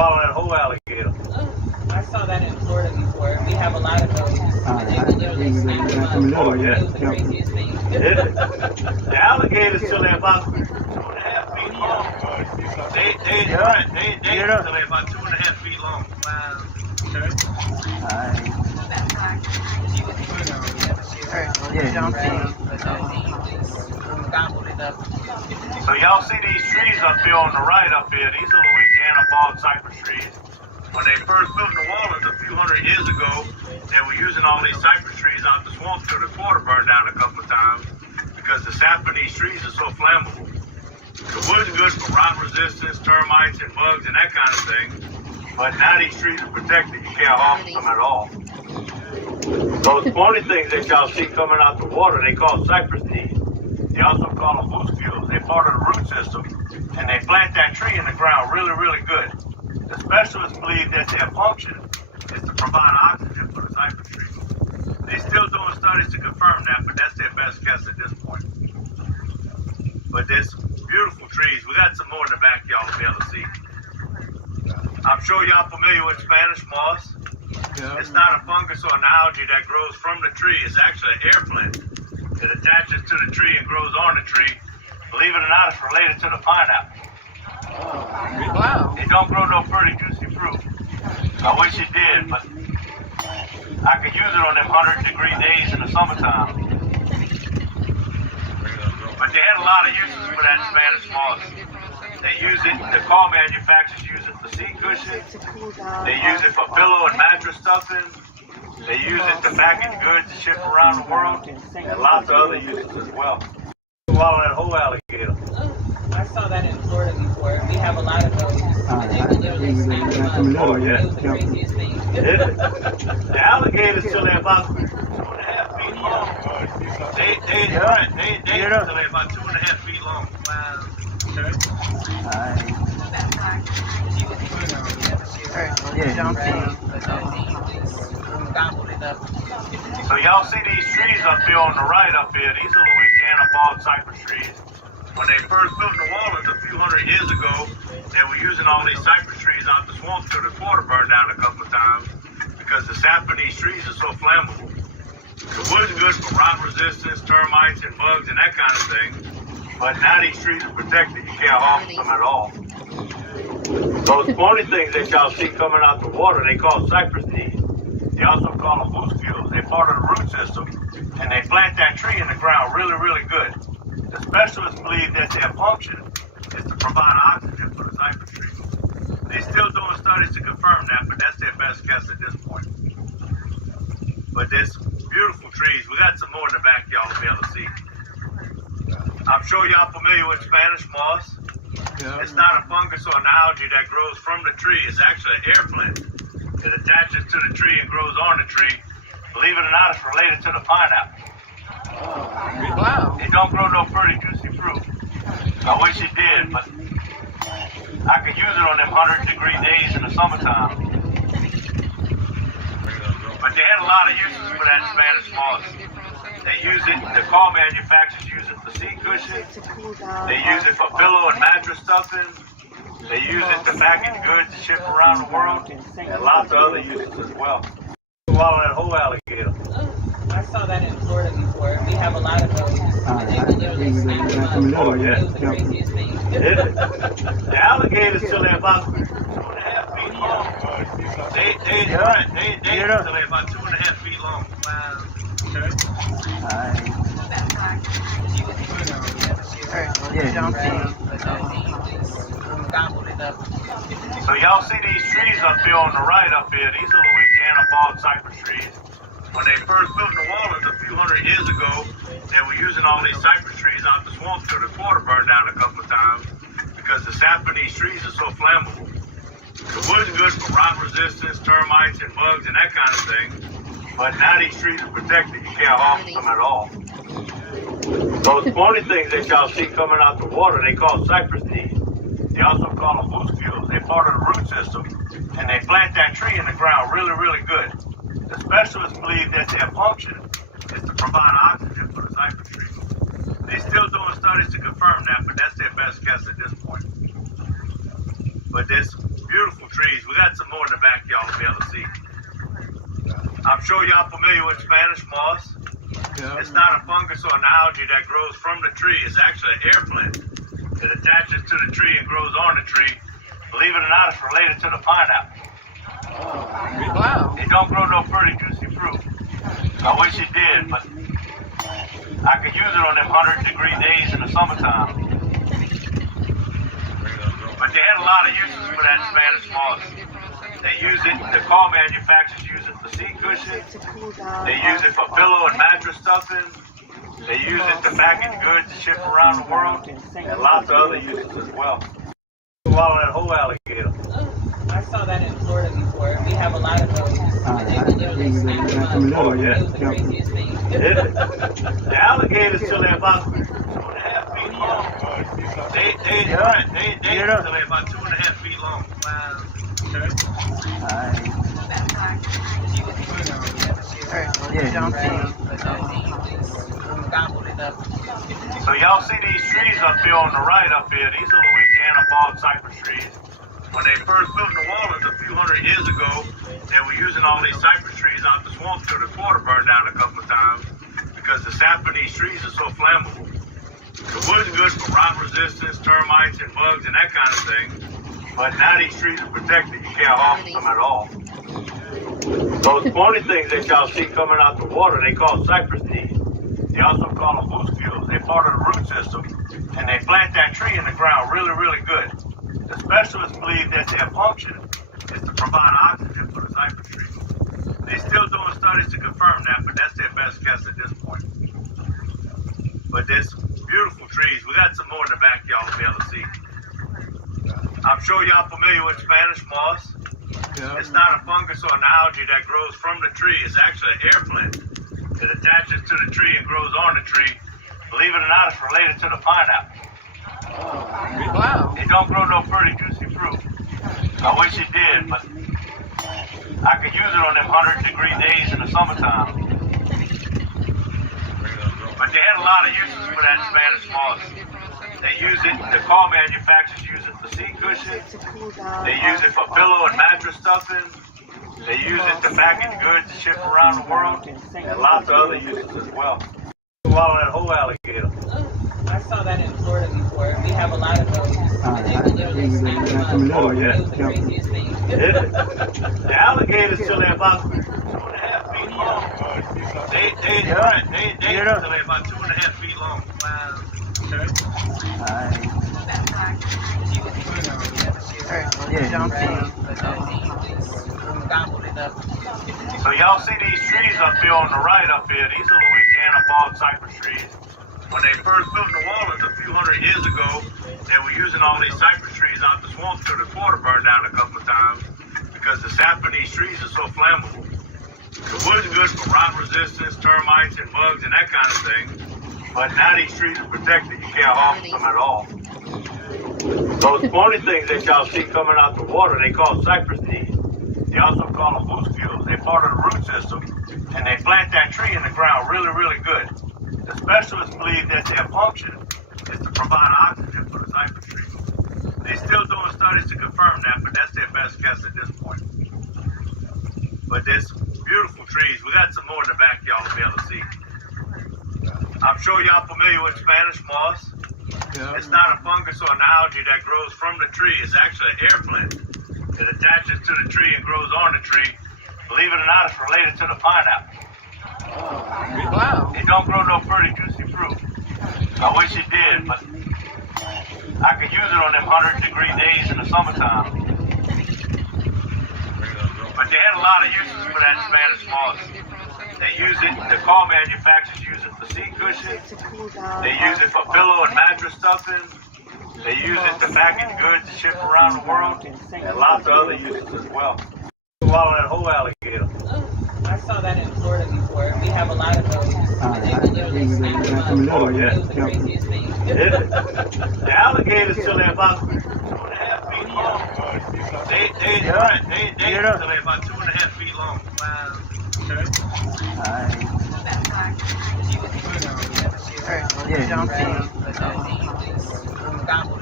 swallow that whole alligator. I saw that in Florida before. We have a lot of those. They will literally snap them up. Oh, yeah. It was the craziest thing. The alligators till they're about 2.5 feet long. They till they're about 2.5 feet long. Wow. Gobbled it up. So y'all see these trees up here on the right up here? These are Louisiana bald cypress trees. When they first built New Orleans a few hundred years ago, they were using all these cypress trees out the swamp till the quarter burned down a couple of times because the sap in these trees is so flammable. The wood's good for rot resistance, termites and bugs and that kind of thing. But now these trees are protected. You can't harm them at all. Those pointy things that y'all see coming out the water, they call cypress knees. They also call them boost fuels. They're part of the root system, and they plant that tree in the ground really, really good. The specialists believe that their function is to provide oxygen for the cypress tree. They're still doing studies to confirm that, but that's their best guess at this point. But there's beautiful trees. We got some more in the back y'all will be able to see. I'm sure y'all familiar with Spanish moss. Yeah. It's not a fungus or an algae that grows from the tree. It's actually an air plant. It attaches to the tree and grows on the tree. Believe it or not, it's related to the pineapple. Wow. It don't grow no pretty juicy fruit. I wish it did, but I could use it on them 100-degree days in the summertime. But they had a lot of uses for that Spanish moss. They use it, the car manufacturers use it for seat cushions. They use it for pillow and mattress stuffing. They use it to package goods to ship around the world. And lots of other uses as well. Swallow that whole alligator. I saw that in Florida before. We have a lot of those. They will literally snap them up. Oh, yeah. It was the craziest thing. The alligators till they're about 2.5 feet long. They till they're about 2.5 feet long. Wow. Gobbled it up. So y'all see these trees up here on the right up here? These are Louisiana bald cypress trees. When they first built New Orleans a few hundred years ago, they were using all these cypress trees out the swamp till the quarter burned down a couple of times because the sap in these trees is so flammable. The wood's good for rot resistance, termites and bugs and that kind of thing. But now these trees are protected. You can't harm them at all. Those pointy things that y'all see coming out the water, they call cypress knees. They also call them boost fuels. They're part of the root system, and they plant that tree in the ground really, really good. The specialists believe that their function is to provide oxygen for the cypress tree. They're still doing studies to confirm that, but that's their best guess at this point. But there's beautiful trees. We got some more in the back y'all will be able to see. I'm sure y'all familiar with Spanish moss. Yeah. It's not a fungus or an algae that grows from the tree. It's actually an air plant. It attaches to the tree and grows on the tree. Believe it or not, it's related to the pineapple. Wow. It don't grow no pretty juicy fruit. I wish it did, but I could use it on them 100-degree days in the summertime. But they had a lot of uses for that Spanish moss. They use it, the car manufacturers use it for seat cushions. They use it for pillow and mattress stuffing. They use it to package goods to ship around the world. And lots of other uses as well. Swallow that whole alligator. I saw that in Florida before. We have a lot of those. They will literally snap them up. Oh, yeah. It was the craziest thing. The alligators till they're about 2.5 feet long. They till they're about 2.5 feet long. Wow. Gobbled it up. So y'all see these trees up here on the right up here? These are Louisiana bald cypress trees. When they first built New Orleans a few hundred years ago, they were using all these cypress trees out the swamp till the quarter burned down a couple of times because the sap in these trees is so flammable. The wood's good for rot resistance, termites and bugs and that kind of thing. But now these trees are protected. You can't harm them at all. Those pointy things that y'all see coming out the water, they call cypress knees. They also call them boost fuels. They're part of the root system, and they plant that tree in the ground really, really good. The specialists believe that their function is to provide oxygen for the cypress tree. They're still doing studies to confirm that, but that's their best guess at this point. But there's beautiful trees. We got some more in the back y'all will be able to see. I'm sure y'all familiar with Spanish moss. Yeah. It's not a fungus or an algae that grows from the tree. It's actually an air plant. It attaches to the tree and grows on the tree. Believe it or not, it's related to the pineapple. Wow. It don't grow no pretty juicy fruit. I wish it did, but I could use it on them 100-degree days in the summertime. But they had a lot of uses for that Spanish moss. They use it, the car manufacturers use it for seat cushions. They use it for pillow and mattress stuffing. They use it to package goods and ship around the world. And lots of other uses as well. Swallow that whole alligator. I saw that in Florida before. We have a lot of those. And they can literally snap them up. Oh, yeah. It was the craziest thing. The alligators till they're about 2.5 feet long. They till they're about 2.5 feet long. Wow. So y'all see these trees up here on the right up here? These are Louisiana bald cypress trees. When they first built New Orleans a few hundred years ago, they were using all these cypress trees out the swamp till the quarter burned down a couple of times because the sap in these trees is so flammable. The wood's good for rot resistance, termites and bugs and that kind of thing. But now these trees are protected. You can't harm them at all. Those pointy things that y'all see coming out the water, they call cypress knees. They also call them boost fuels. They're part of the root system, and they plant that tree in the ground really, really good. The specialists believe that their function is to provide oxygen for the cypress trees. They're still doing studies to confirm that, but that's their best guess at this point. But there's beautiful trees. We got some more in the back y'all will be able to see. I'm sure y'all familiar with Spanish moss. Yeah. It's not a fungus or an algae that grows from the tree. It's actually an air plant. It attaches to the tree and grows on the tree. Believe it or not, it's related to the pineapple. Wow. It don't grow no pretty juicy fruit. I wish it did, but I could use it on them 100-degree days in the summertime. But they had a lot of uses for that Spanish moss. They use it, the car manufacturers use it for seat cushions. They use it for pillow and mattress stuffing. They use it to package goods and ship around the world. And lots of other uses as well. Swallow that whole alligator. I saw that in Florida before. We have a lot of those. And they can literally snap them up. Oh, yeah. It was the craziest thing. The alligators till they're about 2.5 feet long. They till they're about 2.5 feet long. Wow. So y'all see these trees up here on the right up here? These are Louisiana bald cypress trees. When they first built New Orleans a few hundred years ago, they were using all these cypress trees out the swamp till the quarter burned down a couple of times because the sap in these trees is so flammable. The wood's good for rot resistance, termites and bugs and that kind of thing. But now these trees are protected. You can't harm them at all. Those pointy things that y'all see coming out the water, they call cypress knees. They also call them boost fuels. They're part of the root system, and they plant that tree in the ground really, really good. The specialists believe that their function is to provide oxygen for the cypress trees. They're still doing studies to confirm that, but that's their best guess at this point. But there's beautiful trees. We got some more in the back y'all will be able to see. I'm sure y'all familiar with Spanish moss. Yeah. It's not a fungus or an algae that grows from the tree. It's actually an air plant. It attaches to the tree and grows on the tree. Believe it or not, it's related to the pineapple. Wow. It don't grow no pretty juicy fruit. I wish it did, but I could use it on them 100-degree days in the summertime. But they had a lot of uses for that Spanish moss. They use it, the car manufacturers use it for seat cushions. They use it for pillow and mattress stuffing. They use it to package goods and ship around the world. And lots of other uses as well. Swallow that whole alligator. I saw that in Florida before. We have a lot of those. And they can literally snap them up. Oh, yeah. It was the craziest thing. The alligators till they're about 2.5 feet long. They till they're about 2.5 feet long. Wow. Yeah.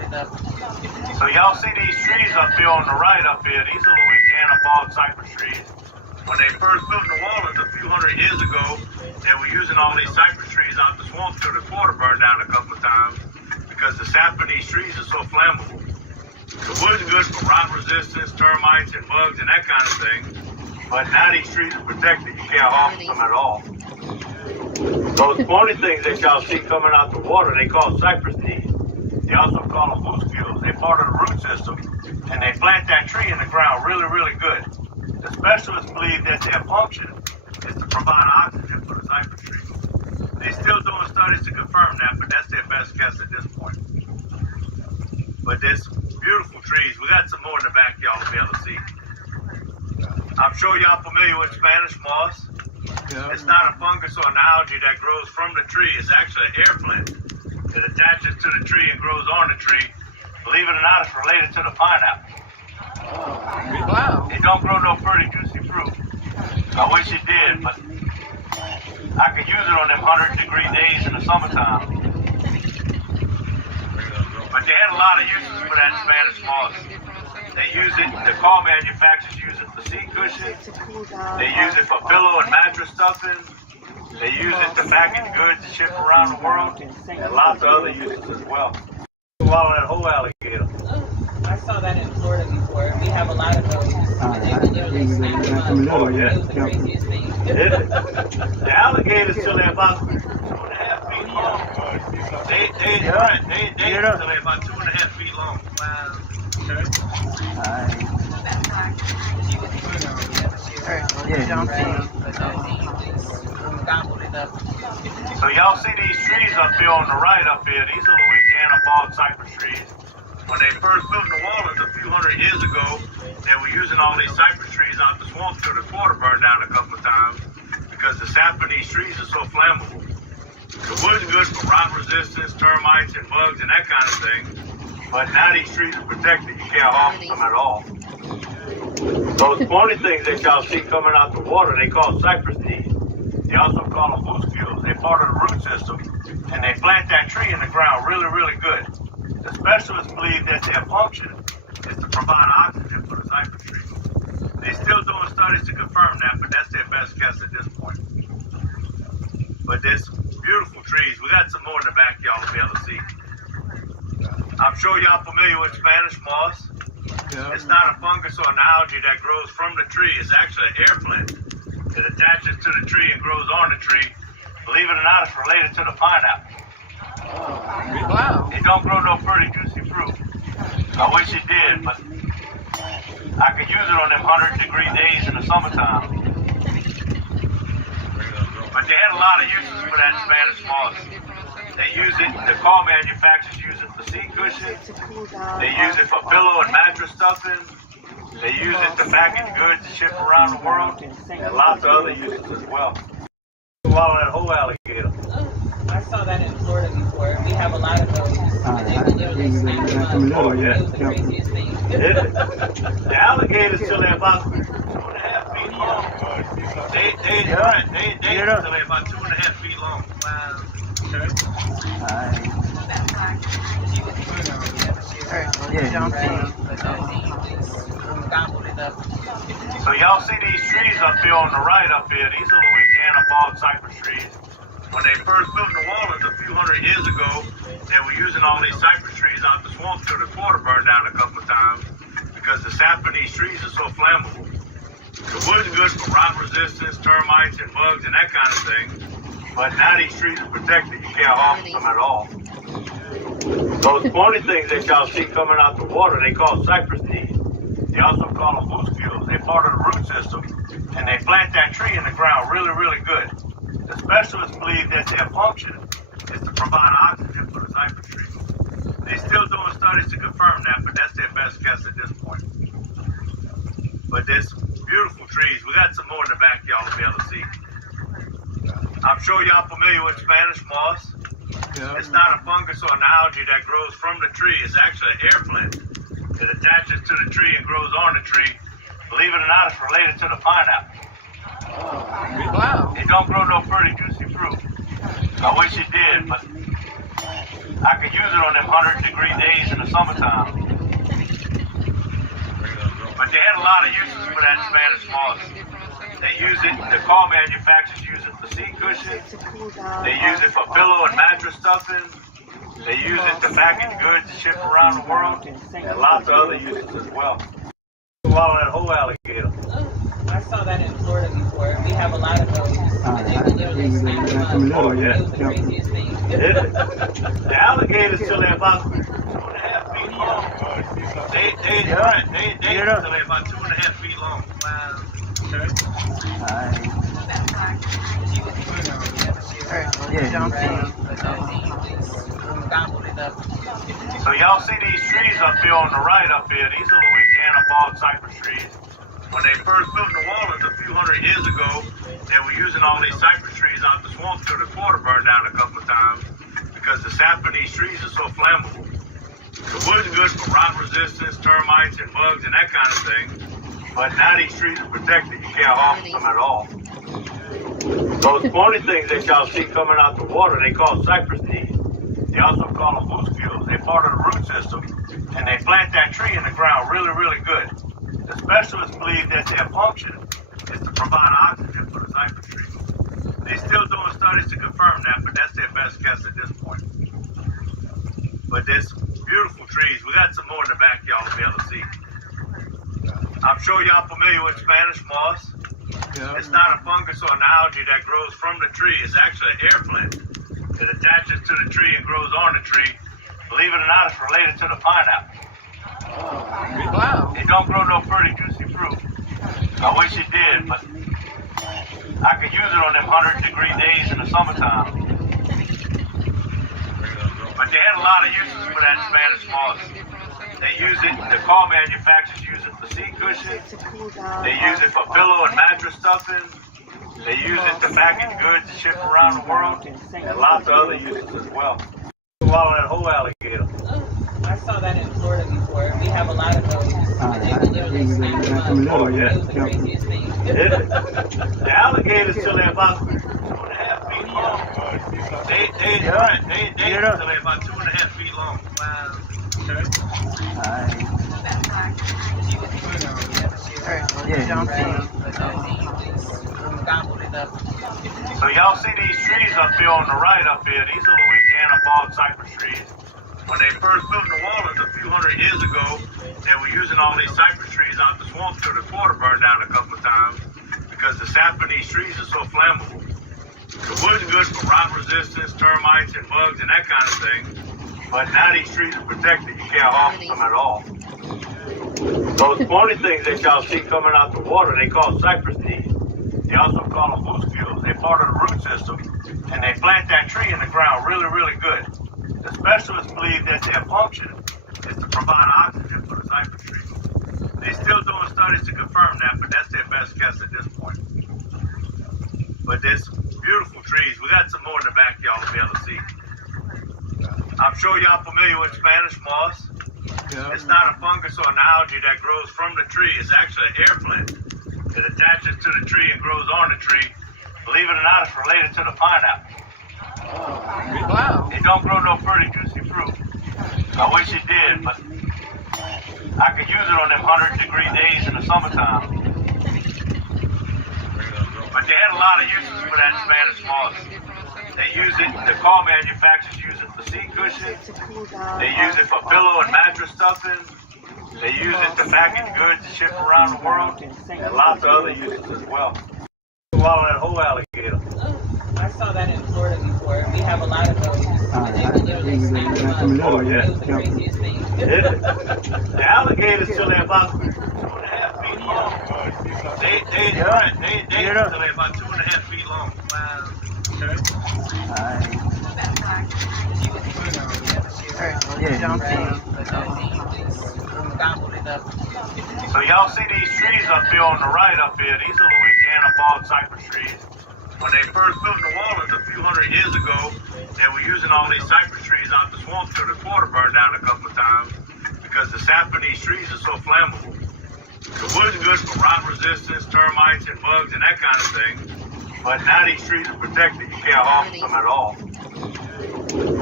it up. So y'all see these trees up here on the right up here? These are Louisiana bog cypress trees. When they first built New Orleans a few hundred years ago, they were using all these cypress trees out the swamp till the quarter burned down a couple of times because the sap in these trees is so flammable. The wood's good for rot resistance, termites and bugs and that kind of thing. But now these trees are protected. You can't harvest them at all. Those pointy things that y'all see coming out the water, they call cypress knees. They also call them moose fuels. They're part of the root system, and they plant that tree in the ground really, really good. The specialists believe that their function is to provide oxygen for the cypress tree. They're still doing studies to confirm that, but that's their best guess at this point. But there's beautiful trees. We got some more in the back y'all will be able to see. I'm sure y'all familiar with Spanish moss. Yeah. It's not a fungus or an algae that grows from the tree. It's actually an air plant. It attaches to the tree and grows on the tree. Believe it or not, it's related to the pineapple. Wow. It don't grow no pretty juicy fruit. I wish it did, but I could use it on them 100-degree days in the summertime. But they had a lot of uses for that Spanish moss. They use it, the car manufacturers use it for seat cushions. They use it for pillow and mattress stuffing. They use it to package goods to ship around the world. And lots of other uses as well. Swallow that whole alligator. I saw that in Florida before. We have a lot of those. They can literally snap them up. Oh, yeah. It was the craziest thing. The alligators till they're about 2.5 feet long. They till they're about 2.5 feet long. Wow. So y'all see these trees up here on the right up here? These are Louisiana bog cypress trees. When they first built New Orleans a few hundred years ago, they were using all these cypress trees out the swamp till the quarter burned down a couple of times because the sap in these trees is so flammable. The wood's good for rot resistance, termites and bugs and that kind of thing. But now these trees are protected. You can't harvest them at all. Those pointy things that y'all see coming out the water, they call cypress knees. They also call them moose fuels. They're part of the root system, and they plant that tree in the ground really, really good. The specialists believe that their function is to provide oxygen for the cypress tree. They're still doing studies to confirm that, but that's their best guess at this point. But there's beautiful trees. We got some more in the back y'all will be able to see. I'm sure y'all familiar with Spanish moss. Yeah. It's not a fungus or an algae that grows from the tree. It's actually an air plant. It attaches to the tree and grows on the tree. Believe it or not, it's related to the pineapple. Wow. It don't grow no pretty juicy fruit. I wish it did, but I could use it on them 100-degree days in the summertime. But they had a lot of uses for that Spanish moss. They use it, the car manufacturers use it for seat cushions. They use it for pillow and mattress stuffing. They use it to package goods to ship around the world. And lots of other uses as well. Swallow that whole alligator. I saw that in Florida before. We have a lot of those. They can literally snap them up. Oh, yeah. It was the craziest thing. The alligators till they're about 2.5 feet long. They till they're about 2.5 feet long. Wow. So y'all see these trees up here on the right up here? These are Louisiana bog cypress trees. When they first built New Orleans a few hundred years ago, they were using all these cypress trees out the swamp till the quarter burned down a couple of times because the sap in these trees is so flammable. The wood's good for rot resistance, termites and bugs and that kind of thing. But now these trees are protected. You can't harvest them at all. Those pointy things that y'all see coming out the water, they call cypress knees. They also call them moose fuels. They're part of the root system, and they plant that tree in the ground really, really good. The specialists believe that their function is to provide oxygen for the cypress tree. They're still doing studies to confirm that, but that's their best guess at this point. But there's beautiful trees. We got some more in the back y'all will be able to see. I'm sure y'all familiar with Spanish moss. Yeah. It's not a fungus or an algae that grows from the tree. It's actually an air plant. It attaches to the tree and grows on the tree. Believe it or not, it's related to the pineapple. Wow. It don't grow no pretty juicy fruit. I wish it did, but I could use it on them 100-degree days in the summertime. But they had a lot of uses for that Spanish moss. They use it, the car manufacturers use it for seat cushions. They use it for pillow and mattress stuffing. They use it to package goods to ship around the world. And lots of other uses as well. Swallow that whole alligator. I saw that in Florida before. We have a lot of those. And they will literally snap them up. Oh, yeah. It was the craziest thing. The alligators till they're about 2.5 feet long. They till they're about 2.5 feet long. Wow. So y'all see these trees up here on the right up here? These are Louisiana bald cypress trees. When they first built New Orleans a few hundred years ago, they were using all these cypress trees out the swamp till the quarter burned down a couple of times because the sap in these trees is so flammable. The wood's good for rot resistance, termites and bugs and that kind of thing. But now these trees are protected. You can't harm them at all. Those pointy things that y'all see coming out the water, they call cypress knees. They also call them muscules. They're part of the root system, and they plant that tree in the ground really, really good. The specialists believe that their function is to provide oxygen for the cypress tree. They're still doing studies to confirm that, but that's their best guess at this point. But there's beautiful trees. We got some more in the back y'all will be able to see. I'm sure y'all familiar with Spanish moss. Yeah. It's not a fungus or an algae that grows from the tree. It's actually an air plant. It attaches to the tree and grows on the tree. Believe it or not, it's related to the pineapple. Wow. It don't grow no pretty juicy fruit. I wish it did, but I could use it on them 100-degree days in the summertime. But they had a lot of uses for that Spanish moss. They use it, the car manufacturers use it for seat cushions. They use it for pillow and mattress stuffing. They use it to package goods to ship around the world. And lots of other uses as well. Swallow that whole alligator. I saw that in Florida before. We have a lot of those. And they will literally snap them up. Oh, yeah. It was the craziest thing. The alligators till they're about 2.5 feet long. They till they're about 2.5 feet long. Wow. So y'all see these trees up here on the right up here? These are Louisiana bald cypress trees. When they first built New Orleans a few hundred years ago, they were using all these cypress trees out the swamp till the quarter burned down a couple of times because the sap in these trees is so flammable. The wood's good for rot resistance, termites and bugs and that kind of thing. But now these trees are protected. You can't harm them at all. Those pointy things that y'all see coming out the water, they call cypress knees. They also call them muscules. They're part of the root system, and they plant that tree in the ground really, really good. The specialists believe that their function is to provide oxygen for the cypress tree. They're still doing studies to confirm that, but that's their best guess at this point. But there's beautiful trees. We got some more in the back y'all will be able to see. I'm sure y'all familiar with Spanish moss. Yeah. It's not a fungus or an algae that grows from the tree. It's actually an air plant. It attaches to the tree and grows on the tree. Believe it or not, it's related to the pineapple. Wow. It don't grow no pretty juicy fruit. I wish it did, but I could use it on them 100-degree days in the summertime. But they had a lot of uses for that Spanish moss. They use it, the car manufacturers use it for seat cushions. They use it for pillow and mattress stuffing. They use it to package goods to ship around the world. And lots of other uses as well. Swallow that whole alligator. I saw that in Florida before. We have a lot of those. And they will literally snap them up. Oh, yeah. It was the craziest thing. The alligators till they're about 2.5 feet long. They till they're about 2.5 feet long. Wow. So y'all see these trees up here on the right up here? These are Louisiana bald cypress trees. When they first built New Orleans a few hundred years ago, they were using all these cypress trees out the swamp till the quarter burned down a couple of times because the sap in these trees is so flammable. The wood's good for rot resistance, termites and bugs and that kind of thing. But now these trees are protected. You can't harm them at all.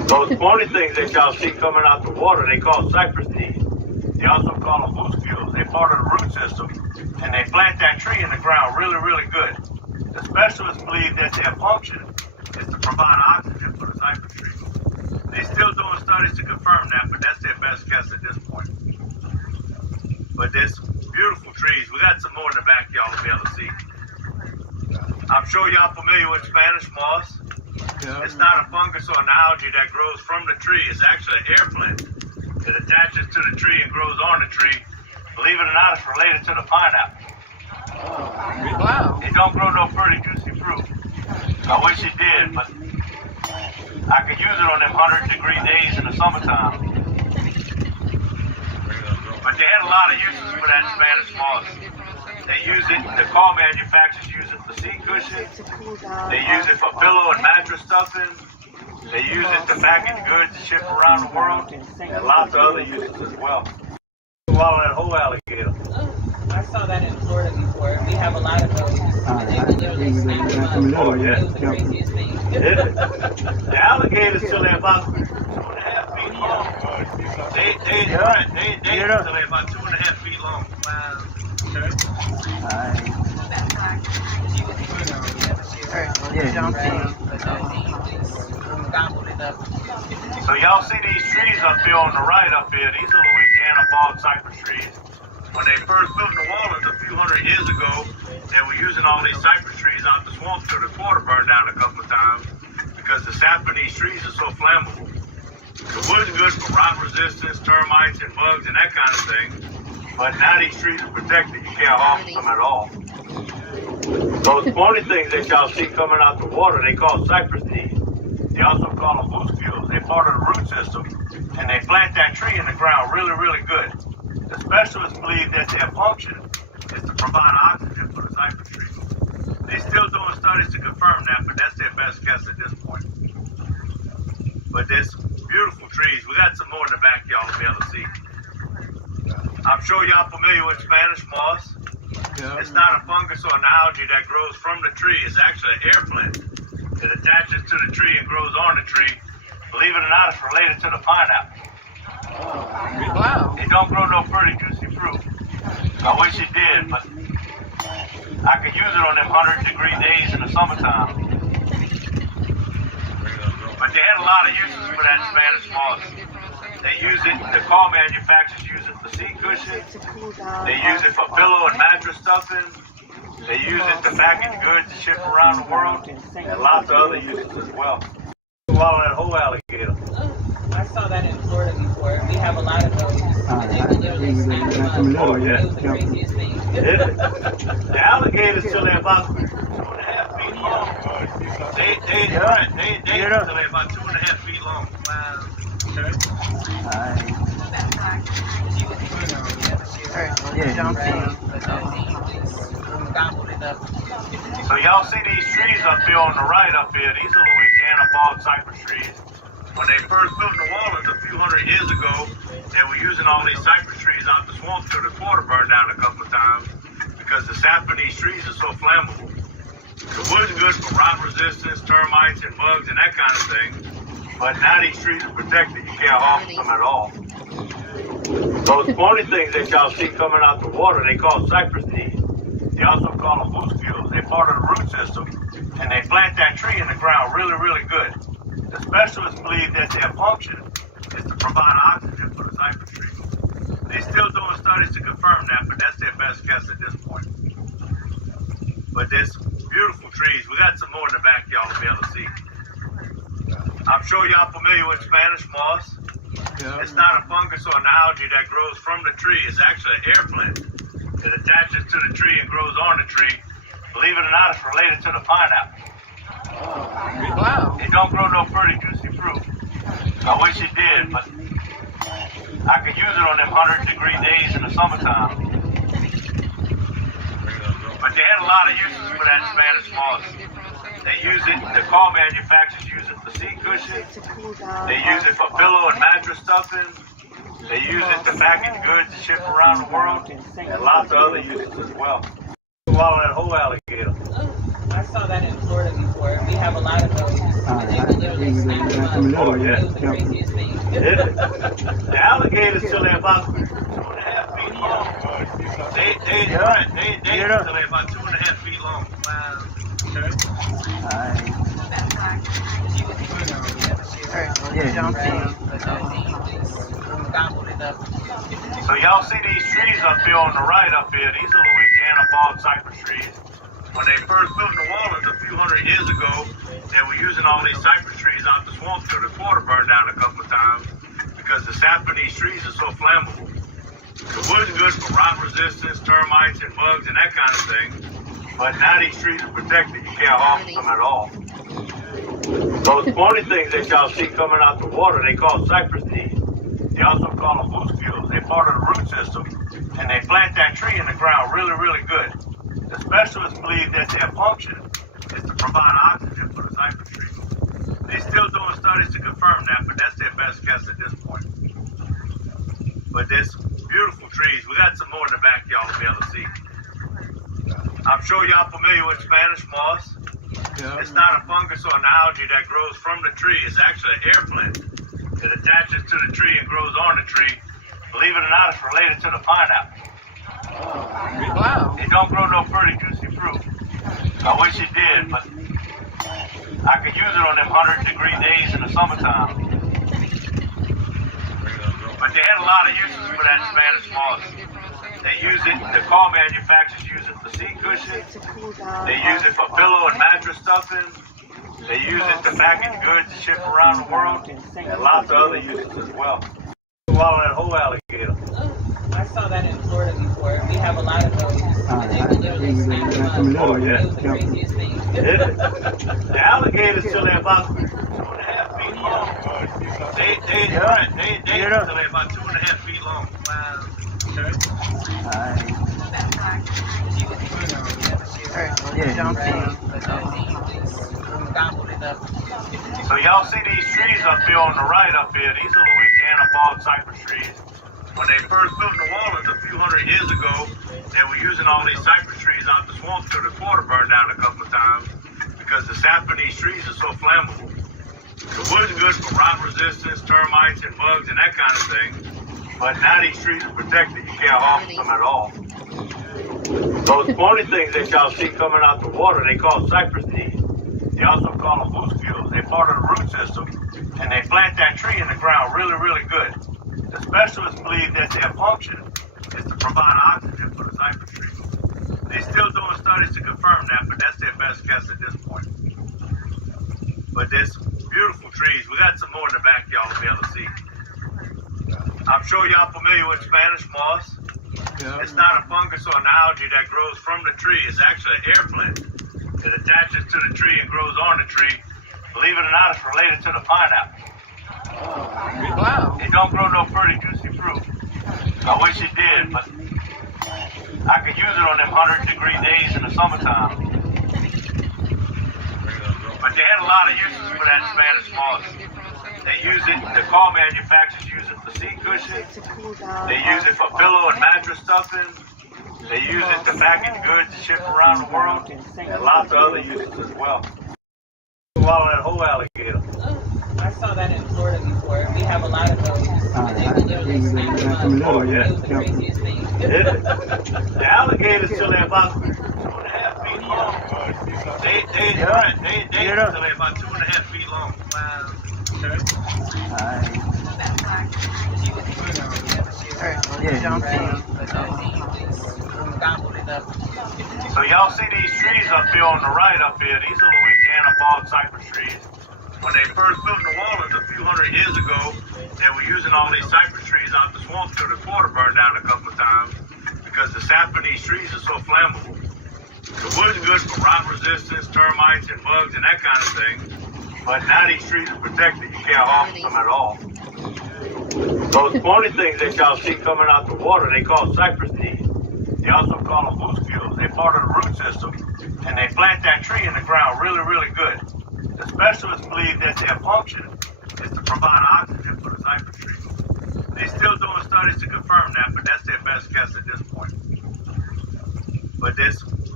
Those pointy things that y'all see coming out the water, they call cypress knees. They also call them muscules. They're part of the root system, and they plant that tree in the ground really, really good. The specialists believe that their function is to provide oxygen for the cypress tree. They're still doing studies to confirm that, but that's their best guess at this point. But there's beautiful trees. We got some more in the back y'all will be able to see. I'm sure y'all familiar with Spanish moss. Yeah. It's not a fungus or an algae that grows from the tree. It's actually an air plant. It attaches to the tree and grows on the tree. Believe it or not, it's related to the pineapple. Wow. It don't grow no pretty juicy fruit. I wish it did, but I could use it on them 100-degree days in the summertime. But they had a lot of uses for that Spanish moss. They use it, the car manufacturers use it for seat cushions. They use it for pillow and mattress stuffing. They use it to package goods and ship around the world. And lots of other uses as well. Swallow that whole alligator. I saw that in Florida before. We have a lot of those. And they can literally snap them up. Oh, yeah. It was the craziest thing. The alligators till they're about 2.5 feet long. They till they're about 2.5 feet long. Wow. So y'all see these trees up here on the right up here. These are Louisiana bog cypress trees. When they first built New Orleans a few hundred years ago, they were using all these cypress trees out the swamp till the quarter burned down a couple of times because the sap in these trees is so flammable. The wood's good for rot resistance, termites and bugs and that kind of thing. But now these trees are protected. You can't harvest them at all. Those pointy things that y'all see coming out the water, they call cypress knees. They also call them muscules. They're part of the root system, and they plant that tree in the ground really, really good. The specialists believe that their function is to provide oxygen for the cypress tree. They're still doing studies to confirm that, but that's their best guess at this point. But there's beautiful trees. We got some more in the back y'all will be able to see. I'm sure y'all familiar with Spanish moss. Yeah. It's not a fungus or an algae that grows from the tree. It's actually an air plant. It attaches to the tree and grows on the tree. Believe it or not, it's related to the pineapple. Wow. It don't grow no pretty juicy fruit. I wish it did, but I could use it on them 100-degree days in the summertime. But they had a lot of uses for that Spanish moss. They use it, the car manufacturers use it for seat cushions. They use it for pillow and mattress stuffing. They use it to package goods and ship around the world. And lots of other uses as well. Swallow that whole alligator. I saw that in Florida before. We have a lot of those. And they can literally snap them up. Oh, yeah. It was the craziest thing. The alligators till they're about 2.5 feet long. They till they're about 2.5 feet long. Wow. So y'all see these trees up here on the right up here. These are Louisiana bog cypress trees. When they first built New Orleans a few hundred years ago, they were using all these cypress trees out the swamp till the quarter burned down a couple of times because the sap in these trees is so flammable. The wood's good for rot resistance, termites and bugs and that kind of thing. But now these trees are protected. You can't harvest them at all. Those pointy things that y'all see coming out the water, they call cypress knees. They also call them muscules. They're part of the root system, and they plant that tree in the ground really, really good. The specialists believe that their function is to provide oxygen for the cypress tree. They're still doing studies to confirm that, but that's their best guess at this point. But there's beautiful trees. We got some more in the back y'all will be able to see. I'm sure y'all familiar with Spanish moss. Yeah. It's not a fungus or an algae that grows from the tree. It's actually an air plant. It attaches to the tree and grows on the tree. Believe it or not, it's related to the pineapple. Wow. It don't grow no pretty juicy fruit. I wish it did, but I could use it on them 100-degree days in the summertime. But they had a lot of uses for that Spanish moss. They use it, the car manufacturers use it for seat cushions. They use it for pillow and mattress stuffing. They use it to package goods and ship around the world. And lots of other uses as well. Swallow that whole alligator. I I saw that in Florida before. We have a lot of those. And they can literally snap them up. Oh, yeah. It was the craziest thing. The alligators till they're about 2.5 feet long. They till they're about 2.5 feet long. Wow. Gobbled it up. So y'all see these trees up here on the right up here? These are Louisiana bald cypress trees. When they first built New Orleans a few hundred years ago, they were using all these cypress trees out the swamp till the quarter burned down a couple of times because the sap in these trees is so flammable. The wood's good for rot resistance, termites and bugs and that kind of thing. But now these trees are protected. You can't harvest them at all. Those pointy things that y'all see coming out the water, they call cypress knees. They also call them muscles. They're part of the root system. And they plant that tree in the ground really, really good. The specialists believe that their function is to provide oxygen for the cypress trees. They're still doing studies to confirm that, but that's their best guess at this point. But there's beautiful trees. We got some more in the back y'all will be able to see. I'm sure y'all familiar with Spanish moss. Yeah. It's not a fungus or an algae that grows from the tree. It's actually an air plant. It attaches to the tree and grows on the tree. Believe it or not, it's related to the pineapple. Wow. It don't grow no pretty juicy fruit. I wish it did, but I could use it on them 100-degree days in the summertime. But they had a lot of uses for that Spanish moss. They use it, the car manufacturers use it for seat cushions. They use it for pillow and mattress stuffing. They use it to package goods to ship around the world. And lots of other uses as well. Swallow that whole alligator. I saw that in Florida before. We have a lot of those. And they can literally snap them up. Oh, yeah. It was the craziest thing. The alligators till they're about 2.5 feet long. They till they're about 2.5 feet long. Wow. Gobbled it up. So y'all see these trees up here on the right up here? These are Louisiana bald cypress trees. When they first built New Orleans a few hundred years ago, they were using all these cypress trees out the swamp till the quarter burned down a couple of times because the sap in these trees is so flammable. The wood's good for rot resistance, termites and bugs and that kind of thing. But now these trees are protected. You can't harvest them at all. Those pointy things that y'all see coming out the water, they call cypress knees. They also call them muscles. They're part of the root system. And they plant that tree in the ground really, really good. The specialists believe that their function is to provide oxygen for the cypress trees. They're still doing studies to confirm that, but that's their best guess at this point. But there's beautiful trees. We got some more in the back y'all will be able to see. I'm sure y'all familiar with Spanish moss. Yeah. It's not a fungus or an algae that grows from the tree. It's actually an air plant. It attaches to the tree and grows on the tree. Believe it or not, it's related to the pineapple. Wow. It don't grow no pretty juicy fruit. I wish it did, but I could use it on them 100-degree days in the summertime. But they had a lot of uses for that Spanish moss. They use it, the car manufacturers use it for seat cushions. They use it for pillow and mattress stuffing. They use it to package goods to ship around the world. And lots of other uses as well. Swallow that whole alligator. I saw that in Florida before. We have a lot of those. And they can literally snap them up. Oh, yeah. It was the craziest thing. The alligators till they're about 2.5 feet long. They till they're about 2.5 feet long. Wow. Gobbled it up. So y'all see these trees up here on the right up here? These are Louisiana bald cypress trees. When they first built New Orleans a few hundred years ago, they were using all these cypress trees out the swamp till the quarter burned down a couple of times because the sap in these trees is so flammable. The wood's good for rot resistance, termites and bugs and that kind of thing. But now these trees are protected. You can't harvest them at all. Those pointy things that y'all see coming out the water, they call cypress knees. They also call them muscles. They're part of the root system. And they plant that tree in the ground really, really good. The specialists believe that their function is to provide oxygen for the cypress trees. They're still doing studies to confirm that, but that's their best guess at this point. But there's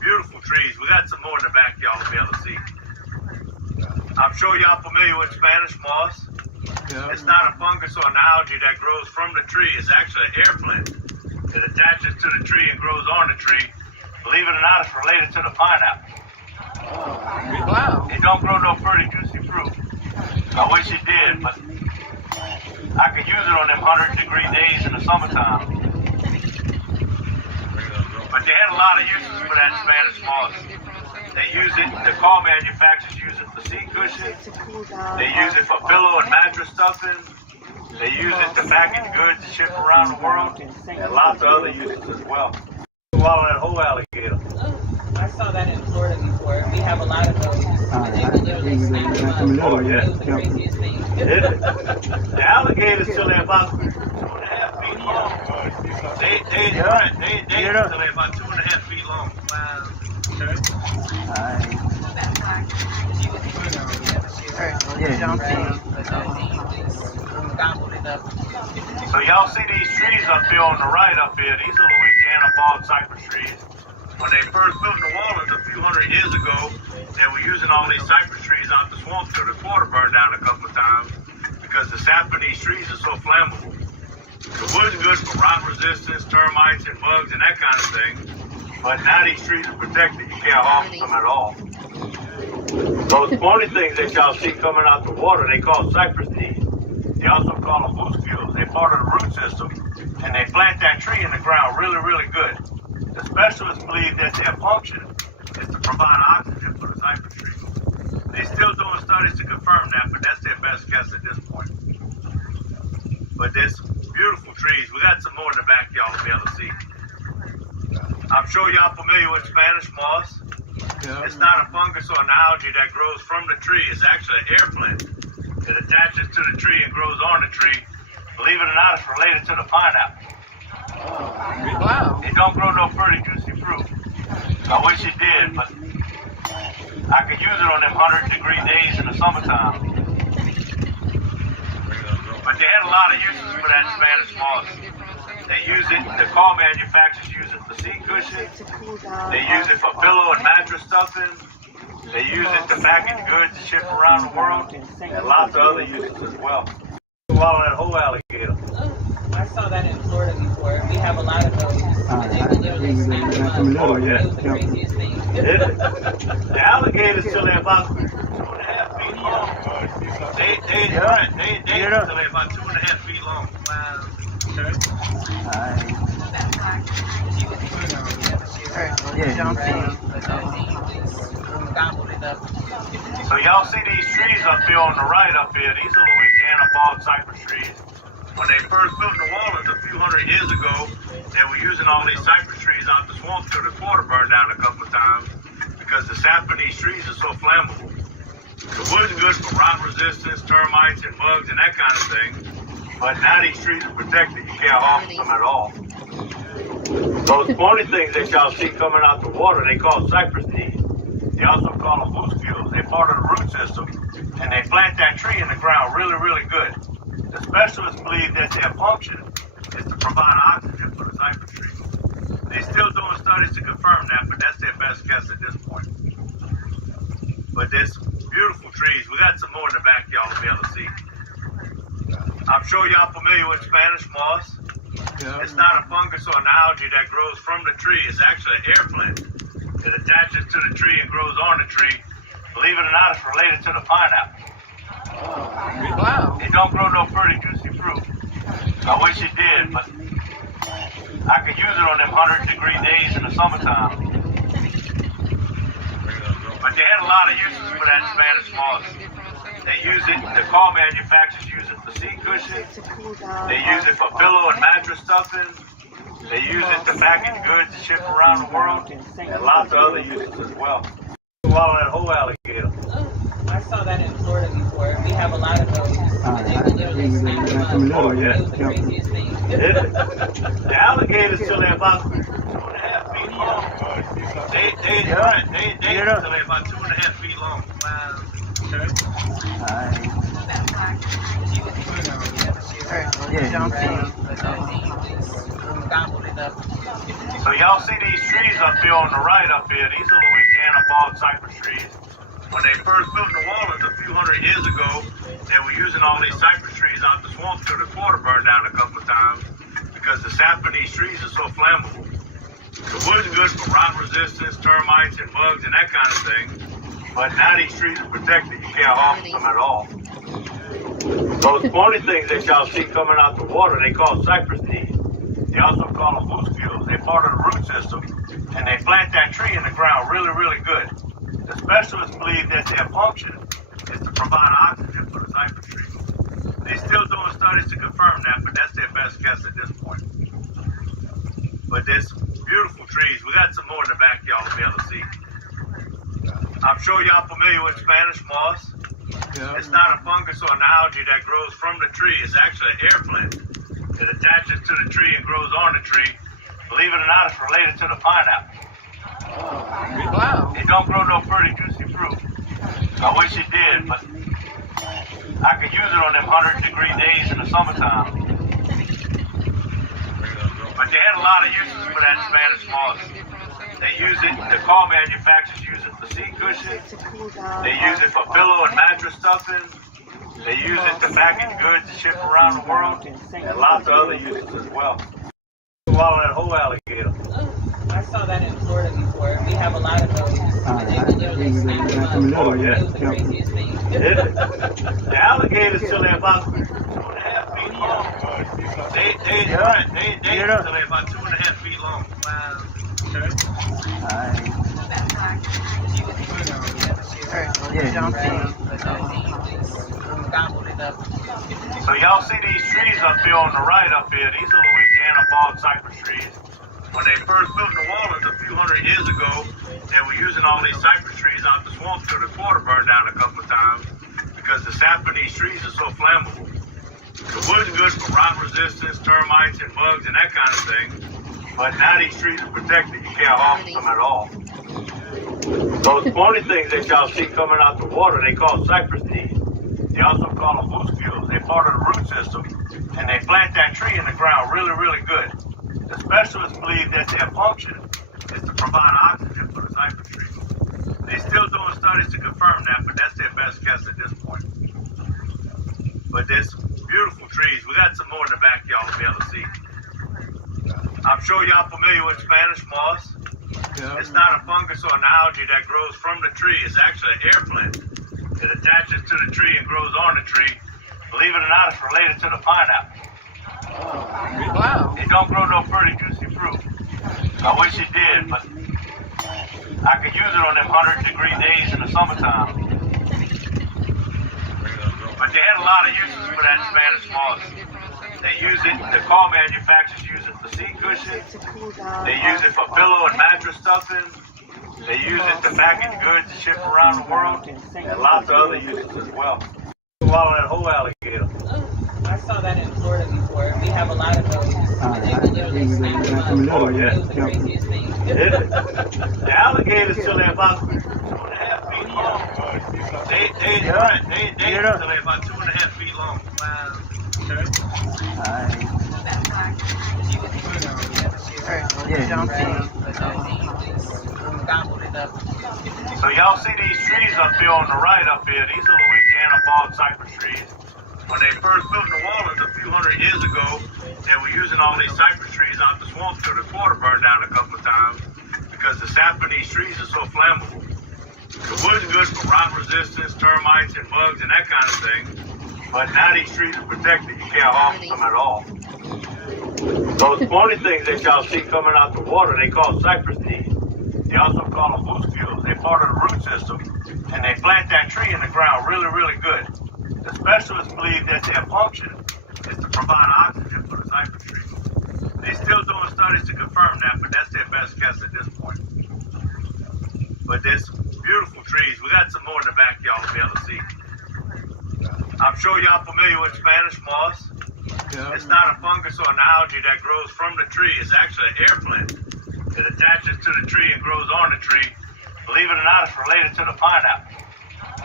beautiful trees. We got some more in the backyard to be able to see. I'm sure y'all familiar with Spanish moss. Yeah. It's not a fungus or an algae that grows from the tree. It's actually an air plant. It attaches to the tree and grows on the tree. Believe it or not, it's related to the pineapple. Wow. It don't grow no pretty juicy fruit. I wish it did, but I could use it on them 100-degree days in the summertime. But they had a lot of uses for that Spanish moss. They use it, the car manufacturers use it for seat cushions. They use it for pillow and mattress stuffing. They use it to package goods and ship around the world. And lots of other uses as well. Swallow that whole alligator. I saw that in Florida before. We have a lot of those. They can literally snap them up. Oh, yeah. It was the craziest thing. The alligators till they're about 2.5 feet long. They till they're about 2.5 feet long. Wow. So y'all see these trees up here on the right up here? These are Louisiana bald cypress trees. When they first built New Orleans a few hundred years ago, they were using all these cypress trees out the swamp till the quarter burned down a couple of times because the sap in these trees is so flammable. The wood's good for rot resistance, termites and bugs and that kind of thing. But now these trees are protected. You can't harvest them at all. Those pointy things that y'all see coming out the water, they call cypress knees. They also call them muscules. They're part of the root system. And they plant that tree in the ground really, really good. The specialists believe that their function is to provide oxygen for the cypress tree. They're still doing studies to confirm that, but that's their best guess at this point. But there's beautiful trees. We got some more in the backyard to be able to see. I'm sure y'all familiar with Spanish moss. Yeah. It's not a fungus or an algae that grows from the tree. It's actually an air plant. It attaches to the tree and grows on the tree. Believe it or not, it's related to the pineapple. Wow. It don't grow no pretty juicy fruit. I wish it did, but I could use it on them 100-degree days in the summertime. But they had a lot of uses for that Spanish moss. They use it, the car manufacturers use it for seat cushions. They use it for pillow and mattress stuffing. They use it to package goods and ship around the world. And lots of other uses as well. Swallow that whole alligator. I saw that in Florida before. We have a lot of those. They can literally snap them up. Oh, yeah. It was the craziest thing. The alligators till they're about 2.5 feet long. They till they're about 2.5 feet long. Wow. So y'all see these trees up here on the right up here? These are Louisiana bald cypress trees. When they first built New Orleans a few hundred years ago, they were using all these cypress trees out the swamp till the quarter burned down a couple of times because the sap in these trees is so flammable. The wood's good for rot resistance, termites and bugs and that kind of thing. But now these trees are protected. You can't harvest them at all. Those pointy things that y'all see coming out the water, they call cypress knees. They also call them muscules. They're part of the root system. And they plant that tree in the ground really, really good. The specialists believe that their function is to provide oxygen for the cypress tree. They're still doing studies to confirm that, but that's their best guess at this point. But there's beautiful trees. We got some more in the backyard to be able to see. I'm sure y'all familiar with Spanish moss. Yeah. It's not a fungus or an algae that grows from the tree. It's actually an air plant. It attaches to the tree and grows on the tree. Believe it or not, it's related to the pineapple. Wow. It don't grow no pretty juicy fruit. I wish it did, but I could use it on them 100-degree days in the summertime. But they had a lot of uses for that Spanish moss. They use it, the car manufacturers use it for seat cushions. They use it for pillow and mattress stuffing. They use it to package goods and ship around the world. And lots of other uses as well. Swallow that whole alligator. I saw that in Florida before. We have a lot of those. They can literally snap them up. Oh, yeah. It was the craziest thing. The alligators till they're about 2.5 feet long. They till they're about 2.5 feet long. Wow. So y'all see these trees up here on the right up here? These are Louisiana bald cypress trees. When they first built New Orleans a few hundred years ago, they were using all these cypress trees out the swamp till the quarter burned down a couple of times because the sap in these trees is so flammable. The wood's good for rot resistance, termites, and bugs, and that kind of thing. But now these trees are protected. You can't harm them at all. Those pointy things that y'all see coming out the water, they call cypress knees. They also call them muscules. They're part of the root system, and they plant that tree in the ground really, really good. The specialists believe that their function is to provide oxygen for the cypress tree. They're still doing studies to confirm that, but that's their best guess at this point. But there's beautiful trees. We got some more in the back y'all will be able to see. I'm sure y'all familiar with Spanish moss. Yeah. It's not a fungus or an algae that grows from the tree. It's actually an air plant. It attaches to the tree and grows on the tree. Believe it or not, it's related to the pineapple. Wow. It don't grow no pretty juicy fruit. I wish it did, but I could use it on them 100-degree days in the summertime. But they had a lot of uses for that Spanish moss. They use it, the car manufacturers use it for seat cushions. They use it for pillow and mattress stuffing. They use it to package goods and ship around the world. And lots of other uses as well. Swallow that whole alligator. I saw that in Florida before. We have a lot of those. They literally snap them up. Oh, yeah. It was the craziest thing. The alligators till they're about 2.5 feet long. They till they're about 2.5 feet long. Wow. So y'all see these trees up here on the right up here? These are Louisiana bald cypress trees. When they first built New Orleans a few hundred years ago, they were using all these cypress trees out the swamp till the quarter burned down a couple of times because the sap in these trees is so flammable. The wood's good for rot resistance, termites, and bugs, and that kind of thing. But now these trees are protected. You can't harm them at all. Those pointy things that y'all see coming out the water, they call cypress knees. They also call them muscules. They're part of the root system, and they plant that tree in the ground really, really good. The specialists believe that their function is to provide oxygen for the cypress tree. They're still doing studies to confirm that, but that's their best guess at this point. But there's beautiful trees. We got some more in the back y'all will be able to see. I'm sure y'all familiar with Spanish moss. Yeah. It's not a fungus or an algae that grows from the tree. It's actually an air plant. It attaches to the tree and grows on the tree. Believe it or not, it's related to the pineapple. Wow. It don't grow no pretty juicy fruit. I wish it did, but I could use it on them 100-degree days in the summertime. But they had a lot of uses for that Spanish moss. They use it, the car manufacturers use it for seat cushions. They use it for pillow and mattress stuffing. They use it to package goods and ship around the world. And lots of other uses as well. Swallow that whole alligator. I saw that in Florida before. We have a lot of those. They literally snap them up. Oh, yeah. It was the craziest thing. The alligators till they're about 2.5 feet long. They till they're about 2.5 feet long. Wow. So y'all see these trees up here on the right up here? These are Louisiana bald cypress trees. When they first built New Orleans a few hundred years ago, they were using all these cypress trees out the swamp till the quarter burned down a couple of times because the sap in these trees is so flammable. The wood's good for rot resistance, termites, and bugs, and that kind of thing. But now these trees are protected. You can't harm them at all. Those pointy things that y'all see coming out the water, they call cypress knees. They also call them muscules. They're part of the root system, and they plant that tree in the ground really, really good. The specialists believe that their function is to provide oxygen for the cypress tree. They're still doing studies to confirm that, but that's their best guess at this point. But there's beautiful trees. We got some more in the back y'all will be able to see. I'm sure y'all familiar with Spanish moss. Yeah. It's not a fungus or an algae that grows from the tree. It's actually an air plant. It attaches to the tree and grows on the tree. Believe it or not, it's related to the pineapple.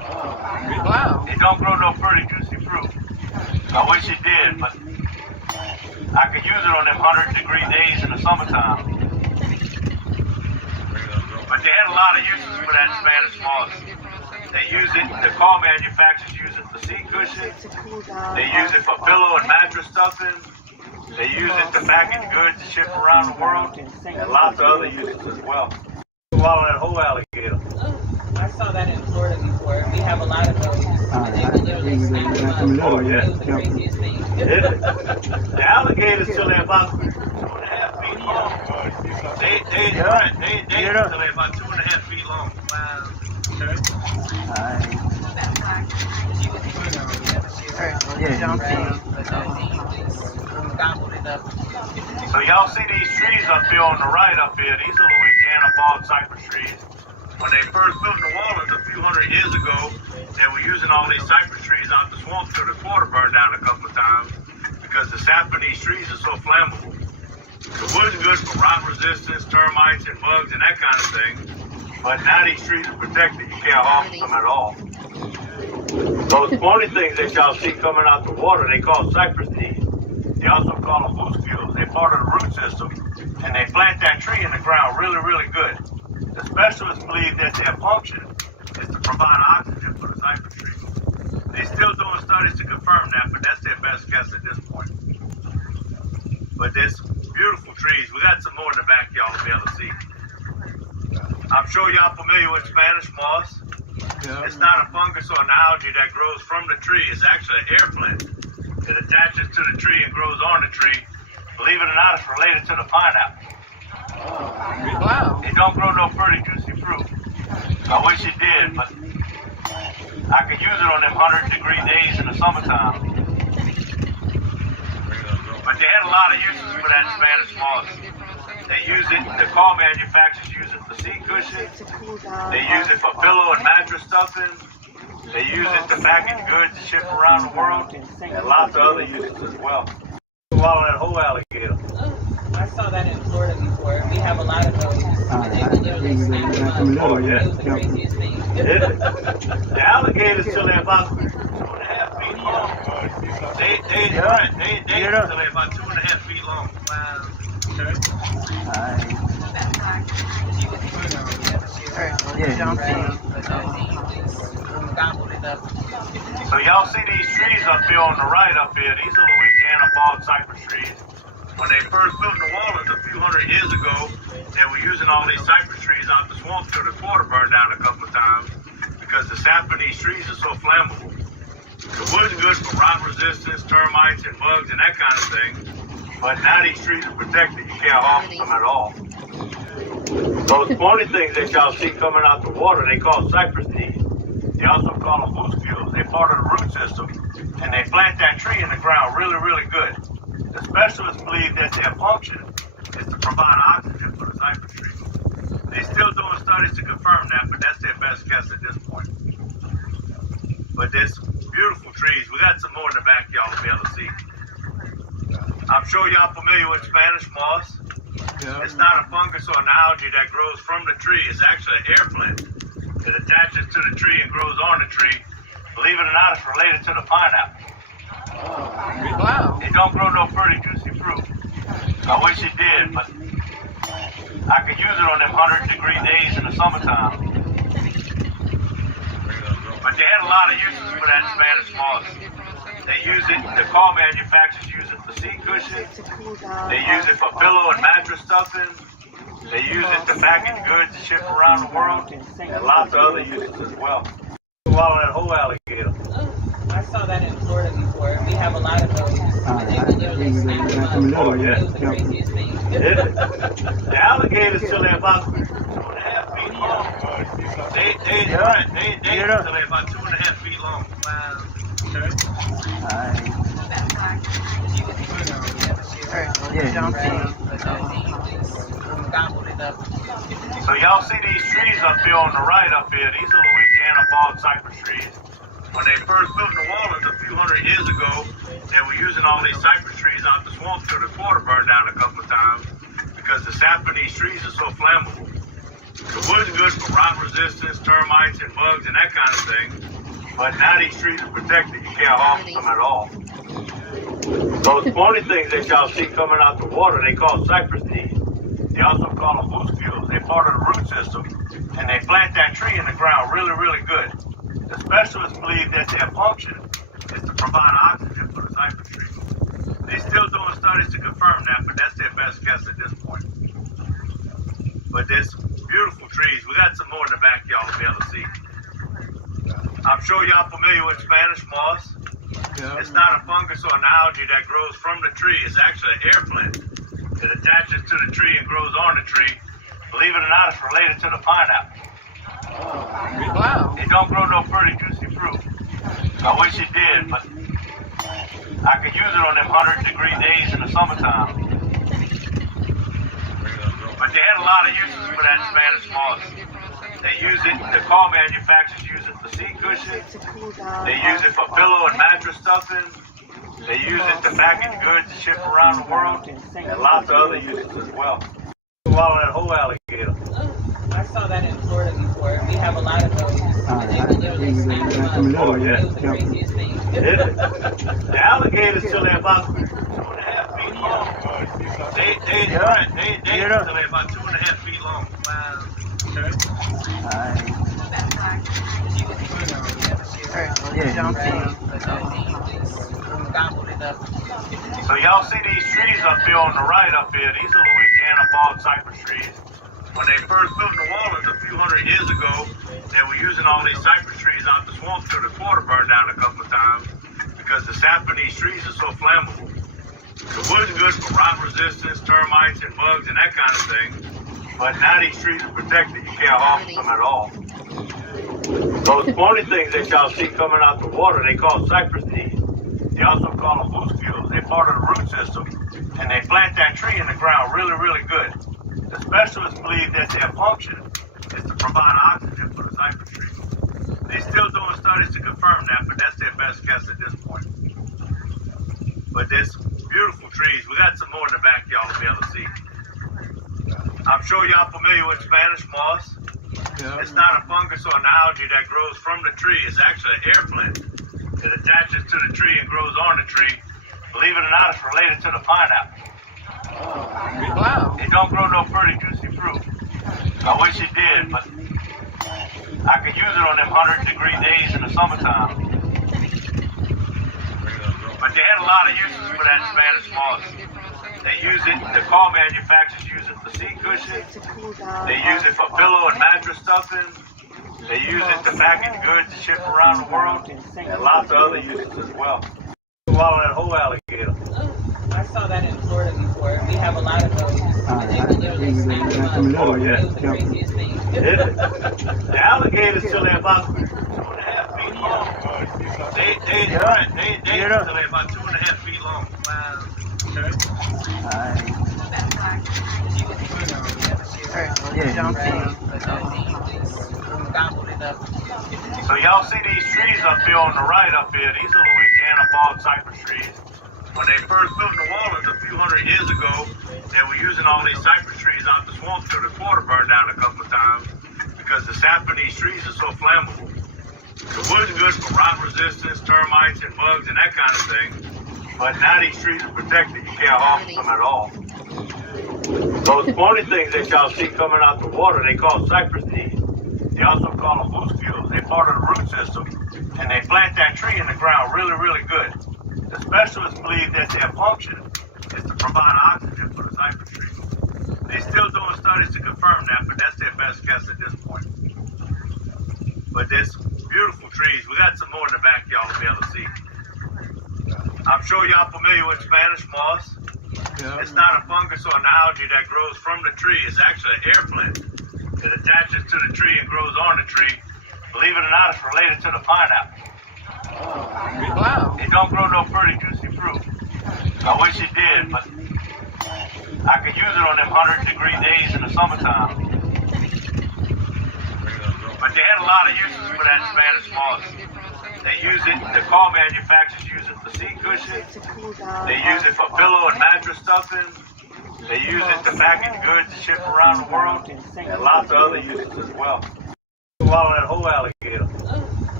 Big loud. It don't grow no pretty juicy fruit. I wish it did, but I could use it on them 100-degree days in the summertime. But they had a lot of uses for that Spanish moss. They use it, the car manufacturers use it for seat cushions. They use it for pillow and mattress stuffing. They use it to package goods to ship around the world. And lots of other uses as well. Swallow that whole alligator. I saw that in Florida before. We have a lot of those. They will literally snap them up. Oh, yeah. It was the craziest thing. The alligators till they're about 2.5 feet long. They till they're about 2.5 feet long. Wow. So y'all see these trees up here on the right up here? These are Louisiana bog cypress trees. When they first built New Orleans a few hundred years ago, they were using all these cypress trees out the swamp till the quarter burned down a couple of times because the sap in these trees is so flammable. The wood's good for rot resistance, termites and bugs and that kind of thing. But now these trees are protected. You can't harvest them at all. Those pointy things that y'all see coming out the water, they call cypress knees. They also call them muscules. They're part of the root system. And they plant that tree in the ground really, really good. The specialists believe that their function is to provide oxygen for the cypress tree. They're still doing studies to confirm that, but that's their best guess at this point. But there's beautiful trees. We got some more in the back y'all will be able to see. I'm sure y'all familiar with Spanish moss. Yeah. It's not a fungus or an algae that grows from the tree. It's actually an air plant. It attaches to the tree and grows on the tree. Believe it or not, it's related to the pineapple. Big loud. It don't grow no pretty juicy fruit. I wish it did, but I could use it on them 100-degree days in the summertime. But they had a lot of uses for that Spanish moss. They use it, the car manufacturers use it for seat cushions. They use it for pillow and mattress stuffing. They use it to package goods to ship around the world. And lots of other uses as well. Swallow that whole alligator. I saw that in Florida before. We have a lot of those. They will literally snap them up. Oh, yeah. It was the craziest thing. The alligators till they're about 2.5 feet long. They till they're about 2.5 feet long. Wow. So y'all see these trees up here on the right up here? These are Louisiana bog cypress trees. When they first built New Orleans a few hundred years ago, they were using all these cypress trees out the swamp till the quarter burned down a couple of times because the sap in these trees is so flammable. The wood's good for rot resistance, termites and bugs and that kind of thing. But now these trees are protected. You can't harvest them at all. Those pointy things that y'all see coming out the water, they call cypress knees. They also call them muscules. They're part of the root system. And they plant that tree in the ground really, really good. The specialists believe that their function is to provide oxygen for the cypress tree. They're still doing studies to confirm that, but that's their best guess at this point. But there's beautiful trees. We got some more in the back y'all will be able to see. I'm sure y'all familiar with Spanish moss. Yeah. It's not a fungus or an algae that grows from the tree. It's actually an air plant. It attaches to the tree and grows on the tree. Believe it or not, it's related to the pineapple. Big loud. It don't grow no pretty juicy fruit. I wish it did, but I could use it on them 100-degree days in the summertime. But they had a lot of uses for that Spanish moss. They use it, the car manufacturers use it for seat cushions. They use it for pillow and mattress stuffing. They use it to package goods to ship around the world. And lots of other uses as well. Swallow that whole alligator. I saw that in Florida before. We have a lot of those. They will literally snap them up. Oh, yeah. It was the craziest thing. The alligators till they're about 2.5 feet long. They till they're about 2.5 feet long. Wow. So y'all see these trees up here on the right up here? These are Louisiana bog cypress trees. When they first built New Orleans a few hundred years ago, they were using all these cypress trees out the swamp till the quarter burned down a couple of times because the sap in these trees is so flammable. The wood's good for rot resistance, termites and bugs and that kind of thing. But now these trees are protected. You can't harvest them at all. Those pointy things that y'all see coming out the water, they call cypress knees. They also call them moose fuels. They're part of the root system, and they plant that tree in the ground really, really good. The specialists believe that their function is to provide oxygen for the cypress trees. They're still doing studies to confirm that, but that's their best guess at this point. But there's beautiful trees. We got some more in the back y'all will be able to see. I'm sure y'all familiar with Spanish moss. Yeah. It's not a fungus or an algae that grows from the tree. It's actually an air plant. It attaches to the tree and grows on the tree. Believe it or not, it's related to the pineapple. Wow. It don't grow no pretty juicy fruit. I wish it did, but I could use it on them 100-degree days in the summertime. But they had a lot of uses for that Spanish moss. They use it, the car manufacturers use it for seat cushions. They use it for pillow and mattress stuffing. They use it to package goods to ship around the world, and lots of other uses as well. Swallow that whole alligator. I saw that in Florida before. We have a lot of those. They can literally snap them up. Oh, yeah. It was the craziest thing. The alligators till they're about 2.5 feet long. They till they're about 2.5 feet long. Wow. So y'all see these trees up here on the right up here. These are Louisiana bald cypress trees. When they first built New Orleans a few hundred years ago, they were using all these cypress trees out the swamp till the quarter burned down a couple of times because the sap in these trees is so flammable. The wood's good for rot resistance, termites, and bugs, and that kind of thing. But now these trees are protected. You can't harvest them at all. Those pointy things that y'all see coming out the water, they call cypress knees. They also call them moose fuels. They're part of the root system, and they plant that tree in the ground really, really good. The specialists believe that their function is to provide oxygen for the cypress trees. They're still doing studies to confirm that, but that's their best guess at this point. But there's beautiful trees. We got some more in the back y'all will be able to see. I'm sure y'all familiar with Spanish moss. Yeah. It's not a fungus or an algae that grows from the tree. It's actually an air plant. It attaches to the tree and grows on the tree. Believe it or not, it's related to the pineapple. Wow. It don't grow no pretty juicy fruit. I wish it did, but I could use it on them 100-degree days in the summertime. But they had a lot of uses for that Spanish moss. They use it, the car manufacturers use it for seat cushions. They use it for pillow and mattress stuffing. They use it to package goods to ship around the world, and lots of other uses as well. Swallow that whole alligator. I saw that in Florida before. We have a lot of those. They can literally snap them up. Oh, yeah. It was the craziest thing. The alligators till they're about 2.5 feet long. They till they're about 2.5 feet long. Wow. So y'all see these trees up here on the right up here. These are Louisiana bald cypress trees. When they first built New Orleans a few hundred years ago, they were using all these cypress trees out the swamp till the quarter burned down a couple of times because the sap in these trees is so flammable. The wood's good for rot resistance, termites, and bugs, and that kind of thing. But now these trees are protected. You can't harvest them at all. Those pointy things that y'all see coming out the water, they call cypress knees. They also call them moose fuels. They're part of the root system, and they plant that tree in the ground really, really good. The specialists believe that their function is to provide oxygen for the cypress trees. They're still doing studies to confirm that, but that's their best guess at this point. But there's beautiful trees. We got some more in the back y'all will be able to see. I'm sure y'all familiar with Spanish moss. Yeah. It's not a fungus or an algae that grows from the tree. It's actually an air plant. It attaches to the tree and grows on the tree. Believe it or not, it's related to the pineapple. Wow. It don't grow no pretty juicy fruit. I wish it did, but I could use it on them 100-degree days in the summertime. But they had a lot of uses for that Spanish moss. They use it, the car manufacturers use it for seat cushions. They use it for pillow and mattress stuffing. They use it to package goods to ship around the world, and lots of other uses as well. Swallow that whole alligator.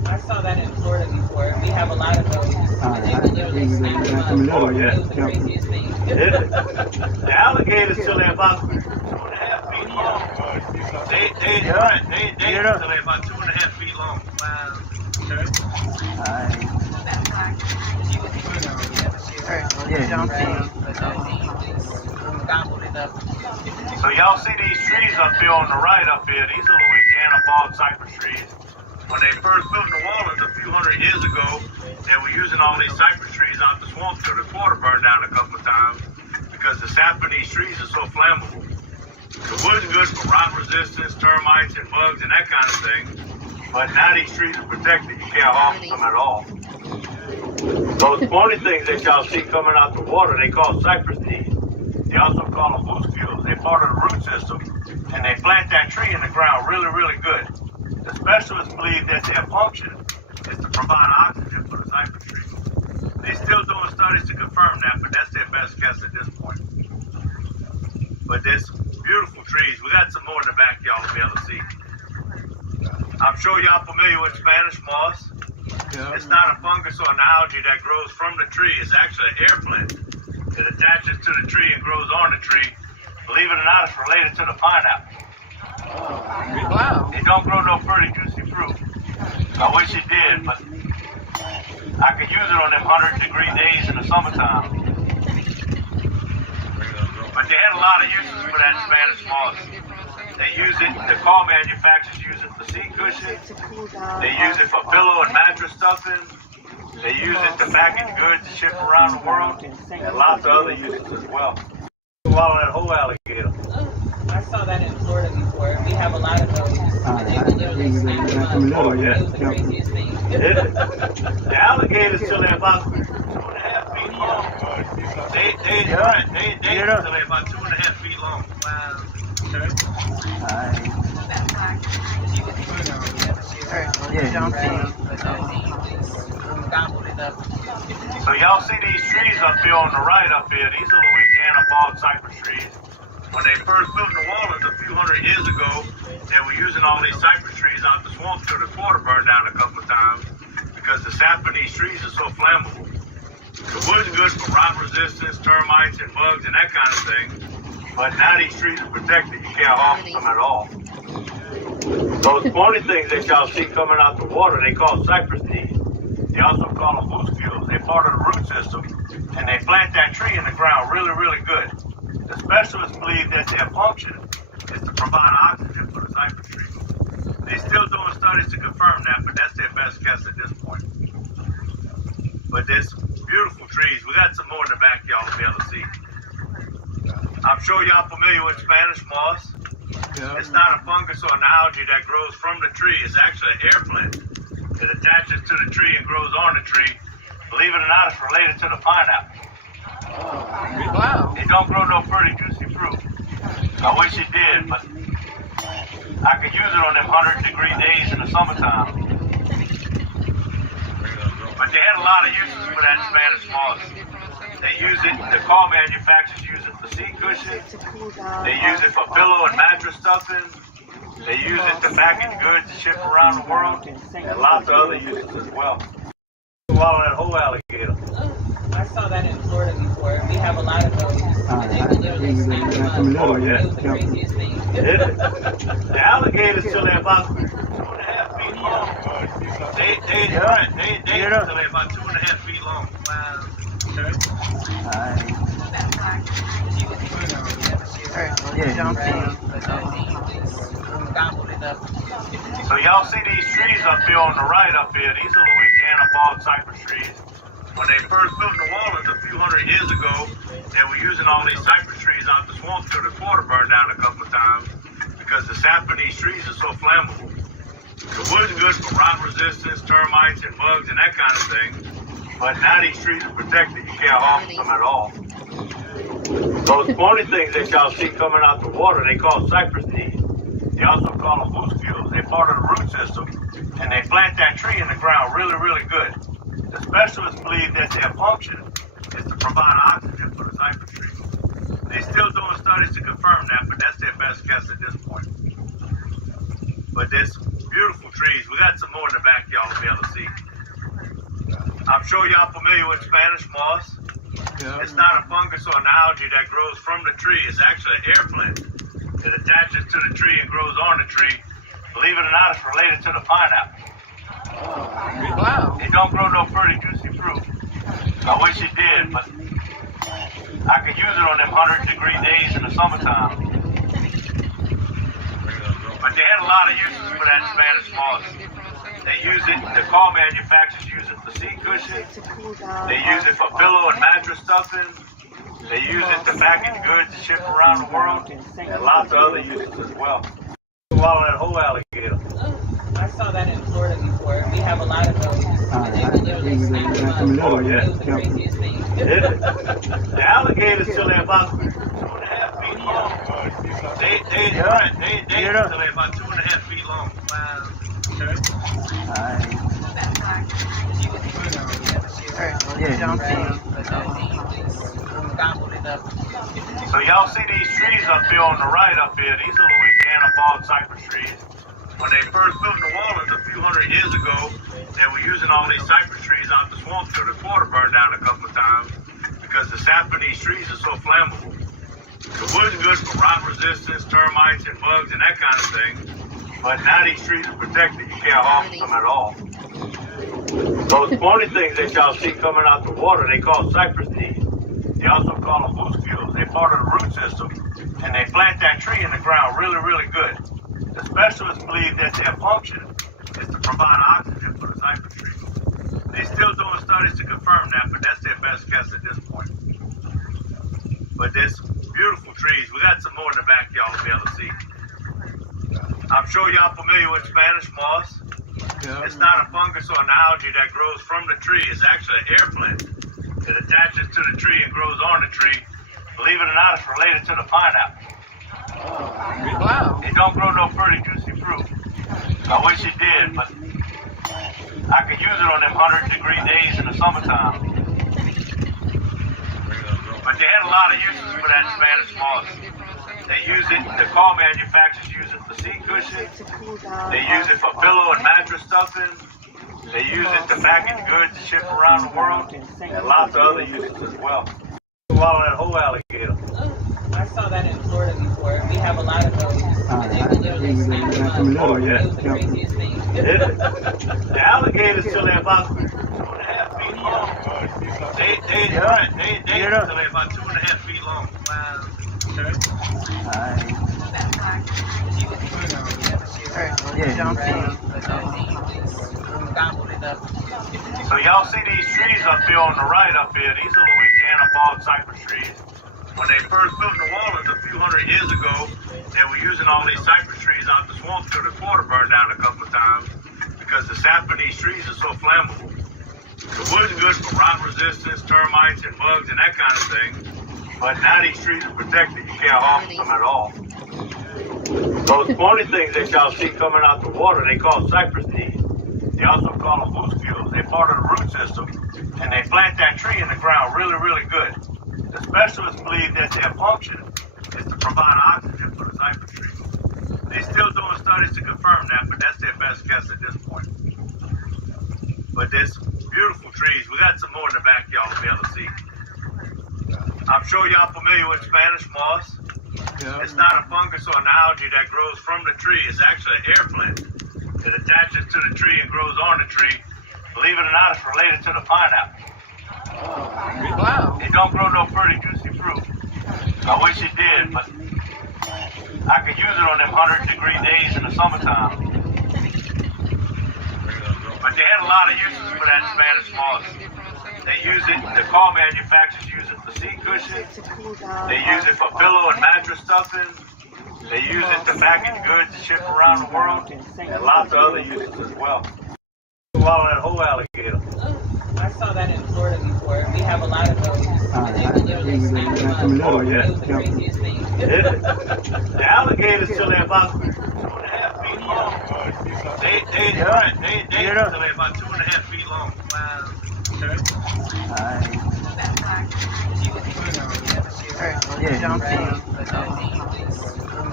I saw that in Florida before. We have a lot of those. And they will literally snap them up. Oh, yeah. It was the craziest thing. The alligators till they're about 2.5 feet long. They till they're about 2.5 feet long. Wow. So y'all see these trees up here on the right up here? These are Louisiana bald cypress trees. When they first built New Orleans a few hundred years ago, they were using all these cypress trees out the swamp till the quarter burned down a couple of times because the sap in these trees is so flammable. The wood's good for rot resistance, termites, and bugs, and that kind of thing. But now these trees are protected. You can't harm them at all. Those pointy things that y'all see coming out the water, they call cypress knees. They also call them boost fuels. They're part of the root system, and they plant that tree in the ground really, really good. The specialists believe that their function is to provide oxygen for the cypress tree. They're still doing studies to confirm that, but that's their best guess at this point. But there's beautiful trees. We got some more in the back y'all will be able to see. I'm sure y'all familiar with Spanish moss. Yeah. It's not a fungus or an algae that grows from the tree. It's actually an air plant. It attaches to the tree and grows on the tree. Believe it or not, it's related to the pineapple. Wow. It don't grow no pretty juicy fruit. I wish it did, but I could use it on them 100-degree days in the summertime. But they had a lot of uses for that Spanish moss. They use it, the car manufacturers use it for seat cushions. They use it for pillow and mattress stuffing. They use it to package goods and ship around the world. And lots of other uses as well. Swallow that whole alligator. I saw that in Florida before. We have a lot of those. And they will literally snap them up. Oh, yeah. It was the craziest thing. The alligators till they're about 2.5 feet long. They till they're about 2.5 feet long. Wow. So y'all see these trees up here on the right up here? These are Louisiana bald cypress trees. When they first built New Orleans a few hundred years ago, they were using all these cypress trees out the swamp till the quarter burned down a couple of times because the sap in these trees is so flammable. The wood's good for rot resistance, termites, and bugs, and that kind of thing. But now these trees are protected. You can't harm them at all. Those pointy things that y'all see coming out the water, they call cypress knees. They also call them boost fuels. They're part of the root system, and they plant that tree in the ground really, really good. The specialists believe that their function is to provide oxygen for the cypress tree. They're still doing studies to confirm that, but that's their best guess at this point. But there's beautiful trees. We got some more in the back y'all will be able to see. I'm sure y'all familiar with Spanish moss. Yeah. It's not a fungus or an algae that grows from the tree. It's actually an air plant. It attaches to the tree and grows on the tree. Believe it or not, it's related to the pineapple. Wow. It don't grow no pretty juicy fruit. I wish it did, but I could use it on them 100-degree days in the summertime. But they had a lot of uses for that Spanish moss. They use it, the car manufacturers use it for seat cushions. They use it for pillow and mattress stuffing. They use it to package goods and ship around the world. And lots of other uses as well. Swallow that whole alligator. I saw that in Florida before. We have a lot of those. And they will literally snap them up. Oh, yeah. It was the craziest thing. The alligators till they're about 2.5 feet long. They till they're about 2.5 feet long. Wow. So y'all see these trees up here on the right up here? These are Louisiana bald cypress trees. When they first built New Orleans a few hundred years ago, they were using all these cypress trees out the swamp till the quarter burned down a couple of times because the sap in these trees is so flammable. The wood's good for rot resistance, termites, and bugs, and that kind of thing. But now these trees are protected. You can't harm them at all. Those pointy things that y'all see coming out the water, they call cypress knees. They also call them boost fuels. They're part of the root system, and they plant that tree in the ground really, really good. The specialists believe that their function is to provide oxygen for the cypress tree. They're still doing studies to confirm that, but that's their best guess at this point. But there's beautiful trees. We got some more in the back y'all will be able to see. I'm sure y'all familiar with Spanish moss. Yeah. It's not a fungus or an algae that grows from the tree. It's actually an air plant. It attaches to the tree and grows on the tree. Believe it or not, it's related to the pineapple. Wow. It don't grow no pretty juicy fruit. I wish it did, but I could use it on them 100-degree days in the summertime. But they had a lot of uses for that Spanish moss. They use it, the car manufacturers use it for seat cushions. They use it for pillow and mattress stuffing. They use it to package goods and ship around the world. And lots of other uses as well. Swallow that whole alligator. I saw that in Florida before. We have a lot of those. And they will literally snap them up. Oh, yeah. It was the craziest thing. The alligators till they're about 2.5 feet long. They till they're about 2.5 feet long. Wow. So y'all see these trees up here on the right up here? These are Louisiana bald cypress trees. When they first built New Orleans a few hundred years ago, they were using all these cypress trees out the swamp till the quarter burned down a couple of times because the sap in these trees is so flammable. The wood's good for rot resistance, termites, and bugs and that kind of thing. But now these trees are protected. You can't harm them at all. Those pointy things that y'all see coming out the water, they call cypress knees. They also call them muscules. They're part of the root system. And they plant that tree in the ground really, really good. The specialists believe that their function is to provide oxygen for the cypress tree. They're still doing studies to confirm that, but that's their best guess at this point. But there's beautiful trees. We got some more in the back y'all will be able to see. I'm sure y'all familiar with Spanish moss. Yeah. It's not a fungus or an algae that grows from the tree. It's actually an air plant. It attaches to the tree and grows on the tree. Believe it or not, it's related to the pineapple. Wow. It don't grow no pretty juicy fruit. I wish it did, but I could use it on them 100-degree days in the summertime. But they had a lot of uses for that Spanish moss. They use it, the car manufacturers use it for seat cushions. They use it for pillow and mattress stuffing. They use it to package goods and ship around the world. And lots of other uses as well. Swallow that whole alligator. I saw that in Florida before. We have a lot of those. And they will literally snap them up. Oh, yeah. It was the craziest thing. The alligators till they're about 2.5 feet long. They till they're about 2.5 feet long. Wow. So y'all see these trees up here on the right up here? These are Louisiana bald cypress trees. When they first built New Orleans a few hundred years ago, they were using all these cypress trees out the swamp till the quarter burned down a couple of times because the sap in these trees is so flammable. The wood's good for rot resistance, termites, and bugs and that kind of thing. But now these trees are protected. You can't harm them at all. Those pointy things that y'all see coming out the water, they call cypress knees. They also call them muscules. They're part of the root system. And they plant that tree in the ground really, really good. The specialists believe that their function is to provide oxygen for the cypress tree. They're still doing studies to confirm that, but that's their best guess at this point. But there's beautiful trees. We got some more in the back y'all will be able to see. I'm sure y'all familiar with Spanish moss. Yeah. It's not a fungus or an algae that grows from the tree. It's actually an air plant. It attaches to the tree and grows on the tree. Believe it or not, it's related to the pineapple. Wow. It don't grow no pretty juicy fruit. I wish it did, but I could use it on them 100-degree days in the summertime. But they had a lot of uses for that Spanish moss. They use it, the car manufacturers use it for seat cushions. They use it for pillow and mattress stuffing. They use it to package goods and ship around the world. And lots of other uses as well. Swallow that whole alligator. I saw that in Florida before. We have a lot of those. And they will literally snap them up. Oh, yeah. It was the craziest thing. The alligators till they're about 2.5 feet long. They till they're about 2.5 feet long. Wow.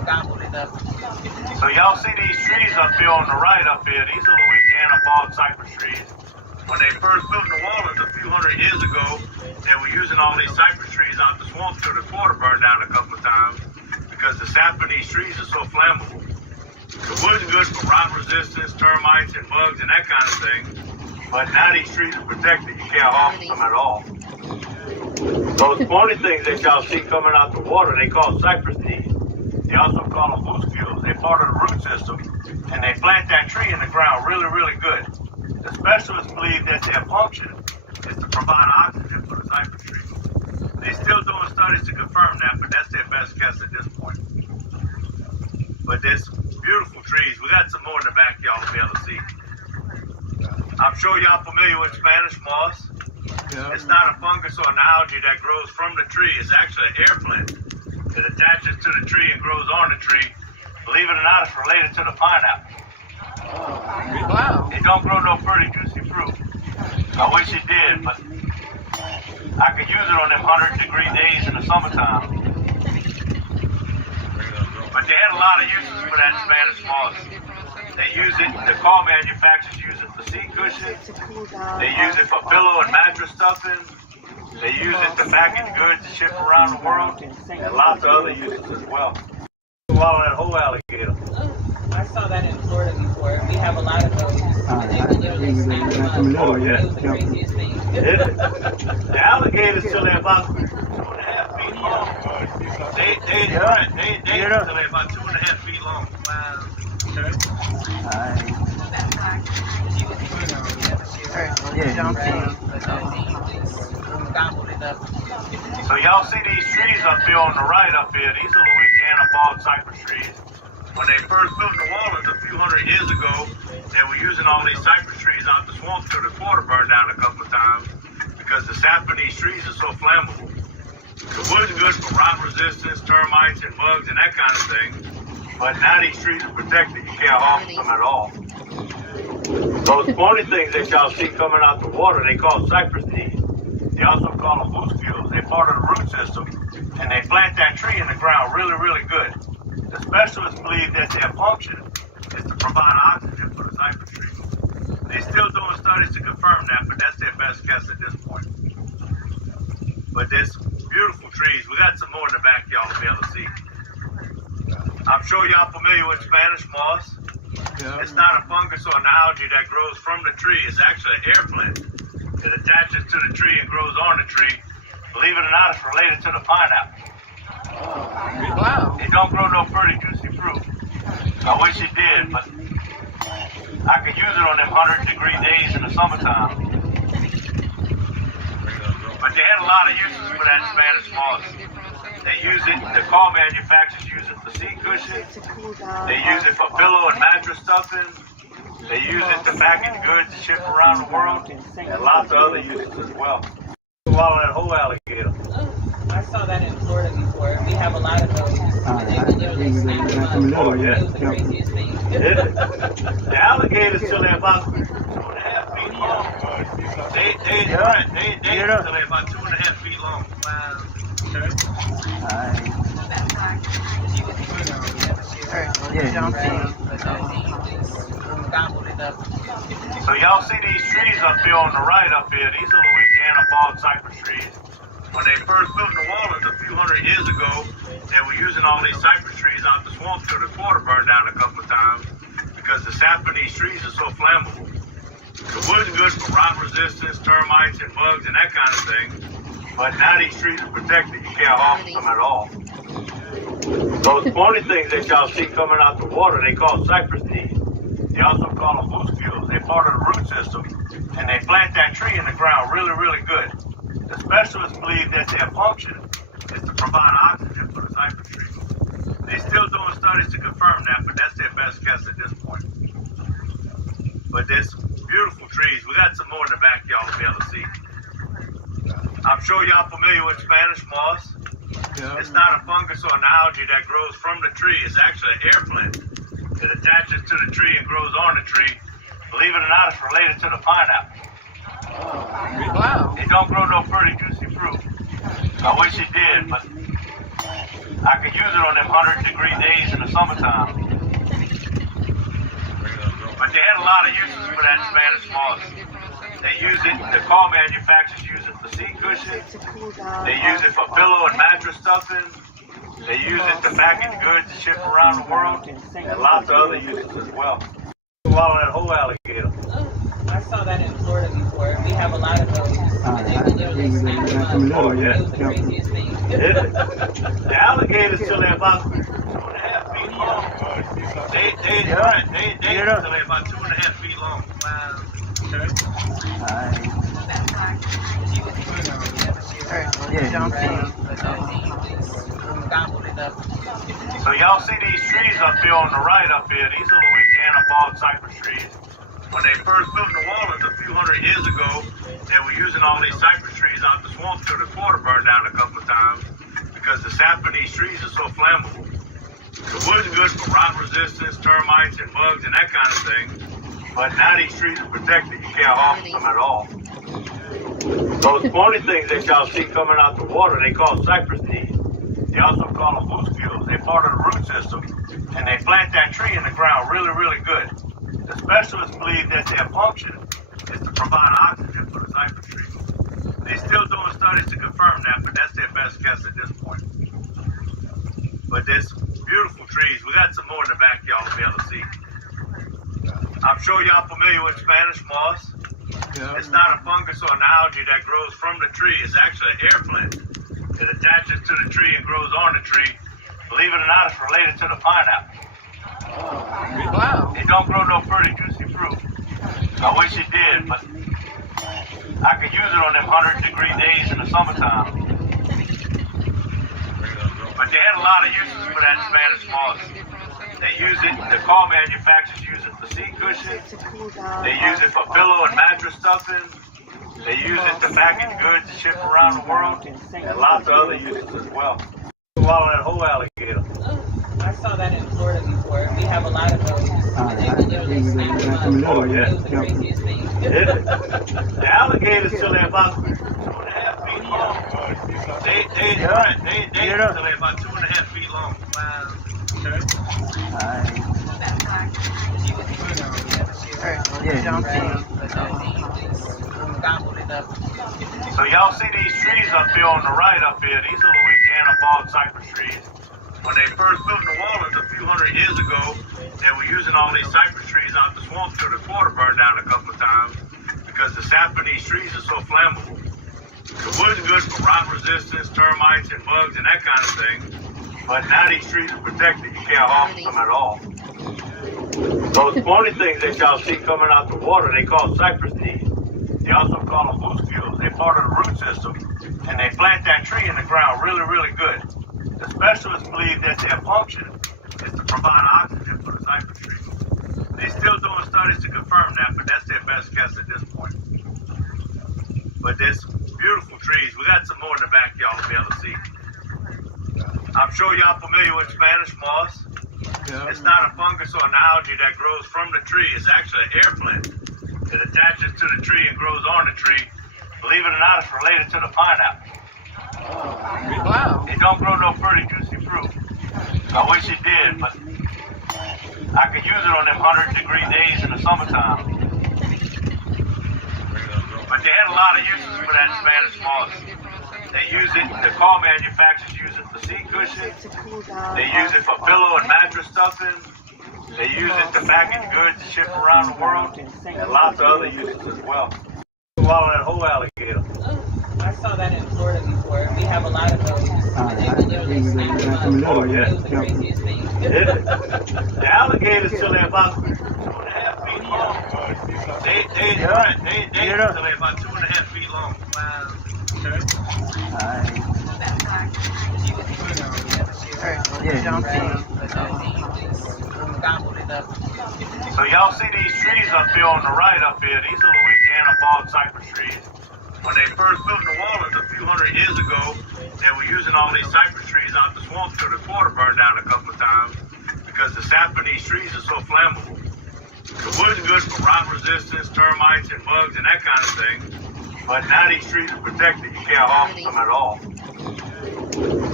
gobbled it up. So y'all see these trees up here on the right up here, these are Louisiana bog cypress trees. When they first built New Orleans a few hundred years ago, they were using all these cypress trees out the swamp till the quarter burned down a couple of times because the sap in these trees is so flammable. The wood's good for rot resistance, termites and bugs and that kind of thing, but now these trees are protected, you can't harm them at all. Those pointy things that y'all see coming out the water, they call cypress knees. They also call them muscules. They're part of the root system, and they plant that tree in the ground really, really good. The specialists believe that their function is to provide oxygen for the cypress tree. They're still doing studies to confirm that, but that's their best guess at this point. But there's beautiful trees. We got some more in the back y'all will be able to see. I'm sure y'all familiar with Spanish moss. It's not a fungus or an algae that grows from the tree. It's actually an air plant. It attaches to the tree and grows on the tree. Believe it or not, it's related to the pineapple. Wow. It don't grow no pretty juicy fruit. I wish it did, but I could use it on them 100-degree days in the summertime. But they had a lot of uses for that Spanish moss. They use it, the car manufacturers use it for seat cushions. They use it for pillow and mattress stuffing. They use it to package goods to ship around the world. And lots of other uses as well. Swallow that whole alligator. I saw that in Florida before. We have a lot of those. And they can literally snap them up. Oh, yeah. It was the craziest thing. The alligators till they're about 2.5 feet long. They till they're about 2.5 feet long. Wow. So y'all see these trees up here on the right up here, these are Louisiana bog cypress trees. When they first built New Orleans a few hundred years ago, they were using all these cypress trees out the swamp till the quarter burned down a couple of times because the sap in these trees is so flammable. The wood's good for rot resistance, termites and bugs and that kind of thing, but now these trees are protected, you can't harm them at all. Those pointy things that y'all see coming out the water, they call cypress knees. They also call them muscules. They're part of the root system, and they plant that tree in the ground really, really good. The specialists believe that their function is to provide oxygen for the cypress tree. They're still doing studies to confirm that, but that's their best guess at this point. But there's beautiful trees. We got some more in the back y'all will be able to see. I'm sure y'all familiar with Spanish moss. It's not a fungus or an algae that grows from the tree. It's actually an air plant. It attaches to the tree and grows on the tree. Believe it or not, it's related to the pineapple. Wow. It don't grow no pretty juicy fruit. I wish it did, but I could use it on them 100-degree days in the summertime. But they had a lot of uses for that Spanish moss. They use it, the car manufacturers use it for seat cushions. They use it for pillow and mattress stuffing. They use it to package goods to ship around the world. And lots of other uses as well. Swallow that whole alligator. I saw that in Florida before. We have a lot of those. And they can literally snap them up. Oh, yeah. It was the craziest thing. The alligators till they're about 2.5 feet long. They till they're about 2.5 feet long. Wow. So y'all see these trees up here on the right up here, these are Louisiana bog cypress trees. When they first built New Orleans a few hundred years ago, they were using all these cypress trees out the swamp till the quarter burned down a couple of times because the sap in these trees is so flammable. The wood's good for rot resistance, termites and bugs and that kind of thing, but now these trees are protected, you can't harm them at all. Those pointy things that y'all see coming out the water, they call cypress knees. They also call them muscules. They're part of the root system, and they plant that tree in the ground really, really good. The specialists believe that their function is to provide oxygen for the cypress tree. They're still doing studies to confirm that, but that's their best guess at this point. But there's beautiful trees. We got some more in the back y'all will be able to see. I'm sure y'all familiar with Spanish moss. It's not a fungus or an algae that grows from the tree. It's actually an air plant. It attaches to the tree and grows on the tree. Believe it or not, it's related to the pineapple. Wow. It don't grow no pretty juicy fruit. I wish it did, but I could use it on them 100-degree days in the summertime. But they had a lot of uses for that Spanish moss. They use it, the car manufacturers use it for seat cushions. They use it for pillow and mattress stuffing. They use it to package goods to ship around the world. And lots of other uses as well. Swallow that whole alligator. I saw that in Florida before. We have a lot of those. And they can literally snap them up. Oh, yeah. It was the craziest thing. The alligators till they're about 2.5 feet long. They till they're about 2.5 feet long. Wow. So y'all see these trees up here on the right up here? These are Louisiana bald cypress trees. When they first built New Orleans a few hundred years ago, they were using all these cypress trees out the swamp till the quarter burned down a couple of times because the sap in these trees is so flammable. The wood's good for rot resistance, termites and bugs and that kind of thing. But now these trees are protected. You can't harvest them at all. Those pointy things that y'all see coming out the water, they call cypress knees. They also call them muscules. They're part of the root system. And they plant that tree in the ground really, really good. The specialists believe that their function is to provide oxygen for the cypress tree. They're still doing studies to confirm that, but that's their best guess at this point. But there's beautiful trees. We got some more in the back y'all will be able to see. I'm sure y'all familiar with Spanish moss. Yeah. It's not a fungus or an algae that grows from the tree. It's actually an air plant. It attaches to the tree and grows on the tree. Believe it or not, it's related to the pineapple. Wow. It don't grow no pretty juicy fruit. I wish it did, but I could use it on them 100-degree days in the summertime. But they had a lot of uses for that Spanish moss. They use it, the car manufacturers use it for seat cushions. They use it for pillow and mattress stuffing. They use it to package goods to ship around the world. And lots of other uses as well. Swallow that whole alligator. I saw that in Florida before. We have a lot of those. And they can literally snap them up. Oh, yeah. It was the craziest thing. The alligators till they're about 2.5 feet long. They till they're about 2.5 feet long. Wow. So y'all see these trees up here on the right up here? These are Louisiana bald cypress trees. When they first built New Orleans a few hundred years ago, they were using all these cypress trees out the swamp till the quarter burned down a couple of times because the sap in these trees is so flammable. The wood's good for rot resistance, termites and bugs and that kind of thing. But now these trees are protected. You can't harvest them at all. Those pointy things that y'all see coming out the water, they call cypress knees. They also call them muscules. They're part of the root system. And they plant that tree in the ground really, really good. The specialists believe that their function is to provide oxygen for the cypress tree. They're still doing studies to confirm that, but that's their best guess at this point. But there's beautiful trees. We got some more in the back y'all will be able to see. I'm sure y'all familiar with Spanish moss. Yeah. It's not a fungus or an algae that grows from the tree. It's actually an air plant. It attaches to the tree and grows on the tree. Believe it or not, it's related to the pineapple. Wow. It don't grow no pretty juicy fruit. I wish it did, but I could use it on them 100-degree days in the summertime. But they had a lot of uses for that Spanish moss. They use it, the car manufacturers use it for seat cushions. They use it for pillow and mattress stuffing. They use it to package goods to ship around the world. And lots of other uses as well. Swallow that whole alligator. I saw that in Florida before. We have a lot of those. And they can literally snap them up. Oh, yeah. It was the craziest thing. The alligators till they're about 2.5 feet long. They till they're about 2.5 feet long. Wow. So y'all see these trees up here on the right up here? These are Louisiana bald cypress trees. When they first built New Orleans a few hundred years ago, they were using all these cypress trees out the swamp till the quarter burned down a couple of times because the sap in these trees is so flammable. The wood's good for rot resistance, termites and bugs and that kind of thing. But now these trees are protected. You can't harvest them at all.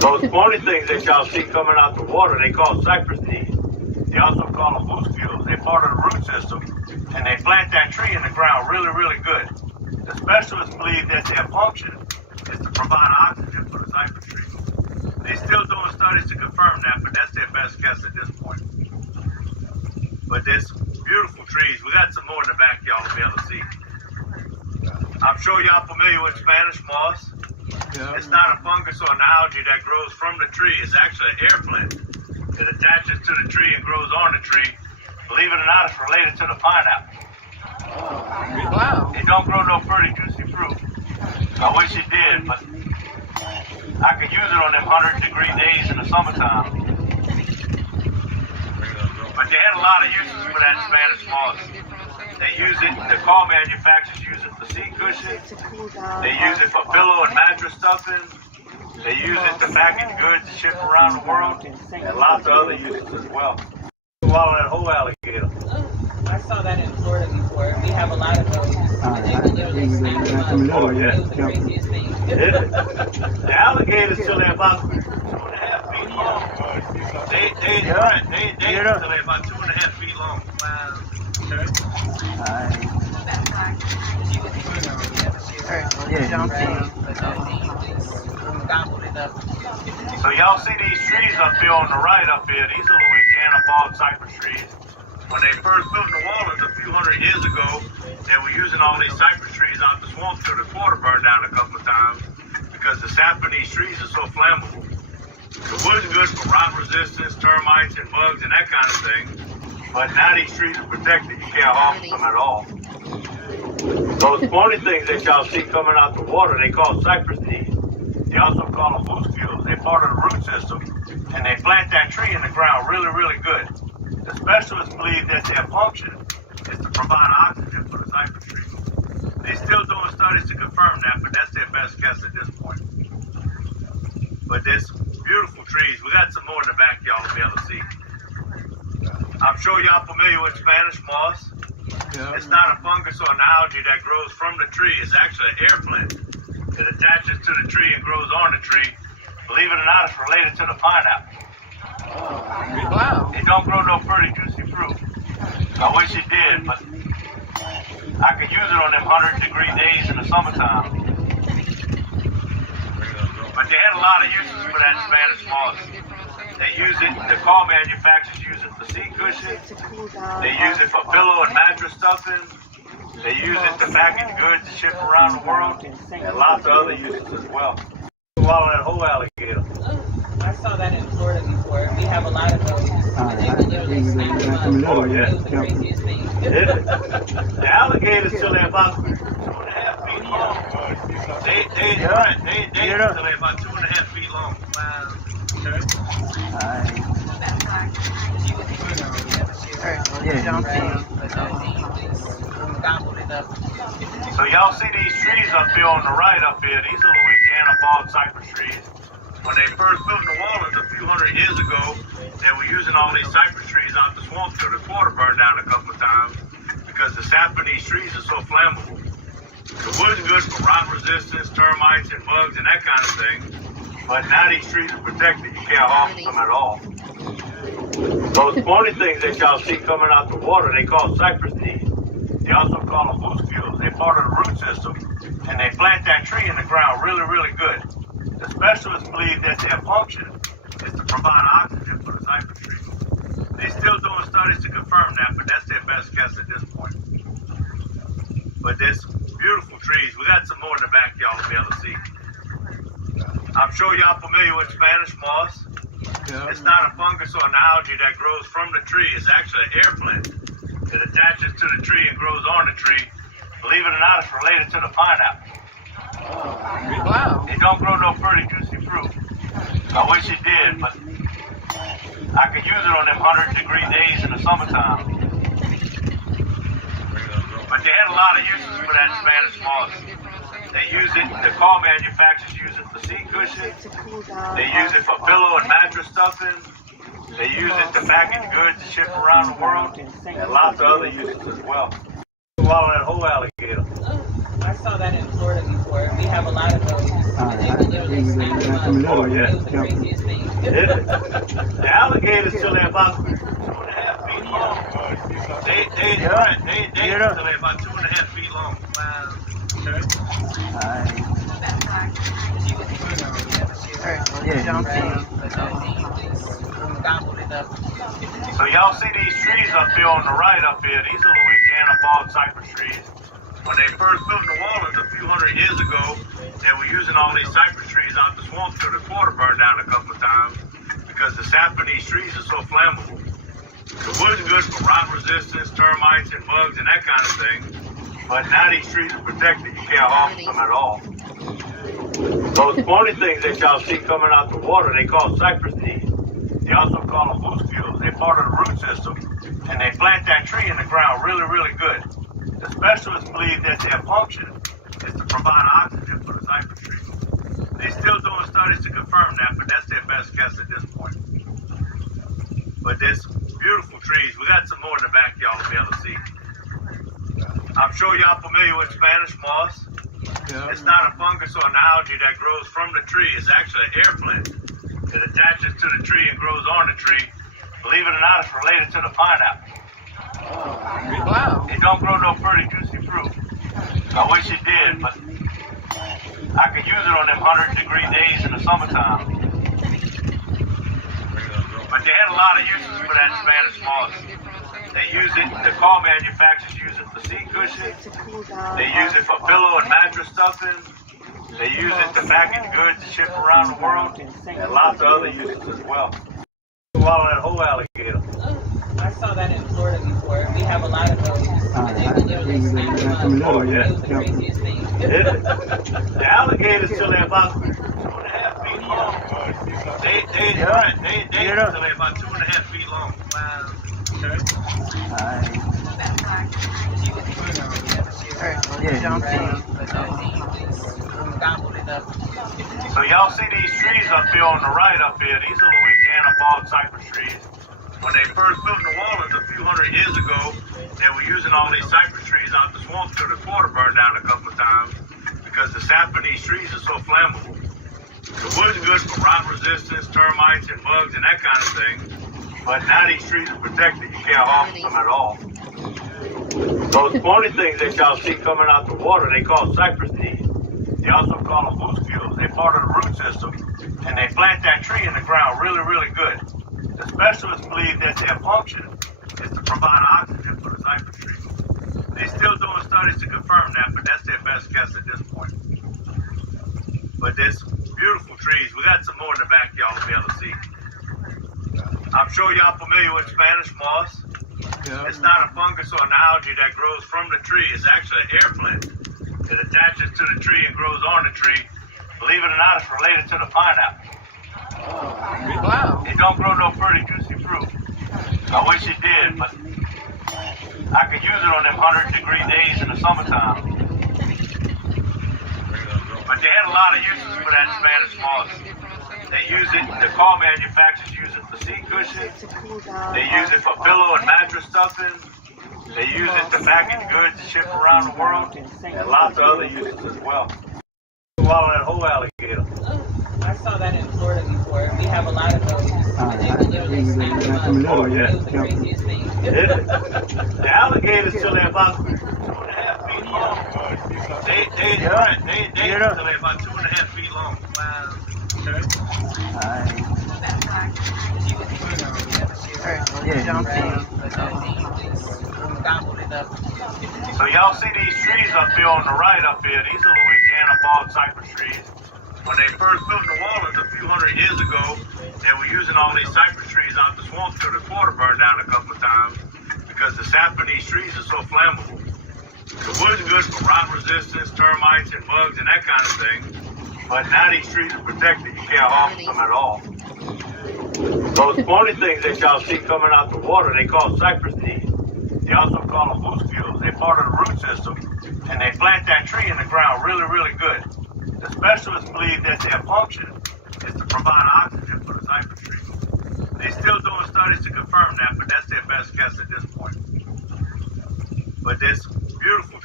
Those pointy things that y'all see coming out the water, they call cypress knees. They also call them muscules. They're part of the root system, and they plant that tree in the ground really, really good. The specialists believe that their function is to provide oxygen for the cypress tree. They're still doing studies to confirm that, but that's their best guess at this point. But there's beautiful trees. We got some more in the back y'all will be able to see. I'm sure y'all familiar with Spanish moss. Yeah. It's not a fungus or an algae that grows from the tree. It's actually an air plant. It attaches to the tree and grows on the tree. Believe it or not, it's related to the pineapple. Wow. It don't grow no pretty juicy fruit. I wish it did, but I could use it on them 100-degree days in the summertime. But they had a lot of uses for that Spanish moss. They use it, the car manufacturers use it for seat cushions. They use it for pillow and mattress stuffing. They use it to package goods to ship around the world. And lots of other uses as well. Swallow that whole alligator. I saw that in Florida before. We have a lot of those. And they can literally snap them up. Oh, yeah. It was the craziest thing. The alligators till they're about 2.5 feet long. They till they're about 2.5 feet long. Wow. So y'all see these trees up here on the right up here? These are Louisiana bog cypress trees. When they first built New Orleans a few hundred years ago, they were using all these cypress trees out the swamp till the quarter burned down a couple of times because the sap in these trees is so flammable. The wood's good for rot resistance, termites, and bugs, and that kind of thing. But now these trees are protected. You can't harm them at all. Those pointy things that y'all see coming out the water, they call cypress knees. They also call them muscules. They're part of the root system, and they plant that tree in the ground really, really good. The specialists believe that their function is to provide oxygen for the cypress tree. They're still doing studies to confirm that, but that's their best guess at this point. But there's beautiful trees. We got some more in the back y'all will be able to see. I'm sure y'all familiar with Spanish moss. Yeah. It's not a fungus or an algae that grows from the tree. It's actually an air plant. It attaches to the tree and grows on the tree. Believe it or not, it's related to the pineapple. Wow. It don't grow no pretty juicy fruit. I wish it did, but I could use it on them 100-degree days in the summertime. But they had a lot of uses for that Spanish moss. They use it, the car manufacturers use it for seat cushions. They use it for pillow and mattress stuffing. They use it to package goods to ship around the world. And lots of other uses as well. Swallow that whole alligator. I saw that in Florida before. We have a lot of those. And they can literally snap them up. Oh, yeah. It was the craziest thing. The alligators till they're about 2.5 feet long. They till they're about 2.5 feet long. Wow. So y'all see these trees up here on the right up here? These are Louisiana bog cypress trees. When they first built New Orleans a few hundred years ago, they were using all these cypress trees out the swamp till the quarter burned down a couple of times because the sap in these trees is so flammable. The wood's good for rot resistance, termites, and bugs, and that kind of thing. But now these trees are protected. You can't harm them at all. Those pointy things that y'all see coming out the water, they call cypress knees. They also call them muscules. They're part of the root system, and they plant that tree in the ground really, really good. The specialists believe that their function is to provide oxygen for the cypress tree. They're still doing studies to confirm that, but that's their best guess at this point. But there's beautiful trees. We got some more in the back y'all will be able to see. I'm sure y'all familiar with Spanish moss. Yeah. It's not a fungus or an algae that grows from the tree. It's actually an air plant. It attaches to the tree and grows on the tree. Believe it or not, it's related to the pineapple. Wow. It don't grow no pretty juicy fruit. I wish it did, but I could use it on them 100-degree days in the summertime. But they had a lot of uses for that Spanish moss. They use it, the car manufacturers use it for seat cushions. They use it for pillow and mattress stuffing. They use it to package goods to ship around the world. And lots of other uses as well. Swallow that whole alligator. I saw that in Florida before. We have a lot of those. And they will literally snap them up. Oh, yeah. It was the craziest thing. The alligators till they're about 2.5 feet long. They till they're about 2.5 feet long. Wow. Gobbled it up. So y'all see these trees up here on the right up here? These are Louisiana bog cypress trees. When they first built New Orleans a few hundred years ago, they were using all these cypress trees out the swamp till the quarter burned down a couple of times because the sap in these trees is so flammable. The wood's good for rot resistance, termites, and bugs and that kind of thing. But now these trees are protected. You can't harm them at all. Those pointy things that y'all see coming out the water, they call cypress knees. They also call them boost fuels. They're part of the root system, and they plant that tree in the ground really, really good. The specialists believe that their function is to provide oxygen for the cypress tree. They're still doing studies to confirm that, but that's their best guess at this point. But there's beautiful trees. We got some more in the back y'all will be able to see. I'm sure y'all familiar with Spanish moss. It's not a fungus or an algae that grows from the tree. It's actually an air plant. It attaches to the tree and grows on the tree. Believe it or not, it's related to the pineapple. Wow. It don't grow no pretty juicy fruit. I wish it did, but I could use it on them 100-degree days in the summertime. But they had a lot of uses for that Spanish moss. They use it, the car manufacturers use it for seat cushions. They use it for pillow and mattress stuffing. They use it to package goods to ship around the world. And lots of other uses as well. Swallow that whole alligator. I saw that in Florida before. We have a lot of those. And they will literally snap them up. Oh, yeah. It was the craziest thing. The alligators till they're about 2.5 feet long. They till they're about 2.5 feet long. Wow. Gobbled it up. So y'all see these trees up here on the right up here? These are Louisiana bog cypress trees. When they first built New Orleans a few hundred years ago, they were using all these cypress trees out the swamp till the quarter burned down a couple of times because the sap in these trees is so flammable. The wood's good for rot resistance, termites, and bugs and that kind of thing. But now these trees are protected. You can't harm them at all. Those pointy things that y'all see coming out the water, they call cypress knees. They also call them boost fuels. They're part of the root system, and they plant that tree in the ground really, really good. The specialists believe that their function is to provide oxygen for the cypress tree. They're still doing studies to confirm that, but that's their best guess at this point. But there's beautiful trees. We got some more in the back y'all will be able to see. I'm sure y'all familiar with Spanish moss. It's not a fungus or an algae that grows from the tree. It's actually an air plant. It attaches to the tree and grows on the tree. Believe it or not, it's related to the pineapple. Wow. It don't grow no pretty juicy fruit. I wish it did, but I could use it on them 100-degree days in the summertime. But they had a lot of uses for that Spanish moss. They use it, the car manufacturers use it for seat cushions. They use it for pillow and mattress stuffing. They use it to package goods to ship around the world. And lots of other uses as well. Swallow that whole alligator. I saw that in Florida before. We have a lot of those. And they will literally snap them up. Oh, yeah. It was the craziest thing. The alligators till they're about 2.5 feet long. They till they're about 2.5 feet long. Wow. Gobbled it up. So y'all see these trees up here on the right up here? These are Louisiana bog cypress trees. When they first built New Orleans a few hundred years ago, they were using all these cypress trees out the swamp till the quarter burned down a couple of times because the sap in these trees is so flammable. The wood's good for rot resistance, termites, and bugs and that kind of thing. But now these trees are protected. You can't harm them at all. Those pointy things that y'all see coming out the water, they call cypress knees. They also call them boost fuels. They're part of the root system, and they plant that tree in the ground really, really good. The specialists believe that their function is to provide oxygen for the cypress tree. They're still doing studies to confirm that, but that's their best guess at this point. But there's beautiful trees.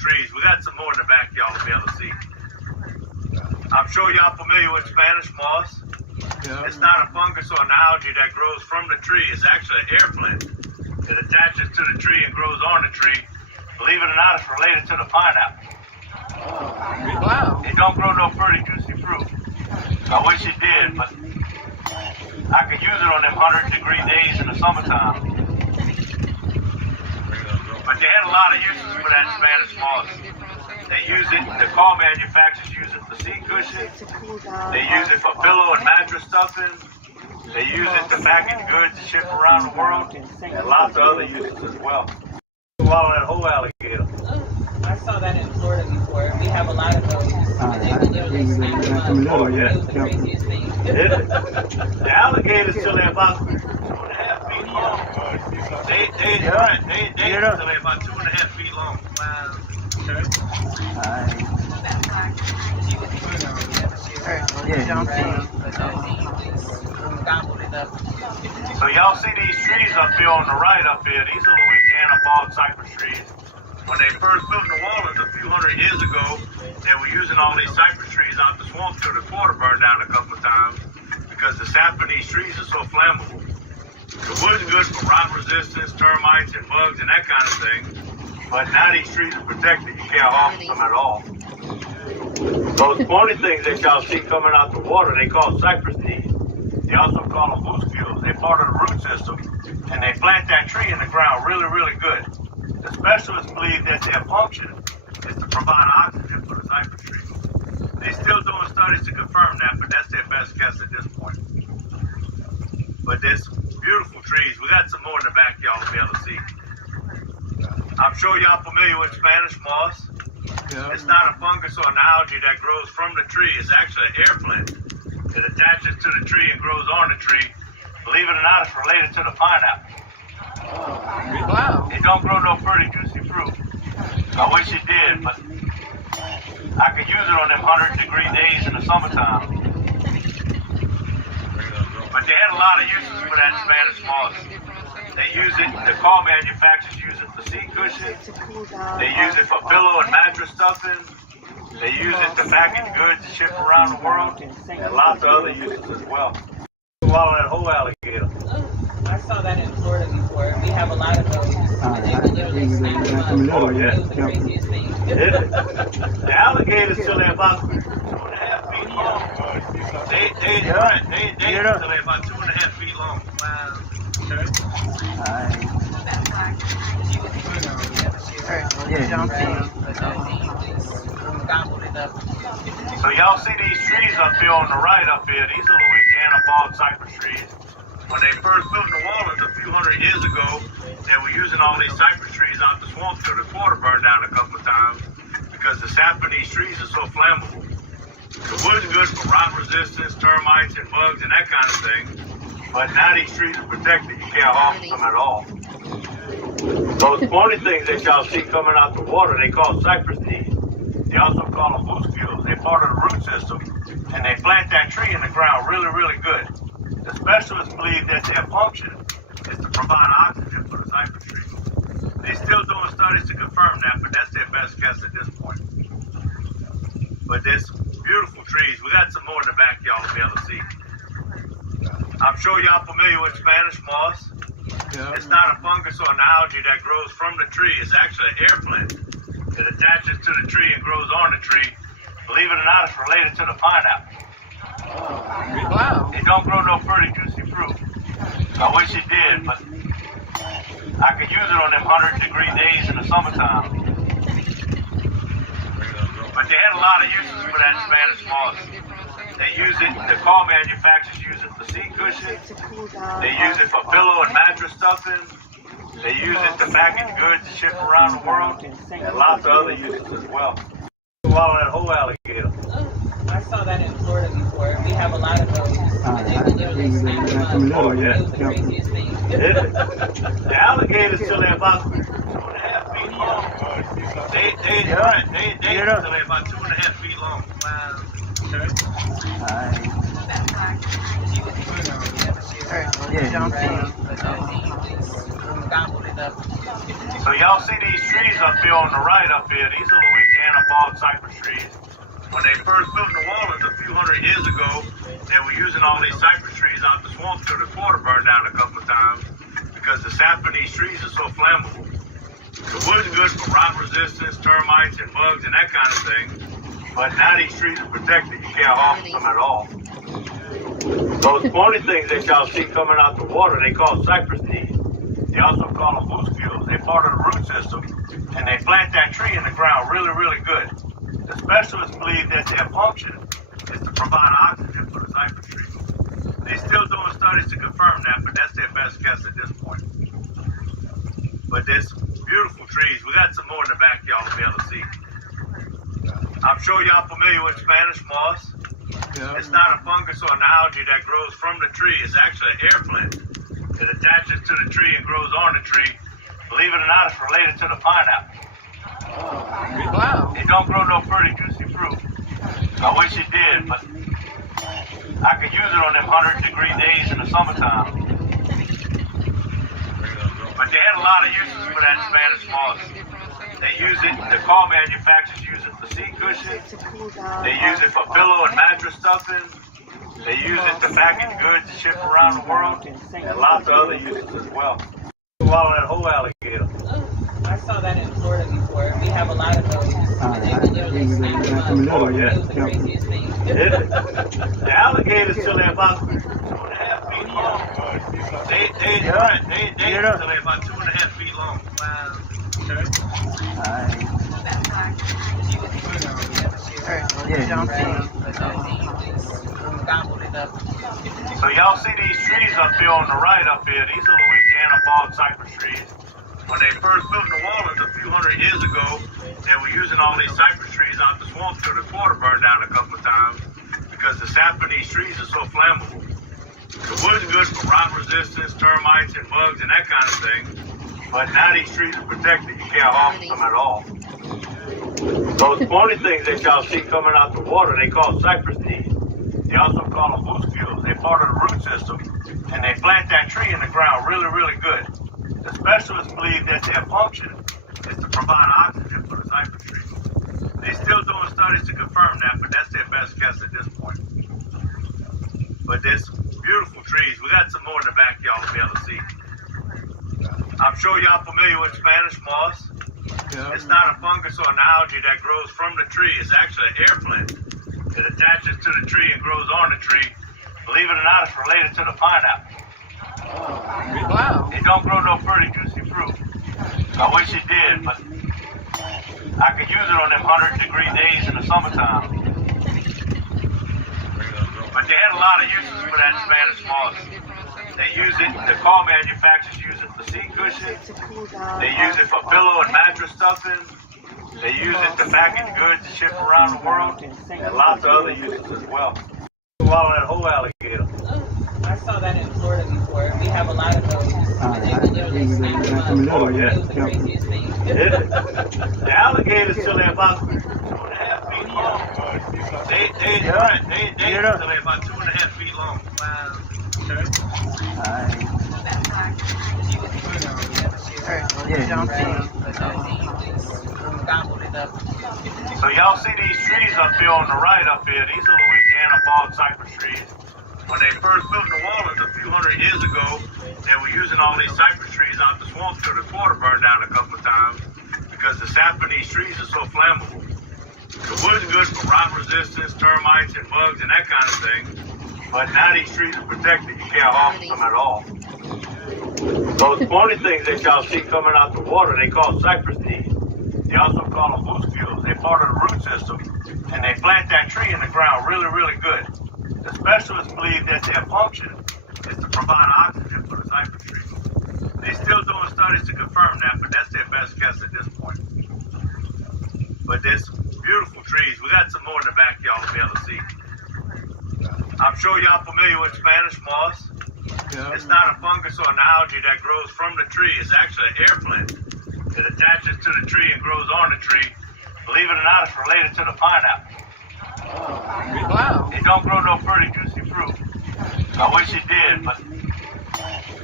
trees. We got some more in the back y'all will be able to see. I'm sure y'all familiar with Spanish moss. Yeah. It's not a fungus or an algae that grows from the tree. It's actually an air plant. It attaches to the tree and grows on the tree. Believe it or not, it's related to the pineapple. Wow. It don't grow no pretty juicy fruit. I wish it did, but I could use it on them 100-degree days in the summertime. But they had a lot of uses for that Spanish moss. They use it, the car manufacturers use it for seat cushions. They use it for pillow and mattress stuffing. They use it to package goods to ship around the world. And lots of other uses as well. Swallow that whole alligator. I saw that in Florida before. We have a lot of those. And they will literally snap them up. Oh, yeah. It was the craziest thing. The alligators till they're about 2.5 feet long. They till they're about 2.5 feet long. Wow. So y'all see these trees up here on the right up here? These are Louisiana bald cypress trees. When they first built New Orleans a few hundred years ago, they were using all these cypress trees out the swamp till the quarter burned down a couple of times because the sap in these trees is so flammable. The wood's good for rot resistance, termites, and bugs and that kind of thing. But now these trees are protected. You can't harm them at all. Those pointy things that y'all see coming out the water, they call cypress knees. They also call them muscules. They're part of the root system. And they plant that tree in the ground really, really good. The specialists believe that their function is to provide oxygen for the cypress trees. They're still doing studies to confirm that, but that's their best guess at this point. But there's beautiful trees. We got some more in the back y'all will be able to see. I'm sure y'all familiar with Spanish moss. Yeah. It's not a fungus or an algae that grows from the tree. It's actually an air plant. It attaches to the tree and grows on the tree. Believe it or not, it's related to the pineapple. Wow. It don't grow no pretty juicy fruit. I wish it did, but I could use it on them 100-degree days in the summertime. But they had a lot of uses for that Spanish moss. They use it, the car manufacturers use it for seat cushions. They use it for pillow and mattress stuffing. They use it to package goods to ship around the world. And lots of other uses as well. Swallow that whole alligator. I saw that in Florida before. We have a lot of those. And they will literally snap them up. Oh, yeah. It was the craziest thing. The alligators till they're about 2.5 feet long. They till they're about 2.5 feet long. Wow. So y'all see these trees up here on the right up here? These are Louisiana bald cypress trees. When they first built New Orleans a few hundred years ago, they were using all these cypress trees out the swamp till the quarter burned down a couple of times because the sap in these trees is so flammable. The wood's good for rot resistance, termites, and bugs and that kind of thing. But now these trees are protected. You can't harm them at all. Those pointy things that y'all see coming out the water, they call cypress knees. They also call them muscules. They're part of the root system. And they plant that tree in the ground really, really good. The specialists believe that their function is to provide oxygen for the cypress trees. They're still doing studies to confirm that, but that's their best guess at this point. But there's beautiful trees. We got some more in the back y'all will be able to see. I'm sure y'all familiar with Spanish moss. Yeah. It's not a fungus or an algae that grows from the tree. It's actually an air plant. It attaches to the tree and grows on the tree. Believe it or not, it's related to the pineapple. Wow. It don't grow no pretty juicy fruit. I wish it did, but I could use it on them 100-degree days in the summertime. But they had a lot of uses for that Spanish moss. They use it, the car manufacturers use it for seat cushions. They use it for pillow and mattress stuffing. They use it to package goods to ship around the world. And lots of other uses as well. Swallow that whole alligator. I saw that in Florida before. We have a lot of those. And they will literally snap them up. Oh, yeah. It was the craziest thing. The alligators till they're about 2.5 feet long. They till they're about 2.5 feet long. Wow. Gobbled it it up. So y'all see these trees up here on the right up here? These are Louisiana bog cypress trees. When they first built New Orleans a few hundred years ago, they were using all these cypress trees out the swamp till the quarter burned down a couple of times because the sap in these trees is so flammable. The wood's good for rot resistance, termites and bugs and that kind of thing. But now these trees are protected. You can't harm them at all. Those pointy things that y'all see coming out the water, they call cypress knees. They also call them muscules. They're part of the root system, and they plant that tree in the ground really, really good. The specialists believe that their function is to provide oxygen for the cypress tree. They're still doing studies to confirm that, but that's their best guess at this point. But there's beautiful trees. We got some more in the back y'all will be able to see. I'm sure y'all familiar with Spanish moss. Yeah. It's not a fungus or an algae that grows from the tree. It's actually an air plant. It attaches to the tree and grows on the tree. Believe it or not, it's related to the pineapple. Wow. It don't grow no pretty juicy fruit. I wish it did, but I could use it on them 100-degree days in the summertime. But they had a lot of uses for that Spanish moss. They use it, the car manufacturers use it for seat cushions. They use it for pillow and mattress stuffing. They use it to package goods and ship around the world. And lots of other uses as well. Swallow that whole alligator. I saw that in Florida before. We have a lot of those. And they can literally snap them up. Oh, yeah. It was the craziest thing. The alligators till they're about 2.5 feet long. They till they're about 2.5 feet long. Wow. So y'all see these trees up here on the right up here? These are Louisiana bog cypress trees. When they first built New Orleans a few hundred years ago, they were using all these cypress trees out the swamp till the quarter burned down a couple of times because the sap in these trees is so flammable. The wood's good for rot resistance, termites and bugs and that kind of thing. But now these trees are protected. You can't harm them at all. Those pointy things that y'all see coming out the water, they call cypress knees. They also call them muscules. They're part of the root system, and they plant that tree in the ground really, really good. The specialists believe that their function is to provide oxygen for the cypress tree. They're still doing studies to confirm that, but that's their best guess at this point. But there's beautiful trees. We got some more in the back y'all will be able to see. I'm sure y'all familiar with Spanish moss. Yeah. It's not a fungus or an algae that grows from the tree. It's actually an air plant. It attaches to the tree and grows on the tree. Believe it or not, it's related to the pineapple. Wow. It don't grow no pretty juicy fruit. I wish it did, but I could use it on them 100-degree days in the summertime. But they had a lot of uses for that Spanish moss. They use it, the car manufacturers use it for seat cushions. They use it for pillow and mattress stuffing. They use it to package goods and ship around the world. And lots of other uses as well. Swallow that whole alligator. I saw that in Florida before. We have a lot of those. And they can literally snap them up. Oh, yeah. It was the craziest thing. The alligators till they're about 2.5 feet long. They till they're about 2.5 feet long. Wow. So y'all see these trees up here on the right up here? These are Louisiana bog cypress trees. When they first built New Orleans a few hundred years ago, they were using all these cypress trees out the swamp till the quarter burned down a couple of times because the sap in these trees is so flammable. The wood's good for rot resistance, termites and bugs and that kind of thing. But now these trees are protected. You can't harm them at all. Those pointy things that y'all see coming out the water, they call cypress knees. They also call them muscules. They're part of the root system, and they plant that tree in the ground really, really good. The specialists believe that their function is to provide oxygen for the cypress tree. They're still doing studies to confirm that, but that's their best guess at this point. But there's beautiful trees. We got some more in the back y'all will be able to see. I'm sure y'all familiar with Spanish moss. Yeah. It's not a fungus or an algae that grows from the tree. It's actually an air plant. It attaches to the tree and grows on the tree. Believe it or not, it's related to the pineapple. Wow. It don't grow no pretty juicy fruit. I wish it did, but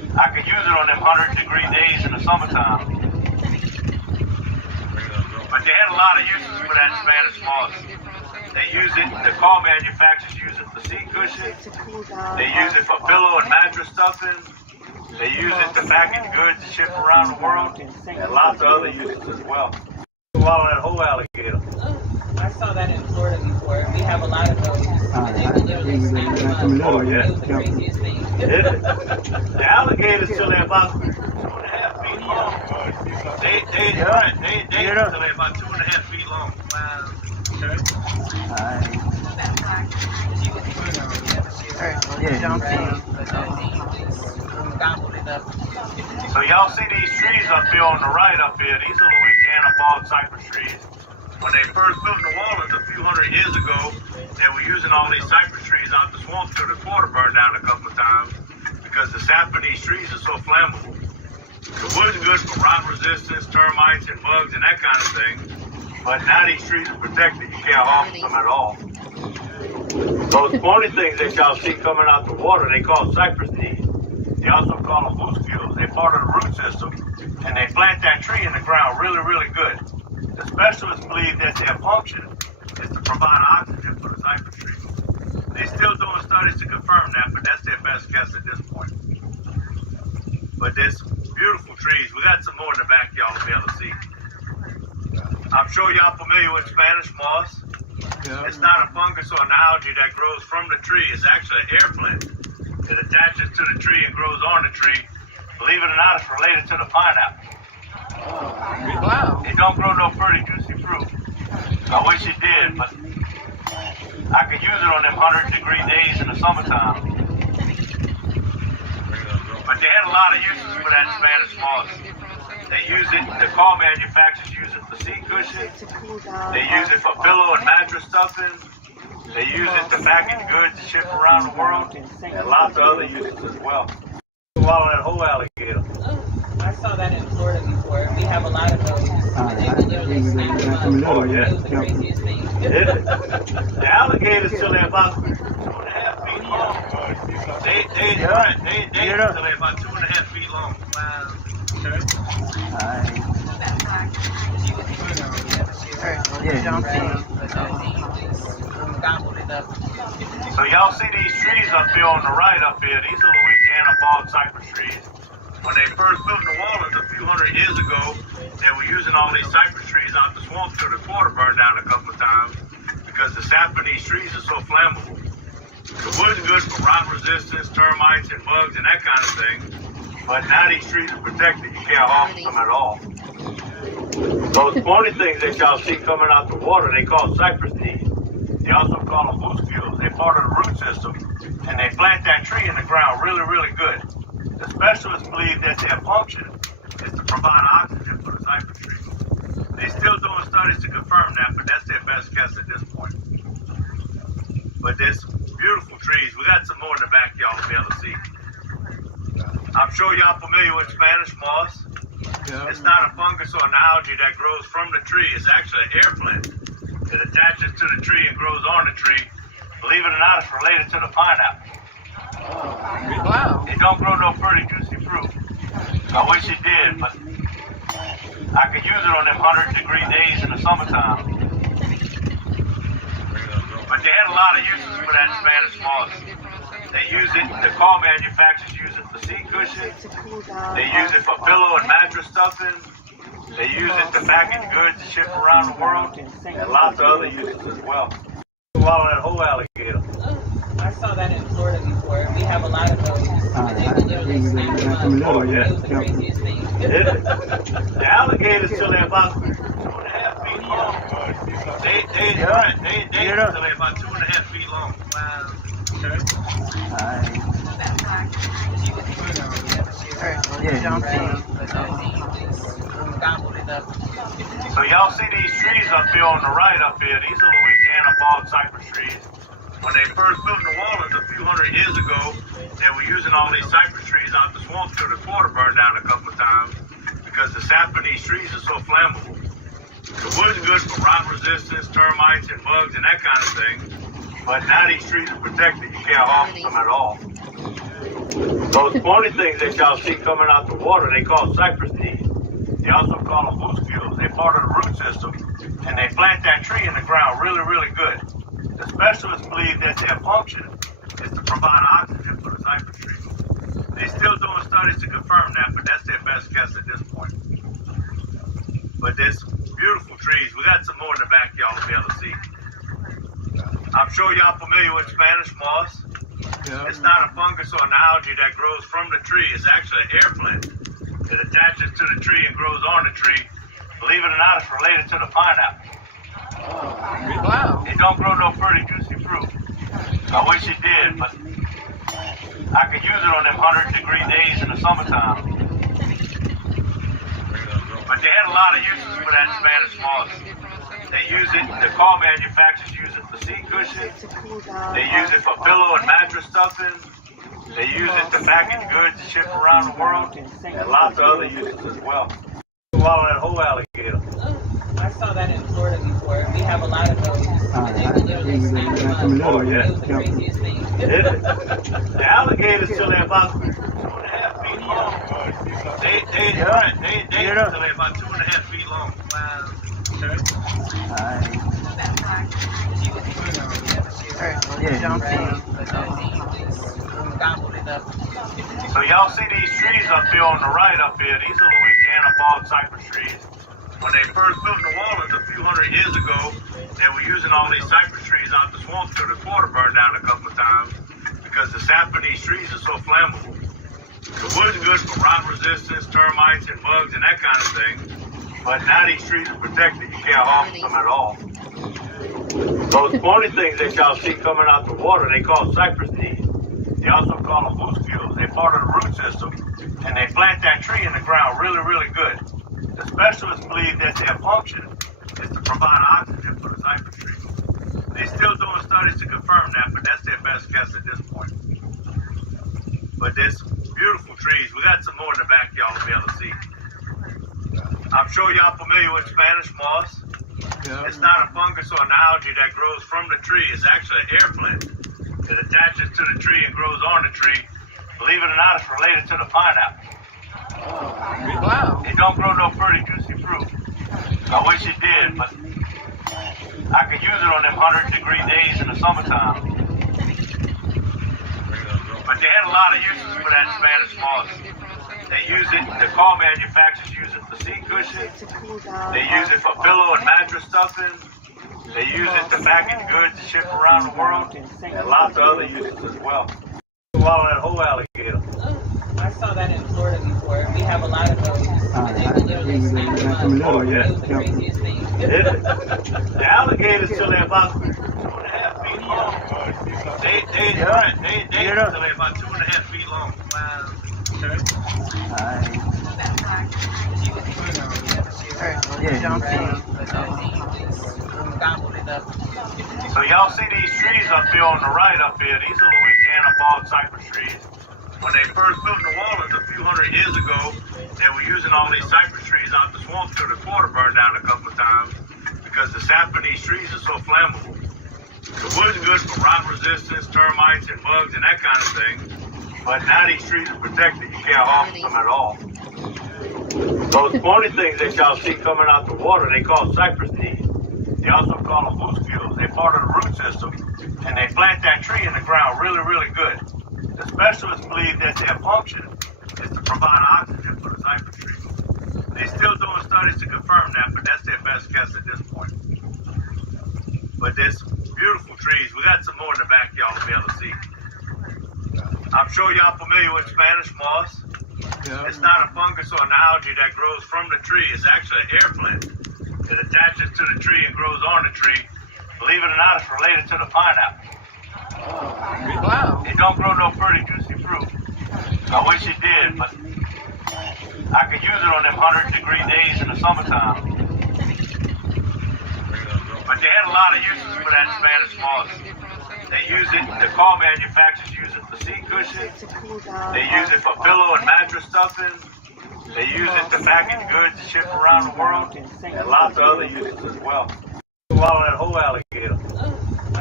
I could use it on them 100-degree days in the summertime. But they had a lot of uses for that Spanish moss. They use it, the car manufacturers use it for seat cushions. They use it for pillow and mattress stuffing. They use it to package goods and ship around the world. And lots of other uses as well. Swallow that whole alligator. I saw that in Florida before. We have a lot of those. And they can literally snap them up. Oh, yeah. It was the craziest thing. The alligators till they're about 2.5 feet long. They till they're about 2.5 feet long. Wow. So y'all see these trees up here on the right up here? These are Louisiana bald cypress trees. When they first built New Orleans a few hundred years ago, they were using all these cypress trees out the swamp till the quarter burned down a couple of times because the sap in these trees is so flammable. The wood's good for rot resistance, termites and bugs and that kind of thing. But now these trees are protected. You can't harm them at all. Those pointy things that y'all see coming out the water, they call cypress knees. They also call them muscules. They're part of the root system. And they plant that tree in the ground really, really good. The specialists believe that their function is to provide oxygen for the cypress trees. They're still doing studies to confirm that, but that's their best guess at this point. But there's beautiful trees. We got some more in the back y'all will be able to see. I'm sure y'all familiar with Spanish moss. It's not a fungus or an algae that grows from the tree. It's actually an air plant. It attaches to the tree and grows on the tree. Believe it or not, it's related to the pineapple. Wow. It don't grow no pretty juicy fruit. I wish it did, but I could use it on them 100-degree days in the summertime. But they had a lot of uses for that Spanish moss. They use it, the car manufacturers use it for seat cushions. They use it for pillow and mattress stuffing. They use it to package goods and ship around the world. And lots of other uses as well. Swallow that whole alligator. I saw that in Florida before. We have a lot of those. And they can literally snap them up. Oh, yeah. It was the craziest thing. The alligators till they're about 2.5 feet long. They till they're about 2.5 feet long. Wow. So y'all see these trees up here on the right up here? These are Louisiana bald cypress trees. When they first built New Orleans a few hundred years ago, they were using all these cypress trees out the swamp till the quarter burned down a couple of times because the sap in these trees is so flammable. The wood's good for rot resistance, termites and bugs and that kind of thing. But now these trees are protected. You can't harm them at all. Those pointy things that y'all see coming out the water, they call cypress knees. They also call them muscules. They're part of the root system. And they plant that tree in the ground really, really good. The specialists believe that their function is to provide oxygen for the cypress trees. They're still doing studies to confirm that, but that's their best guess at this point. But there's beautiful trees. We got some more in the back y'all will be able to see. I'm sure y'all familiar with Spanish moss. It's not a fungus or an algae that grows from the tree. It's actually an air plant. It attaches to the tree and grows on the tree. Believe it or not, it's related to the pineapple. Wow. It don't grow no pretty juicy fruit. I wish it did, but I could use it on them 100-degree days in the summertime. But they had a lot of uses for that Spanish moss. They use it, the car manufacturers use it for seat cushions. They use it for pillow and mattress stuffing. They use it to package goods and ship around the world. And lots of other uses as well. Swallow that whole alligator. I saw that in Florida before. We have a lot of those. And they can literally snap them up. Oh, yeah. It was the craziest thing. The alligators till they're about 2.5 feet long. They till they're about 2.5 feet long. Wow. So y'all see these trees up here on the right up here? These are Louisiana bald cypress trees. When they first built New Orleans a few hundred years ago, they were using all these cypress trees out the swamp till the quarter burned down a couple of times because the sap in these trees is so flammable. The wood's good for rot resistance, termites and bugs and that kind of thing. But now these trees are protected. You can't harm them at all. Those pointy things that y'all see coming out the water, they call cypress seeds. They also call them muscules. They're part of the root system, and they plant that tree in the ground really, really good. The specialists believe that their function is to provide oxygen for the cypress tree. They're still doing studies to confirm that, but that's their best guess at this point. But there's beautiful trees. We got some more in the back y'all will be able to see. I'm sure y'all familiar with Spanish moss. Yeah. It's not a fungus or an algae that grows from the tree. It's actually an air plant. It attaches to the tree and grows on the tree. Believe it or not, it's related to the pineapple. Wow. It don't grow no pretty juicy fruit. I wish it did, but I could use it on them 100-degree days in the summertime. But they had a lot of uses for that Spanish moss. They use it, the car manufacturers use it for seat cushions. They use it for pillow and mattress stuffing. They use it to package goods to ship around the world. And lots of other uses as well. Swallow that whole alligator. I saw that in Florida before. We have a lot of those. And they can literally snap them up. Oh, yeah. It was the craziest thing. The alligators till they're about 2.5 feet long. They till they're about 2.5 feet long. Wow. So y'all see these trees up here on the right up here. These are Louisiana bald cypress trees. When they first built New Orleans a few hundred years ago, they were using all these cypress trees out the swamp till the quarter burned down a couple of times because the sap in these trees is so flammable. The wood's good for rot resistance, termites and bugs and that kind of thing. But now these trees are protected. You can't harm them at all. Those pointy things that y'all see coming out the water, they call cypress seeds. They also call them muscules. They're part of the root system, and they plant that tree in the ground really, really good. The specialists believe that their function is to provide oxygen for the cypress tree. They're still doing studies to confirm that, but that's their best guess at this point. But there's beautiful trees. We got some more in the back y'all will be able to see. I'm sure y'all familiar with Spanish moss. Yeah. It's not a fungus or an algae that grows from the tree. It's actually an air plant. It attaches to the tree and grows on the tree. Believe it or not, it's related to the pineapple. Wow. It don't grow no pretty juicy fruit. I wish it did, but I could use it on them 100-degree days in the summertime. But they had a lot of uses for that Spanish moss. They use it, the car manufacturers use it for seat cushions. They use it for pillow and mattress stuffing. They use it to package goods to ship around the world. And lots of other uses as well. Swallow that whole alligator. I saw that in Florida before. We have a lot of those. And they can literally snap them up. Oh, yeah. It was the craziest thing. The alligators till they're about 2.5 feet long. They till they're about 2.5 feet long. Wow. So y'all see these trees up here on the right up here. These are Louisiana bald cypress trees. When they first built New Orleans a few hundred years ago, they were using all these cypress trees out the swamp till the quarter burned down a couple of times because the sap in these trees is so flammable. The wood's good for rot resistance, termites and bugs and that kind of thing. But now these trees are protected. You can't harm them at all. Those pointy things that y'all see coming out the water, they call cypress seeds. They also call them muscules. They're part of the root system, and they plant that tree in the ground really, really good. The specialists believe that their function is to provide oxygen for the cypress tree. They're still doing studies to confirm that, but that's their best guess at this point. But there's beautiful trees. We got some more in the back y'all will be able to see. I'm sure y'all familiar with Spanish moss. Yeah. It's not a fungus or an algae that grows from the tree. It's actually an air plant. It attaches to the tree and grows on the tree. Believe it or not, it's related to the pineapple. Wow. It don't grow no pretty juicy fruit. I wish it did, but I could use it on them 100-degree days in the summertime. But they had a lot of uses for that Spanish moss. They use it, the car manufacturers use it for seat cushions. They use it for pillow and mattress stuffing. They use it to package goods to ship around the world. And lots of other uses as well. Swallow that whole alligator. I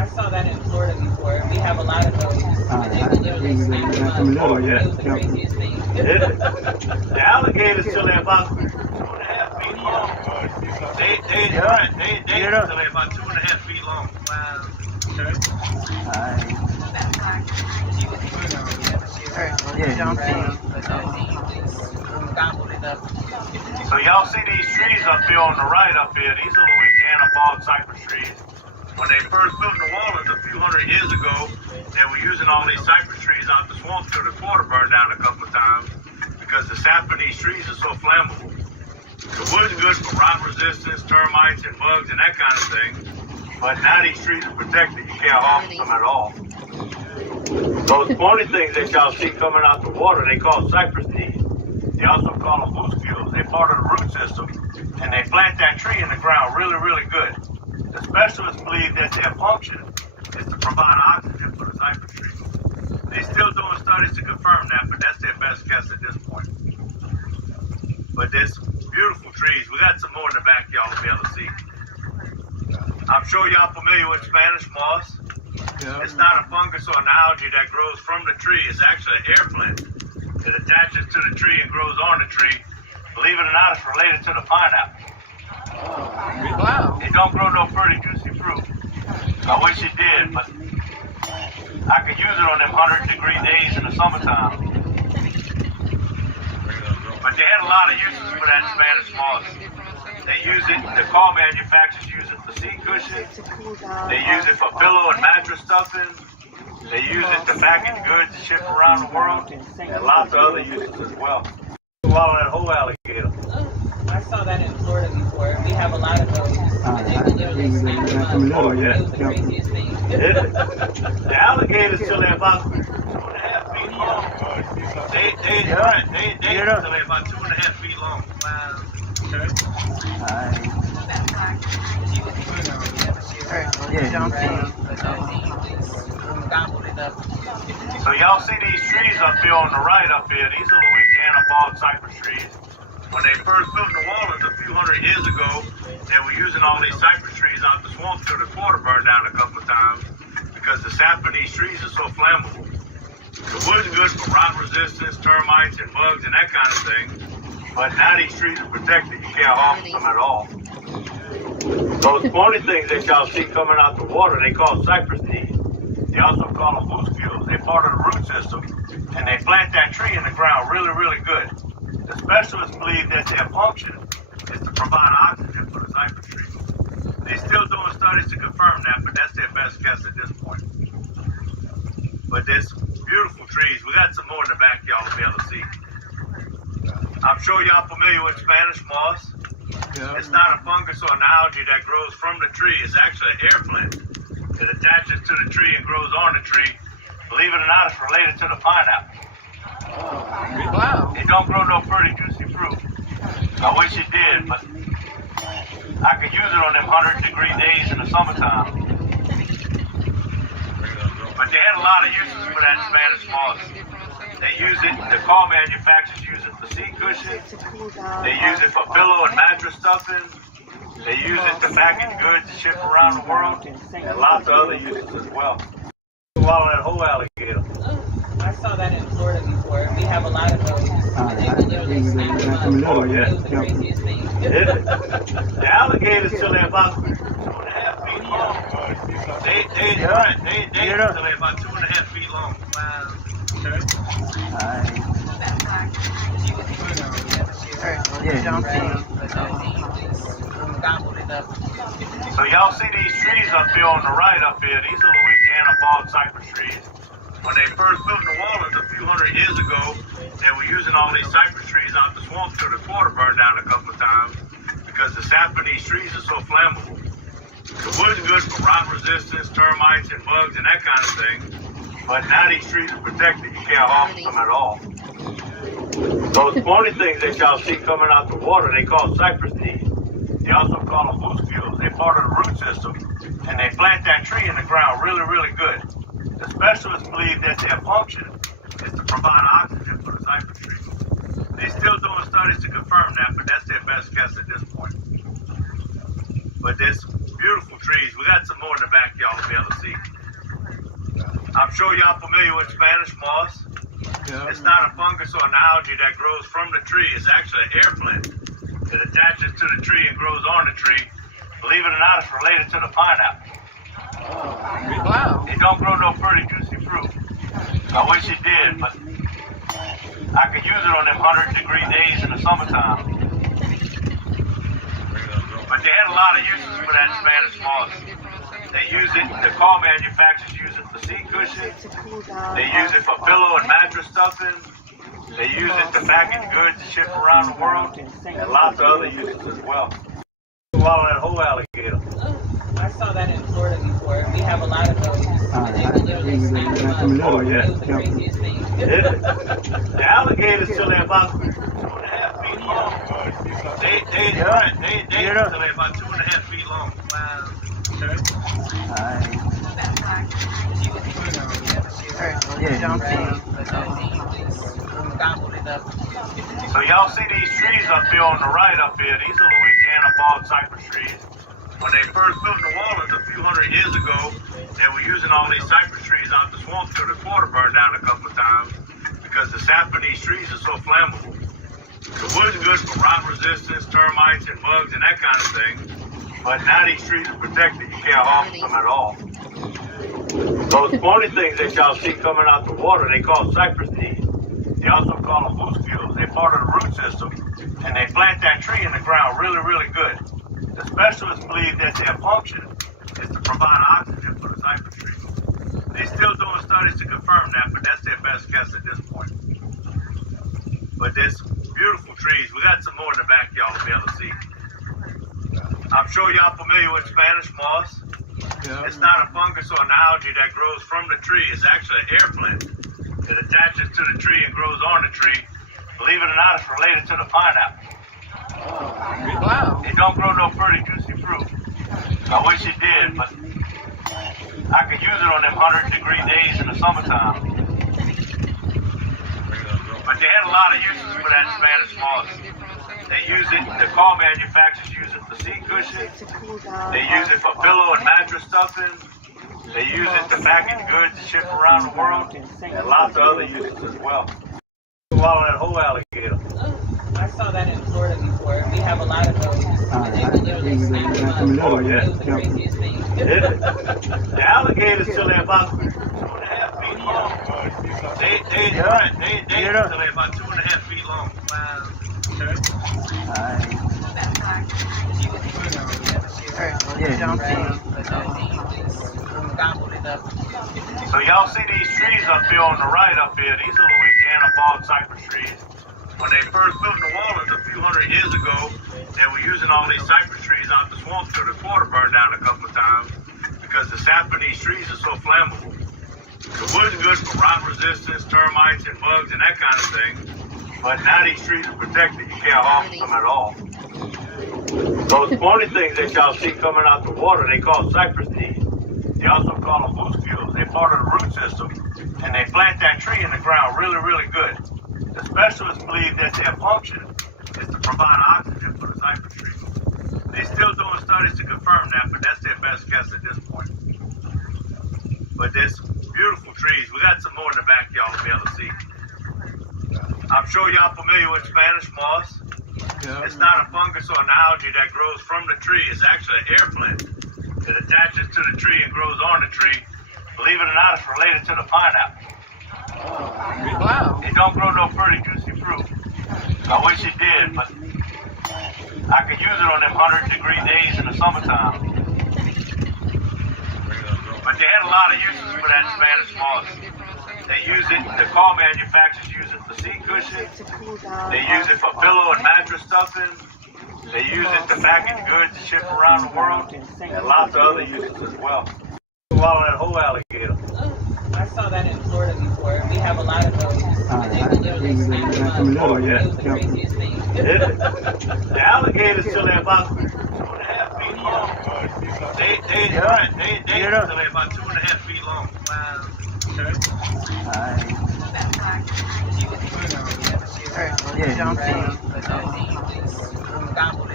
I saw that in Florida before. We have a lot of those. And they would literally snap them up. Oh, yeah. It was the craziest thing. The alligators till they're about 2.5 feet long. They till they're about 2.5 feet long. Wow. So y'all see these trees up here on the right up here? These are Louisiana bald cypress trees. When they first built New Orleans a few hundred years ago, they were using all these cypress trees out the swamp till the quarter burned down a couple of times because the sap in these trees is so flammable. The wood's good for rot resistance, termites and bugs and that kind of thing. But now these trees are protected. You can't harvest them at all. Those pointy things that y'all see coming out the water, they call cypress knees. They also call them muscules. They're part of the root system. And they plant that tree in the ground really, really good. The specialists believe that their function is to provide oxygen for the cypress tree. They're still doing studies to confirm that, but that's their best guess at this point. But there's beautiful trees. We got some more in the back y'all will be able to see. I'm sure y'all familiar with Spanish moss. Yeah. It's not a fungus or an algae that grows from the tree. It's actually an air plant. It attaches to the tree and grows on the tree. Believe it or not, it's related to the pineapple. Wow. It don't grow no pretty juicy fruit. I wish it did, but I could use it on them 100-degree days in the summertime. But they had a lot of uses for that Spanish moss. They use it, the car manufacturers use it for seat cushions. They use it for pillow and mattress stuffing. They use it to package goods and ship around the world. And lots of other uses as well. Swallow that whole alligator. I saw that in Florida before. We have a lot of those. And they would literally snap them up. Oh, yeah. It was the craziest thing. The alligators till they're about 2.5 feet long. They till they're about 2.5 feet long. Wow. So y'all see these trees up here on the right up here? These are Louisiana bald cypress trees. When they first built New Orleans a few hundred years ago, they were using all these cypress trees out the swamp till the quarter burned down a couple of times because the sap in these trees is so flammable. The wood's good for rot resistance, termites and bugs and that kind of thing. But now these trees are protected. You can't harvest them at all. Those pointy things that y'all see coming out the water, they call cypress knees. They also call them muscules. They're part of the root system. And they plant that tree in the ground really, really good. The specialists believe that their function is to provide oxygen for the cypress tree. They're still doing studies to confirm that, but that's their best guess at this point. But there's beautiful trees. We got some more in the back y'all will be able to see. I'm sure y'all familiar with Spanish moss. Yeah. It's not a fungus or an algae that grows from the tree. It's actually an air plant. It attaches to the tree and grows on the tree. Believe it or not, it's related to the pineapple. Wow. It don't grow no pretty juicy fruit. I wish it did, but I could use it on them 100-degree days in the summertime. But they had a lot of uses for that Spanish moss. They use it, the car manufacturers use it for seat cushions. They use it for pillow and mattress stuffing. They use it to package goods and ship around the world. And lots of other uses as well. Swallow that whole alligator. I saw that in Florida before. We have a lot of those. And they would literally snap them up. Oh, yeah. It was the craziest thing. The alligators till they're about 2.5 feet long. They till they're about 2.5 feet long. Wow. So y'all see these trees up here on the right up here? These are Louisiana bald cypress trees. When they first built New Orleans a few hundred years ago, they were using all these cypress trees out the swamp till the quarter burned down a couple of times because the sap in these trees is so flammable. The wood's good for rot resistance, termites and bugs and that kind of thing. But now these trees are protected. You can't harvest them at all. Those pointy things that y'all see coming out the water, they call cypress knees. They also call them muscules. They're part of the root system. And they plant that tree in the ground really, really good. The specialists believe that their function is to provide oxygen for the cypress tree. They're still doing studies to confirm that, but that's their best guess at this point. But there's beautiful trees. We got some more in the back y'all will be able to see. I'm sure y'all familiar with Spanish moss. Yeah. It's not a fungus or an algae that grows from the tree. It's actually an air plant. It attaches to the tree and grows on the tree. Believe it or not, it's related to the pineapple. Wow. It don't grow no pretty juicy fruit. I wish it did, but I could use it on them 100-degree days in the summertime. But they had a lot of uses for that Spanish moss. They use it, the car manufacturers use it for seat cushions. They use it for pillow and mattress stuffing. They use it to package goods to ship around the world. And lots of other uses as well. Swallow that whole alligator. I saw that in Florida before. We have a lot of those. They can literally snap them up. Oh, yeah. It was the craziest thing. The alligators till they're about 2.5 feet long. They till they're about 2.5 feet long. Wow. So y'all see these trees up here on the right up here? These are Louisiana bald cypress trees. When they first built New Orleans a few hundred years ago, they were using all these cypress trees out the swamp till the quarter burned down a couple of times because the sap in these trees is so flammable. The wood's good for rot resistance, termites and bugs and that kind of thing. But now these trees are protected. You can't harvest them at all. Those pointy things that y'all see coming out the water, they call cypress knees. They also call them muscules. They're part of the root system. And they plant that tree in the ground really, really good. The specialists believe that their function is to provide oxygen for the cypress tree. They're still doing studies to confirm that, but that's their best guess at this point. But there's beautiful trees. We got some more in the back y'all will be able to see. I'm sure y'all familiar with Spanish moss. Yeah. It's not a fungus or an algae that grows from the tree. It's actually an air plant. It attaches to the tree and grows on the tree. Believe it or not, it's related to the pineapple. Wow. It don't grow no pretty juicy fruit. I wish it did, but I could use it on them 100-degree days in the summertime. But they had a lot of uses for that Spanish moss. They use it, the car manufacturers use it for seat cushions. They use it for pillow and mattress stuffing. They use it to package goods to ship around the world. And lots of other uses as well. Swallow that whole alligator. I saw that in Florida before. We have a lot of those. They can literally snap them up. Oh, yeah. It was the craziest thing. The alligators till they're about 2.5 feet long. They till they're about 2.5 feet long. Wow. So y'all see these trees up here on the right up here? These are Louisiana bald cypress trees. When they first built New Orleans a few hundred years ago, they were using all these cypress trees out the swamp till the quarter burned down a couple of times because the sap in these trees is so flammable. The wood's good for rot resistance, termites and bugs and that kind of thing. But now these trees are protected. You can't harvest them at all. Those pointy things that y'all see coming out the water, they call cypress knees. They also call them muscules. They're part of the root system. And they plant that tree in the ground really, really good. The specialists believe that their function is to provide oxygen for the cypress tree. They're still doing studies to confirm that, but that's their best guess at this point. But there's beautiful trees. We got some more in the back y'all will be able to see. I'm sure y'all familiar with Spanish moss. Yeah. It's not a fungus or an algae that grows from the tree. It's actually an air plant. It attaches to the tree and grows on the tree. Believe it or not, it's related to the pineapple. Wow. It don't grow no pretty juicy fruit. I wish it did, but I could use it on them 100-degree days in the summertime. But they had a lot of uses for that Spanish moss. They use it, the car manufacturers use it for seat cushions. They use it for pillow and mattress stuffing. They use it to package goods to ship around the world. And lots of other uses as well. Swallow that whole alligator. I saw that in Florida before. We have a lot of those. They can literally snap them up. Oh, yeah. It was the craziest thing. The alligators till they're about 2.5 feet long. They till they're about 2.5 feet long. Wow. Gobbled it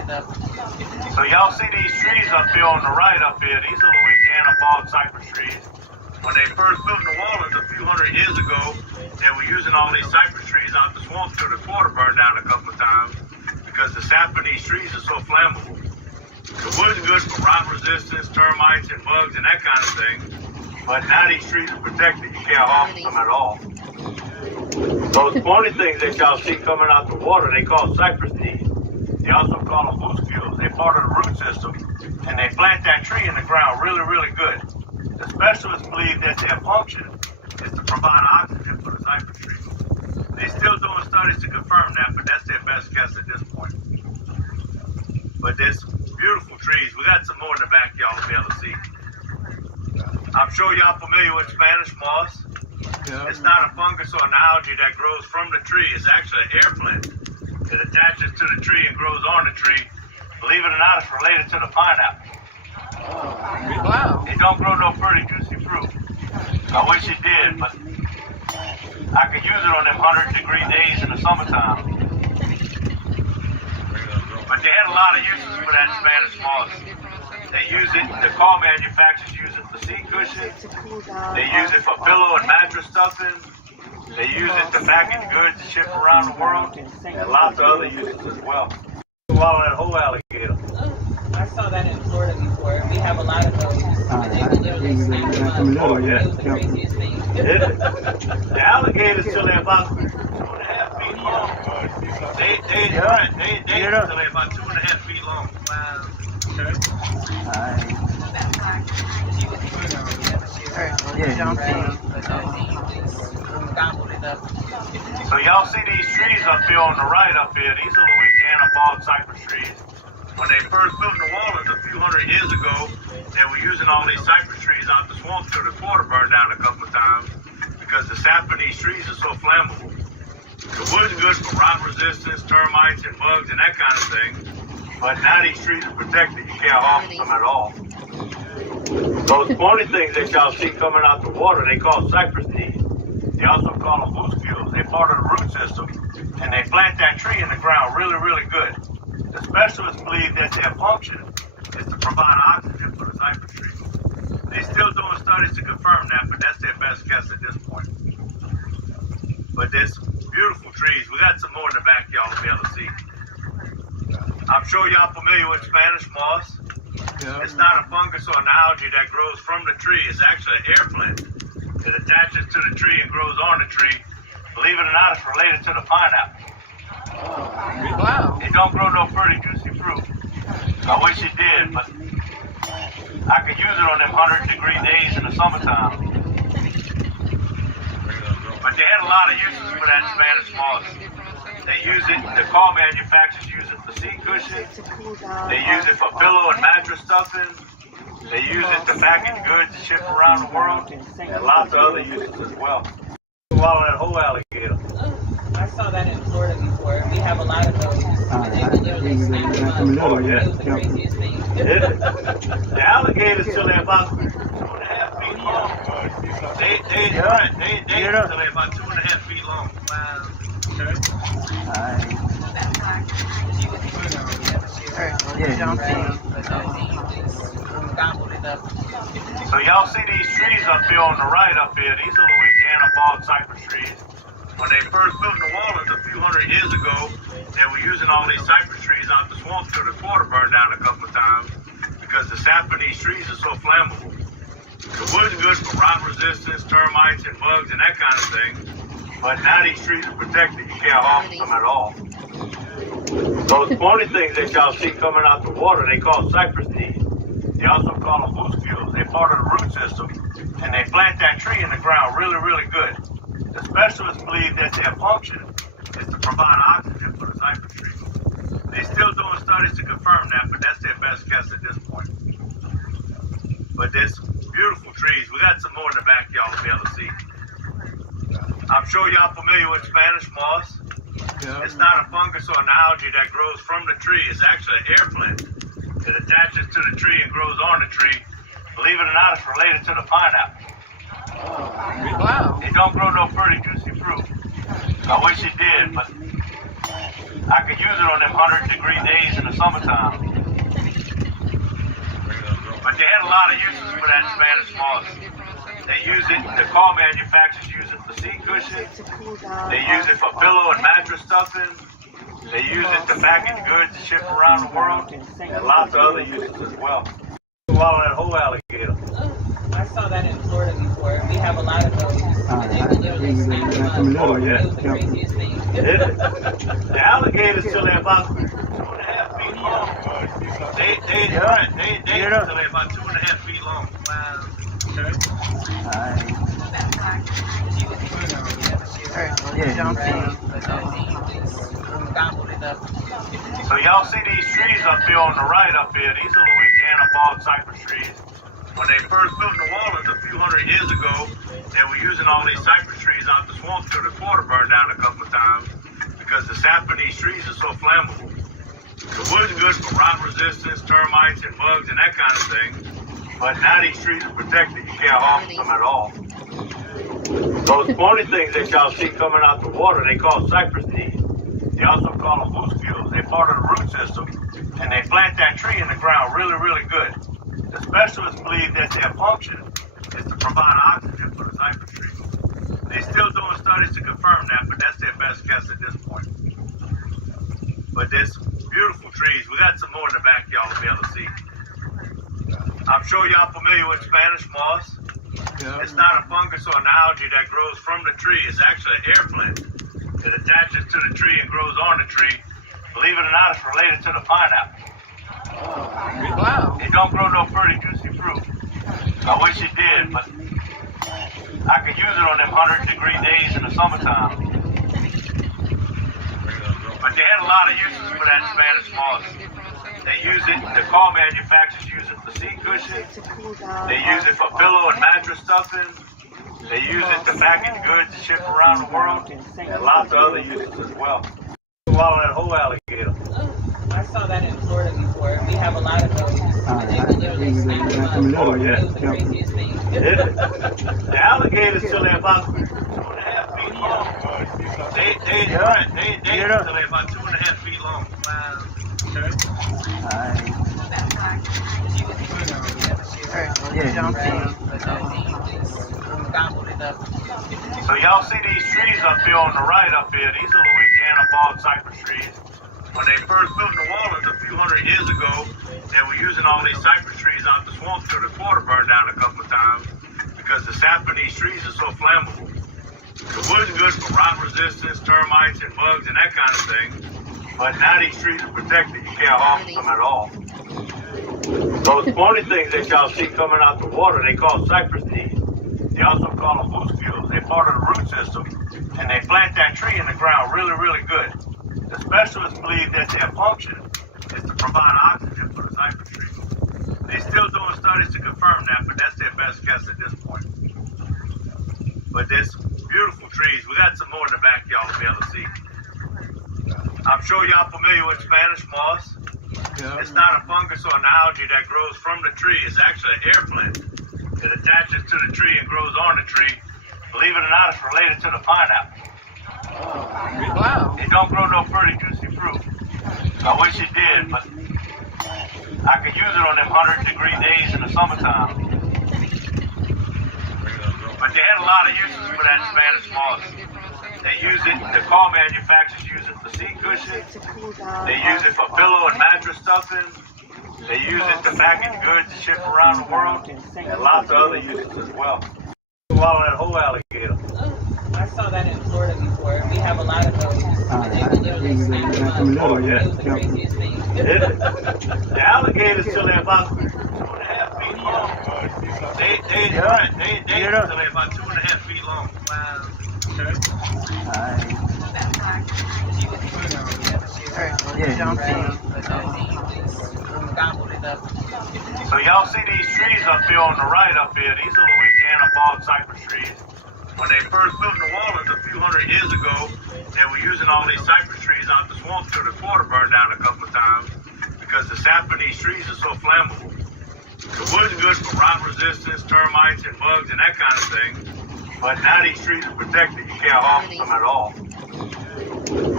So y'all see these trees up here on the right up here? These are Louisiana bog cypress trees. When they first built New Orleans a few hundred years ago, they were using all these cypress trees out the swamp till the quarter burned down a couple of times because the sap in these trees is so flammable. The wood's good for rot resistance, termites and bugs and that kind of thing. But now these trees are protected. You can't harvest them at all. Those pointy things that y'all see coming out the water, they call cypress knees. They also call them muscules. They're part of the root system, and they plant that tree in the ground really, really good. The specialists believe that their function is to provide oxygen for the cypress tree. They're still doing studies to confirm that, but that's their best guess at this point. But there's beautiful trees. We got some more in the back y'all will be able to see. I'm sure y'all familiar with Spanish moss. Yeah. It's not a fungus or an algae that grows from the tree. It's actually an air plant. It attaches to the tree and grows on the tree. Believe it or not, it's related to the pineapple. Wow. It don't grow no pretty juicy fruit. I wish it did, but I could use it on them 100-degree days in the summertime. But they had a lot of uses for that Spanish moss. They use it, the car manufacturers use it for seat cushions. They use it for pillow and mattress stuffing. They use it to package goods and ship around the world. And lots of other uses as well. Swallow that whole alligator. I saw that in Florida before. We have a lot of those. And they can literally snap them up. Oh, yeah. It was the craziest thing. The alligators till they're about 2.5 feet long. They till they're about 2.5 feet long. Wow. So y'all see these trees up here on the right up here? These are Louisiana bog cypress trees. When they first built New Orleans a few hundred years ago, they were using all these cypress trees out the swamp till the quarter burned down a couple of times because the sap in these trees is so flammable. The wood's good for rot resistance, termites and bugs and that kind of thing. But now these trees are protected. You can't harvest them at all. Those pointy things that y'all see coming out the water, they call cypress knees. They also call them muscules. They're part of the root system, and they plant that tree in the ground really, really good. The specialists believe that their function is to provide oxygen for the cypress tree. They're still doing studies to confirm that, but that's their best guess at this point. But there's beautiful trees. We got some more in the back y'all will be able to see. I'm sure y'all familiar with Spanish moss. Yeah. It's not a fungus or an algae that grows from the tree. It's actually an air plant. It attaches to the tree and grows on the tree. Believe it or not, it's related to the pineapple. Wow. It don't grow no pretty juicy fruit. I wish it did, but I could use it on them 100-degree days in the summertime. But they had a lot of uses for that Spanish moss. They use it, the car manufacturers use it for seat cushions. They use it for pillow and mattress stuffing. They use it to package goods and ship around the world. And lots of other uses as well. Swallow that whole alligator. I saw that in Florida before. We have a lot of those. And they can literally snap them up. Oh, yeah. It was the craziest thing. The alligators till they're about 2.5 feet long. They till they're about 2.5 feet long. Wow. So y'all see these trees up here on the right up here? These are Louisiana bog cypress trees. When they first built New Orleans a few hundred years ago, they were using all these cypress trees out the swamp till the quarter burned down a couple of times because the sap in these trees is so flammable. The wood's good for rot resistance, termites and bugs and that kind of thing. But now these trees are protected. You can't harvest them at all. Those pointy things that y'all see coming out the water, they call cypress knees. They also call them muscules. They're part of the root system, and they plant that tree in the ground really, really good. The specialists believe that their function is to provide oxygen for the cypress tree. They're still doing studies to confirm that, but that's their best guess at this point. But there's beautiful trees. We got some more in the back y'all will be able to see. I'm sure y'all familiar with Spanish moss. Yeah. It's not a fungus or an algae that grows from the tree. It's actually an air plant. It attaches to the tree and grows on the tree. Believe it or not, it's related to the pineapple. Wow. It don't grow no pretty juicy fruit. I wish it did, but I could use it on them 100-degree days in the summertime. But they had a lot of uses for that Spanish moss. They use it, the car manufacturers use it for seat cushions. They use it for pillow and mattress stuffing. They use it to package goods and ship around the world. And lots of other uses as well. Swallow that whole alligator. I saw that in Florida before. We have a lot of those. And they can literally snap them up. Oh, yeah. It was the craziest thing. The alligators till they're about 2.5 feet long. They till they're about 2.5 feet long. Wow. So y'all see these trees up here on the right up here? These are Louisiana bald cypress trees. When they first built New Orleans a few hundred years ago, they were using all these cypress trees out the swamp till the quarter burned down a couple of times because the sap in these trees is so flammable. The wood's good for rot resistance, termites and bugs and that kind of thing. But now these trees are protected. You can't harm them at all. Those pointy things that y'all see coming out the water, they call cypress knees. They also call them muscules. They're part of the root system, and they plant that tree in the ground really, really good. The specialists believe that their function is to provide oxygen for the cypress tree. They're still doing studies to confirm that, but that's their best guess at this point. But there's beautiful trees. We got some more in the back y'all will be able to see. I'm sure y'all familiar with Spanish moss. Yeah. It's not a fungus or an algae that grows from the tree. It's actually an air plant. It attaches to the tree and grows on the tree. Believe it or not, it's related to the pineapple. Wow. It don't grow no pretty juicy fruit. I wish it did, but I could use it on them 100-degree days in the summertime. But they had a lot of uses for that Spanish moss. They use it, the car manufacturers use it for seat cushions. They use it for pillow and mattress stuffing. They use it to package goods and ship around the world. And lots of other uses as well. Swallow that whole alligator. I saw that in Florida before. We have a lot of those. And they can literally snap them up. Oh, yeah. It was the craziest thing. The alligators till they're about 2.5 feet long. They till they're about 2.5 feet long. Wow. So y'all see these trees up here on the right up here? These are Louisiana bald cypress trees. When they first built New Orleans a few hundred years ago, they were using all these cypress trees out the swamp till the quarter burned down a couple of times because the sap in these trees is so flammable. The wood's good for rot resistance, termites and bugs and that kind of thing. But now these trees are protected. You can't harm them at all. Those pointy things that y'all see coming out the water, they call cypress knees. They also call them muscules. They're part of the root system, and they plant that tree in the ground really, really good. The specialists believe that their function is to provide oxygen for the cypress tree. They're still doing studies to confirm that, but that's their best guess at this point. But there's beautiful trees. We got some more in the back y'all will be able to see. I'm sure y'all familiar with Spanish moss. Yeah. It's not a fungus or an algae that grows from the tree. It's actually an air plant. It attaches to the tree and grows on the tree. Believe it or not, it's related to the pineapple. Wow. It don't grow no pretty juicy fruit. I wish it did, but I could use it on them 100-degree days in the summertime. But they had a lot of uses for that Spanish moss. They use it, the car manufacturers use it for seat cushions. They use it for pillow and mattress stuffing. They use it to package goods and ship around the world. And lots of other uses as well. Swallow that whole alligator. I saw that in Florida before. We have a lot of those. And they can literally snap them up. Oh, yeah. It was the craziest thing. The alligators till they're about 2.5 feet long. They till they're about 2.5 feet long. Wow. So y'all see these trees up here on the right up here? These are Louisiana bald cypress trees. When they first built New Orleans a few hundred years ago, they were using all these cypress trees out the swamp till the quarter burned down a couple of times because the sap in these trees is so flammable. The wood's good for rot resistance, termites and bugs and that kind of thing. But now these trees are protected. You can't harm them at all.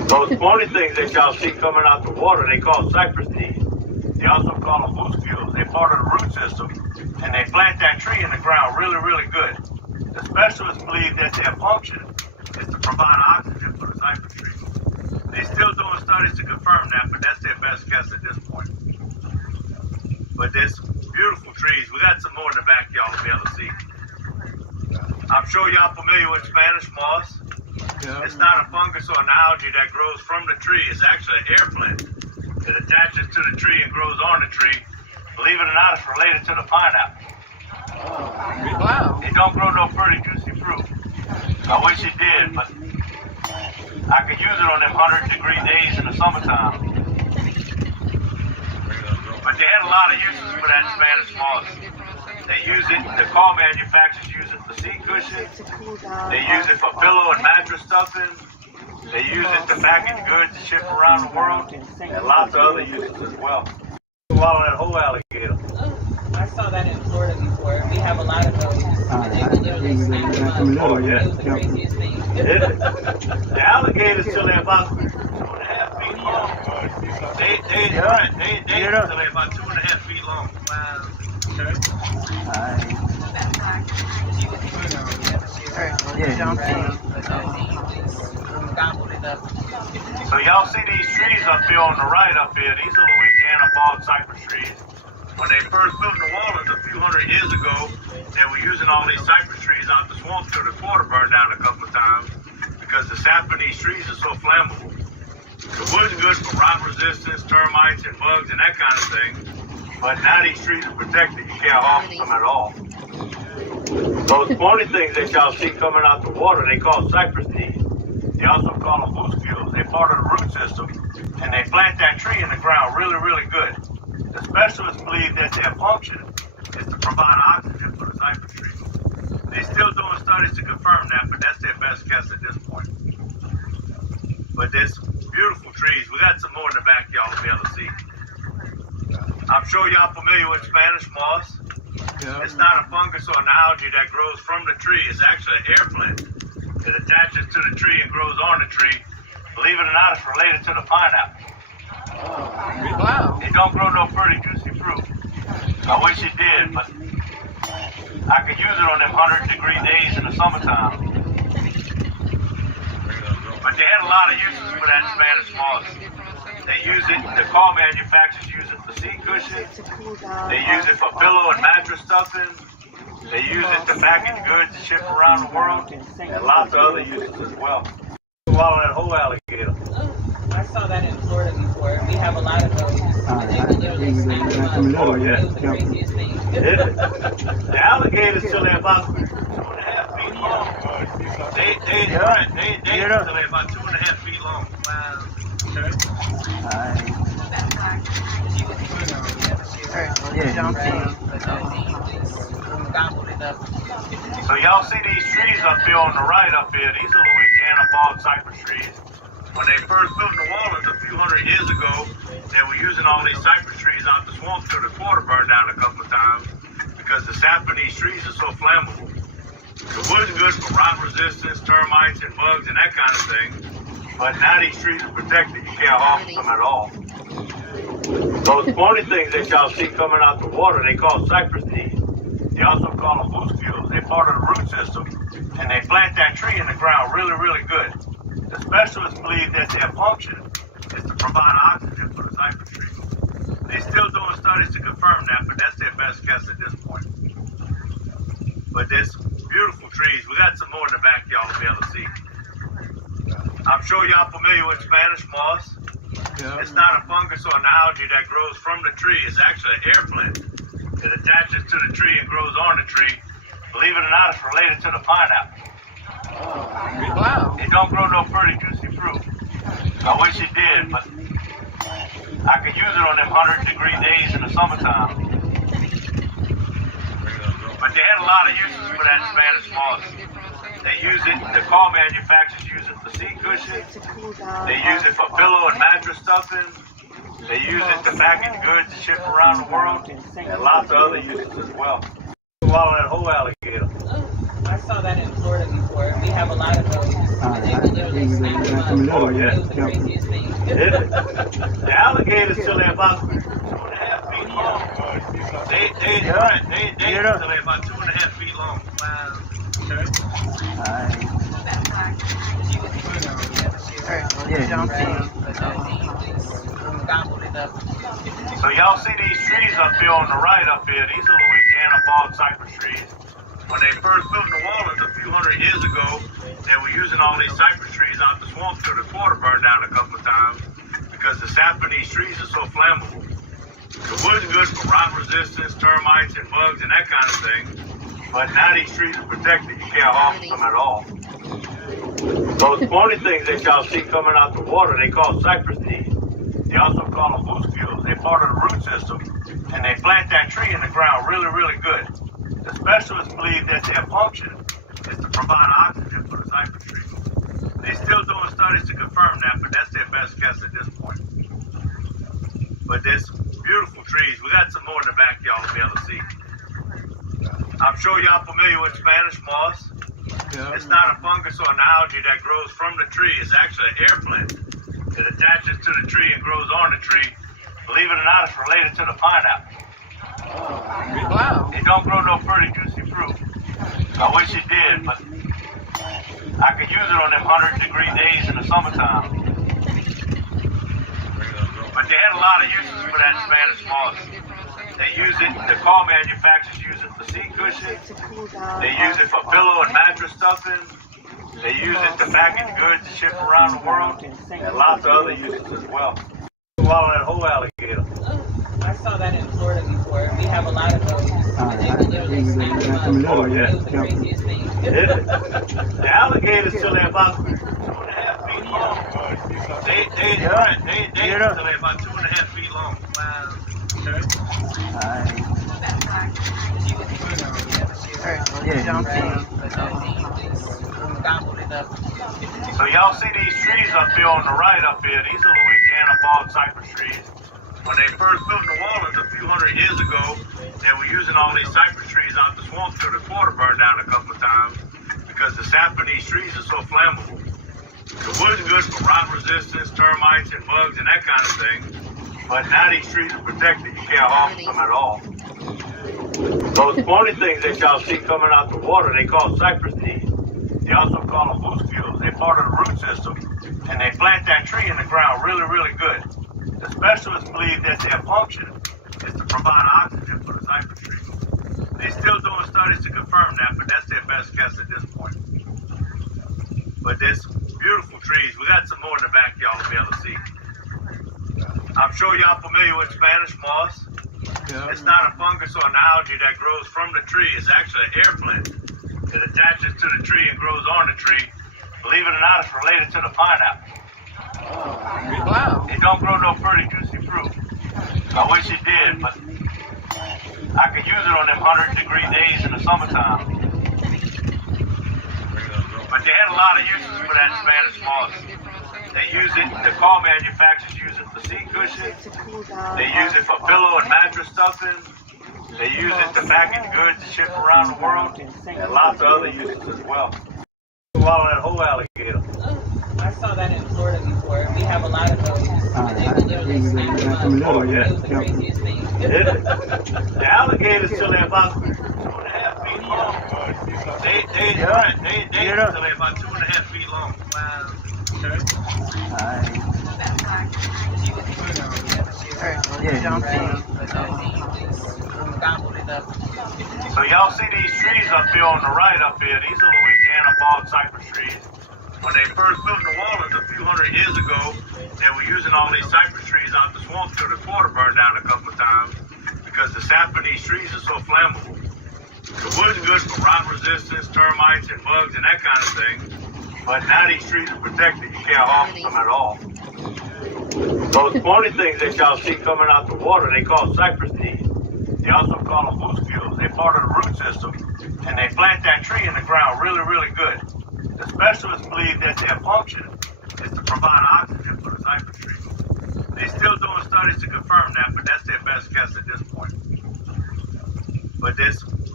Those pointy things that y'all see coming out the water, they call cypress knees. They also call them muscules. They're part of the root system, and they plant that tree in the ground really, really good. The specialists believe that their function is to provide oxygen for the cypress tree. They're still doing studies to confirm that, but that's their best guess at this point. But there's beautiful trees. We got some more in the back y'all will be able to see. I'm sure y'all familiar with Spanish moss. Yeah. It's not a fungus or an algae that grows from the tree. It's actually an air plant. It attaches to the tree and grows on the tree. Believe it or not, it's related to the pineapple. Wow. It don't grow no pretty juicy fruit. I wish it did, but I could use it on them 100-degree days in the summertime. But they had a lot of uses for that Spanish moss. They use it, the car manufacturers use it for seat cushions. They use it for pillow and mattress stuffing. They use it to package goods to ship around the world. And lots of other uses as well. Swallow that whole alligator. I saw that in Florida before. We have a lot of those. And they can literally snap them up. Oh, yeah. Do the craziest things. The alligators till they're about 2.5 feet long. They till they're about 2.5 feet long. Wow. So y'all see these trees up here on the right up here. These are Louisiana bald cypress trees. When they first built New Orleans a few hundred years ago, they were using all these cypress trees out the swamp till the quarter burned down a couple of times because the sap in these trees is so flammable. The wood's good for rot resistance, termites and bugs and that kind of thing. But now these trees are protected. You can't harm them at all. Those pointy things that y'all see coming out the water, they call cypress knees. They also call them muscules. They're part of the root system, and they plant that tree in the ground really, really good. The specialists believe that their function is to provide oxygen for the cypress tree. They're still doing studies to confirm that, but that's their best guess at this point. But there's beautiful trees. We got some more in the back y'all will be able to see. I'm sure y'all familiar with Spanish moss. Yeah. It's not a fungus or an algae that grows from the tree. It's actually an air plant. It attaches to the tree and grows on the tree. Believe it or not, it's related to the pineapple. Wow. It don't grow no pretty juicy fruit. I wish it did, but I could use it on them 100-degree days in the summertime. But they had a lot of uses for that Spanish moss. They use it, the car manufacturers use it for seat cushions. They use it for pillow and mattress stuffing. They use it to package goods to ship around the world. And lots of other uses as well. Swallow that whole alligator. I saw that in Florida before. We have a lot of those. And they can literally snap them up. Oh, yeah. Do the craziest things. The alligators till they're about 2.5 feet long. They till they're about 2.5 feet long. Wow. So y'all see these trees up here on the right up here. These are Louisiana bald cypress trees. When they first built New Orleans a few hundred years ago, they were using all these cypress trees out the swamp till the quarter burned down a couple of times because the sap in these trees is so flammable. The wood's good for rot resistance, termites and bugs and that kind of thing. But now these trees are protected. You can't harm them at all. Those pointy things that y'all see coming out the water, they call cypress knees. They also call them muscules. They're part of the root system, and they plant that tree in the ground really, really good. The specialists believe that their function is to provide oxygen for the cypress tree. They're still doing studies to confirm that, but that's their best guess at this point. But there's beautiful trees. We got some more in the back y'all will be able to see. I'm sure y'all familiar with Spanish moss. Yeah. It's not a fungus or an algae that grows from the tree. It's actually an air plant. It attaches to the tree and grows on the tree. Believe it or not, it's related to the pineapple. Wow. It don't grow no pretty juicy fruit. I wish it did, but I could use it on them 100-degree days in the summertime. But they had a lot of uses for that Spanish moss. They use it, the car manufacturers use it for seat cushions. They use it for pillow and mattress stuffing. They use it to package goods to ship around the world. And lots of other uses as well. Swallow that whole alligator. I saw that in Florida before. We have a lot of those. And they will literally snap them up. Oh, yeah. It was the craziest thing. The alligators till they're about 2.5 feet long. They till they're about 2.5 feet long. Wow. So y'all see these trees up here on the right up here? These are Louisiana bald cypress trees. When they first built New Orleans a few hundred years ago, they were using all these cypress trees out the swamp till the quarter burned down a couple of times because the sap in these trees is so flammable. The wood's good for rot resistance, termites, and bugs, and that kind of thing. But now these trees are protected. You can't harm them at all. Those pointy things that y'all see coming out the water, they call cypress knees. They also call them muscules. They're part of the root system, and they plant that tree in the ground really, really good. The specialists believe that their function is to provide oxygen for the cypress trees. They're still doing studies to confirm that, but that's their best guess at this point. But there's beautiful trees. We got some more in the back y'all will be able to see. I'm sure y'all familiar with Spanish moss. It's not a fungus or an algae that grows from the tree. It's actually an air plant. It attaches to the tree and grows on the tree. Believe it or not, it's related to the pineapple. Wow. It don't grow no pretty juicy fruit. I wish it did, but I could use it on them 100-degree days in the summertime. But they had a lot of uses for that Spanish moss. They use it, the car manufacturers use it for seat cushions. They use it for pillow and mattress stuffing. They use it to package goods and ship around the world. And lots of other uses as well. Swallow that whole alligator. I saw that in Florida before. We have a lot of those. And they will literally snap them up. Oh, yeah. It was the craziest thing. The alligators till they're about 2.5 feet long. They till they're about 2.5 feet long. Wow. So y'all see these trees up here on the right up here? These are Louisiana bald cypress trees. When they first built New Orleans a few hundred years ago, they were using all these cypress trees out the swamp till the quarter burned down a couple of times because the sap in these trees is so flammable. The wood's good for rot resistance, termites, and bugs, and that kind of thing. But now these trees are protected. You can't harm them at all. Those pointy things that y'all see coming out the water, they call cypress knees. They also call them muscules. They're part of the root system, and they plant that tree in the ground really, really good. The specialists believe that their function is to provide oxygen for the cypress trees. They're still doing studies to confirm that, but that's their best guess at this point. But there's beautiful trees. We got some more in the back y'all will be able to see. I'm sure y'all familiar with Spanish moss. It's not a fungus or an algae that grows from the tree. It's actually an air plant. It attaches to the tree and grows on the tree. Believe it or not, it's related to the pineapple. Wow. It don't grow no pretty juicy fruit. I wish it did, but I could use it on them 100-degree days in the summertime. But they had a lot of uses for that Spanish moss. They use it, the car manufacturers use it for seat cushions. They use it for pillow and mattress stuffing. They use it to package goods and ship around the world. And lots of other uses as well. Swallow that whole alligator. I saw that in Florida before. We have a lot of those. And they will literally snap them up. Oh, yeah. It was the craziest thing. The alligators till they're about 2.5 feet long. They till they're about 2.5 feet long. Wow. So y'all see these trees up here on the right up here? These are Louisiana bald cypress trees. When they first built New Orleans a few hundred years ago, they were using all these cypress trees out the swamp till the quarter burned down a couple of times because the sap in these trees is so flammable. The wood's good for rot resistance, termites, and bugs, and that kind of thing. But now these trees are protected. You can't harm them at all. Those pointy things that y'all see coming out the water, they call cypress knees. They also call them muscules. They're part of the root system, and they plant that tree in the ground really, really good. The specialists believe that their function is to provide oxygen for the cypress trees. They're still doing studies to confirm that, but that's their best guess at this point. But there's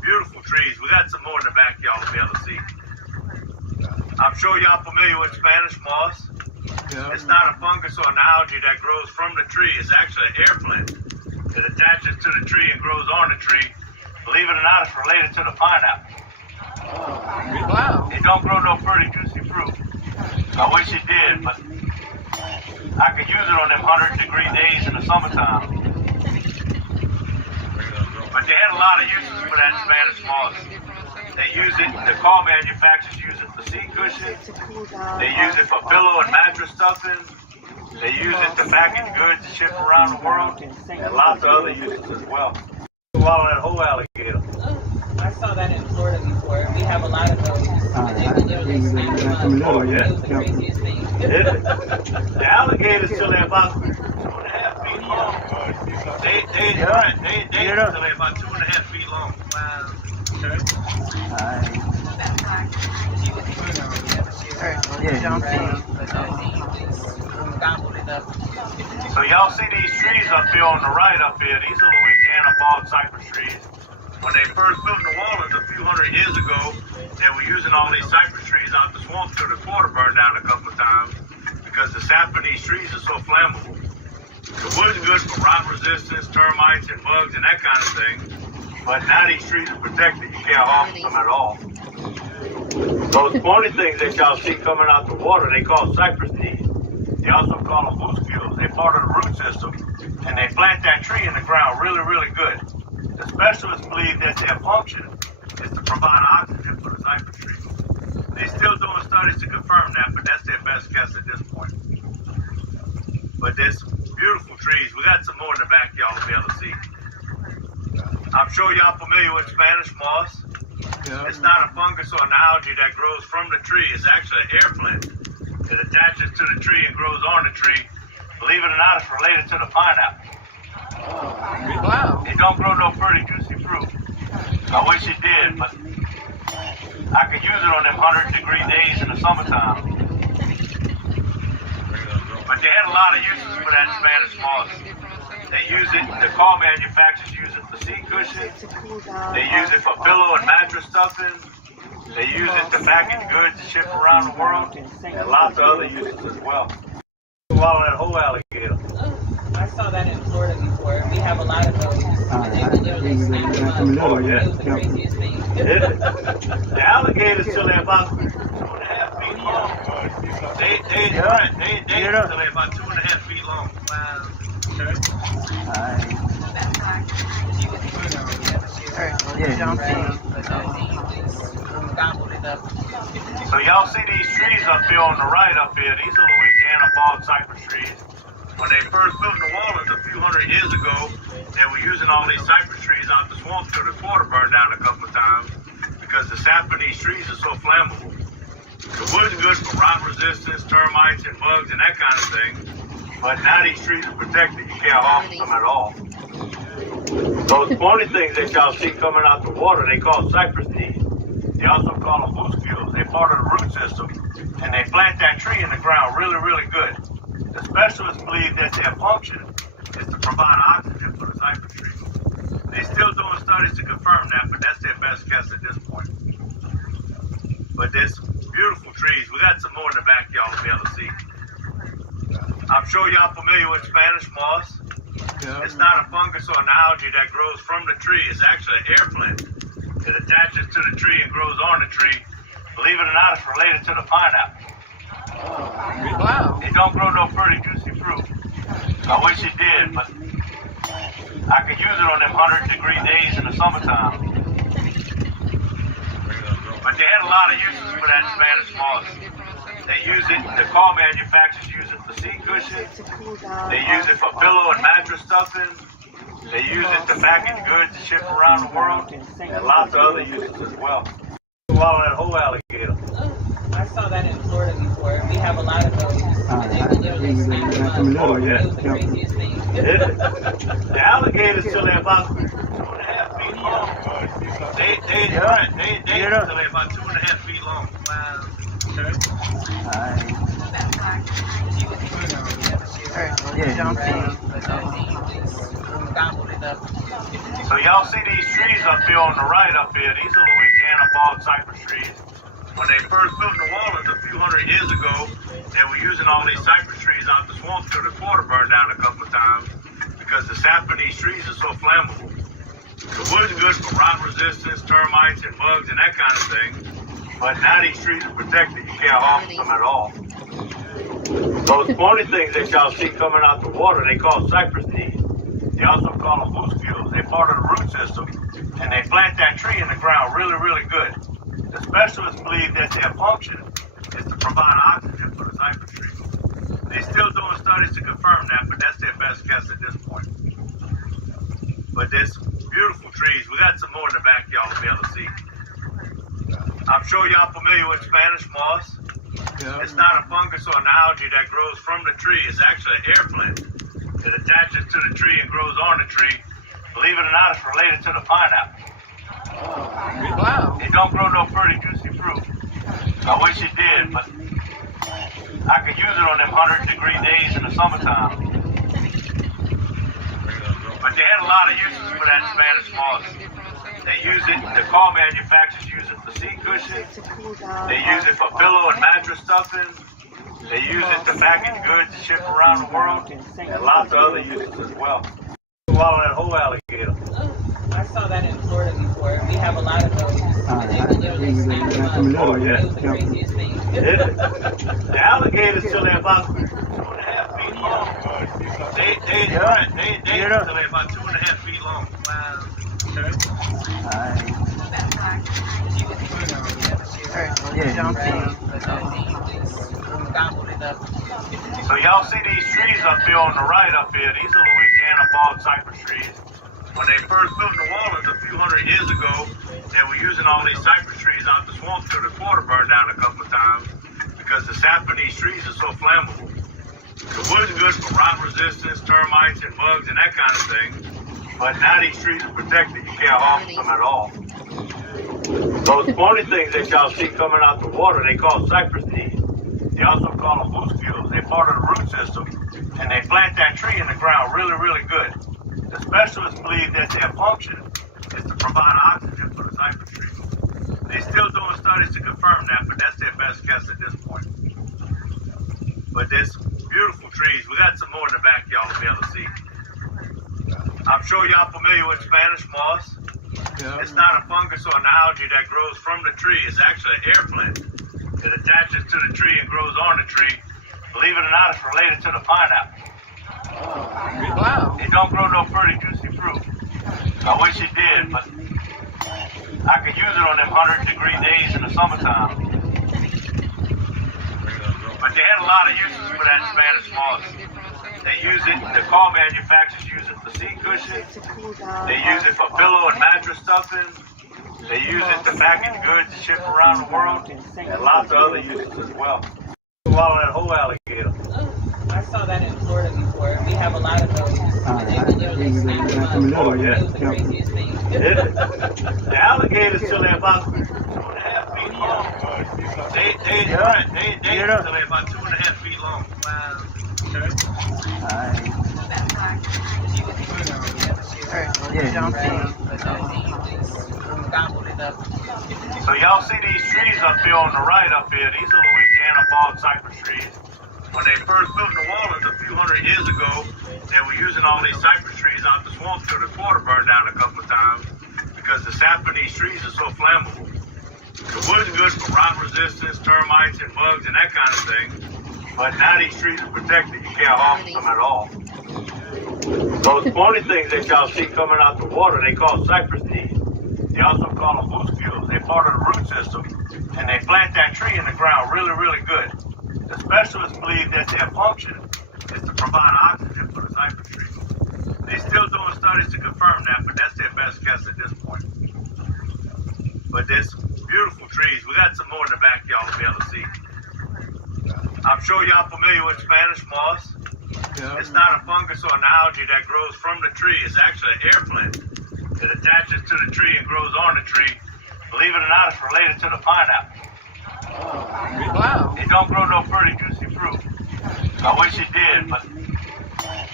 beautiful trees. We got some more in the back y'all will be able to see. I'm sure y'all familiar with Spanish moss. Yeah. It's not a fungus or an algae that grows from the tree. It's actually an air plant. It attaches to the tree and grows on the tree. Believe it or not, it's related to the pineapple. Wow. It don't grow no pretty juicy fruit. I wish it did, but I could use it on them 100-degree days in the summertime. But they had a lot of uses for that Spanish moss. They use it, the car manufacturers use it for seat cushions. They use it for pillow and mattress stuffing. They use it to package goods to ship around the world. And lots of other uses as well. Swallow that whole alligator. I saw that in Florida before. We have a lot of those. And they can literally snap them up. Oh, yeah. It was the craziest thing. The alligators till they're about 2.5 feet long. They till they're about 2.5 feet long. Wow. So y'all see these trees up here on the right up here? These are Louisiana bald cypress trees. When they first built New Orleans a few hundred years ago, they were using all these cypress trees out the swamp till the quarter burned down a couple of times because the sap in these trees is so flammable. The wood's good for rot resistance, termites and bugs and that kind of thing. But now these trees are protected. You can't harvest them at all. Those pointy things that y'all see coming out the water, they call cypress knees. They also call them muscules. They're part of the root system. And they plant that tree in the ground really, really good. The specialists believe that their function is to provide oxygen for the cypress tree. They're still doing studies to confirm that, but that's their best guess at this point. But there's beautiful trees. We got some more in the back y'all will be able to see. I'm sure y'all familiar with Spanish moss. Yeah. It's not a fungus or an algae that grows from the tree. It's actually an air plant. It attaches to the tree and grows on the tree. Believe it or not, it's related to the pineapple. Wow. It don't grow no pretty juicy fruit. I wish it did, but I could use it on them 100-degree days in the summertime. But they had a lot of uses for that Spanish moss. They use it, the car manufacturers use it for seat cushions. They use it for pillow and mattress stuffing. They use it to package goods to ship around the world. And lots of other uses as well. Swallow that whole alligator. I saw that in Florida before. We have a lot of those. And they can literally snap them up. Oh, yeah. It was the craziest thing. The alligators till they're about 2.5 feet long. They till they're about 2.5 feet long. Wow. So y'all see these trees up here on the right up here? These are Louisiana bald cypress trees. When they first built New Orleans a few hundred years ago, they were using all these cypress trees out the swamp till the quarter burned down a couple of times because the sap in these trees is so flammable. The wood's good for rot resistance, termites and bugs and that kind of thing. But now these trees are protected. You can't harvest them at all. Those pointy things that y'all see coming out the water, they call cypress knees. They also call them muscules. They're part of the root system. And they plant that tree in the ground really, really good. The specialists believe that their function is to provide oxygen for the cypress tree. They're still doing studies to confirm that, but that's their best guess at this point. But there's beautiful trees. We got some more in the back y'all will be able to see. I'm sure y'all familiar with Spanish moss. Yeah. It's not a fungus or an algae that grows from the tree. It's actually an air plant. It attaches to the tree and grows on the tree. Believe it or not, it's related to the pineapple. Wow. It don't grow no pretty juicy fruit. I wish it did, but I could use it on them 100-degree days in the summertime. But they had a lot of uses for that Spanish moss. They use it, the car manufacturers use it for seat cushions. They use it for pillow and mattress stuffing. They use it to package goods to ship around the world. And lots of other uses as well. Swallow that whole alligator. I saw that in Florida before. We have a lot of those. And they can literally snap them up. Oh, yeah. It was the craziest thing. The alligators till they're about 2.5 feet long. They till they're about 2.5 feet long. Wow. So y'all see these trees up here on the right up here? These are Louisiana bald cypress trees. When they first built New Orleans a few hundred years ago, they were using all these cypress trees out the swamp till the quarter burned down a couple of times because the sap in these trees is so flammable. The wood's good for rot resistance, termites, and bugs, and that kind of thing. But now these trees are protected. You can't harm them at all. Those pointy things that y'all see coming out the water, they call cypress knees. They also call them muscules. They're part of the root system, and they plant that tree in the ground really, really good. The specialists believe that their function is to provide oxygen for the cypress tree. They're still doing studies to confirm that, but that's their best guess at this point. But there's beautiful trees. We got some more in the back y'all will be able to see. I'm sure y'all familiar with Spanish moss. Yeah. It's not a fungus or an algae that grows from the tree. It's actually an air plant. It attaches to the tree and grows on the tree. Believe it or not, it's related to the pineapple. Wow. It don't grow no pretty juicy fruit. I wish it did, but I could use it on them 100-degree days in the summertime. But they had a lot of uses for that Spanish moss. They use it, the car manufacturers use it for seat cushions. They use it for pillow and mattress stuffing. They use it to package goods and ship around the world. And lots of other uses as well. Swallow that whole alligator. I saw that in Florida before. We have a lot of those. And they will literally snap them up. Oh, yeah. It was the craziest thing. The alligators till they're about 2.5 feet long. They till they're about 2.5 feet long. Wow. So y'all see these trees up here on the right up here? These are Louisiana bald cypress trees. When they first built New Orleans a few hundred years ago, they were using all these cypress trees out the swamp till the quarter burned down a couple of times because the sap in these trees is so flammable. The wood's good for rot resistance, termites, and bugs, and that kind of thing. But now these trees are protected. You can't harm them at all. Those pointy things that y'all see coming out the water, they call cypress knees. They also call them muscules. They're part of the root system, and they plant that tree in the ground really, really good. The specialists believe that their function is to provide oxygen for the cypress tree. They're still doing studies to confirm that, but that's their best guess at this point. But there's beautiful trees. We got some more in the back y'all will be able to see. I'm sure y'all familiar with Spanish moss. Yeah. It's not a fungus or an algae that grows from the tree. It's actually an air plant. It attaches to the tree and grows on the tree. Believe it or not, it's related to the pineapple. Wow. It don't grow no pretty juicy fruit. I wish it did, but I could use it on them 100-degree days in the summertime. But they had a lot of uses for that Spanish moss. They use it, the car manufacturers use it for seat cushions. They use it for pillow and mattress stuffing. They use it to package goods and ship around the world. And lots of other uses as well. Swallow that whole alligator. I saw that in Florida before. We have a lot of those. And they will literally snap them up. Oh, yeah. It was the craziest thing. The alligators till they're about 2.5 feet long. They till they're about 2.5 feet long. Wow. So y'all see these trees up here on the right up here? These are Louisiana bald cypress trees. When they first built New Orleans a few hundred years ago, they were using all these cypress trees out the swamp till the quarter burned down a couple of times because the sap in these trees is so flammable. The wood's good for rot resistance, termites, and bugs, and that kind of thing. But now these trees are protected. You can't harm them at all. Those pointy things that y'all see coming out the water, they call cypress knees. They also call them muscules. They're part of the root system, and they plant that tree in the ground really, really good. The specialists believe that their function is to provide oxygen for the cypress tree. They're still doing studies to confirm that, but that's their best guess at this point. But there's beautiful trees. We got some more in the back y'all will be able to see. I'm sure y'all familiar with Spanish moss. Yeah. It's not a fungus or an algae that grows from the tree. It's actually an air plant. It attaches to the tree and grows on the tree. Believe it or not, it's related to the pineapple. Wow. It don't grow no pretty juicy fruit. I wish it did, but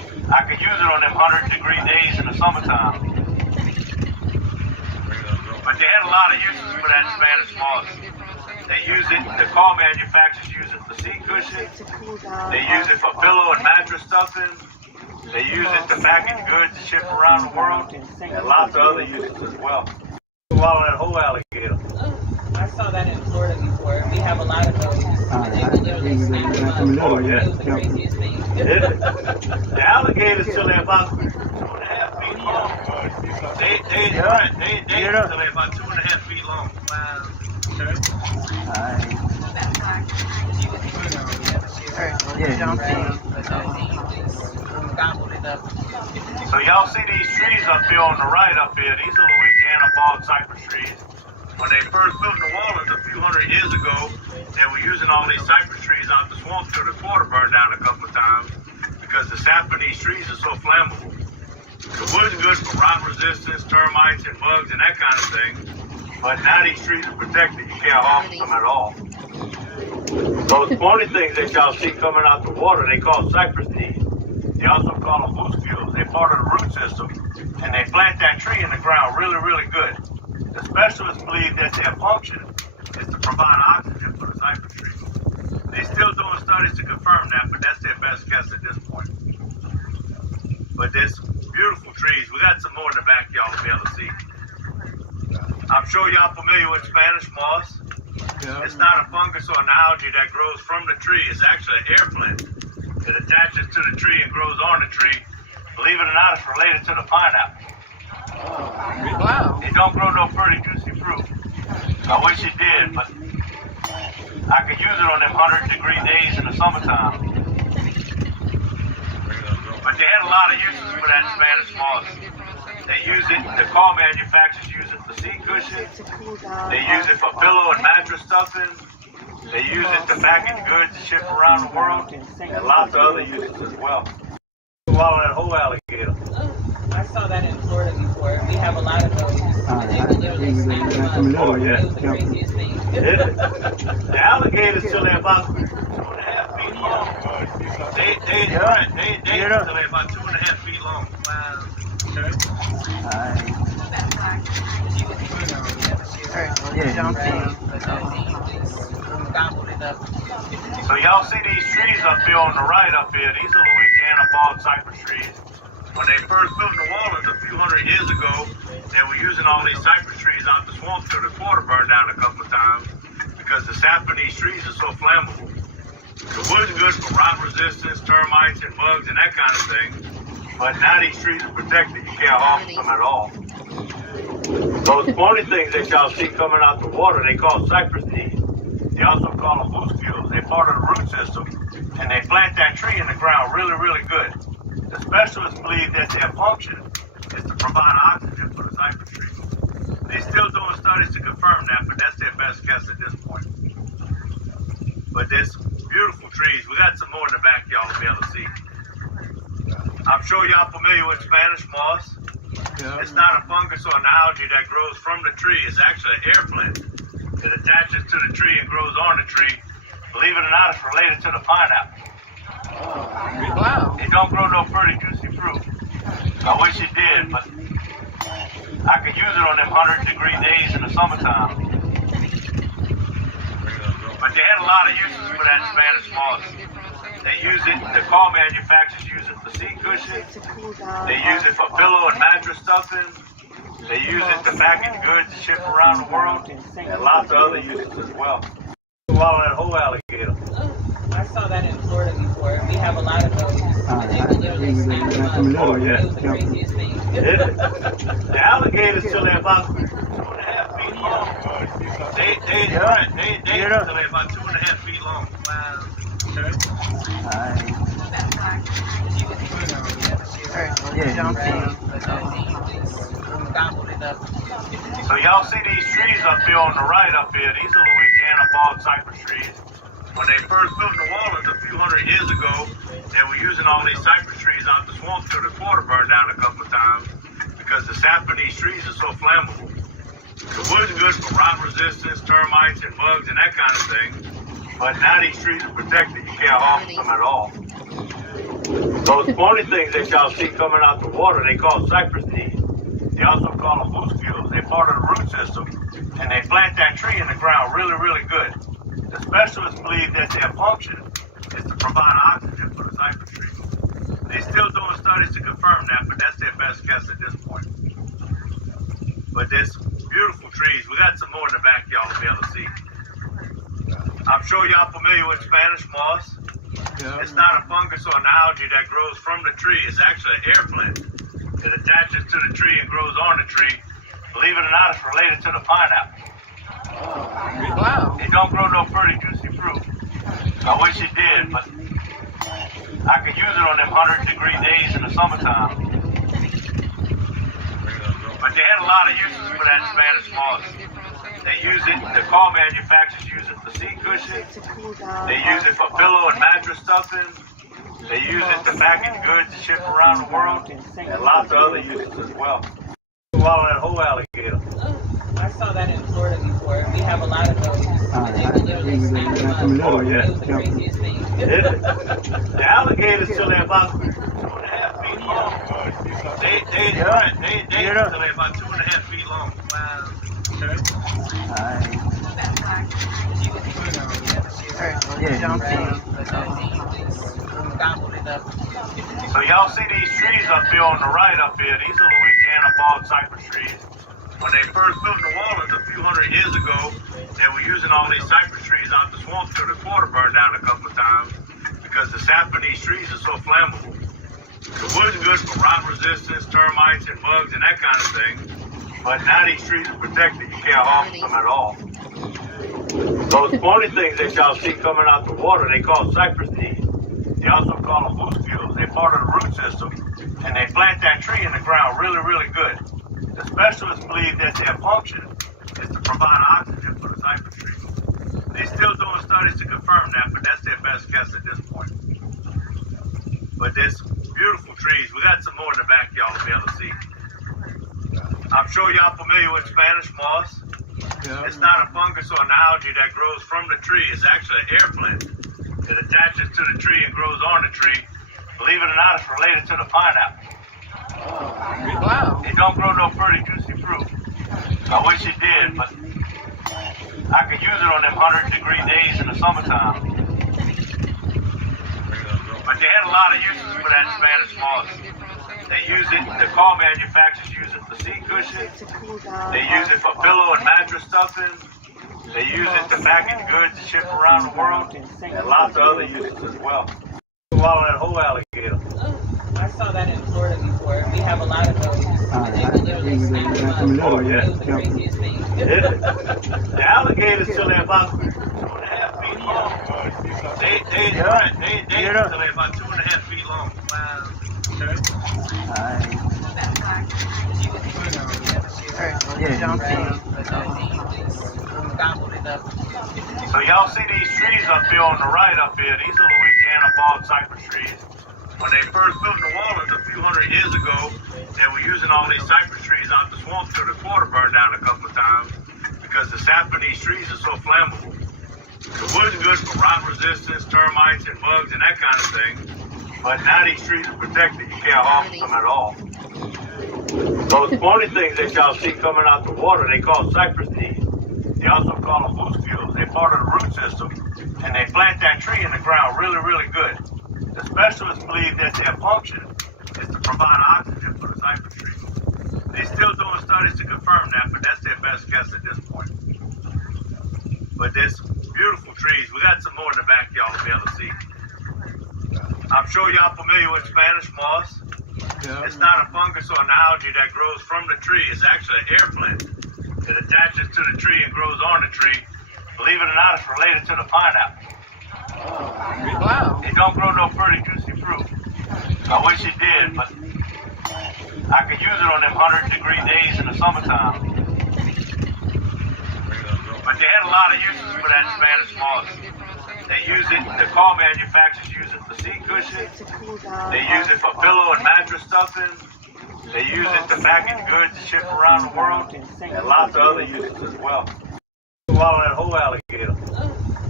I could use it on them 100-degree days in the summertime. But they had a lot of uses for that Spanish moss. They use it, the car manufacturers use it for seat cushions. They use it for pillow and mattress stuffing. They use it to package goods to ship around the world. And lots of other uses as well. Swallow that whole alligator. I saw that in Florida before. We have a lot of those. They can literally snap them up. Oh, yeah. It was the craziest thing. The alligators till they're about 2.5 feet long. They till they're about 2.5 feet long. Wow. So y'all see these trees up here on the right up here? These are Louisiana bald cypress trees. When they first built New Orleans a few hundred years ago, they were using all these cypress trees out the swamp till the quarter burned down a couple of times because the sap in these trees is so flammable. The wood's good for rot resistance, termites and bugs and that kind of thing. But now these trees are protected. You can't harvest them at all. Those pointy things that y'all see coming out the water, they call cypress knees. They also call them muscules. They're part of the root system. And they plant that tree in the ground really, really good. The specialists believe that their function is to provide oxygen for the cypress trees. They're still doing studies to confirm that, but that's their best guess at this point. But there's beautiful trees. We got some more in the back y'all will be able to see. I'm sure y'all familiar with Spanish moss. Yeah. It's not a fungus or an algae that grows from the tree. It's actually an air plant. It attaches to the tree and grows on the tree. Believe it or not, it's related to the pineapple. Wow. It don't grow no pretty juicy fruit. I wish it did, but I could use it on them 100-degree days in the summertime. But they had a lot of uses for that Spanish moss. They use it, the car manufacturers use it for seat cushions. They use it for pillow and mattress stuffing. They use it to package goods to ship around the world. And lots of other uses as well. Swallow that whole alligator. I saw that in Florida before. We have a lot of those. They can literally snap them up. Oh, yeah. It was the craziest thing. The alligators till they're about 2.5 feet long. They till they're about 2.5 feet long. Wow. So y'all see these trees up here on the right up here? These are Louisiana bald cypress trees. When they first built New Orleans a few hundred years ago, they were using all these cypress trees out the swamp till the quarter burned down a couple of times because the sap in these trees is so flammable. The wood's good for rot resistance, termites and bugs and that kind of thing. But now these trees are protected. You can't harvest them at all. Those pointy things that y'all see coming out the water, they call cypress knees. They also call them muscules. They're part of the root system. And they plant that tree in the ground really, really good. The specialists believe that their function is to provide oxygen for the cypress trees. They're still doing studies to confirm that, but that's their best guess at this point. But there's beautiful trees. We got some more in the back y'all will be able to see. I'm sure y'all familiar with Spanish moss. Yeah. It's not a fungus or an algae that grows from the tree. It's actually an air plant. It attaches to the tree and grows on the tree. Believe it or not, it's related to the pineapple. Wow. It don't grow no pretty juicy fruit. I wish it did, but I could use it on them 100-degree days in the summertime. But they had a lot of uses for that Spanish moss. They use it, the car manufacturers use it for seat cushions. They use it for pillow and mattress stuffing. They use it to package goods to ship around the world. And lots of other uses as well. Swallow that whole alligator. I saw that in Florida before. We have a lot of those. They can literally snap them up. Oh, yeah. It was the craziest thing. The alligators till they're about 2.5 feet long. They till they're about 2.5 feet long. Wow. So y'all see these trees up here on the right up here? These are Louisiana bald cypress trees. When they first built New Orleans a few hundred years ago, they were using all these cypress trees out the swamp till the quarter burned down a couple of times because the sap in these trees is so flammable. The wood's good for rot resistance, termites and bugs and that kind of thing. But now these trees are protected. You can't harvest them at all. Those pointy things that y'all see coming out the water, they call cypress knees. They also call them moose fuels. They're part of the root system, and they plant that tree in the ground really, really good. The specialists believe that their function is to provide oxygen for the cypress tree. They're still doing studies to confirm that, but that's their best guess at this point. But there's beautiful trees. We got some more in the back y'all will be able to see. I'm sure y'all familiar with Spanish moss. Yeah. It's not a fungus or an algae that grows from the tree. It's actually an air plant. It attaches to the tree and grows on the tree. Believe it or not, it's related to the pineapple. Wow. It don't grow no pretty juicy fruit. I wish it did, but I could use it on them 100-degree days in the summertime. But they had a lot of uses for that Spanish moss. They use it, the car manufacturers use it for seat cushions. They use it for pillow and mattress stuffing. They use it to package goods to ship around the world. And lots of other uses as well. Swallow that whole alligator. I saw that in Florida before. We have a lot of those. And they can literally snap them up. Oh, yeah. It was the craziest thing. The alligators till they're about 2.5 feet long. They till they're about 2.5 feet long. Wow. So y'all see these trees up here on the right up here? These are Louisiana bald cypress trees. When they first built New Orleans a few hundred years ago, they were using all these cypress trees out the swamp till the quarter burned down a couple of times because the sap in these trees is so flammable. The wood's good for rot resistance, termites, and bugs, and that kind of thing. But now these trees are protected. You can't harm them at all. Those pointy things that y'all see coming out the water, they call cypress knees. They also call them moose fuels. They're part of the root system, and they plant that tree in the ground really, really good. The specialists believe that their function is to provide oxygen for the cypress tree. They're still doing studies to confirm that, but that's their best guess at this point. But there's beautiful trees. We got some more in the back y'all will be able to see. I'm sure y'all familiar with Spanish moss. Yeah. It's not a fungus or an algae that grows from the tree. It's actually an air plant. It attaches to the tree and grows on the tree. Believe it or not, it's related to the pineapple. Wow. It don't grow no pretty juicy fruit. I wish it did, but I could use it on them 100-degree days in the summertime. But they had a lot of uses for that Spanish moss. They use it, the car manufacturers use it for seat cushions. They use it for pillow and mattress stuffing. They use it to package goods to ship around the world. And lots of other uses as well. Swallow that whole alligator. I saw that in Florida before. We have a lot of those. And they can literally snap them up. Oh, yeah. It was the craziest thing. The alligators till they're about 2.5 feet long. They till they're about 2.5 feet long. Wow. So y'all see these trees up here on the right up here? These are Louisiana bald cypress trees. When they first built New Orleans a few hundred years ago, they were using all these cypress trees out the swamp till the quarter burned down a couple of times because the sap in these trees is so flammable. The wood's good for rot resistance, termites, and bugs, and that kind of thing. But now these trees are protected. You can't harm them at all. Those pointy things that y'all see coming out the water, they call cypress knees. They also call them moose fuels. They're part of the root system, and they plant that tree in the ground really, really good. The specialists believe that their function is to provide oxygen for the cypress tree. They're still doing studies to confirm that, but that's their best guess at this point. But there's beautiful trees. We got some more in the back y'all will be able to see. I'm sure y'all familiar with Spanish moss. Yeah. It's not a fungus or an algae that grows from the tree. It's actually an air plant. It attaches to the tree and grows on the tree. Believe it or not, it's related to the pineapple. Wow. It don't grow no pretty juicy fruit. I wish it did, but I could use it on them 100-degree days in the summertime. But they had a lot of uses for that Spanish moss. They use it, the car manufacturers use it for seat cushions. They use it for pillow and mattress stuffing. They use it to package goods to ship around the world. And lots of other uses as well. Swallow that whole alligator. I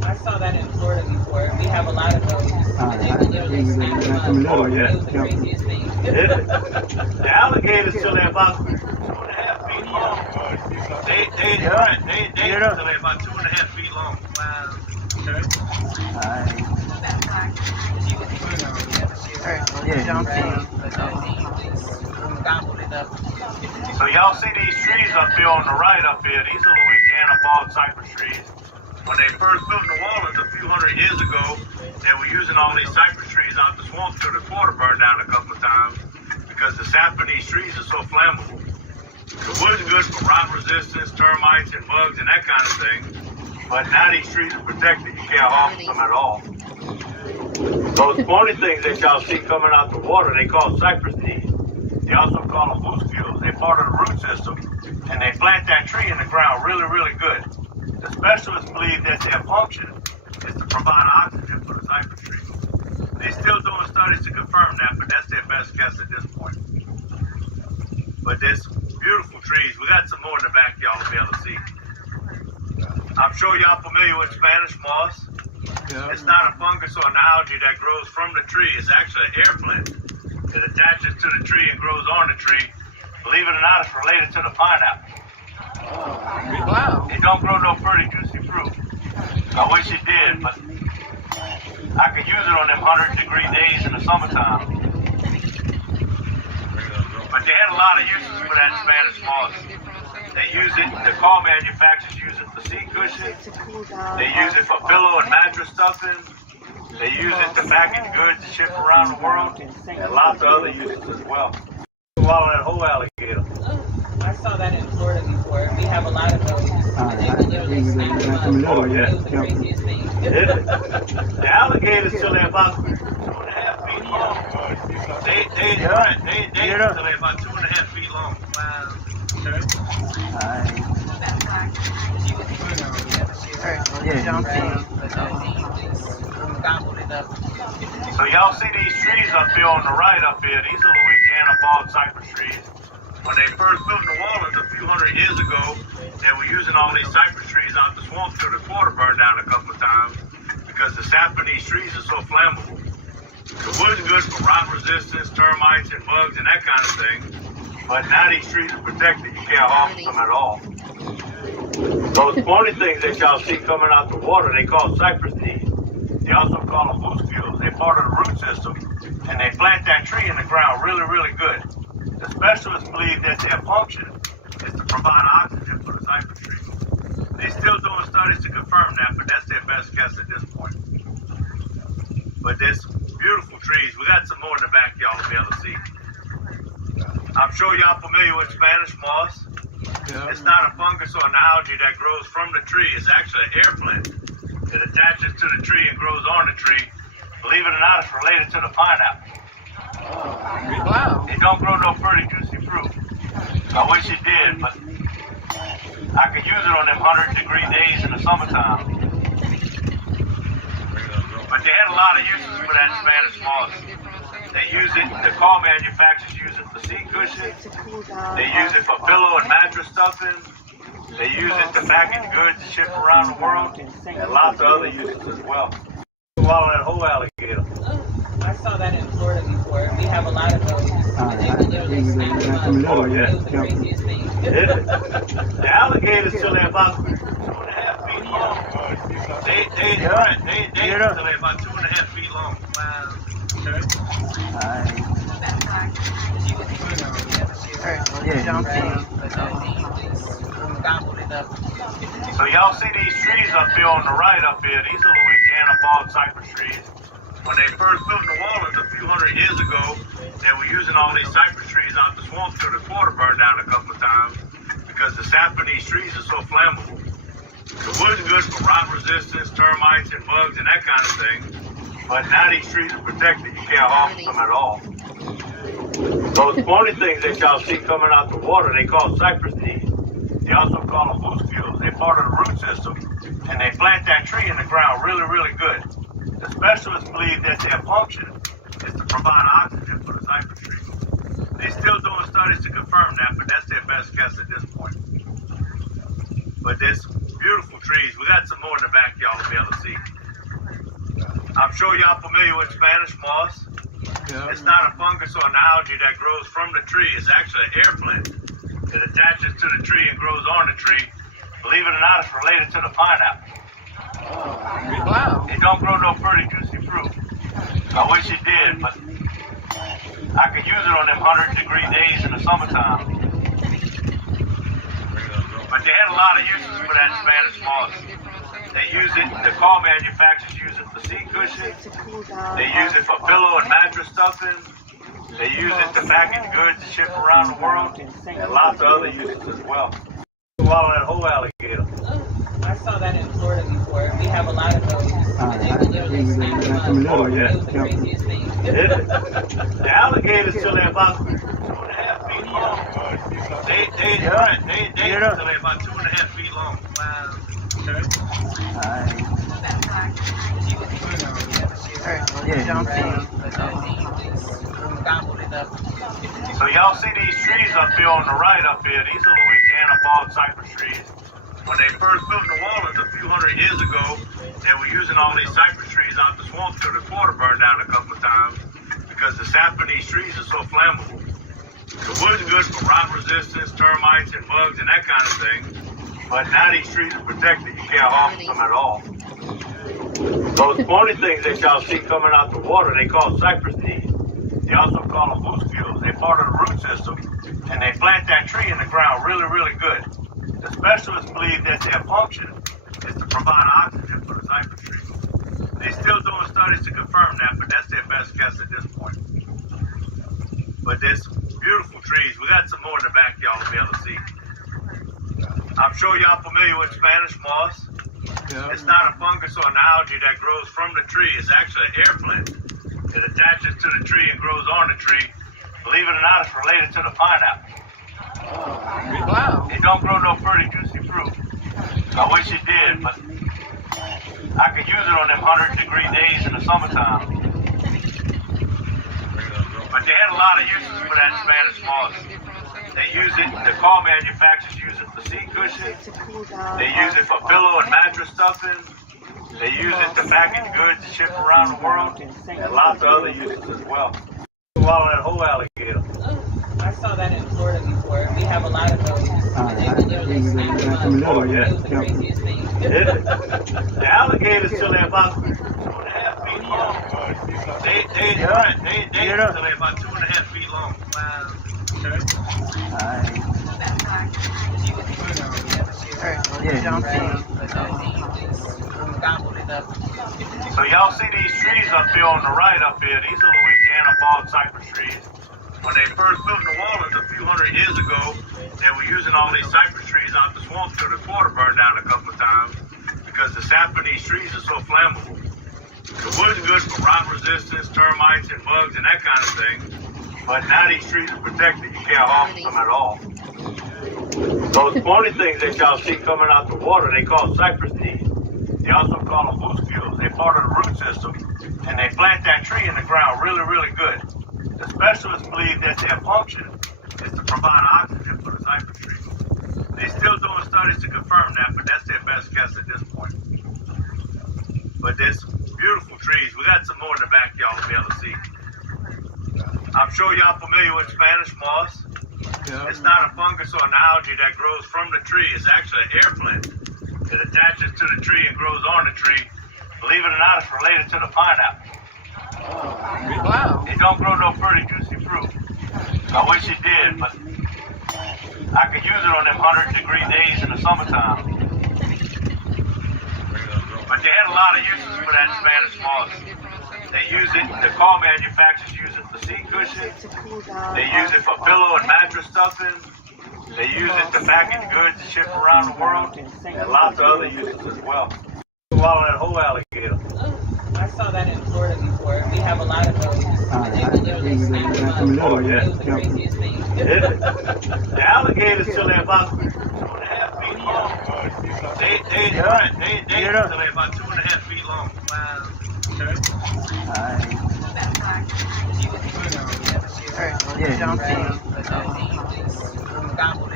I saw that in Florida before. We have a lot of those. And they will literally snap them up. Oh, yeah. It was the craziest thing. The alligators till they're about 2.5 feet long. They till they're about 2.5 feet long. Wow. Gobbled it up. So y'all see these trees up here on the right up here? These are Louisiana bog cypress trees. When they first built New Orleans a few hundred years ago, they were using all these cypress trees out the swamp till the quarter burned down a couple of times because the sap in these trees is so flammable. The wood's good for rot resistance, termites and bugs and that kind of thing. But now these trees are protected. You can't harvest them at all. Those pointy things that y'all see coming out the water, they call cypress knees. They also call them muscules. They're part of the root system, and they plant that tree in the ground really, really good. The specialists believe that their function is to provide oxygen for the cypress tree. They're still doing studies to confirm that, but that's their best guess at this point. But there's beautiful trees. We got some more in the back y'all will be able to see. I'm sure y'all familiar with Spanish moss. Yeah. It's not a fungus or an algae that grows from the tree. It's actually an air plant. It attaches to the tree and grows on the tree. Believe it or not, it's related to the pineapple. Wow. It don't grow no pretty juicy fruit. I wish it did, but I could use it on them 100-degree days in the summertime. But they had a lot of uses for that Spanish moss. They use it, the car manufacturers use it for seat cushions. They use it for pillow and mattress stuffing. They use it to package goods and ship around the world. And lots of other uses as well. Swallow that whole alligator. I saw that in Florida before. We have a lot of those. And they will literally snap them up. Oh, yeah. It was the craziest thing. The alligators till they're about 2.5 feet long. They till they're about 2.5 feet long. Wow. Gobbled it up. So y'all see these trees up here on the right up here? These are Louisiana bog cypress trees. When they first built New Orleans a few hundred years ago, they were using all these cypress trees out the swamp till the quarter burned down a couple of times because the sap in these trees is so flammable. The wood's good for rot resistance, termites and bugs and that kind of thing. But now these trees are protected. You can't harvest them at all. Those pointy things that y'all see coming out the water, they call cypress knees. They also call them muscules. They're part of the root system, and they plant that tree in the ground really, really good. The specialists believe that their function is to provide oxygen for the cypress tree. They're still doing studies to confirm that, but that's their best guess at this point. But there's beautiful trees. We got some more in the back y'all will be able to see. I'm sure y'all familiar with Spanish moss. Yeah. It's not a fungus or an algae that grows from the tree. It's actually an air plant. It attaches to the tree and grows on the tree. Believe it or not, it's related to the pineapple. Wow. It don't grow no pretty juicy fruit. I wish it did, but I could use it on them 100-degree days in the summertime. But they had a lot of uses for that Spanish moss. They use it, the car manufacturers use it for seat cushions. They use it for pillow and mattress stuffing. They use it to package goods and ship around the world. And lots of other uses as well. Swallow that whole alligator. I saw that in Florida before. We have a lot of those. And they will literally snap them up. Oh, yeah. It was the craziest thing. The alligators till they're about 2.5 feet long. They till they're about 2.5 feet long. Wow. Gobbled it up. So y'all see these trees up here on the right up here? These are Louisiana bog cypress trees. When they first built New Orleans a few hundred years ago, they were using all these cypress trees out the swamp till the quarter burned down a couple of times because the sap in these trees is so flammable. The wood's good for rot resistance, termites and bugs and that kind of thing. But now these trees are protected. You can't harvest them at all. Those pointy things that y'all see coming out the water, they call cypress knees. They also call them muscules. They're part of the root system, and they plant that tree in the ground really, really good. The specialists believe that their function is to provide oxygen for the cypress tree. They're still doing studies to confirm that, but that's their best guess at this point. But there's beautiful trees. We got some more in the backyard to be able to see. I'm sure y'all familiar with Spanish moss. Yeah. It's not a fungus or an algae that grows from the tree. It's actually an air plant. It attaches to the tree and grows on the tree. Believe it or not, it's related to the pineapple. Wow. It don't grow no pretty juicy fruit. I wish it did, but I could use it on them 100-degree days in the summertime. But they had a lot of uses for that Spanish moss. They use it, the car manufacturers use it for seat cushions. They use it for pillow and mattress stuffing. They use it to package goods and ship around the world. And lots of other uses as well. Swallow that whole alligator. I saw that in Florida before. We have a lot of those. And they can literally snap them up. Oh, yeah. It was the craziest thing. The alligators till they're about 2.5 feet long. They till they're about 2.5 feet long. Wow. So y'all see these trees up here on the right up here. These are Louisiana bald cypress trees. When they first built New Orleans a few hundred years ago, they were using all these cypress trees out the swamp till the quarter burned down a couple of times because the sap in these trees is so flammable. The wood's good for rot resistance, termites and bugs and that kind of thing. But now these trees are protected. You can't harvest them at all. Those pointy things that y'all see coming out the water, they call cypress knees. They also call them moose fuels. They're part of the root system. And they plant that tree in the ground really, really good. The specialists believe that their function is to provide oxygen for the cypress tree. They're still doing studies to confirm that, but that's their best guess at this point. But there's beautiful trees. We got some more in the backyard to be able to see. I'm sure y'all familiar with Spanish moss. Yeah. It's not a fungus or an algae that grows from the tree. It's actually an air plant. It attaches to the tree and grows on the tree. Believe it or not, it's related to the pineapple. Wow. It don't grow no pretty juicy fruit. I wish it did, but I could use it on them 100-degree days in the summertime. But they had a lot of uses for that Spanish moss. They use it, the car manufacturers use it for seat cushions. They use it for pillow and mattress stuffing. They use it to package goods and ship around the world. And lots of other uses as well. Swallow that whole alligator. I saw that in Florida before. We have a lot of those. And they can literally snap them up. Oh, yeah. It was the craziest thing. The alligators till they're about 2.5 feet long. They till they're about 2.5 feet long. Wow. So y'all see these trees up here on the right up here. These are Louisiana bald cypress trees. When they first built New Orleans a few hundred years ago, they were using all these cypress trees out the swamp till the quarter burned down a couple of times because the sap in these trees is so flammable. The wood's good for rot resistance, termites and bugs and that kind of thing. But now these trees are protected. You can't harvest them at all. Those pointy things that y'all see coming out the water, they call cypress knees. They also call them moose fuels. They're part of the root system. And they plant that tree in the ground really, really good. The specialists believe that their function is to provide oxygen for the cypress tree. They're still doing studies to confirm that, but that's their best guess at this point. But there's beautiful trees. We got some more in the backyard to be able to see. I'm sure y'all familiar with Spanish moss. Yeah. It's not a fungus or an algae that grows from the tree. It's actually an air plant. It attaches to the tree and grows on the tree. Believe it or not, it's related to the pineapple. Wow. It don't grow no pretty juicy fruit. I wish it did, but I could use it on them 100-degree days in the summertime. But they had a lot of uses for that Spanish moss. They use it, the car manufacturers use it for seat cushions. They use it for pillow and mattress stuffing. They use it to package goods and ship around the world. And lots of other uses as well. Swallow that whole alligator. I saw that in Florida before. We have a lot of those. And they can literally snap them up. Oh, yeah. It was the craziest thing. The alligators till they're about 2.5 feet long. They till they're about 2.5 feet long. Wow. Yeah.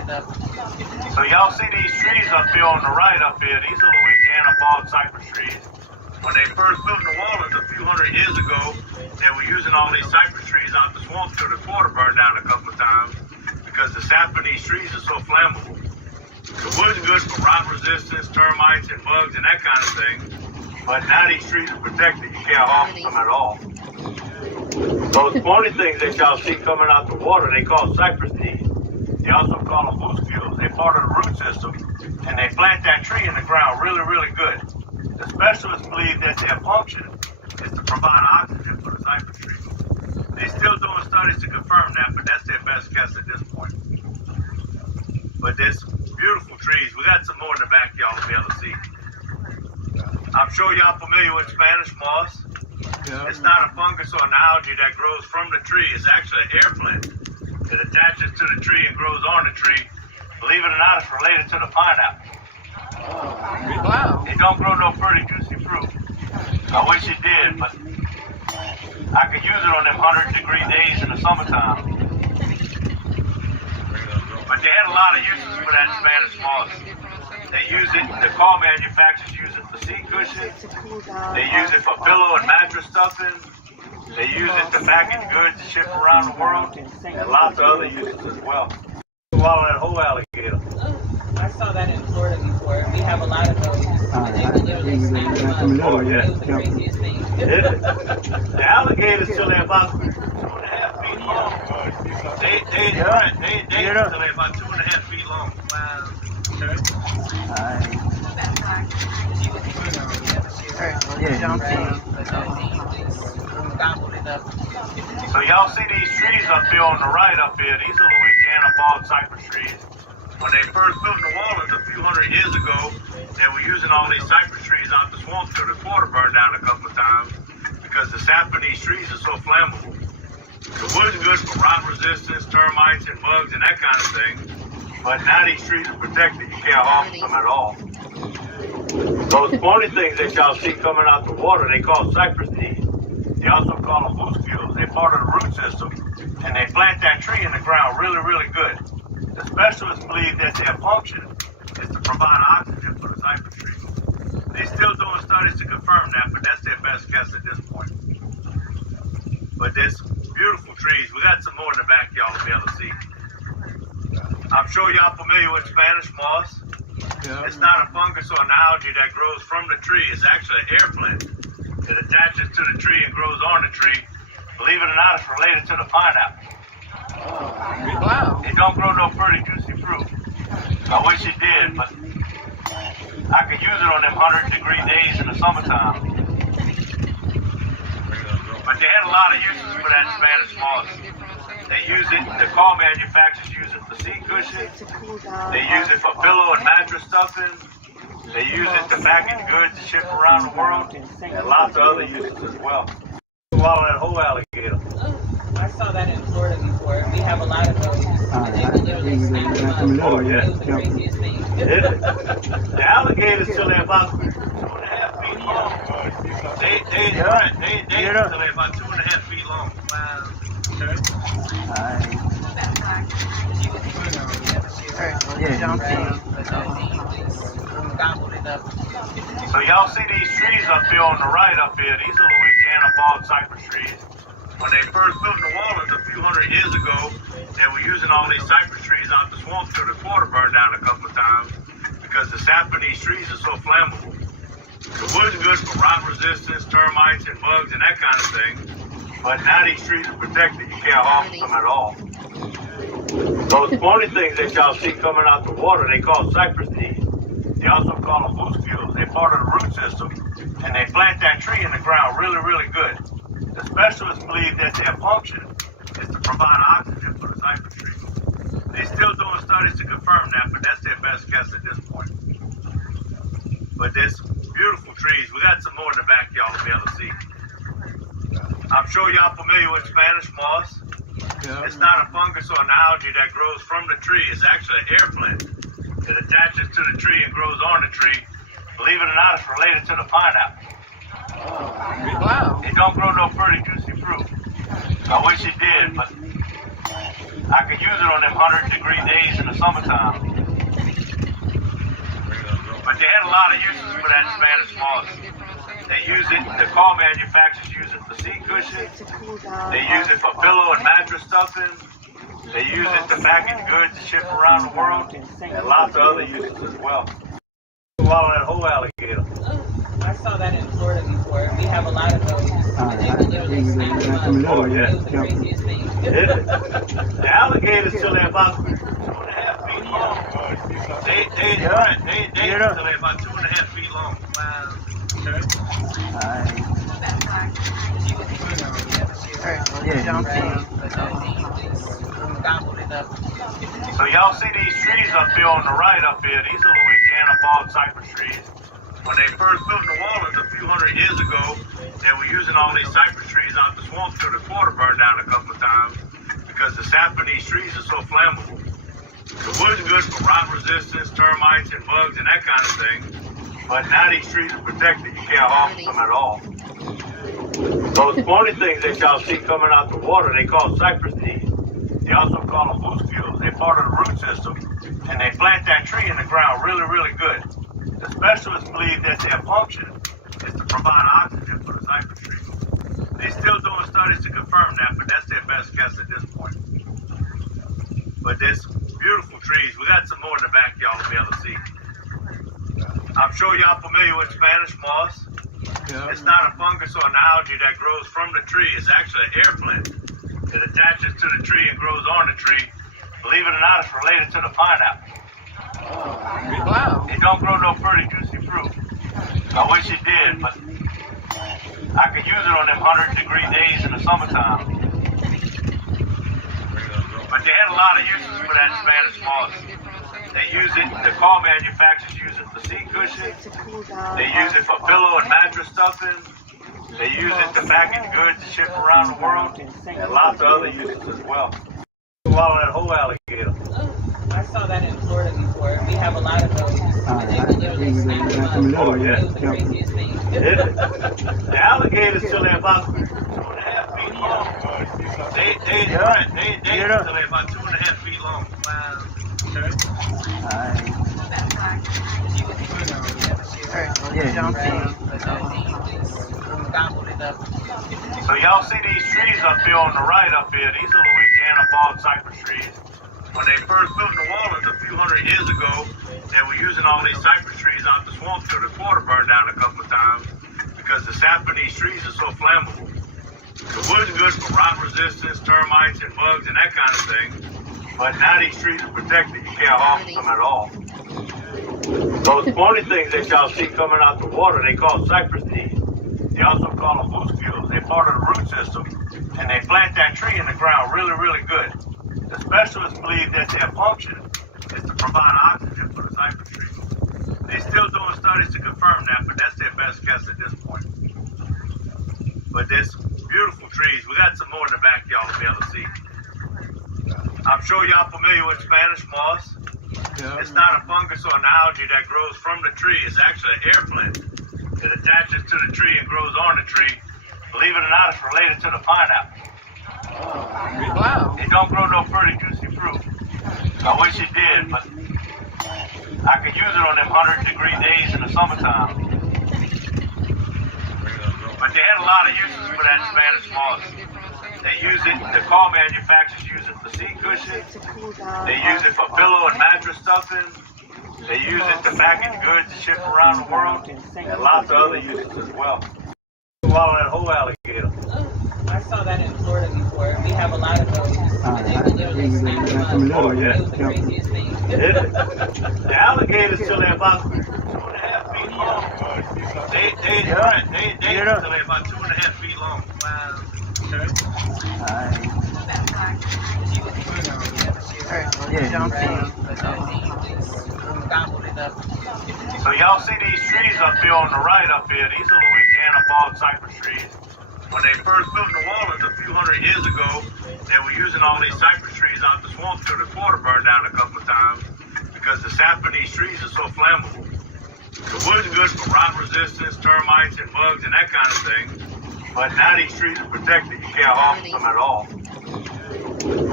it up. So y'all see these trees up here on the right up here? These are Louisiana bald cypress trees. When they first built New Orleans a few hundred years ago, they were using all these cypress trees out the swamp till the quarter burned down a couple of times because the sap in these trees is so flammable. The wood's good for rot resistance, termites and bugs and that kind of thing. But now these trees are protected. You can't harm them at all. Those pointy things that y'all see coming out the water, they call cypress knees. They also call them muscules. They're part of the root system, and they plant that tree in the ground really, really good. The specialists believe that their function is to provide oxygen for the cypress tree. They're still doing studies to confirm that, but that's their best guess at this point. But there's beautiful trees. We got some more in the back y'all will be able to see. I'm sure y'all familiar with Spanish moss. Yeah. It's not a fungus or an algae that grows from the tree. It's actually an air plant. It attaches to the tree and grows on the tree. Believe it or not, it's related to the pineapple. Wow. It don't grow no pretty juicy fruit. I wish it did, but I could use it on them 100-degree days in the summertime. But they had a lot of uses for that Spanish moss. They use it, the car manufacturers use it for seat cushions. They use it for pillow and mattress stuffing. They use it to package goods to ship around the world. And lots of other uses as well. Swallow that whole alligator. I saw that in Florida before. We have a lot of those. And they can literally snap them up. Oh, yeah. It was the craziest thing. The alligators till they're about 2.5 feet long. They till they're about 2.5 feet long. Wow. Gobbled it up. So y'all see these trees up here on the right up here? These are Louisiana bald cypress trees. When they first built New Orleans a few hundred years ago, they were using all these cypress trees out the swamp till the quarter burned down a couple of times because the sap in these trees is so flammable. The wood's good for rot resistance, termites and bugs and that kind of thing. But now these trees are protected. You can't harm them at all. Those pointy things that y'all see coming out the water, they call cypress knees. They also call them muscules. They're part of the root system, and they plant that tree in the ground really, really good. The specialists believe that their function is to provide oxygen for the cypress tree. They're still doing studies to confirm that, but that's their best guess at this point. But there's beautiful trees. We got some more in the back y'all will be able to see. I'm sure y'all familiar with Spanish moss. Yeah. It's not a fungus or an algae that grows from the tree. It's actually an air plant. It attaches to the tree and grows on the tree. Believe it or not, it's related to the pineapple. Wow. It don't grow no pretty juicy fruit. I wish it did, but I could use it on them 100-degree days in the summertime. But they had a lot of uses for that Spanish moss. They use it, the car manufacturers use it for seat cushions. They use it for pillow and mattress stuffing. They use it to package goods to ship around the world. And lots of other uses as well. Swallow that whole alligator. I saw that in Florida before. We have a lot of those. And they can literally snap them up. Oh, yeah. It was the craziest thing. The alligators till they're about 2.5 feet long. They till they're about 2.5 feet long. Wow. Gobbled it up. So y'all see these trees up here on the right up here? These are Louisiana bald cypress trees. When they first built New Orleans a few hundred years ago, they were using all these cypress trees out the swamp till the quarter burned down a couple of times because the sap in these trees is so flammable. The wood's good for rot resistance, termites and bugs and that kind of thing. But now these trees are protected. You can't harm them at all. Those pointy things that y'all see coming out the water, they call cypress knees. They also call them muscules. They're part of the root system, and they plant that tree in the ground really, really good. The specialists believe that their function is to provide oxygen for the cypress tree. They're still doing studies to confirm that, but that's their best guess at this point. But there's beautiful trees. We got some more in the back y'all will be able to see. I'm sure y'all familiar with Spanish moss. Yeah. It's not a fungus or an algae that grows from the tree. It's actually an air plant. It attaches to the tree and grows on the tree. Believe it or not, it's related to the pineapple. Wow. It don't grow no pretty juicy fruit. I wish it did, but I could use it on them 100-degree days in the summertime. But they had a lot of uses for that Spanish moss. They use it, the car manufacturers use it for seat cushions. They use it for pillow and mattress stuffing. They use it to package goods and ship around the world. And lots of other uses as well. Swallow that whole alligator. I saw that in Florida before. We have a lot of those. And they can literally snap them up. Oh, yeah. It was the craziest thing. The alligators till they're about 2.5 feet long. They till they're about 2.5 feet long. Wow. So y'all see these trees up here on the right up here? These are Louisiana bald cypress trees. When they first built New Orleans a few hundred years ago, they were using all these cypress trees out the swamp till the quarter burned down a couple of times because the sap in these trees is so flammable. The wood's good for rot resistance, termites, and bugs and that kind of thing. But now these trees are protected. You can't harm them at all. Those pointy things that y'all see coming out the water, they call cypress knees. They also call them muscules. They're part of the root system, and they plant that tree in the ground really, really good. The specialists believe that their function is to provide oxygen for the cypress trees. They're still doing studies to confirm that, but that's their best guess at this point. But there's beautiful trees. We got some more in the back y'all will be able to see. I'm sure y'all familiar with Spanish moss. It's not a fungus or an algae that grows from the tree. It's actually an air plant. It attaches to the tree and grows on the tree. Believe it or not, it's related to the pineapple. Wow. It don't grow no pretty juicy fruit. I wish it did, but I could use it on them 100-degree days in the summertime. But they had a lot of uses for that Spanish moss. They use it, the car manufacturers use it for seat cushions. They use it for pillow and mattress stuffing. They use it to package goods and ship around the world. And lots of other uses as well. Swallow that whole alligator. I saw that in Florida before. We have a lot of those. And they can literally snap them up. Oh, yeah. It was the craziest thing. The alligators till they're about 2.5 feet long. They till they're about 2.5 feet long. Wow. So y'all see these trees up here on the right up here? These are Louisiana bald cypress trees. When they first built New Orleans a few hundred years ago, they were using all these cypress trees out the swamp till the quarter burned down a couple of times because the sap in these trees is so flammable. The wood's good for rot resistance, termites, and bugs and that kind of thing. But now these trees are protected. You can't harm them at all. Those pointy things that y'all see coming out the water, they call cypress knees. They also call them muscules. They're part of the root system, and they plant that tree in the ground really, really good. The specialists believe that their function is to provide oxygen for the cypress trees. They're still doing studies to confirm that, but that's their best guess at this point. But there's beautiful trees. We got some more in the back y'all will be able to see. I'm sure y'all familiar with Spanish moss. It's not a fungus or an algae that grows from the tree. It's actually an air plant. It attaches to the tree and grows on the tree. Believe it or not, it's related to the pineapple. Wow. It don't grow no pretty juicy fruit. I wish it did, but I could use it on them 100-degree days in the summertime. But they had a lot of uses for that Spanish moss. They use it, the car manufacturers use it for seat cushions. They use it for pillow and mattress stuffing. They use it to package goods and ship around the world. And lots of other uses as well. Swallow that whole alligator. I saw that in Florida before. We have a lot of those. And they can literally snap them up. Oh, yeah. It was the craziest thing. The alligators till they're about 2.5 feet long. They till they're about 2.5 feet long. Wow. So y'all see these trees up here on the right up here? These are Louisiana bald cypress trees. When they first built New Orleans a few hundred years ago, they were using all these cypress trees out the swamp till the quarter burned down a couple of times because the sap in these trees is so flammable. The wood's good for rot resistance, termites, and bugs and that kind of thing. But now these trees are protected. You can't harm them at all.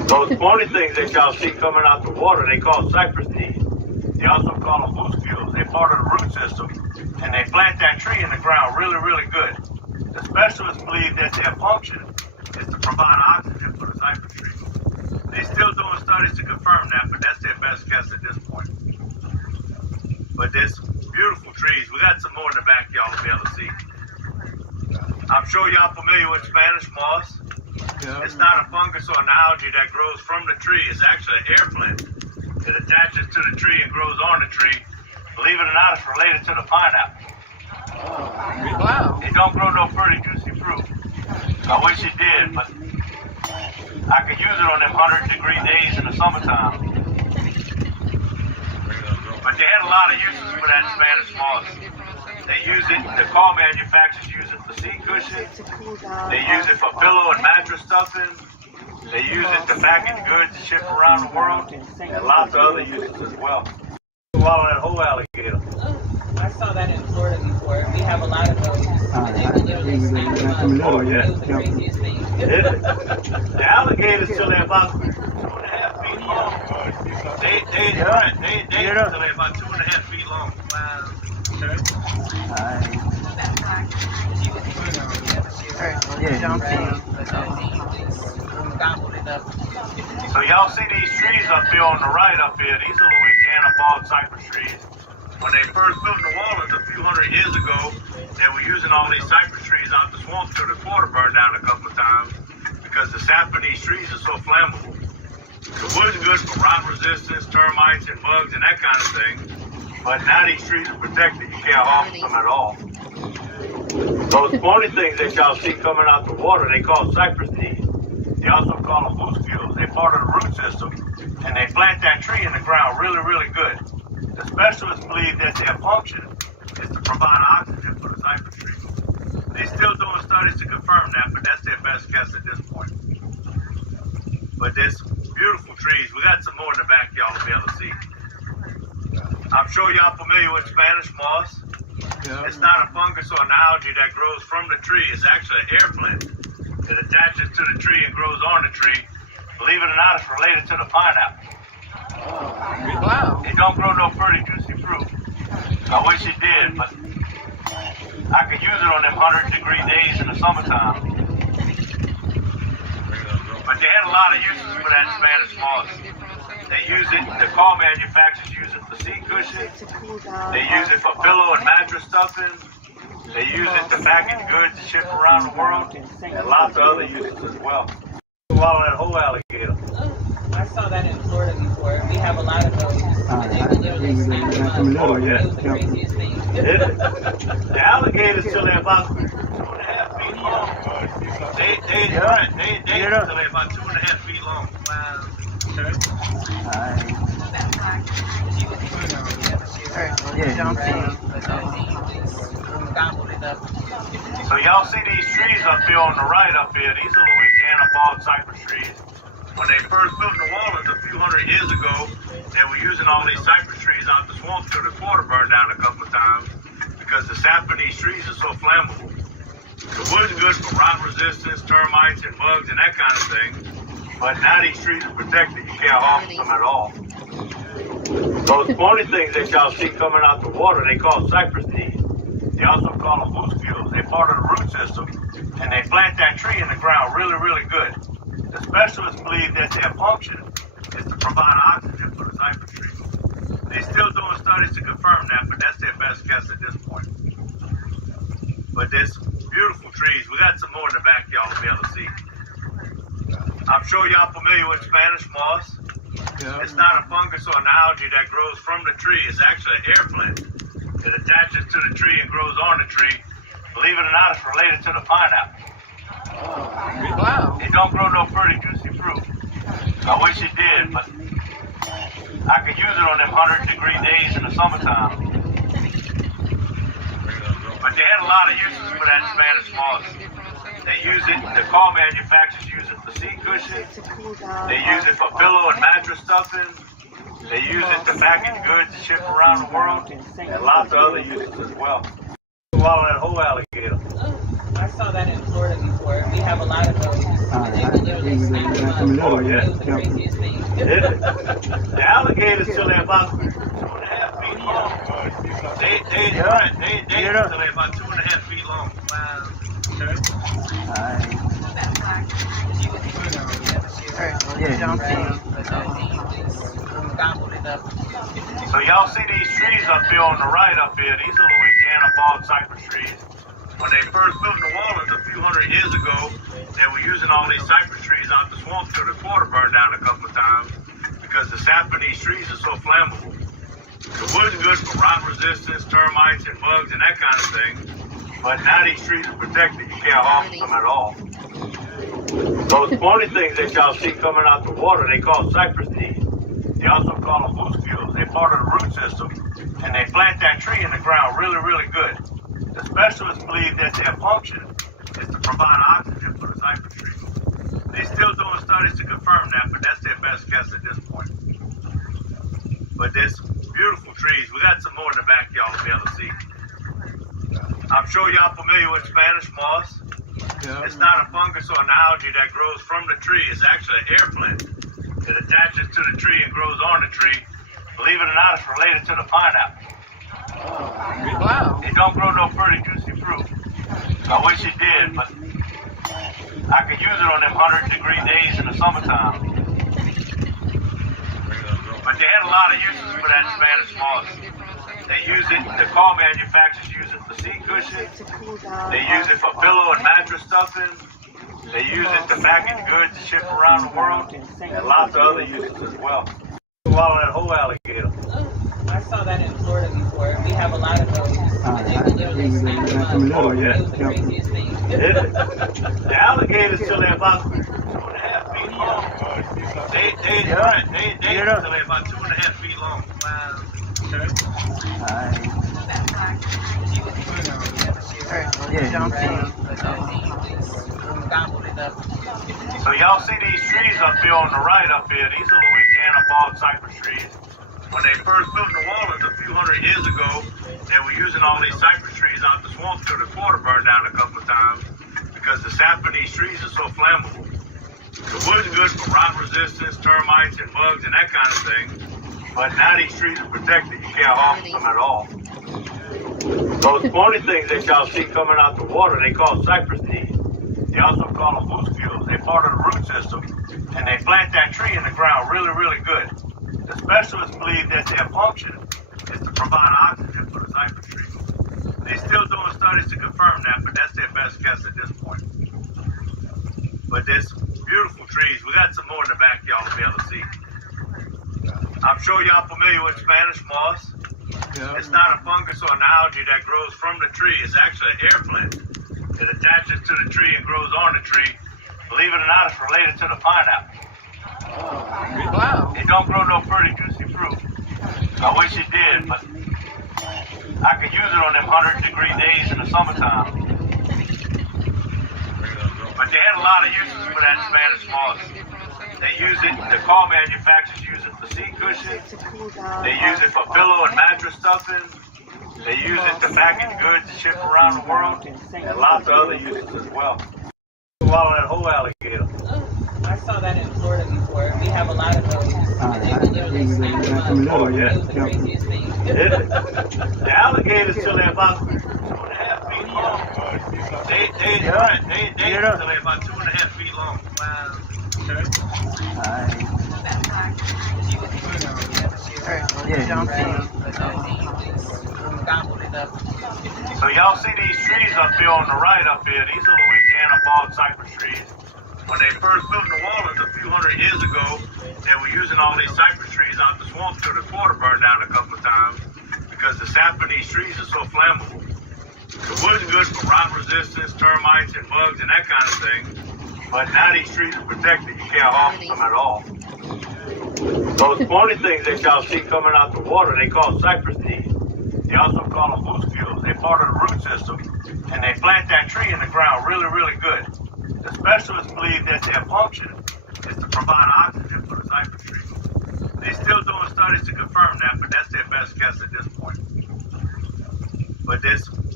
Those pointy things that y'all see coming out the water, they call cypress knees. They also call them muscules. They're part of the root system, and they plant that tree in the ground really, really good. The specialists believe that their function is to provide oxygen for the cypress tree. They're still doing studies to confirm that, but that's their best guess at this point. But there's beautiful trees. We got some more in the back y'all will be able to see. I'm sure y'all familiar with Spanish moss. Yeah. It's not a fungus or an algae that grows from the tree. It's actually an air plant. It attaches to the tree and grows on the tree. Believe it or not, it's related to the pineapple. Wow. It don't grow no pretty juicy fruit. I wish it did, but I could use it on them 100-degree days in the summertime. But they had a lot of uses for that Spanish moss. They use it, the car manufacturers use it for seat cushions. They use it for pillow and mattress stuffing. They use it to package goods to ship around the world. And lots of other uses as well. Swallow that whole alligator. I saw that in Florida before. We have a lot of those. And they will literally snap them up. Oh, yeah. It was the craziest thing. The alligators till they're about 2.5 feet long. They till they're about 2.5 feet long. Wow. So y'all see these trees up here on the right up here? These are Louisiana bald cypress trees. When they first built New Orleans a few hundred years ago, they were using all these cypress trees out the swamp till the quarter burned down a couple of times because the sap in these trees is so flammable. The wood's good for rot resistance, termites, and bugs, and that kind of thing. But now these trees are protected. You can't harm them at all. Those pointy things that y'all see coming out the water, they call cypress knees. They also call them muscules. They're part of the root system, and they plant that tree in the ground really, really good. The specialists believe that their function is to provide oxygen for the cypress tree. They're still doing studies to confirm that, but that's their best guess at this point. But there's beautiful trees. We got some more in the back y'all will be able to see. I'm sure y'all familiar with Spanish moss. Yeah. It's not a fungus or an algae that grows from the tree. It's actually an air plant. It attaches to the tree and grows on the tree. Believe it or not, it's related to the pineapple. Wow. It don't grow no pretty juicy fruit. I wish it did, but I could use it on them 100-degree days in the summertime. But they had a lot of uses for that Spanish moss. They use it, the car manufacturers use it for seat cushions. They use it for pillow and mattress stuffing. They use it to package goods to ship around the world. And lots of other uses as well. Swallow that whole alligator. I saw that in Florida before. We have a lot of those. And they will literally snap them up. Oh, yeah. It was the craziest thing. The alligators till they're about 2.5 feet long. They till they're about 2.5 feet long. Wow. So y'all see these trees up here on the right up here? These are Louisiana bald cypress trees. When they first built New Orleans a few hundred years ago, they were using all these cypress trees out the swamp till the quarter burned down a couple of times because the sap in these trees is so flammable. The wood's good for rot resistance, termites, and bugs, and that kind of thing. But now these trees are protected. You can't harm them at all. Those pointy things that y'all see coming out the water, they call cypress knees. They also call them muscules. They're part of the root system, and they plant that tree in the ground really, really good. The specialists believe that their function is to provide oxygen for the cypress tree. They're still doing studies to confirm that, but that's their best guess at this point. But there's beautiful trees. We got some more in the back y'all will be able to see. I'm sure y'all familiar with Spanish moss. Yeah. It's not a fungus or an algae that grows from the tree. It's actually an air plant. It attaches to the tree and grows on the tree. Believe it or not, it's related to the pineapple. Wow. It don't grow no pretty juicy fruit. I wish it did, but I could use it on them 100-degree days in the summertime. But they had a lot of uses for that Spanish moss. They use it, the car manufacturers use it for seat cushions. They use it for pillow and mattress stuffing. They use it to package goods to ship around the world. And lots of other uses as well. Swallow that whole alligator. I I saw that in Florida before. We have a lot of those. And they will literally snap them up. Oh, yeah. It was the craziest thing. The alligators till they're about 2.5 feet long. They till they're about 2.5 feet long. Wow. So y'all see these trees up here on the right up here? These are Louisiana bald cypress trees. When they first built New Orleans a few hundred years ago, they were using all these cypress trees out the swamp till the quarter burned down a couple of times because the sap in these trees is so flammable. The wood's good for rot resistance, termites and bugs and that kind of thing. But now these trees are protected. You can't harm them at all. Those pointy things that y'all see coming out the water, they call cypress knees. They also call them muscules. They're part of the root system, and they plant that tree in the ground really, really good. The specialists believe that their function is to provide oxygen for the cypress tree. They're still doing studies to confirm that, but that's their best guess at this point. But there's beautiful trees. We got some more in the back y'all will be able to see. I'm sure y'all familiar with Spanish moss. Yeah. It's not a fungus or an algae that grows from the tree. It's actually an air plant. It attaches to the tree and grows on the tree. Believe it or not, it's related to the pineapple. Wow. It don't grow no pretty juicy fruit. I wish it did, but I could use it on them 100-degree days in the summertime. But they had a lot of uses for that Spanish moss. They use it, the car manufacturers use it for seat cushions. They use it for pillow and mattress stuffing. They use it to package goods to ship around the world. And lots of other uses as well. Swallow that whole alligator. I saw that in Florida before. We have a lot of those. And they will literally snap them up. Oh, yeah. It was the craziest thing. The alligators till they're about 2.5 feet long. They till they're about 2.5 feet long. Wow. So y'all see these trees up here on the right up here? These are Louisiana bald cypress trees. When they first built New Orleans a few hundred years ago, they were using all these cypress trees out the swamp till the quarter burned down a couple of times because the sap in these trees is so flammable. The wood's good for rot resistance, termites and bugs and that kind of thing. But now these trees are protected. You can't harm them at all. Those pointy things that y'all see coming out the water, they call cypress knees. They also call them muscules. They're part of the root system, and they plant that tree in the ground really, really good. The specialists believe that their function is to provide oxygen for the cypress tree. They're still doing studies to confirm that, but that's their best guess at this point. But there's beautiful trees. We got some more in the back y'all will be able to see. I'm sure y'all familiar with Spanish moss. Yeah. It's not a fungus or an algae that grows from the tree. It's actually an air plant. It attaches to the tree and grows on the tree. Believe it or not, it's related to the pineapple. Wow. It don't grow no pretty juicy fruit. I wish it did, but I could use it on them 100-degree days in the summertime. But they had a lot of uses for that Spanish moss. They use it, the car manufacturers use it for seat cushions. They use it for pillow and mattress stuffing. They use it to package goods to ship around the world. And lots of other uses as well. Swallow that whole alligator. I saw that in Florida before. We have a lot of those. And they will literally snap them up. Oh, yeah. It was the craziest thing. The alligators till they're about 2.5 feet long. They till they're about 2.5 feet long. Wow. So y'all see these trees up here on the right up here? These are Louisiana bald cypress trees. When they first built New Orleans a few hundred years ago, they were using all these cypress trees out the swamp till the quarter burned down a couple of times because the sap in these trees is so flammable. The wood's good for rot resistance, termites and bugs and that kind of thing. But now these trees are protected. You can't harm them at all. Those pointy things that y'all see coming out the water, they call cypress knees. They also call them muscules. They're part of the root system, and they plant that tree in the ground really, really good. The specialists believe that their function is to provide oxygen for the cypress tree. They're still doing studies to confirm that, but that's their best guess at this point. But there's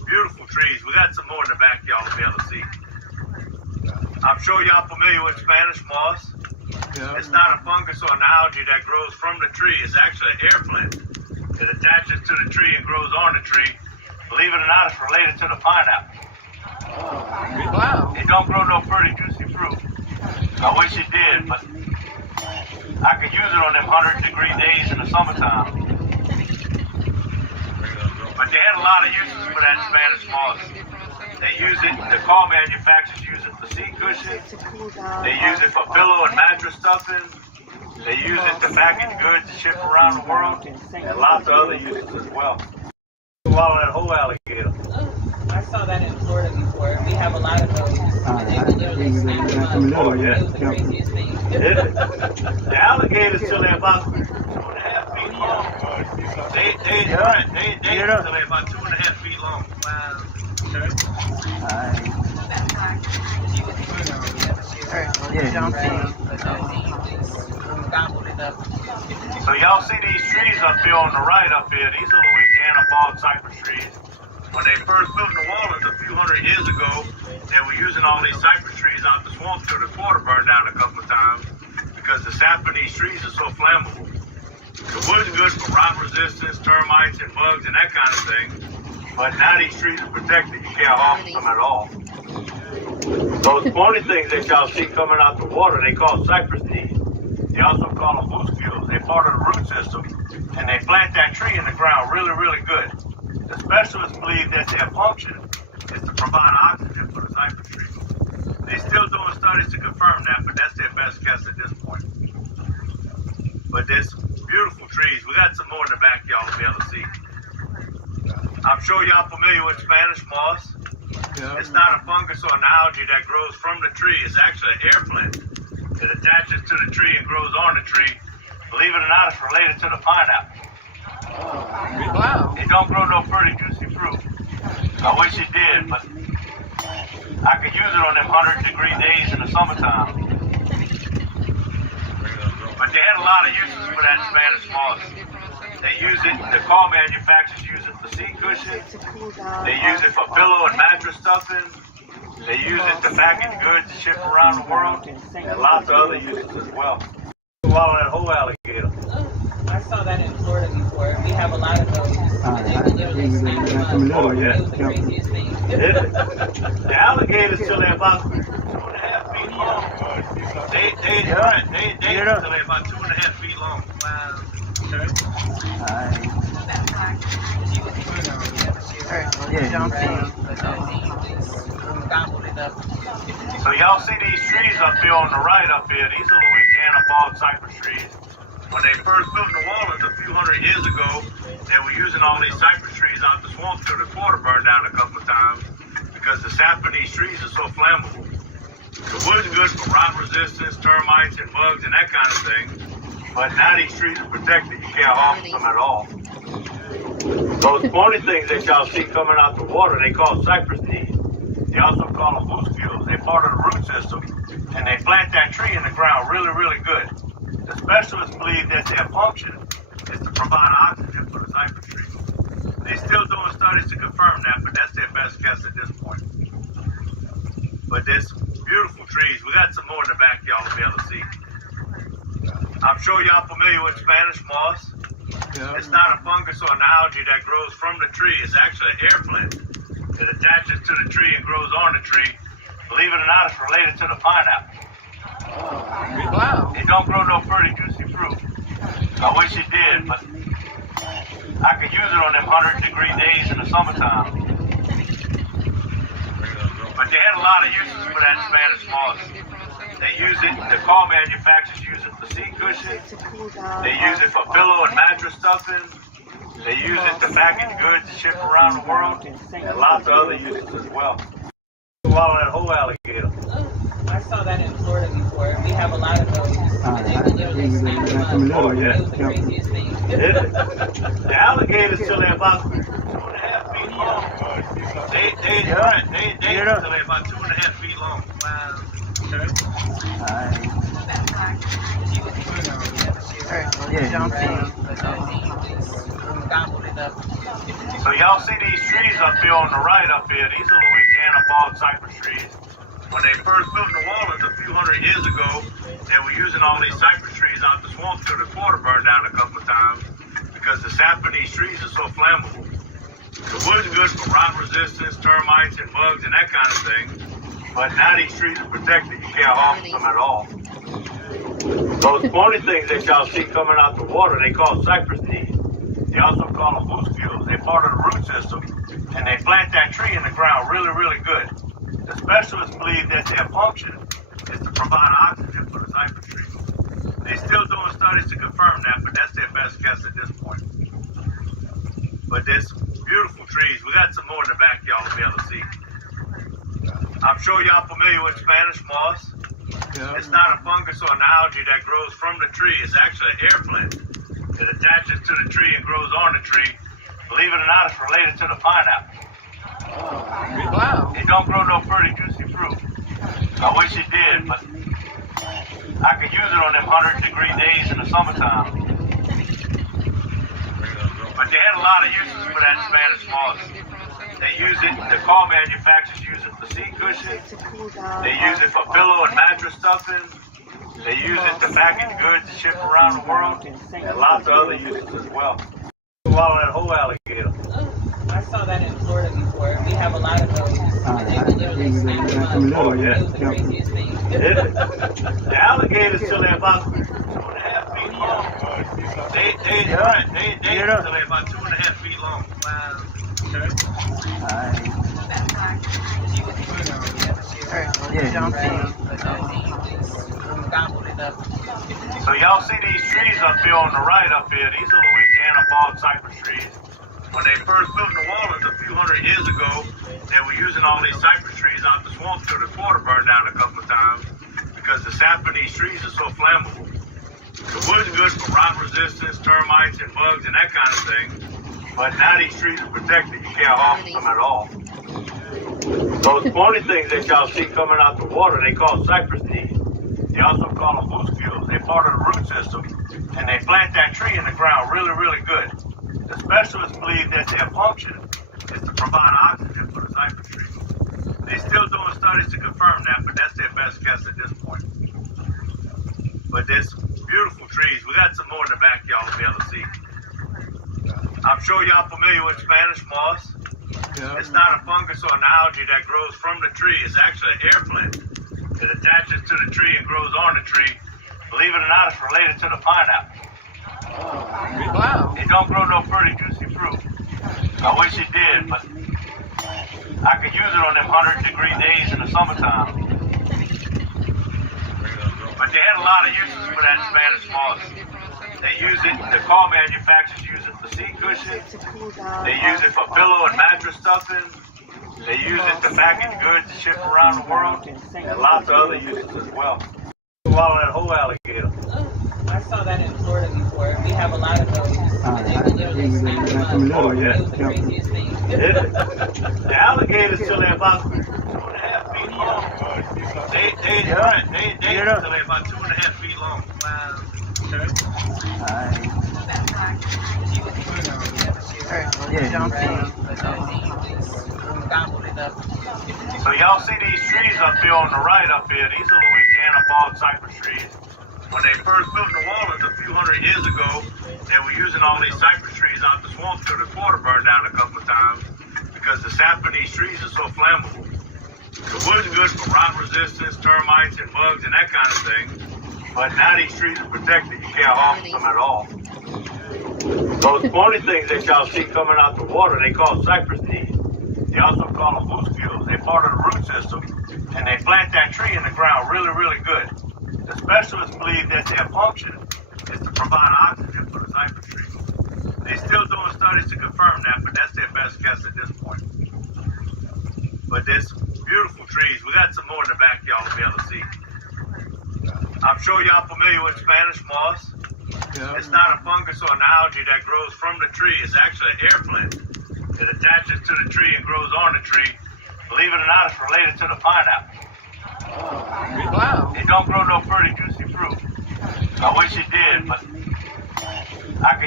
beautiful trees. We got some more in the backyard to be able to see. I'm sure y'all familiar with Spanish moss. Yeah. It's not a fungus or an algae that grows from the tree. It's actually an air plant. It attaches to the tree and grows on the tree. Believe it or not, it's related to the pineapple. Wow. It don't grow no pretty juicy fruit. I wish it did, but I could use it on them 100-degree days in the summertime. But they had a lot of uses for that Spanish moss. They use it, the car manufacturers use it for seat cushions. They use it for pillow and mattress stuffing. They use it to package goods to ship around the world. And lots of other uses as well. Swallow that whole alligator. I saw that in Florida before. We have a lot of those. And they can literally snap them up. Oh, yeah. It was the craziest thing. The alligators till they're about 2.5 feet long. They till they're about 2.5 feet long. Wow. So y'all see these trees up here on the right up here? These are Louisiana bald cypress trees. When they first built New Orleans a few hundred years ago, they were using all these cypress trees out the swamp till the quarter burned down a couple of times because the sap in these trees is so flammable. The wood's good for rot resistance, termites and bugs and that kind of thing. But now these trees are protected. You can't harvest them at all. Those pointy things that y'all see coming out the water, they call cypress knees. They also call them muscules. They're part of the root system. And they plant that tree in the ground really, really good. The specialists believe that their function is to provide oxygen for the cypress tree. They're still doing studies to confirm that, but that's their best guess at this point. But there's beautiful trees. We got some more in the backyard to be able to see. I'm sure y'all familiar with Spanish moss. Yeah. It's not a fungus or an algae that grows from the tree. It's actually an air plant. It attaches to the tree and grows on the tree. Believe it or not, it's related to the pineapple. Wow. It don't grow no pretty juicy fruit. I wish it did, but I could use it on them 100-degree days in the summertime. But they had a lot of uses for that Spanish moss. They use it, the car manufacturers use it for seat cushions. They use it for pillow and mattress stuffing. They use it to package goods to ship around the world. And lots of other uses as well. Swallow that whole alligator. I saw that in Florida before. We have a lot of those. And they can literally snap them up. Oh, yeah. It was the craziest thing. The alligators till they're about 2.5 feet long. They till they're about 2.5 feet long. Wow. So y'all see these trees up here on the right up here? These are Louisiana bald cypress trees. When they first built New Orleans a few hundred years ago, they were using all these cypress trees out the swamp till the quarter burned down a couple of times because the sap in these trees is so flammable. The wood's good for rot resistance, termites and bugs and that kind of thing. But now these trees are protected. You can't harvest them at all. Those pointy things that y'all see coming out the water, they call cypress knees. They also call them muscules. They're part of the root system. And they plant that tree in the ground really, really good. The specialists believe that their function is to provide oxygen for the cypress tree. They're still doing studies to confirm that, but that's their best guess at this point. But there's beautiful trees. We got some more in the backyard to be able to see. I'm sure y'all familiar with Spanish moss. Yeah. It's not a fungus or an algae that grows from the tree. It's actually an air plant. It attaches to the tree and grows on the tree. Believe it or not, it's related to the pineapple. Wow. It don't grow no pretty juicy fruit. I wish it did, but I could use it on them 100-degree days in the summertime. But they had a lot of uses for that Spanish moss. They use it, the car manufacturers use it for seat cushions. They use it for pillow and mattress stuffing. They use it to package goods to ship around the world. And lots of other uses as well. Swallow that whole alligator. I saw that in Florida before. We have a lot of those. And they can literally snap them up. Oh, yeah. It was the craziest thing. The alligators till they're about 2.5 feet long. They till they're about 2.5 feet long. Wow. gobbled it up. So y'all see these trees up here on the right up here? These are Louisiana bald cypress trees. When they first built New Orleans a few hundred years ago, they were using all these cypress trees out the swamp till the quarter burned down a couple of times because the sap in these trees is so flammable. The wood's good for rot resistance, termites and bugs and that kind of thing. But now these trees are protected. You can't harm them at all. Those pointy things that y'all see coming out the water, they call cypress knees. They also call them boost fuels. They're part of the root system. And they plant that tree in the ground really, really good. The specialists believe that their function is to provide oxygen for the cypress tree. They're still doing studies to confirm that, but that's their best guess at this point. But there's beautiful trees. We got some more in the back y'all will be able to see. I'm sure y'all familiar with Spanish moss. Yeah. It's not a fungus or an algae that grows from the tree. It's actually an air plant. It attaches to the tree and grows on the tree. Believe it or not, it's related to the pineapple. Wow. It don't grow no pretty juicy fruit. I wish it did, but I could use it on them 100-degree days in the summertime. But they had a lot of uses for that Spanish moss. They use it, the car manufacturers use it for seat cushions. They use it for pillow and mattress stuffing. They use it to package goods to ship around the world. And lots of other uses as well. Swallow that whole alligator. I saw that in Florida before. We have a lot of those. And they can literally snap them up. Oh, yeah. It was the craziest thing. The alligators till they're about 2.5 feet long. They till they're about 2.5 feet long. Wow. Gobbled it up. So y'all see these trees up here on the right up here? These are Louisiana bald cypress trees. When they first built New Orleans a few hundred years ago, they were using all these cypress trees out the swamp till the quarter burned down a couple of times because the sap in these trees is so flammable. The wood's good for rot resistance, termites and bugs and that kind of thing. But now these trees are protected. You can't harm them at all. Those pointy things that y'all see coming out the water, they call cypress knees. They also call them boost fuels. They're part of the root system. And they plant that tree in the ground really, really good. The specialists believe that their function is to provide oxygen for the cypress tree. They're still doing studies to confirm that, but that's their best guess at this point. But there's beautiful trees. We got some more in the back y'all will be able to see. I'm sure y'all familiar with Spanish moss. Yeah. It's not a fungus or an algae that grows from the tree. It's actually an air plant. It attaches to the tree and grows on the tree. Believe it or not, it's related to the pineapple. Wow. It don't grow no pretty juicy fruit. I wish it did, but I could use it on them 100-degree days in the summertime. But they had a lot of uses for that Spanish moss. They use it, the car manufacturers use it for seat cushions. They use it for pillow and mattress stuffing. They use it to package goods to ship around the world. And lots of other uses as well. Swallow that whole alligator. I saw that in Florida before. We have a lot of those. And they can literally snap them up. Oh, yeah. It was the craziest thing. The alligators till they're about 2.5 feet long. They till they're about 2.5 feet long. Wow. Gobbled it up. So y'all see these trees up here on the right up here? These are Louisiana bald cypress trees. When they first built New Orleans a few hundred years ago, they were using all these cypress trees out the swamp till the quarter burned down a couple of times because the sap in these trees is so flammable. The wood's good for rot resistance, termites and bugs and that kind of thing. But now these trees are protected. You can't harm them at all. Those pointy things that y'all see coming out the water, they call cypress knees. They also call them boost fuels. They're part of the root system. And they plant that tree in the ground really, really good. The specialists believe that their function is to provide oxygen for the cypress tree. They're still doing studies to confirm that, but that's their best guess at this point. But there's beautiful trees. We got some more in the back y'all will be able to see. I'm sure y'all familiar with Spanish moss. Yeah. It's not a fungus or an algae that grows from the tree. It's actually an air plant. It attaches to the tree and grows on the tree. Believe it or not, it's related to the pineapple. Wow. It don't grow no pretty juicy fruit. I wish it did, but I could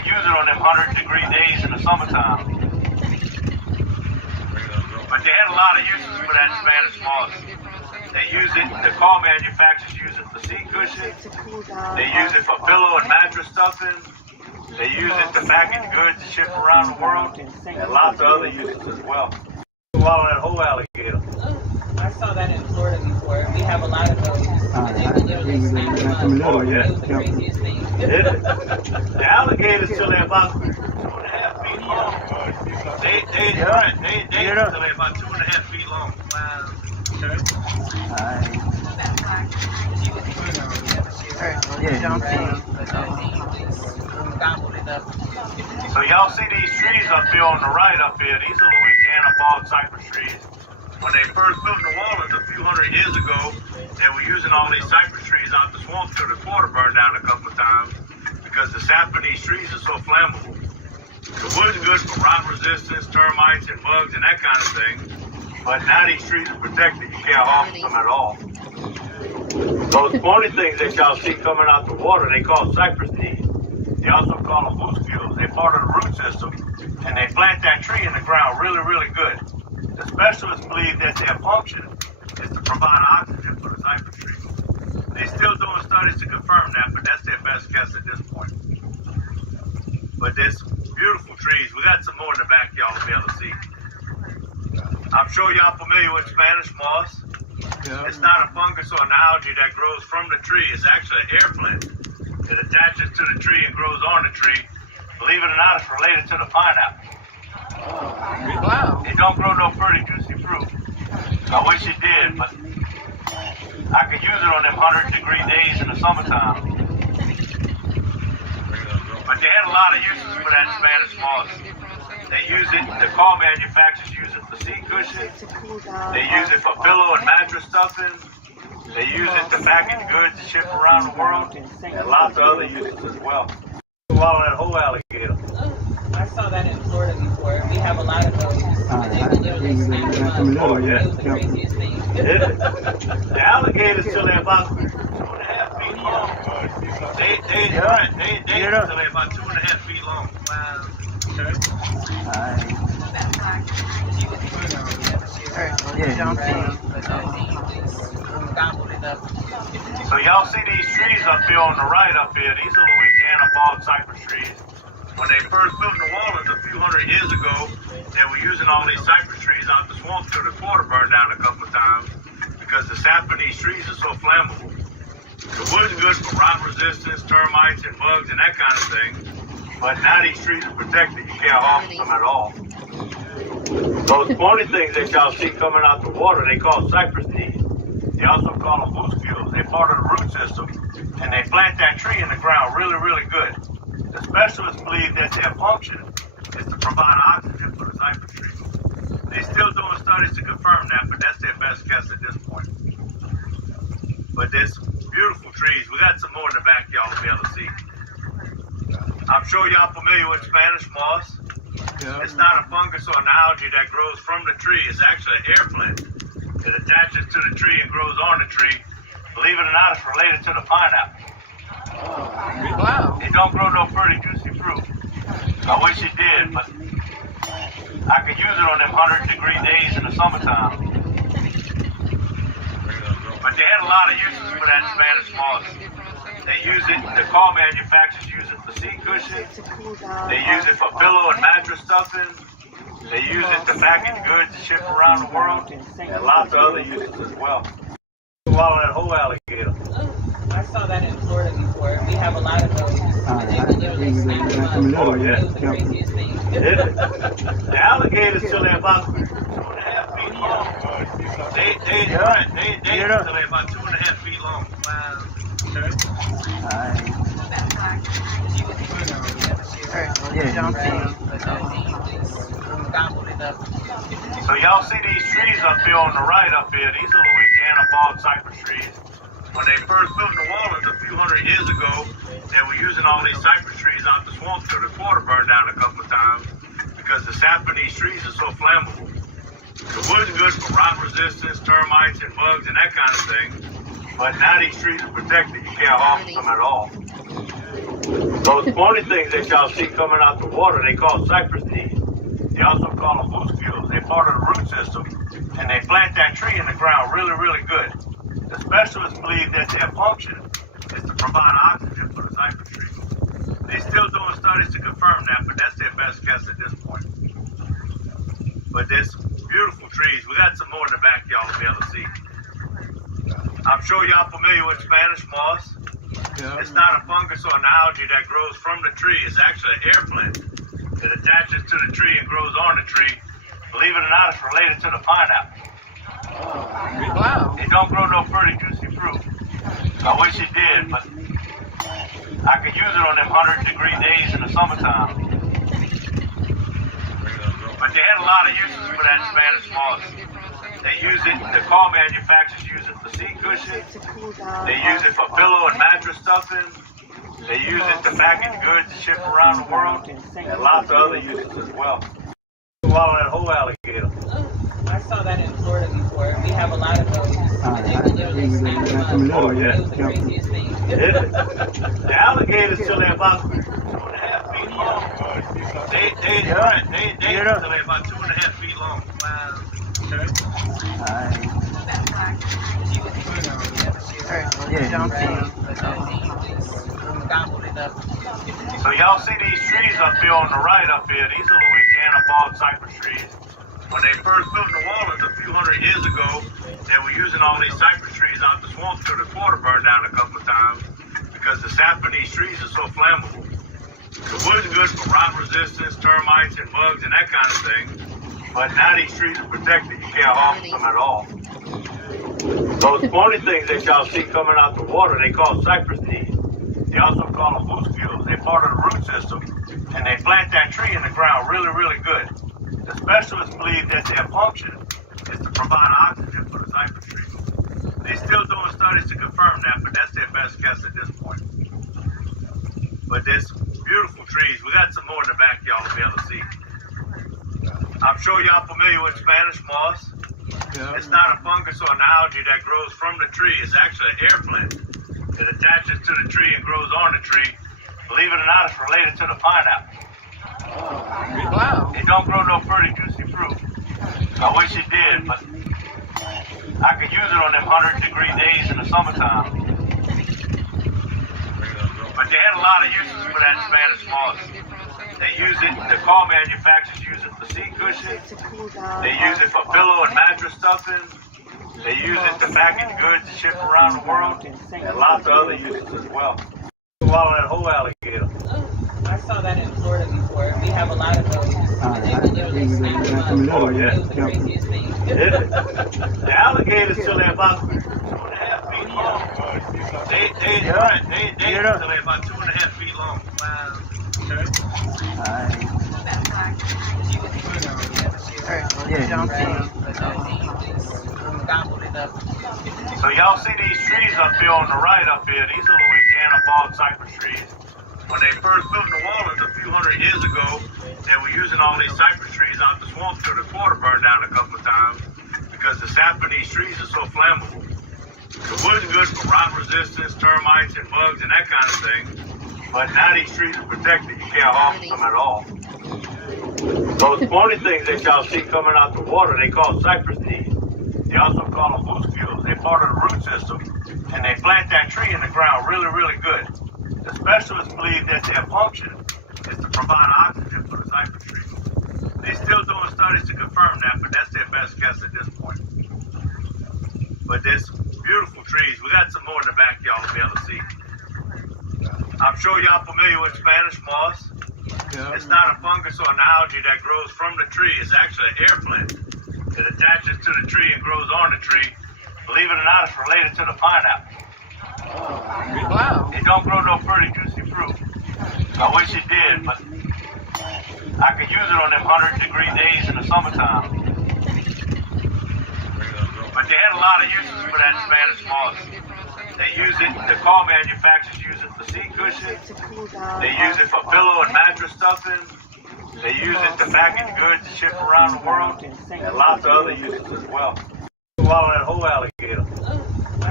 use it on them 100-degree days in the summertime. But they had a lot of uses for that Spanish moss. They use it, the car manufacturers use it for seat cushions. They use it for pillow and mattress stuffing. They use it to package goods and ship around the world. And lots of other uses as well. Swallow that whole alligator. I saw that in Florida before. We have a lot of those. They will literally snap them up. Oh, yeah. It was the craziest thing. The alligators till they're about 2.5 feet long. They till they're about 2.5 feet long. Wow. So y'all see these trees up here on the right up here. These are Louisiana bald cypress trees. When they first built New Orleans a few hundred years ago, they were using all these cypress trees out the swamp till the quarter burned down a couple of times because the sap in these trees is so flammable. The wood's good for rot resistance, termites and bugs and that kind of thing. But now these trees are protected. You can't harvest them at all. Those pointy things that y'all see coming out the water, they call cypress knees. They also call them muscules. They're part of the root system. And they plant that tree in the ground really, really good. The specialists believe that their function is to provide oxygen for the cypress trees. They're still doing studies to confirm that, but that's their best guess at this point. But there's beautiful trees. We got some more in the back y'all will be able to see. I'm sure y'all familiar with Spanish moss. It's not a fungus or an algae that grows from the tree. It's actually an air plant. It attaches to the tree and grows on the tree. Believe it or not, it's related to the pineapple. Wow. It don't grow no pretty juicy fruit. I wish it did, but I could use it on them 100-degree days in the summertime. But they had a lot of uses for that Spanish moss. They use it, the car manufacturers use it for seat cushions. They use it for pillow and mattress stuffing. They use it to package goods and ship around the world. And lots of other uses as well. Swallow that whole alligator. I saw that in Florida before. We have a lot of those. They will literally snap them up. Oh, yeah. It was the craziest thing. The alligators till they're about 2.5 feet long. They till they're about 2.5 feet long. Wow. So y'all see these trees up here on the right up here. These are Louisiana bald cypress trees. When they first built New Orleans a few hundred years ago, they were using all these cypress trees out the swamp till the quarter burned down a couple of times because the sap in these trees is so flammable. The wood's good for rot resistance, termites and bugs and that kind of thing. But now these trees are protected. You can't harvest them at all. Those pointy things that y'all see coming out the water, they call cypress knees. They also call them muscules. They're part of the root system. And they plant that tree in the ground really, really good. The specialists believe that their function is to provide oxygen for the cypress trees. They're still doing studies to confirm that, but that's their best guess at this point. But there's beautiful trees. We got some more in the back y'all will be able to see. I'm sure y'all familiar with Spanish moss. It's not a fungus or an algae that grows from the tree. It's actually an air plant. It attaches to the tree and grows on the tree. Believe it or not, it's related to the pineapple. Wow. It don't grow no pretty juicy fruit. I wish it did, but I could use it on them 100-degree days in the summertime. But they had a lot of uses for that Spanish moss. They use it, the car manufacturers use it for seat cushions. They use it for pillow and mattress stuffing. They use it to package goods and ship around the world. And lots of other uses as well. Swallow that whole alligator. I saw that in Florida before. We have a lot of those. They will literally snap them up. Oh, yeah. It was the craziest thing. The alligators till they're about 2.5 feet long. They till they're about 2.5 feet long. Wow. So y'all see these trees up here on the right up here. These are Louisiana bald cypress trees. When they first built New Orleans a few hundred years ago, they were using all these cypress trees out the swamp till the quarter burned down a couple of times because the sap in these trees is so flammable. The wood's good for rot resistance, termites and bugs and that kind of thing. But now these trees are protected. You can't harvest them at all. Those pointy things that y'all see coming out the water, they call cypress knees. They also call them muscules. They're part of the root system, and they plant that tree in the ground really, really good. The specialists believe that their function is to provide oxygen for the cypress tree. They're still doing studies to confirm that, but that's their best guess at this point. But there's beautiful trees. We got some more in the back y'all will be able to see. I'm sure y'all familiar with Spanish moss. Yeah. It's not a fungus or an algae that grows from the tree. It's actually an air plant. It attaches to the tree and grows on the tree. Believe it or not, it's related to the pineapple. Wow. It don't grow no pretty juicy fruit. I wish it did, but I could use it on them 100-degree days in the summertime. But they had a lot of uses for that Spanish moss. They use it, the car manufacturers use it for seat cushions. They use it for pillow and mattress stuffing. They use it to package goods to ship around the world. And lots of other uses as well. Swallow that whole alligator. I saw that in Florida before. We have a lot of those. They can literally snap them up. Oh, yeah. It was the craziest thing. The alligators till they're about 2.5 feet long. They till they're about 2.5 feet long. Wow. So y'all see these trees up here on the right up here. These are Louisiana bog cypress trees. When they first built New Orleans a few hundred years ago, they were using all these cypress trees out the swamp till the quarter burned down a couple of times because the sap in these trees is so flammable. The wood's good for rot resistance, termites and bugs and that kind of thing. But now these trees are protected. You can't harm them at all. Those pointy things that y'all see coming out the water, they call cypress knees. They also call them muscules. They're part of the root system, and they plant that tree in the ground really, really good. The specialists believe that their function is to provide oxygen for the cypress tree. They're still doing studies to confirm that, but that's their best guess at this point. But there's beautiful trees. We got some more in the back y'all will be able to see. I'm sure y'all familiar with Spanish moss. Yeah. It's not a fungus or an algae that grows from the tree. It's actually an air plant. It attaches to the tree and grows on the tree. Believe it or not, it's related to the pineapple. Wow. It don't grow no pretty juicy fruit. I wish it did, but I could use it on them 100-degree days in the summertime. But they had a lot of uses for that Spanish moss. They use it, the car manufacturers use it for seat cushions. They use it for pillow and mattress stuffing. They use it to package goods to ship around the world. And lots of other uses as well. Swallow that whole alligator. I saw that in Florida before. We have a lot of those. They can literally snap them up. Oh, yeah. It was the craziest thing. The alligators till they're about 2.5 feet long. They till they're about 2.5 feet long. Wow. So y'all see these trees up here on the right up here. These are Louisiana bog cypress trees. When they first built New Orleans a few hundred years ago, they were using all these cypress trees out the swamp till the quarter burned down a couple of times because the sap in these trees is so flammable. The wood's good for rot resistance, termites and bugs and that kind of thing. But now these trees are protected. You can't harm them at all. Those pointy things that y'all see coming out the water, they call cypress knees. They also call them muscules. They're part of the root system, and they plant that tree in the ground really, really good. The specialists believe that their function is to provide oxygen for the cypress tree. They're still doing studies to confirm that, but that's their best guess at this point. But there's beautiful trees. We got some more in the back y'all will be able to see. I'm sure y'all familiar with Spanish moss. Yeah. It's not a fungus or an algae that grows from the tree. It's actually an air plant. It attaches to the tree and grows on the tree. Believe it or not, it's related to the pineapple. Wow. It don't grow no pretty juicy fruit. I wish it did, but I could use it on them 100-degree days in the summertime. But they had a lot of uses for that Spanish moss. They use it, the car manufacturers use it for seat cushions. They use it for pillow and mattress stuffing. They use it to package goods to ship around the world. And lots of other uses as well. Swallow that whole alligator. I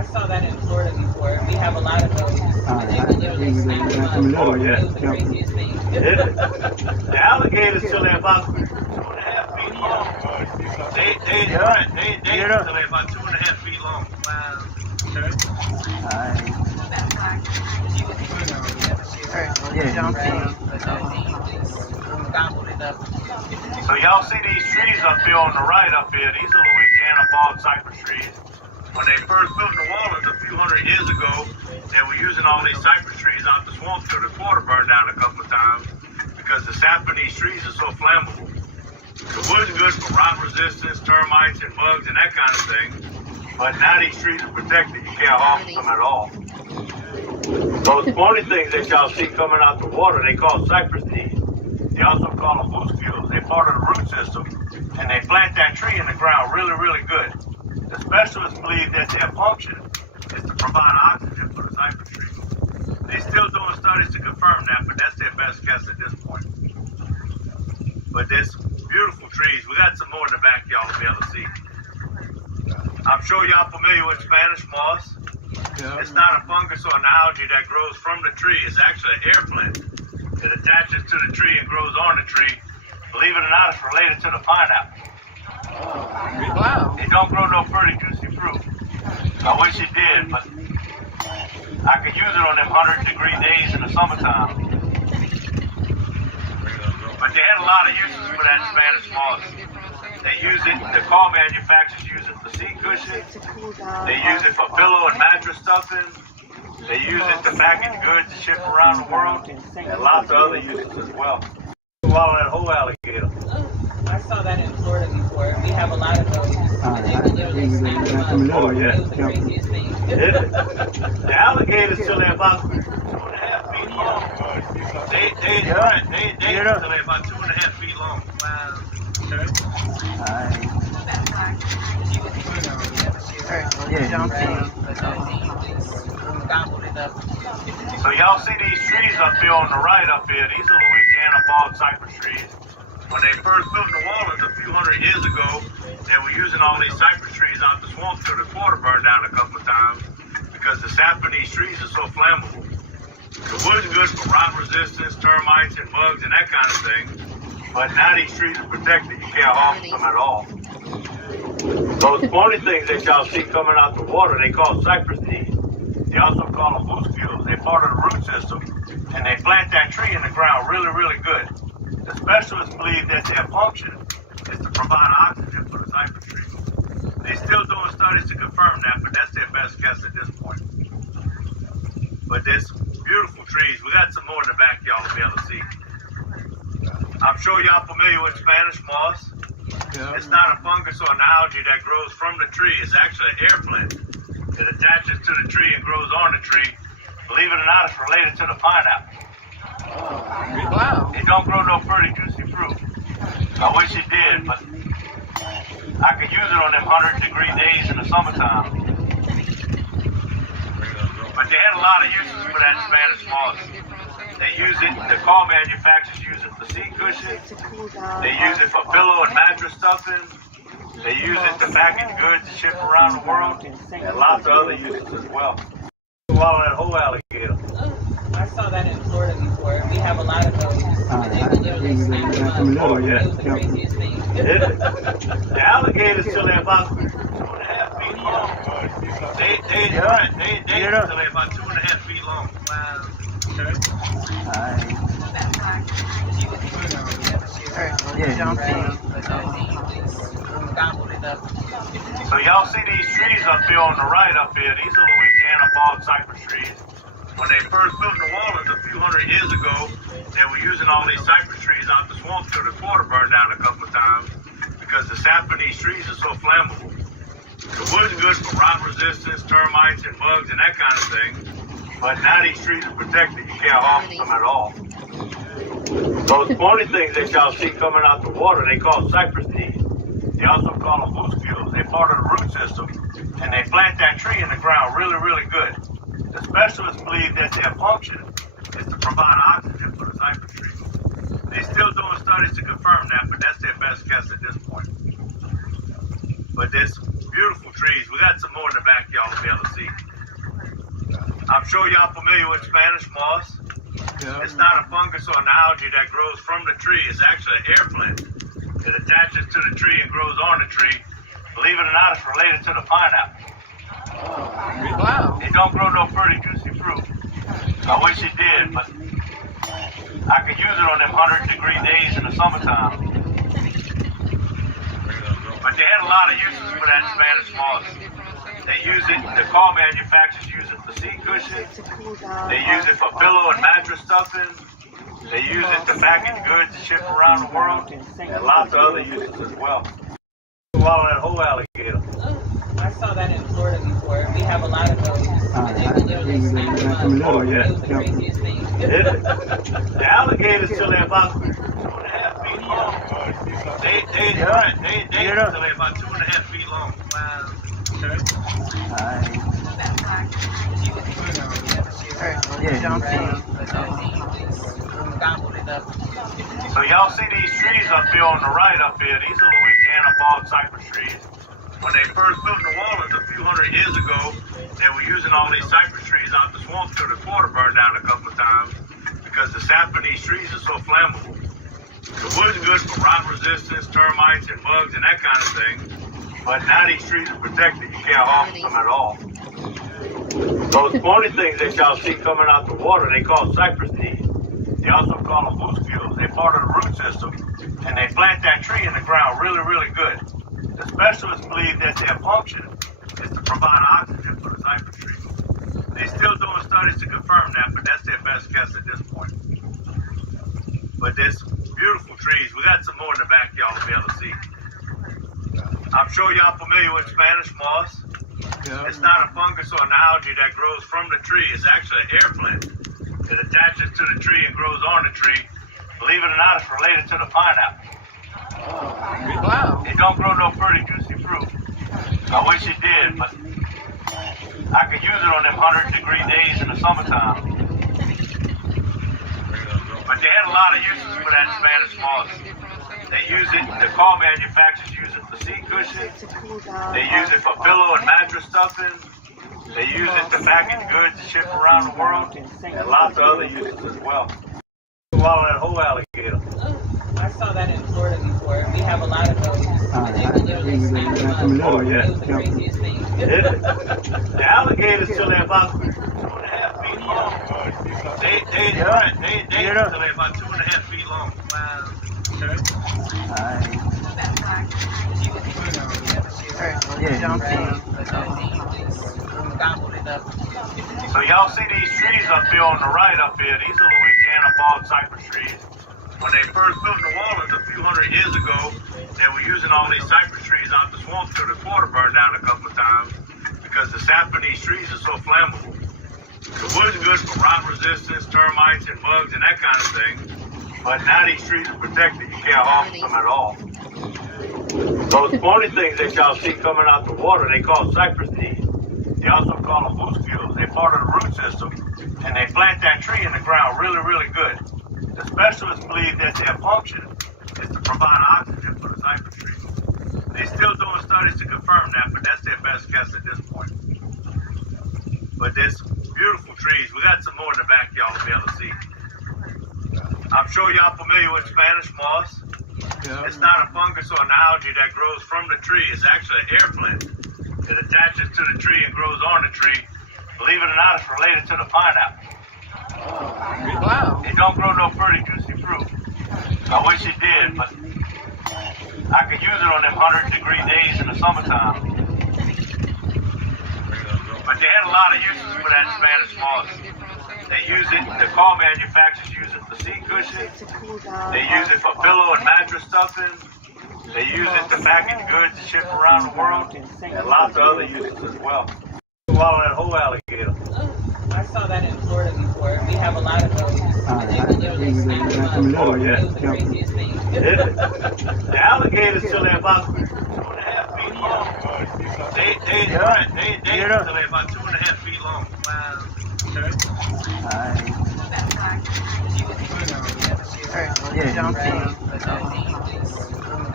saw that in Florida before. We have a lot of those. And they can literally snap them up. Oh, yeah. It was the craziest thing. The alligators till they're about 2.5 feet long. They till they're about 2.5 feet long. Wow. Gobbled it up. So y'all see these trees up here on the right up here? These are Louisiana bald cypress trees. When they first built New Orleans a few hundred years ago, they were using all these cypress trees out the swamp till the quarter burned down a couple of times because the sap in these trees is so flammable. The wood's good for rot resistance, termites and bugs and that kind of thing. But now these trees are protected. You can't harvest them at all. Those pointy things that y'all see coming out the water, they call cypress knees. They also call them moose fuels. They're part of the root system, and they plant that tree in the ground really, really good. The specialists believe that their function is to provide oxygen for the cypress tree. They're still doing studies to confirm that, but that's their best guess at this point. But there's beautiful trees. We got some more in the back y'all will be able to see. I'm sure y'all familiar with Spanish moss. It's not a fungus or an algae that grows from the tree. It's actually an air plant. It attaches to the tree and grows on the tree. Believe it or not, it's related to the pineapple. Wow. It don't grow no pretty juicy fruit. I wish it did, but I could use it on them 100-degree days in the summertime. But they had a lot of uses for that Spanish moss. They use it, the car manufacturers use it for seat cushions. They use it for pillow and mattress stuffing. They use it to package goods to ship around the world. And lots of other uses as well. Swallow that whole alligator. I saw that in Florida before. We have a lot of those. And they can literally snap them up. Oh, yeah. It was the craziest thing. The alligators till they're about 2.5 feet long. They till they're about 2.5 feet long. Wow. Gobbled it up. So y'all see these trees up here on the right up here? These are Louisiana bald cypress trees. When they first built New Orleans a few hundred years ago, they were using all these cypress trees out the swamp till the quarter burned down a couple of times because the sap in these trees is so flammable. The wood's good for rot resistance, termites and bugs and that kind of thing. But now these trees are protected. You can't harvest them at all. Those pointy things that y'all see coming out the water, they call cypress knees. They also call them moose fuels. They're part of the root system, and they plant that tree in the ground really, really good. The specialists believe that their function is to provide oxygen for the cypress tree. They're still doing studies to confirm that, but that's their best guess at this point. But there's beautiful trees. We got some more in the back y'all will be able to see. I'm sure y'all familiar with Spanish moss. It's not a fungus or an algae that grows from the tree. It's actually an air plant. It attaches to the tree and grows on the tree. Believe it or not, it's related to the pineapple. Wow. It don't grow no pretty juicy fruit. I wish it did, but I could use it on them 100-degree days in the summertime. But they had a lot of uses for that Spanish moss. They use it, the car manufacturers use it for seat cushions. They use it for pillow and mattress stuffing. They use it to package goods to ship around the world. And lots of other uses as well. Swallow that whole alligator. I saw that in Florida before. We have a lot of those. And they can literally snap them up. Oh, yeah. It was the craziest thing. The alligators till they're about 2.5 feet long. They till they're about 2.5 feet long. Wow. Gobbled it up. So y'all see these trees up here on the right up here? These are Louisiana bald cypress trees. When they first built New Orleans a few hundred years ago, they were using all these cypress trees out the swamp till the quarter burned down a couple of times because the sap in these trees is so flammable. The wood's good for rot resistance, termites and bugs and that kind of thing. But now these trees are protected. You can't harvest them at all. Those pointy things that y'all see coming out the water, they call cypress knees. They also call them moose fuels. They're part of the root system, and they plant that tree in the ground really, really good. The specialists believe that their function is to provide oxygen for the cypress tree. They're still doing studies to confirm that, but that's their best guess at this point. But there's beautiful trees. We got got some more in the back y'all will be able to see. I'm sure y'all familiar with Spanish moss. Yeah. It's not a fungus or an algae that grows from the tree. It's actually an air plant. It attaches to the tree and grows on the tree. Believe it or not, it's related to the pineapple. Wow. It don't grow no pretty juicy fruit. I wish it did, but I could use it on them 100-degree days in the summertime. But they had a lot of uses for that Spanish moss. They use it, the car manufacturers use it for seat cushions. They use it for pillow and mattress stuffing. They use it to package goods and ship around the world. And lots of other uses as well. Swallow that whole alligator. I saw that in Florida before. We have a lot of those. And they can literally snap them up. Oh, yeah. It was the craziest thing. The alligators till they're about 2.5 feet long. They till they're about 2.5 feet long. Wow. So y'all see these trees up here on the right up here. These are Louisiana bog cypress trees. When they first built New Orleans a few hundred years ago, they were using all these cypress trees out the swamp till the quarter burned down a couple of times because the sap in these trees is so flammable. The wood's good for rot resistance, termites and bugs and that kind of thing. But now these trees are protected. You can't harvest them at all. Those pointy things that y'all see coming out the water, they call cypress knees. They also call them muscules. They're part of the root system. And they plant that tree in the ground really, really good. The specialists believe that their function is to provide oxygen for the cypress tree. They're still doing studies to confirm that, but that's their best guess at this point. But there's beautiful trees. We got some more in the back y'all will be able to see. I'm sure y'all familiar with Spanish moss. Yeah. It's not a fungus or an algae that grows from the tree. It's actually an air plant. It attaches to the tree and grows on the tree. Believe it or not, it's related to the pineapple. Wow. It don't grow no pretty juicy fruit. I wish it did, but I could use it on them 100-degree days in the summertime. But they had a lot of uses for that Spanish moss. They use it, the car manufacturers use it for seat cushions. They use it for pillow and mattress stuffing. They use it to package goods and ship around the world. And lots of other uses as well. Swallow that whole alligator. I saw that in Florida before. We have a lot of those. And they can literally snap them up. Oh, yeah. It was the craziest thing. The alligators till they're about 2.5 feet long. They till they're about 2.5 feet long. Wow. So y'all see these trees up here on the right up here. These are Louisiana bog cypress trees. When they first built New Orleans a few hundred years ago, they were using all these cypress trees out the swamp till the quarter burned down a couple of times because the sap in these trees is so flammable. The wood's good for rot resistance, termites and bugs and that kind of thing. But now these trees are protected. You can't harvest them at all. Those pointy things that y'all see coming out the water, they call cypress knees. They also call them muscules. They're part of the root system. And they plant that tree in the ground really, really good. The specialists believe that their function is to provide oxygen for the cypress tree. They're still doing studies to confirm that, but that's their best guess at this point. But there's beautiful trees. We got some more in the back y'all will be able to see. I'm sure y'all familiar with Spanish moss. Yeah. It's not a fungus or an algae that grows from the tree. It's actually an air plant. It attaches to the tree and grows on the tree. Believe it or not, it's related to the pineapple. Wow. It don't grow no pretty juicy fruit. I wish it did, but I could use it on them 100-degree days in the summertime. But they had a lot of uses for that Spanish moss. They use it, the car manufacturers use it for seat cushions. They use it for pillow and mattress stuffing. They use it to package goods and ship around the world. And lots of other uses as well. Swallow that whole alligator. I saw that in Florida before. We have a lot of those. And they can literally snap them up. Oh, yeah. It was the craziest thing. The alligators till they're about 2.5 feet long. They till they're about 2.5 feet long. Wow.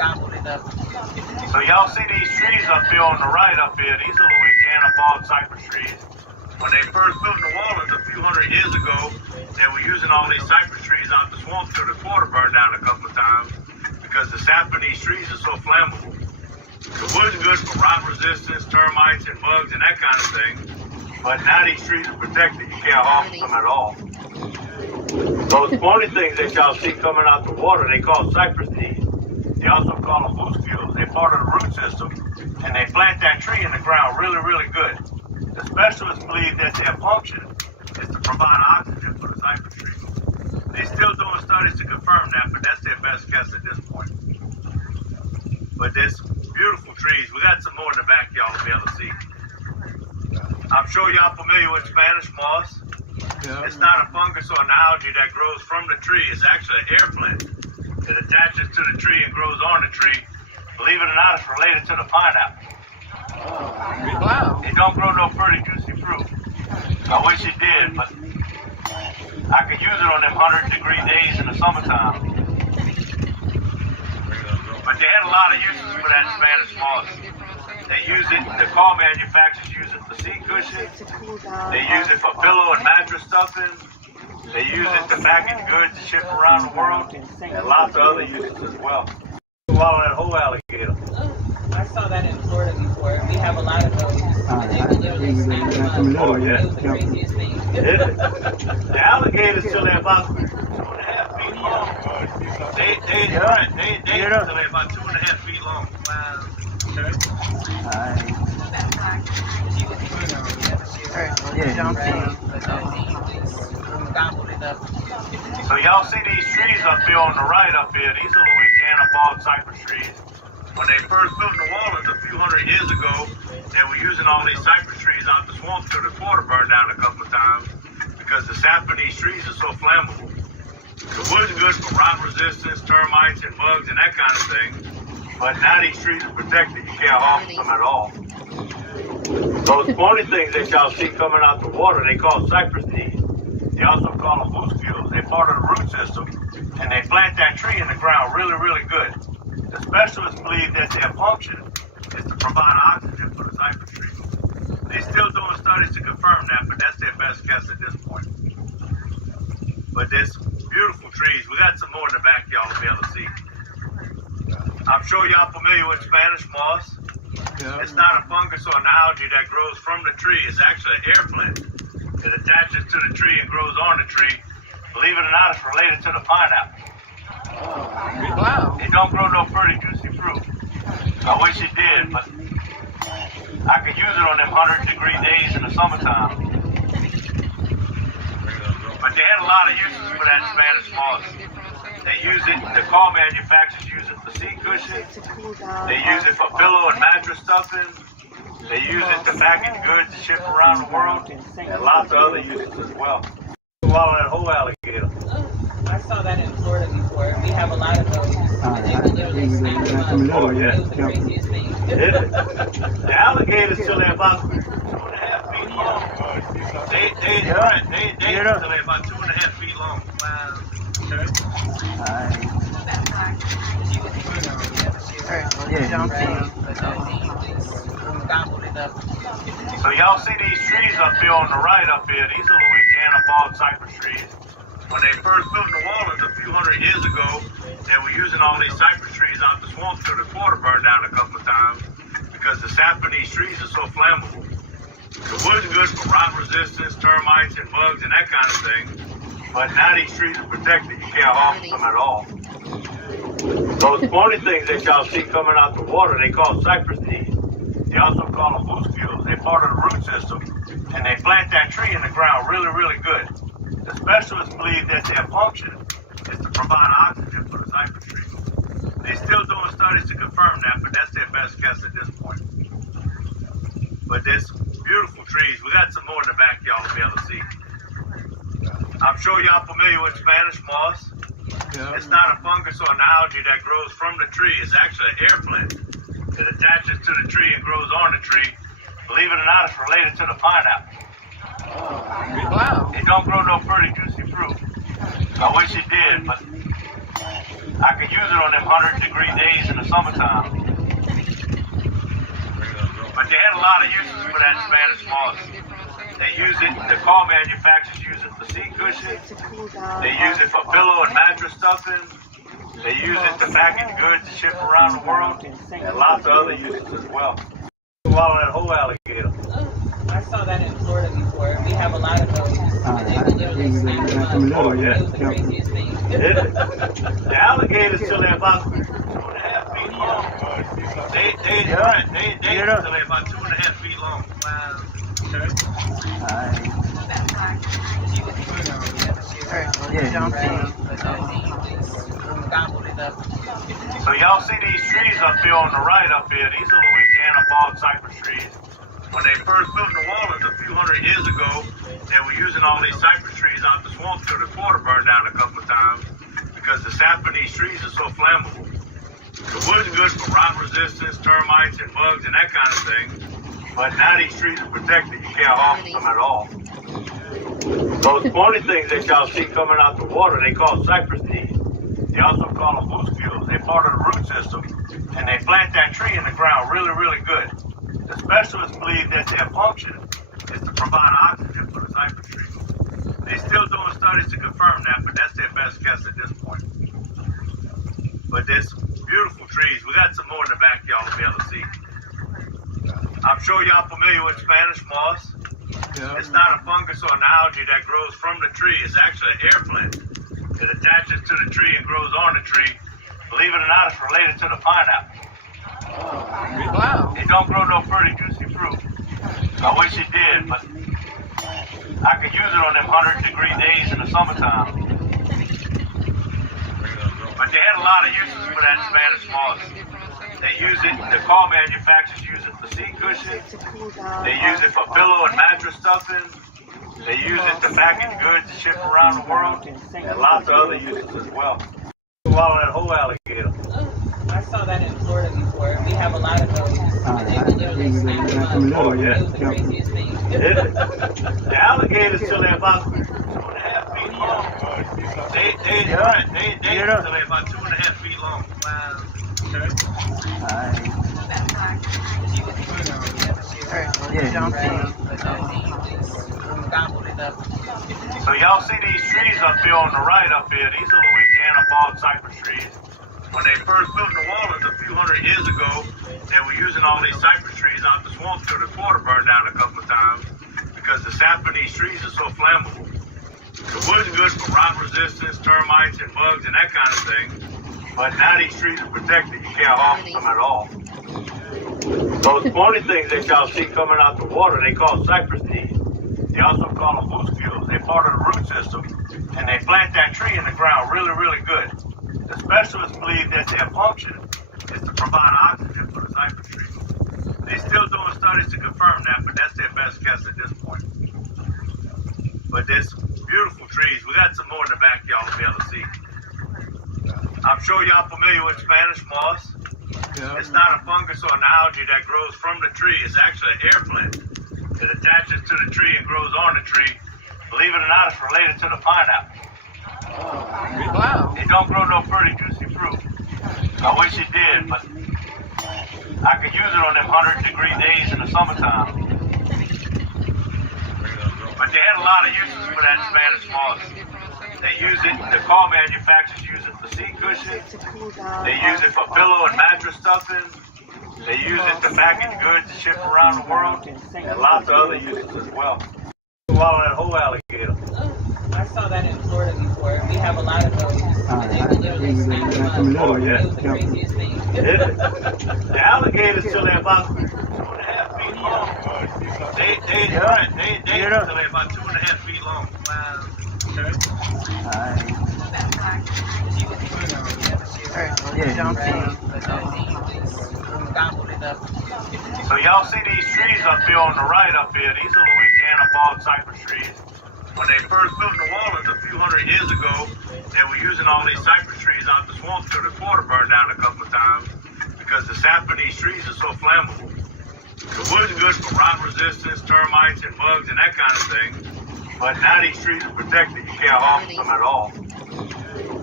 gobbled it up. So y'all see these trees up here on the right up here? These are Louisiana bald cypress trees. When they first built New Orleans a few hundred years ago, they were using all these cypress trees out the swamp till the quarter burned down a couple of times because the sap in these trees is so flammable. The wood's good for rot resistance, termites and bugs and that kind of thing. But now these trees are protected. You can't harvest them at all. Those pointy things that y'all see coming out the water, they call cypress knees. They also call them muscules. They're part of the root system, and they plant that tree in the ground really, really good. The specialists believe that their function is to provide oxygen for the cypress tree. They're still doing studies to confirm that, but that's their best guess at this point. But there's beautiful trees. We got some more in the back y'all will be able to see. I'm sure y'all familiar with Spanish moss. Yeah. It's not a fungus or an algae that grows from the tree. It's actually an air plant. It attaches to the tree and grows on the tree. Believe it or not, it's related to the pineapple. Wow. It don't grow no pretty juicy fruit. I wish it did, but I could use it on them 100-degree days in the summertime. But they had a lot of uses for that Spanish moss. They use it, the car manufacturers use it for seat cushions. They use it for pillow and mattress stuffing. They use it to package goods to ship around the world. And lots of other uses as well. Swallow that whole alligator. I saw that in Florida before. We have a lot of those. They will literally snap them up. Oh, yeah. It was the craziest thing. The alligators till they're about 2.5 feet long. They till they're about 2.5 feet long. Wow. Gobbled it up. So y'all see these trees up here on the right up here? These are Louisiana bald cypress trees. When they first built New Orleans a few hundred years ago, they were using all these cypress trees out the swamp till the quarter burned down a couple of times because the sap in these trees is so flammable. The wood's good for rot resistance, termites and bugs and that kind of thing. But now these trees are protected. You can't harvest them at all. Those pointy things that y'all see coming out the water, they call cypress knees. They also call them muscules. They're part of the root system, and they plant that tree in the ground really, really good. The specialists believe that their function is to provide oxygen for the cypress tree. They're still doing studies to confirm that, but that's their best guess at this point. But there's beautiful trees. We got some more in the back y'all will be able to see. I'm sure y'all familiar with Spanish moss. Yeah. It's not a fungus or an algae that grows from the tree. It's actually an air plant. It attaches to the tree and grows on the tree. Believe it or not, it's related to the pineapple. Wow. It don't grow no pretty juicy fruit. I wish it did, but I could use it on them 100-degree days in the summertime. But they had a lot of uses for that Spanish moss. They use it, the car manufacturers use it for seat cushions. They use it for pillow and mattress stuffing. They use it to package goods to ship around the world. And lots of other uses as well. Swallow that whole alligator. I saw that in Florida before. We have a lot of those. They will literally snap them up. Oh, yeah. It was the craziest thing. The alligators till they're about 2.5 feet long. They till they're about 2.5 feet long. Wow. Gobbled it up. So y'all see these trees up here on the right up here? These are Louisiana bald cypress trees. When they first built New Orleans a few hundred years ago, they were using all these cypress trees out the swamp till the quarter burned down a couple of times because the sap in these trees is so flammable. The wood's good for rot resistance, termites and bugs and that kind of thing. But now these trees are protected. You can't harvest them at all. Those pointy things that y'all see coming out the water, they call cypress knees. They also call them muscules. They're part of the root system, and they plant that tree in the ground really, really good. The specialists believe that their function is to provide oxygen for the cypress tree. They're still doing studies to confirm that, but that's their best guess at this point. But there's beautiful trees. We got some more in the back y'all will be able to see. I'm sure y'all familiar with Spanish moss. Yeah. It's not a fungus or an algae that grows from the tree. It's actually an air plant. It attaches to the tree and grows on the tree. Believe it or not, it's related to the pineapple. Wow. It don't grow no pretty juicy fruit. I wish it did, but I could use it on them 100-degree days in the summertime. But they had a lot of uses for that Spanish moss. They use it, the car manufacturers use it for seat cushions. They use it for pillow and mattress stuffing. They use it to package goods to ship around the world. And lots of other uses as well. Swallow that whole alligator. I saw that in Florida before. We have a lot of those. And they will literally snap them up. Oh, yeah. It was the craziest thing. The alligators till they're about 2.5 feet long. They till they're about 2.5 feet long. Wow. So y'all see these trees up here on the right up here? These are Louisiana bald cypress trees. When they first built New Orleans a few hundred years ago, they were using all these cypress trees out the swamp till the quarter burned down a couple of times because the sap in these trees is so flammable. The wood's good for rot resistance, termites, and bugs, and that kind of thing. But now these trees are protected. You can't harm them at all. Those pointy things that y'all see coming out the water, they call cypress knees. They also call them muscules. They're part of the root system, and they plant that tree in the ground really, really good. The specialists believe that their function is to provide oxygen for the cypress tree. They're still doing studies to confirm that, but that's their best guess at this point. But there's beautiful trees. We got some more in the back y'all will be able to see. I'm sure y'all familiar with Spanish moss. Yeah. It's not a fungus or an algae that grows from the tree. It's actually an air plant. It attaches to the tree and grows on the tree. Believe it or not, it's related to the pineapple. Wow. It don't grow no pretty juicy fruit. I wish it did, but I could use it on them 100-degree days in the summertime. But they had a lot of uses for that Spanish moss. They use it, the car manufacturers use it for seat cushions. They use it for pillow and mattress stuffing. They use it to package goods to ship around the world. And lots of other uses as well. Swallow that whole alligator. I saw that in Florida before. We have a lot of those. And they will literally snap them up. Oh, yeah. It was the craziest thing. The alligators till they're about 2.5 feet long. They till they're about 2.5 feet long. Wow. So y'all see these trees up here on the right up here? These are Louisiana bald cypress trees. When they first built New Orleans a few hundred years ago, they were using all these cypress trees out the swamp till the quarter burned down a couple of times because the sap in these trees is so flammable. The wood's good for rot resistance, termites, and bugs, and that kind of thing. But now these trees are protected. You can't harm them at all. Those pointy things that y'all see coming out the water, they call cypress knees. They also call them muscules. They're part of the root system, and they plant that tree in the ground really, really good. The specialists believe that their function is to provide oxygen for the cypress tree. They're still doing studies to confirm that, but that's their best guess at this point. But there's beautiful trees. We got some more in the back y'all will be able to see. I'm sure y'all familiar with Spanish moss. Yeah. It's not a fungus or an algae that grows from the tree. It's actually an air plant. It attaches to the tree and grows on the tree. Believe it or not, it's related to the pineapple. Wow. It don't grow no pretty juicy fruit. I wish it did, but I could use it on them 100-degree days in the summertime. But they had a lot of uses for that Spanish moss. They use it, the car manufacturers use it for seat cushions. They use it for pillow and mattress stuffing. They use it to package goods to ship around the world. And lots of other uses as well. Swallow that whole alligator. I saw that in Florida before. We have a lot of those. And they will literally snap them up. Oh, yeah. It was the craziest thing. The alligators till they're about 2.5 feet long. They till they're about 2.5 feet long. Wow. So y'all see these trees up here on the right up here? These are Louisiana bald cypress trees. When they first built New Orleans a few hundred years ago, they were using all these cypress trees out the swamp till the quarter burned down a couple of times because the sap in these trees is so flammable. The wood's good for rot resistance, termites, and bugs, and that kind of thing. But now these trees are protected. You can't harm them at all.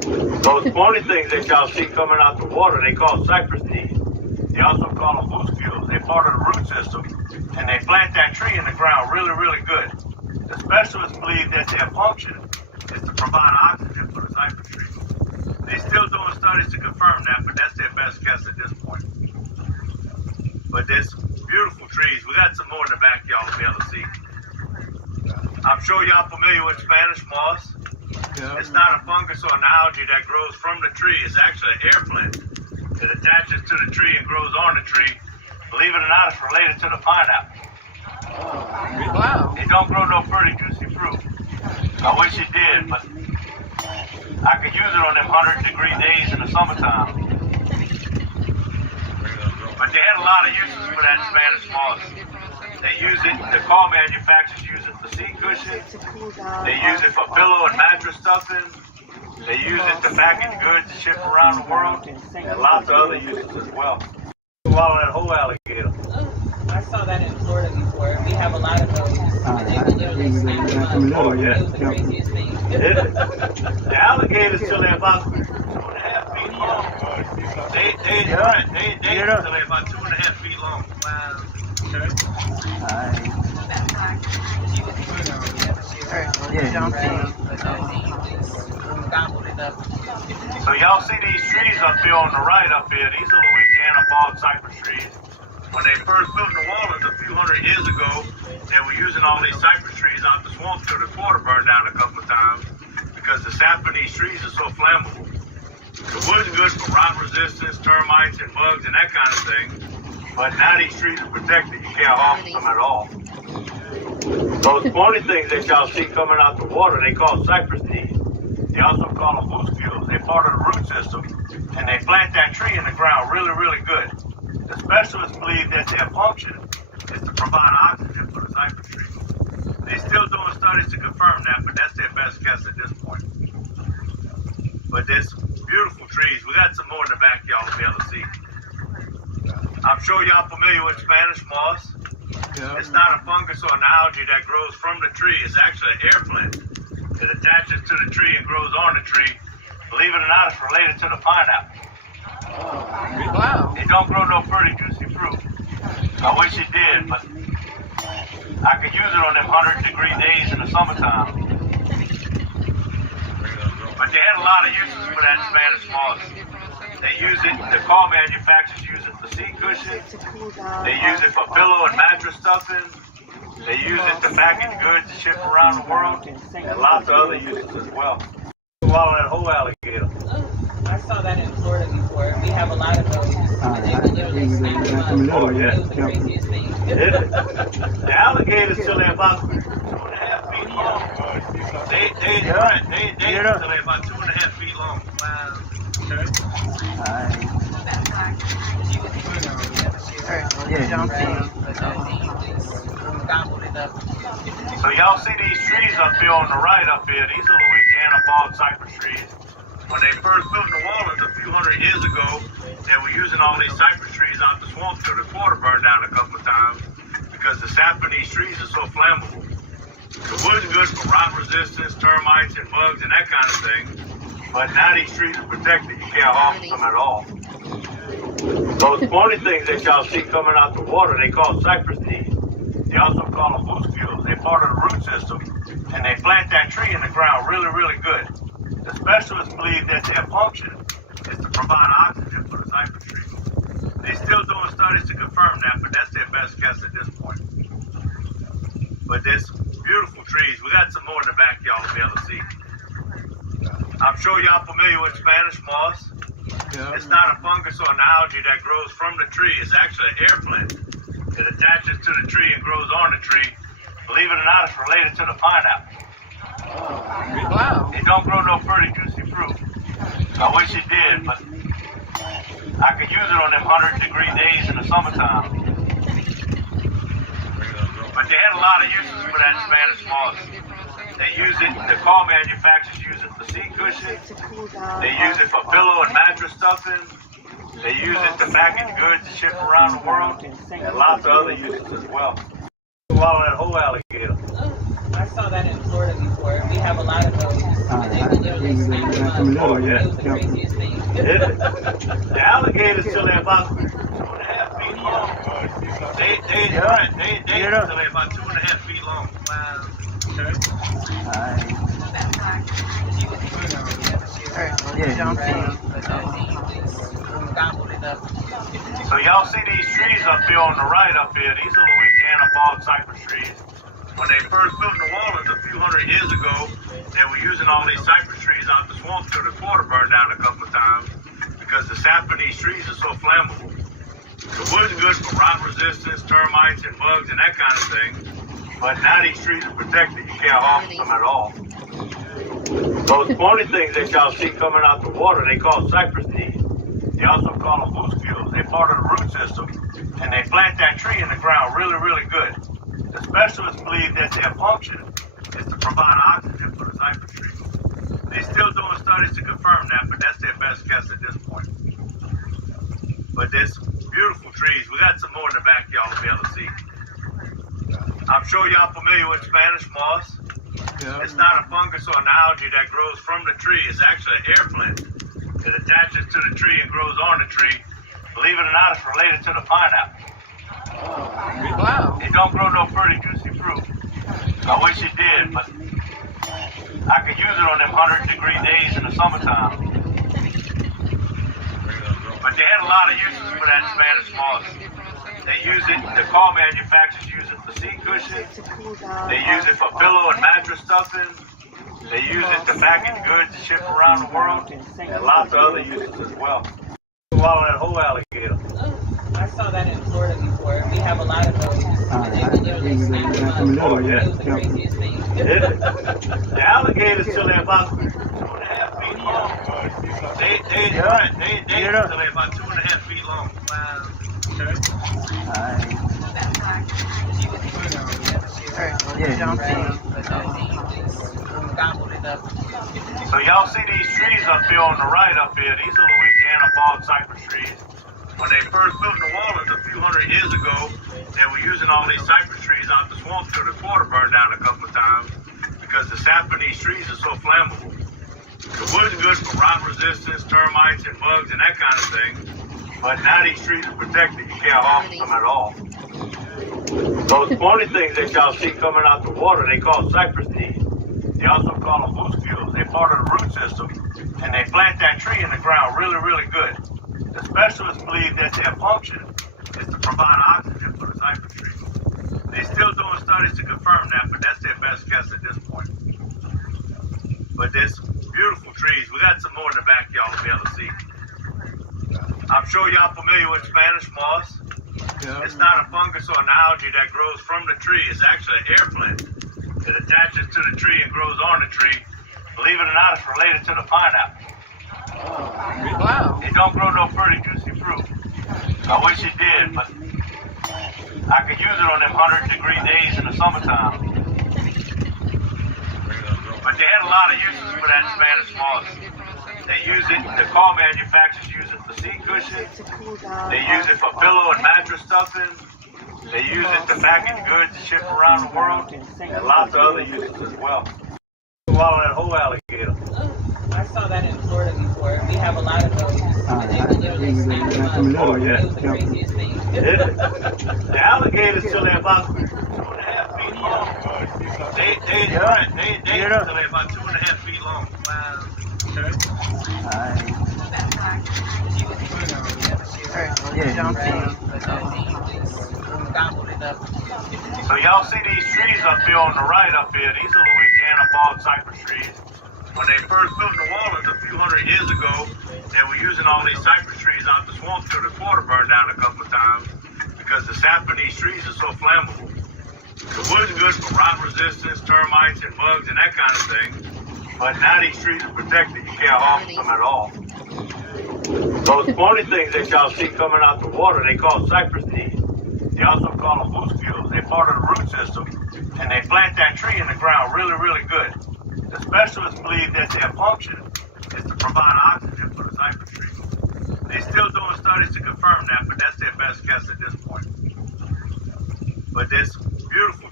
Those pointy things that y'all see coming out the water, they call cypress knees. They also call them muscules. They're part of the root system, and they plant that tree in the ground really, really good. The specialists believe that their function is to provide oxygen for the cypress tree. They're still doing studies to confirm that, but that's their best guess at this point. But there's beautiful trees. We got some more in the back y'all will be able to see. I'm sure y'all familiar with Spanish moss. Yeah. It's not a fungus or an algae that grows from the tree. It's actually an air plant. It attaches to the tree and grows on the tree. Believe it or not, it's related to the pineapple. Wow. It don't grow no pretty juicy fruit. I wish it did, but I could use it on them 100-degree days in the summertime. But they had a lot of uses for that Spanish moss. They use it, the car manufacturers use it for seat cushions. They use it for pillow and mattress stuffing. They use it to package goods to ship around the world. And lots of other uses as well. Swallow that whole alligator. I saw that in Florida before. We have a lot of those. And they will literally snap them up. Oh, yeah. It was the craziest thing. The alligators till they're about 2.5 feet long. They till they're about 2.5 feet long. Wow. So y'all see these trees up here on the right up here. These are Louisiana bog cypress trees. When they first built New Orleans a few hundred years ago, they were using all these cypress trees out the swamp till the quarter burned down a couple of times because the sap in these trees is so flammable. The wood's good for rot resistance, termites and bugs and that kind of thing. But now these trees are protected. You can't harm them at all. Those pointy things that y'all see coming out the water, they call cypress knees. They also call them muscules. They're part of the root system, and they plant that tree in the ground really, really good. The specialists believe that their function is to provide oxygen for the cypress tree. They're still doing studies to confirm that, but that's their best guess at this point. But there's beautiful trees. We got some more in the back y'all will be able to see. I'm sure y'all familiar with Spanish moss. Yeah. It's not a fungus or an algae that grows from the tree. It's actually an air plant. It attaches to the tree and grows on the tree. Believe it or not, it's related to the pineapple. Wow. It don't grow no pretty juicy fruit. I wish it did, but I could use it on them 100-degree days in the summertime. But they had a lot of uses for that Spanish moss. They use it, the car manufacturers use it for seat cushions. They use it for pillow and mattress stuffing. They use it to package goods to ship around the world. And lots of other uses as well. Swallow that whole alligator. I saw that in Florida before. We have a lot of those. And they will literally snap them up. Oh, yeah. It was the craziest thing. The alligators till they're about 2.5 feet long. They till they're about 2.5 feet long. Wow. So y'all see these trees up here on the right up here. These are Louisiana bog cypress trees. When they first built New Orleans a few hundred years ago, they were using all these cypress trees out the swamp till the quarter burned down a couple of times because the sap in these trees is so flammable. The wood's good for rot resistance, termites and bugs and that kind of thing. But now these trees are protected. You can't harm them at all. Those pointy things that y'all see coming out the water, they call cypress knees. They also call them muscules. They're part of the root system, and they plant that tree in the ground really, really good. The specialists believe that their function is to provide oxygen for the cypress tree. They're still doing studies to confirm that, but that's their best guess at this point. But there's beautiful trees. We got some more in the back y'all will be able to see. I'm sure y'all familiar with Spanish moss. Yeah. It's not a fungus or an algae that grows from the tree. It's actually an air plant. It attaches to the tree and grows on the tree. Believe it or not, it's related to the pineapple. Wow. It don't grow no pretty juicy fruit. I wish it did, but I could use it on them 100-degree days in the summertime. But they had a lot of uses for that Spanish moss. They use it, the car manufacturers use it for seat cushions. They use it for pillow and mattress stuffing. They use it to package goods to ship around the world. And lots of other uses as well. swallow that whole alligator. I saw that in Florida before. We have a lot of those. And they can literally snap them up. Oh, yeah. It was the craziest thing. The alligators till they're about 2.5 feet long. They till they're about 2.5 feet long. Wow. So y'all see these trees up here on the right up here? These are Louisiana bald cypress trees. When they first built New Orleans a few hundred years ago, they were using all these cypress trees out the swamp till the quarter burned down a couple of times because the sap in these trees is so flammable. The wood's good for rot resistance, termites and bugs and that kind of thing. But now these trees are protected. You can't harm them at all. Those pointy things that y'all see coming out the water, they call cypress knees. They also call them muscules. They're part of the root system, and they plant that tree in the ground really, really good. The specialists believe that their function is to provide oxygen for the cypress tree. They're still doing studies to confirm that, but that's their best guess at this point. But there's beautiful trees. We got some more in the back y'all will be able to see. I'm sure y'all familiar with Spanish moss. Yeah. It's not a fungus or an algae that grows from the tree. It's actually an air plant. It attaches to the tree and grows on the tree. Believe it or not, it's related to the pineapple. Wow. It don't grow no pretty juicy fruit. I wish it did, but I could use it on them 100-degree days in the summertime. But they had a lot of uses for that Spanish moss. They use it, the car manufacturers use it for seat cushions. They use it for pillow and mattress stuffing. They use it to package goods to ship around the world. And lots of other uses as well. Swallow that whole alligator. I saw that in Florida before. We have a lot of those. And they can literally snap them up. Oh, yeah. It was the craziest thing. The alligators till they're about 2.5 feet long. They till they're about 2.5 feet long. Wow. So y'all see these trees up here on the right up here? These are Louisiana bald cypress trees. When they first built New Orleans a few hundred years ago, they were using all these cypress trees out the swamp till the quarter burned down a couple of times because the sap in these trees is so flammable. The wood's good for rot resistance, termites and bugs and that kind of thing. But now these trees are protected. You can't harm them at all. Those pointy things that y'all see coming out the water, they call cypress knees. They also call them muscules. They're part of the root system, and they plant that tree in the ground really, really good. The specialists believe that their function is to provide oxygen for the cypress tree. They're still doing studies to confirm that, but that's their best guess at this point. But there's beautiful trees. We got some more in the back y'all will be able to see. I'm sure y'all familiar with Spanish moss. Yeah. It's not a fungus or an algae that grows from the tree. It's actually an air plant. It attaches to the tree and grows on the tree. Believe it or not, it's related to the pineapple. Wow. It don't grow no pretty juicy fruit. I wish it did, but I could use it on them 100-degree days in the summertime. But they had a lot of uses for that Spanish moss. They use it, the car manufacturers use it for seat cushions. They use it for pillow and mattress stuffing. They use it to package goods to ship around the world. And lots of other uses as well. Swallow that whole alligator. I saw that in Florida before. We have a lot of those. And they can literally snap them up. Oh, yeah. It was the craziest thing. The alligators till they're about 2.5 feet long. They till they're about 2.5 feet long. Wow. So y'all see these trees up here on the right up here? These are Louisiana bald cypress trees. When they first built New Orleans a few hundred years ago, they were using all these cypress trees out the swamp till the quarter burned down a couple of times because the sap in these trees is so flammable. The wood's good for rot resistance, termites and bugs and that kind of thing. But now these trees are protected. You can't harm them at all. Those pointy things that y'all see coming out the water, they call cypress knees. They also call them muscules. They're part of the root system, and they plant that tree in the ground really, really good. The specialists believe that their function is to provide oxygen for the cypress tree. They're still doing studies to confirm that, but that's their best guess at this point. But there's beautiful trees.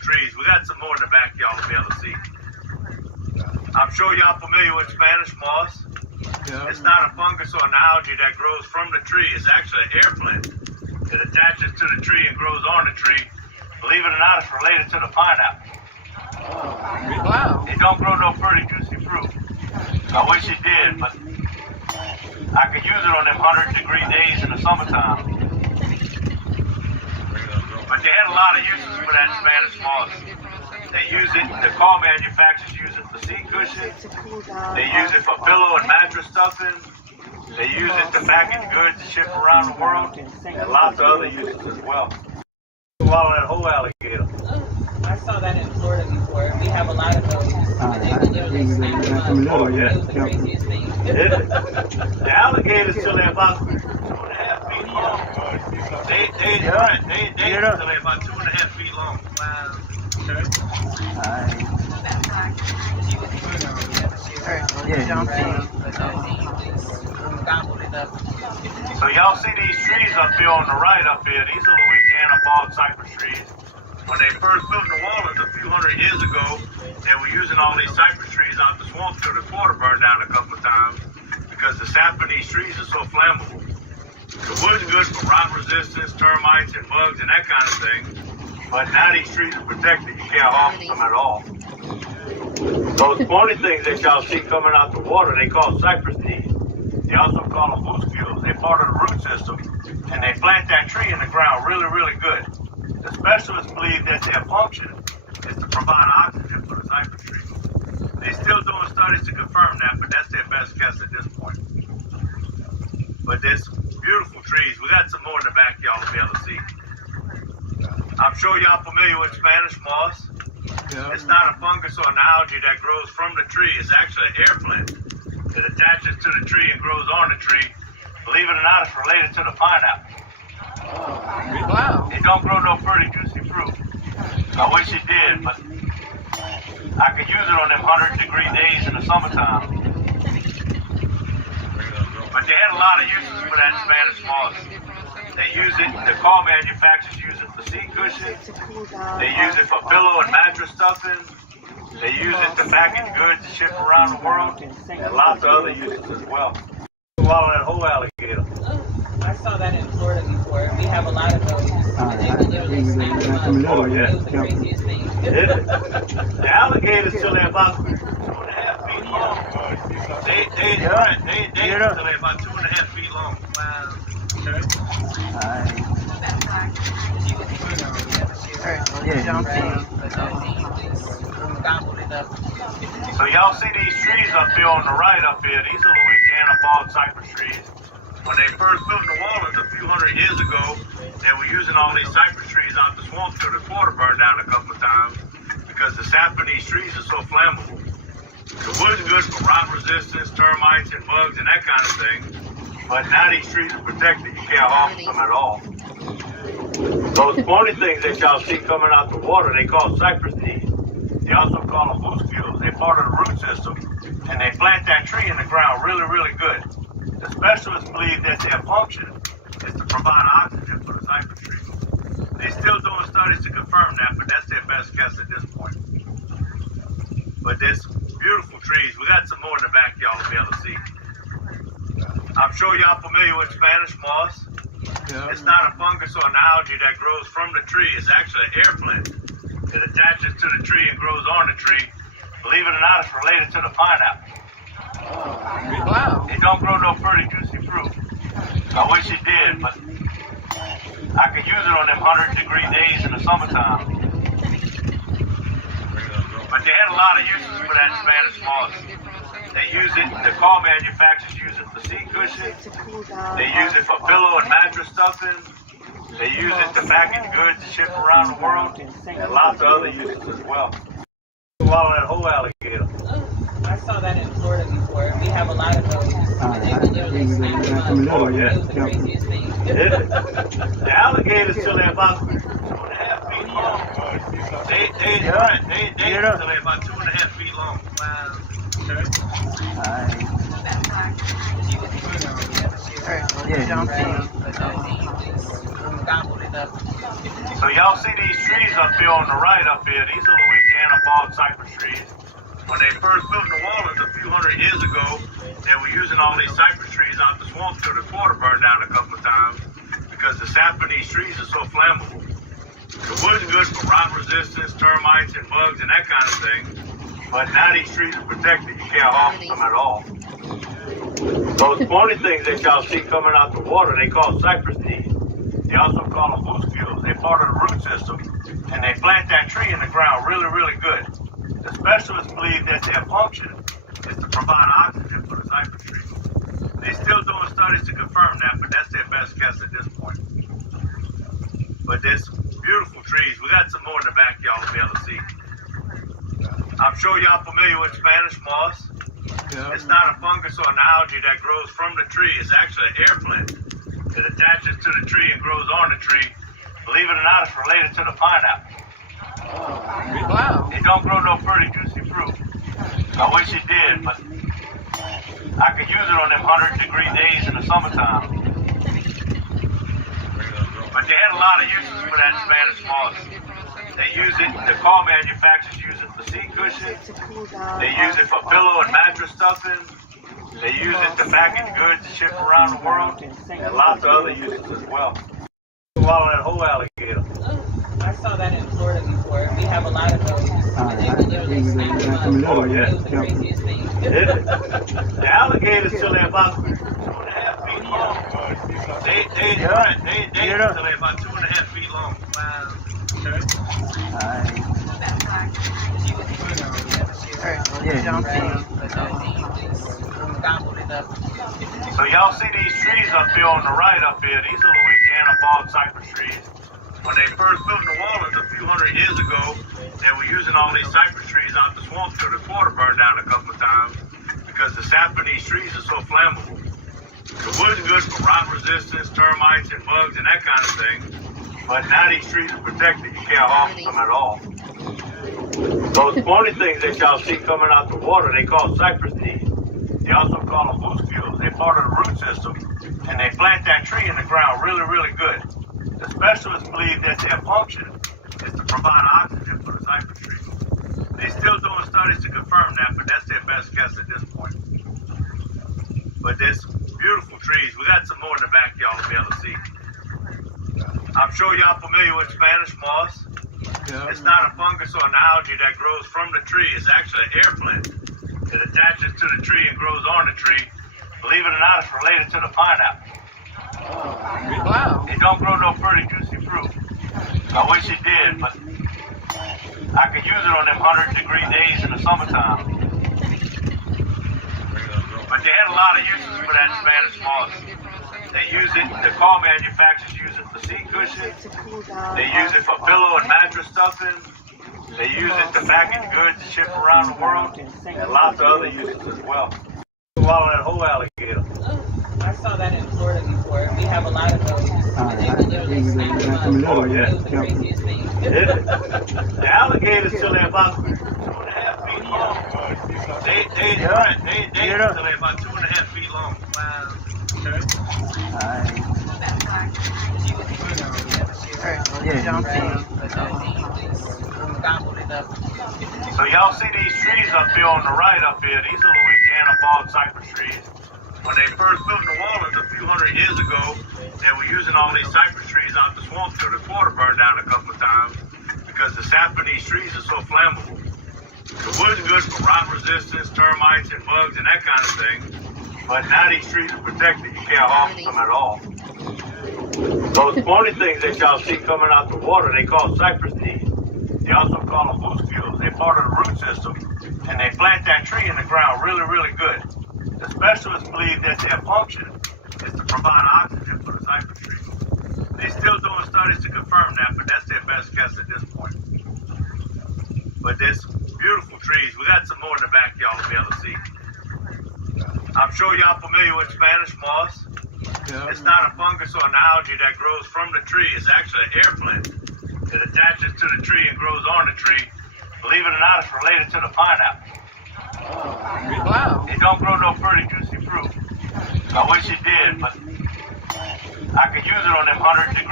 trees. We got some more in the back y'all will be able to see. I'm sure y'all familiar with Spanish moss. Yeah. It's not a fungus or an algae that grows from the tree. It's actually an air plant. It attaches to the tree and grows on the tree. Believe it or not, it's related to the pineapple. Wow. It don't grow no pretty juicy fruit. I wish it did, but I could use it on them 100-degree days in the summertime. But they had a lot of uses for that Spanish moss. They use it, the car manufacturers use it for seat cushions. They use it for pillow and mattress stuffing. They use it to package goods to ship around the world. And lots of other uses as well. Swallow that whole alligator. I saw that in Florida before. We have a lot of those. And they can literally snap them up. Oh, yeah. It was the craziest thing. The alligators till they're about 2.5 feet long. They till they're about 2.5 feet long. Wow. So y'all see these trees up here on the right up here? These are Louisiana bald cypress trees. When they first built New Orleans a few hundred years ago, they were using all these cypress trees out the swamp till the quarter burned down a couple of times because the sap in these trees is so flammable. The wood's good for rot resistance, termites, and bugs, and that kind of thing. But now these trees are protected. You can't harm them at all. Those pointy things that y'all see coming out the water, they call cypress knees. They also call them muscules. They're part of the root system, and they plant that tree in the ground really, really good. The specialists believe that their function is to provide oxygen for the cypress tree. They're still doing studies to confirm that, but that's their best guess at this point. But there's beautiful trees. We got some more in the back y'all will be able to see. I'm sure y'all familiar with Spanish moss. Yeah. It's not a fungus or an algae that grows from the tree. It's actually an air plant. It attaches to the tree and grows on the tree. Believe it or not, it's related to the pineapple. Wow. It don't grow no pretty juicy fruit. I wish it did, but I could use it on them 100-degree days in the summertime. But they had a lot of uses for that Spanish moss. They use it, the car manufacturers use it for seat cushions. They use it for pillow and mattress stuffing. They use it to package goods to ship around the world. And lots of other uses as well. Swallow that whole alligator. I saw that in Florida before. We have a lot of those. And they can literally snap them up. Oh, yeah. It was the craziest thing. The alligators till they're about 2.5 feet long. They till they're about 2.5 feet long. Wow. So y'all see these trees up here on the right up here? These are Louisiana bald cypress trees. When they first built New Orleans a few hundred years ago, they were using all these cypress trees out the swamp till the quarter burned down a couple of times because the sap in these trees is so flammable. The wood's good for rot resistance, termites, and bugs, and that kind of thing. But now these trees are protected. You can't harm them at all. Those pointy things that y'all see coming out the water, they call cypress knees. They also call them muscules. They're part of the root system, and they plant that tree in the ground really, really good. The specialists believe that their function is to provide oxygen for the cypress tree. They're still doing studies to confirm that, but that's their best guess at this point. But there's beautiful trees. We got some more in the back y'all will be able to see. I'm sure y'all familiar with Spanish moss. Yeah. It's not a fungus or an algae that grows from the tree. It's actually an air plant. It attaches to the tree and grows on the tree. Believe it or not, it's related to the pineapple. Wow. It don't grow no pretty juicy fruit. I wish it did, but I could use it on them 100-degree days in the summertime. But they had a lot of uses for that Spanish moss. They use it, the car manufacturers use it for seat cushions. They use it for pillow and mattress stuffing. They use it to package goods to ship around the world. And lots of other uses as well. Swallow that whole alligator. I saw that in Florida before. We have a lot of those. And they can literally snap them up. Oh, yeah. It was the craziest thing. The alligators till they're about 2.5 feet long. They till they're about 2.5 feet long. Wow. up. So y'all see these trees up here on the right up here? These are Louisiana bald cypress trees. When they first built New Orleans a few hundred years ago, they were using all these cypress trees out the swamp till the quarter burned down a couple of times because the sap in these trees is so flammable. The wood's good for rot resistance, termites, and bugs and that kind of thing. But now these trees are protected. You can't harm them at all. Those pointy things that y'all see coming out the water, they call cypress knees. They also call them muscules. They're part of the root system. And they plant that tree in the ground really, really good. The specialists believe that their function is to provide oxygen for the cypress trees. They're still doing studies to confirm that, but that's their best guess at this point. But there's beautiful trees. We got some more in the back y'all will be able to see. I'm sure y'all familiar with Spanish moss. Yeah. It's not a fungus or an algae that grows from the tree. It's actually an air plant. It attaches to the tree and grows on the tree. Believe it or not, it's related to the pineapple. Wow. It don't grow no pretty juicy fruit. I wish it did, but I could use it on them 100-degree days in the summertime. But they had a lot of uses for that Spanish moss. They use it, the car manufacturers use it for seat cushions. They use it for pillow and mattress stuffing. They use it to package goods and ship around the world. And lots of other uses as well. Swallow that whole alligator. I saw that in Florida before. We have a lot of those. And they can literally snap them up. Oh, yeah. It was the craziest thing. The alligators till they're about 2.5 feet long. They till they're about 2.5 feet long. Wow. Gobbled it up. So y'all see these trees up here on the right up here? These are Louisiana bald cypress trees. When they first built New Orleans a few hundred years ago, they were using all these cypress trees out the swamp till the quarter burned down a couple of times because the sap in these trees is so flammable. The wood's good for rot resistance, termites, and bugs and that kind of thing. But now these trees are protected. You can't harm them at all. Those pointy things that y'all see coming out the water, they call cypress knees. They also call them muscules. They're part of the root system. And they plant that tree in the ground really, really good. The specialists believe that their function is to provide oxygen for the cypress trees. They're still doing studies to confirm that, but that's their best guess at this point. But there's beautiful trees. We got some more in the back y'all will be able to see. I'm sure y'all familiar with Spanish moss. Yeah. It's not a fungus or an algae that grows from the tree. It's actually an air plant. It attaches to the tree and grows on the tree. Believe it or not, it's related to the pineapple. Wow. It don't grow no pretty juicy fruit. I wish it did, but I could use it on them 100-degree days in the summertime. But they had a lot of uses for that Spanish moss. They use it, the car manufacturers use it for seat cushions. They use it for pillow and mattress stuffing. They use it to package goods and ship around the world. And lots of other uses as well. Swallow that whole alligator. I saw that in Florida before. We have a lot of those. And they can literally snap them up. Oh, yeah. It was the craziest thing. The alligators till they're about 2.5 feet long. They till they're about 2.5 feet long. Wow. Gobbled it up. So y'all see these trees up here on the right up here? These are Louisiana bald cypress trees. When they first built New Orleans a few hundred years ago, they were using all these cypress trees out the swamp till the quarter burned down a couple of times because the sap in these trees is so flammable. The wood's good for rot resistance, termites, and bugs and that kind of thing. But now these trees are protected. You can't harm them at all. Those pointy things that y'all see coming out the water, they call cypress knees. They also call them muscules. They're part of the root system. And they plant that tree in the ground really, really good. The specialists believe that their function is to provide oxygen for the cypress trees. They're still doing studies to confirm that, but that's their best guess at this point. But there's beautiful trees. We got some more in the back y'all will be able to see. I'm sure y'all familiar with Spanish moss. Yeah. It's not a fungus or an algae that grows from the tree. It's actually an air plant. It attaches to the tree and grows on the tree. Believe it or not, it's related to the pineapple. Wow. It don't grow no pretty juicy fruit. I wish it did, but I could use it on them 100-degree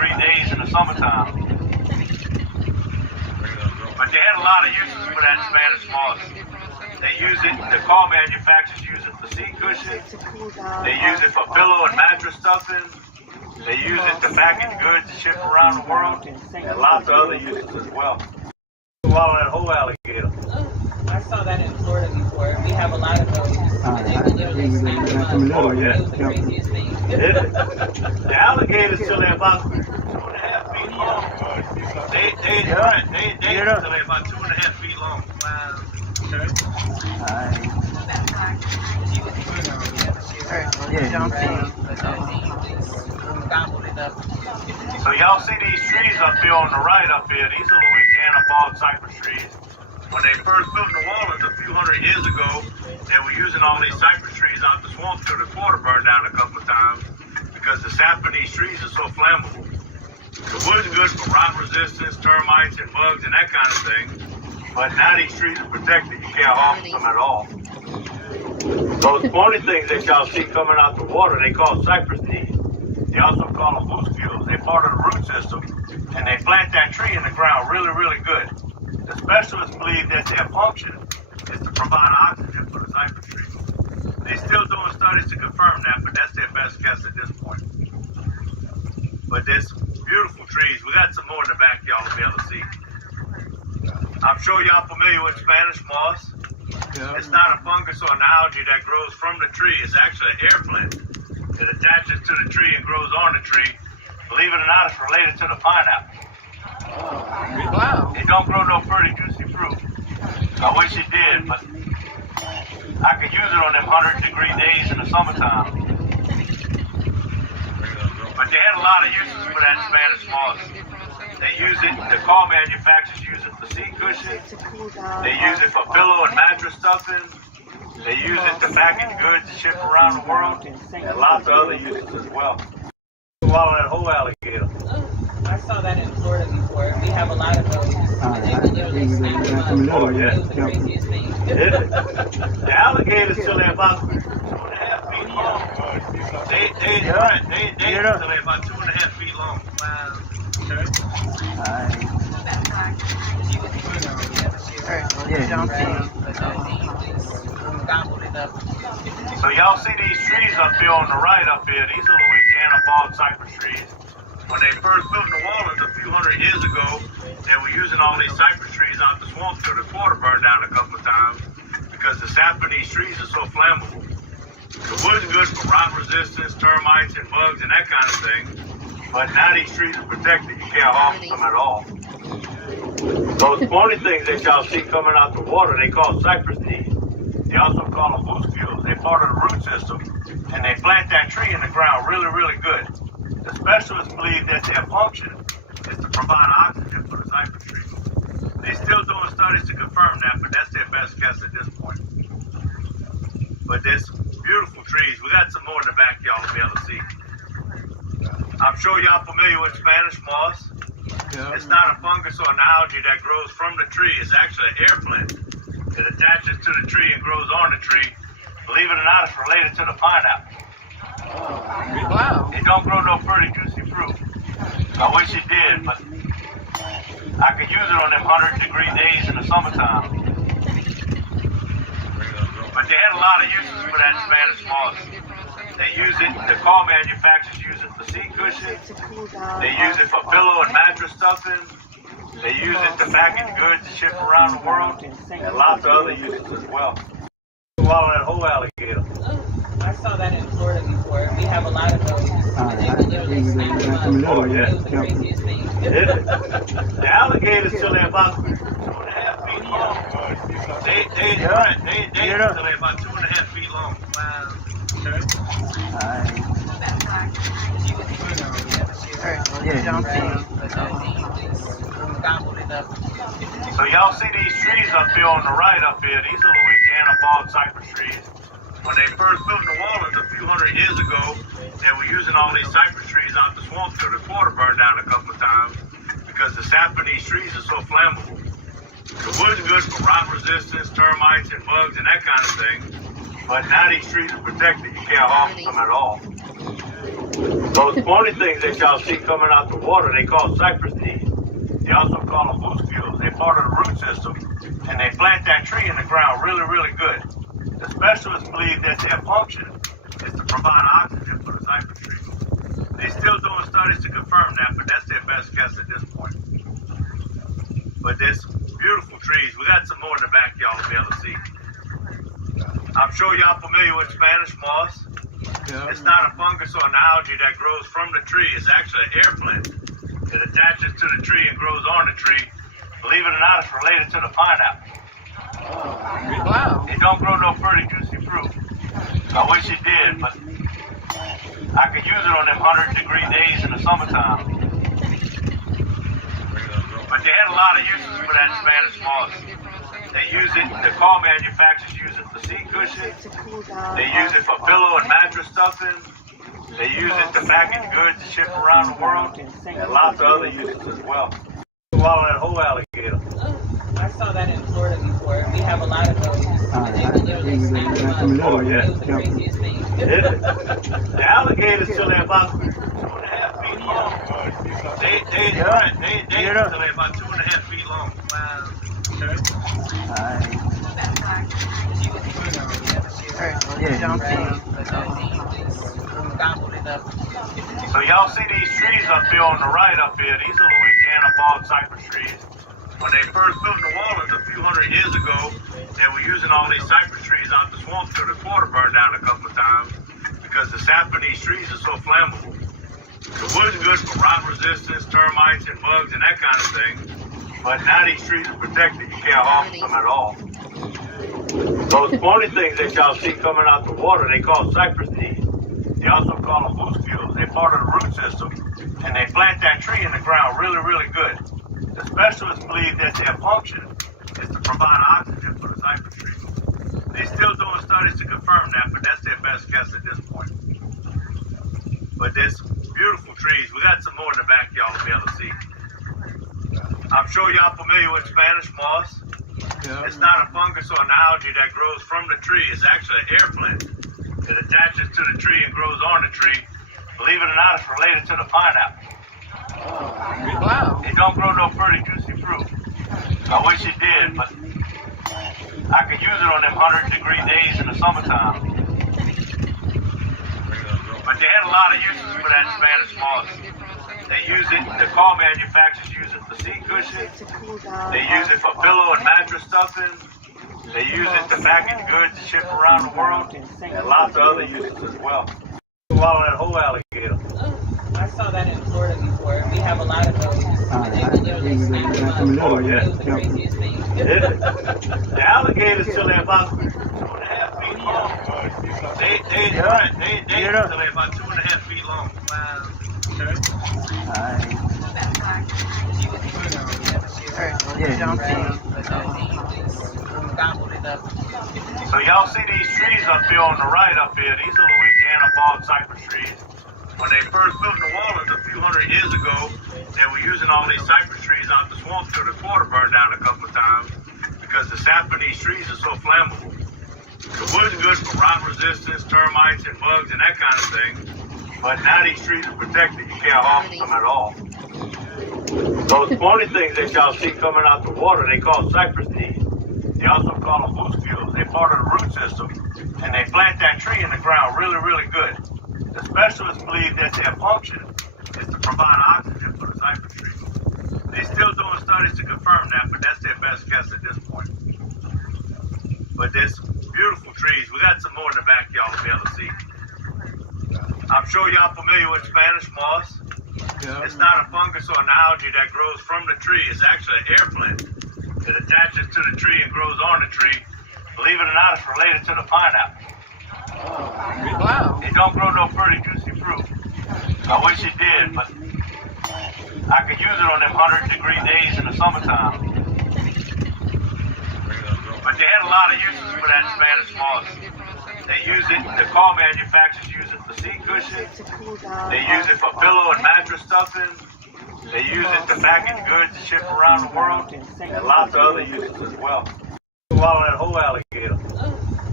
degree days in the summertime. But they had a lot of uses for that Spanish moss. They use it, the car manufacturers use it for seat cushions. They use it for pillow and mattress stuffing. They use it to package goods to ship around the world. And lots of other uses as well. Swallow that whole alligator. I saw that in Florida before. We have a lot of those. And they can literally snap them up. Oh, yeah. It was the craziest thing. The alligators till they're about 2.5 feet long. They till they're about 2.5 feet long. Wow. So y'all see these trees up here on the right up here? These are Louisiana bald cypress trees. When they first built New Orleans a few hundred years ago, they were using all these cypress trees out the swamp till the quarter burned down a couple of times because the sap in these trees is so flammable. The wood's good for rot resistance, termites and bugs and that kind of thing. But now these trees are protected. You can't harvest them at all. Those pointy things that y'all see coming out the water, they call cypress knees. They also call them moose fuels. They're part of the root system. And they plant that tree in the ground really, really good. The specialists believe that their function is to provide oxygen for the cypress tree. They're still doing studies to confirm that, but that's their best guess at this point. But there's beautiful trees. We got some more in the back y'all will be able to see. I'm sure y'all familiar with Spanish moss. Yeah. It's not a fungus or an algae that grows from the tree. It's actually an air plant. It attaches to the tree and grows on the tree. Believe it or not, it's related to the pineapple. Wow. It don't grow no pretty juicy fruit. I wish it did, but I could use it on them 100-degree days in the summertime. But they had a lot of uses for that Spanish moss. They use it, the car manufacturers use it for seat cushions. They use it for pillow and mattress stuffing. They use it to package goods to ship around the world. And lots of other uses as well. Swallow that whole alligator. I saw that in Florida before. We have a lot of those. And they can literally snap them up. Oh, yeah. It was the craziest thing. The alligators till they're about 2.5 feet long. They till they're about 2.5 feet long. Wow. So y'all see these trees up here on the right up here? These are Louisiana bald cypress trees. When they first built New Orleans a few hundred years ago, they were using all these cypress trees out the swamp till the quarter burned down a couple of times because the sap in these trees is so flammable. The wood's good for rot resistance, termites and bugs and that kind of thing. But now these trees are protected. You can't harvest them at all. Those pointy things that y'all see coming out the water, they call cypress knees. They also call them moose fuels. They're part of the root system. And they plant that tree in the ground really, really good. The specialists believe that their function is to provide oxygen for the cypress tree. They're still doing studies to confirm that, but that's their best guess at this point. But there's beautiful trees. We got some more in the back y'all will be able to see. I'm sure y'all familiar with Spanish moss. Yeah. It's not a fungus or an algae that grows from the tree. It's actually an air plant. It attaches to the tree and grows on the tree. Believe it or not, it's related to the pineapple. Wow. It don't grow no pretty juicy fruit. I wish it did, but I could use it on them 100-degree days in the summertime. But they had a lot of uses for that Spanish moss. They use it, the car manufacturers use it for seat cushions. They use it for pillow and mattress stuffing. They use it to package goods to ship around the world. And lots of other uses as well. Swallow that whole alligator. I saw that in Florida before. We have a lot of those. And they can literally snap them up. Oh, yeah. It was the craziest thing. The alligators till they're about 2.5 feet long. They till they're about 2.5 feet long. Wow. So y'all see these trees up here on the right up here? These are Louisiana bald cypress trees. When they first built New Orleans a few hundred years ago, they were using all these cypress trees out the swamp till the quarter burned down a couple of times because the sap in these trees is so flammable. The wood's good for rot resistance, termites and bugs and that kind of thing. But now these trees are protected. You can't harvest them at all. Those pointy things that y'all see coming out the water, they call cypress knees. They also call them moose fuels. They're part of the root system, and they plant that tree in the ground really, really good. The specialists believe that their function is to provide oxygen for the cypress trees. They're still doing studies to confirm that, but that's their best guess at this point. But there's beautiful trees. We got some more in the back y'all will be able to see. I'm sure y'all familiar with Spanish moss. Yeah. It's not a fungus or an algae that grows from the tree. It's actually an air plant. It attaches to the tree and grows on the tree. Believe it or not, it's related to the pineapple. Wow. It don't grow no pretty juicy fruit. I wish it did, but I could use it on them 100-degree days in the summertime. But they had a lot of uses for that Spanish moss. They use it, the car manufacturers use it for seat cushions. They use it for pillow and mattress stuffing. They use it to package goods to ship around the world. And lots of other uses as well. Swallow that whole alligator. I saw that in Florida before. We have a lot of those. And they will literally snap them up. Oh, yeah. It was the craziest thing. The alligators till they're about 2.5 feet long. They till they're about 2.5 feet long. Wow. So y'all see these trees up here on the right up here. These are Louisiana bog cypress trees. When they first built New Orleans a few hundred years ago, they were using all these cypress trees out the swamp till the quarter burned down a couple of times because the sap in these trees is so flammable. The wood's good for rot resistance, termites, and bugs and that kind of thing. But now these trees are protected. You can't harvest them at all. Those pointy things that y'all see coming out the water, they call cypress knees. They also call them moose fuels. They're part of the root system, and they plant that tree in the ground really, really good. The specialists believe that their function is to provide oxygen for the cypress trees. They're still doing studies to confirm that, but that's their best guess at this point. But there's beautiful trees. We got some more in the back y'all will be able to see. I'm sure y'all familiar with Spanish moss. Yeah. It's not a fungus or an algae that grows from the tree. It's actually an air plant. It attaches to the tree and grows on the tree. Believe it or not, it's related to the pineapple. Wow. It don't grow no pretty juicy fruit. I wish it did, but I could use it on them 100-degree days in the summertime. But they had a lot of uses for that Spanish moss. They use it, the car manufacturers use it for seat cushions. They use it for pillow and mattress stuffing. They use it to package goods to ship around the world. And lots of other uses as well. Swallow that whole alligator. I saw that in Florida before. We have a lot of those. And they will literally snap them up. Oh, yeah. It was the craziest thing. The alligators till they're about 2.5 feet long. They till they're about 2.5 feet long. Wow. So y'all see these trees up here on the right up here. These are Louisiana bog cypress trees. When they first built New Orleans a few hundred years ago, they were using all these cypress trees out the swamp till the quarter burned down a couple of times because the sap in these trees is so flammable. The wood's good for rot resistance, termites, and bugs and that kind of thing. But now these trees are protected. You can't harvest them at all. Those pointy things that y'all see coming out the water, they call cypress knees. They also call them moose fuels. They're part of the root system, and they plant that tree in the ground really, really good. The specialists believe that their function is to provide oxygen for the cypress trees. They're still doing studies to confirm that, but that's their best guess at this point. But there's beautiful trees. We got some more in the back y'all will be able to see. I'm sure y'all familiar with Spanish moss. Yeah. It's not a fungus or an algae that grows from the tree. It's actually an air plant. It attaches to the tree and grows on the tree. Believe it or not, it's related to the pineapple. Wow. It don't grow no pretty juicy fruit. I wish it did, but I could use it on them 100-degree days in the summertime. But they had a lot of uses for that Spanish moss. They use it, the car manufacturers use it for seat cushions. They use it for pillow and mattress stuffing. They use it to package goods to ship around the world. And lots of other uses as well. Swallow that whole alligator.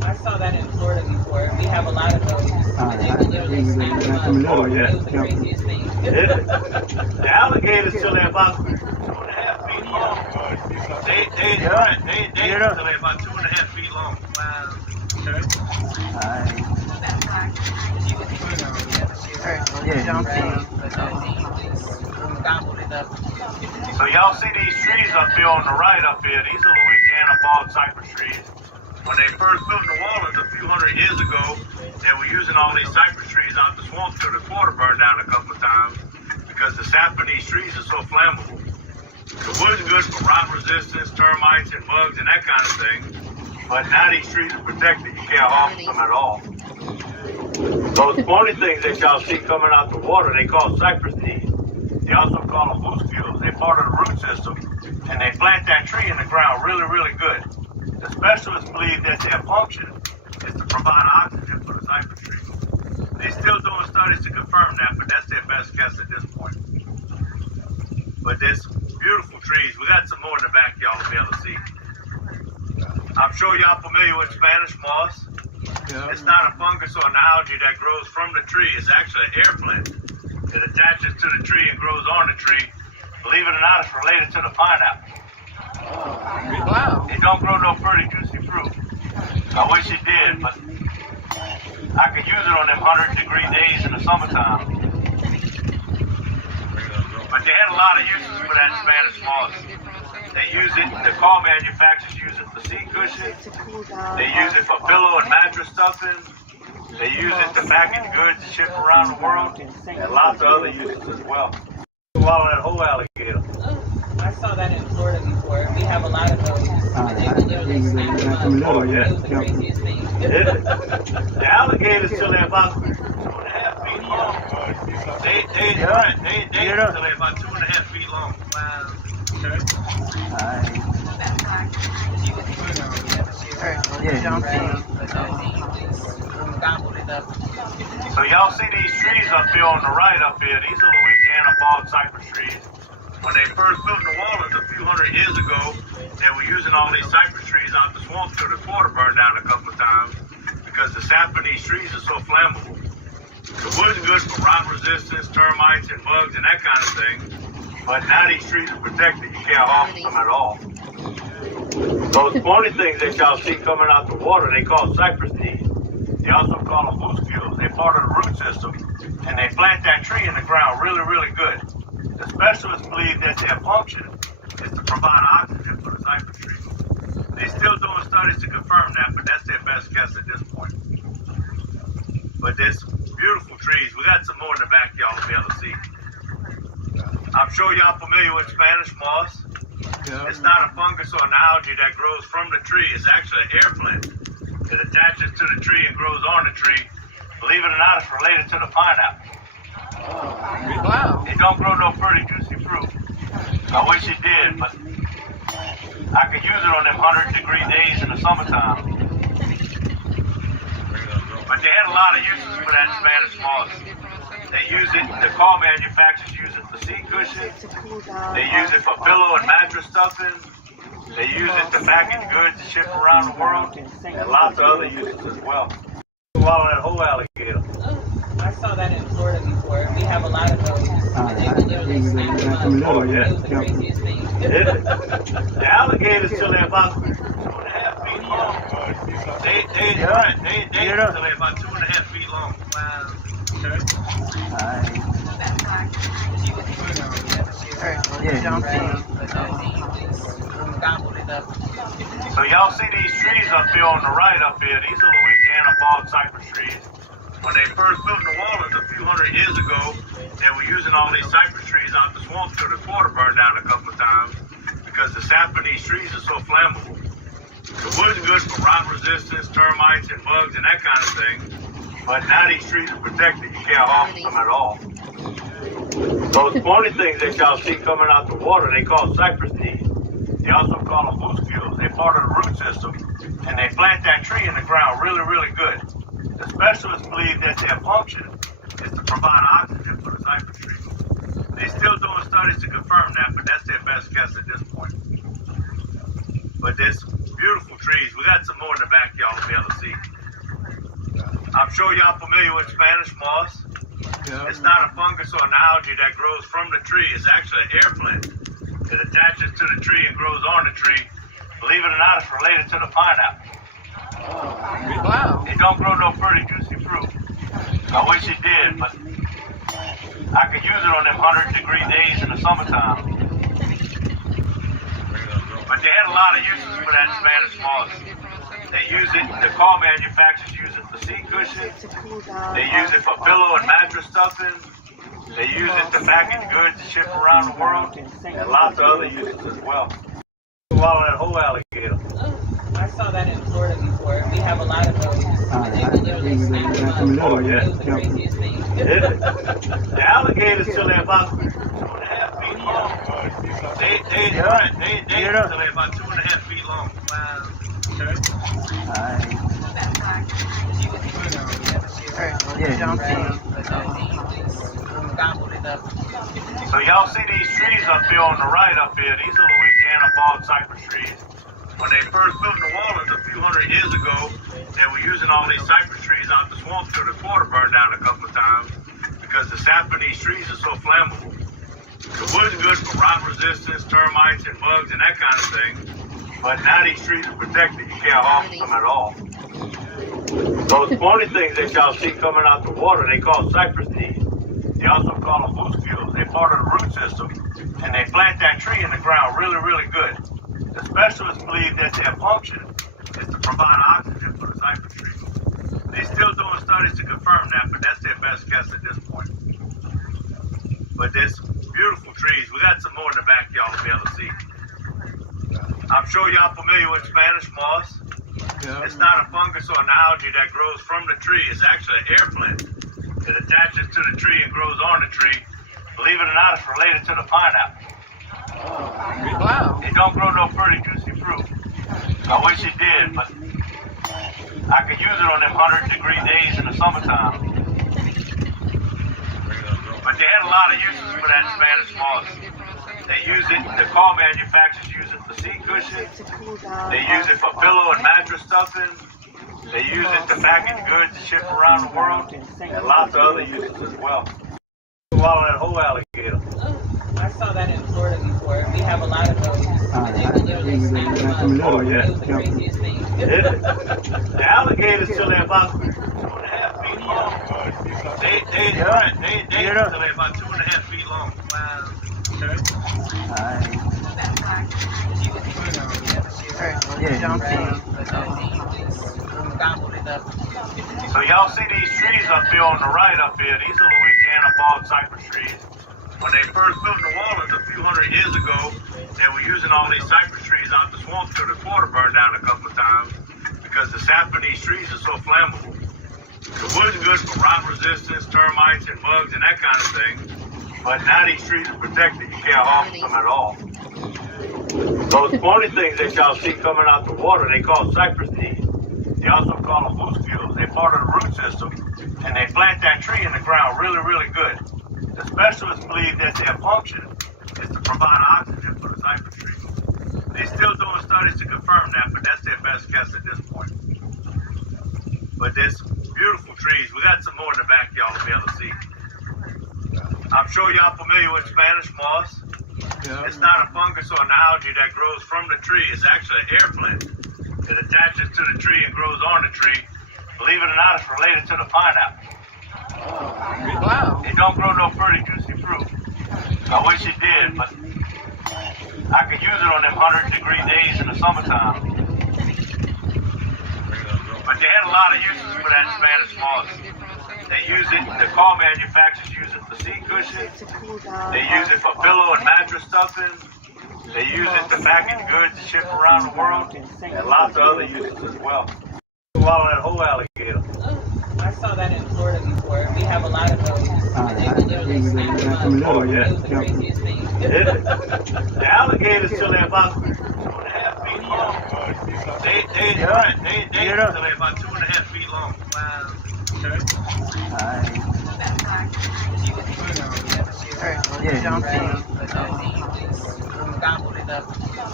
I saw that in Florida before. We have a lot of those. And they will literally snap them up. Oh, yeah. It was the craziest thing. The alligators till they're about 2.5 feet long. They till they're about 2.5 feet long. Wow. So y'all see these trees up here on the right up here? These are Louisiana bog cypress trees. When they first built New Orleans a few hundred years ago, they were using all these cypress trees out the swamp till the quarter burned down a couple of times because the sap in these trees is so flammable. The wood's good for rot resistance, termites and bugs and that kind of thing. But now these trees are protected. You can't harm them at all. Those pointy things that y'all see coming out the water, they call cypress knees. They also call them muscules. They're part of the root system. And they plant that tree in the ground really, really good. The specialists believe that their function is to provide oxygen for the cypress tree. They're still doing studies to confirm that, but that's their best guess at this point. But there's beautiful trees. We got some more in the back y'all will be able to see. I'm sure y'all familiar with Spanish moss. It's not a fungus or an algae that grows from the tree. It's actually an air plant. It attaches to the tree and grows on the tree. Believe it or not, it's related to the pineapple. Wow. It don't grow no pretty juicy fruit. I wish it did, but I could use it on them 100-degree days in the summertime. But they had a lot of uses for that Spanish moss. They use it, the car manufacturers use it for seat cushions. They use it for pillow and mattress stuffing. They use it to package goods and ship around the world. And lots of other uses as well. Swallow that whole alligator. I saw that in Florida before. We have a lot of those. And they will literally snap them up. Oh, yeah. It was the craziest thing. The alligators till they're about 2.5 feet long. They till they're about 2.5 feet long. Wow. So y'all see these trees up here on the right up here? These are Louisiana bog cypress trees. When they first built New Orleans a few hundred years ago, they were using all these cypress trees out the swamp till the quarter burned down a couple of times because the sap in these trees is so flammable. The wood's good for rot resistance, termites and bugs and that kind of thing. But now these trees are protected. You can't harm them at all. Those pointy things that y'all see coming out the water, they call cypress knees. They also call them muscules. They're part of the root system. And they plant that tree in the ground really, really good. The specialists believe that their function is to provide oxygen for the cypress tree. They're still doing studies to confirm that, but that's their best guess at this point. But there's beautiful trees. We got some more in the back y'all will be able to see. I'm sure y'all familiar with Spanish moss. It's not a fungus or an algae that grows from the tree. It's actually an air plant. It attaches to the tree and grows on the tree. Believe it or not, it's related to the pineapple. Wow. It don't grow no pretty juicy fruit. I wish it did, but I could use it on them 100-degree days in the summertime. But they had a lot of uses for that Spanish moss. They use it, the car manufacturers use it for seat cushions. They use it for pillow and mattress stuffing. They use it to package goods and ship around the world. And lots of other uses as well. Swallow that whole alligator. I saw that in Florida before. We have a lot of those. And they will literally snap them up. Oh, yeah. It was the craziest thing. The alligators till they're about 2.5 feet long. They till they're about 2.5 feet long. Wow. So y'all see these trees up here on the right up here? These are Louisiana bog cypress trees. When they first built New Orleans a few hundred years ago, they were using all these cypress trees out the swamp till the quarter burned down a couple of times because the sap in these trees is so flammable. The wood's good for rot resistance, termites and bugs and that kind of thing. But now these trees are protected. You can't harm them at all. Those pointy things that y'all see coming out the water, they call cypress knees. They also call them muscules. They're part of the root system. And they plant that tree in the ground really, really good. The specialists believe that their function is to provide oxygen for the cypress tree. They're still doing studies to confirm that, but that's their best guess at this point. But there's beautiful trees. We got some more in the back y'all will be able to see. I'm sure y'all familiar with Spanish moss. Yeah. It's not a fungus or an algae that grows from the tree. It's actually an air plant. It attaches to the tree and grows on the tree. Believe it or not, it's related to the pineapple. Wow. It don't grow no pretty juicy fruit. I wish it did, but I could use it on them 100-degree days in the summertime. But they had a lot of uses for that Spanish moss. They use it, the car manufacturers use it for seat cushions. They use it for pillow and mattress stuffing. They use it to package goods and ship around the world. And lots of other uses as well. Swallow that whole alligator. I saw that in Florida before. We have a lot of those. And they can literally snap them up. Oh, yeah. It was the craziest thing. The alligators till they're about 2.5 feet long. They till they're about 2.5 feet long. Wow. So y'all see these trees up here on the right up here? These are Louisiana bald cypress trees. When they first built New Orleans a few hundred years ago, they were using all these cypress trees out the swamp till the quarter burned down a couple of times because the sap in these trees is so flammable. The wood's good for rot resistance, termites and bugs and that kind of thing. But now these trees are protected. You can't harvest them at all. Those pointy things that y'all see coming out the water, they call cypress knees. They also call them moose fuels. They're part of the root system, and they plant that tree in the ground really, really good. The specialists believe that their function is to provide oxygen for the cypress tree. They're still doing studies to confirm that, but that's their best guess at this point. But there's beautiful trees. We got some more in the back y'all will be able to see. I'm sure y'all familiar with Spanish moss. Yeah. It's not a fungus or an algae that grows from the tree. It's actually an air plant. It attaches to the tree and grows on the tree. Believe it or not, it's related to the pineapple. Wow. It don't grow no pretty juicy fruit. I wish it did, but I could use it on them 100-degree days in the summertime. But they had a lot of uses for that Spanish moss. They use it, the car manufacturers use it for seat cushions. They use it for pillow and mattress stuffing. They use it to package goods and ship around the world. And lots of other uses as well. Swallow that whole alligator. I saw that in Florida before. We have a lot of those. And they can literally snap them up. Oh, yeah. It was the craziest thing. The alligators till they're about 2.5 feet long. They till they're about 2.5 feet long. Wow. So y'all see these trees up here on the right up here? These are Louisiana bald cypress trees. When they first built New Orleans a few hundred years ago, they were using all these cypress trees out the swamp till the quarter burned down a couple of times because the sap in these trees is so flammable. The wood's good for rot resistance, termites and bugs and that kind of thing. But now these trees are protected. You can't harvest them at all. Those pointy things that y'all see coming out the water, they call cypress knees. They also call them moose fuels. They're part of the root system, and they plant that tree in the ground really, really good. The specialists believe that their function is to provide oxygen for the cypress tree. They're still doing studies to confirm that, but that's their best guess at this point. But there's beautiful trees. We got some more in the back y'all will be able to see. I'm sure y'all familiar with Spanish moss. Yeah. It's not a fungus or an algae that grows from the tree. It's actually an air plant. It attaches to the tree and grows on the tree. Believe it or not, it's related to the pineapple. Wow. It don't grow no pretty juicy fruit. I wish it did, but I could use it on them 100-degree days in the summertime. But they had a lot of uses for that Spanish moss. They use it, the car manufacturers use it for seat cushions. They use it for pillow and mattress stuffing. They use it to package goods and ship around the world. And lots of other uses as well. Swallow that whole alligator. I saw that in Florida before. We have a lot of those. And they can literally snap them up. Oh, yeah. It was the craziest thing. The alligators till they're about 2.5 feet long. They till they're about 2.5 feet long. Wow.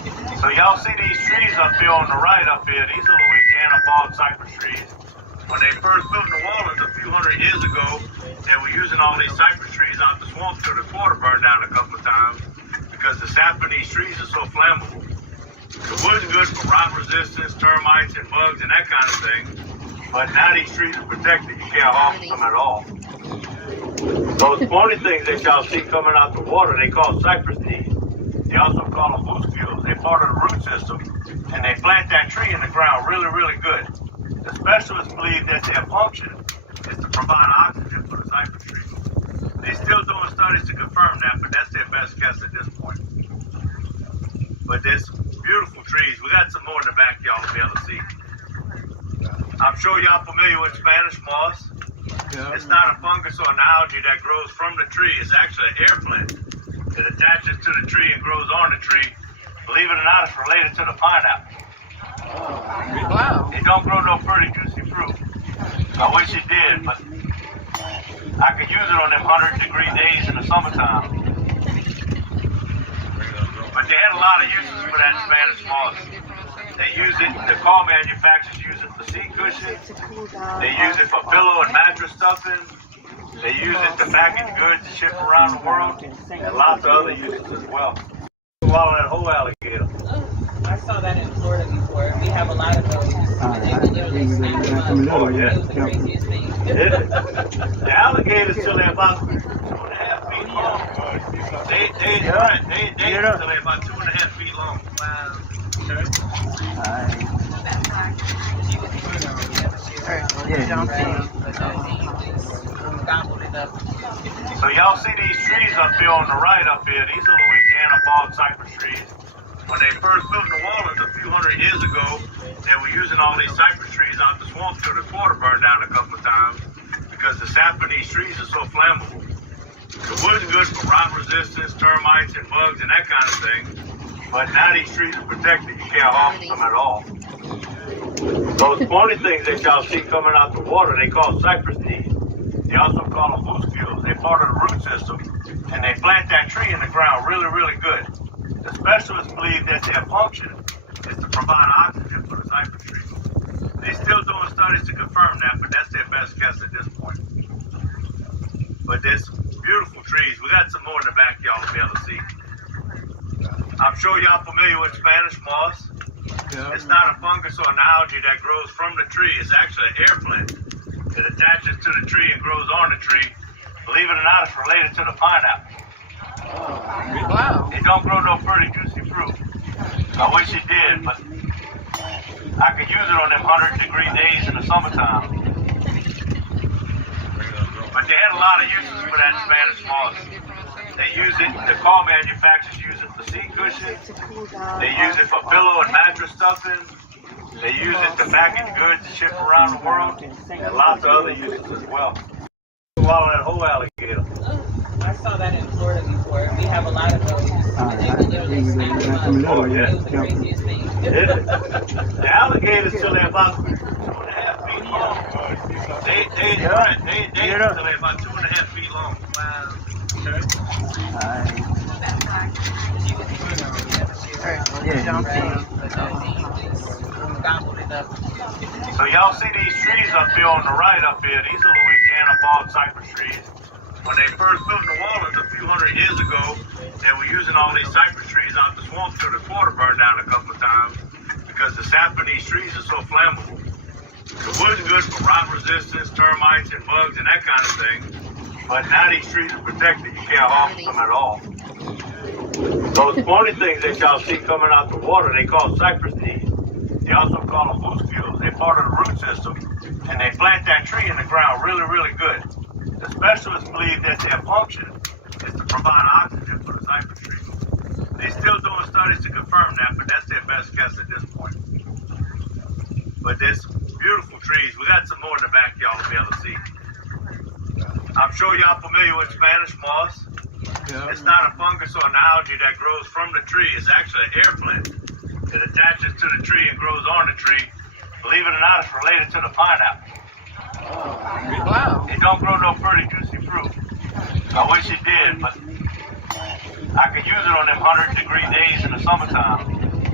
So y'all see these trees up here on the right up here? These are Louisiana bald cypress trees. When they first built New Orleans a few hundred years ago, they were using all these cypress trees out the swamp till the quarter burned down a couple of times because the sap in these trees is so flammable. The wood's good for rot resistance, termites, and bugs, and that kind of thing. But now these trees are protected. You can't harm them at all. Those pointy things that y'all see coming out the water, they call cypress knees. They also call them boost They're part of the root system, and they plant that tree in the ground really, really good. The specialists believe that their function is to provide oxygen for the cypress trees. They're still doing studies to confirm that, but that's their best guess at this point. But there's beautiful trees. We got some more in the back y'all will be able to see. I'm sure y'all familiar with Spanish moss. Yeah. It's not a fungus or an algae that grows from the tree. It's actually an air plant. It attaches to the tree and grows on the tree. Believe it or not, it's related to the pineapple. Wow. It don't grow no pretty juicy fruit. I wish it did, but I could use it on them 100-degree days in the summertime. But they had a lot of uses for that Spanish moss. They use it, the car manufacturers use it for seat cushions. They use it for pillow and mattress stuffing. They use it to package goods and ship around the world. And lots of other uses as well. Swallow that whole alligator. I saw that in Florida before. We have a lot of those. And they can literally snap them up. Oh, yeah. It was the craziest thing. The alligators till they're about 2.5 feet long. They till they're about 2.5 feet long. Wow. So y'all see these trees up here on the right up here? These are Louisiana bald cypress trees. When they first built New Orleans a few hundred years ago, they were using all these cypress trees out the swamp till the quarter burned down a couple of times because the sap in these trees is so flammable. The wood's good for rot resistance, termites, and bugs, and that kind of thing. But now these trees are protected. You can't harm them at all. Those pointy things that y'all see coming out the water, they call cypress knees. They also call them boost They're part of the root system, and they plant that tree in the ground really, really good. The specialists believe that their function is to provide oxygen for the cypress trees. They're still doing studies to confirm that, but that's their best guess at this point. But there's beautiful trees. We got some more in the back y'all will be able to see. I'm sure y'all familiar with Spanish moss. Yeah. It's not a fungus or an algae that grows from the tree. It's actually an air plant. It attaches to the tree and grows on the tree. Believe it or not, it's related to the pineapple. Wow. It don't grow no pretty juicy fruit. I wish it did, but I could use it on them 100-degree days in the summertime. But they had a lot of uses for that Spanish moss. They use it, the car manufacturers use it for seat cushions. They use it for pillow and mattress stuffing. They use it to package goods and ship around the world. And lots of other uses as well. Swallow that whole alligator. I saw that in Florida before. We have a lot of those. And they can literally snap them up. Oh, yeah. It was the craziest thing. The alligators till they're about 2.5 feet long. They till they're about 2.5 feet long. Wow. So y'all see these trees up here on the right up here? These are Louisiana bald cypress trees. When they first built New Orleans a few hundred years ago, they were using all these cypress trees out the swamp till the quarter burned down a couple of times because the sap in these trees is so flammable. The wood's good for rot resistance, termites, and bugs, and that kind of thing. But now these trees are protected. You can't harm them at all. Those pointy things that y'all see coming out the water, they call cypress knees. They also call them boost They're part of the root system, and they plant that tree in the ground really, really good. The specialists believe that their function is to provide oxygen for the cypress trees. They're still doing studies to confirm that, but that's their best guess at this point. But there's beautiful trees. We got some more in the back y'all will be able to see. I'm sure y'all familiar with Spanish moss. Yeah. It's not a fungus or an algae that grows from the tree. It's actually an air plant. It attaches to the tree and grows on the tree. Believe it or not, it's related to the pineapple. Wow. It don't grow no pretty juicy fruit. I wish it did, but I could use it on them 100-degree days in the summertime.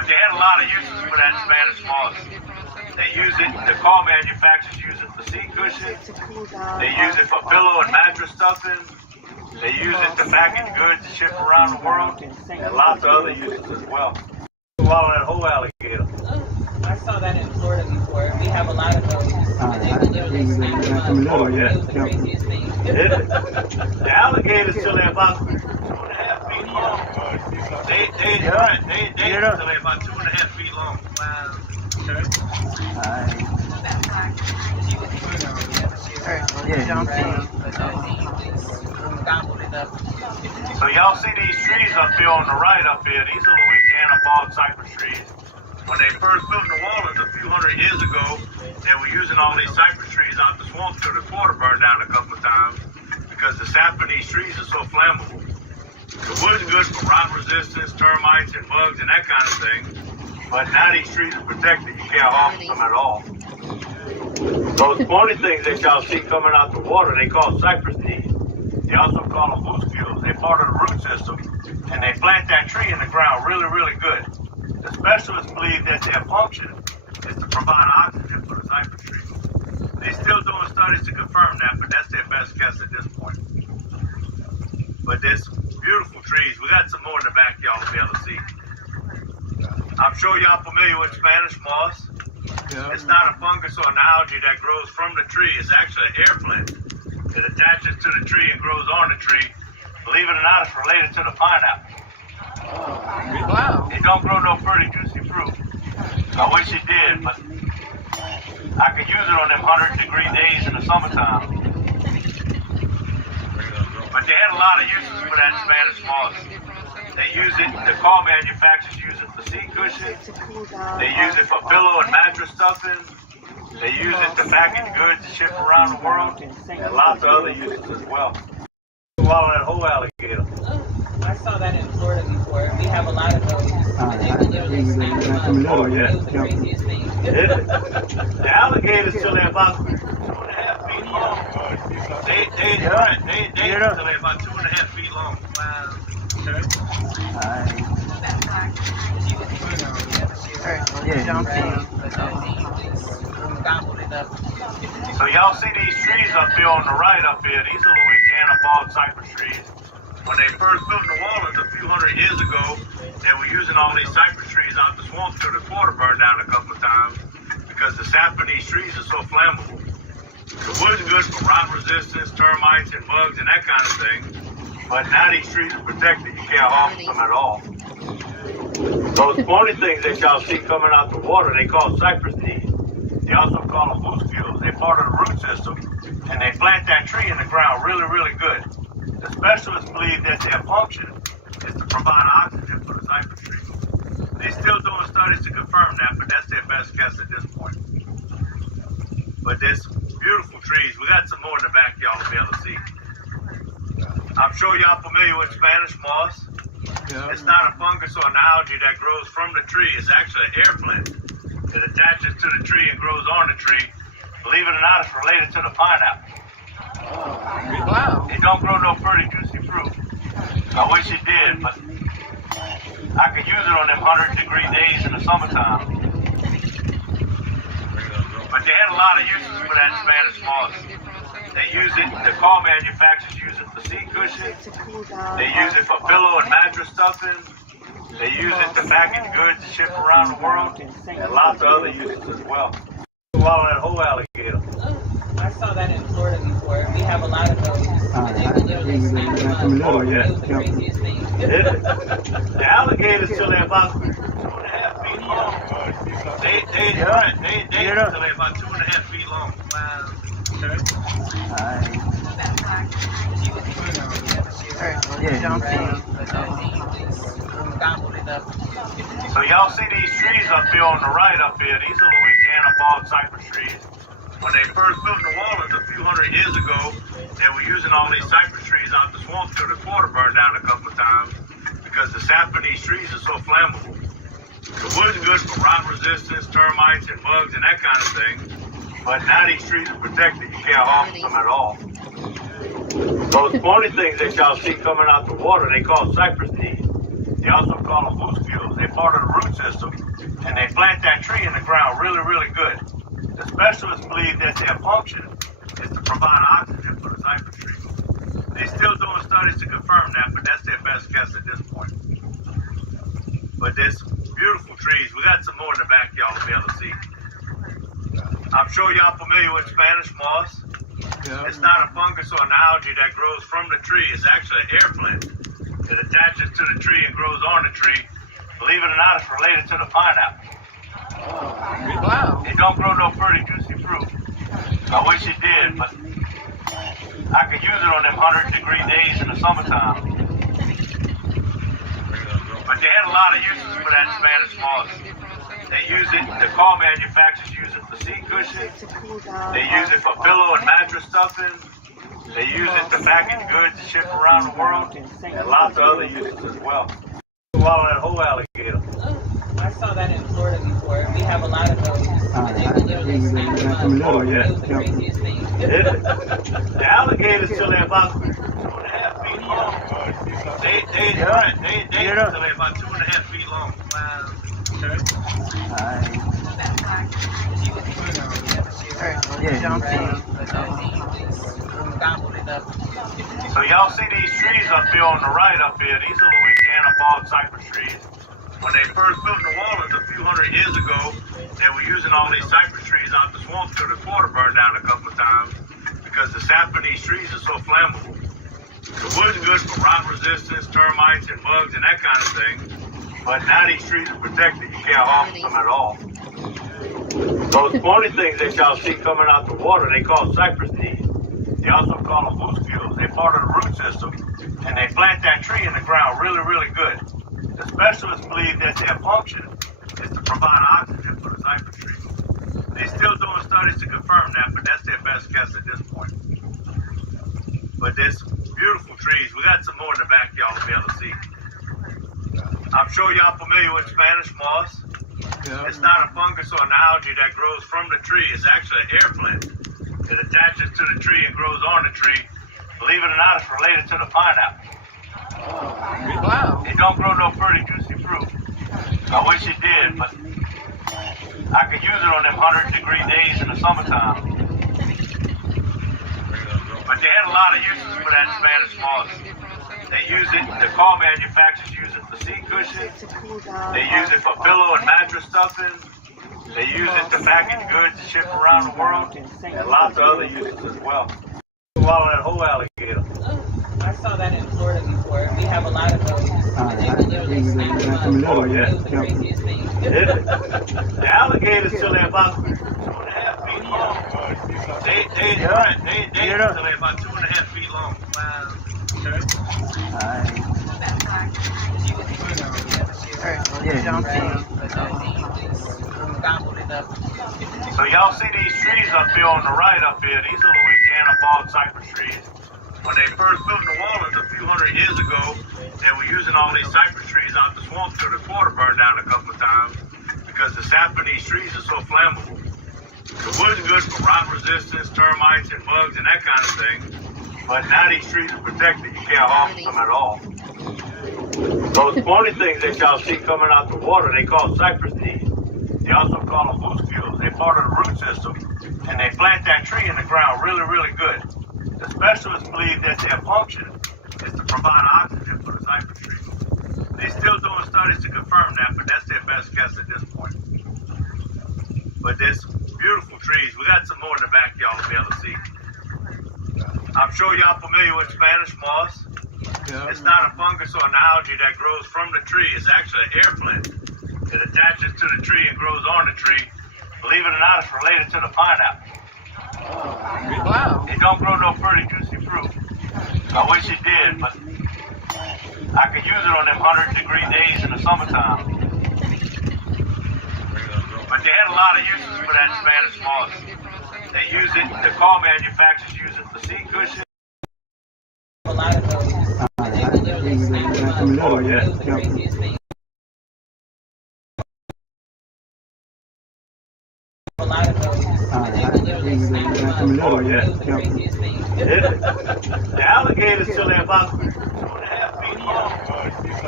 But they had a lot of uses for that Spanish moss. They use it, the car manufacturers use it for seat cushions. They use it for pillow and mattress stuffing. They use it to package goods to ship around the world. And lots of other uses as well. Swallow that whole alligator. I saw that in Florida before. We have a lot of those. And they would literally snap them up. Oh, yeah. It was the craziest thing. The alligators till they're about 2.5 feet long. They till they're about 2.5 feet long. Wow. So y'all see these trees up here on the right up here? These are Louisiana bald cypress trees. When they first built New Orleans a few hundred years ago, they were using all these cypress trees out the swamp till the quarter burned down a couple of times because the sap in these trees is so flammable. The wood's good for rot resistance, termites and bugs and that kind of thing. But now these trees are protected. You can't harvest them at all. Those pointy things that y'all see coming out the water, they call cypress knees. They also call them loose fuels. They're part of the root system. And they plant that tree in the ground really, really good. The specialists believe that their function is to provide oxygen for the cypress tree. They're still doing studies to confirm that, but that's their best guess at this point. But there's beautiful trees. We got some more in the back y'all will be able to see. I'm sure y'all familiar with Spanish moss. Yeah. It's not a fungus or an algae that grows from the tree. It's actually an air plant. It attaches to the tree and grows on the tree. Believe it or not, it's related to the pineapple. Wow. It don't grow no pretty juicy fruit. I wish it did, but I could use it on them 100-degree days in the summertime. But they had a lot of uses for that Spanish moss. They use it, the car manufacturers use it for seat cushions. They use it for pillow and mattress stuffing. They use it to package goods to ship around the world. And lots of other uses as well. Swallow that whole alligator. I saw that in Florida before. We have a lot of those. And they would literally snap them up. Oh, yeah. It was the craziest thing. The alligators till they're about 2.5 feet long. They till they're about 2.5 feet long. Wow. So y'all see these trees up here on the right up here? These are Louisiana bald cypress trees. When they first built New Orleans a few hundred years ago, they were using all these cypress trees out the swamp till the quarter burned down a couple of times because the sap in these trees is so flammable. The wood's good for rot resistance, termites and bugs and that kind of thing. But now these trees are protected. You can't harvest them at all. Those pointy things that y'all see coming out the water, they call cypress knees. They also call them loose fuels. They're part of the root system. And they plant that tree in the ground really, really good. The specialists believe that their function is to provide oxygen for the cypress tree. They're still doing studies to confirm that, but that's their best guess at this point. But there's beautiful trees. We got some more in the back y'all will be able to see. I'm sure y'all familiar with Spanish moss. Yeah. It's not a fungus or an algae that grows from the tree. It's actually an air plant. It attaches to the tree and grows on the tree. Believe it or not, it's related to the pineapple. Wow. It don't grow no pretty juicy fruit. I wish it did, but I could use it on them 100-degree days in the summertime. But they had a lot of uses for that Spanish moss. They use it, the car manufacturers use it for seat cushions. They use it for pillow and mattress stuffing. They use it to package goods to ship around the world. And lots of other uses as well. Swallow that whole alligator. I saw that in Florida before. We have a lot of those. And they would literally snap them up. Oh, yeah. It was the craziest thing. The alligators till they're about 2.5 feet long. They till they're about 2.5 feet long. Wow. So y'all see these trees up here on the right up here? These are Louisiana bald cypress trees. When they first built New Orleans a few hundred years ago, they were using all these cypress trees out the swamp till the quarter burned down a couple of times because the sap in these trees is so flammable. The wood's good for rot resistance, termites and bugs and that kind of thing. But now these trees are protected. You can't harvest them at all. Those pointy things that y'all see coming out the water, they call cypress knees. They also call call them boost fuels. They're part of the root system, and they plant that tree in the ground really, really good. The specialists believe that their function is to provide oxygen for the cypress tree. They're still doing studies to confirm that, but that's their best guess at this point. But there's beautiful trees. We got some more in the back y'all will be able to see. I'm sure y'all familiar with Spanish moss. Yeah. It's not a fungus or an algae that grows from the tree. It's actually an air plant. It attaches to the tree and grows on the tree. Believe it or not, it's related to the pineapple. Wow. It don't grow no pretty juicy fruit. I wish it did, but I could use it on them 100-degree days in the summertime. But they had a lot of uses for that Spanish moss. They use it, the car manufacturers use it for seat cushions. They use it for pillow and mattress stuffing. They use it to package goods and ship around the world. And lots of other uses as well. Swallow that whole alligator. I saw that in Florida before. We have a lot of those. And they can literally snap them up. Oh, yeah. It was the craziest thing. The alligators till they're about 2.5 feet long. They till they're about 2.5 feet long. Wow. So y'all see these trees up here on the right up here? These are Louisiana bald cypress trees. When they first built New Orleans a few hundred years ago, they were using all these cypress trees out the swamp till the quarter burned down a couple of times because the sap in these trees is so flammable. The wood's good for rot resistance, termites, and bugs and that kind of thing. But now these trees are protected. You can't harm them at all. Those pointy things that y'all see coming out the water, they call cypress knees. They also call them boost fuels. They're part of the root system, and they plant that tree in the ground really, really good. The specialists believe that their function is to provide oxygen for the cypress tree. They're still doing studies to confirm that, but that's their best guess at this point. But there's beautiful trees. We got some more in the back y'all will be able to see. I'm sure y'all familiar with Spanish moss. Yeah. It's not a fungus or an algae that grows from the tree. It's actually an air plant. It attaches to the tree and grows on the tree. Believe it or not, it's related to the pineapple. Wow. It don't grow no pretty juicy fruit. I wish it did, but I could use it on them 100-degree days in the summertime. But they had a lot of uses for that Spanish moss. They use it, the car manufacturers use it for seat cushions. They use it for pillow and mattress stuffing. They use it to package goods and ship around the world. And lots of other uses as well. Swallow that whole alligator. I saw that in Florida before. We have a lot of those. And they can literally snap them up. Oh, yeah. It was the craziest thing. The alligators till they're about 2.5 feet long. They till they're about 2.5 feet long. Wow. So y'all see these trees up here on the right up here? These are Louisiana bald cypress trees. When they first built New Orleans a few hundred years ago, they were using all these cypress trees out the swamp till the quarter burned down a couple of times because the sap in these trees is so flammable. The wood's good for rot resistance, termites, and bugs and that kind of thing. But now these trees are protected. You can't harm them at all. Those pointy things that y'all see coming out the water, they call cypress knees. They also call them boost fuels. They're part of the root system, and they plant that tree in the ground really, really good. The specialists believe that their function is to provide oxygen for the cypress tree. They're still doing studies to confirm that, but that's their best guess at this point. But there's beautiful trees. We got some more in the back y'all will be able to see. I'm sure y'all familiar with Spanish moss. Yeah. It's not a fungus or an algae that grows from the tree. It's actually an air plant. It attaches to the tree and grows on the tree. Believe it or not, it's related to the pineapple. Wow. It don't grow no pretty juicy fruit. I wish it did, but I could use it on them 100-degree days in the summertime. But they had a lot of uses for that Spanish moss. They use it, the car manufacturers use it for seat cushions. A lot of those. And they can literally snap them up. Oh, yeah. It was the craziest thing. A lot of those. And they can literally snap them up. Oh, yeah. It was the craziest thing. The alligators till they're about 2.5 feet long.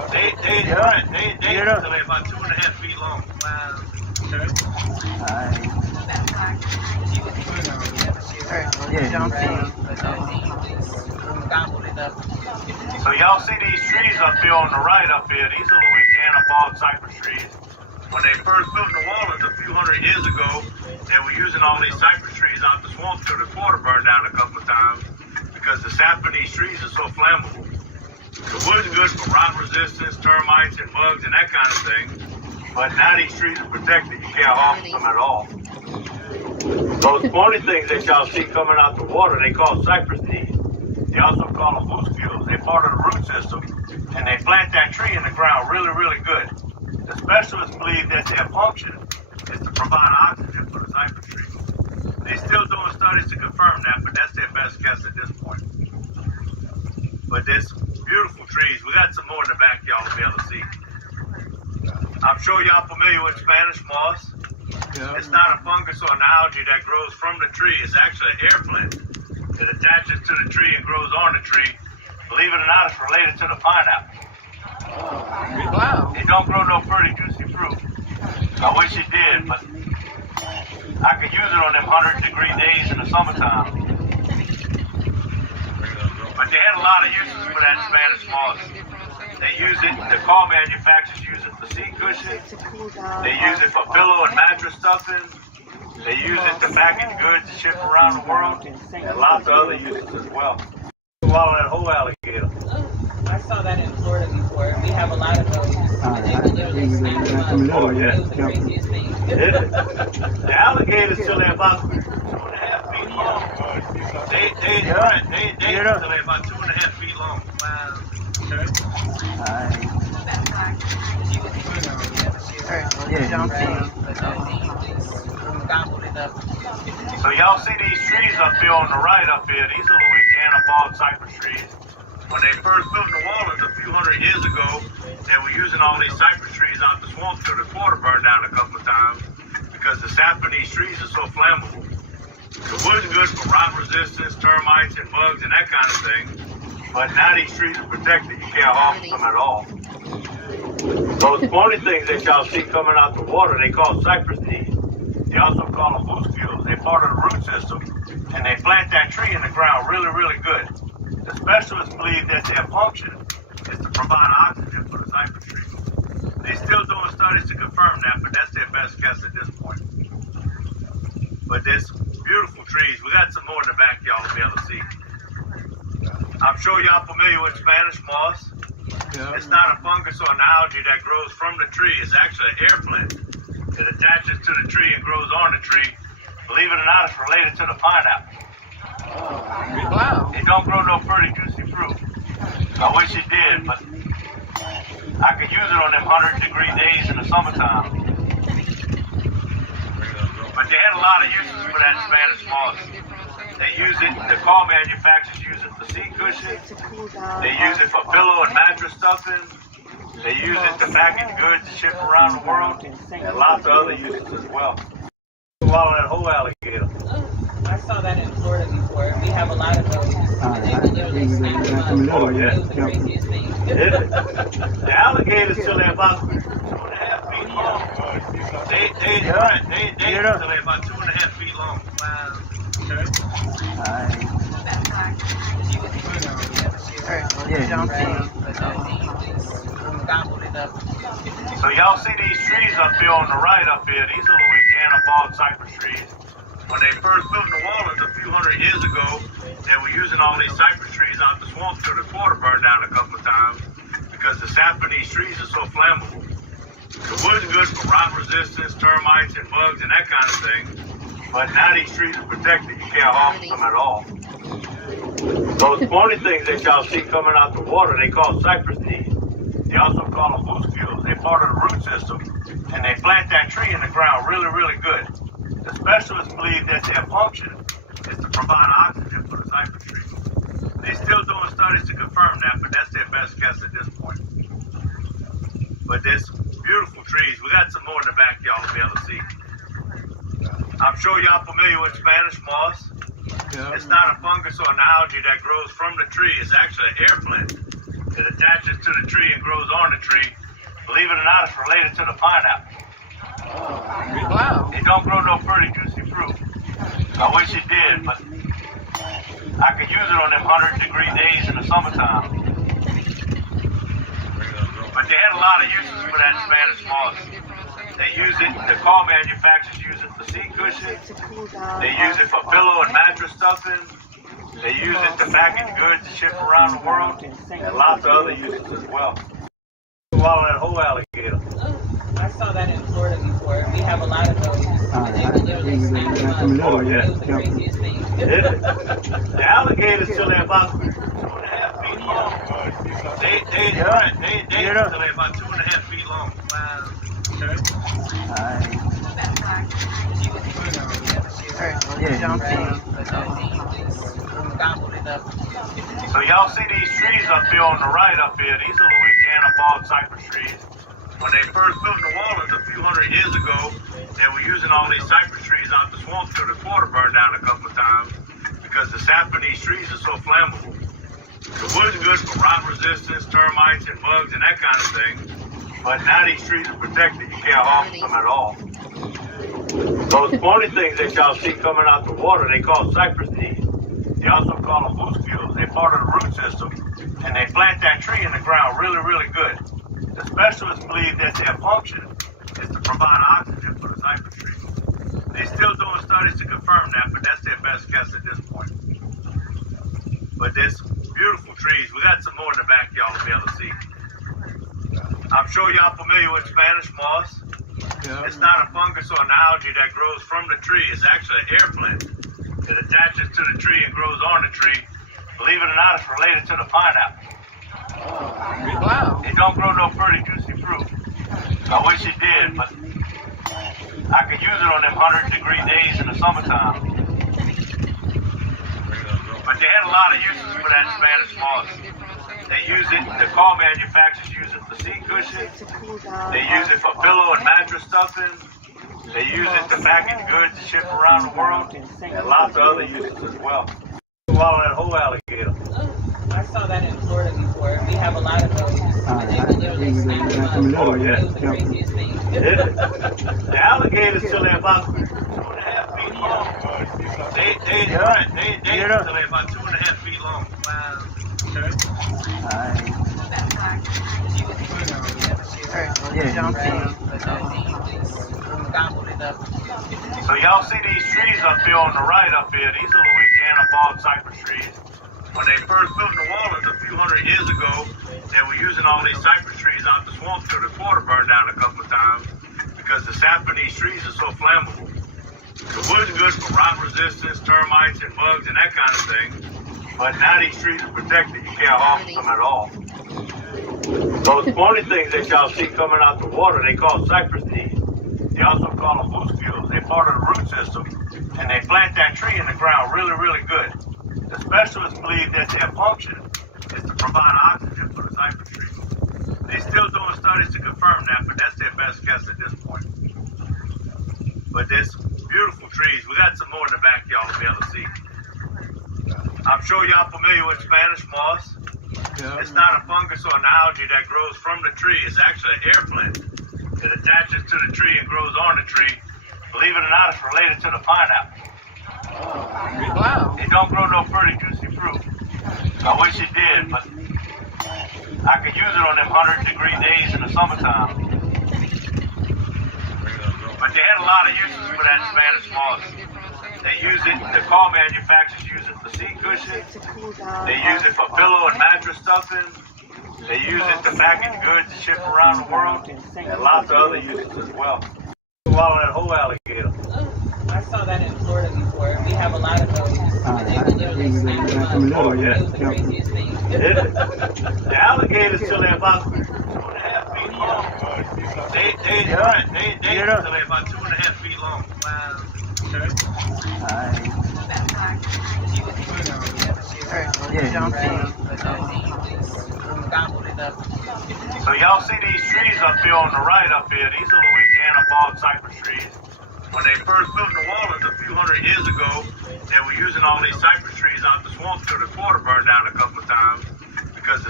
They until they're about 2.5 feet long. So y'all see these trees up here on the right up here? These are Louisiana bald cypress trees. When they first built New Orleans a few hundred years ago, they were using all these cypress trees out the swamp till the quarter burned down a couple of times because the sap in these trees is so flammable. The wood's good for rot resistance, termites and bugs and that kind of thing. But now these trees are protected. You can't harm them at all. Those pointy things that y'all see coming out the water, they call cypress knees. They also call them muscules. They're part of the root system. And they plant that tree in the ground really, really good. The specialists believe that their function is to provide oxygen for the cypress trees. They're still doing studies to confirm that, but that's their best guess at this point. But there's beautiful trees. We got some more in the back y'all will be able to see. I'm sure y'all familiar with Spanish moss. Yeah. It's not a fungus or an algae that grows from the tree. It's actually an air plant that attaches to the tree and grows on the tree. Believe it or not, it's related to the pineapple. Wow. It don't grow no pretty juicy fruit. I wish it did, but I could use it on them 100-degree days in the summertime. But they had a lot of uses for that Spanish moss. They use it, the car manufacturers use it for seat cushions. They use it for pillow and mattress stuffing. They use it to package goods to ship around the world. And lots of other uses as well. Swallow that whole alligator. I saw that in Florida before. We have a lot of those. And they can literally snap them up. Oh, yeah. It was the craziest thing. The alligators till they're about 2.5 feet long. They till they're about 2.5 feet long. Wow. So y'all see these trees up here on the right up here? These are Louisiana bald cypress trees. When they first built New Orleans a few hundred years ago, they were using all these cypress trees out the swamp till the quarter burned down a couple of times because the sap in these trees is so flammable. The wood's good for rot resistance, termites and bugs and that kind of thing. But now these trees are protected. You can't harm them at all. Those pointy things that y'all see coming out the water, they call cypress knees. They also call them muscules. They're part of the root system. And they plant that tree in the ground really, really good. The specialists believe that their function is to provide oxygen for the cypress trees. They're still doing studies to confirm that, but that's their best guess at this point. But there's beautiful trees. We got some more in the back y'all will be able to see. I'm sure y'all familiar with Spanish moss. Yeah. It's not a fungus or an algae that grows from the tree. It's actually an air plant that attaches to the tree and grows on the tree. Believe it or not, it's related to the pineapple. Wow. It don't grow no pretty juicy fruit. I wish it did, but I could use it on them 100-degree days in the summertime. But they had a lot of uses for that Spanish moss. They use it, the car manufacturers use it for seat cushions. They use it for pillow and mattress stuffing. They use it to package goods to ship around the world. And lots of other uses as well. Swallow that whole alligator. I saw that in Florida before. We have a lot of those. And they can literally snap them up. Oh, yeah. It was the craziest thing. The alligators till they're about 2.5 feet long. They till they're about 2.5 feet long. Wow. So y'all see these trees up here on the right up here? These are Louisiana bald cypress trees. When they first built New Orleans a few hundred years ago, they were using all these cypress trees out the swamp till the quarter burned down a couple of times because the sap in these trees is so flammable. The wood's good for rot resistance, termites and bugs and that kind of thing. But now these trees are protected. You can't harm them at all. Those pointy things that y'all see coming out the water, they call cypress knees. They also call them muscules. They're part of the root system. And they plant that tree in the ground really, really good. The specialists believe that their function is to provide oxygen for the cypress trees. They're still doing studies to confirm that, but that's their best guess at this point. But there's beautiful trees. We got some more in the back y'all will be able to see. I'm sure y'all familiar with Spanish moss. Yeah. It's not a fungus or an algae that grows from the tree. It's actually an air plant It attaches to the tree and grows on the tree. Believe it or not, it's related to the pineapple. Wow. It don't grow no pretty juicy fruit. I wish it did, but I could use it on them 100-degree days in the summertime. But they had a lot of uses for that Spanish moss. They use it, the car manufacturers use it for seat cushions. They use it for pillow and mattress stuffing. They use it to package goods and ship around the world. And lots of other uses as well. Swallow that whole alligator. I saw that in Florida before. We have a lot of those. They can literally snap them up. Oh, yeah. It was the craziest thing. The alligators till they're about 2.5 feet long. They till they're about 2.5 feet long. Wow. So y'all see these trees up here on the right up here? These are Louisiana bald cypress trees. When they first built New Orleans a few hundred years ago, they were using all these cypress trees out the swamp till the quarter burned down a couple of times because the sap in these trees is so flammable. The wood's good for rot resistance, termites and bugs and that kind of thing. But now these trees are protected. You can't harvest them at all. Those pointy things that y'all see coming out the water, they call cypress knees. They also call them muscules. They're part of the root system. And they plant that tree in the ground really, really good. The specialists believe that their function is to provide oxygen for the cypress tree. They're still doing studies to confirm that, but that's their best guess at this point. But there's beautiful trees. We got some more in the back y'all will be able to see. I'm sure y'all familiar with Spanish moss. Yeah. It's not a fungus or an algae that grows from the tree. It's actually an air plant. It attaches to the tree and grows on the tree. Believe it or not, it's related to the pineapple. Wow. It don't grow no pretty juicy fruit. I wish it did, but I could use it on them 100-degree days in the summertime. But they had a lot of uses for that Spanish moss. They use it, the car manufacturers use it for seat cushions. They use it for pillow and mattress stuffing. They use it to package goods and ship around the world. And lots of other uses as well. Swallow that whole alligator. I saw that in Florida before. We have a lot of those. They can literally snap them up. Oh, yeah. It was the craziest thing. The alligators till they're about 2.5 feet long. They till they're about 2.5 feet long. Wow. So y'all see these trees up here on the right up here? These are Louisiana bald cypress trees. When they first built New Orleans a few hundred years ago, they were using all these cypress trees out the swamp till the quarter burned down a couple of times because the sap in these trees is so flammable. The wood's good for rot resistance, termites and bugs and that kind of thing. But now these trees are protected. You can't harvest them at all. Those pointy things that y'all see coming out the water, they call cypress knees. They also call them muscules. They're part of the root system. And they plant that tree in the ground really, really good. The specialists believe that their function is to provide oxygen for the cypress tree. They're still doing studies to confirm that, but that's their best guess at this point. But there's beautiful trees. We got some more in the back y'all will be able to see. I'm sure y'all familiar with Spanish moss. Yeah. It's not a fungus or an algae that grows from the tree. It's actually an air plant. It attaches to the tree and grows on the tree. Believe it or not, it's related to the pineapple. Wow. It don't grow no pretty juicy fruit. I wish it did, but I could use it on them 100-degree days in the summertime. But they had a lot of uses for that Spanish moss. They use it, the car manufacturers use it for seat cushions. They use it for pillow and mattress stuffing. They use it to package goods and ship around the world. And lots of other uses as well. Swallow that whole alligator. I saw that in Florida before. We have a lot of those. They can literally snap them up. Oh, yeah. It was the craziest thing. The alligators till they're about 2.5 feet long. They till they're about 2.5 feet long. Wow. So y'all see these trees up here on the right up here? These are Louisiana bald cypress trees. When they first built New Orleans a few hundred years ago, they were using all these cypress trees out the swamp till the quarter burned down a couple of times because the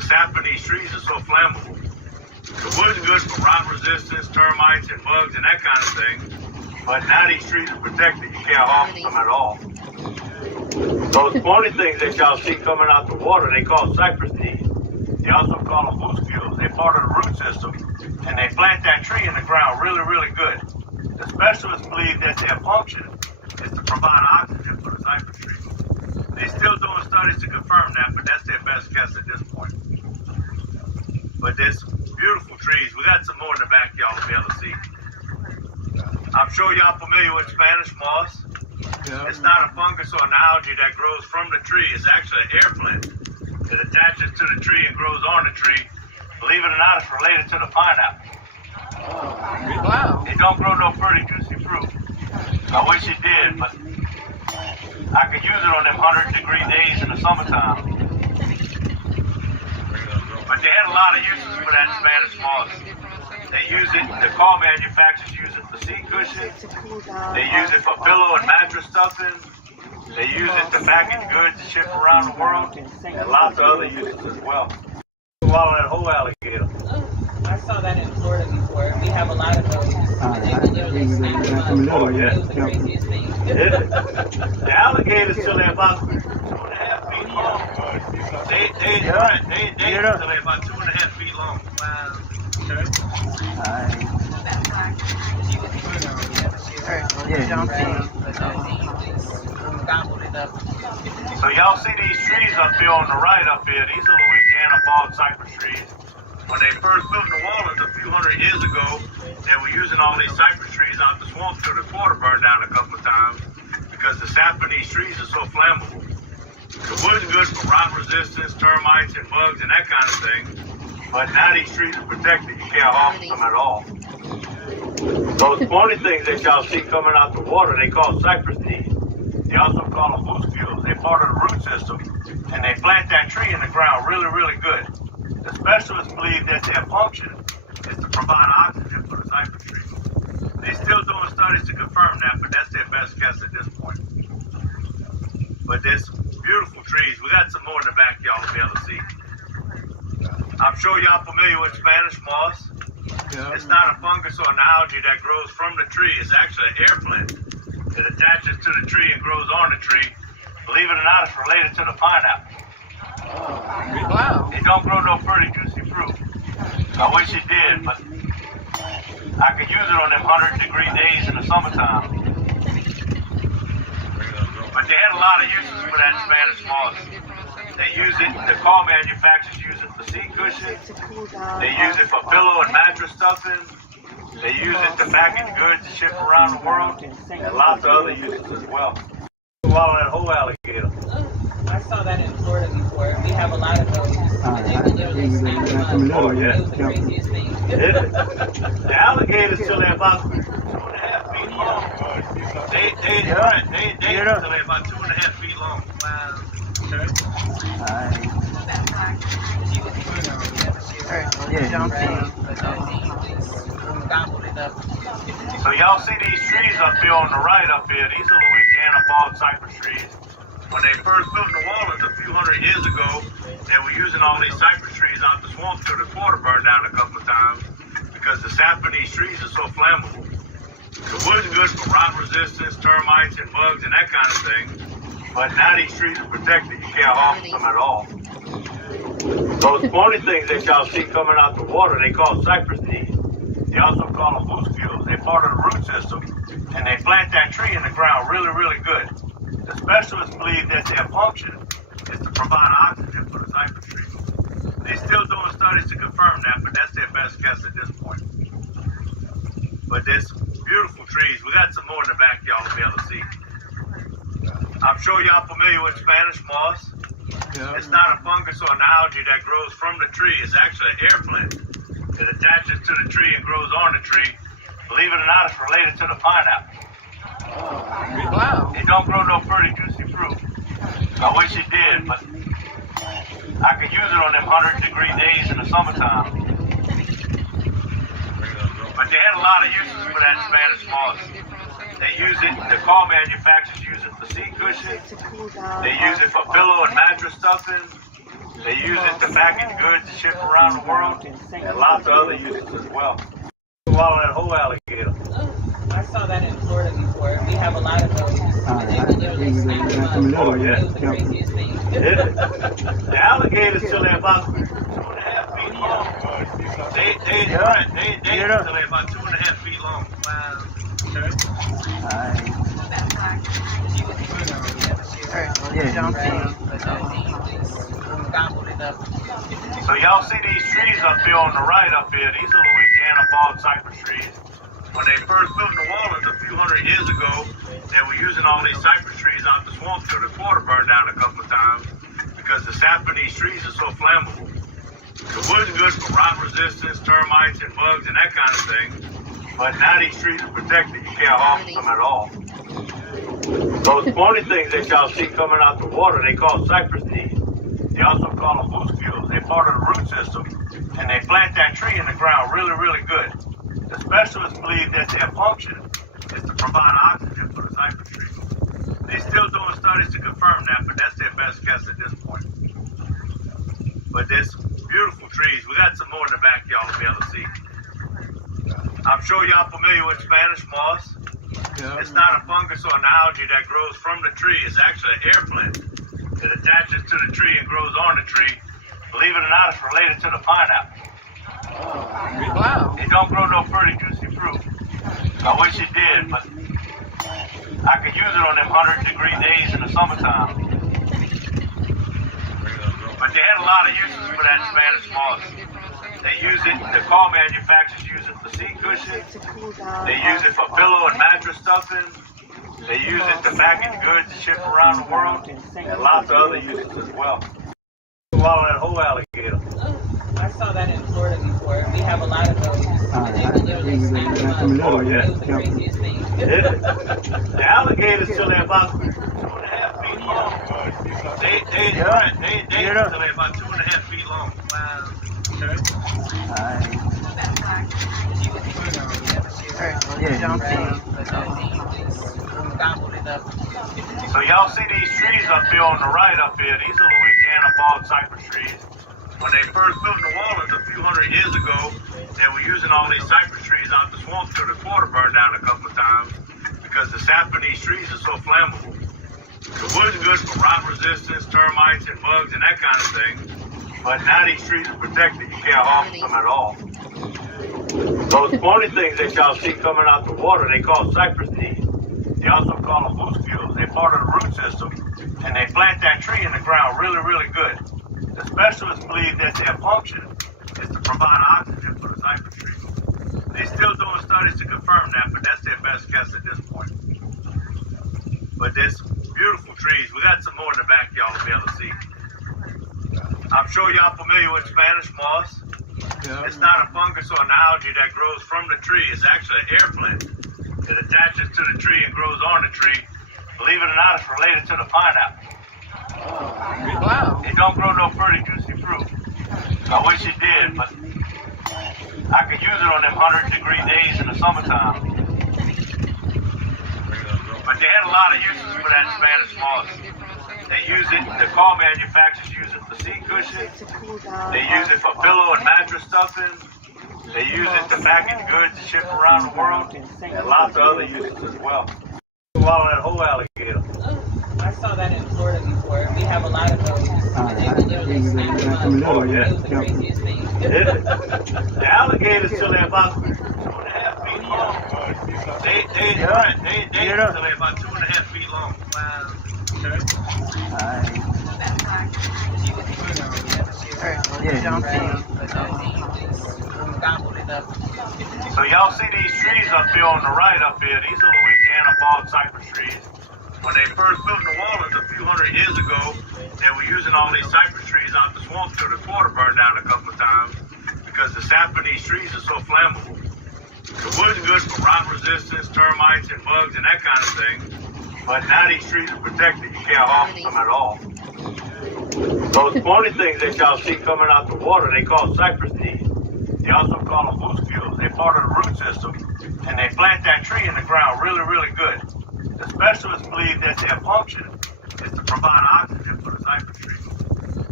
sap in these trees is so flammable. The wood's good for rot resistance, termites, and bugs, and that kind of thing. But now these trees are protected. You can't harm them at all. Those pointy things that y'all see coming out the water, they call cypress seeds. They also call them boost fuels. They're part of the root system, and they plant that tree in the ground really, really good. The specialists believe that their function is to provide oxygen for the cypress trees. They're still doing studies to confirm that, but that's their best guess at this point. But there's beautiful trees. We got some more in the back y'all will be able to see. I'm sure y'all familiar with Spanish moss. Yeah. It's not a fungus or an algae that grows from the tree. It's actually an air plant. It attaches to the tree and grows on the tree. Believe it or not, it's related to the pineapple. Wow. It don't grow no pretty juicy fruit. I wish it did, but I could use it on them 100-degree days in the summertime. But they had a lot of uses for that Spanish moss. They use it, the car manufacturers use it for seat cushions. They use it for pillow and mattress stuffing. They use it to package goods and ship around the world. And lots of other uses as well. Swallow that whole alligator. I saw that in Florida before. We have a lot of those. And they can literally snap them up. Oh, yeah. It was the craziest thing. The alligators till they're about 2.5 feet long. They till they're about 2.5 feet long. Wow. So y'all see these trees up here on the right up here. These are Louisiana bald cypress trees. When they first built New Orleans a few hundred years ago, they were using all these cypress trees out the swamp till the quarter burned down a couple of times because the sap in these trees is so flammable. The wood's good for rot resistance, termites, and bugs, and that kind of thing. But now these trees are protected. You can't harm them at all. Those pointy things that y'all see coming out the water, they call cypress seeds. They also call them boost fuels. They're part of the root system, and they plant that tree in the ground really, really good. The specialists believe that their function is to provide oxygen for the cypress trees. They're still doing studies to confirm that, but that's their best guess at this point. But there's beautiful trees. We got some more in the back y'all will be able to see. I'm sure y'all familiar with Spanish moss. Yeah. It's not a fungus or an algae that grows from the tree. It's actually an air plant. It attaches to the tree and grows on the tree. Believe it or not, it's related to the pineapple. Wow. It don't grow no pretty juicy fruit. I wish it did, but I could use it on them 100-degree days in the summertime. But they had a lot of uses for that Spanish moss. They use it, the car manufacturers use it for seat cushions. They use it for pillow and mattress stuffing. They use it to package goods and ship around the world. And lots of other uses as well. Swallow that whole alligator. I saw that in Florida before. We have a lot of those. And they can literally snap them up. Oh, yeah. It was the craziest thing. The alligators till they're about 2.5 feet long. They till they're about 2.5 feet long. Wow. So y'all see these trees up here on the right up here. These are Louisiana bald cypress trees. When they first built New Orleans a few hundred years ago, they were using all these cypress trees out the swamp till the quarter burned down a couple of times because the sap in these trees is so flammable. The wood's good for rot resistance, termites, and bugs, and that kind of thing. But now these trees are protected. You can't harm them at all. Those pointy things that y'all see coming out the water, they call cypress seeds. They also call them boost fuels. They're part of the root system, and they plant that tree in the ground really, really good. The specialists believe that their function is to provide oxygen for the cypress trees. They're still doing studies to confirm that, but that's their best guess at this point. But there's beautiful trees. We got some more in the back y'all will be able to see. I'm sure y'all familiar with Spanish moss. Yeah. It's not a fungus or an algae that grows from the tree. It's actually an air plant. It attaches to the tree and grows on the tree. Believe it or not, it's related to the pineapple. Wow. It don't grow no pretty juicy fruit. I wish it did, but I could use it on them 100-degree days in the summertime. But they had a lot of uses for that Spanish moss. They use it, the car manufacturers use it for seat cushions. They use it for pillow and mattress stuffing. They use it to package goods and ship around the world, and lots of other uses as well. Swallow that whole alligator. I saw that in Florida before. We have a lot of those. And they will literally snap them up. Oh, yeah. It was the craziest thing. The alligators till they're about 2.5 feet long. They till they're about 2.5 feet long. Wow. So y'all see these trees up here on the right up here? These are Louisiana bald cypress trees. When they first built New Orleans a few hundred years ago, they were using all these cypress trees out the swamp till the quarter burned down a couple of times because the sap in these trees is so flammable. The wood's good for rot resistance, termites, and bugs and that kind of thing. But now these trees are protected. You can't harm them at all. Those pointy things that y'all see coming out the water, they call cypress knees. They also call them muscules. They're part of the root system. And they plant that tree in the ground really, really good. The specialists believe that their function is to provide oxygen for the cypress trees. They're still doing studies to confirm that, but that's their best guess at this point. But there's beautiful trees. We got some more in the back y'all will be able to see. I'm sure y'all familiar with Spanish moss. Yeah. It's not a fungus or an algae that grows from the tree. It's actually an air plant. It attaches to the tree and grows on the tree. Believe it or not, it's related to the pineapple. Wow. It don't grow no pretty juicy fruit. I wish it did, but I could use it on them 100-degree days in the summertime. But they had a lot of uses for that Spanish moss. They use it, the car manufacturers use it for seat cushions. They use it for pillow and mattress stuffing. They use it to package goods and ship around the world, and lots of other uses as well. Swallow that whole alligator. I saw that in Florida before. We have a lot of those. And they will literally snap them up. Oh, yeah. It was the craziest thing. The alligators till they're about 2.5 feet long. They till they're about 2.5 feet long. Wow. So y'all see these trees up here on the right up here? These are Louisiana bald cypress trees. When they first built New Orleans a few hundred years ago, they were using all these cypress trees out the swamp till the quarter burned down a couple of times because the sap in these trees is so flammable. The wood's good for rot resistance, termites, and bugs and that kind of thing. But now these trees are protected. You can't harm them at all. Those pointy things that y'all see coming out the water, they call cypress knees. They also call them muscules. They're part of the root system. And they plant that tree in the ground really, really good. The specialists believe that their function is to provide oxygen for the cypress trees. They're still doing studies to confirm that, but that's their best guess at this point. But there's beautiful trees. We got some more in the back y'all will be able to see. I'm sure y'all familiar with Spanish moss. Yeah. It's not a fungus or an algae that grows from the tree. It's actually an air plant. It attaches to the tree and grows on the tree. Believe it or not, it's related to the pineapple. Wow. It don't grow no pretty juicy fruit. I wish it did, but I could use it on them 100-degree days in the summertime. But they had a lot of uses for that Spanish moss. They use it, the car manufacturers use it for seat cushions. They use it for pillow and mattress stuffing. They use it to package goods and ship around the world, and lots of other uses as well. Swallow that whole alligator. I saw that in Florida before. We have a lot of those. And they will literally snap them up. Oh, yeah. It was the craziest thing. The alligators till they're about 2.5 feet long. They till they're about 2.5 feet long. Wow. So y'all see these trees up here on the right up here? These are Louisiana bald cypress trees. When they first built New Orleans a few hundred years ago, they were using all these cypress trees out the swamp till the quarter burned down a couple of times because the sap in these trees is so flammable. The wood's good for rot resistance, termites, and bugs and that kind of thing. But now these trees are protected. You can't harm them at all. Those pointy things that y'all see coming out the water, they call cypress knees. They also call them muscules. They're part of the root system. And they plant that tree in the ground really, really good. The specialists believe that their function is to provide oxygen for the cypress trees.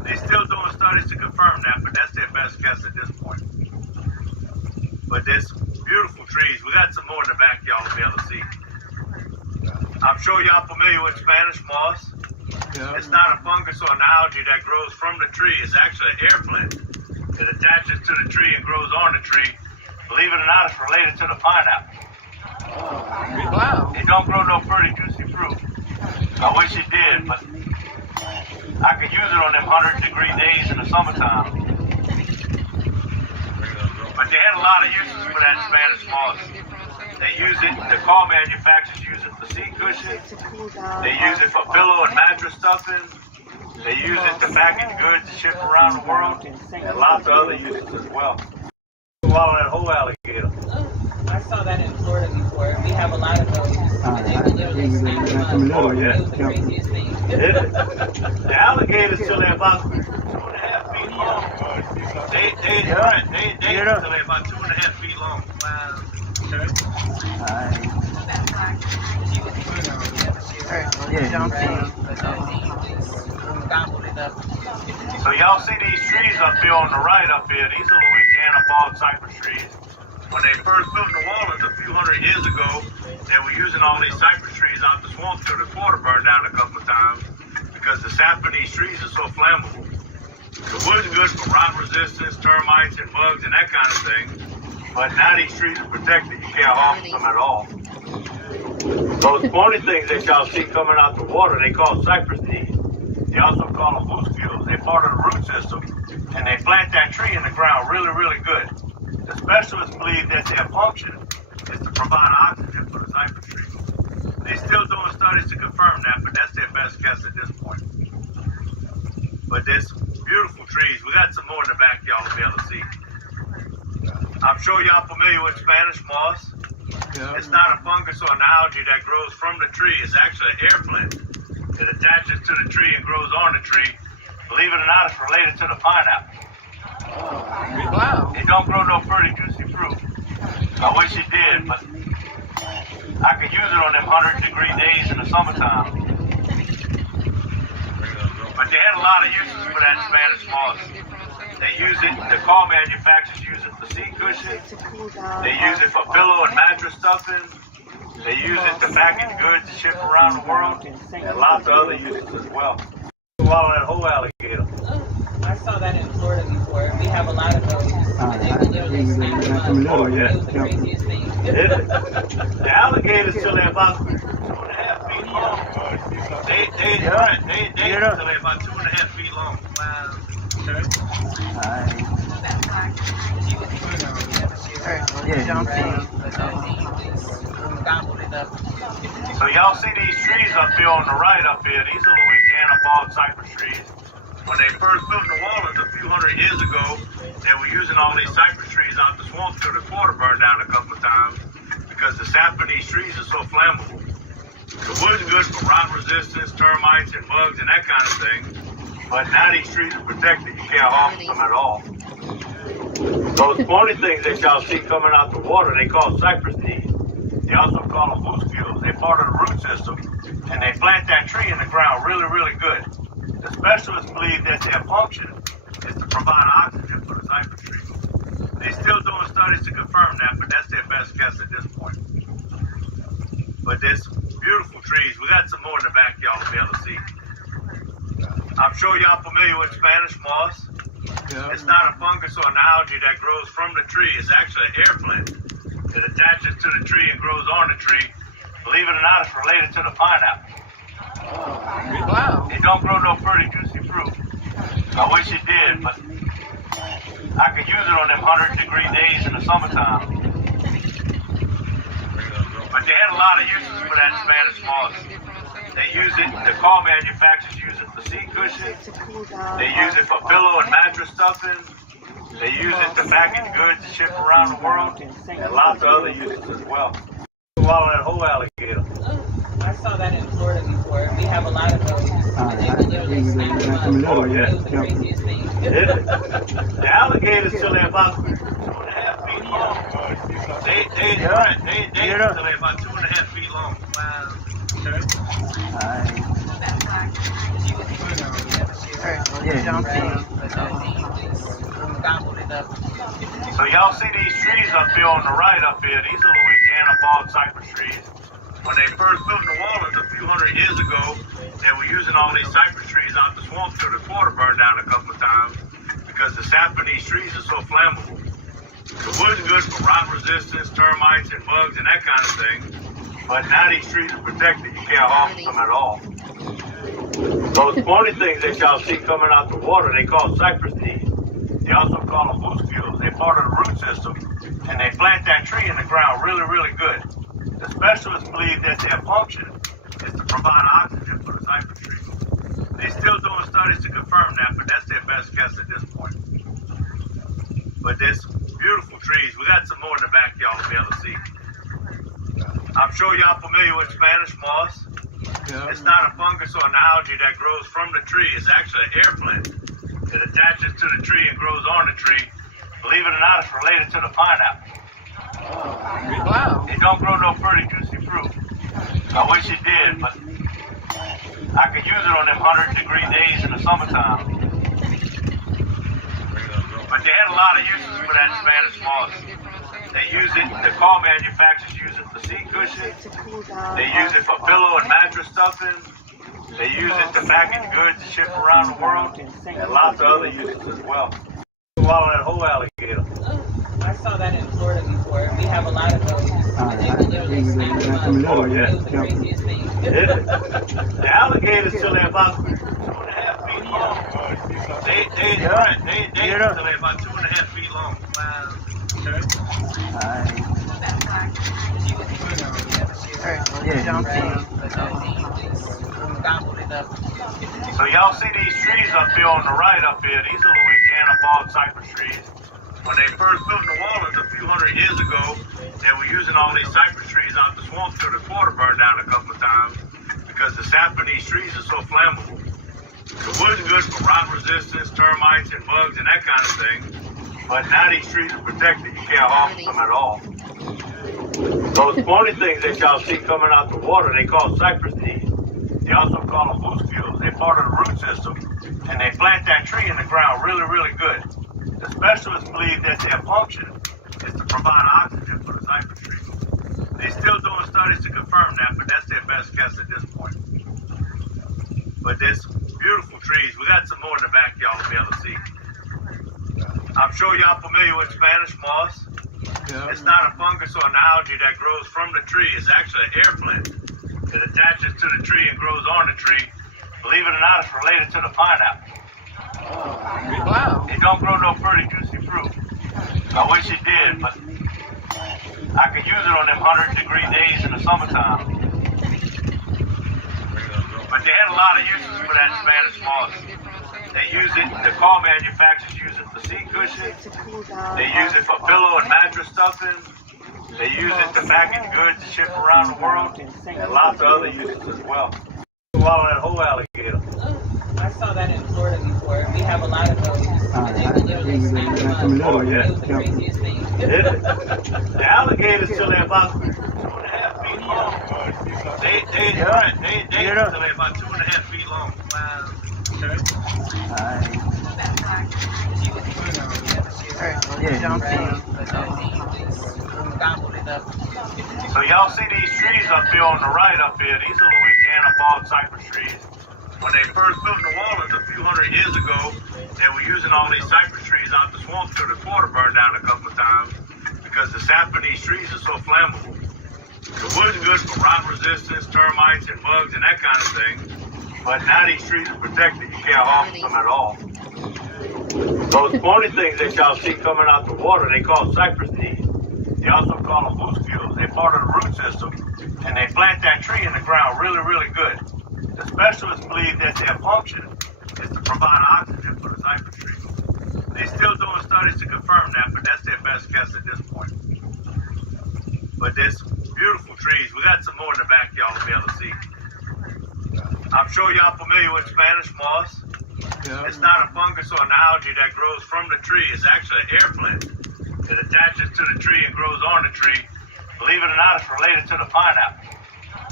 They're still doing studies to confirm that, but that's their best guess at this point. But there's beautiful trees. We got some more in the back y'all will be able to see. I'm sure y'all familiar with Spanish moss. Yeah. It's not a fungus or an algae that grows from the tree. It's actually an air plant. It attaches to the tree and grows on the tree. Believe it or not, it's related to the pineapple. Wow. It don't grow no pretty juicy fruit. I wish it did, but I could use it on them 100-degree days in the summertime. But they had a lot of uses for that Spanish moss. They use it, the car manufacturers use it for seat cushions. They use it for pillow and mattress stuffing. They use it to package goods to ship around the world. And lots of other uses as well. Swallow that whole alligator. I saw that in Florida before. We have a lot of those. And they will literally snap them up. Oh, yeah. It was the craziest thing. The alligators till they're about 2.5 feet long. They till they're about 2.5 feet long. Wow. So y'all see these trees up here on the right up here? These are Louisiana bald cypress trees. When they first built New Orleans a few hundred years ago, they were using all these cypress trees out the swamp till the quarter burned down a couple of times because the sap in these trees is so flammable. The wood's good for rot resistance, termites, and bugs, and that kind of thing. But now these trees are protected. You can't harm them at all. Those pointy things that y'all see coming out the water, they call cypress knees. They also call them muscules. They're part of the root system, and they plant that tree in the ground really, really good. The specialists believe that their function is to provide oxygen for the cypress trees. They're still doing studies to confirm that, but that's their best guess at this point. But there's beautiful trees. We got some more in the back y'all will be able to see. I'm sure y'all familiar with Spanish moss. Yeah. It's not a fungus or an algae that grows from the tree. It's actually an air plant. It attaches to the tree and grows on the tree. Believe it or not, it's related to the pineapple. Wow. It don't grow no pretty juicy fruit. I wish it did, but I could use it on them 100-degree days in the summertime. But they had a lot of uses for that Spanish moss. They use it, the car manufacturers use it for seat cushions. They use it for pillow and mattress stuffing. They use it to package goods to ship around the world. And lots of other uses as well. Swallow that whole alligator. I saw that in Florida before. We have a lot of those. And they will literally snap them up. Oh, yeah. It was the craziest thing. The alligators till they're about 2.5 feet long. They till they're about 2.5 feet long. Wow. So y'all see these trees up here on the right up here? These are Louisiana bald cypress trees. When they first built New Orleans a few hundred years ago, they were using all these cypress trees out the swamp till the quarter burned down a couple of times because the sap in these trees is so flammable. The wood's good for rot resistance, termites, and bugs, and that kind of thing. But now these trees are protected. You can't harm them at all. Those pointy things that y'all see coming out the water, they call cypress knees. They also call them muscules. They're part of the root system, and they plant that tree in the ground really, really good. The specialists believe that their function is to provide oxygen for the cypress trees. They're still doing studies to confirm that, but that's their best guess at this point. But there's beautiful trees. We got some more in the back y'all will be able to see. I'm sure y'all familiar with Spanish moss. Yeah. It's not a fungus or an algae that grows from the tree. It's actually an air plant. It attaches to the tree and grows on the tree. Believe it or not, it's related to the pineapple. Wow. It don't grow no pretty juicy fruit. I wish it did, but I could use it on them 100-degree days in the summertime. But they had a lot of uses for that Spanish moss. They use it, the car manufacturers use it for seat cushions. They use it for pillow and mattress stuffing. They use it to package goods to ship around the world. And lots of other uses as well. Swallow that whole alligator. I saw that in Florida before. We have a lot of those. And they will literally snap them up. Oh, yeah. It was the craziest thing. The alligators till they're about 2.5 feet long. They till they're about 2.5 feet long. Wow. So y'all see these trees up here on the right up here? These are Louisiana bog cypress trees. When they first built New Orleans a few hundred years ago, they were using all these cypress trees out the swamp till the quarter burned down a couple of times because the sap in these trees is so flammable. The wood's good for rot resistance, termites and bugs and that kind of thing. But now these trees are protected. You can't harm them at all. Those pointy things that y'all see coming out the water, they call cypress knees. They also call them muscules. They're part of the root system, and they plant that tree in the ground really, really good. The specialists believe that their function is to provide oxygen for the cypress trees. They're still doing studies to confirm that, but that's their best guess at this point. But there's beautiful trees. We got some more in the back y'all will be able to see. I'm sure y'all familiar with Spanish moss. It's not a fungus or an algae that grows from the tree. It's actually an air plant. It attaches to the tree and grows on the tree. Believe it or not, it's related to the pineapple. Wow. It don't grow no pretty juicy fruit. I wish it did, but I could use it on them 100-degree days in the summertime. But they had a lot of uses for that Spanish moss. They use it, the car manufacturers use it for seat cushions. They use it for pillow and mattress stuffing. They use it to package goods and ship around the world. And lots of other uses as well. Swallow that whole alligator. I saw that in Florida before. We have a lot of those. They will literally snap them up. Oh, yeah. It was the craziest thing. The alligators till they're about 2.5 feet long. They till they're about 2.5 feet long. Wow. So y'all see these trees up here on the right up here? These are Louisiana bog cypress trees. When they first built New Orleans a few hundred years ago, they were using all these cypress trees out the swamp till the quarter burned down a couple of times because the sap in these trees is so flammable. The wood's good for rot resistance, termites and bugs and that kind of thing. But now these trees are protected. You can't harm them at all. Those pointy things that y'all see coming out the water, they call cypress knees. They also call them muscules. They're part of the root system, and they plant that tree in the ground really, really good. The specialists believe that their function is to provide oxygen for the cypress trees. They're still doing studies to confirm that, but that's their best guess at this point. But there's beautiful trees. We got some more in the back y'all will be able to see. I'm sure y'all familiar with Spanish moss. It's not a fungus or an algae that grows from the tree. It's actually an air plant. It attaches to the tree and grows on the tree. Believe it or not, it's related to the pineapple. Wow. It don't grow no pretty juicy fruit. I wish it did, but I could use it on them 100-degree days in the summertime. But they had a lot of uses for that Spanish moss. They use it, the car manufacturers use it for seat cushions. They use it for pillow and mattress stuffing. They use it to package goods and ship around the world. And lots of other uses as well. Swallow that whole alligator. I saw that in Florida before. We have a lot of those. They will literally snap them up. Oh, yeah. It was the craziest thing. The alligators till they're about 2.5 feet long. They till they're about 2.5 feet long. Wow. So y'all see these trees up here on the right up here? These are Louisiana bog cypress trees. When they first built New Orleans a few hundred years ago, they were using all these cypress trees out the swamp till the quarter burned down a couple of times because the sap in these trees is so flammable. The wood's good for rot resistance, termites and bugs and that kind of thing. But now these trees are protected. You can't harm them at all. Those pointy things that y'all see coming out the water, they call cypress knees. They also call them muscules. They're part of the root system, and they plant that tree in the ground really, really good. The specialists believe that their function is to provide oxygen for the cypress trees. They're still doing studies to confirm that, but that's their best guess at this point. But there's beautiful trees. We got some more in the back y'all will be able to see. I'm sure y'all familiar with Spanish moss. It's not a fungus or an algae that grows from the tree. It's actually an air plant. It attaches to the tree and grows on the tree. Believe it or not, it's related to the pineapple.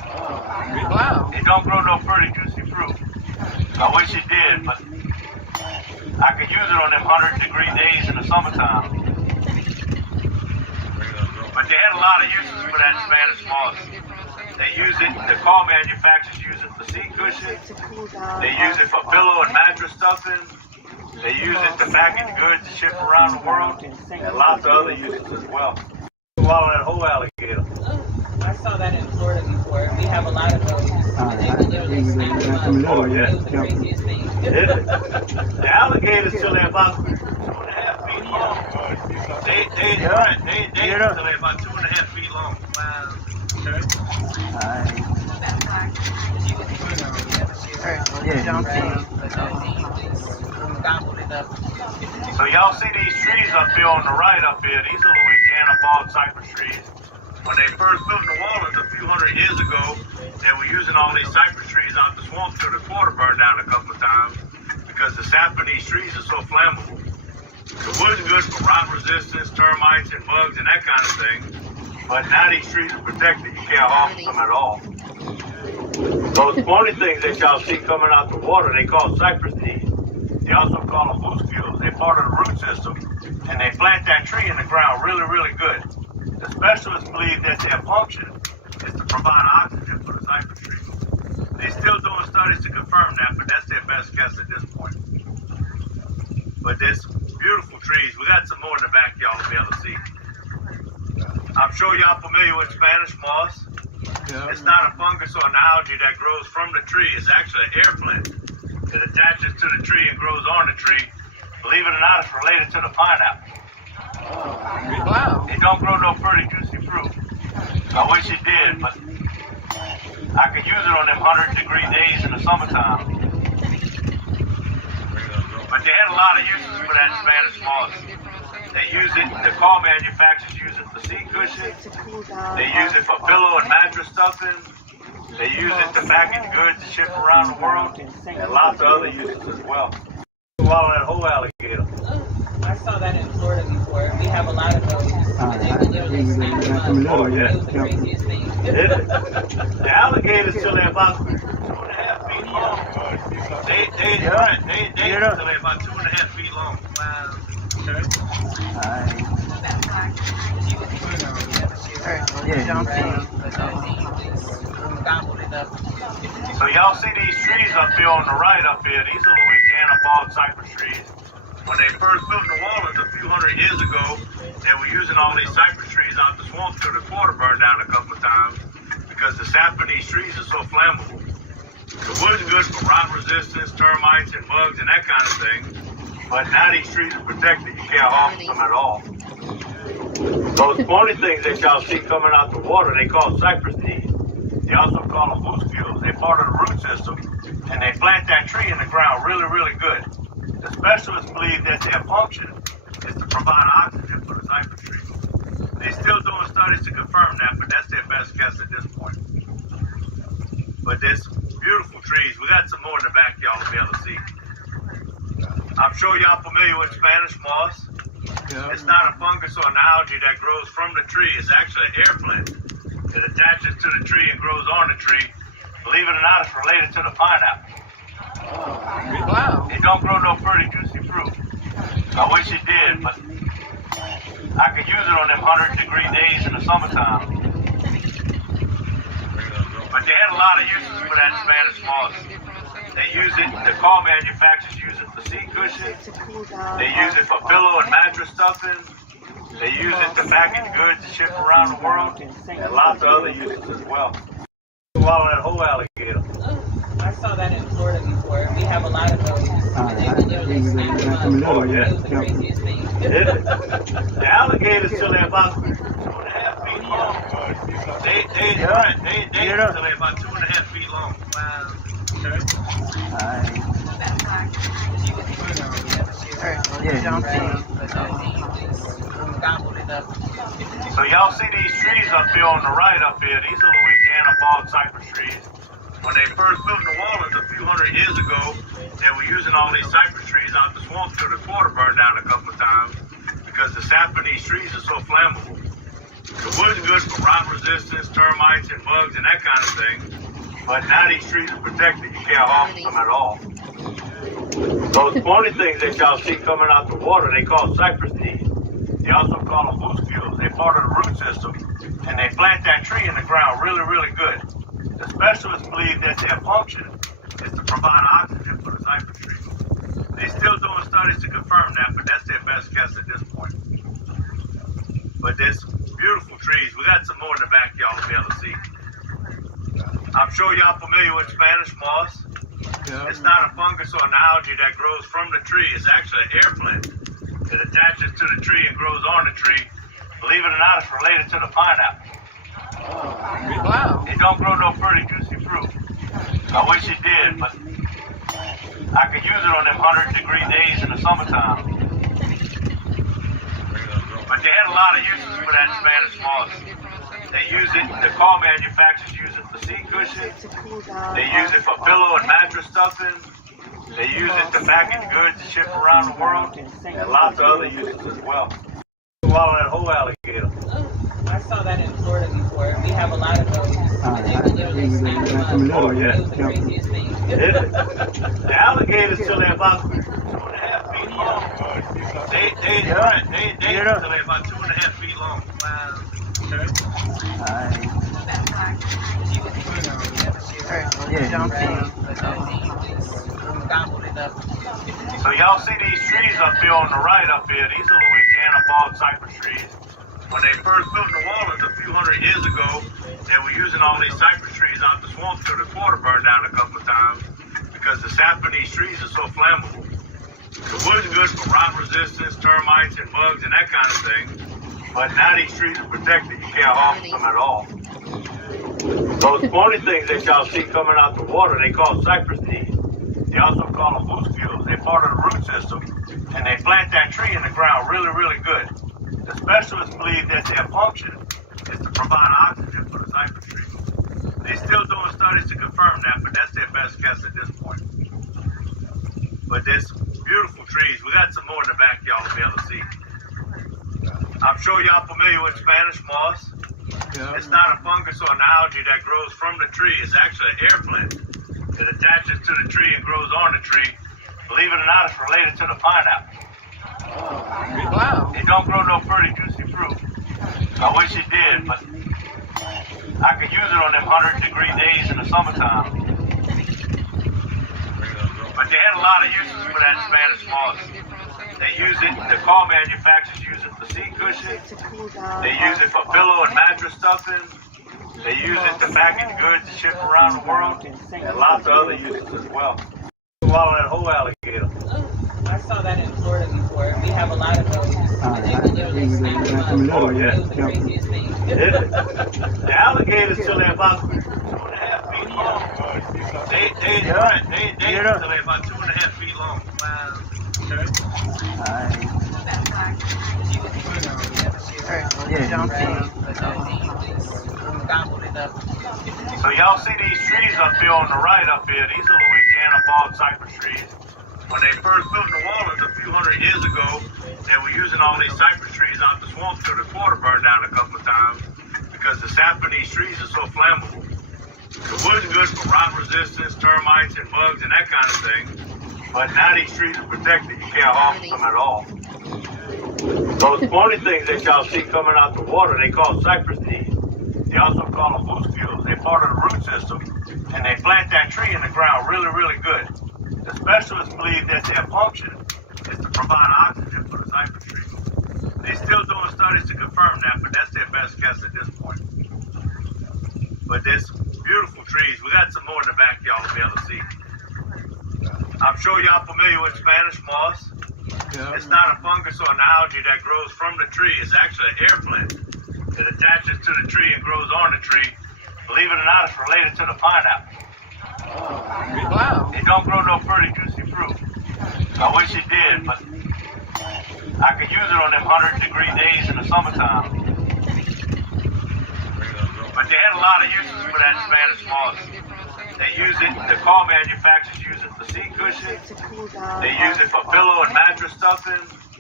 Big cloud. It don't grow no pretty juicy fruit. I wish it did, but I could use it on them 100-degree days in the summertime. But they had a lot of uses for that Spanish moss. They use it, the car manufacturers use it for seat cushions. They use it for pillow and mattress stuffing. They use it to package goods to ship around the world. And lots of other uses as well. Swallow that whole alligator. I saw that in Florida before. We have a lot of those. And they can literally snap them up. Oh, yeah. It was the craziest thing. The alligators till they're about 2.5 feet long. They till they're about 2.5 feet long. Wow. Gobbled it up. So y'all see these trees up here on the right up here? These are Louisiana bald cypress trees. When they first built New Orleans a few hundred years ago, they were using all these cypress trees out the swamp till the quarter burned down a couple of times because the sap in these trees is so flammable. The wood's good for rot resistance, termites and bugs and that kind of thing. But now these trees are protected. You can't harm them at all. Those pointy things that y'all see coming out the water, they call cypress knees. They also call them muscules. They're part of the root system, and they plant that tree in the ground really, really good. The specialists believe that their function is to provide oxygen for the cypress tree. They're still doing studies to confirm that, but that's their best guess at this point. But there's beautiful trees. We got some more in the back y'all will be able to see. I'm sure y'all familiar with Spanish moss. Yeah. It's not a fungus or an algae that grows from the tree. It's actually an air plant. It attaches to the tree and grows on the tree. Believe it or not, it's related to the pineapple. Big cloud. It don't grow no pretty juicy fruit. I wish it did, but I could use it on them 100-degree days in the summertime. But they had a lot of uses for that Spanish moss. They use it, the car manufacturers use it for seat cushions. They use it for pillow and mattress stuffing. They use it to package goods to ship around the world. And lots of other uses as well. Swallow that whole alligator. I saw that in Florida before. We have a lot of those. And they can literally snap them up. Oh, yeah. It was the craziest thing. The alligators till they're about 2.5 feet long. They till they're about 2.5 feet long. Wow. Gobbled it up. So y'all see these trees up here on the right up here? These are Louisiana bald cypress trees. When they first built New Orleans a few hundred years ago, they were using all these cypress trees out the swamp till the quarter burned down a couple of times because the sap in these trees is so flammable. The wood's good for rot resistance, termites and bugs and that kind of thing. But now these trees are protected. You can't harm them at all. Those pointy things that y'all see coming out the water, they call cypress knees. They also call them muscules. They're part of the root system, and they plant that tree in the ground really, really good. The specialists believe that their function is to provide oxygen for the cypress tree. They're still doing studies to confirm that, but that's their best guess at this point. But there's beautiful trees. We got some more in the back y'all will be able to see. I'm sure y'all familiar with Spanish moss. Yeah. It's not a fungus or an algae that grows from the tree. It's actually an air plant. It attaches to the tree and grows on the tree. Believe it or not, it's related to the pineapple. Big cloud. It don't grow no pretty juicy fruit. I wish it did, but I could use it on them 100-degree days in the summertime. But they had a lot of uses for that Spanish moss. They use it, the car manufacturers use it for seat cushions. They use it for pillow and mattress stuffing. They use it to package goods to ship around the world. And lots of other uses as well. Swallow that whole alligator. I saw that in Florida before. We have a lot of those. And they can literally snap them up. Oh, yeah. It was the craziest thing. The alligators till they're about 2.5 feet long. They till they're about 2.5 feet long. Wow. Gobbled it up. So y'all see these trees up here on the right up here? These are Louisiana bald cypress trees. When they first built New Orleans a few hundred years ago, they were using all these cypress trees out the swamp till the quarter burned down a couple of times because the sap in these trees is so flammable. The wood's good for rot resistance, termites, and bugs, and that kind of thing. But now these trees are protected. You can't harvest them at all. Those pointy things that y'all see coming out the water, they call cypress knees. They also call them muscules. They're part of the root system, and they plant that tree in the ground really, really good. The specialists believe that their function is to provide oxygen for the cypress tree. They're still doing studies to confirm that, but that's their best guess at this point. But there's beautiful trees. We got some more in the back y'all will be able to see. I'm sure y'all familiar with Spanish moss. Yeah. It's not a fungus or an algae that grows from the tree. It's actually an air plant. It attaches to the tree and grows on the tree. Believe it or not, it's related to the pineapple. Wow. It don't grow no pretty juicy fruit. I wish it did, but I could use it on them 100-degree days in the summertime. But they had a lot of uses for that Spanish moss. They use it, the car manufacturers use it for seat cushions. They use it for pillow and mattress stuffing. They use it to package goods to ship around the world. And lots of other uses as well. Swallow that whole alligator. I saw that in Florida before. We have a lot of those. And they will literally snap them up. Oh, yeah. It was the craziest thing. The alligators till they're about 2.5 feet long. They till they're about 2.5 feet long. Wow. So y'all see these trees up here on the right up here. These are Louisiana bald cypress trees. When they first built New Orleans a few hundred years ago, they were using all these cypress trees out the swamp till the quarter burned down a couple of times because the sap in these trees is so flammable. The wood's good for rot resistance, termites, and bugs, and that kind of thing. But now these trees are protected. You can't harvest them at all. Those pointy things that y'all see coming out the water, they call cypress knees. They also call them muscules. They're part of the root system, and they plant that tree in the ground really, really good. The specialists believe that their function is to provide oxygen for the cypress tree. They're still doing studies to confirm that, but that's their best guess at this point. But there's beautiful trees. We got some more in the back y'all will be able to see. I'm sure y'all familiar with Spanish moss. Yeah. It's not a fungus or an algae that grows from the tree. It's actually an air plant. It attaches to the tree and grows on the tree. Believe it or not, it's related to the pineapple. Wow. It don't grow no pretty juicy fruit. I wish it did, but I could use it on them 100-degree days in the summertime. But they had a lot of uses for that Spanish moss. They use it, the car manufacturers use it for seat cushions. They use it for pillow and mattress stuffing. They use it to package goods to ship around the world. And lots of other uses as well. Swallow that whole alligator. I saw that in Florida before. We have a lot of those. And they will literally snap them up. Oh, yeah. It was the craziest thing. The alligators till they're about 2.5 feet long. They till they're about 2.5 feet long. Wow. So y'all see these trees up here on the right up here. These are Louisiana bald cypress trees. When they first built New Orleans a few hundred years ago, they were using all these cypress trees out the swamp till the quarter burned down a couple of times because the sap in these trees is so flammable. The wood's good for rot resistance, termites, and bugs, and that kind of thing. But now these trees are protected. You can't harvest them at all. Those pointy things that y'all see coming out the water, they call cypress knees. They also call them muscules. They're part of the root system, and they plant that tree in the ground really, really good. The specialists believe that their function is to provide oxygen for the cypress tree. They're still doing studies to confirm that, but that's their best guess at this point. But there's beautiful trees. We got some more in the back y'all will be able to see. I'm sure y'all familiar with Spanish moss. Yeah. It's not a fungus or an algae that grows from the tree. It's actually an air plant. It attaches to the tree and grows on the tree. Believe it or not, it's related to the pineapple. Wow. It don't grow no pretty juicy fruit. I wish it did, but I could use it on them 100-degree days in the summertime. But they had a lot of uses for that Spanish moss. They use it, the car manufacturers use it for seat cushions. They use it for pillow and mattress stuffing.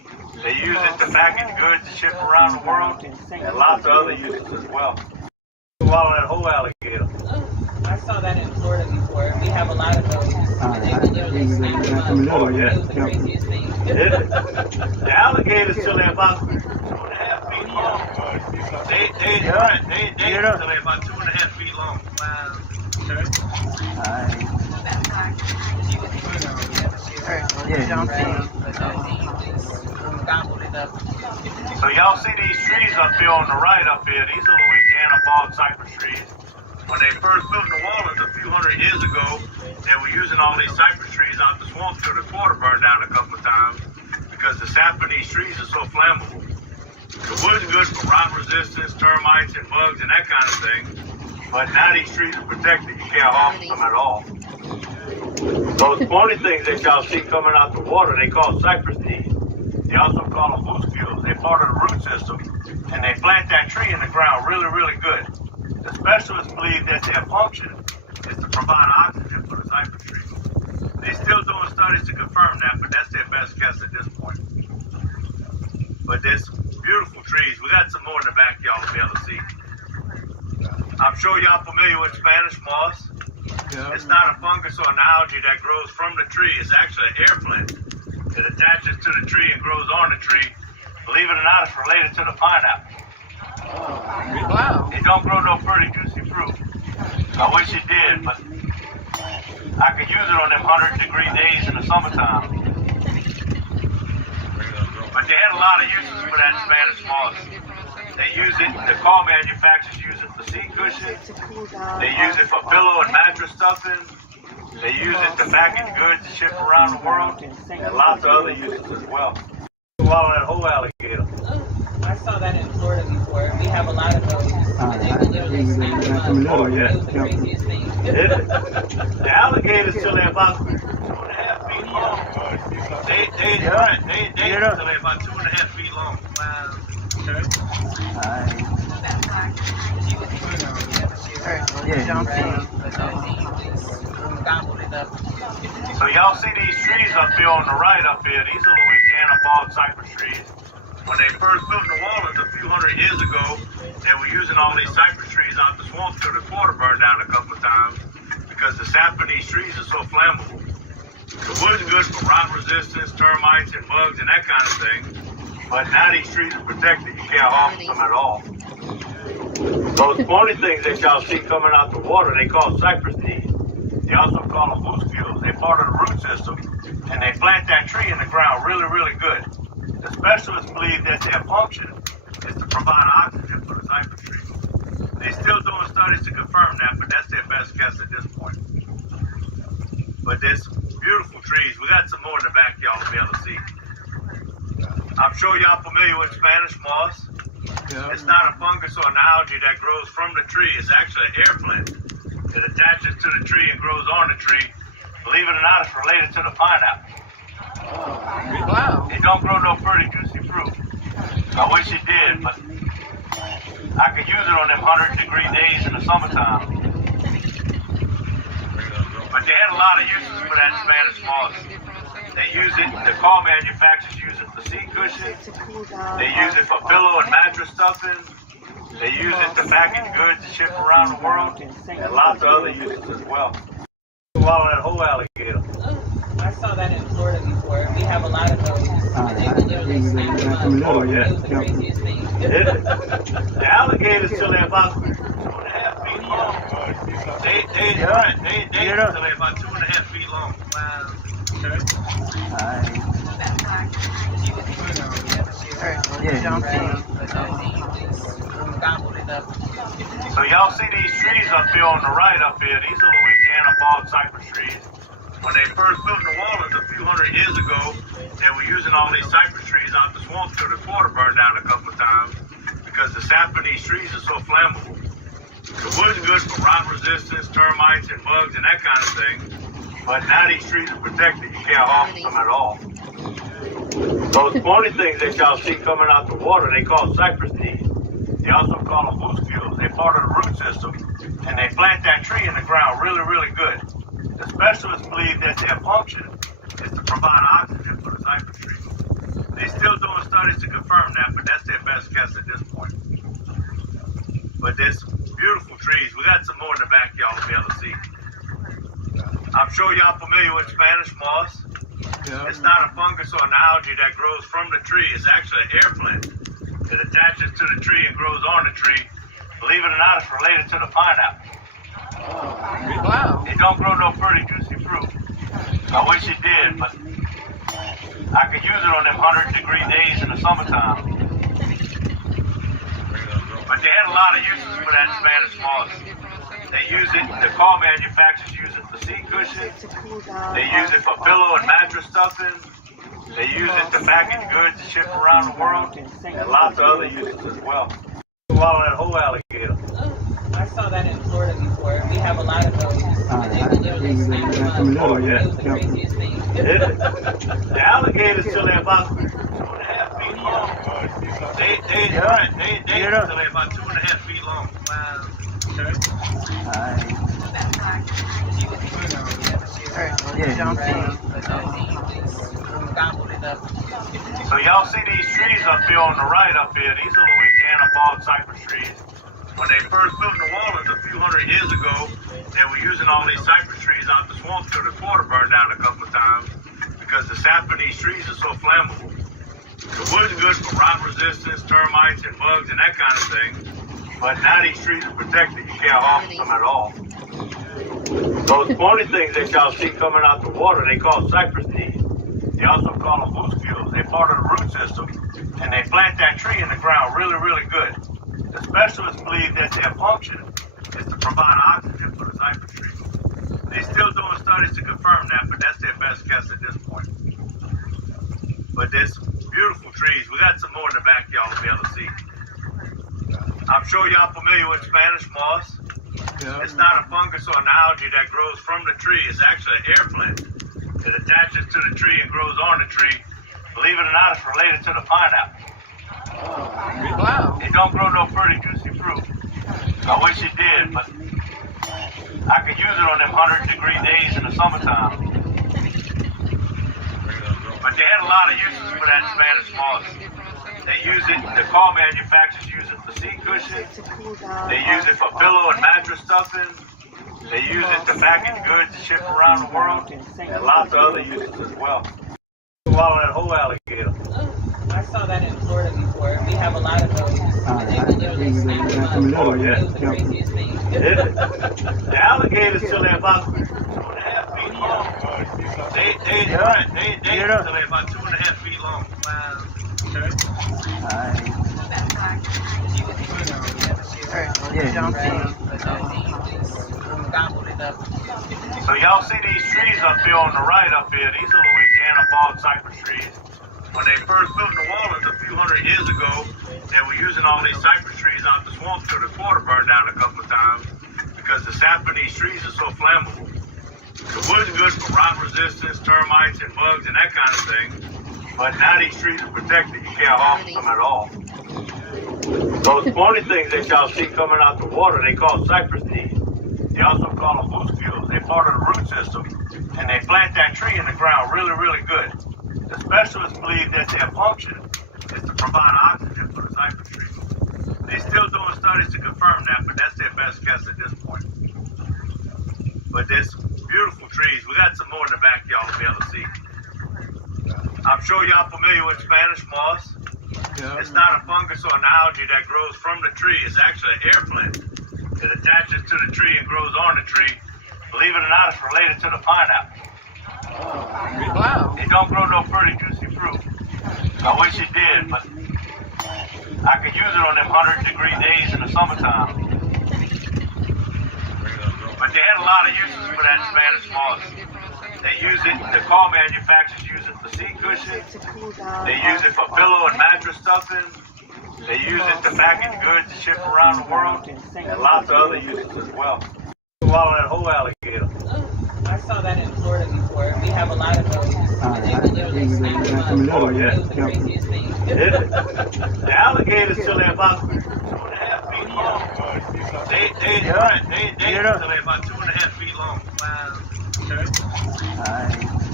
They use it to package goods and ship around the world, and lots of other uses as well. Swallow that whole alligator. I saw that in Florida before. We have a lot of those. And they can literally snap them up. Oh, yeah. It was the craziest thing. The alligators till they're about 2.5 feet long. They till they're about 2.5 feet long. Wow. So y'all see these trees up here on the right up here? These are Louisiana bald cypress trees. When they first built New Orleans a few hundred years ago, they were using all these cypress trees out the swamp till the quarter burned down a couple of times because the sap in these trees is so flammable. The wood's good for rot resistance, termites and bugs and that kind of thing. But now these trees are protected. You can't harm them at all. Those pointy things that y'all see coming out the water, they call cypress knees. They also call them muscules. They're part of the root system, and they plant that tree in the ground really, really good. The specialists believe that their function is to provide oxygen for the cypress trees. They're still doing studies to confirm that, but that's their best guess at this point. But there's beautiful trees. We got some more in the back y'all will be able to see. I'm sure y'all familiar with Spanish moss. Yeah. It's not a fungus or an algae that grows from the tree. It's actually an air plant. It attaches to the tree and grows on the tree. Believe it or not, it's related to the pineapple. Wow. It don't grow no pretty juicy fruit. I wish it did, but I could use it on them 100-degree days in the summertime. But they had a lot of uses for that Spanish moss. They use it, the car manufacturers use it for seat cushions. They use it for pillow and mattress stuffing. They use it to package goods and ship around the world, and lots of other uses as well. Swallow that whole alligator. I saw that in Florida before. We have a lot of those. And they can literally snap them up. Oh, yeah. It was the craziest thing. The alligators till they're about 2.5 feet long. They till they're about 2.5 feet long. Wow. So y'all see these trees up here on the right up here? These are Louisiana bald cypress trees. When they first built New Orleans a few hundred years ago, they were using all these cypress trees out the swamp till the quarter burned down a couple of times because the sap in these trees is so flammable. The wood's good for rot resistance, termites and bugs and that kind of thing. But now these trees are protected. You can't harm them at all. Those pointy things that y'all see coming out the water, they call cypress knees. They also call them muscules. They're part of the root system, and they plant that tree in the ground really, really good. The specialists believe that their function is to provide oxygen for the cypress trees. They're still doing studies to confirm that, but that's their best guess at this point. But there's beautiful trees. We got some more in the back y'all will be able to see. I'm sure y'all familiar with Spanish moss. Yeah. It's not a fungus or an algae that grows from the tree. It's actually an air plant. It attaches to the tree and grows on the tree. Believe it or not, it's related to the pineapple. Wow. It don't grow no pretty juicy fruit. I wish it did, but I could use it on them 100-degree days in the summertime. But they had a lot of uses for that Spanish moss. They use it, the car manufacturers use it for seat cushions. They use it for pillow and mattress stuffing. They use it to package goods and ship around the world, and lots of other uses as well. Swallow that whole alligator. I saw that in Florida before. We have a lot of those. And they can literally snap them up. Oh, yeah. It was the craziest thing. The alligators till they're about 2.5 feet long. They till they're about 2.5 feet long. Wow. So y'all see these trees up here on the right up here? These are Louisiana bald cypress trees. When they first built New Orleans a few hundred years ago, they were using all these cypress trees out the swamp till the quarter burned down a couple of times because the sap in these trees is so flammable. The wood's good for rot resistance, termites and bugs and that kind of thing. But now these trees are protected. You can't harm them at all. Those pointy things that y'all see coming out the water, they call cypress knees. They also call them muscules. They're part of the root system, and they plant that tree in the ground really, really good. The specialists believe that their function is to provide oxygen for the cypress trees. They're still doing studies to confirm that, but that's their best guess at this point. But there's beautiful trees. We got some more in the back y'all will be able to see. I'm sure y'all familiar with Spanish moss. Yeah. It's not a fungus or an algae that grows from the tree. It's actually an air plant. It attaches to the tree and grows on the tree. Believe it or not, it's related to the pineapple. Wow. It don't grow no pretty juicy fruit. I wish it did, but I could use it on them 100-degree days in the summertime. But they had a lot of uses for that Spanish moss. They use it, the car manufacturers use it for seat cushions. They use it for pillow and mattress stuffing. They use it to package goods to ship around the world. And lots of other uses as well. Swallow that whole alligator. I saw that in Florida before. We have a lot of those. And they can literally snap them up. Oh, yeah. It was the craziest thing. The alligators till they're about 2.5 feet long. They till they're about 2.5 feet long. Wow. So y'all see these trees up here on the right up here. These are Louisiana bald cypress trees. When they first built New Orleans a few hundred years ago, they were using all these cypress trees out the swamp till the quarter burned down a couple of times because the sap in these trees is so flammable. The wood's good for rot resistance, termites and bugs and that kind of thing. But now these trees are protected. You can't harvest them at all. Those pointy things that y'all see coming out the water, they call cypress knees. They also call them muscules. They're part of the root system. And they plant that tree in the ground really, really good. The specialists believe that their function is to provide oxygen for the cypress tree. They're still doing studies to confirm that, but that's their best guess at this point. But there's beautiful trees. We got some more in the back y'all will be able to see. I'm sure y'all familiar with Spanish moss. Yeah. It's not a fungus or an algae that grows from the tree. It's actually an air plant. It attaches to the tree and grows on the tree. Believe it or not, it's related to the pineapple. Wow. It don't grow no pretty juicy fruit. I wish it did, but I could use it on them 100-degree days in the summertime. But they had a lot of uses for that Spanish moss. They use it, the car manufacturers use it for seat cushions. They use it for pillow and mattress stuffing. They use it to package goods to ship around the world. And lots of other uses as well. Swallow that whole alligator. I saw that in Florida before. We have a lot of those. And they can literally snap them up. Oh, yeah. It was the craziest thing. The alligators till they're about 2.5 feet long. They till they're about 2.5 feet long. Wow. So y'all see these trees up here on the right up here. These are Louisiana bald cypress trees. When they first built New Orleans a few hundred years ago, they were using all these cypress trees out the swamp till the quarter burned down a couple of times because the sap in these trees is so flammable. The wood's good for rot resistance, termites and bugs and that kind of thing. But now these trees are protected. You can't harvest them at all. Those pointy things that y'all see coming out the water, they call cypress knees. They also call them muscules. They're part of the root system. And they plant that tree in the ground really, really good. The specialists believe that their function is to provide oxygen for the cypress tree. They're still doing studies to confirm that, but that's their best guess at this point. But there's beautiful trees. We got some more in the back y'all will be able to see. I'm sure y'all familiar with Spanish moss. Yeah. It's not a fungus or an algae that grows from the tree. It's actually an air plant. It attaches to the tree and grows on the tree. Believe it or not, it's related to the pineapple. Wow. It don't grow no pretty juicy fruit. I wish it did, but I could use it on them 100-degree days in the summertime. But they had a lot of uses for that Spanish moss. They use it, the car manufacturers use it for seat cushions. They use it for pillow and mattress stuffing. They use it to package goods to ship around the world. And lots of other uses as well. Swallow that whole alligator. I saw that in Florida before. We have a lot of those. And they can literally snap them up. Oh, yeah. It was the craziest thing. The alligators till they're about 2.5 feet long. They till they're about 2.5 feet long. Wow.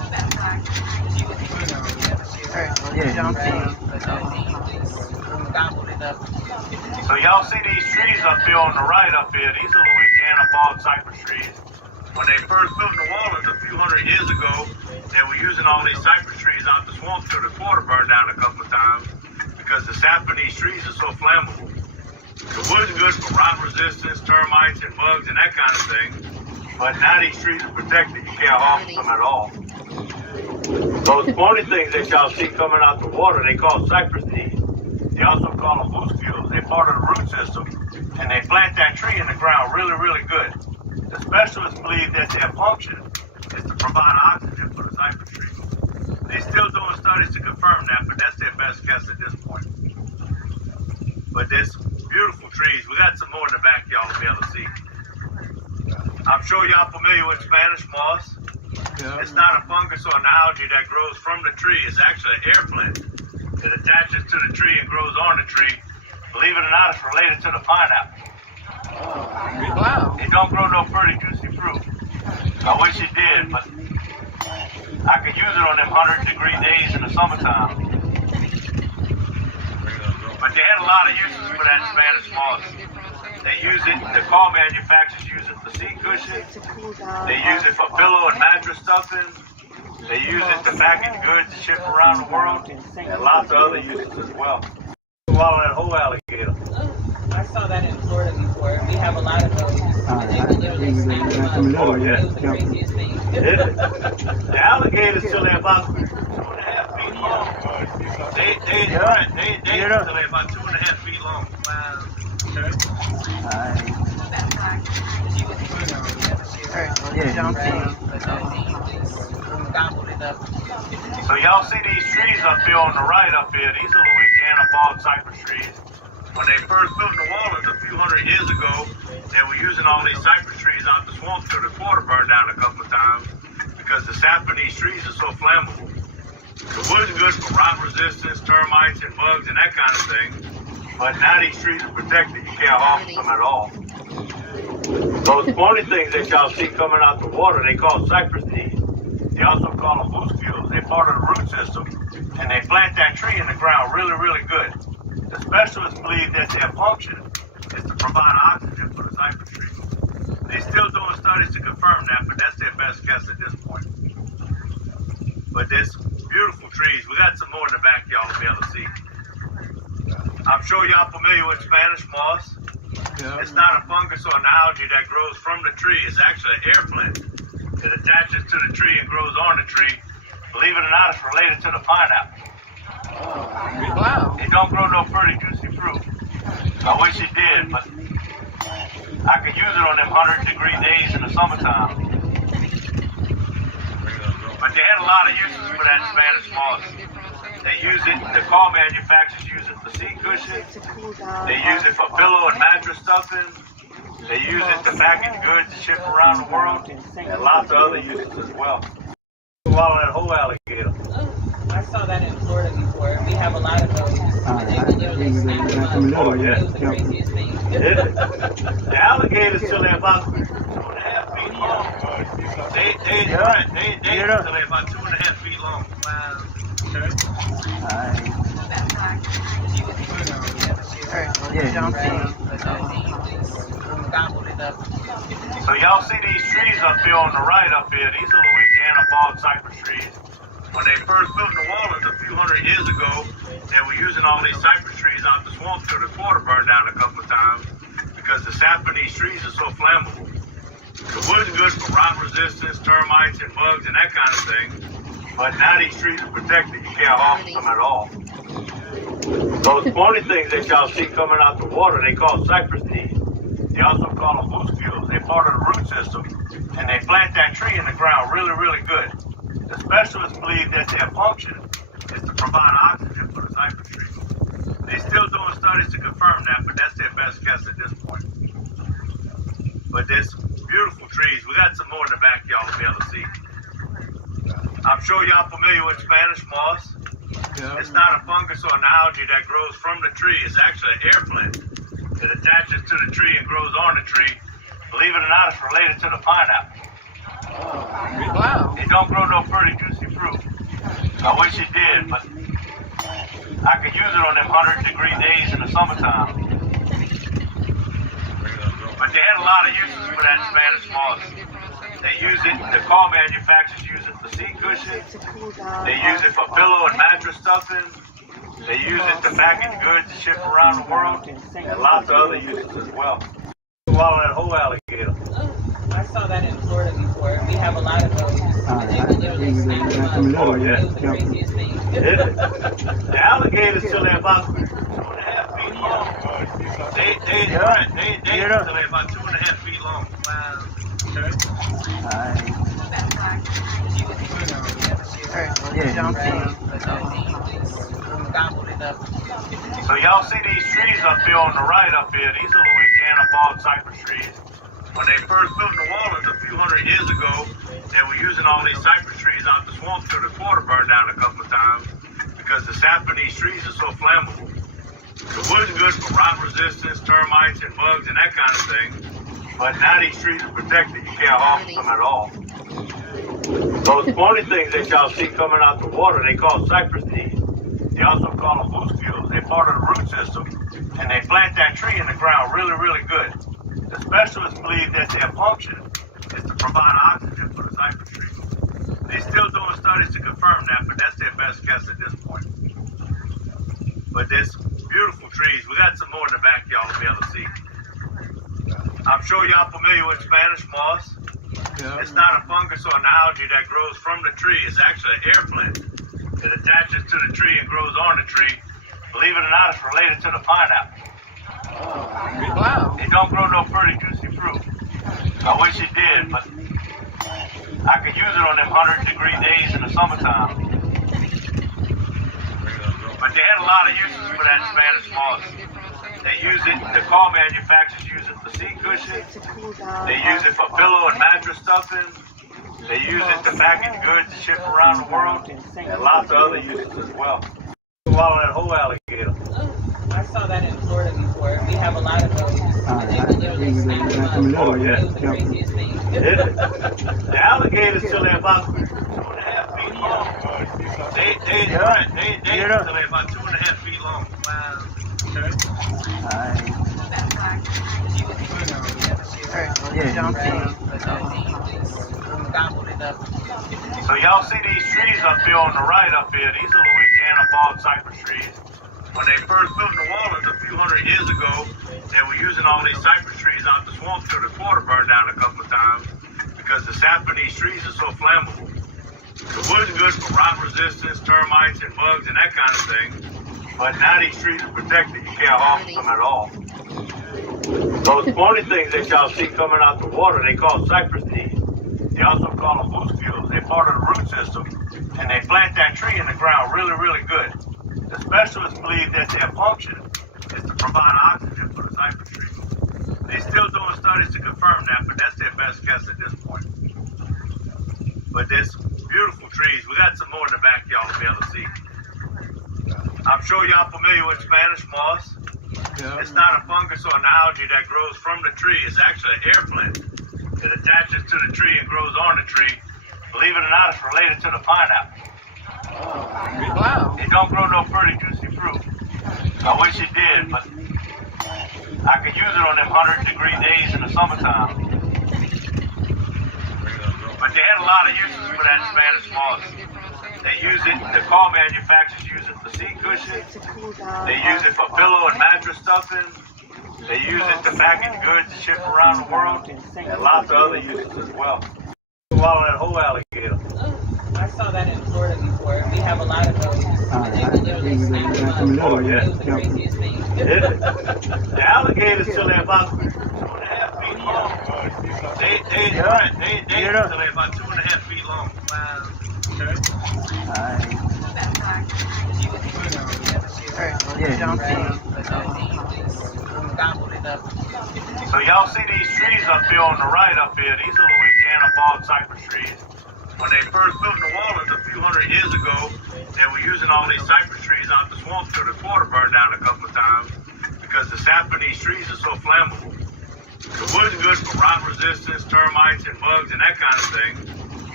So y'all see these trees up here on the right up here? These are Louisiana bald cypress trees. When they first built New Orleans a few hundred years ago, they were using all these cypress trees out the swamp till the quarter burned down a couple of times because the sap in these trees is so flammable. The wood's good for rot resistance, termites and bugs and that kind of thing. But now these trees are protected. You can't harm them at all. Those pointy things that y'all see coming out the water, they call cypress knees. They also call them muscules. They're part of the root system, and they plant that tree in the ground really, really good. The specialists believe that their function is to provide oxygen for the cypress tree. They're still doing studies to confirm that, but that's their best guess at this point. But there's beautiful trees. We got some more in the back y'all will be able to see. I'm sure y'all familiar with Spanish moss. Yeah. It's not a fungus or an algae that grows from the tree. It's actually an air plant. It attaches to the tree and grows on the tree. Believe it or not, it's related to the pineapple. Wow. It don't grow no pretty juicy fruit. I wish it did, but I could use it on them 100-degree days in the summertime. But they had a lot of uses for that Spanish moss. They use it, the car manufacturers use it for seat cushions. They use it for pillow and mattress stuffing. They use it to package goods to ship around the world. And lots of other uses as well. Swallow that whole alligator. I saw that in Florida before. We have a lot of those. And they will literally snap them up. Oh, yeah. It was the craziest thing. The alligators till they're about 2.5 feet long. They till they're about 2.5 feet long. Wow. So y'all see these trees up here on the right up here? These are Louisiana bald cypress trees. When they first built New Orleans a few hundred years ago, they were using all these cypress trees out the swamp till the quarter burned down a couple of times because the sap in these trees is so flammable. The wood's good for rot resistance, termites and bugs and that kind of thing. But now these trees are protected. You can't harm them at all. Those pointy things that y'all see coming out the water, they call cypress knees. They also call them muscules. They're part of the root system, and they plant that tree in the ground really, really good. The specialists believe that their function is to provide oxygen for the cypress tree. They're still doing studies to confirm that, but that's their best guess at this point. But there's beautiful trees. We got some more in the back y'all will be able to see. I'm sure y'all familiar with Spanish moss. Yeah. It's not a fungus or an algae that grows from the tree. It's actually an air plant. It attaches to the tree and grows on the tree. Believe it or not, it's related to the pineapple. Wow. It don't grow no pretty juicy fruit. I wish it did, but I could use it on them 100-degree days in the summertime. But they had a lot of uses for that Spanish moss. They use it, the car manufacturers use it for seat cushions. They use it for pillow and mattress stuffing. They use it to package goods to ship around the world. And lots of other uses as well. Swallow that whole alligator. I saw that in Florida before. We have a lot of those. And they will literally snap them up. Oh, yeah. It was the craziest thing. The alligators till they're about 2.5 feet long. They till they're about 2.5 feet long. Wow. So y'all see these trees up here on the right up here? These are Louisiana bald cypress trees. When they first built New Orleans a few hundred years ago, they were using all these cypress trees out the swamp till the quarter burned down a couple of times because the sap in these trees is so flammable. The wood's good for rot resistance, termites and bugs and that kind of thing. But now these trees are protected. You can't harm them at all. Those pointy things that y'all see coming out the water, they call cypress knees. They also call them muscules. They're part of the root system, and they plant that tree in the ground really, really good. The specialists believe that their function is to provide oxygen for the cypress tree. They're still doing studies to confirm that, but that's their best guess at this point. But there's beautiful trees. We got some more in the back y'all will be able to see. I'm sure y'all familiar with Spanish moss. Yeah. It's not a fungus or an algae that grows from the tree. It's actually an air plant. It attaches to the tree and grows on the tree. Believe it or not, it's related to the pineapple. Wow. It don't grow no pretty juicy fruit. I wish it did, but I could use it on them 100-degree days in the summertime. But they had a lot of uses for that Spanish moss. They use it, the car manufacturers use it for seat cushions. They use it for pillow and mattress stuffing. They use it to package goods to ship around the world. And lots of other uses as well. Swallow that whole alligator. I saw that in Florida before. We have a lot of those. And they will literally snap them up. Oh, yeah. It was the craziest thing. The alligators till they're about 2.5 feet long. They till they're about 2.5 feet long. Wow. So y'all see these trees up here on the right up here? These are Louisiana bald cypress trees. When they first built New Orleans a few hundred years ago, they were using all these cypress trees out the swamp till the quarter burned down a couple of times because the sap in these trees is so flammable. The wood's good for rot resistance, termites, and bugs, and that kind of thing. But now these trees are protected. You can't harm them at all. Those pointy things that y'all see coming out the water, they call cypress knees. They also call them muscules. They're part of the root system, and they plant that tree in the ground really, really good. The specialists believe that their function is to provide oxygen for the cypress trees. They're still doing studies to confirm that, but that's their best guess at this point. But there's beautiful trees. We got some more in the back y'all will be able to see. I'm sure y'all familiar with Spanish moss. Yeah. It's not a fungus or an algae that grows from the tree. It's actually an air plant. It attaches to the tree and grows on the tree. Believe it or not, it's related to the pineapple. Wow. It don't grow no pretty juicy fruit. I wish it did, but I could use it on them 100-degree days in the summertime. But they had a lot of uses for that Spanish moss. They use it, the car manufacturers use it for seat cushions. They use it for pillow and mattress stuffing. They use it to package goods to ship around the world. And lots of other uses as well. Swallow that whole alligator. I saw that in Florida before. We have a lot of those. And they will literally snap them up. Oh, yeah. It was the craziest thing. The alligators till they're about 2.5 feet long. They till they're about 2.5 feet long. Wow. So y'all see these trees up here on the right up here? These are Louisiana bald cypress trees. When they first built New Orleans a few hundred years ago, they were using all these cypress trees out the swamp till the quarter burned down a couple of times because the sap in these trees is so flammable. The wood's good for rot resistance, termites, and bugs, and that kind of thing. But now these trees are protected. You can't harm them at all. Those pointy things that y'all see coming out the water, they call cypress knees. They also call them muscules. They're part of the root system, and they plant that tree in the ground really, really good. The specialists believe that their function is to provide oxygen for the cypress trees. They're still doing studies to confirm that, but that's their best guess at this point. But there's beautiful trees. We got some more in the back y'all will be able to see. I'm sure y'all familiar with Spanish moss. Yeah. It's not a fungus or an algae that grows from the tree. It's actually an air plant. It attaches to the tree and grows on the tree. Believe it or not, it's related to the pineapple. Wow. It don't grow no pretty juicy fruit. I wish it did, but I could use it on them 100-degree days in the summertime. But they had a lot of uses for that Spanish moss. They use it, the car manufacturers use it for seat cushions. They use it for pillow and mattress stuffing. They use it to package goods to ship around the world. And lots of other uses as well. Swallow that whole alligator. I saw that in Florida before. We have a lot of those. And they will literally snap them up. Oh, yeah. It was the craziest thing. The alligators till they're about 2.5 feet long. They till they're about 2.5 feet long. Wow. So y'all see these trees up here on the right up here? These are Louisiana bald cypress trees. When they first built New Orleans a few hundred years ago, they were using all these cypress trees out the swamp till the quarter burned down a couple of times because the sap in these trees is so flammable. The wood's good for rot resistance, termites, and bugs, and that kind of thing.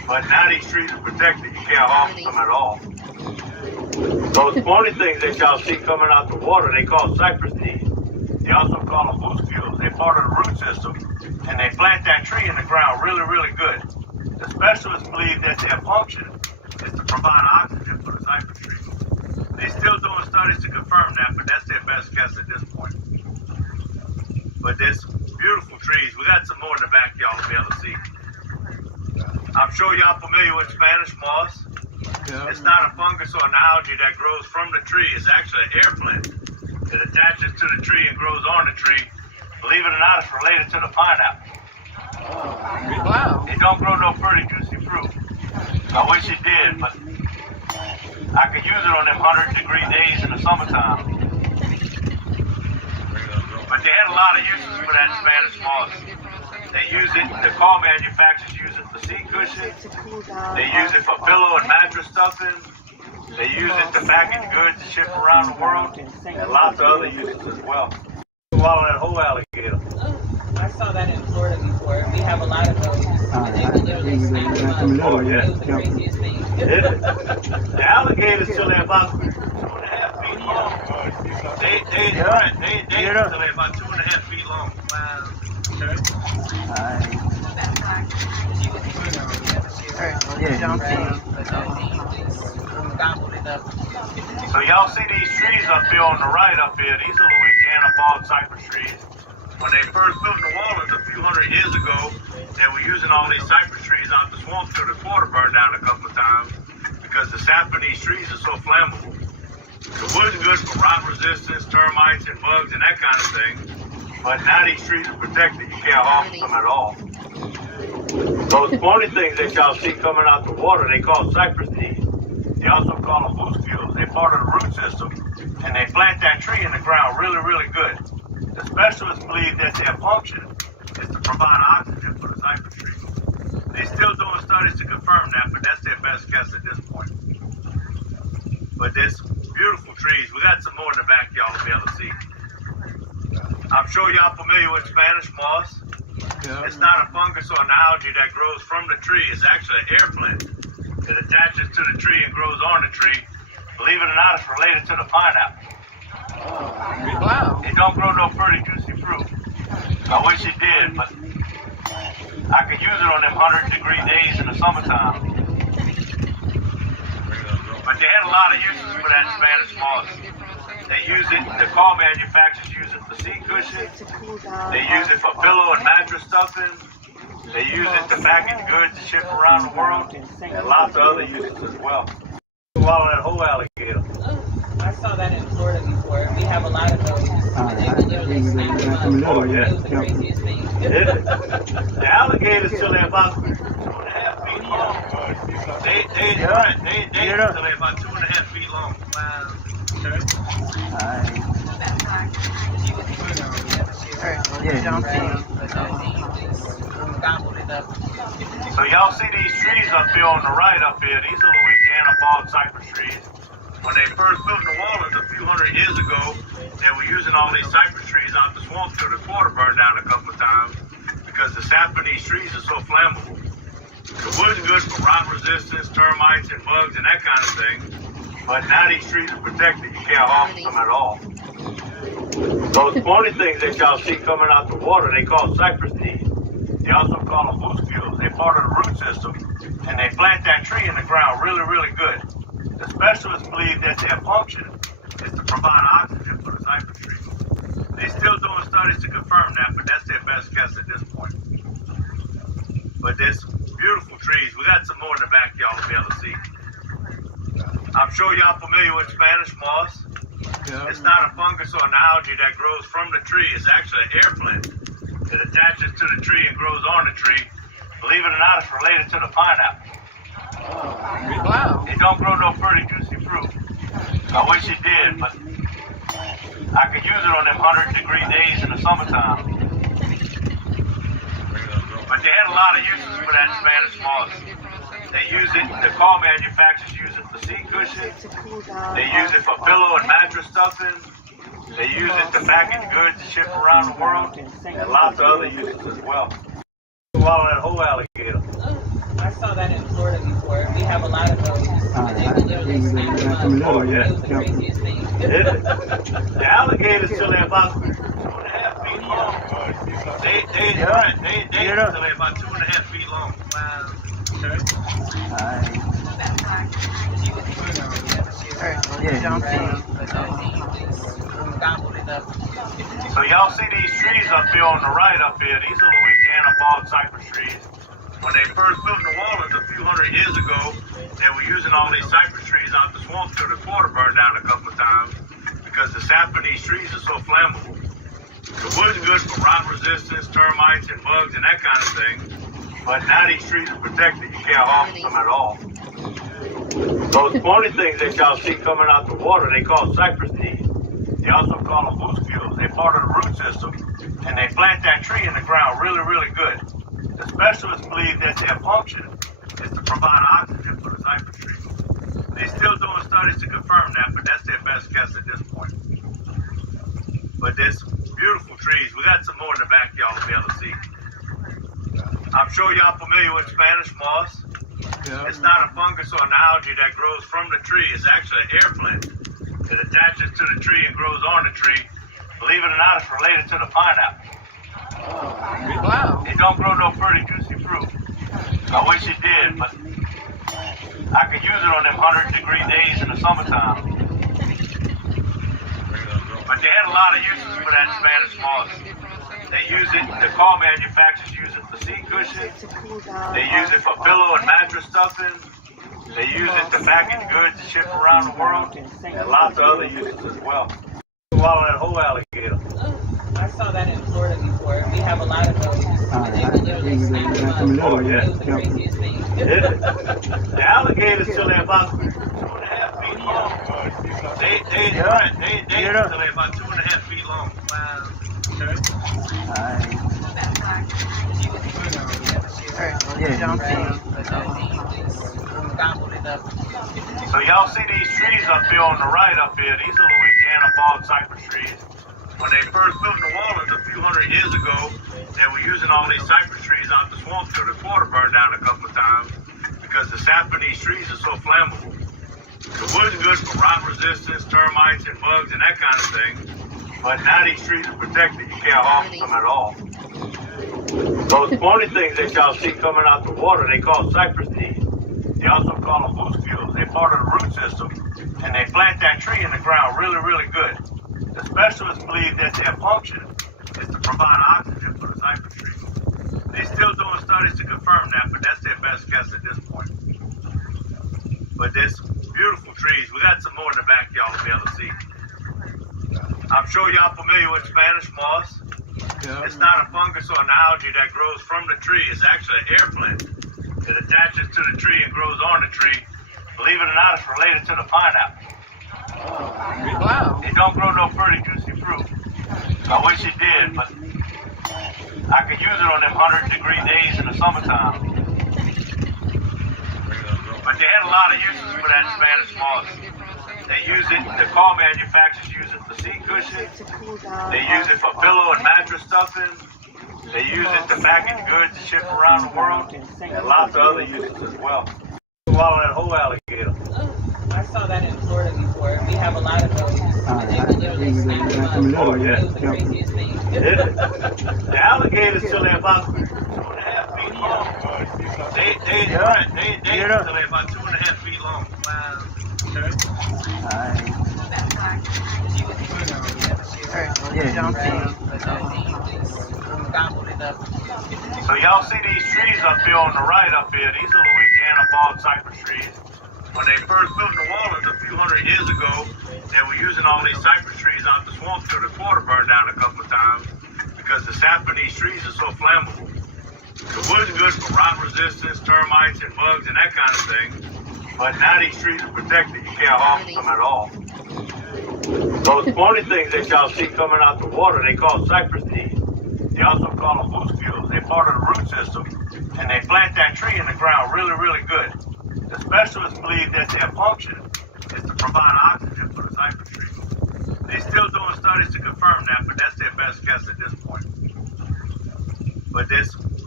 But now these trees are protected. You can't harvest them at all. Those pointy things that y'all see coming out the water, they call cypress knees. They also call them muscules. They're part of the root system, and they plant that tree in the ground really, really good. The specialists believe that their function is to provide oxygen for the cypress tree. They're still doing studies to confirm that, but that's their best guess at this point. But there's beautiful trees. We got some more in the back y'all will be able to see. I'm sure y'all familiar with Spanish moss. Yeah. It's not a fungus or an algae that grows from the tree. It's actually an air plant. It attaches to the tree and grows on the tree. Believe it or not, it's related to the pineapple. Wow. It don't grow no pretty juicy fruit. I wish it did, but I could use it on them 100-degree days in the summertime. But they had a lot of uses for that Spanish moss. They use it, the car manufacturers use it for seat cushions. They use it for pillow and mattress stuffing. They use it to package goods to ship around the world. And lots of other uses as well. Swallow that whole alligator. I saw that in Florida before. We have a lot of those. And they can literally snap them up. Oh, yeah. It was the craziest thing. The alligators till they're about 2.5 feet long. They till they're about 2.5 feet long. Wow. So y'all see these trees up here on the right up here. These are Louisiana bald cypress trees. When they first built New Orleans a few hundred years ago, they were using all these cypress trees out the swamp till the quarter burned down a couple of times because the sap in these trees is so flammable. The wood's good for rot resistance, termites, and bugs, and that kind of thing. But now these trees are protected. You can't harvest them at all. Those pointy things that y'all see coming out the water, they call cypress knees. They also call them muscules. They're part of the root system, and they plant that tree in the ground really, really good. The specialists believe that their function is to provide oxygen for the cypress tree. They're still doing studies to confirm that, but that's their best guess at this point. But there's beautiful trees. We got some more in the back y'all will be able to see. I'm sure y'all familiar with Spanish moss. Yeah. It's not a fungus or an algae that grows from the tree. It's actually an air plant. It attaches to the tree and grows on the tree. Believe it or not, it's related to the pineapple. Wow. It don't grow no pretty juicy fruit. I wish it did, but I could use it on them 100-degree days in the summertime. But they had a lot of uses for that Spanish moss. They use it, the car manufacturers use it for seat cushions. They use it for pillow and mattress stuffing. They use it to package goods to ship around the world. And lots of other uses as well. Swallow that whole alligator. I saw that in Florida before. We have a lot of those. And they can literally snap them up. Oh, yeah. It was the craziest thing. The alligators till they're about 2.5 feet long. They till they're about 2.5 feet long. Wow. So y'all see these trees up here on the right up here. These are Louisiana bald cypress trees. When they first built New Orleans a few hundred years ago, they were using all these cypress trees out the swamp till the quarter burned down a couple of times because the sap in these trees is so flammable. The wood's good for rot resistance, termites, and bugs, and that kind of thing. But now these trees are protected. You can't harvest them at all. Those pointy things that y'all see coming out the water, they call cypress knees. They also call them muscules. They're part of the root system, and they plant that tree in the ground really, really good. The specialists believe that their function is to provide oxygen for the cypress tree. They're still doing studies to confirm that, but that's their best guess at this point. But there's beautiful trees. We got some more in the back y'all will be able to see. I'm sure y'all familiar with Spanish moss. Yeah. It's not a fungus or an algae that grows from the tree. It's actually an air plant. It attaches to the tree and grows on the tree. Believe it or not, it's related to the pineapple. Wow. It don't grow no pretty juicy fruit. I wish it did, but I could use it on them 100-degree days in the summertime. But they had a lot of uses for that Spanish moss. They use it, the car manufacturers use it for seat cushions. They use it for pillow and mattress stuffing. They use it to package goods to ship around the world. And lots of other uses as well. Swallow that whole alligator. I saw that in Florida before. We have a lot of those. And they will literally snap them up. Oh, yeah. It was the craziest thing. The alligators till they're about 2.5 feet long. They till they're about 2.5 feet long. Wow. So y'all see these trees up here on the right up here? These are Louisiana bald cypress trees. When they first built New Orleans a few hundred years ago, they were using all these cypress trees out the swamp till the quarter burned down a couple of times because the sap in these trees is so flammable. The wood's good for rot resistance, termites, and bugs, and that kind of thing. But now these trees are protected. You can't harm them at all. Those pointy things that y'all see coming out the water, they call cypress knees. They also call them boost They're part of the root system, and they plant that tree in the ground really, really good. The specialists believe that their function is to provide oxygen for the cypress tree. They're still doing studies to confirm that, but that's their best guess at this point. But there's beautiful trees. We got some more in the back y'all will be able to see. I'm sure y'all familiar with Spanish moss. Yeah. It's not a fungus or an algae that grows from the tree. It's actually an air plant. It attaches to the tree and grows on the tree. Believe it or not, it's related to the pineapple. Wow. It don't grow no pretty juicy fruit. I wish it did, but I could use it on them 100-degree days in the summertime. But they had a lot of uses for that Spanish moss. They use it, the car manufacturers use it for seat cushions. They use it for pillow and mattress stuffing. They use it to package goods and ship around the world. And lots of other uses as well. Swallow that whole alligator. I saw that in Florida before. We have a lot of those. And they will literally snap them up. Oh, yeah. It was the craziest thing. The alligators till they're about 2.5 feet long. They till they're about 2.5 feet long. Wow. So y'all see these trees up here on the right up here? These are Louisiana bald cypress trees. When they first built New Orleans a few hundred years ago, they were using all these cypress trees out the swamp till the quarter burned down a couple of times because the sap in these trees is so flammable. The wood's good for rot resistance, termites, and bugs, and that kind of thing. But now these trees are protected. You can't harm them at all. Those pointy things that y'all see coming out the water, they call cypress knees. They also call them boost They're part of the root system, and they plant that tree in the ground really, really good. The specialists believe that their function is to provide oxygen for the cypress tree. They're still doing studies to confirm that, but that's their best guess at this point. But there's beautiful trees. We got some more in the back y'all will be able to see. I'm sure y'all familiar with Spanish moss. Yeah. It's not a fungus or an algae that grows from the tree. It's actually an air plant. It attaches to the tree and grows on the tree. Believe it or not, it's related to the pineapple. Wow. It don't grow no pretty juicy fruit. I wish it did, but I could use it on them 100-degree days in the summertime. But they had a lot of uses for that Spanish moss. They use it, the car manufacturers use it for seat cushions. They use it for pillow and mattress stuffing. They use it to package goods and ship around the world. And lots of other uses as well. Swallow that whole alligator. I saw that in Florida before. We have a lot of those. And they will literally snap them up. Oh, yeah. It was the craziest thing. The alligators till they're about 2.5 feet long. They till they're about 2.5 feet long. Wow. So y'all see these trees up here on the right up here? These are Louisiana bald cypress trees. When they first built New Orleans a few hundred years ago, they were using all these cypress trees out the swamp till the quarter burned down a couple of times because the sap in these trees is so flammable. The wood's good for rot resistance, termites, and bugs, and that kind of thing. But now these trees are protected. You can't harm them at all. Those pointy things that y'all see coming out the water, they call cypress knees. They also call them boost They're part of the root system, and they plant that tree in the ground really, really good. The specialists believe that their function is to provide oxygen for the cypress tree. They're still doing studies to confirm that, but that's their best guess at this point. But there's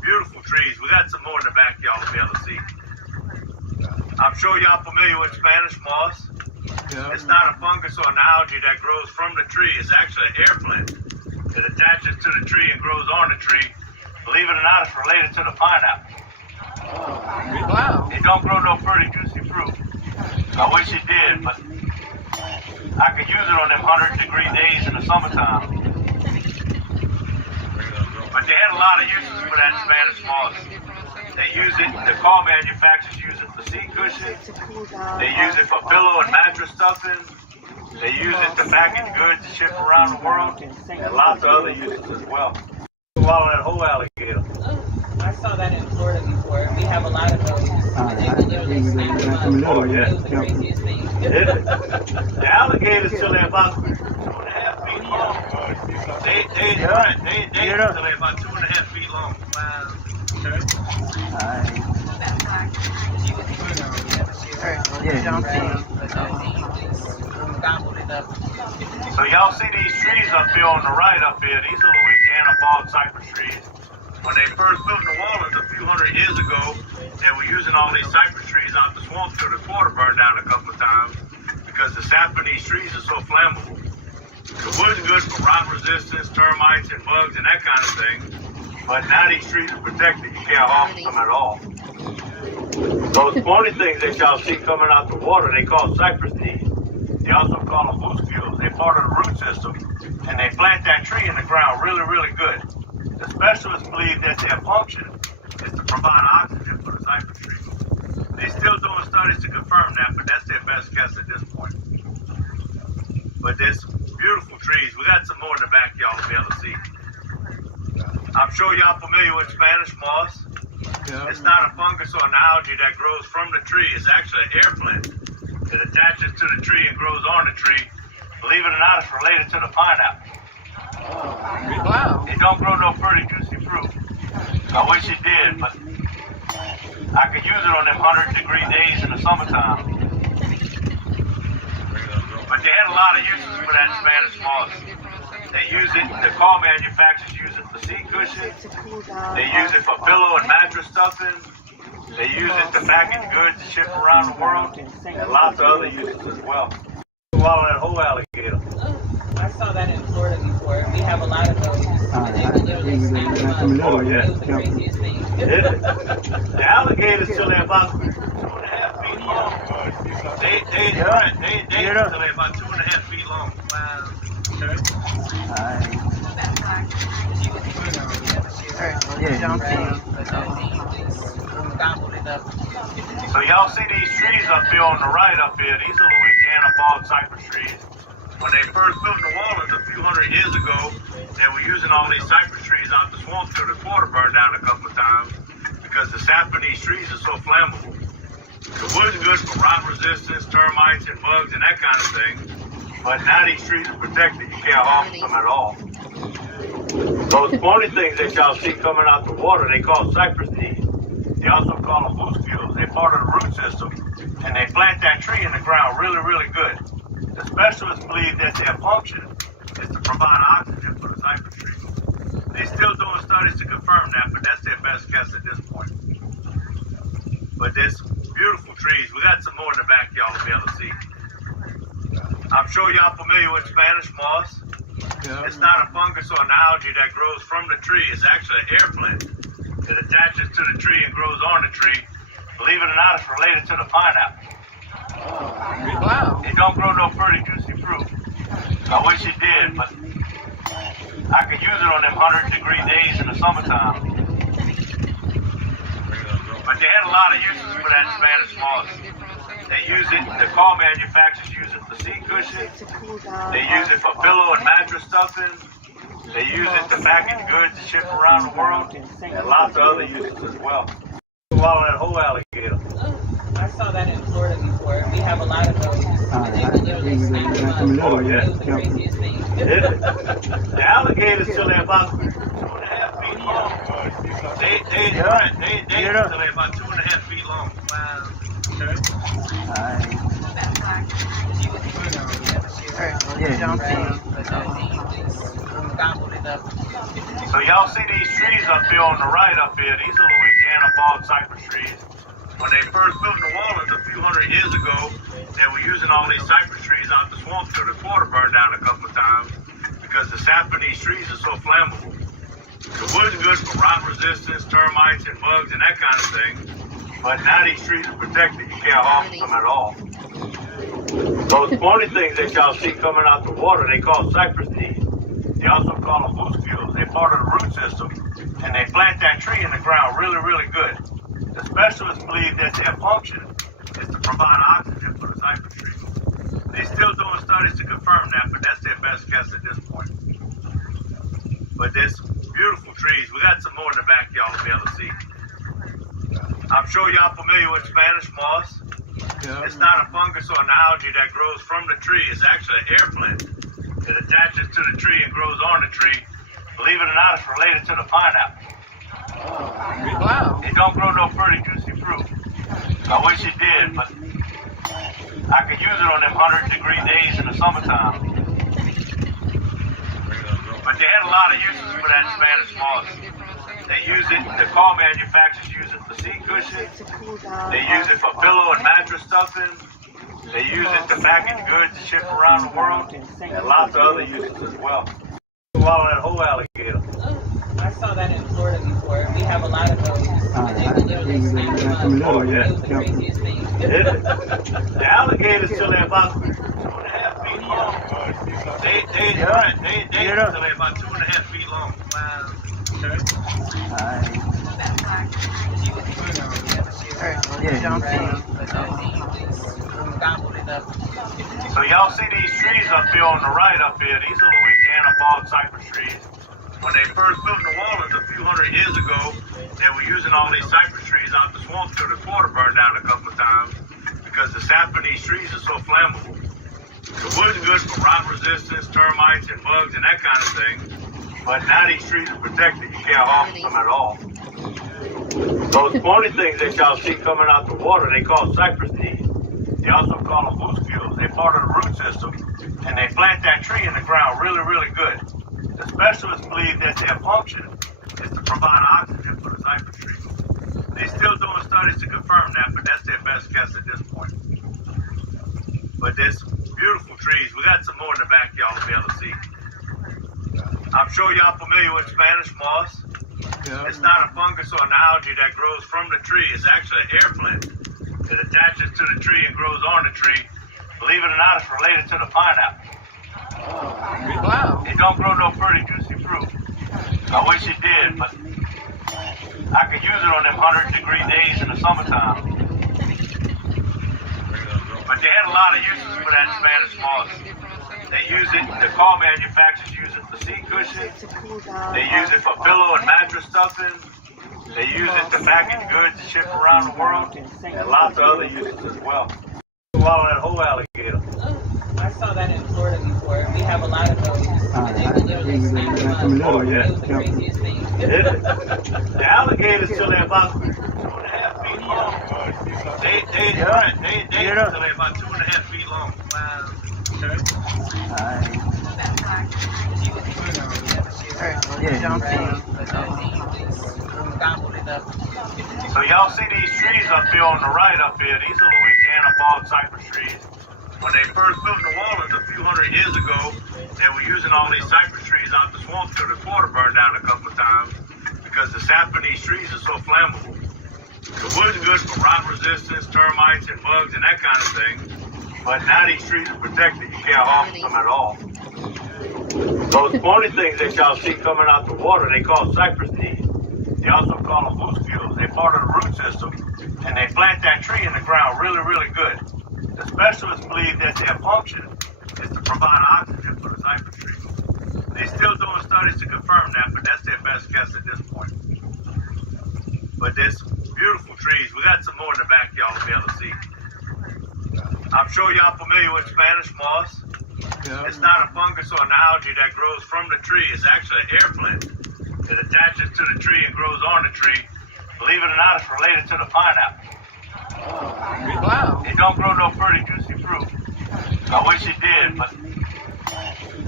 beautiful trees. We got some more in the backyard to be able to see. I'm sure y'all familiar with Spanish moss. Yeah. It's not a fungus or an algae that grows from the tree. It's actually an air plant. It attaches to the tree and grows on the tree. Believe it or not, it's related to the pineapple. Wow. It don't grow no pretty juicy fruit. I wish it did, but I could use it on them 100-degree days in the summertime. But they had a lot of uses for that Spanish moss. They use it, the car manufacturers use it for seat cushions. They use it for pillow and mattress stuffing. They use it to package goods to ship around the world. And lots of other uses as well. Swallow that whole alligator. I saw that in Florida before. We have a lot of those. And they can literally snap them up. Oh, yeah. It was the craziest thing. The alligators till they're about 2.5 feet long. They till they're about 2.5 feet long. Wow. So y'all see these trees up here on the right up here? These are Louisiana bald cypress trees. When they first built New Orleans a few hundred years ago, they were using all these cypress trees out the swamp till the quarter burned down a couple of times because the sap in these trees is so flammable. The wood's good for rot resistance, termites, and bugs, and that kind of thing. But now these trees are protected. You can't harm them at all. Those pointy things that y'all see coming out the water, they call cypress knees. They also call them muscules. They're part of the root system, and they plant that tree in the ground really, really good. The specialists believe that their function is to provide oxygen for the cypress tree. They're still doing studies to confirm that, but that's their best guess at this point. But there's beautiful trees. We got some more in the backyard to be able to see. I'm sure y'all familiar with Spanish moss. Yeah. It's not a fungus or an algae that grows from the tree. It's actually an air plant. It attaches to the tree and grows on the tree. Believe it or not, it's related to the pineapple. Wow. It don't grow no pretty juicy fruit. I wish it did, but I could use it on them 100-degree days in the summertime. But they had a lot of uses for that Spanish moss. They use it, the car manufacturers use it for seat cushions. They use it for pillow and mattress stuffing. They use it to package goods to ship around the world. And lots of other uses as well. Swallow that whole alligator. I saw that in Florida before. We have a lot of those. And they can literally snap them up. Oh, yeah. It was the craziest thing. The alligators till they're about 2.5 feet long. They till they're about 2.5 feet long. Wow. So y'all see these trees up here on the right up here? These are Louisiana bald cypress trees. When they first built New Orleans a few hundred years ago, they were using all these cypress trees out the swamp till the quarter burned down a couple of times because the sap in these trees is so flammable. The wood's good for rot resistance, termites, and bugs, and that kind of thing. But now these trees are protected. You can't harm them at all. Those pointy things that y'all see coming out the water, they call cypress knees. They also call them muscules. They're part of the root system, and they plant that tree in the ground really, really good. The specialists believe that their function is to provide oxygen for the cypress tree. They're still doing studies to confirm that, but that's their best guess at this point. But there's beautiful trees. We got some more in the backyard to be able to see. I'm sure y'all familiar with Spanish moss. Yeah. It's not a fungus or an algae that grows from the tree. It's actually an air plant. It attaches to the tree and grows on the tree. Believe it or not, it's related to the pineapple. Wow. It don't grow no pretty juicy fruit. I wish it did, but I could use it on them 100-degree days in the summertime. But they had a lot of uses for that Spanish moss. They use it, the car manufacturers use it for seat cushions. They use it for pillow and mattress stuffing. They use it to package goods to ship around the world. And lots of other uses as well. Swallow that whole alligator. I saw that in Florida before. We have a lot of those. And they can literally snap them up. Oh, yeah. It was the craziest thing. The alligators till they're about 2.5 feet long. They till they're about 2.5 feet long. Wow. gobbled it up. So y'all see these trees up here on the right up here? These are Louisiana bald cypress trees. When they first built New Orleans a few hundred years ago, they were using all these cypress trees out the swamp till the quarter burned down a couple of times because the sap in these trees is so flammable. The wood's good for rot resistance, termites and bugs and that kind of thing. But now these trees are protected. You can't harm them at all. Those pointy things that y'all see coming out the water, they call cypress knees. They also call them boost fuels. They're part of the root system, and they plant that tree in the ground really, really good. The specialists believe that their function is to provide oxygen for the cypress trees. They're still doing studies to confirm that, but that's their best guess at this point. But there's beautiful trees. We got some more in the back y'all will be able to see. I'm sure y'all familiar with Spanish moss. Yeah. It's not a fungus or an algae that grows from the tree. It's actually an air plant. It attaches to the tree and grows on the tree. Believe it or not, it's related to the pineapple. Wow. It don't grow no pretty juicy fruit. I wish it did, but I could use it on them 100-degree days in the summertime. But they had a lot of uses for that Spanish moss. They use it, the car manufacturers use it for seat cushions. They use it for pillow and mattress stuffing. They use it to package goods and ship around the world. And lots of other uses as well. Swallow that whole alligator. I saw that in Florida before. We have a lot of those. They can literally snap them up. Oh, yeah. It was the craziest thing. The alligators till they're about 2.5 feet long. They till they're about 2.5 feet long. Wow. Gobbled it up. So y'all see these trees up here on the right up here? These are Louisiana bald cypress trees. When they first built New Orleans a few hundred years ago, they were using all these cypress trees out the swamp till the quarter burned down a couple of times because the sap in these trees is so flammable. The wood's good for rot resistance, termites and bugs and that kind of thing. But now these trees are protected. You can't harm them at all. Those pointy things that y'all see coming out the water, they call cypress knees. They also call them boost fuels. They're part of the root system, and they plant that tree in the ground really, really good. The specialists believe that their function is to provide oxygen for the cypress trees. They're still doing studies to confirm that, but that's their best guess at this point. But there's beautiful trees. We got some more in the back y'all will be able to see. I'm sure y'all familiar with Spanish moss. Yeah. It's not a fungus or an algae that grows from the tree. It's actually an air plant. It attaches to the tree and grows on the tree. Believe it or not, it's related to the pineapple. Wow. It don't grow no pretty juicy fruit. I wish it did, but I could use it on them 100-degree days in the summertime. But they had a lot of uses for that Spanish moss. They use it, the car manufacturers use it for seat cushions. They use it for pillow and mattress stuffing. They use it to package goods and ship around the world. And lots of other uses as well. Swallow that whole alligator. I saw that in Florida before. We have a lot of those. They can literally snap them up. Oh, yeah. It was the craziest thing. The alligators till they're about 2.5 feet long. They till they're about 2.5 feet long. Wow. Gobbled it up. So y'all see these trees up here on the right up here? These are Louisiana bald cypress trees. When they first built New Orleans a few hundred years ago, they were using all these cypress trees out the swamp till the quarter burned down a couple of times because the sap in these trees is so flammable. The wood's good for rot resistance, termites and bugs and that kind of thing. But now these trees are protected. You can't harm them at all. Those pointy things that y'all see coming out the water, they call cypress knees. They also call them boost fuels. They're part of the root system, and they plant that tree in the ground really, really good. The specialists believe that their function is to provide oxygen for the cypress trees. They're still doing studies to confirm that, but that's their best guess at this point. But there's beautiful trees. We got some more in the back y'all will be able to see. I'm sure y'all familiar with Spanish moss. Yeah. It's not a fungus or an algae that grows from the tree. It's actually an air plant. It attaches to the tree and grows on the tree. Believe it or not, it's related to the pineapple. Wow. It don't grow no pretty juicy fruit. I wish it did, but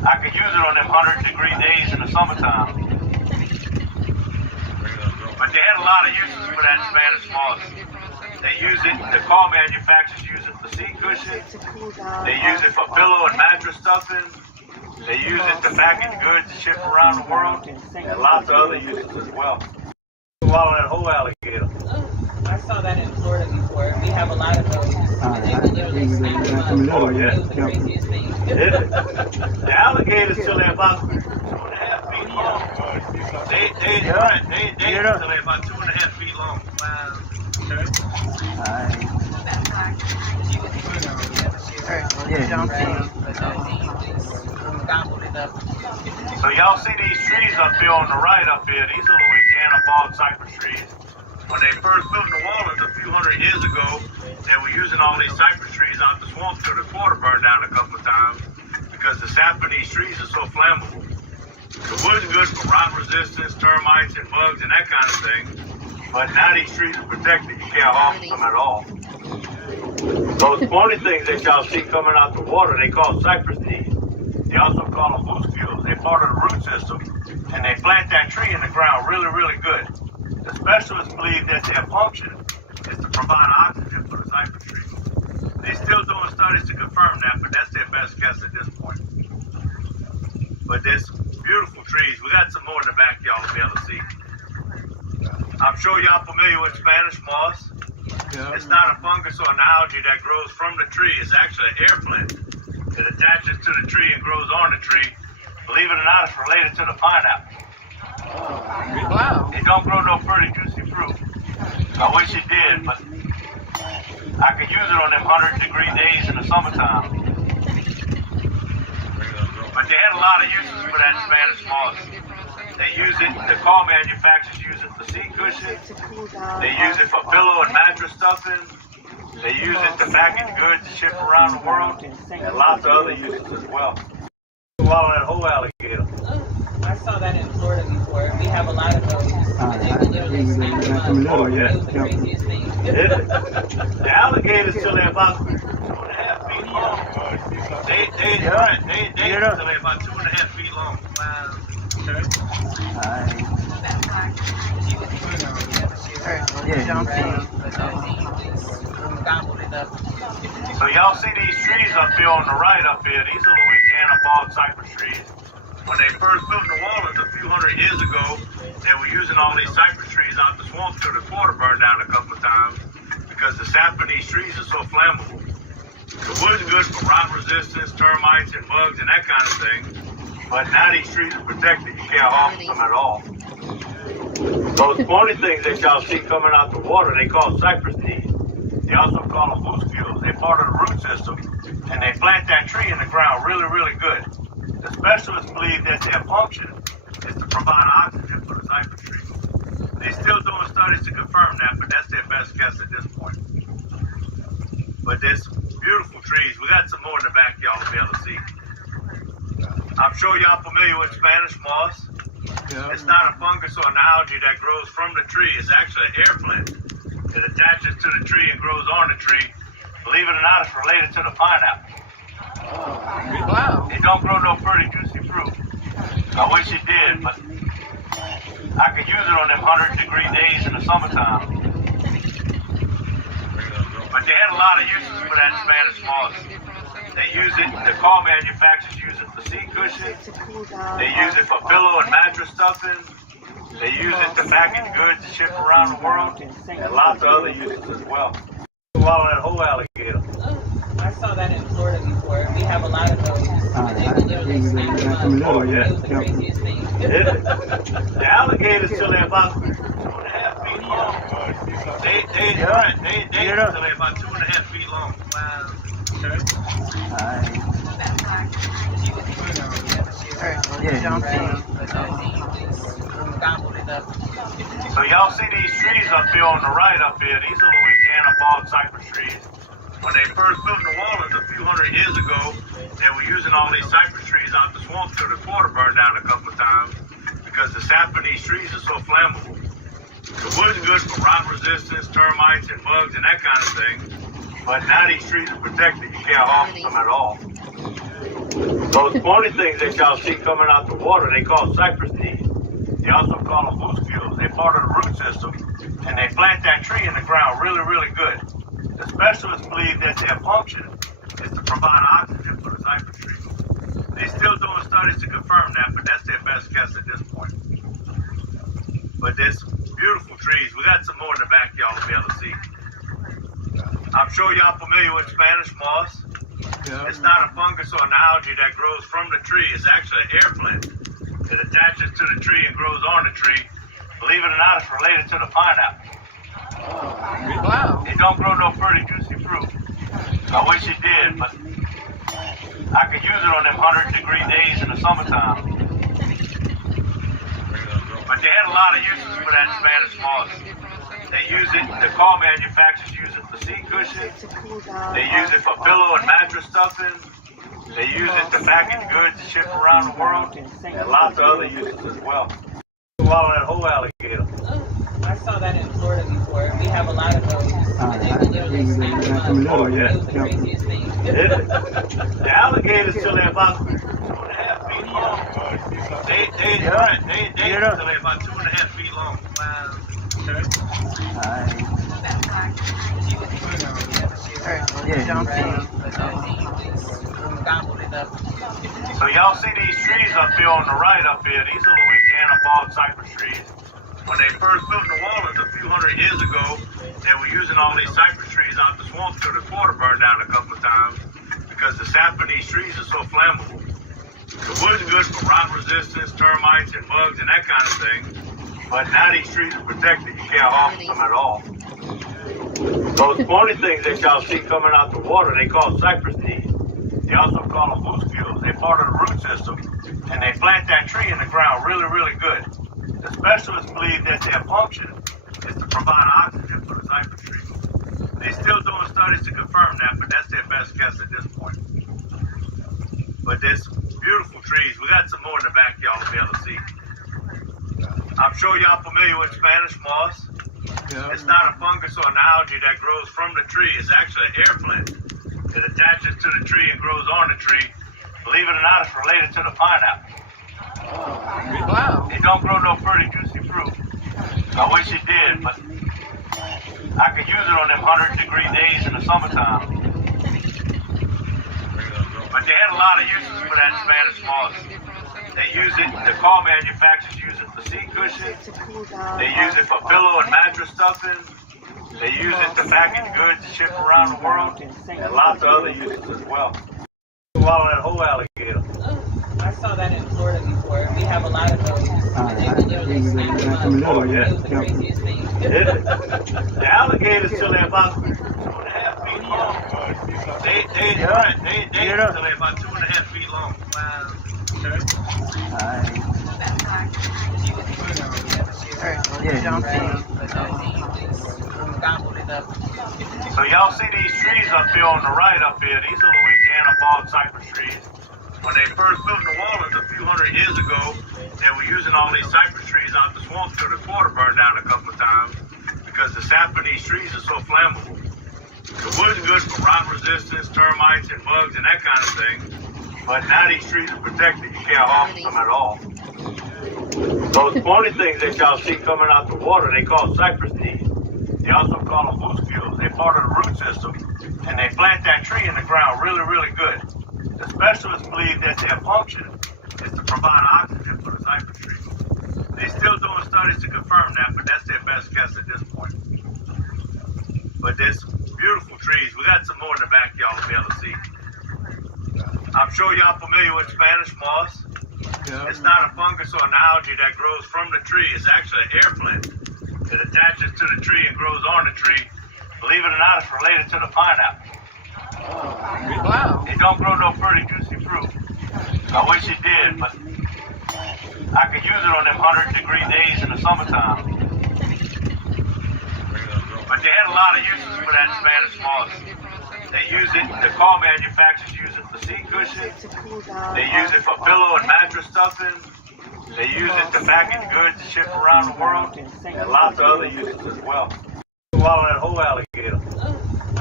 I could use it on them 100-degree days in the summertime. But they had a lot of uses for that Spanish moss. They use it, the car manufacturers use it for seat cushions. They use it for pillow and mattress stuffing. They use it to package goods to ship around the world. And lots of other uses as well. Swallow that whole alligator. I saw that in Florida before. We have a lot of those. They will literally snap them up. Oh, yeah. It was the craziest thing. The alligators till they're about 2.5 feet long. They till they're about 2.5 feet long. Wow. So y'all see these trees up here on the right up here? These are Louisiana bog cypress trees. When they first built New Orleans a few hundred years ago, they were using all these cypress trees out the swamp till the quarter burned down a couple of times because the sap in these trees is so flammable. The wood's good for rot resistance, termites, and bugs and that kind of thing. But now these trees are protected. You can't harm them at all. Those pointy things that y'all see coming out the water, they call cypress knees. They also call them muscules. They're part of the root system. And they plant that tree in the ground really, really good. The specialists believe that their function is to provide oxygen for the cypress tree. They're still doing studies to confirm that, but that's their best guess at this point. But there's beautiful trees. We got some more in the back y'all will be able to see. I'm sure y'all familiar with Spanish moss. Yeah. It's not a fungus or an algae that grows from the tree. It's actually an air plant. It attaches to the tree and grows on the tree. Believe it or not, it's related to the pineapple. Wow. It don't grow no pretty juicy fruit. I wish it did, but I could use it on them 100-degree days in the summertime. But they had a lot of uses for that Spanish moss. They use it, the car manufacturers use it for seat cushions. They use it for pillow and mattress stuffing. They use it to package goods to ship around the world. And lots of other uses as well. Swallow that whole alligator. I saw that in Florida before. We have a lot of those. They will literally snap them up. Oh, yeah. It was the craziest thing. The alligators till they're about 2.5 feet long. They till they're about 2.5 feet long. Wow. So y'all see these trees up here on the right up here? These are Louisiana bog cypress trees. When they first built New Orleans a few hundred years ago, they were using all these cypress trees out the swamp till the quarter burned down a couple of times because the sap in these trees is so flammable. The wood's good for rot resistance, termites, and bugs and that kind of thing. But now these trees are protected. You can't harm them at all. Those pointy things that y'all see coming out the water, they call cypress knees. They also call them muscules. They're part of the root system. And they plant that tree in the ground really, really good. The specialists believe that their function is to provide oxygen for the cypress tree. They're still doing studies to confirm that, but that's their best guess at this point. But there's beautiful trees. We got some more in the back y'all will be able to see. I'm sure y'all familiar with Spanish moss. Yeah. It's not a fungus or an algae that grows from the tree. It's actually an air plant. It attaches to the tree and grows on the tree. Believe it or not, it's related to the pineapple. Wow. It don't grow no pretty juicy fruit. I wish it did, but I could use it on them 100-degree days in the summertime. But they had a lot of uses for that Spanish moss. They use it, the car manufacturers use it for seat cushions. They use it for pillow and mattress stuffing. They use it to package goods to ship around the world. And lots of other uses as well. Swallow that whole alligator. I saw that in Florida before. We have a lot of those. They will literally snap them up. Oh, yeah. It was the craziest thing. The alligators till they're about 2.5 feet long. They till they're about 2.5 feet long. Wow. So y'all see these trees up here on the right up here? These are Louisiana bog cypress trees. When they first built New Orleans a few hundred years ago, they were using all these cypress trees out the swamp till the quarter burned down a couple of times because the sap in these trees is so flammable. The wood's good for rot resistance, termites, and bugs and that kind of thing. But now these trees are protected. You can't harm them at all. Those pointy things that y'all see coming out the water, they call cypress knees. They also call them muscules. They're part of the root system, and they plant that tree in the ground really, really good. The specialists believe that their function is to provide oxygen for the cypress tree. They're still doing studies to confirm that, but that's their best guess at this point. But there's beautiful trees. We got some more in the back y'all will be able to see. I'm sure y'all familiar with Spanish moss. Yeah. It's not a fungus or an algae that grows from the tree. It's actually an air plant. It attaches to the tree and grows on the tree. Believe it or not, it's related to the pineapple. Wow. It don't grow no pretty juicy fruit. I wish it did, but I could use it on them 100-degree days in the summertime. But they had a lot of uses for that Spanish moss. They use it, the car manufacturers use it for seat cushions. They use it for pillow and mattress stuffing. They use it to package goods to ship around the world. And lots of other uses as well. Swallow that whole alligator. I saw that in Florida before. We have a lot of those. And they will literally snap them up. Oh, yeah. It was the craziest thing. The alligators till they're about 2.5 feet long. They till they're about 2.5 feet long. Wow. So y'all see these trees up here on the right up here. These are Louisiana bald cypress trees. When they first built New Orleans a few hundred years ago, they were using all these cypress trees out the swamp till the quarter burned down a couple of times because the sap in these trees is so flammable. The wood's good for rot resistance, termites, and bugs, and that kind of thing. But now these trees are protected. You can't harm them at all. Those pointy things that y'all see coming out the water, they call cypress knees. They also call them muscules. They're part of the root system, and they plant that tree in the ground really, really good. The specialists believe that their function is to provide oxygen for the cypress tree. They're still doing studies to confirm that, but that's their best guess at this point. But there's beautiful trees. We got some more in the back y'all will be able to see. I'm sure y'all familiar with Spanish moss. Yeah. It's not a fungus or an algae that grows from the tree. It's actually an air plant. It attaches to the tree and grows on the tree. Believe it or not, it's related to the pineapple. Wow. It don't grow no pretty juicy fruit. I wish it did, but I could use it on them 100-degree days in the summertime. But they had a lot of uses for that Spanish moss. They use it, the car manufacturers use it for seat cushions. They use it for pillow and mattress stuffing. They use it to package goods to ship around the world. And lots of other uses as well. Swallow that whole alligator. I saw that in Florida before. We have a lot of those. And they will literally snap them up. Oh, yeah. It was the craziest thing. The alligators till they're about 2.5 feet long. They till they're about 2.5 feet long. Wow. So y'all see these trees up here on the right up here. These are Louisiana bald cypress trees. When they first built New Orleans a few hundred years ago, they were using all these cypress trees out the swamp till the quarter burned down a couple of times because the sap in these trees is so flammable. The wood's good for rot resistance, termites, and bugs, and that kind of thing. But now these trees are protected. You can't harm them at all. Those pointy things that y'all see coming out the water, they call cypress knees. They also call them muscules. They're part of the root system, and they plant that tree in the ground really, really good. The specialists believe that their function is to provide oxygen for the cypress tree. They're still doing studies to confirm that, but that's their best guess at this point. But there's beautiful trees. We got some more in the back y'all will be able to see. I'm sure y'all familiar with Spanish moss. Yeah. It's not a fungus or an algae that grows from the tree. It's actually an air plant. It attaches to the tree and grows on the tree. Believe it or not, it's related to the pineapple. Wow. It don't grow no pretty juicy fruit. I wish it did, but I could use it on them 100-degree days in the summertime. But they had a lot of uses for that Spanish moss. They use it, the car manufacturers use it for seat cushions. They use it for pillow and mattress stuffing. They use it to package goods to ship around the world. And lots of other uses as well. Swallow that whole alligator. I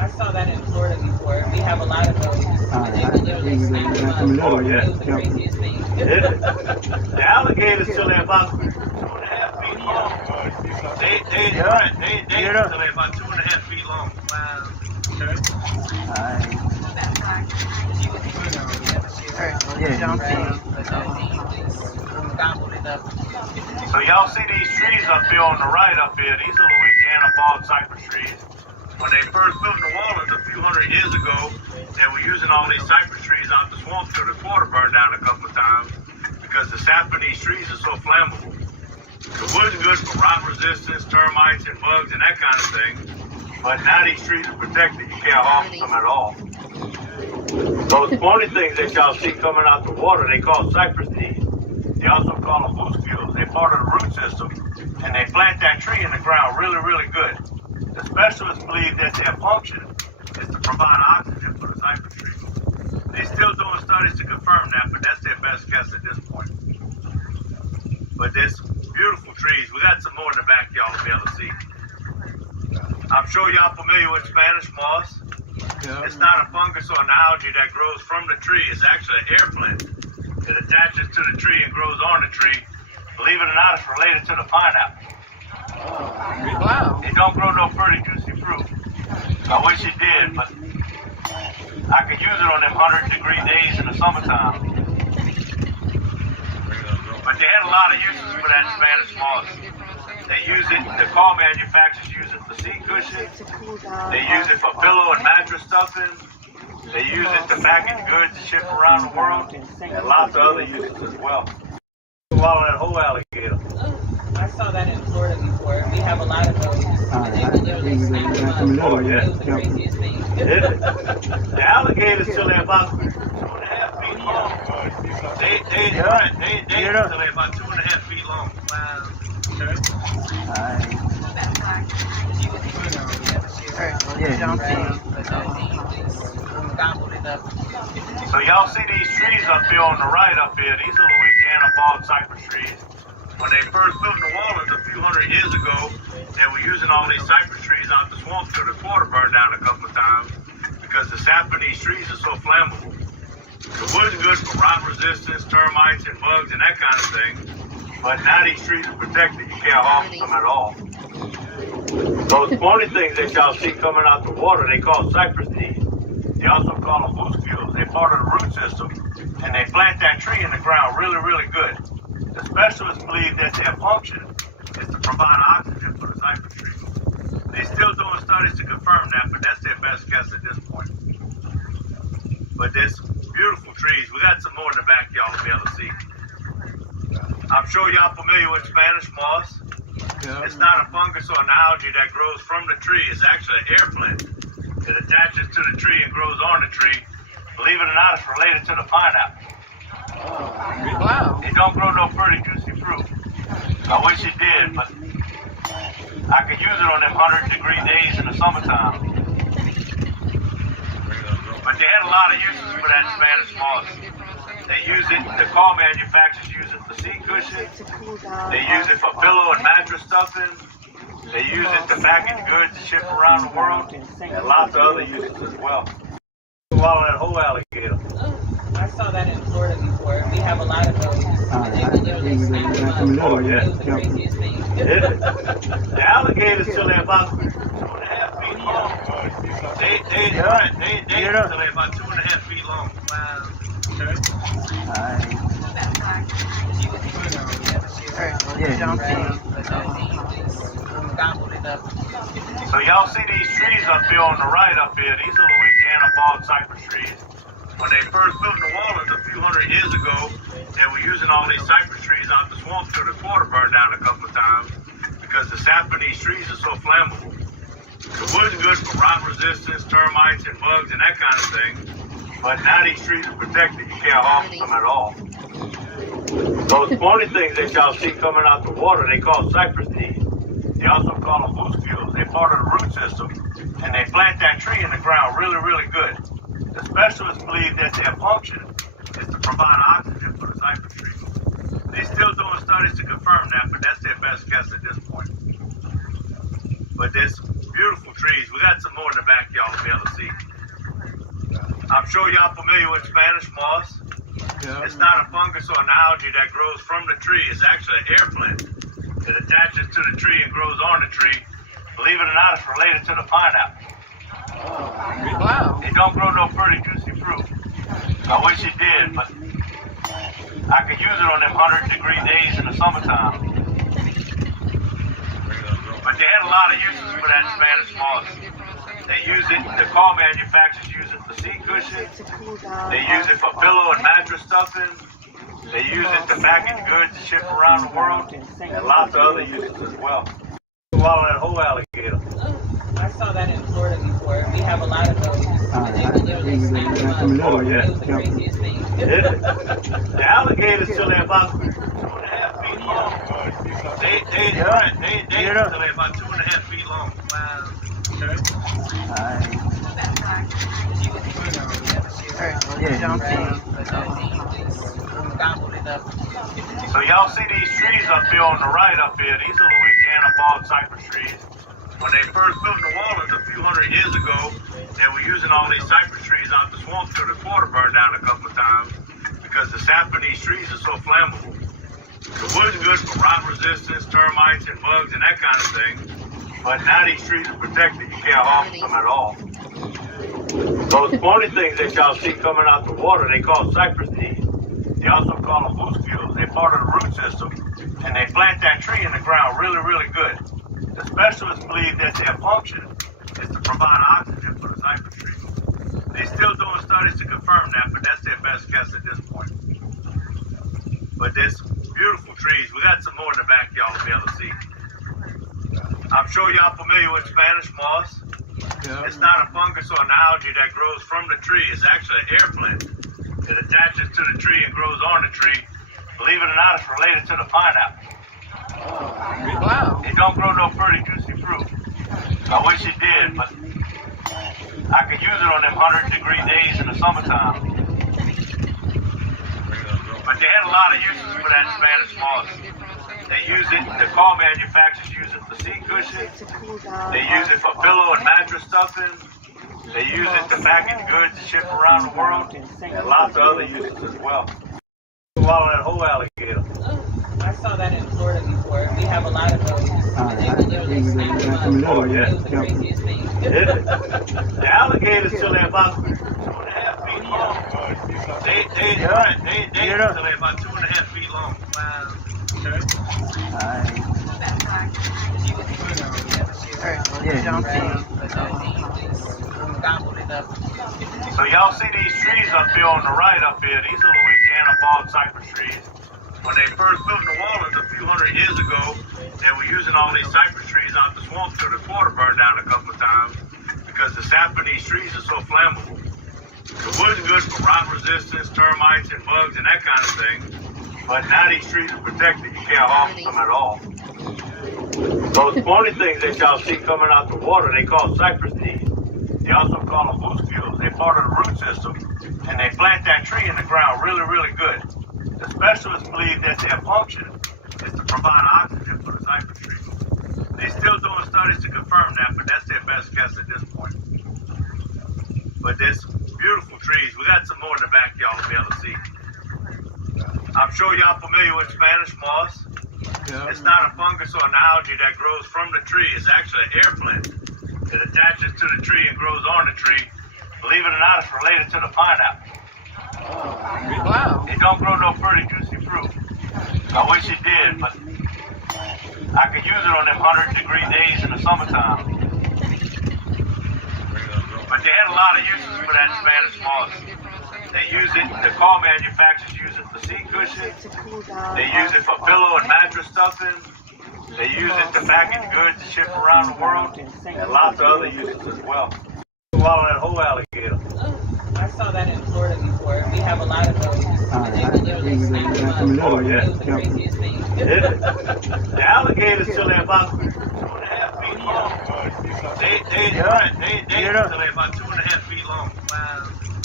I saw that in Florida before. We have a lot of those. And they will literally snap them up. Oh, yeah. It was the craziest thing. The alligators till they're about 2.5 feet long. They till they're about 2.5 feet long. Wow. Gobbled it up. So y'all see these trees up here on the right up here? These are Louisiana bog cypress trees. When they first built New Orleans a few hundred years ago, they were using all these cypress trees out the swamp till the quarter burned down a couple of times because the sap in these trees is so flammable. The wood's good for rot resistance, termites and bugs and that kind of thing. But now these trees are protected. You can't harvest them at all. Those pointy things that y'all see coming out the water, they call cypress knees. They also call them moose fuels. They're part of the root system, and they plant that tree in the ground really, really good. The specialists believe that their function is to provide oxygen for the cypress tree. They're still doing studies to confirm that, but that's their best guess at this point. But there's beautiful trees. We got some more in the back y'all will be able to see. I'm sure y'all familiar with Spanish moss. Yeah. It's not a fungus or an algae that grows from the tree. It's actually an air plant. It attaches to the tree and grows on the tree. Believe it or not, it's related to the pineapple. Wow. It don't grow no pretty juicy fruit. I wish it did, but I could use it on them 100-degree days in the summertime. But they had a lot of uses for that Spanish moss. They use it, the car manufacturers use it for seat cushions. They use it for pillow and mattress stuffing. They use it to package goods and ship around the world. And lots of other uses as well. Swallow that whole alligator. I saw that in Florida before. We have a lot of those. And they will literally snap them up. Oh, yeah. It was the craziest thing. The alligators till they're about 2.5 feet long. They till they're about 2.5 feet long. Wow. Gobbled it up. So y'all see these trees up here on the right up here? These are Louisiana bog cypress trees. When they first built New Orleans a few hundred years ago, they were using all these cypress trees out the swamp till the quarter burned down a couple of times because the sap in these trees is so flammable. The wood's good for rot resistance, termites and bugs and that kind of thing. But now these trees are protected. You can't harvest them at all. Those pointy things that y'all see coming out the water, they call cypress knees. They also call them moose fuels. They're part of the root system, and they plant that tree in the ground really, really good. The specialists believe that their function is to provide oxygen for the cypress tree. They're still doing studies to confirm that, but that's their best guess at this point. But there's beautiful trees. We got some more in the back y'all will be able to see. I'm sure y'all familiar with Spanish moss. Yeah. It's not a fungus or an algae that grows from the tree. It's actually an air plant. It attaches to the tree and grows on the tree. Believe it or not, it's related to the pineapple. Wow. It don't grow no pretty juicy fruit. I wish it did, but I could use it on them 100-degree days in the summertime. But they had a lot of uses for that Spanish moss. They use it, the car manufacturers use it for seat cushions. They use it for pillow and mattress stuffing. They use it to package goods and ship around the world. And lots of other uses as well. Swallow that whole alligator. I saw that in Florida before. We have a lot of those. And they will literally snap them up. Oh, yeah. It was the craziest thing. The alligators till they're about 2.5 feet long. They till they're about 2.5 feet long. Wow. Gobbled it up. So y'all see these trees up here on the right up here? These are Louisiana bog cypress trees. When they first built New Orleans a few hundred years ago, they were using all these cypress trees out the swamp till the quarter burned down a couple of times because the sap in these trees is so flammable. The wood's good for rot resistance, termites and bugs and that kind of thing. But now these trees are protected. You can't harvest them at all. Those pointy things that y'all see coming out the water, they call cypress knees. They also call them moose fuels. They're part of the root system, and they plant that tree in the ground really, really good. The specialists believe that their function is to provide oxygen for the cypress tree. They're still doing studies to confirm that, but that's their best guess at this point. But there's beautiful trees. We got some more in the backyard to be able to see. I'm sure y'all familiar with Spanish moss. Yeah. It's not a fungus or an algae that grows from the tree. It's actually an air plant. It attaches to the tree and grows on the tree. Believe it or not, it's related to the pineapple. Wow. It don't grow no pretty juicy fruit. I wish it did, but I could use it on them 100-degree days in the summertime. But they had a lot of uses for that Spanish moss. They use it, the car manufacturers use it for seat cushions. They use it for pillow and mattress stuffing. They use it to package goods and ship around the world. And lots of other uses as well. Swallow that whole alligator. I saw that in Florida before. We have a lot of those. And they will literally snap them up. Oh, yeah. It was the craziest thing. The alligators till they're about 2.5 feet long. They till they're about 2.5 feet long. Wow. So y'all see these trees up here on the right up here. These are Louisiana bald cypress trees. When they first built New Orleans a few hundred years ago, they were using all these cypress trees out the swamp till the quarter burned down a couple of times because the sap in these trees is so flammable. The wood's good for rot resistance, termites and bugs and that kind of thing. But now these trees are protected. You can't harvest them at all. Those pointy things that y'all see coming out the water, they call cypress knees. They also call them loose fuels. They're part of the root system. And they plant that tree in the ground really, really good. The specialists believe that their function is to provide oxygen for the cypress tree. They're still doing studies to confirm that, but that's their best guess at this point. But there's beautiful trees. We got some more in the backyard to be able to see. I'm sure y'all familiar with Spanish moss. Yeah. It's not a fungus or an algae that grows from the tree. It's actually an air plant. It attaches to the tree and grows on the tree. Believe it or not, it's related to the pineapple. Wow. It don't grow no pretty juicy fruit. I wish it did, but I could use it on them 100-degree days in the summertime. But they had a lot of uses for that Spanish moss. They use it, the car manufacturers use it for seat cushions. They use it for pillow and mattress stuffing. They use it to package goods and ship around the world. And lots of other uses as well. Swallow that whole alligator. I saw that in Florida before. We have a lot of those. And they will literally snap them up. Oh, yeah. It was the craziest thing. The alligators till they're about 2.5 feet long. They till they're about 2.5 feet long. Wow. So y'all see these trees up here on the right up here. These are Louisiana bald cypress trees. When they first built New Orleans a few hundred years ago, they were using all these cypress trees out the swamp till the quarter burned down a couple of times because the sap in these trees is so flammable. The wood's good for rot resistance, termites and bugs and that kind of thing. But now these trees are protected. You can't harvest them at all. Those pointy things that y'all see coming out the water, they call cypress knees. They also call them loose fuels. They're part of the root system. And they plant that tree in the ground really, really good. The specialists believe that their function is to provide oxygen for the cypress tree. They're still doing studies to confirm that, but that's their best guess at this point. But there's beautiful trees. We got some more in the backyard to be able to see. I'm sure y'all familiar with Spanish moss. Yeah. It's not a fungus or an algae that grows from the tree. It's actually an air plant. It attaches to the tree and grows on the tree. Believe it or not, it's related to the pineapple. Wow. It don't grow no pretty juicy fruit. I wish it did, but I could use it on them 100-degree days in the summertime. But they had a lot of uses for that Spanish moss. They use it, the car manufacturers use it for seat cushions. They use it for pillow and mattress stuffing. They use it to package goods and ship around the world. And lots of other uses as well. Swallow that whole alligator. I saw that in Florida before. We have a lot of those. And they will literally snap them up. Oh, yeah. It was the craziest thing. The alligators till they're about 2.5 feet long. They till they're about 2.5 feet long. Wow.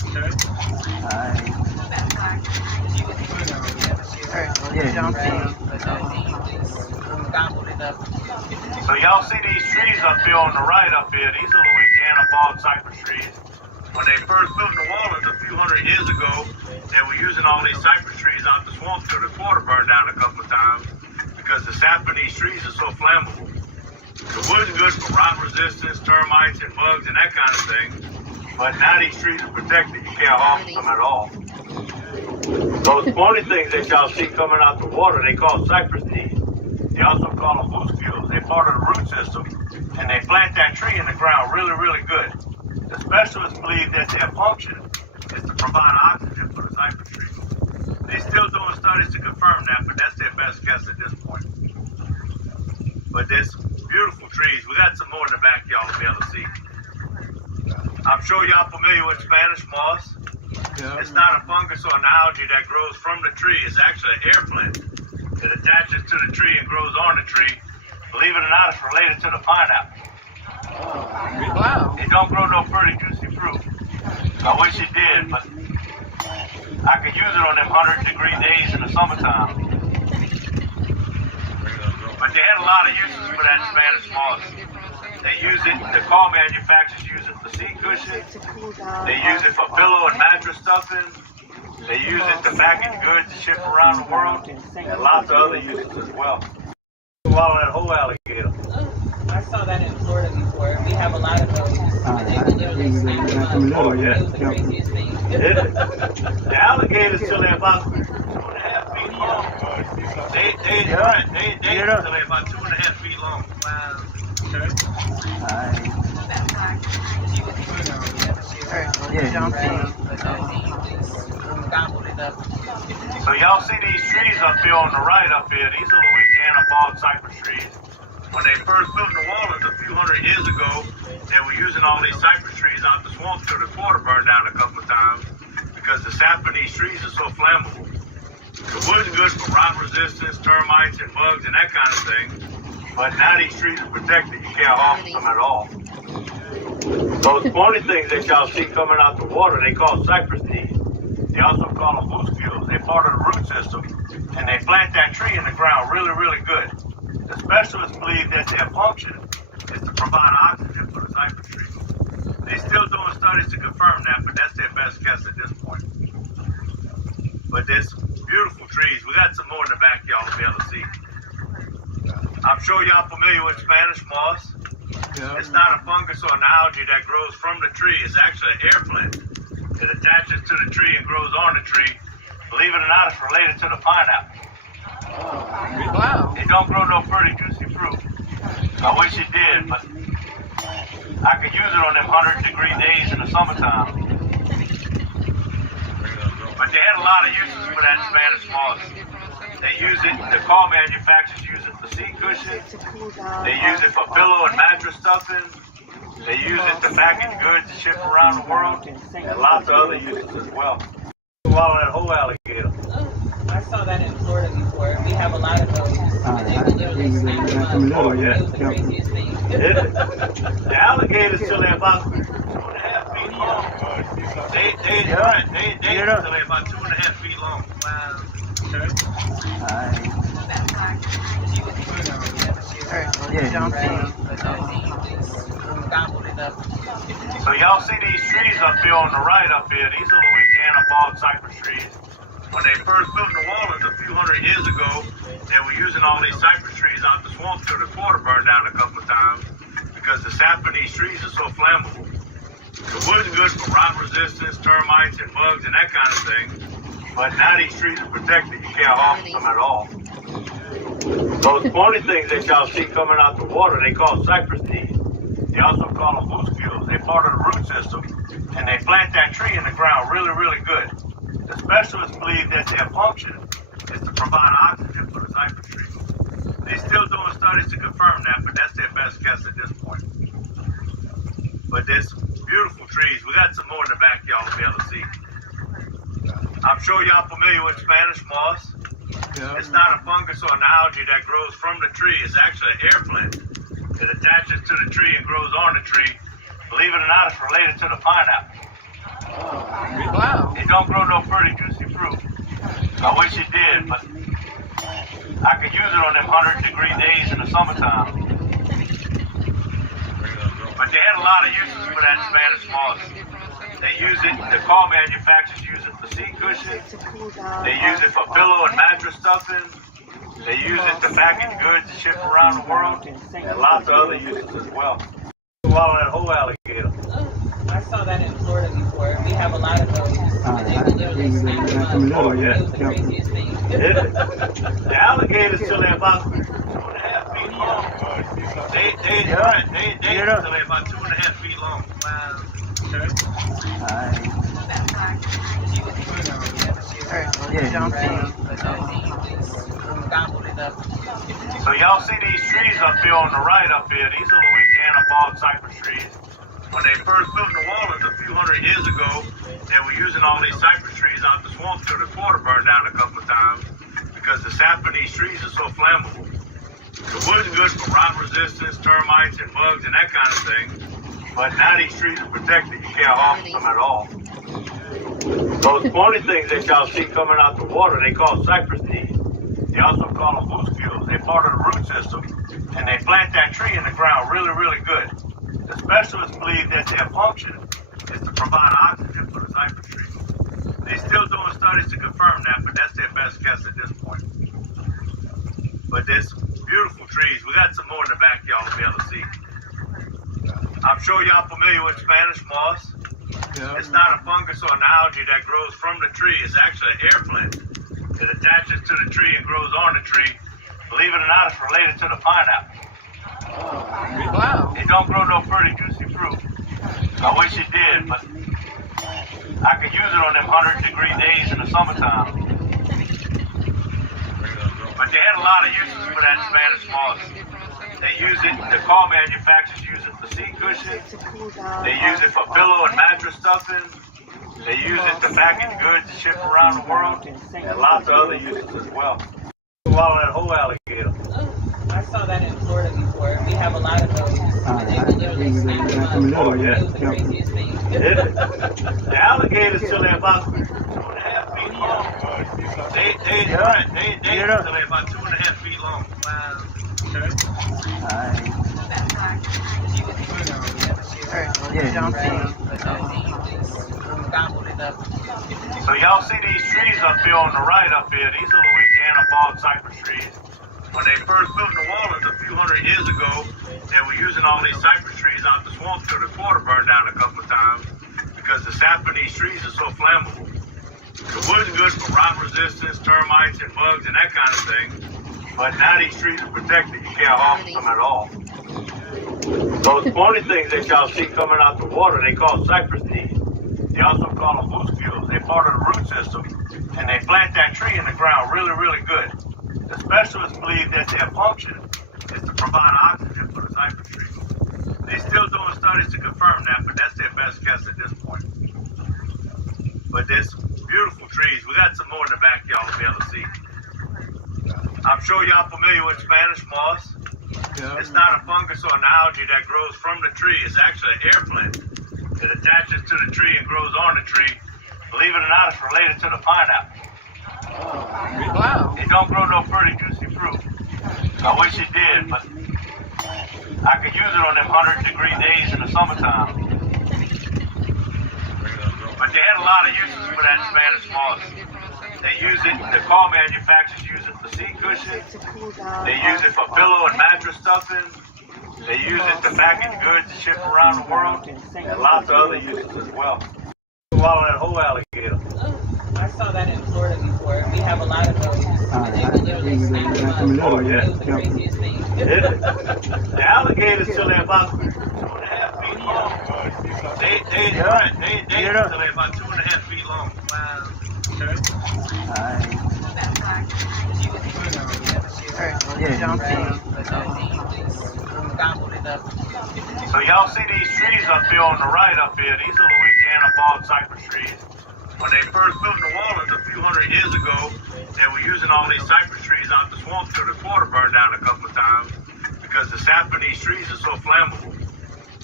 So y'all see these trees up here on the right up here? These are Louisiana bald cypress trees. When they first built New Orleans a few hundred years ago, they were using all these cypress trees out the swamp till the quarter burned down a couple of times because the sap in these trees is so flammable. The wood's good for rot resistance, termites and bugs and that kind of thing. But now these trees are protected. You can't harvest them at all. Those pointy things that y'all see coming out the water, they call cypress knees. They also call them muscules. They're part of the root system, and they plant that tree in the ground really, really good. The specialists believe that their function is to provide oxygen for the cypress tree. They're still doing studies to confirm that, but that's their best guess at this point. But there's beautiful trees. We got some more in the back y'all will be able to see. I'm sure y'all familiar with Spanish moss. Yeah. It's not a fungus or an algae that grows from the tree. It's actually an air plant. It attaches to the tree and grows on the tree. Believe it or not, it's related to the pineapple. Wow. It don't grow no pretty juicy fruit. I wish it did, but I could use it on them 100-degree days in the summertime. But they had a lot of uses for that Spanish moss. They use it, the car manufacturers use it for seat cushions. They use it for pillow and mattress stuffing. They use it to package goods and ship around the world. And lots of other uses as well. Swallow that whole alligator. I saw that in Florida before. We have a lot of those. They will literally snap them up. Oh, yeah. It was the craziest thing. The alligators till they're about 2.5 feet long. They till they're about 2.5 feet long. Wow. So y'all see these trees up here on the right up here? These are Louisiana bald cypress trees. When they first built New Orleans a few hundred years ago, they were using all these cypress trees out the swamp till the quarter burned down a couple of times because the sap in these trees is so flammable. The wood's good for rot resistance, termites and bugs and that kind of thing. But now these trees are protected. You can't harvest them at all. Those pointy things that y'all see coming out the water, they call cypress knees. They also call them muscules. They're part of the root system, and they plant that tree in the ground really, really good. The specialists believe that their function is to provide oxygen for the cypress tree. They're still doing studies to confirm that, but that's their best guess at this point. But there's beautiful trees. We got some more in the back y'all will be able to see. I'm sure y'all familiar with Spanish moss. Yeah. It's not a fungus or an algae that grows from the tree. It's actually an air plant. It attaches to the tree and grows on the tree. Believe it or not, it's related to the pineapple. Wow. It don't grow no pretty juicy fruit. I wish it did, but I could use it on them 100-degree days in the summertime. But they had a lot of uses for that Spanish moss. They use it, the car manufacturers use it for seat cushions. They use it for pillow and mattress stuffing. They use it to package goods and ship around the world. And lots of other uses as well. Swallow that whole alligator. I saw that in Florida before. We have a lot of those. They will literally snap them up. Oh, yeah. It was the craziest thing. The alligators till they're about 2.5 feet long. They till they're about 2.5 feet long. Wow. So y'all see these trees up here on the right up here? These are Louisiana bald cypress trees. When they first built New Orleans a few hundred years ago, they were using all these cypress trees out the swamp till the quarter burned down a couple of times because the sap in these trees is so flammable. The wood's good for rot resistance, termites and bugs and that kind of thing. But now these trees are protected. You can't harvest them at all. Those pointy things that y'all see coming out the water, they call cypress knees. They also call them muscules. They're part of the root system, and they plant that tree in the ground really, really good. The specialists believe that their function is to provide oxygen for the cypress tree. They're still doing studies to confirm that, but that's their best guess at this point. But there's beautiful trees. We got some more in the back y'all will be able to see. I'm sure y'all familiar with Spanish moss. Yeah. It's not a fungus or an algae that grows from the tree. It's actually an air plant. It attaches to the tree and grows on the tree. Believe it or not, it's related to the pineapple. Big loud. It don't grow no pretty juicy fruit. I wish it did, but I could use it on them 100-degree days in the summertime. But they had a lot of uses for that Spanish moss. They use it, the car manufacturers use it for seat cushions. They use it for pillow and mattress stuffing. They use it to package goods and ship around the world. And lots of other uses as well. Swallow that whole alligator. I saw that in Florida before. We have a lot of those. They will literally snap them up. Oh, yeah. It was the craziest thing. The alligators till they're about 2.5 feet long. They till they're about 2.5 feet long. Wow. So y'all see these trees up here on the right up here? These are Louisiana bog cypress trees. When they first built New Orleans a few hundred years ago, they were using all these cypress trees out the swamp till the quarter burned down a couple of times because the sap in these trees is so flammable. The wood's good for rot resistance, termites, and bugs, and that kind of thing. But now these trees are protected. You can't harvest them at all. Those pointy things that y'all see coming out the water, they call cypress knees. They also call them muscules. They're part of the root system, and they plant that tree in the ground really, really good. The specialists believe that their function is to provide oxygen for the cypress trees. They're still doing studies to confirm that, but that's their best guess at this point. But there's beautiful trees. We got some more in the back y'all will be able to see. I'm sure y'all familiar with Spanish moss. Yeah. It's not a fungus or an algae that grows from the tree. It's actually an air plant. It attaches to the tree and grows on the tree. Believe it or not, it's related to the pineapple. Big loud. It don't grow no pretty juicy fruit. I wish it did, but I could use it on them 100-degree days in the summertime. But they had a lot of uses for that Spanish moss. They use it, the car manufacturers use it for seat cushions. They use it for pillow and mattress stuffing. They use it to package goods and ship around the world. And lots of other uses as well. Swallow that whole alligator. I saw that in Florida before. We have a lot of those. They will literally snap them up. Oh, yeah. It was the craziest thing. The alligators till they're about 2.5 feet long. They till they're about 2.5 feet long. Wow. So y'all see these trees up here on the right up here? These are Louisiana bog cypress trees. When they first built New Orleans a few hundred years ago, they were using all these cypress trees out the swamp till the quarter burned down a couple of times because the sap in these trees is so flammable. The wood's good for rot resistance, termites, and bugs, and that kind of thing. But now these trees are protected. You can't harvest them at all. Those pointy things that y'all see coming out the water, they call cypress knees. They also call them muscules. They're part of the root system, and they plant that tree in the ground really, really good. The specialists believe that their function is to provide oxygen for the cypress trees. They're still doing studies to confirm that, but that's their best guess at this point. But there's beautiful trees. We got some more in the back y'all will be able to see. I'm sure y'all familiar with Spanish moss. Yeah. It's not a fungus or an algae that grows from the tree. It's actually an air plant. It attaches to the tree and grows on the tree. Believe it or not, it's related to the pineapple. Big loud. It don't grow no pretty juicy fruit. I wish it did, but I could use it on them 100-degree days in the summertime. But they had a lot of uses for that Spanish moss. They use it, the car manufacturers use it for seat cushions. They use it for pillow and mattress stuffing. They use it to package goods and ship around the world. And lots of other uses as well. Swallow that whole alligator. I saw that in Florida before. We have a lot of those. They will literally snap them up. Oh, yeah. It was the craziest thing. The alligators till they're about 2.5 feet long. They till they're about 2.5 feet long. Wow. So y'all see these trees up here on the right up here? These are Louisiana bog cypress trees. When they first built New Orleans a few hundred years ago, they were using all these cypress trees out the swamp till the quarter burned down a couple of times because the sap in these trees is so flammable.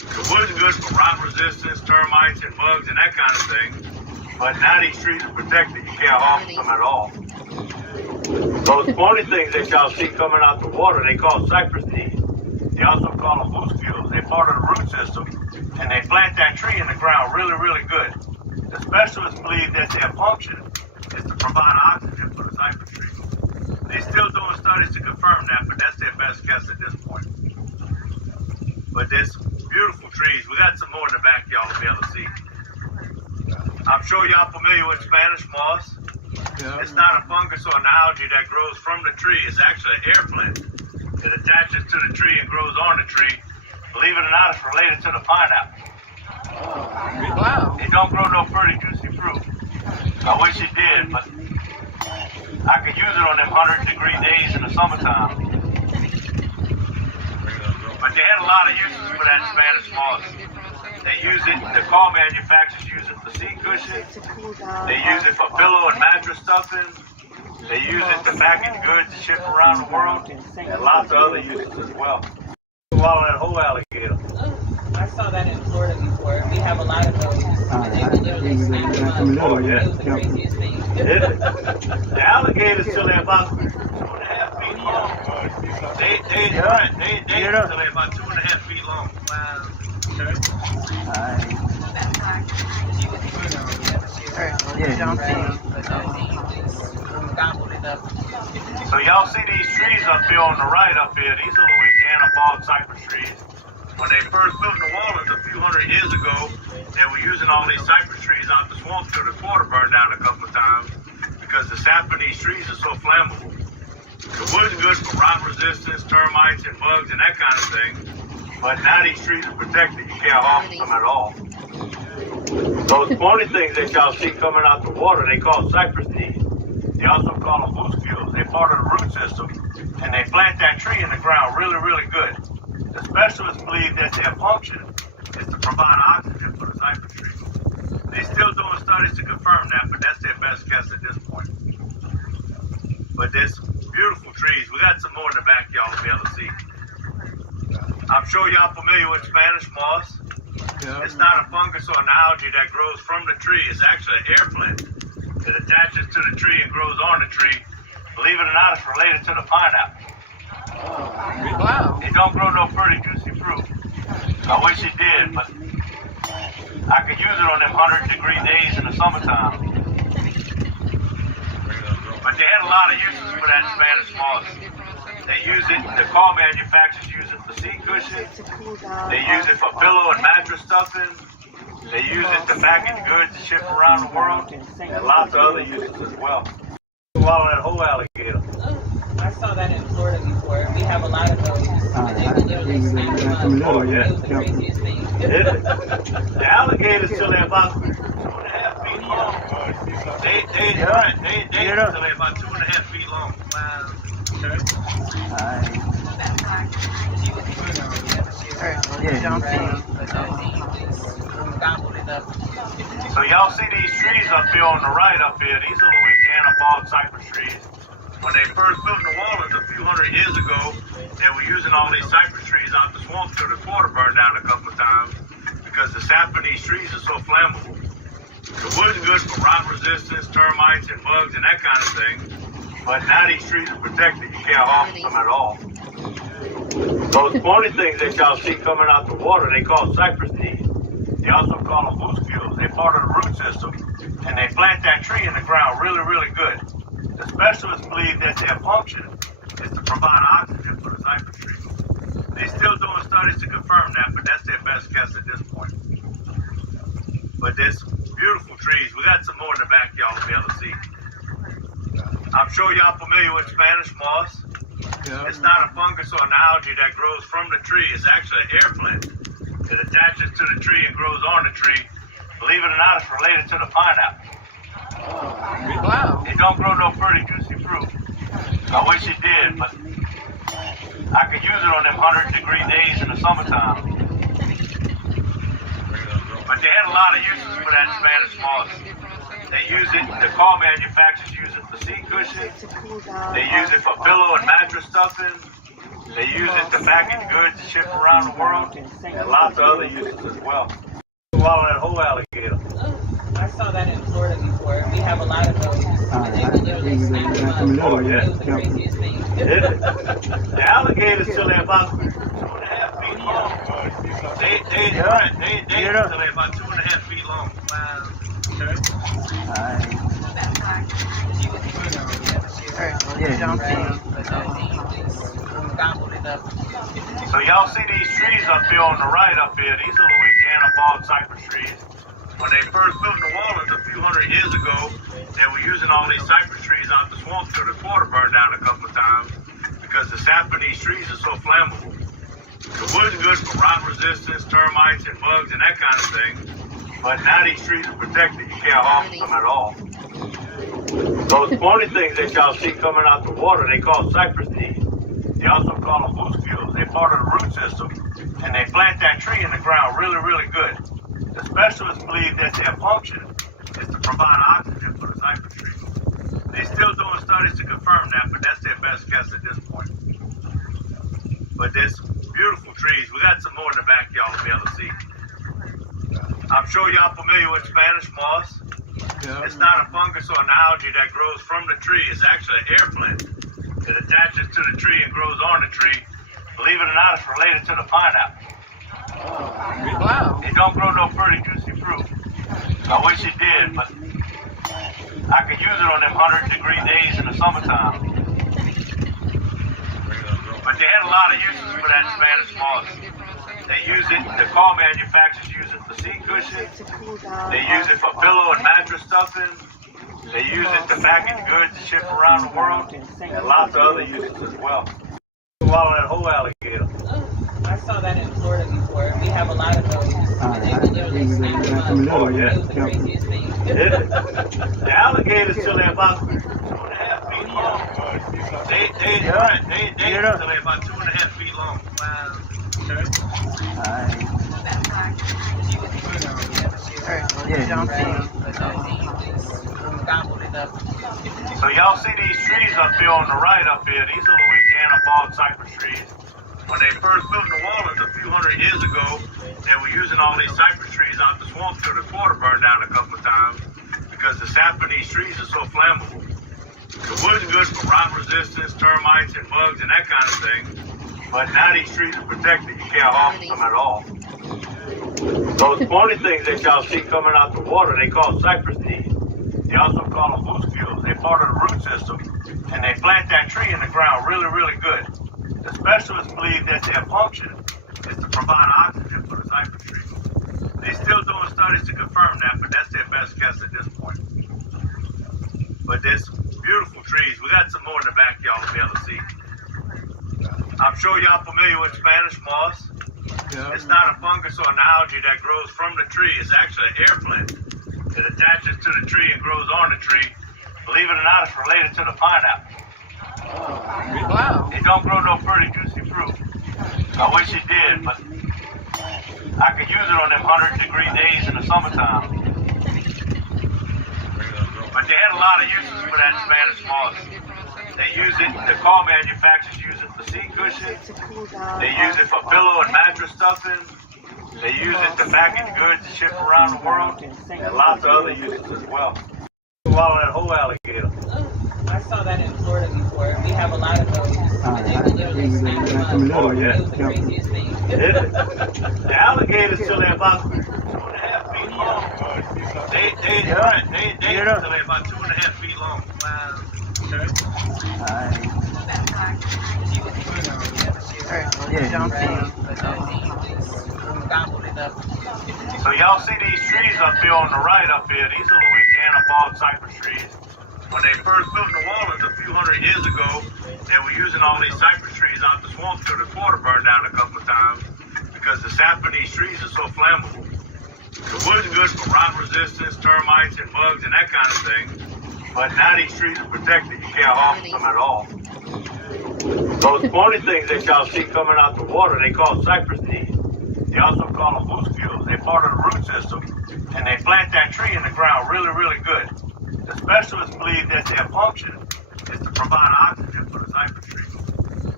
The wood's good for rot resistance, termites, and bugs, and that kind of thing. But now these trees are protected. You can't harm them at all. Those pointy things that y'all see coming out the water, they call cypress knees. They also call them boost fuels. They're part of the root system, and they plant that tree in the ground really, really good. The specialists believe that their function is to provide oxygen for the cypress trees. They're still doing studies to confirm that, but that's their best guess at this point. But there's beautiful trees. We got some more in the back y'all will be able to see. I'm sure y'all familiar with Spanish moss. Yeah. It's not a fungus or an algae that grows from the tree. It's actually an air plant. It attaches to the tree and grows on the tree. Believe it or not, it's related to the pineapple. Wow. It don't grow no pretty juicy fruit. I wish it did, but I could use it on them 100-degree days in the summertime. But they had a lot of uses for that Spanish moss. They use it, the car manufacturers use it for seat cushions. They use it for pillow and mattress stuffing. They use it to package goods and ship around the world. And lots of other uses as well. Swallow that whole alligator. I saw that in Florida before. We have a lot of those. And they will literally snap them up. Oh, yeah. It was the craziest thing. The alligators till they're about 2.5 feet long. They till they're about 2.5 feet long. Wow. So y'all see these trees up here on the right up here. These are Louisiana bog cypress trees. When they first built New Orleans a few hundred years ago, they were using all these cypress trees out the swamp till the quarter burned down a couple of times because the sap in these trees is so flammable. The wood's good for rot resistance, termites, and bugs, and that kind of thing. But now these trees are protected. You can't harm them at all. Those pointy things that y'all see coming out the water, they call cypress knees. They also call them boost fuels. They're part of the root system, and they plant that tree in the ground really, really good. The specialists believe that their function is to provide oxygen for the cypress trees. They're still doing studies to confirm that, but that's their best guess at this point. But there's beautiful trees. We got some more in the back y'all will be able to see. I'm sure y'all familiar with Spanish moss. Yeah. It's not a fungus or an algae that grows from the tree. It's actually an air plant. It attaches to the tree and grows on the tree. Believe it or not, it's related to the pineapple. Wow. It don't grow no pretty juicy fruit. I wish it did, but I could use it on them 100-degree days in the summertime. But they had a lot of uses for that Spanish moss. They use it, the car manufacturers use it for seat cushions. They use it for pillow and mattress stuffing. They use it to package goods and ship around the world. And lots of other uses as well. Swallow that whole alligator. I saw that in Florida before. We have a lot of those. And they will literally snap them up. Oh, yeah. It was the craziest thing. The alligators till they're about 2.5 feet long. They till they're about 2.5 feet long. Wow. So y'all see these trees up here on the right up here. These are Louisiana bog cypress trees. When they first built New Orleans a few hundred years ago, they were using all these cypress trees out the swamp till the quarter burned down a couple of times because the sap in these trees is so flammable. The wood's good for rot resistance, termites, and bugs, and that kind of thing. But now these trees are protected. You can't harm them at all. Those pointy things that y'all see coming out the water, they call cypress knees. They also call them boost fuels. They're part of the root system, and they plant that tree in the ground really, really good. The specialists believe that their function is to provide oxygen for the cypress trees. They're still doing studies to confirm that, but that's their best guess at this point. But there's beautiful trees. We got some more in the back y'all will be able to see. I'm sure y'all familiar with Spanish moss. Yeah. It's not a fungus or an algae that grows from the tree. It's actually an air plant. It attaches to the tree and grows on the tree. Believe it or not, it's related to the pineapple. Wow. It don't grow no pretty juicy fruit. I wish it did, but I could use it on them 100-degree days in the summertime. But they had a lot of uses for that Spanish moss. They use it, the car manufacturers use it for seat cushions. They use it for pillow and mattress stuffing. They use it to package goods and ship around the world, and lots of other uses as well. Swallow that whole alligator. I saw that in Florida before. We have a lot of those. They will literally snap them up. Oh, yeah. It was the craziest thing. The alligators till they're about 2.5 feet long. They till they're about 2.5 feet long. Wow. Gobbled it up. So y'all see these trees up here on the right up here? These are Louisiana bog cypress trees. When they first built New Orleans a few hundred years ago, they were using all these cypress trees out the swamp till the quarter burned down a couple of times because the sap in these trees is so flammable. The wood's good for rot resistance, termites, and bugs and that kind of thing. But now these trees are protected. You can't harm them at all. Those pointy things that y'all see coming out the water, they call cypress knees. They also call them boost fuels. They're part of the root system, and they plant that tree in the ground really, really good. The specialists believe that their function is to provide oxygen for the cypress trees. They're still doing studies to confirm that, but that's their best guess at this point. But there's beautiful trees. We got some more in the back y'all will be able to see. I'm sure y'all familiar with Spanish moss. Yeah. It's not a fungus or an algae that grows from the tree. It's actually an air plant. It attaches to the tree and grows on the tree. Believe it or not, it's related to the pineapple. Wow. It don't grow no pretty juicy fruit. I wish it did, but I could use it on them 100-degree days in the summertime. But they had a lot of uses for that Spanish moss. They use it, the car manufacturers use it for seat cushions. They use it for pillow and mattress stuffing. They use it to package goods and ship around the world, and lots of other uses as well. Swallow that whole alligator. I saw that in Florida before. We have a lot of those. They will literally snap them up. Oh, yeah. It was the craziest thing. The alligators till they're about 2.5 feet long. They till they're about 2.5 feet long. Wow. Gobbled it up. So y'all see these trees up here on the right up here? These are Louisiana bog cypress trees. When they first built New Orleans a few hundred years ago, they were using all these cypress trees out the swamp till the quarter burned down a couple of times because the sap in these trees is so flammable. The wood's good for rot resistance, termites, and bugs and that kind of thing. But now these trees are protected. You can't harm them at all. Those pointy things that y'all see coming out the water, they call cypress knees. They also call them boost fuels. They're part of the root system, and they plant that tree in the ground really, really good. The specialists believe that their function is to provide oxygen for the cypress trees. They're still doing studies to confirm that, but that's their best guess at this point. But there's beautiful trees. We got some more in the back y'all will be able to see. I'm sure y'all familiar with Spanish moss. Yeah. It's not a fungus or an algae that grows from the tree. It's actually an air plant. It attaches to the tree and grows on the tree. Believe it or not, it's related to the pineapple. Wow. It don't grow no pretty juicy fruit. I wish it did, but I could use it on them 100-degree days in the summertime. But they had a lot of uses for that Spanish moss. They use it, the car manufacturers use it for seat cushions. They use it for pillow and mattress stuffing. They use it to package goods and ship around the world, and lots of other uses as well. Swallow that whole alligator. I saw that in Florida before. We have a lot of those. They will literally snap them up. Oh, yeah. It was the craziest thing. The alligators till they're about 2.5 feet long. They till they're about 2.5 feet long. Wow. Gobbled it up. So y'all see these trees up here on the right up here? These are Louisiana bog cypress trees. When they first built New Orleans a few hundred years ago, they were using all these cypress trees out the swamp till the quarter burned down a couple of times because the sap in these trees is so flammable. The wood's good for rot resistance, termites, and bugs and that kind of thing. But now these trees are protected. You can't harm them at all. Those pointy things that y'all see coming out the water, they call cypress knees. They also call them boost fuels. They're part of the root system, and they plant that tree in the ground really, really good. The specialists believe that their function is to provide oxygen for the cypress trees.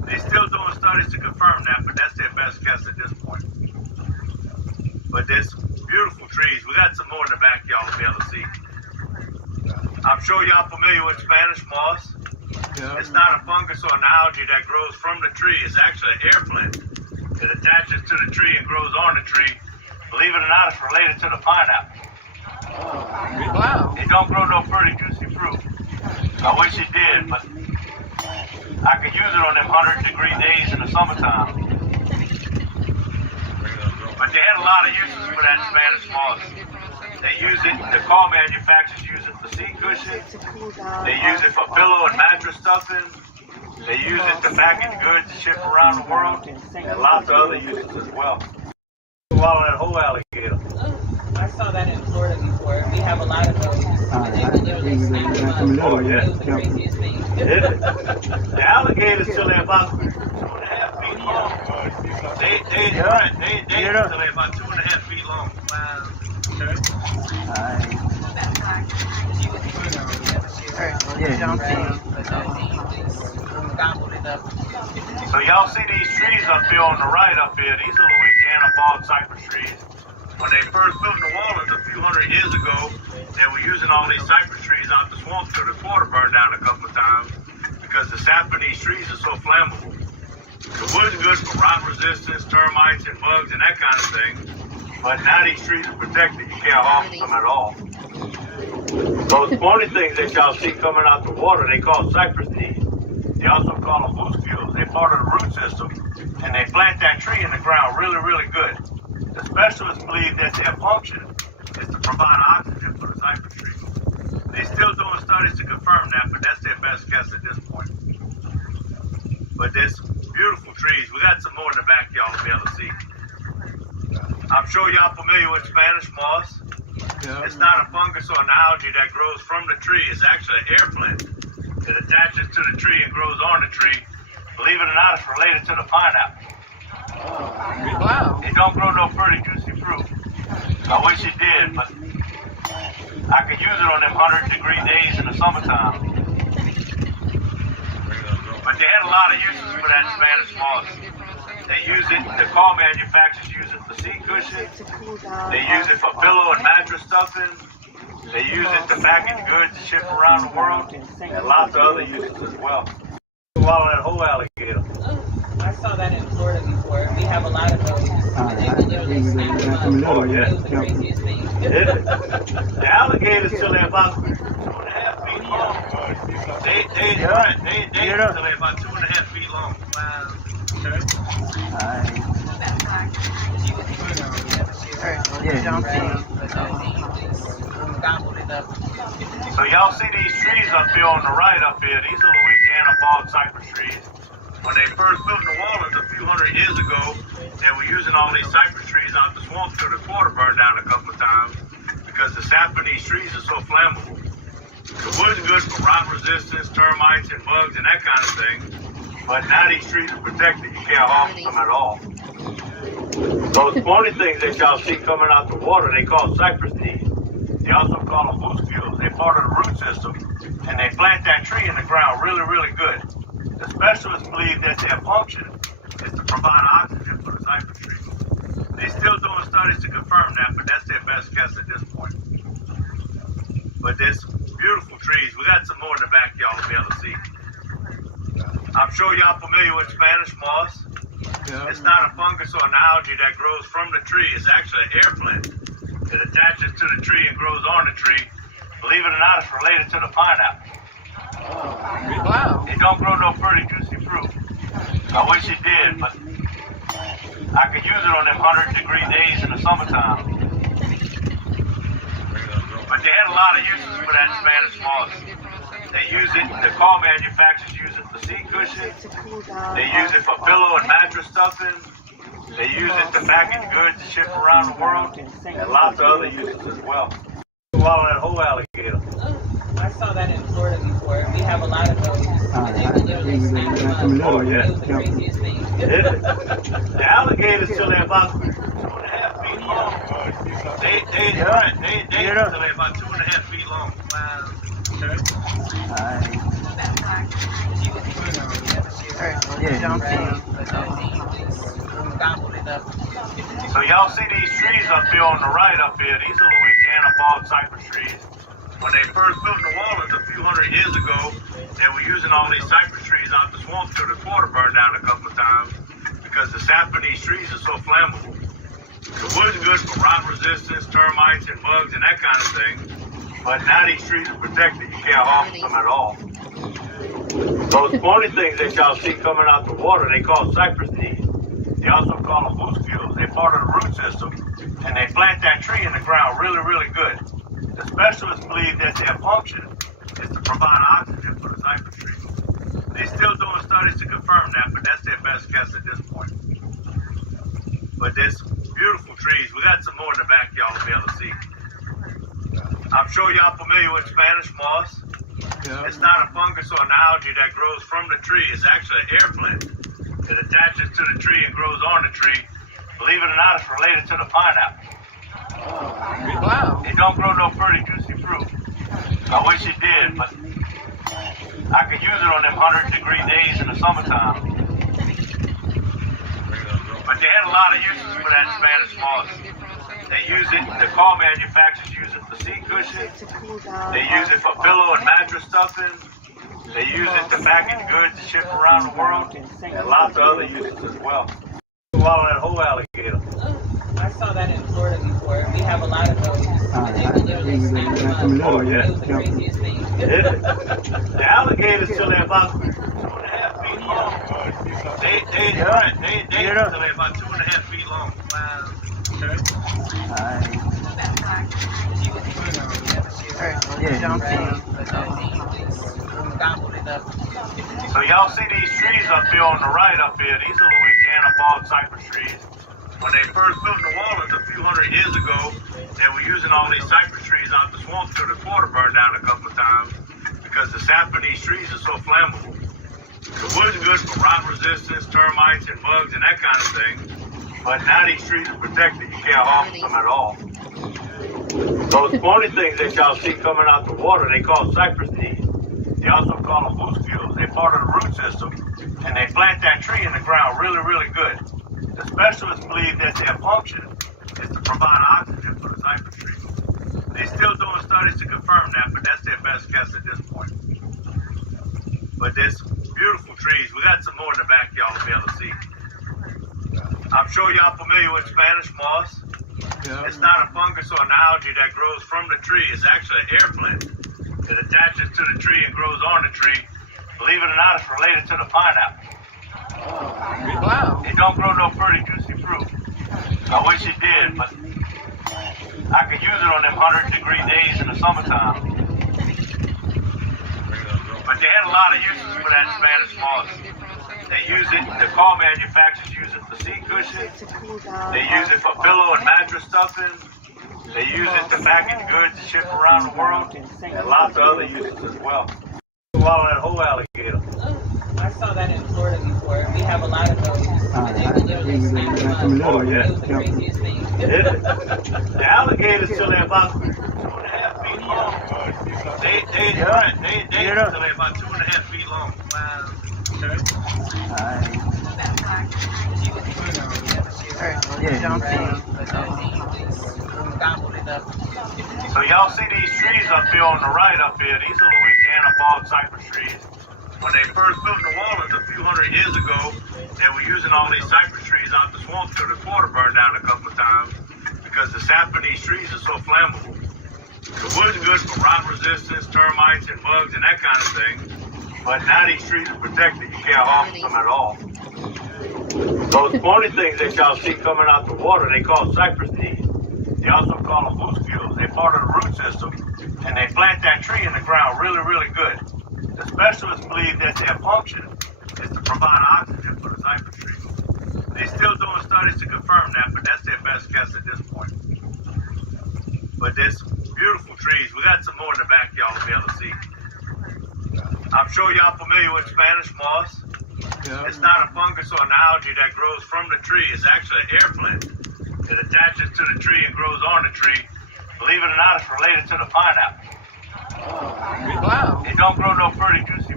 They're still doing studies to confirm that, but that's their best guess at this point. But there's beautiful trees. We got some more in the back y'all will be able to see. I'm sure y'all familiar with Spanish moss. Yeah. It's not a fungus or an algae that grows from the tree. It's actually an air plant. It attaches to the tree and grows on the tree. Believe it or not, it's related to the pineapple. Wow. It don't grow no pretty juicy fruit. I wish it did, but I could use it on them 100-degree days in the summertime. But they had a lot of uses for that Spanish moss. They use it, the car manufacturers use it for seat cushions. They use it for pillow and mattress stuffing. They use it to package goods and ship around the world. And lots of other uses as well. Swallow that whole alligator. I saw that in Florida before. We have a lot of those. They will literally snap them up. Oh, yeah. It was the craziest thing. The alligators till they're about 2.5 feet long. They till they're about 2.5 feet long. Wow. So y'all see these trees up here on the right up here? These are Louisiana bald cypress trees. When they first built New Orleans a few hundred years ago, they were using all these cypress trees out the swamp till the quarter burned down a couple of times because the sap in these trees is so flammable. The wood's good for rot resistance, termites, and bugs and that kind of thing. But now these trees are protected. You can't harm them at all. Those pointy things that y'all see coming out the water, they call cypress knees. They also call them muscules. They're part of the root system, and they plant that tree in the ground really, really good. The specialists believe that their function is to provide oxygen for the cypress tree. They're still doing studies to confirm that, but that's their best guess at this point. But there's beautiful trees. We got some more in the back y'all will be able to see. I'm sure y'all familiar with Spanish moss. Yeah. It's not a fungus or an algae that grows from the tree. It's actually an air plant. It attaches to the tree and grows on the tree. Believe it or not, it's related to the pineapple. Wow. It don't grow no pretty juicy fruit. I wish it did, but I could use it on them 100-degree days in the summertime. But they had a lot of uses for that Spanish moss. They use it, the car manufacturers use it for seat cushions. They use it for pillow and mattress stuffing. They use it to package goods and ship around the world. And lots of other uses as well. Swallow that whole alligator. I saw that in Florida before. We have a lot of those. They will literally snap them up. Oh, yeah. It was the craziest thing. The alligators till they're about 2.5 feet long. They till they're about 2.5 feet long. Wow. So y'all see these trees up here on the right up here? These are Louisiana bald cypress trees. When they first built New Orleans a few hundred years ago, they were using all these cypress trees out the swamp till the quarter burned down a couple of times because the sap in these trees is so flammable. The wood's good for rot resistance, termites, and bugs and that kind of thing. But now these trees are protected. You can't harm them at all. Those pointy things that y'all see coming out the water, they call cypress knees. They also call them muscules. They're part of the root system, and they plant that tree in the ground really, really good. The specialists believe that their function is to provide oxygen for the cypress tree. They're still doing studies to confirm that, but that's their best guess at this point. But there's beautiful trees. We got some more in the back y'all will be able to see. I'm sure y'all familiar with Spanish moss. Yeah. It's not a fungus or an algae that grows from the tree. It's actually an air plant. It attaches to the tree and grows on the tree. Believe it or not, it's related to the pineapple. Wow. It don't grow no pretty juicy fruit. I wish it did, but I could use it on them 100-degree days in the summertime. But they had a lot of uses for that Spanish moss. They use it, the car manufacturers use it for seat cushions. They use it for pillow and mattress stuffing. They use it to package goods and ship around the world. And lots of other uses as well. Swallow that whole alligator. I saw that in Florida before. We have a lot of those. They will literally snap them up. Oh, yeah. It was the craziest thing. The alligators till they're about 2.5 feet long. They till they're about 2.5 feet long. Wow. So y'all see these trees up here on the right up here, these are Louisiana bog cypress trees. When they first built New Orleans a few hundred years ago, they were using all these cypress trees out the swamp till the quarter burned down a couple of times because the sap in these trees is so flammable. The wood's good for rot resistance, termites and bugs and that kind of thing, but now these trees are protected, you can't harvest them at all. Those pointy things that y'all see coming out the water, they call cypress knees. They also call them muscules. They're part of the root system, and they plant that tree in the ground really, really good. The specialists believe that their function is to provide oxygen for the cypress tree. They're still doing studies to confirm that, but that's their best guess at this point. But there's beautiful trees. We got some more in the back y'all will be able to see. I'm sure y'all familiar with Spanish moss. It's not a fungus or an algae that grows from the tree. It's actually an air plant. It attaches to the tree and grows on the tree. Believe it or not, it's related to the pineapple. Wow. It don't grow no pretty juicy fruit. I wish it did, but I could use it on them 100-degree days in the summertime. But they had a lot of uses for that Spanish moss. They use it, the car manufacturers use it for seat cushions. They use it for pillow and mattress stuffing. They use it to package goods to ship around the world. And lots of other uses as well. Swallow that whole alligator. I saw that in Florida before. We have a lot of those. They will literally snap them up. Oh, yeah. It was the craziest thing. The alligators till they're about 2.5 feet long. They till they're about 2.5 feet long. Wow. So y'all see these trees up here on the right up here, these are Louisiana bog cypress trees. When they first built New Orleans a few hundred years ago, they were using all these cypress trees out the swamp till the quarter burned down a couple of times because the sap in these trees is so flammable. The wood's good for rot resistance, termites and bugs and that kind of thing, but now these trees are protected, you can't harvest them at all. Those pointy things that y'all see coming out the water, they call cypress knees. They also call them muscules. They're part of the root system, and they plant that tree in the ground really, really good. The specialists believe that their function is to provide oxygen for the cypress tree. They're still doing studies to confirm that, but that's their best guess at this point. But there's beautiful trees. We got some more in the back y'all will be able to see. I'm sure y'all familiar with Spanish moss. It's not a fungus or an algae that grows from the tree. It's actually an air plant. It attaches to the tree and grows on the tree. Believe it or not, it's related to the pineapple. Wow. It don't grow no pretty juicy fruit. I wish it did, but I could use it on them 100-degree days in the summertime. But they had a lot of uses for that Spanish moss. They use it, the car manufacturers use it for seat cushions. They use it for pillow and mattress stuffing. They use it to package goods to ship around the world. And lots of other uses as well. Swallow that whole alligator. I saw that in Florida before. We have a lot of those. They will literally snap them up. Oh, yeah. It was the craziest thing. The alligators till they're about 2.5 feet long. They till they're about 2.5 feet long. Wow. So y'all see these trees up here on the right up here, these are Louisiana bog cypress trees. When they first built New Orleans a few hundred years ago, they were using all these cypress trees out the swamp till the quarter burned down a couple of times because the sap in these trees is so flammable. The wood's good for rot resistance, termites and bugs and that kind of thing, but now these trees are protected, you can't harvest them at all. Those pointy things that y'all see coming out the water, they call cypress knees. They also call them muscules. They're part of the root system, and they plant that tree in the ground really, really good. The specialists believe that their function is to provide oxygen for the cypress tree. They're still doing studies to confirm that, but that's their best guess at this point. But there's beautiful trees. We got some more in the back y'all will be able to see. I'm sure y'all familiar with Spanish moss. It's not a fungus or an algae that grows from the tree. It's actually an air plant. It attaches to the tree and grows on the tree. Believe it or not, it's related to the pineapple. Wow. It don't grow no pretty juicy fruit.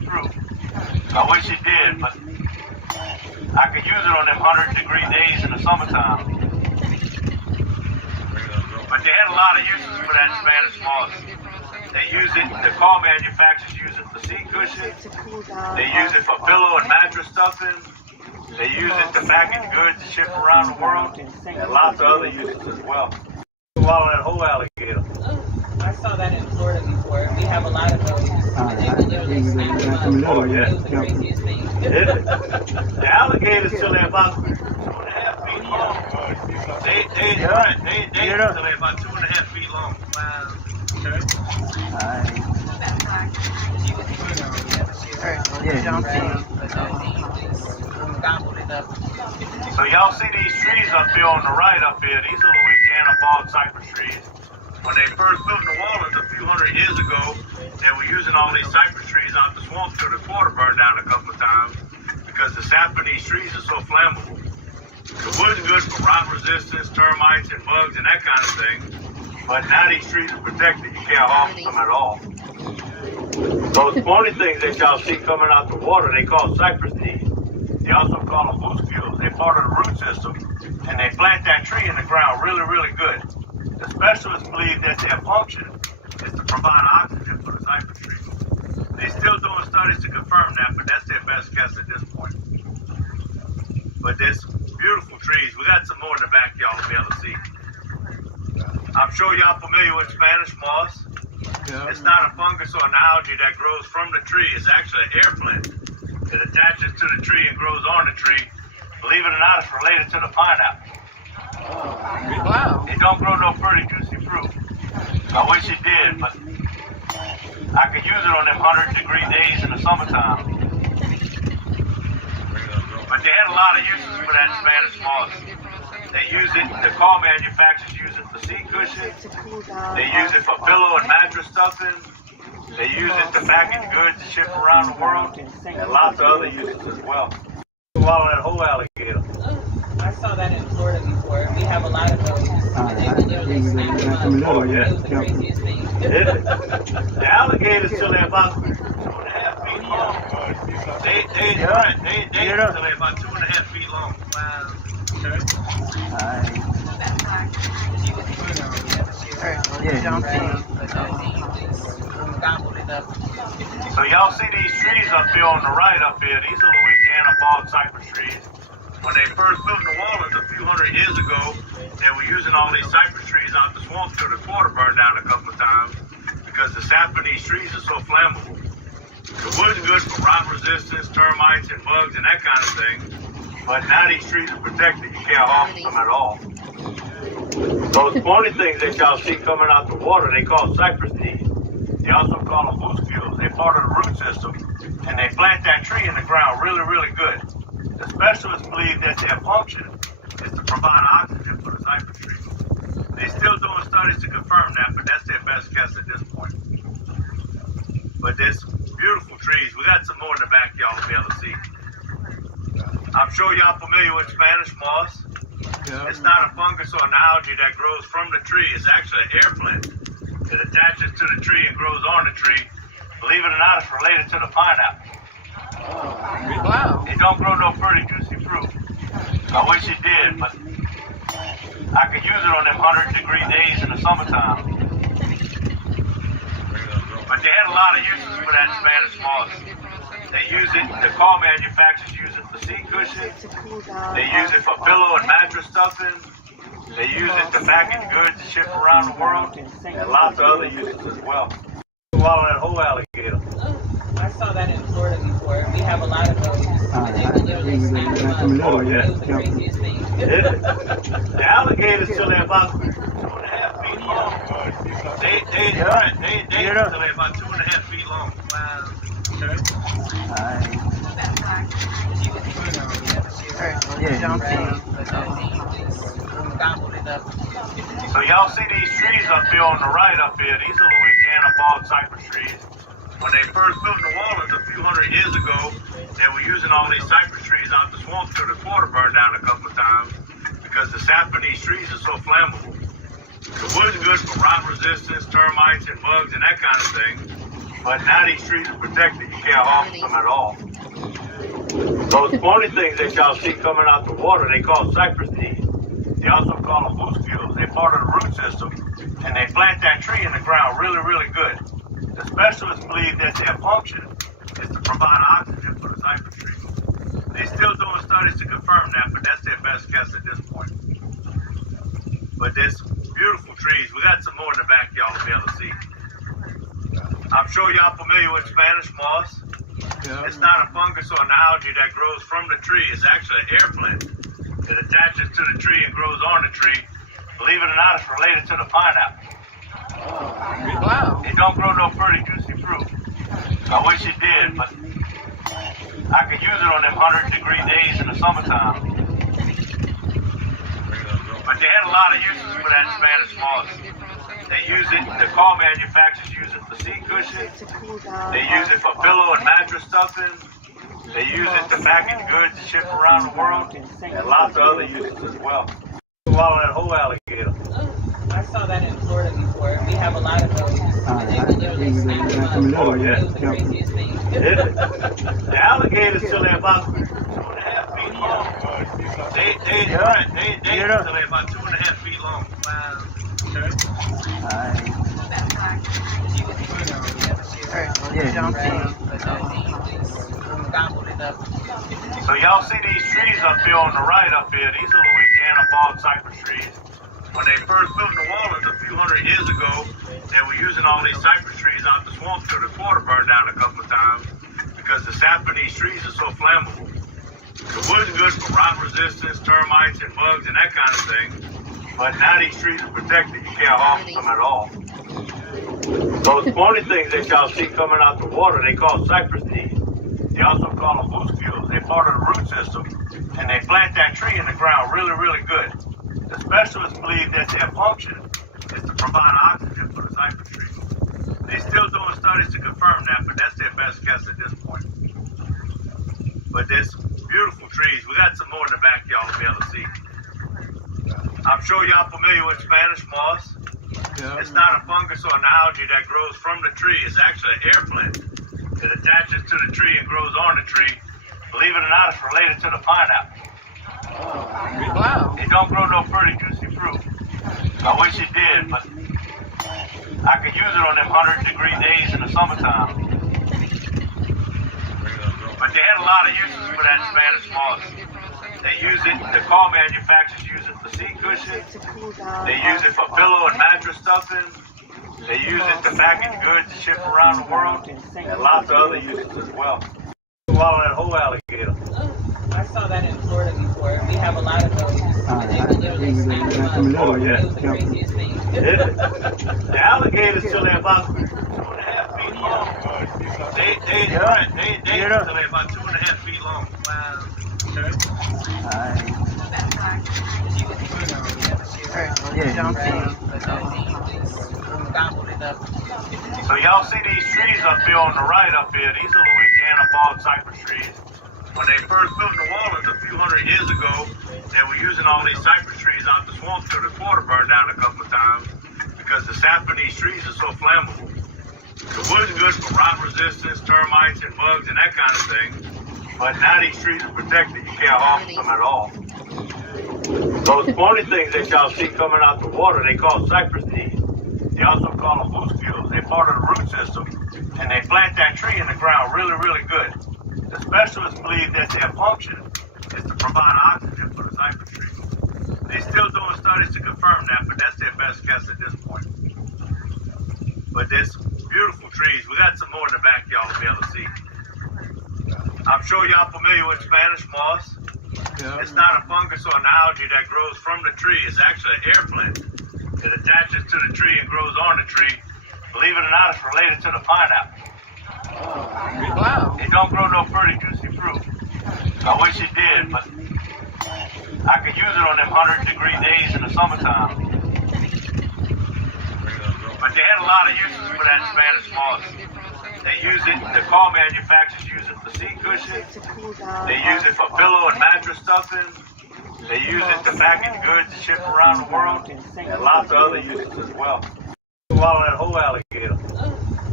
fruit. I wish it did, but I could use it on them 100-degree days in the summertime. But they had a lot of uses for that Spanish moss. They use it, the car manufacturers use it for seat cushions. They use it for pillow and mattress stuffing. They use it to package goods to ship around the world. And lots of other uses as well. Swallow that whole alligator. I saw that in Florida before. We have a lot of those. They will literally snap them up. Oh, yeah. It was the craziest thing. The alligators till they're about 2.5 feet long. They till they're about 2.5 feet long. Wow. So y'all see these trees up here on the right up here? These are Louisiana bog cypress trees. When they first built New Orleans a few hundred years ago, they were using all these cypress trees out the swamp till the quarter burned down a couple of times because the sap in these trees is so flammable. The wood's good for rot resistance, termites and bugs and that kind of thing. But now these trees are protected. You can't harvest them at all. Those pointy things that y'all see coming out the water, they call cypress knees. They also call them muscules. They're part of the root system. And they plant that tree in the ground really, really good. The specialists believe that their function is to provide oxygen for the cypress tree. They're still doing studies to confirm that, but that's their best guess at this point. But there's beautiful trees. We got some more in the back y'all will be able to see. I'm sure y'all familiar with Spanish moss. Yeah. It's not a fungus or an algae that grows from the tree. It's actually an air plant. It attaches to the tree and grows on the tree. Believe it or not, it's related to the pineapple. Wow. It don't grow no pretty juicy fruit. I wish it did, but I could use it on them 100-degree days in the summertime. But they had a lot of uses for that Spanish moss. They use it, the car manufacturers use it for seat cushions. They use it for pillow and mattress stuffing. They use it to package goods to ship around the world. And lots of other uses as well. Swallow that whole alligator. I saw that in Florida before. We have a lot of those. They will literally snap them up. Oh, yeah. It was the craziest thing. The alligators till they're about 2.5 feet long. They till they're about 2.5 feet long. Wow. So y'all see these trees up here on the right up here? These are Louisiana bog cypress trees. When they first built New Orleans a few hundred years ago, they were using all these cypress trees out the swamp till the quarter burned down a couple of times because the sap in these trees is so flammable. The wood's good for rot resistance, termites and bugs and that kind of thing. But now these trees are protected. You can't harvest them at all. Those pointy things that y'all see coming out the water, they call cypress knees. They also call them muscules. They're part of the root system. And they plant that tree in the ground really, really good. The specialists believe that their function is to provide oxygen for the cypress tree. They're still doing studies to confirm that, but that's their best guess at this point. But there's beautiful trees. We got some more in the back y'all will be able to see. I'm sure y'all familiar with Spanish moss. Yeah. It's not a fungus or an algae that grows from the tree. It's actually an air plant. It attaches to the tree and grows on the tree. Believe it or not, it's related to the pineapple. Wow. It don't grow no pretty juicy fruit. I wish it did, but I could use it on them 100-degree days in the summertime. But they had a lot of uses for that Spanish moss. They use it, the car manufacturers use it for seat cushions. They use it for pillow and mattress stuffing. They use it to package goods to ship around the world. And lots of other uses as well. Swallow that whole alligator. I saw that in Florida before. We have a lot of those. They will literally snap them up. Oh, yeah. It was the craziest thing. The alligators till they're about 2.5 feet long. They till they're about 2.5 feet long. Wow. So y'all see these trees up here on the right up here? These are Louisiana bog cypress trees. When they first built New Orleans a few hundred years ago, they were using all these cypress trees out the swamp till the quarter burned down a couple of times because the sap in these trees is so flammable. The wood's good for rot resistance, termites and bugs and that kind of thing. But now these trees are protected. You can't harvest them at all. Those pointy things that y'all see coming out the water, they call cypress knees. They also call them muscules. They're part of the root system, and they plant that tree in the ground really, really good. The specialists believe that their function is to provide oxygen for the cypress tree. They're still doing studies to confirm that, but that's their best guess at this point. But there's beautiful trees. We got some more in the back y'all will be able to see. I'm sure y'all familiar with Spanish moss. Yeah. It's not a fungus or an algae that grows from the tree. It's actually an air plant that attaches to the tree and grows on the tree. Believe it or not, it's related to the pineapple. Wow. It don't grow no pretty juicy fruit. I wish it did, but I could use it on them 100-degree days in the summertime. But they had a lot of uses for that Spanish moss. They use it, the car manufacturers use it for seat cushions. They use it for pillow and mattress stuffing. They use it to package goods and ship around the world. And lots of other uses as well. Swallow that whole alligator. I saw that in Florida before. We have a lot of those. They will literally snap them up. Oh, yeah. It was the craziest thing. The alligators till they're about 2.5 feet long. They till they're about 2.5 feet long. Wow. So y'all see these trees up here on the right up here. These are Louisiana bog cypress trees. When they first built New Orleans a few hundred years ago, they were using all these cypress trees out the swamp till the quarter burned down a couple of times because the sap in these trees is so flammable. The wood's good for rot resistance, termites, and bugs and that kind of thing. But now these trees are protected. You can't harvest them at all. Those pointy things that y'all see coming out the water, they call cypress knees. They also call them muscules. They're part of the root system, and they plant that tree in the ground really, really good. The specialists believe that their function is to provide oxygen for the cypress tree. They're still doing studies to confirm that, but that's their best guess at this point. But there's beautiful trees. We got some more in the back y'all will be able to see. I'm sure y'all familiar with Spanish moss. Yeah. It's not a fungus or an algae that grows from the tree. It's actually an air plant that attaches to the tree and grows on the tree. Believe it or not, it's related to the pineapple. Wow. It don't grow no pretty juicy fruit. I wish it did, but I could use it on them 100-degree days in the summertime. But they had a lot of uses for that Spanish moss. They use it, the car manufacturers use it for seat cushions. They use it for pillow and mattress stuffing. They use it to package goods and ship around the world. And lots of other uses as well. Swallow that whole alligator. I saw that in Florida before. We have a lot of those. They will literally snap them up. Oh, yeah. It was the craziest thing. The alligators till they're about 2.5 feet long. They till they're about 2.5 feet long. Wow. So y'all see these trees up here on the right up here. These are Louisiana bog cypress trees. When they first built New Orleans a few hundred years ago, they were using all these cypress trees out the swamp till the quarter burned down a couple of times because the sap in these trees is so flammable. The wood's good for rot resistance, termites, and bugs and that kind of thing. But now these trees are protected. You can't harvest them at all. Those pointy things that y'all see coming out the water, they call cypress knees. They also call them muscules. They're part of the root system, and they plant that tree in the ground really, really good. The specialists believe that their function is to provide oxygen for the cypress tree. They're still doing studies to confirm that, but that's their best guess at this point. But there's beautiful trees. We got some more in the back y'all will be able to see. I'm sure y'all familiar with Spanish moss. Yeah. It's not a fungus or an algae that grows from the tree. It's actually an air plant that attaches to the tree and grows on the tree. Believe it or not, it's related to the pineapple. Wow. It don't grow no pretty juicy fruit. I wish it did, but I could use it on them 100-degree days in the summertime. But they had a lot of uses for that Spanish moss. They use it, the car manufacturers use it for seat cushions. They use it for pillow and mattress stuffing. They use it to package goods and ship around the world. And lots of other uses as well. Swallow that whole alligator. I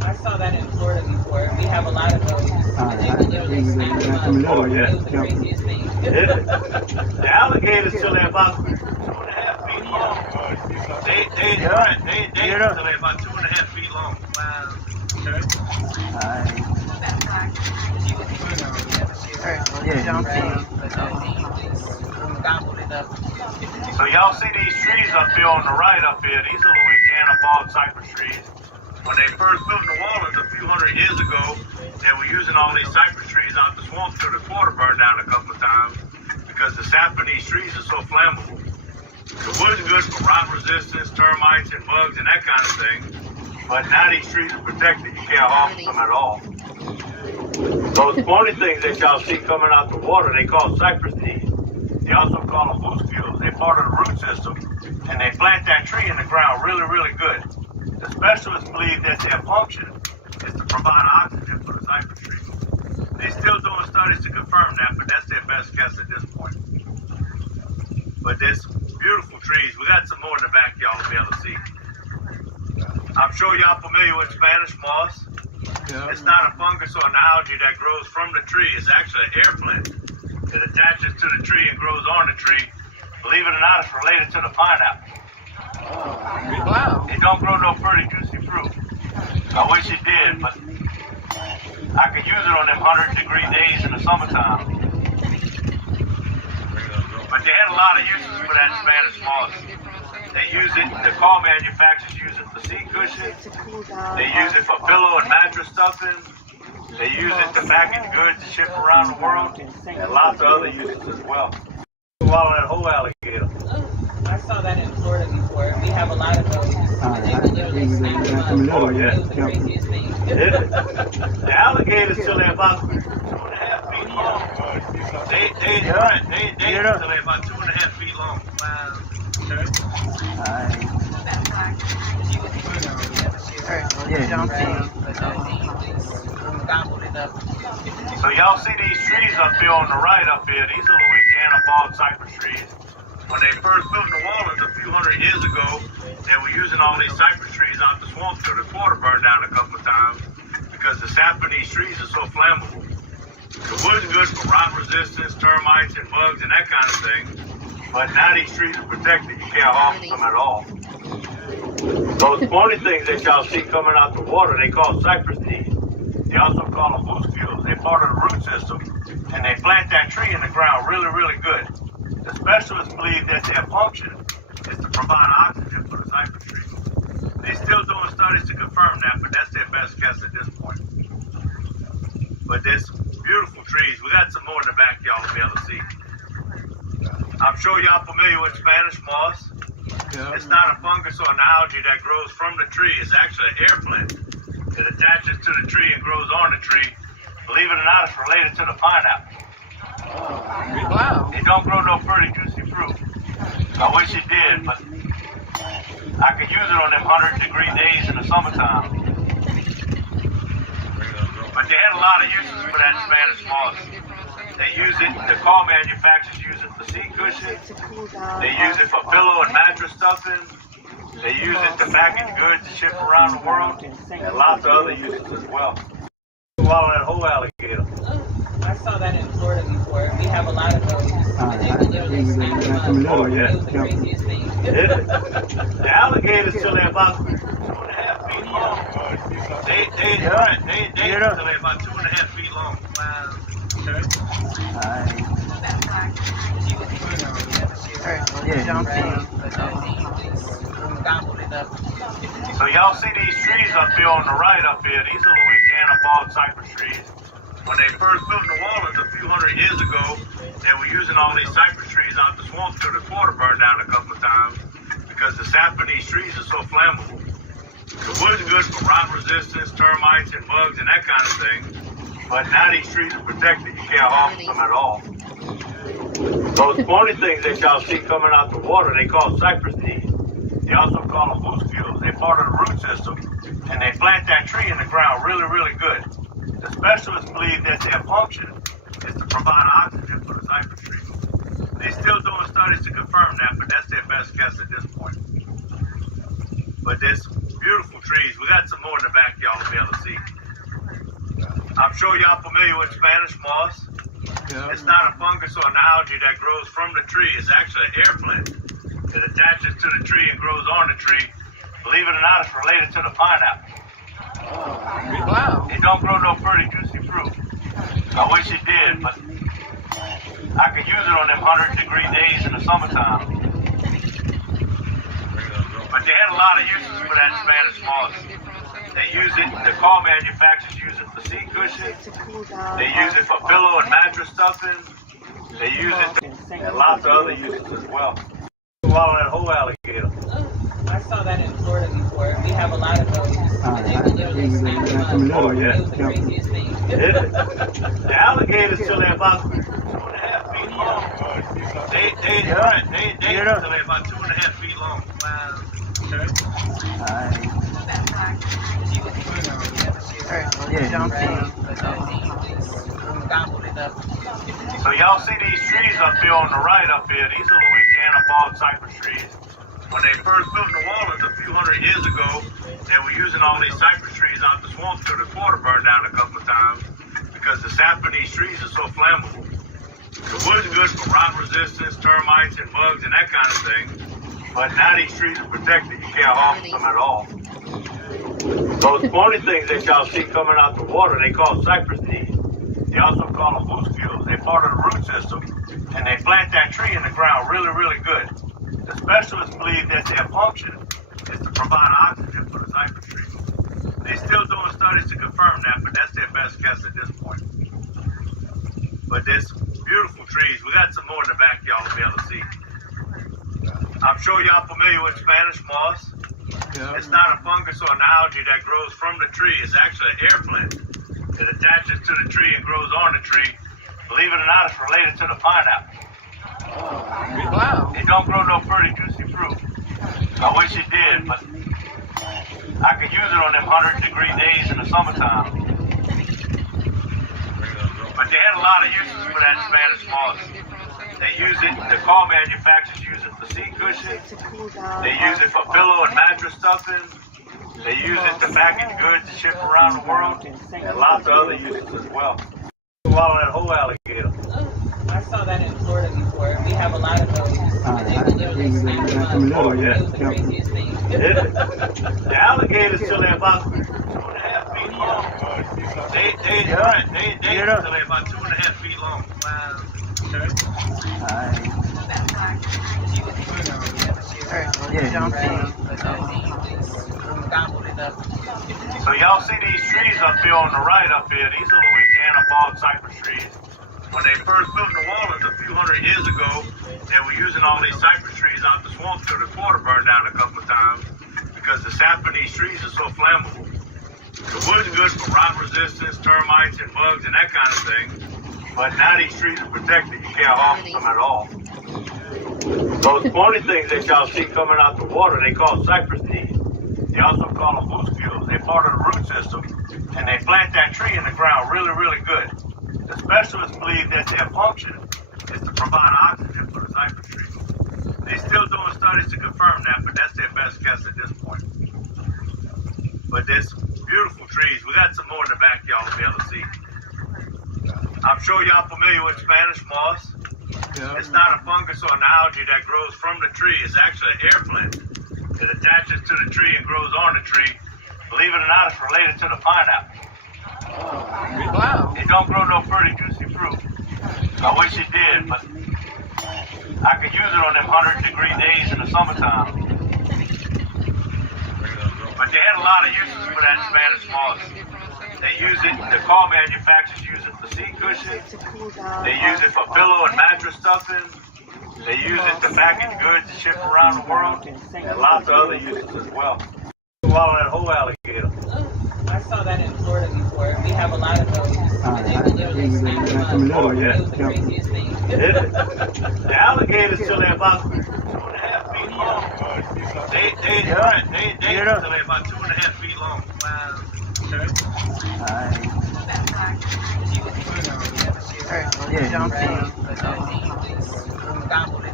I saw that in Florida before. We have a lot of those. And they will literally snap them up. Oh, yeah. It was the craziest thing. The alligators till they're about 2.5 feet long. They till they're about 2.5 feet long. Wow. Gobbled it up. So y'all see these trees up here on the right up here? These are Louisiana bog cypress trees. When they first built New Orleans a few hundred years ago, they were using all these cypress trees out the swamp till the quarter burned down a couple of times because the sap in these trees is so flammable. The wood's good for rot resistance, termites and bugs and that kind of thing. But now these trees are protected. You can't harvest them at all. Those pointy things that y'all see coming out the water, they call cypress knees. They also call them boost They're part of the root system, and they plant that tree in the ground really, really good. The specialists believe that their function is to provide oxygen for the cypress trees. They're still doing studies to confirm that, but that's their best guess at this point. But there's beautiful trees. We got some more in the back y'all will be able to see. I'm sure y'all familiar with Spanish moss. Yeah. It's not a fungus or an algae that grows from the tree. It's actually an air plant. It attaches to the tree and grows on the tree. Believe it or not, it's related to the pineapple. Wow. It don't grow no pretty juicy fruit. I wish it did, but I could use it on them 100-degree days in the summertime. But they had a lot of uses for that Spanish moss. They use it, the car manufacturers use it for seat cushions. They use it for pillow and mattress stuffing. They use it to package goods to ship around the world. And lots of other uses as well. Swallow that whole alligator. I saw that in Florida before. We have a lot of those. And they will literally snap them up. Oh, yeah. It was the craziest thing. The alligators till they're about 2.5 feet long. They till they're about 2.5 feet long. Wow. Gobbled it up. So y'all see these trees up here on the right up here? These are Louisiana bog cypress trees. When they first built New Orleans a few hundred years ago, they were using all these cypress trees out the swamp till the quarter burned down a couple of times because the sap in these trees is so flammable. The wood's good for rot resistance, termites and bugs and that kind of thing. But now these trees are protected. You can't harvest them at all. Those pointy things that y'all see coming out the water, they call cypress knees. They also call them boost They're part of the root system, and they plant that tree in the ground really, really good. The specialists believe that their function is to provide oxygen for the cypress trees. They're still doing studies to confirm that, but that's their best guess at this point. But there's beautiful trees. We got some more in the back y'all will be able to see. I'm sure y'all familiar with Spanish moss. Yeah. It's not a fungus or an algae that grows from the tree. It's actually an air plant. It attaches to the tree and grows on the tree. Believe it or not, it's related to the pineapple. Wow. It don't grow no pretty juicy fruit. I wish it did, but I could use it on them 100-degree days in the summertime. But they had a lot of uses for that Spanish moss. They use it, the car manufacturers use it for seat cushions. They use it for pillow and mattress stuffing. They use it to package goods to ship around the world. And lots of other uses as well. Swallow that whole alligator. I saw that in Florida before. We have a lot of those. And they will literally snap them up. Oh, yeah. It was the craziest thing. The alligators till they're about 2.5 feet long. They till they're about 2.5 feet long. Wow. Gobbled it up. So y'all see these trees up here on the right up here? These are Louisiana bog cypress trees. When they first built New Orleans a few hundred years ago, they were using all these cypress trees out the swamp till the quarter burned down a couple of times because the sap in these trees is so flammable. The wood's good for rot resistance, termites and bugs and that kind of thing. But now these trees are protected. You can't harvest them at all. Those pointy things that y'all see coming out the water, they call cypress knees. They also call them boost They're part of the root system, and they plant that tree in the ground really, really good. The specialists believe that their function is to provide oxygen for the cypress trees. They're still doing studies to confirm that, but that's their best guess at this point. But there's beautiful trees. We got some more in the back y'all will be able to see. I'm sure y'all familiar with Spanish moss. Yeah. It's not a fungus or an algae that grows from the tree. It's actually an air plant. It attaches to the tree and grows on the tree. Believe it or not, it's related to the pineapple. Wow. It don't grow no pretty juicy fruit. I wish it did, but I could use it on them 100-degree days in the summertime. But they had a lot of uses for that Spanish moss. They use it, the car manufacturers use it for seat cushions. They use it for pillow and mattress stuffing. They use it and lots of other uses as well. Swallow that whole alligator. I saw that in Florida before. We have a lot of those. They will literally snap them up. Oh, yeah. It was the craziest thing. The alligators till they're about 2.5 feet long. They till they're about 2.5 feet long. Wow. So y'all see these trees up here on the right up here. These are Louisiana bog cypress trees. When they first built New Orleans a few hundred years ago, they were using all these cypress trees out the swamp till the quarter burned down a couple of times because the sap in these trees is so flammable. The wood's good for rot resistance, termites, and bugs and that kind of thing. But now these trees are protected. You can't harvest them at all. Those pointy things that y'all see coming out the water, they call cypress knees. They also call them muscules. They're part of the root system, and they plant that tree in the ground really, really good. The specialists believe that their function is to provide oxygen for the cypress tree. They're still doing studies to confirm that, but that's their best guess at this point. But there's beautiful trees. We got some more in the back y'all will be able to see. I'm sure y'all familiar with Spanish moss. Yeah. It's not a fungus or an algae that grows from the tree. It's actually an air plant. It attaches to the tree and grows on the tree. Believe it or not, it's related to the pineapple. Wow. It don't grow no pretty juicy fruit. I wish it did, but I could use it on them 100-degree days in the summertime. But they had a lot of uses for that Spanish moss. They use it, the car manufacturers use it for seat cushions. They use it for pillow and mattress stuffing. They use it to package goods to ship around the world. And lots of other uses as well. Swallow that whole alligator. I saw that in Florida before. We have a lot of those. They will literally snap them up. Oh, yeah. It was the craziest thing. The alligators till they're about 2.5 feet long. They till they're about 2.5 feet long. Wow. So y'all see these trees up here on the right up here. These are Louisiana bog cypress trees. When they first built New Orleans a few hundred years ago, they were using all these cypress trees out the swamp till the quarter burned down a couple of times because the sap in these trees is so flammable. The wood's good for rot resistance, termites, and bugs and that kind of thing. But now these trees are protected. You can't harvest them at all. Those pointy things that y'all see coming out the water, they call cypress knees. They also call them muscules. They're part of the root system, and they plant that tree in the ground really, really good. The specialists believe that their function is to provide oxygen for the cypress tree. They're still doing studies to confirm that, but that's their best guess at this point. But there's beautiful trees. We got some more in the back y'all will be able to see. I'm sure y'all familiar with Spanish moss. Yeah. It's not a fungus or an algae that grows from the tree. It's actually an air plant. It attaches to the tree and grows on the tree. Believe it or not, it's related to the pineapple. Wow. It don't grow no pretty juicy fruit. I wish it did, but I could use it on them 100-degree days in the summertime. But they had a lot of uses for that Spanish moss. They use it, the car manufacturers use it for seat cushions. They use it for pillow and mattress stuffing. They use it to package goods to ship around the world. And lots of other uses as well. Swallow that whole alligator. I saw that in Florida before. We have a lot of those. They will literally snap them up. Oh, yeah. It was the craziest thing. The alligators till they're about 2.5 feet long. They till they're about 2.5 feet long. Wow. Yeah.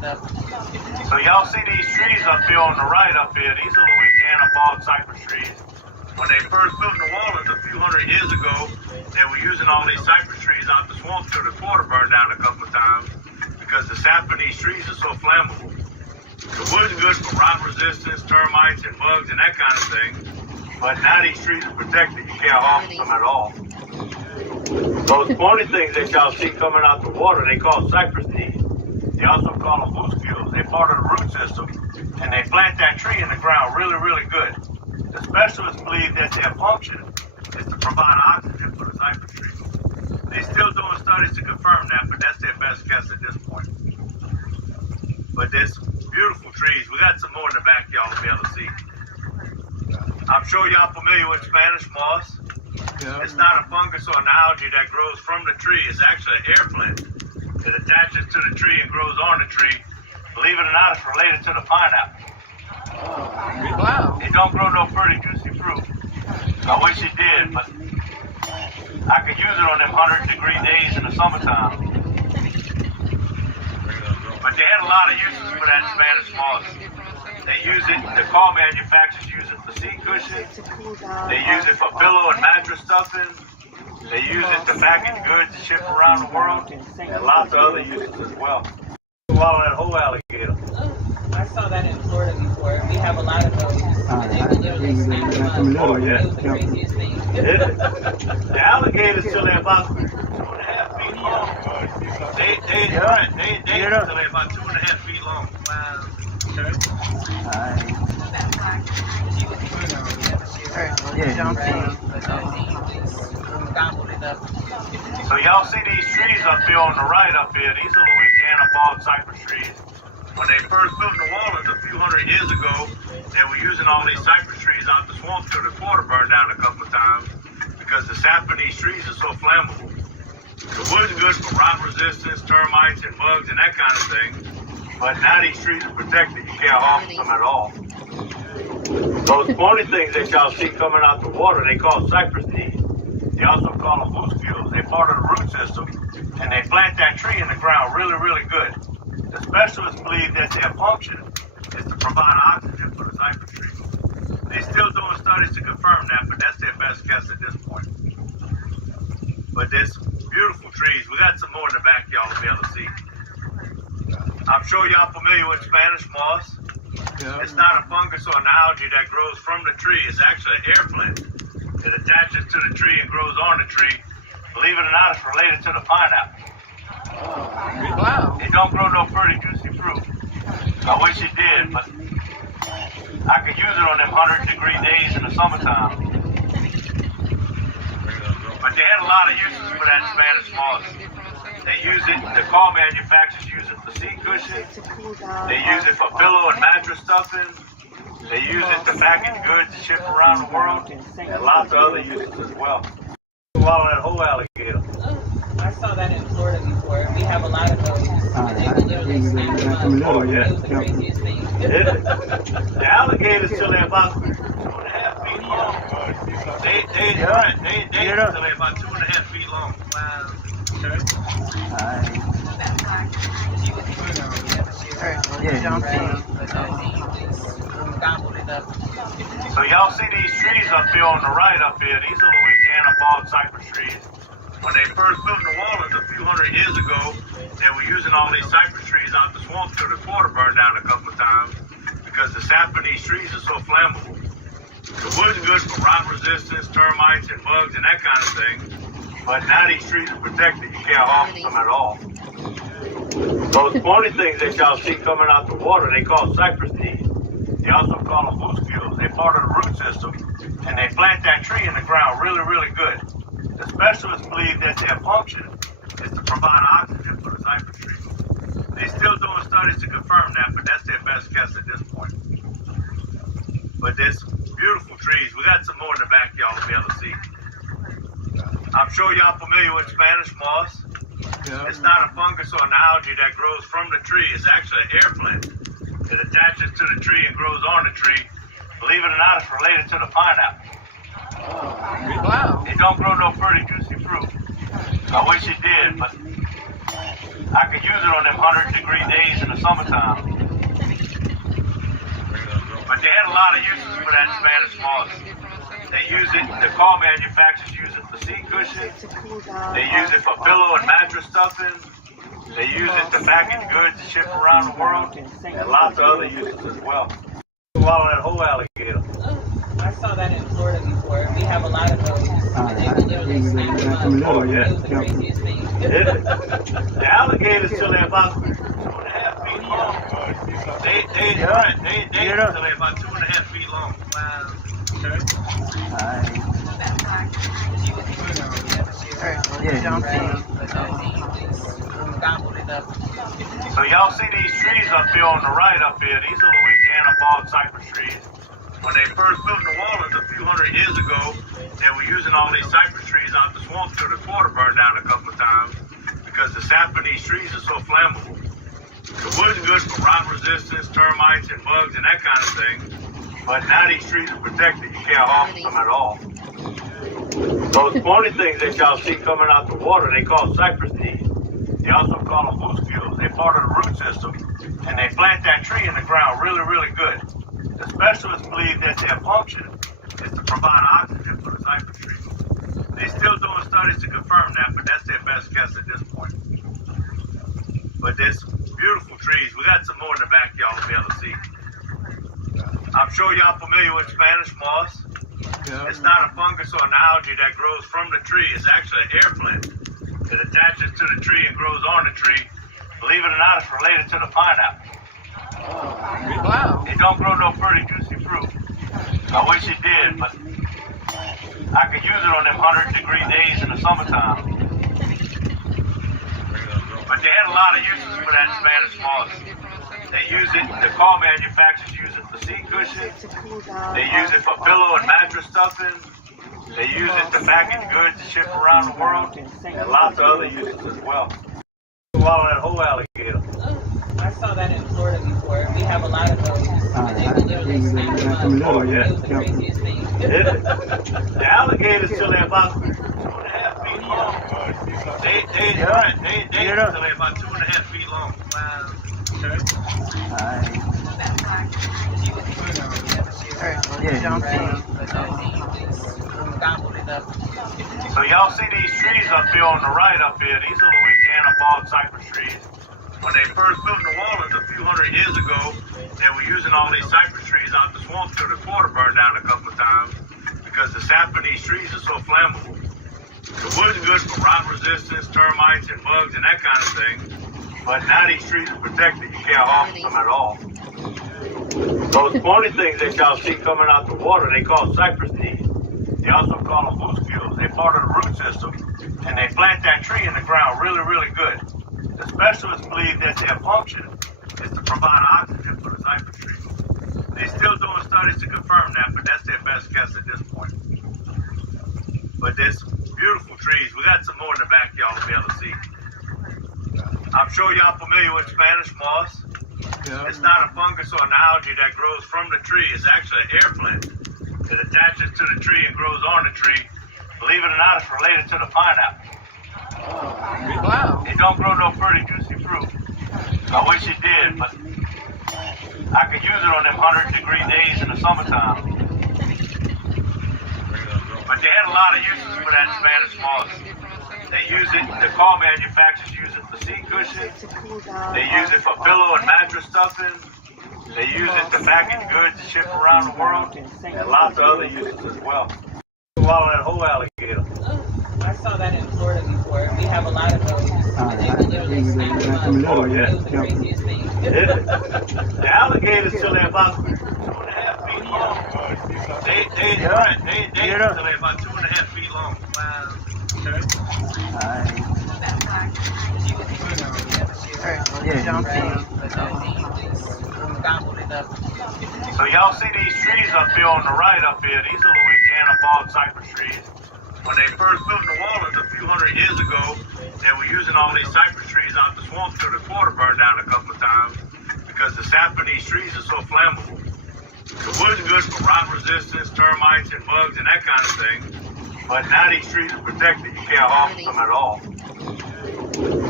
So y'all see these trees up here on the right up here? These are Louisiana bog cypress trees. When they first built New Orleans a few hundred years ago, they were using all these cypress trees out the swamp till the quarter burned down a couple of times because the sap in these trees are so flammable. The wood's good for rot resistance, termites, and bugs and that kind of thing. But now these trees are protected. You can't harm them at all. Those pointy things that y'all see coming out the water, they call cypress knees. They also call them muscules. They're part of the root system, and they plant that tree in the ground really, really good. The specialists believe that their function is to provide oxygen for the cypress tree. They're still doing studies to confirm that, but that's their best guess at this point. But there's beautiful trees. We got some more in the back y'all will be able to see. I'm sure y'all familiar with Spanish moss. Yeah. It's not a fungus or an algae that grows from the tree. It's actually an air plant. It attaches to the tree and grows on the tree. Believe it or not, it's related to the pineapple. Wow. It don't grow no pretty juicy fruit. I wish it did, but I could use it on them 100-degree days in the summertime. But they had a lot of uses for that Spanish moss. They use it, the car manufacturers use it for seat cushions. They use it for pillow and mattress stuffing. They use it to package goods and ship around the world. And lots of other uses as well. Swallow that whole alligator. I saw that in Florida before. We have a lot of those. And they will literally snap them up. Oh, yeah. It was the craziest thing. The alligators till they're about 2.5 feet long. They till they're about 2.5 feet long. Wow. So y'all see these trees up here on the right up here? These are Louisiana bog cypress trees. When they first built New Orleans a few hundred years ago, they were using all these cypress trees out the swamp till the quarter burned down a couple of times because the sap in these trees are so flammable. The wood's good for rot resistance, termites, and bugs and that kind of thing. But now these trees are protected. You can't harm them at all. Those pointy things that y'all see coming out the water, they call cypress knees. They also call them muscules. They're part of the root system, and they plant that tree in the ground really, really good. The specialists believe that their function is to provide oxygen for the cypress tree. They're still doing studies to confirm that, but that's their best guess at this point. But there's beautiful trees. We got some more in the back y'all will be able to see. I'm sure y'all familiar with Spanish moss. Yeah. It's not a fungus or an algae that grows from the tree. It's actually an air plant. It attaches to the tree and grows on the tree. Believe it or not, it's related to the pineapple. Wow. It don't grow no pretty juicy fruit. I wish it did, but I could use it on them 100-degree days in the summertime. But they had a lot of uses for that Spanish moss. They use it, the car manufacturers use it for seat cushions. They use it for pillow and mattress stuffing. They use it to package goods and ship around the world. And lots of other uses as well. Swallow that whole alligator. I saw that in Florida before. We have a lot of those. And they will literally snap them up. Oh, yeah. It was the craziest thing. The alligators till they're about 2.5 feet long. They till they're about 2.5 feet long. Wow. So y'all see these trees up here on the right up here? These are Louisiana bog cypress trees. When they first built New Orleans a few hundred years ago, they were using all these cypress trees out the swamp till the quarter burned down a couple of times because the sap in these trees is so flammable. The wood's good for rot resistance, termites, and bugs and that kind of thing. But now these trees are protected. You can't harm them at all. Those pointy things that y'all see coming out the water, they call cypress knees. They also call them muscules. They're part of the root system, and they plant that tree in the ground really, really good. The specialists believe that their function is to provide oxygen for the cypress tree. They're still doing studies to confirm that, but that's their best guess at this point. But there's beautiful trees. We got some more in the back y'all will be able to see. I'm sure y'all familiar with Spanish moss. Yeah. It's not a fungus or an algae that grows from the tree. It's actually an air plant. It attaches to the tree and grows on the tree. Believe it or not, it's related to the pineapple. Wow. It don't grow no pretty juicy fruit. I wish it did, but I could use it on them 100-degree days in the summertime. But they had a lot of uses for that Spanish moss. They use it, the car manufacturers use it for seat cushions. They use it for pillow and mattress stuffing. They use it to package goods and ship around the world. And lots of other uses as well. Swallow that whole alligator. I saw that in Florida before. We have a lot of those. And they will literally snap them up. Oh, yeah. It was the craziest thing. The alligators till they're about 2.5 feet long. They till they're about 2.5 feet long. Wow. So y'all see these trees up here on the right up here? These are Louisiana bald cypress trees. When they first built New Orleans a few hundred years ago, they were using all these cypress trees out the swamp till the quarter burned down a couple of times because the sap in these trees is so flammable. The wood's good for rot resistance, termites and bugs and that kind of thing. But now these trees are protected. You can't harm them at all. Those pointy things that y'all see coming out the water, they call cypress seeds. They also call them boost fuels. They're part of the root system, and they plant that tree in the ground really, really good. The specialists believe that their function is to provide oxygen for the cypress trees. They're still doing studies to confirm that, but that's their best guess at this point. But there's beautiful trees. We got some more in the back y'all will be able to see. I'm sure y'all familiar with Spanish moss. Yeah. It's not a fungus or an algae that grows from the tree. It's actually an air plant. It attaches to the tree and grows on the tree. Believe it or not, it's related to the pineapple. Wow. It don't grow no pretty juicy fruit. I wish it did, but I could use it on them 100-degree days in the summertime. But they had a lot of uses for that Spanish moss. They use it, the car manufacturers use it for seat cushions. They use it for pillow and mattress stuffing. They use it to package goods and ship around the world. And lots of other uses as well. Swallow that whole alligator. I saw that in Florida before. We have a lot of those. And they will literally snap them up. Oh, yeah. It was the craziest thing. The alligators till they're about 2.5 feet long. They till they're about 2.5 feet long. Wow. So y'all see these trees up here on the right up here? These are Louisiana bald cypress trees. When they first built New Orleans a few hundred years ago, they were using all these cypress trees out the swamp till the quarter burned down a couple of times because the sap in these trees is so flammable. The wood's good for rot resistance, termites and bugs and that kind of thing. But now these trees are protected. You can't harm them at all. Those pointy things that y'all see coming out the water, they call cypress seeds. They also call them boost fuels. They're part of the root system, and they plant that tree in the ground really, really good. The specialists believe that their function is to provide oxygen for the cypress trees. They're still doing studies to confirm that, but that's their best guess at this point. But there's beautiful trees. We got some more in the back y'all will be able to see. I'm sure y'all familiar with Spanish moss. Yeah. It's not a fungus or an algae that grows from the tree. It's actually an air plant. It attaches to the tree and grows on the tree. Believe it or not, it's related to the pineapple. Wow. It don't grow no pretty juicy fruit. I wish it did, but I could use it on them 100-degree days in the summertime. But they had a lot of uses for that Spanish moss. They use it, the car manufacturers use it for seat cushions. They use it for pillow and mattress stuffing. They use it to package goods and ship around the world. And lots of other uses as well. Swallow that whole alligator. I saw that in Florida before. We have a lot of those. And they will literally snap them up. Oh, yeah. It was the craziest thing. The alligators till they're about 2.5 feet long. They till they're about 2.5 feet long. Wow. So y'all see these trees up here on the right up here? These are Louisiana bald cypress trees. When they first built New Orleans a few hundred years ago, they were using all these cypress trees out the swamp till the quarter burned down a couple of times because the sap in these trees is so flammable. The wood's good for rot resistance, termites and bugs and that kind of thing. But now these trees are protected. You can't harm them at all.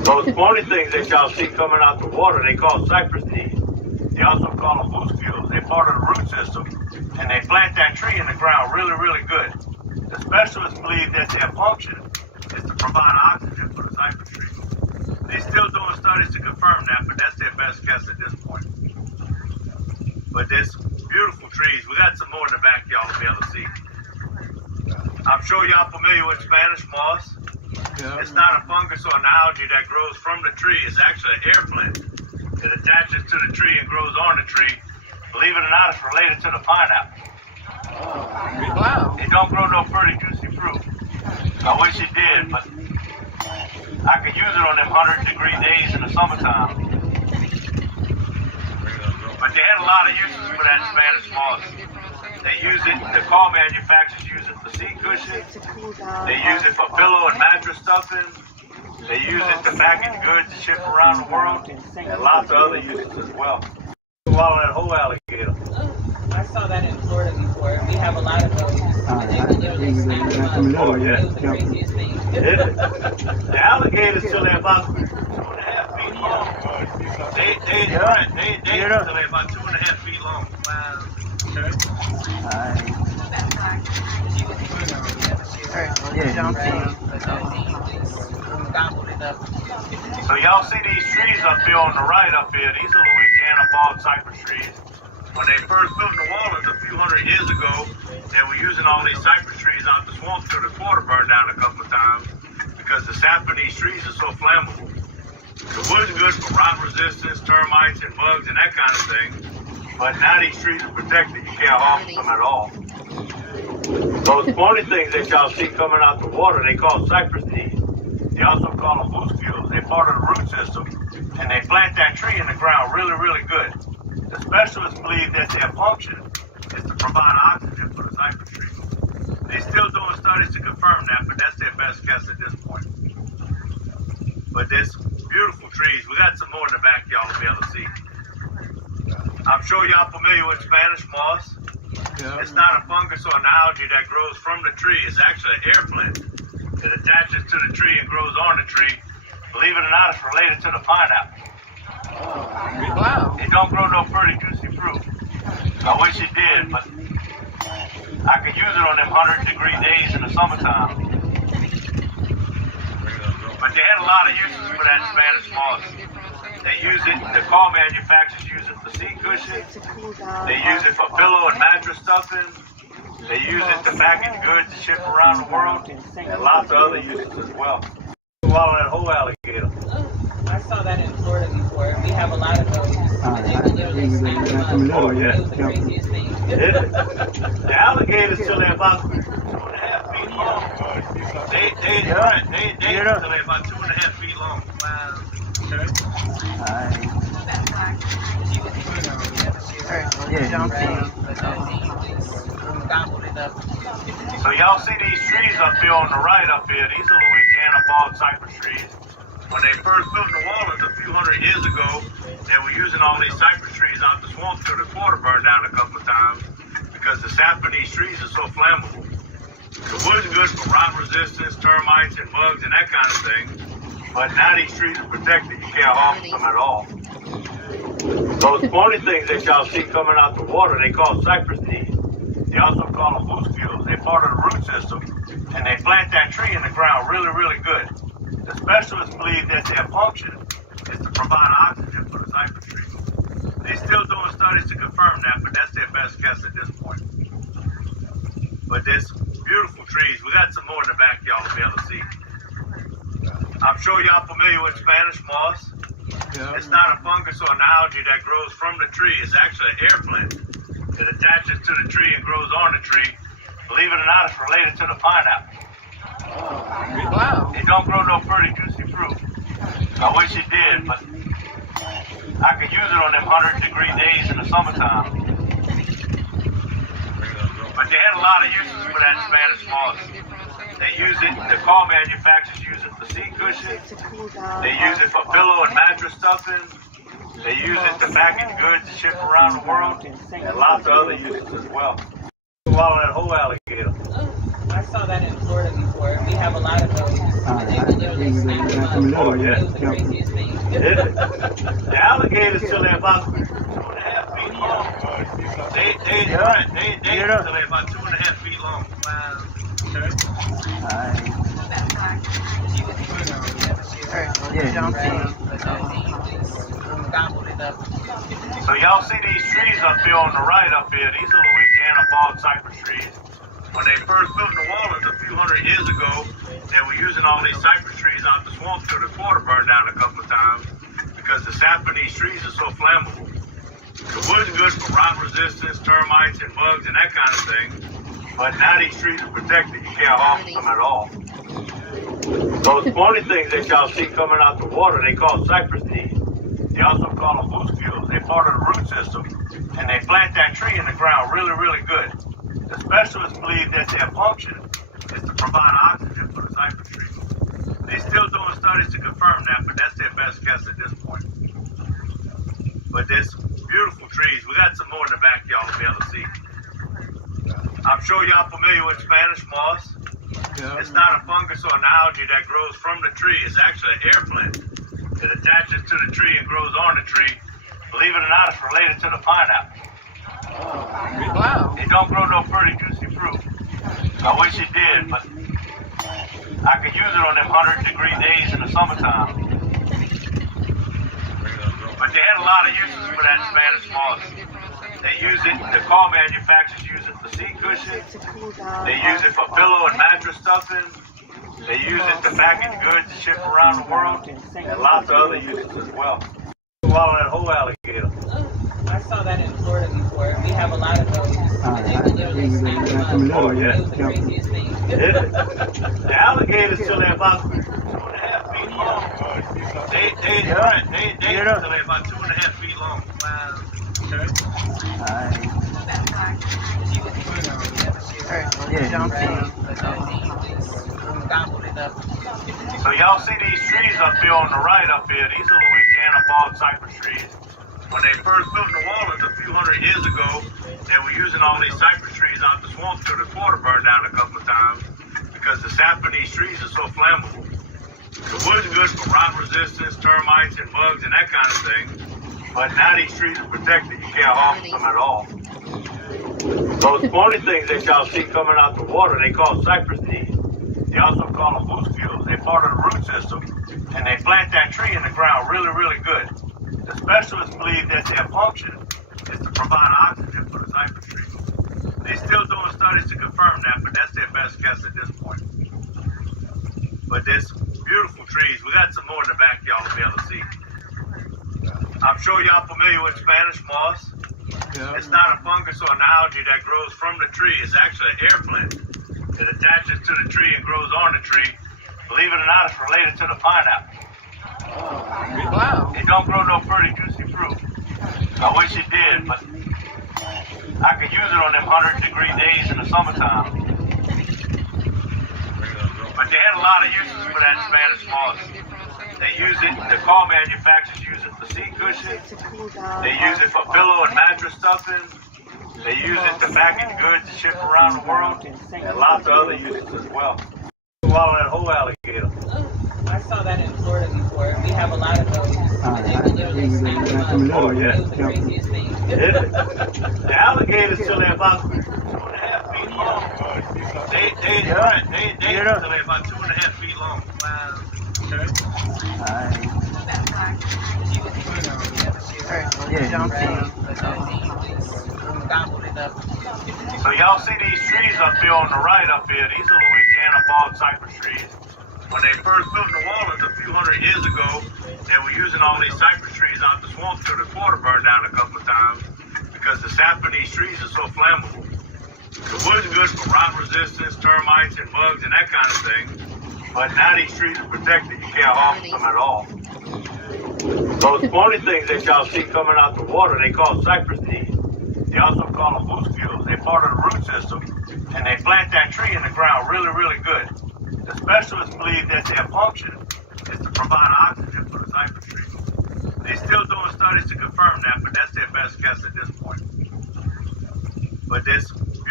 Those pointy things that y'all see coming out the water, they call cypress knees. They also call them muscules. They're part of the root system, and they plant that tree in the ground really, really good. The specialists believe that their function is to provide oxygen for the cypress tree. They're still doing studies to confirm that, but that's their best guess at this point. But there's beautiful trees. We got some more in the back y'all will be able to see. I'm sure y'all familiar with Spanish moss. Yeah. It's not a fungus or an algae that grows from the tree. It's actually an air plant. It attaches to the tree and grows on the tree. Believe it or not, it's related to the pineapple. Wow. It don't grow no pretty juicy fruit. I wish it did, but I could use it on them 100-degree days in the summertime. But they had a lot of uses for that Spanish moss. They use it, the car manufacturers use it for seat cushions. They use it for pillow and mattress stuffing. They use it to package goods to ship around the world. And lots of other uses as well. Swallow that whole alligator. I saw that in Florida before. We have a lot of those. And they can literally snap them up. Oh, yeah. It was the craziest thing. The alligators till they're about 2.5 feet long. They till they're about 2.5 feet long. Wow. So y'all see these trees up here on the right up here? These are Louisiana bald cypress trees. When they first built New Orleans a few hundred years ago, they were using all these cypress trees out the swamp till the quarter burned down a couple of times because the sap in these trees is so flammable. The wood's good for rot resistance, termites, and bugs and that kind of thing. But now these trees are protected. You can't harm them at all. Those pointy things that y'all see coming out the water, they call cypress knees. They also call them muscules. They're part of the root system, and they plant that tree in the ground really, really good. The specialists believe that their function is to provide oxygen for the cypress tree. They're still doing studies to confirm that, but that's their best guess at this point. But there's beautiful trees. We got some more in the back y'all will be able to see. I'm sure y'all familiar with Spanish moss. Yeah. It's not a fungus or an algae that grows from the tree. It's actually an air plant. It attaches to the tree and grows on the tree. Believe it or not, it's related to the pineapple. Wow. It don't grow no pretty juicy fruit. I wish it did, but I could use it on them 100-degree days in the summertime. But they had a lot of uses for that Spanish moss. They use it, the car manufacturers use it for seat cushions. They use it for pillow and mattress stuffing. They use it to package goods to ship around the world. And lots of other uses as well. Swallow that whole alligator. I saw that in Florida before. We have a lot of those. And they can literally snap them up. Oh, yeah. It was the craziest thing. The alligators till they're about 2.5 feet long. They till they're about 2.5 feet long. Wow. So y'all see these trees up here on the right up here? These are Louisiana bald cypress trees. When they first built New Orleans a few hundred years ago, they were using all these cypress trees out the swamp till the quarter burned down a couple of times because the sap in these trees is so flammable. The wood's good for rot resistance, termites, and bugs and that kind of thing. But now these trees are protected. You can't harm them at all. Those pointy things that y'all see coming out the water, they call cypress knees. They also call them muscules. They're part of the root system, and they plant that tree in the ground really, really good. The specialists believe that their function is to provide oxygen for the cypress tree. They're still doing studies to confirm that, but that's their best guess at this point. But there's beautiful trees. We got some more in the back y'all will be able to see. I'm sure y'all familiar with Spanish moss. Yeah. It's not a fungus or an algae that grows from the tree. It's actually an air plant. It attaches to the tree and grows on the tree. Believe it or not, it's related to the pineapple. Wow. It don't grow no pretty juicy fruit. I wish it did, but I could use it on them 100-degree days in the summertime. But they had a lot of uses for that Spanish moss. They use it, the car manufacturers use it for seat cushions. They use it for pillow and mattress stuffing. They use it to package goods to ship around the world. And lots of other uses as well. Swallow that whole alligator. I saw that in Florida before. We have a lot of those. And they will literally snap them up. Oh, yeah. It was the craziest thing. The alligators till they're about 2.5 feet long. They till they're about 2.5 feet long. Wow. So y'all see these trees up here on the right up here? These are Louisiana bald cypress trees. When they first built New Orleans a few hundred years ago, they were using all these cypress trees out the swamp till the quarter burned down a couple of times because the sap in these trees is so flammable. The wood's good for rot resistance, termites, and bugs, and that kind of thing. But now these trees are protected. You can't harm them at all. Those pointy things that y'all see coming out the water, they call cypress knees. They also call them muscules. They're part of the root system, and they plant that tree in the ground really, really good. The specialists believe that their function is to provide oxygen for the cypress tree. They're still doing studies to confirm that, but that's their best guess at this point. But there's beautiful trees. We got some more in the back y'all will be able to see. I'm sure y'all familiar with Spanish moss. Yeah. It's not a fungus or an algae that grows from the tree. It's actually an air plant. It attaches to the tree and grows on the tree. Believe it or not, it's related to the pineapple. Wow. It don't grow no pretty juicy fruit. I wish it did, but I could use it on them 100-degree days in the summertime. But they had a lot of uses for that Spanish moss. They use it, the car manufacturers use it for seat cushions. They use it for pillow and mattress stuffing. They use it to package goods to ship around the world. And lots of other uses as well. Swallow that whole alligator. I saw that in Florida before. We have a lot of those. And they will literally snap them up. Oh, yeah. It was the craziest thing. The alligators till they're about 2.5 feet long. They till they're about 2.5 feet long. Wow. So y'all see these trees up here on the right up here? These are Louisiana bald cypress trees. When they first built New Orleans a few hundred years ago, they were using all these cypress trees out the swamp till the quarter burned down a couple of times because the sap in these trees is so flammable. The wood's good for rot resistance, termites, and bugs, and that kind of thing. But now these trees are protected. You can't harm them at all. Those pointy things that y'all see coming out the water, they call cypress knees. They also call them muscules. They're part of the root system, and they plant that tree in the ground really, really good. The specialists believe that their function is to provide oxygen for the cypress tree. They're still doing studies to confirm that, but that's their best guess at this point. But there's beautiful trees. We got some more in the back y'all will be able to see. I'm sure y'all familiar with Spanish moss. Yeah. It's not a fungus or an algae that grows from the tree. It's actually an air plant. It attaches to the tree and grows on the tree. Believe it or not, it's related to the pineapple. Wow. It don't grow no pretty juicy fruit. I wish it did, but I could use it on them 100-degree days in the summertime. But they had a lot of uses for that Spanish moss. They use it, the car manufacturers use it for seat cushions. They use it for pillow and mattress stuffing. They use it to package goods to ship around the world. And lots of other uses as well. Swallow that whole alligator. I saw that in Florida before. We have a lot of those. And they will literally snap them up. Oh, yeah. It was the craziest thing. The alligators till they're about 2.5 feet long. They till they're about 2.5 feet long. Wow. So y'all see these trees up here on the right up here? These are Louisiana bald cypress trees. When they first built New Orleans a few hundred years ago, they were using all these cypress trees out the swamp till the quarter burned down a couple of times because the sap in these trees is so flammable. The wood's good for rot resistance, termites, and bugs, and that kind of thing. But now these trees are protected. You can't harm them at all. Those pointy things that y'all see coming out the water, they call cypress knees. They also call them muscules. They're part of the root system, and they plant that tree in the ground really, really good. The specialists believe that their function is to provide oxygen for the cypress tree. They're still doing studies to confirm that, but that's their best guess at this point. But there's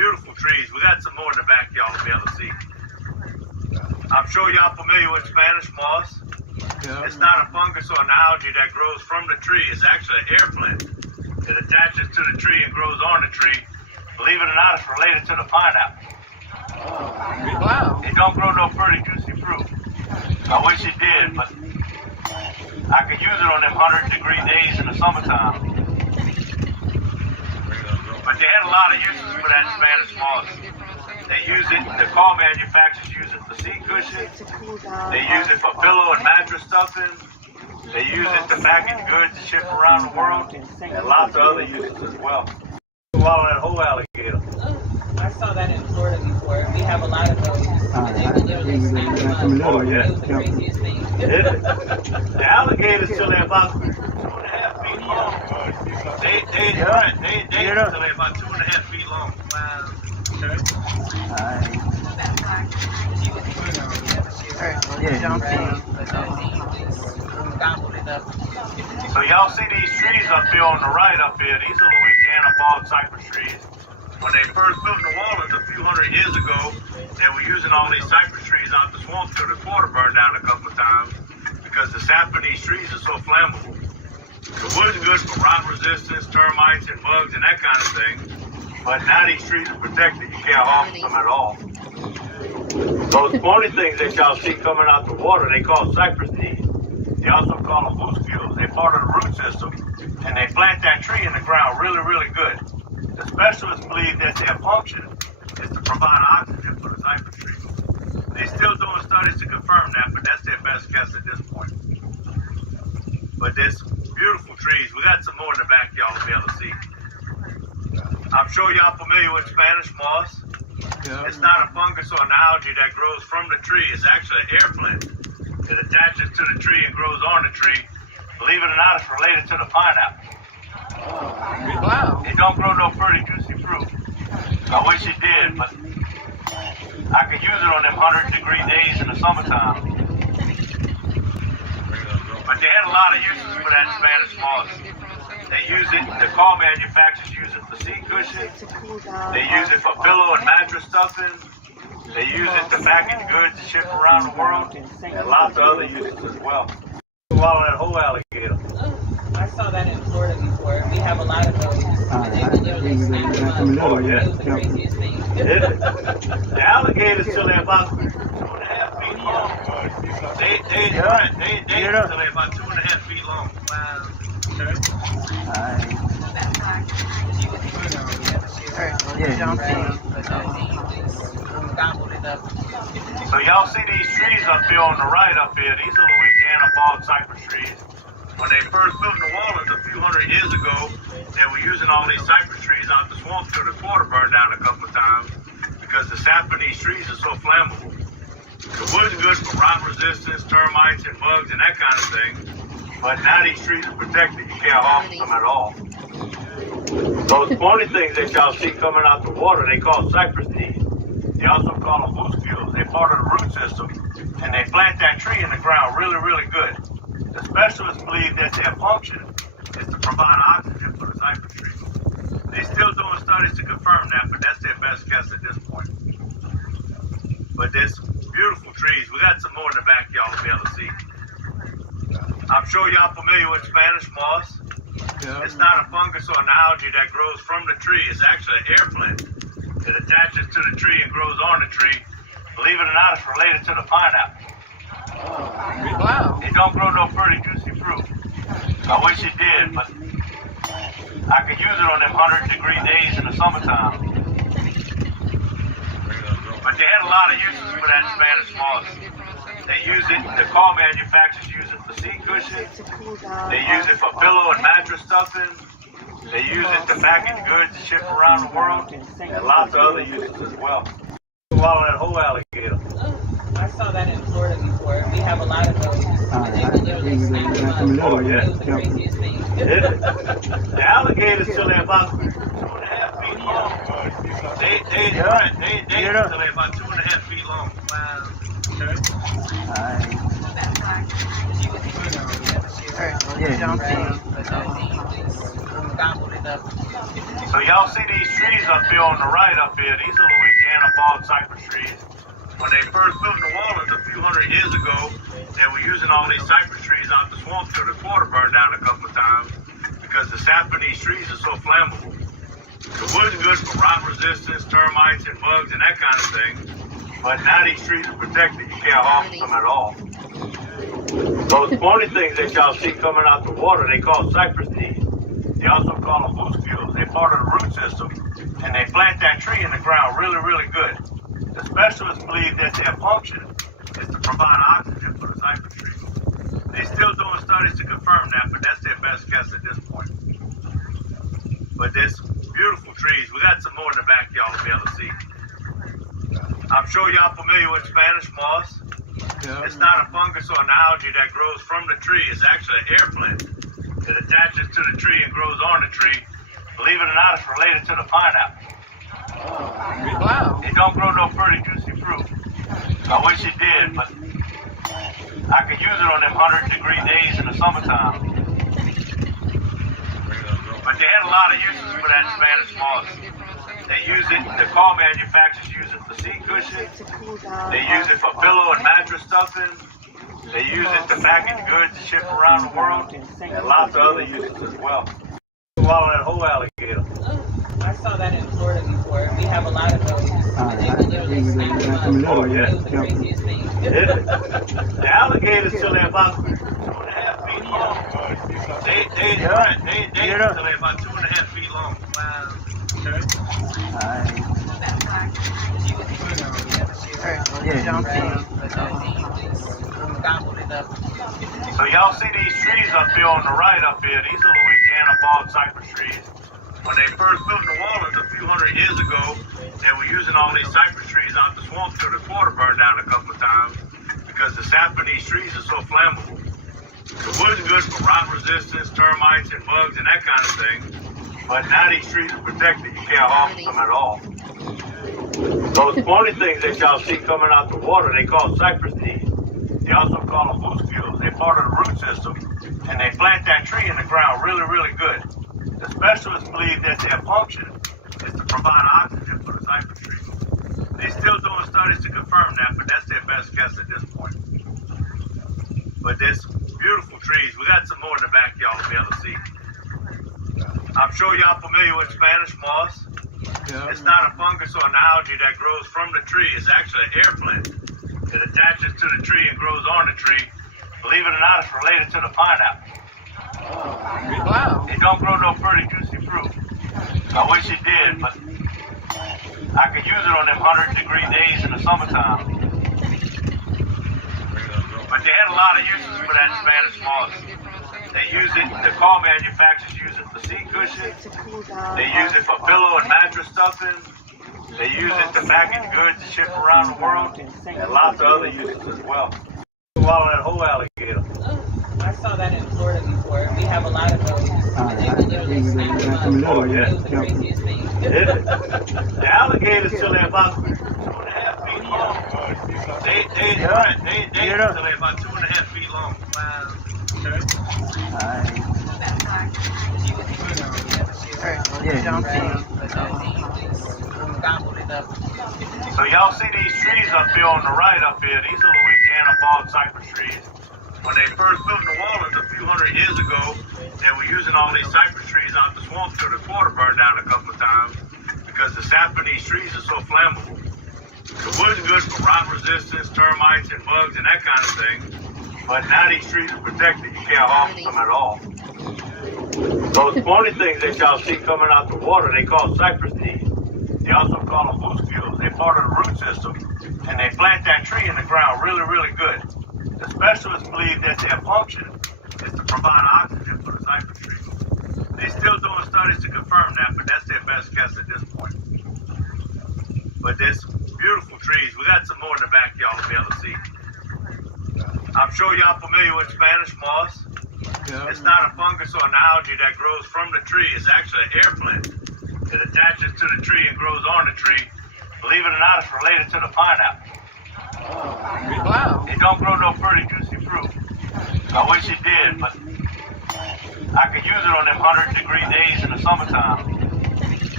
beautiful trees. We got some more in the backyard to be able to see. I'm sure y'all familiar with Spanish moss. Yeah. It's not a fungus or an algae that grows from the tree. It's actually an air plant. It attaches to the tree and grows on the tree. Believe it or not, it's related to the pineapple. Wow. It don't grow no pretty juicy fruit. I wish it did, but I could use it on them 100-degree days in the summertime. But they had a lot of uses for that Spanish moss. They use it, the car manufacturers use it for seat cushions. They use it for pillow and mattress stuffing. They use it to package goods to ship around the world. And lots of other uses as well. Swallow that whole alligator. I saw that in Florida before. We have a lot of those. And they can literally snap them up. Oh, yeah. It was the craziest thing. The alligators till they're about 2.5 feet long. They till they're about 2.5 feet long. Wow. So y'all see these trees up here on the right up here? These are Louisiana bald cypress trees. When they first built New Orleans a few hundred years ago, they were using all these cypress trees out the swamp till the quarter burned down a couple of times because the sap in these trees is so flammable. The wood's good for rot resistance, termites and bugs and that kind of thing. But now these trees are protected. You can't harm them at all. Those pointy things that y'all see coming out the water, they call cypress knees. They also call them muscules. They're part of the root system. And they plant that tree in the ground really, really good. The specialists believe that their function is to provide oxygen for the cypress trees. They're still doing studies to confirm that, but that's their best guess at this point. But there's beautiful trees. We got some more in the backyard to be able to see. I'm sure y'all familiar with Spanish moss. Yeah. It's not a fungus or an algae that grows from the tree. It's actually an air plant. It attaches to the tree and grows on the tree. Believe it or not, it's related to the pineapple. Wow. It don't grow no pretty juicy fruit. I wish it did, but I could use it on them 100-degree days in the summertime. But they had a lot of uses for that Spanish moss. They use it, the car manufacturers use it for seat cushions. They use it for pillow and mattress stuffing. They use it to package goods to ship around the world. And lots of other uses as well. Swallow that whole alligator. I saw that in Florida before. We have a lot of those. And they can literally snap them up. Oh, yeah. It was the craziest thing. The alligators till they're about 2.5 feet long. They till they're about 2.5 feet long. Wow. So y'all see these trees up here on the right up here? These are Louisiana bald cypress trees. When they first built New Orleans a few hundred years ago, they were using all these cypress trees out the swamp till the quarter burned down a couple of times because the sap in these trees is so flammable. The wood's good for rot resistance, termites and bugs and that kind of thing. But now these trees are protected. You can't harm them at all. Those pointy things that y'all see coming out the water, they call cypress knees. They also call them muscules. They're part of the root system. And they plant that tree in the ground really, really good. The specialists believe that their function is to provide oxygen for the cypress trees. They're still doing studies to confirm that, but that's their best guess at this point. But there's beautiful trees. We got some more in the backyard to be able to see. I'm sure y'all familiar with Spanish moss. Yeah. It's not a fungus or an algae that grows from the tree. It's actually an air plant. It attaches to the tree and grows on the tree. Believe it or not, it's related to the pineapple. Wow. It don't grow no pretty juicy fruit. I wish it did, but I could use it on them 100-degree days in the summertime. But they had a lot of uses for that Spanish moss. They use it, the car manufacturers use it for seat cushions. They use it for pillow and mattress stuffing. They use it to package goods to ship around the world. And lots of other uses as well. Swallow that whole alligator. I saw that in Florida before. We have a lot of those. And they can literally snap them up. Oh, yeah. It was the craziest thing. The alligators till they're about 2.5 feet long. They till they're about 2.5 feet long. Wow. So y'all see these trees up here on the right up here? These are Louisiana bald cypress trees. When they first built New Orleans a few hundred years ago, they were using all these cypress trees out the swamp till the quarter burned down a couple of times because the sap in these trees is so flammable. The wood's good for rot resistance, termites and bugs and that kind of thing. But now these trees are protected. You can't harvest them at all. Those pointy things that y'all see coming out the water, they call cypress knees. They also call them moose fuels. They're part of the root system. And they plant that tree in the ground really, really good. The specialists believe that their function is to provide oxygen for the cypress trees. They're still doing studies to confirm that, but that's their best guess at this point. But there's beautiful trees. We got some more in the back y'all will be able to see. I'm sure y'all familiar with Spanish moss. Yeah. It's not a fungus or an algae that grows from the tree. It's actually an air plant. It attaches to the tree and grows on the tree. Believe it or not, it's related to the pineapple. Wow. It don't grow no pretty juicy fruit. I wish it did, but I could use it on them 100-degree days in the summertime. But they had a lot of uses for that Spanish moss. They use it, the car manufacturers use it for seat cushions. They use it for pillow and mattress stuffing. They use it to package goods to ship around the world. And lots of other uses as well. Swallow that whole alligator. I saw that in Florida before. We have a lot of those. And they will literally snap them up. Oh, yeah. It was the craziest thing. The alligators till they're about 2.5 feet long. They till they're about 2.5 feet long. Wow. So y'all see these trees up here on the right up here? These are Louisiana bald cypress trees. When they first built New Orleans a few hundred years ago, they were using all these cypress trees out the swamp till the quarter burned down a couple of times because the sap in these trees is so flammable. The wood's good for rot resistance, termites and bugs and that kind of thing. But now these trees are protected. You can't harvest them at all. Those pointy things that y'all see coming out the water, they call cypress knees. They also call them moose fuels. They're part of the root system. And they plant that tree in the ground really, really good. The specialists believe that their function is to provide oxygen for the cypress trees. They're still doing studies to confirm that, but that's their best guess at this point. But there's beautiful trees. We got some more in the back y'all will be able to see. I'm sure y'all familiar with Spanish moss. Yeah. It's not a fungus or an algae that grows from the tree. It's actually an air plant. It attaches to the tree and grows on the tree. Believe it or not, it's related to the pineapple. Wow. It don't grow no pretty juicy fruit. I wish it did, but I could use it on them 100-degree days in the summertime. But they had a lot of uses for that Spanish moss. They use it, the car manufacturers use it for seat cushions. They use it for pillow and mattress stuffing. They use it to package goods to ship around the world. And lots of other uses as well. Swallow that whole alligator. I saw that in Florida before. We have a lot of those. And they will literally snap them up. Oh, yeah. It was the craziest thing. The alligators till they're about 2.5 feet long. They till they're about 2.5 feet long. Wow. So y'all see these trees up here on the right up here? These are Louisiana bald cypress trees. When they first built New Orleans a few hundred years ago, they were using all these cypress trees out the swamp till the quarter burned down a couple of times because the sap in these trees is so flammable. The wood's good for rot resistance, termites and bugs and that kind of thing. But now these trees are protected. You can't harvest them at all. Those pointy things that y'all see coming out the water, they call cypress knees. They also call them moose fuels. They're part of the root system. And they plant that tree in the ground really, really good. The specialists believe that their function is to provide oxygen for the cypress trees. They're still doing studies to confirm that, but that's their best guess at this point. But there's beautiful trees. We got some more in the back y'all will be able to see. I'm sure y'all familiar with Spanish moss. Yeah. It's not a fungus or an algae that grows from the tree. It's actually an air plant. It attaches to the tree and grows on the tree. Believe it or not, it's related to the pineapple. Wow. It don't grow no pretty juicy fruit. I wish it did, but I could use it on them 100-degree days in the summertime.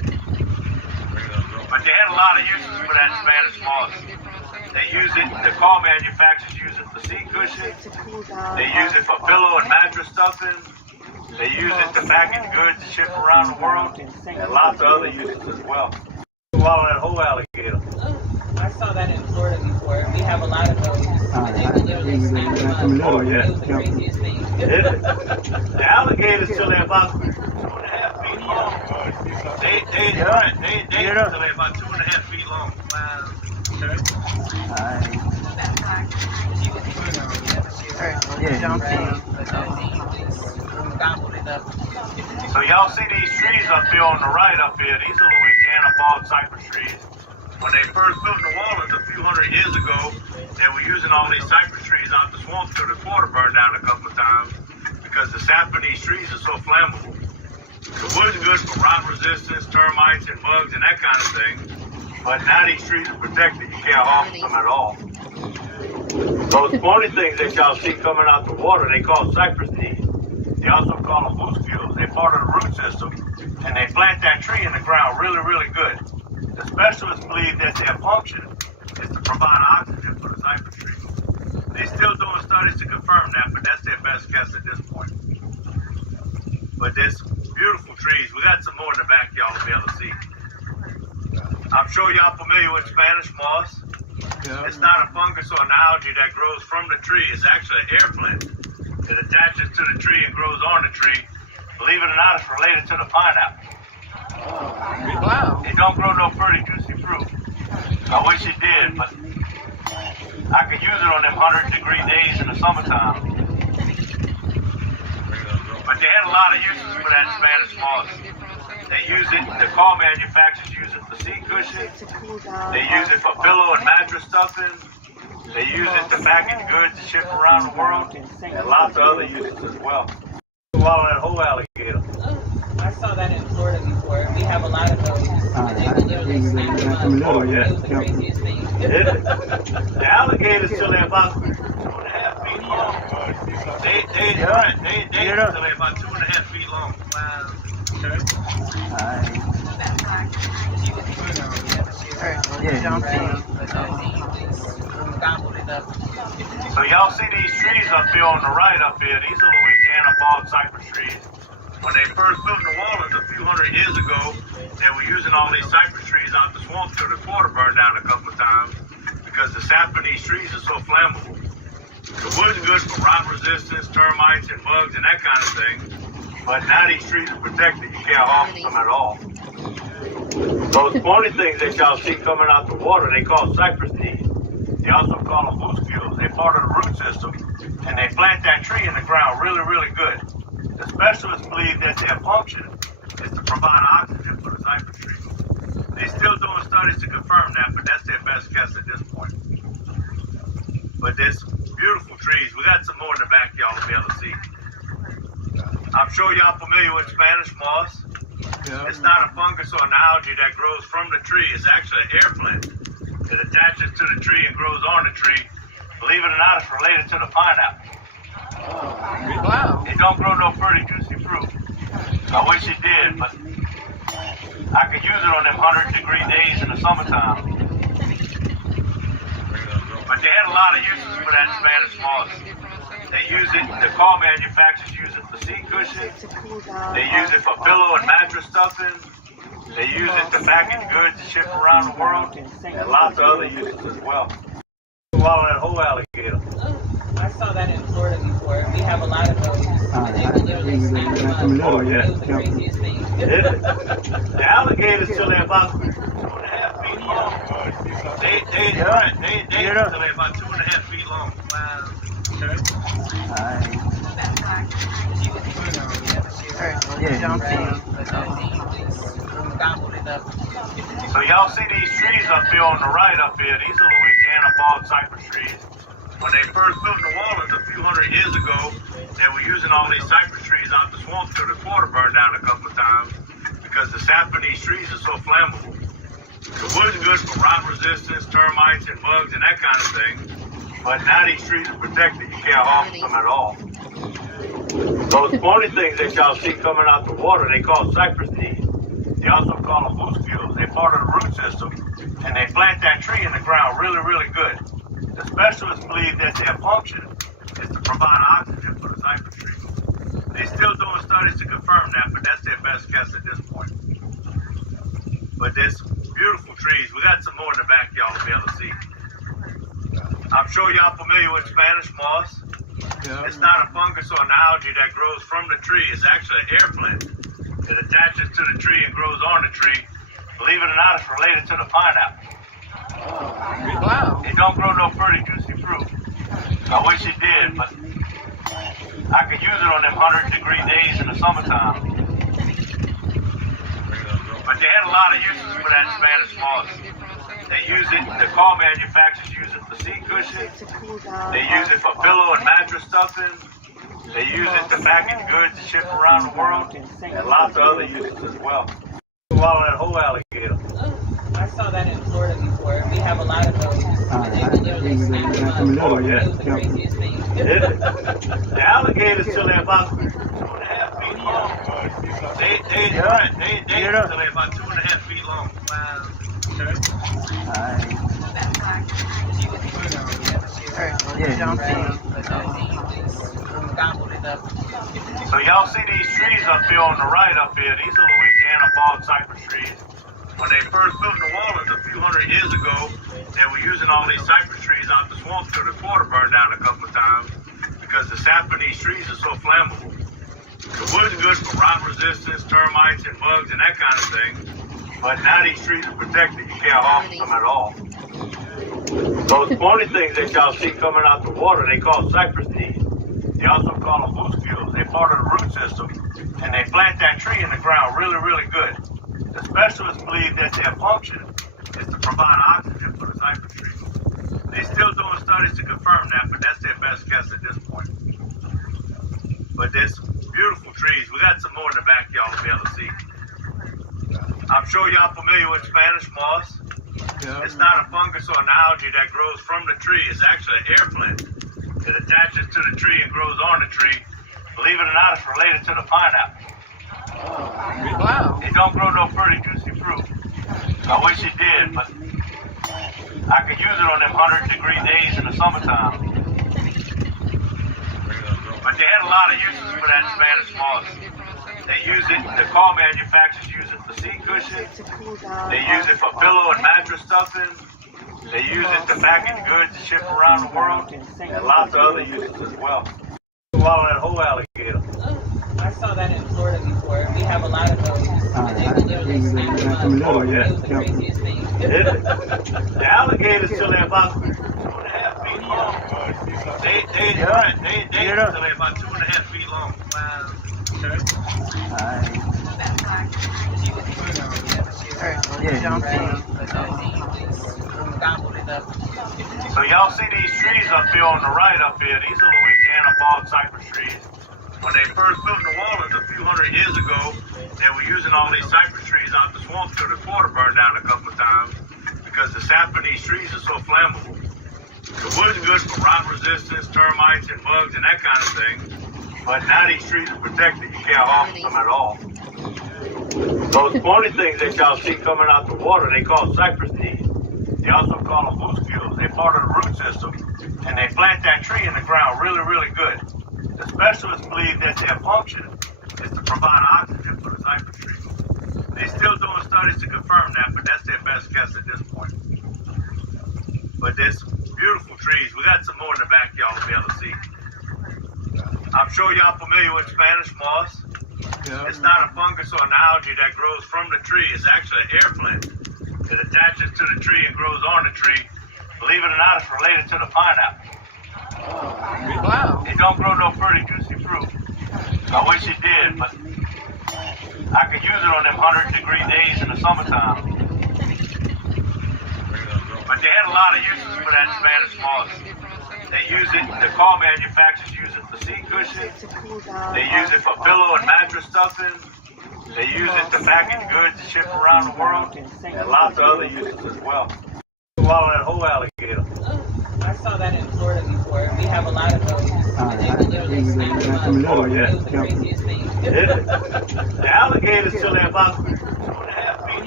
a lot of uses for that Spanish moss. They use it, the car manufacturers use it for seat cushions. They use it for pillow and mattress stuffing. They use it to package goods to ship around the world. And lots of other uses as well. Swallow that whole alligator. I saw that in Florida before. We have a lot of those. And they can literally snap them up. Oh, yeah. It was the craziest thing. The alligators till they're about 2.5 feet long. They till they're about 2.5 feet long. Wow. So y'all see these trees up here on the right up here? These are Louisiana bald cypress trees. When they first built New Orleans a few hundred years ago, they were using all these cypress trees out the swamp till the quarter burned down a couple of times because the sap in these trees is so flammable. The wood's good for rot resistance, termites and bugs and that kind of thing. But now these trees are protected. You can't harm them at all. Those pointy things that y'all see coming out the water, they call cypress seeds. They also call them boost fuels. They're part of the root system, and they plant that tree in the ground really, really good. The specialists believe that their function is to provide oxygen for the cypress tree. They're still doing studies to confirm that, but that's their best guess at this point. But there's beautiful trees. We got some more in the back y'all will be able to see. I'm sure y'all familiar with Spanish moss. It's not a fungus or an algae that grows from the tree. It's actually an air plant. It attaches to the tree and grows on the tree. Believe it or not, it's related to the pineapple. Wow. It don't grow no pretty juicy fruit. I wish it did, but I could use it on them 100-degree days in the summertime. But they had a lot of uses for that Spanish moss. They use it, the car manufacturers use it for seat cushions. They use it for pillow and mattress stuffing. They use it to package goods to ship around the world. And lots of other uses as well. Swallow that whole alligator. I saw that in Florida before. We have a lot of those. And they can literally snap them up. Oh, yeah. It was the craziest thing. The alligators till they're about 2.5 feet long. They till they're about 2.5 feet long. Wow. So y'all see these trees up here on the right up here? These are Louisiana bald cypress trees. When they first built New Orleans a few hundred years ago, they were using all these cypress trees out the swamp till the quarter burned down a couple of times because the sap in these trees is so flammable. The wood's good for rot resistance, termites and bugs and that kind of thing. But now these trees are protected. You can't harm them at all. Those pointy things that y'all see coming out the water, they call cypress seeds. They also call them boost fuels. They're part of the root system, and they plant that tree in the ground really, really good. The specialists believe that their function is to provide oxygen for the cypress tree. They're still doing studies to confirm that, but that's their best guess at this point. But there's beautiful trees. We got some more in the back y'all will be able to see. I'm sure y'all familiar with Spanish moss. It's not a fungus or an algae that grows from the tree. It's actually an air plant. It attaches to the tree and grows on the tree. Believe it or not, it's related to the pineapple. Wow. It don't grow no pretty juicy fruit. I wish it did, but I could use it on them 100-degree days in the summertime. But they had a lot of uses for that Spanish moss. They use it, the car manufacturers use it for seat cushions. They use it for pillow and mattress stuffing. They use it to package goods to ship around the world. And lots of other uses as well. Swallow that whole alligator. I saw that in Florida before. We have a lot of those. And they can literally snap them up. Oh, yeah. It was the craziest thing. The alligators till they're about 2.5 feet long. They till they're about 2.5 feet long. Wow. So y'all see these trees up here on the right up here? These are Louisiana bald cypress trees. When they first built New Orleans a few hundred years ago, they were using all these cypress trees out the swamp till the quarter burned down a couple of times because the sap in these trees is so flammable. The wood's good for rot resistance, termites and bugs and that kind of thing. But now these trees are protected. You can't harm them at all. Those pointy things that y'all see coming out the water, they call cypress seeds. They also call them loose fuels. They're part of the root system, and they plant that tree in the ground really, really good. The specialists believe that their function is to provide oxygen for the cypress tree. They're still doing studies to confirm that, but that's their best guess at this point. But there's beautiful trees. We got some more in the back y'all will be able to see. I'm sure y'all familiar with Spanish moss. Yeah. It's not a fungus or an algae that grows from the tree. It's actually an air plant. It attaches to the tree and grows on the tree. Believe it or not, it's related to the pineapple. Wow. It don't grow no pretty juicy fruit. I wish it did, but I could use it on them 100-degree days in the summertime. But they had a lot of uses for that Spanish moss. They use it, the car manufacturers use it for seat cushions. They use it for pillow and mattress stuffing. They use it to package goods to ship around the world. And lots of other uses as well. Swallow that whole alligator. I saw that in Florida before. We have a lot of those. And they can literally snap them up. Oh, yeah. It was the craziest thing. The alligators till they're about 2.5 feet long. They till they're about 2.5 feet long. Wow. So y'all see these trees up here on the right up here. These are Louisiana bald cypress trees. When they first built New Orleans a few hundred years ago, they were using all these cypress trees out the swamp till the quarter burned down a couple of times because the sap in these trees is so flammable. The wood's good for rot resistance, termites and bugs and that kind of thing. But now these trees are protected. You can't harvest them at all. Those pointy things that y'all see coming out the water, they call cypress knees. They also call them loose fuels. They're part of the root system, and they plant that tree in the ground really, really good. The specialists believe that their function is to provide oxygen for the cypress tree. They're still doing studies to confirm that, but that's their best guess at this point. But there's beautiful trees. We got some more in the back y'all will be able to see. I'm sure y'all familiar with Spanish moss. Yeah. It's not a fungus or an algae that grows from the tree. It's actually an air plant. It attaches to the tree and grows on the tree. Believe it or not, it's related to the pineapple. Wow. It don't grow no pretty juicy fruit. I wish it did, but I could use it on them 100-degree days in the summertime. But they had a lot of uses for that Spanish moss. They use it, the car manufacturers use it for seat cushions. They use it for pillow and mattress stuffing. They use it to package goods to ship around the world. And lots of other uses as well. Swallow that whole alligator. I saw that in Florida before. We have a lot of those. And they can literally snap them up. Oh, yeah. It was the craziest thing. The alligators till they're about 2.5 feet long. They till they're about 2.5 feet long. Wow. So y'all see these trees up here on the right up here. These are Louisiana bald cypress trees. When they first built New Orleans a few hundred years ago, they were using all these cypress trees out the swamp till the quarter burned down a couple of times because the sap in these trees is so flammable. The wood's good for rot resistance, termites and bugs and that kind of thing. But now these trees are protected. You can't harvest them at all. Those pointy things that y'all see coming out the water, they call cypress knees. They also call them loose fuels. They're part of the root system, and they plant that tree in the ground really, really good. The specialists believe that their function is to provide oxygen for the cypress tree. They're still doing studies to confirm that, but that's their best guess at this point. But there's beautiful trees. We got some more in the back y'all will be able to see. I'm sure y'all familiar with Spanish moss. Yeah. It's not a fungus or an algae that grows from the tree. It's actually an air plant. It attaches to the tree and grows on the tree. Believe it or not, it's related to the pineapple. Wow. It don't grow no pretty juicy fruit. I wish it did, but I could use it on them 100-degree days in the summertime. But they had a lot of uses for that Spanish moss. They use it, the car manufacturers use it for seat cushions. They use it for pillow and mattress stuffing. They use it to package goods to ship around the world. And lots of other uses as well. Swallow that whole alligator. I saw that in Florida before. We have a lot of those. And they can literally snap them up. Oh, yeah. It was the craziest thing. The alligators till they're about 2.5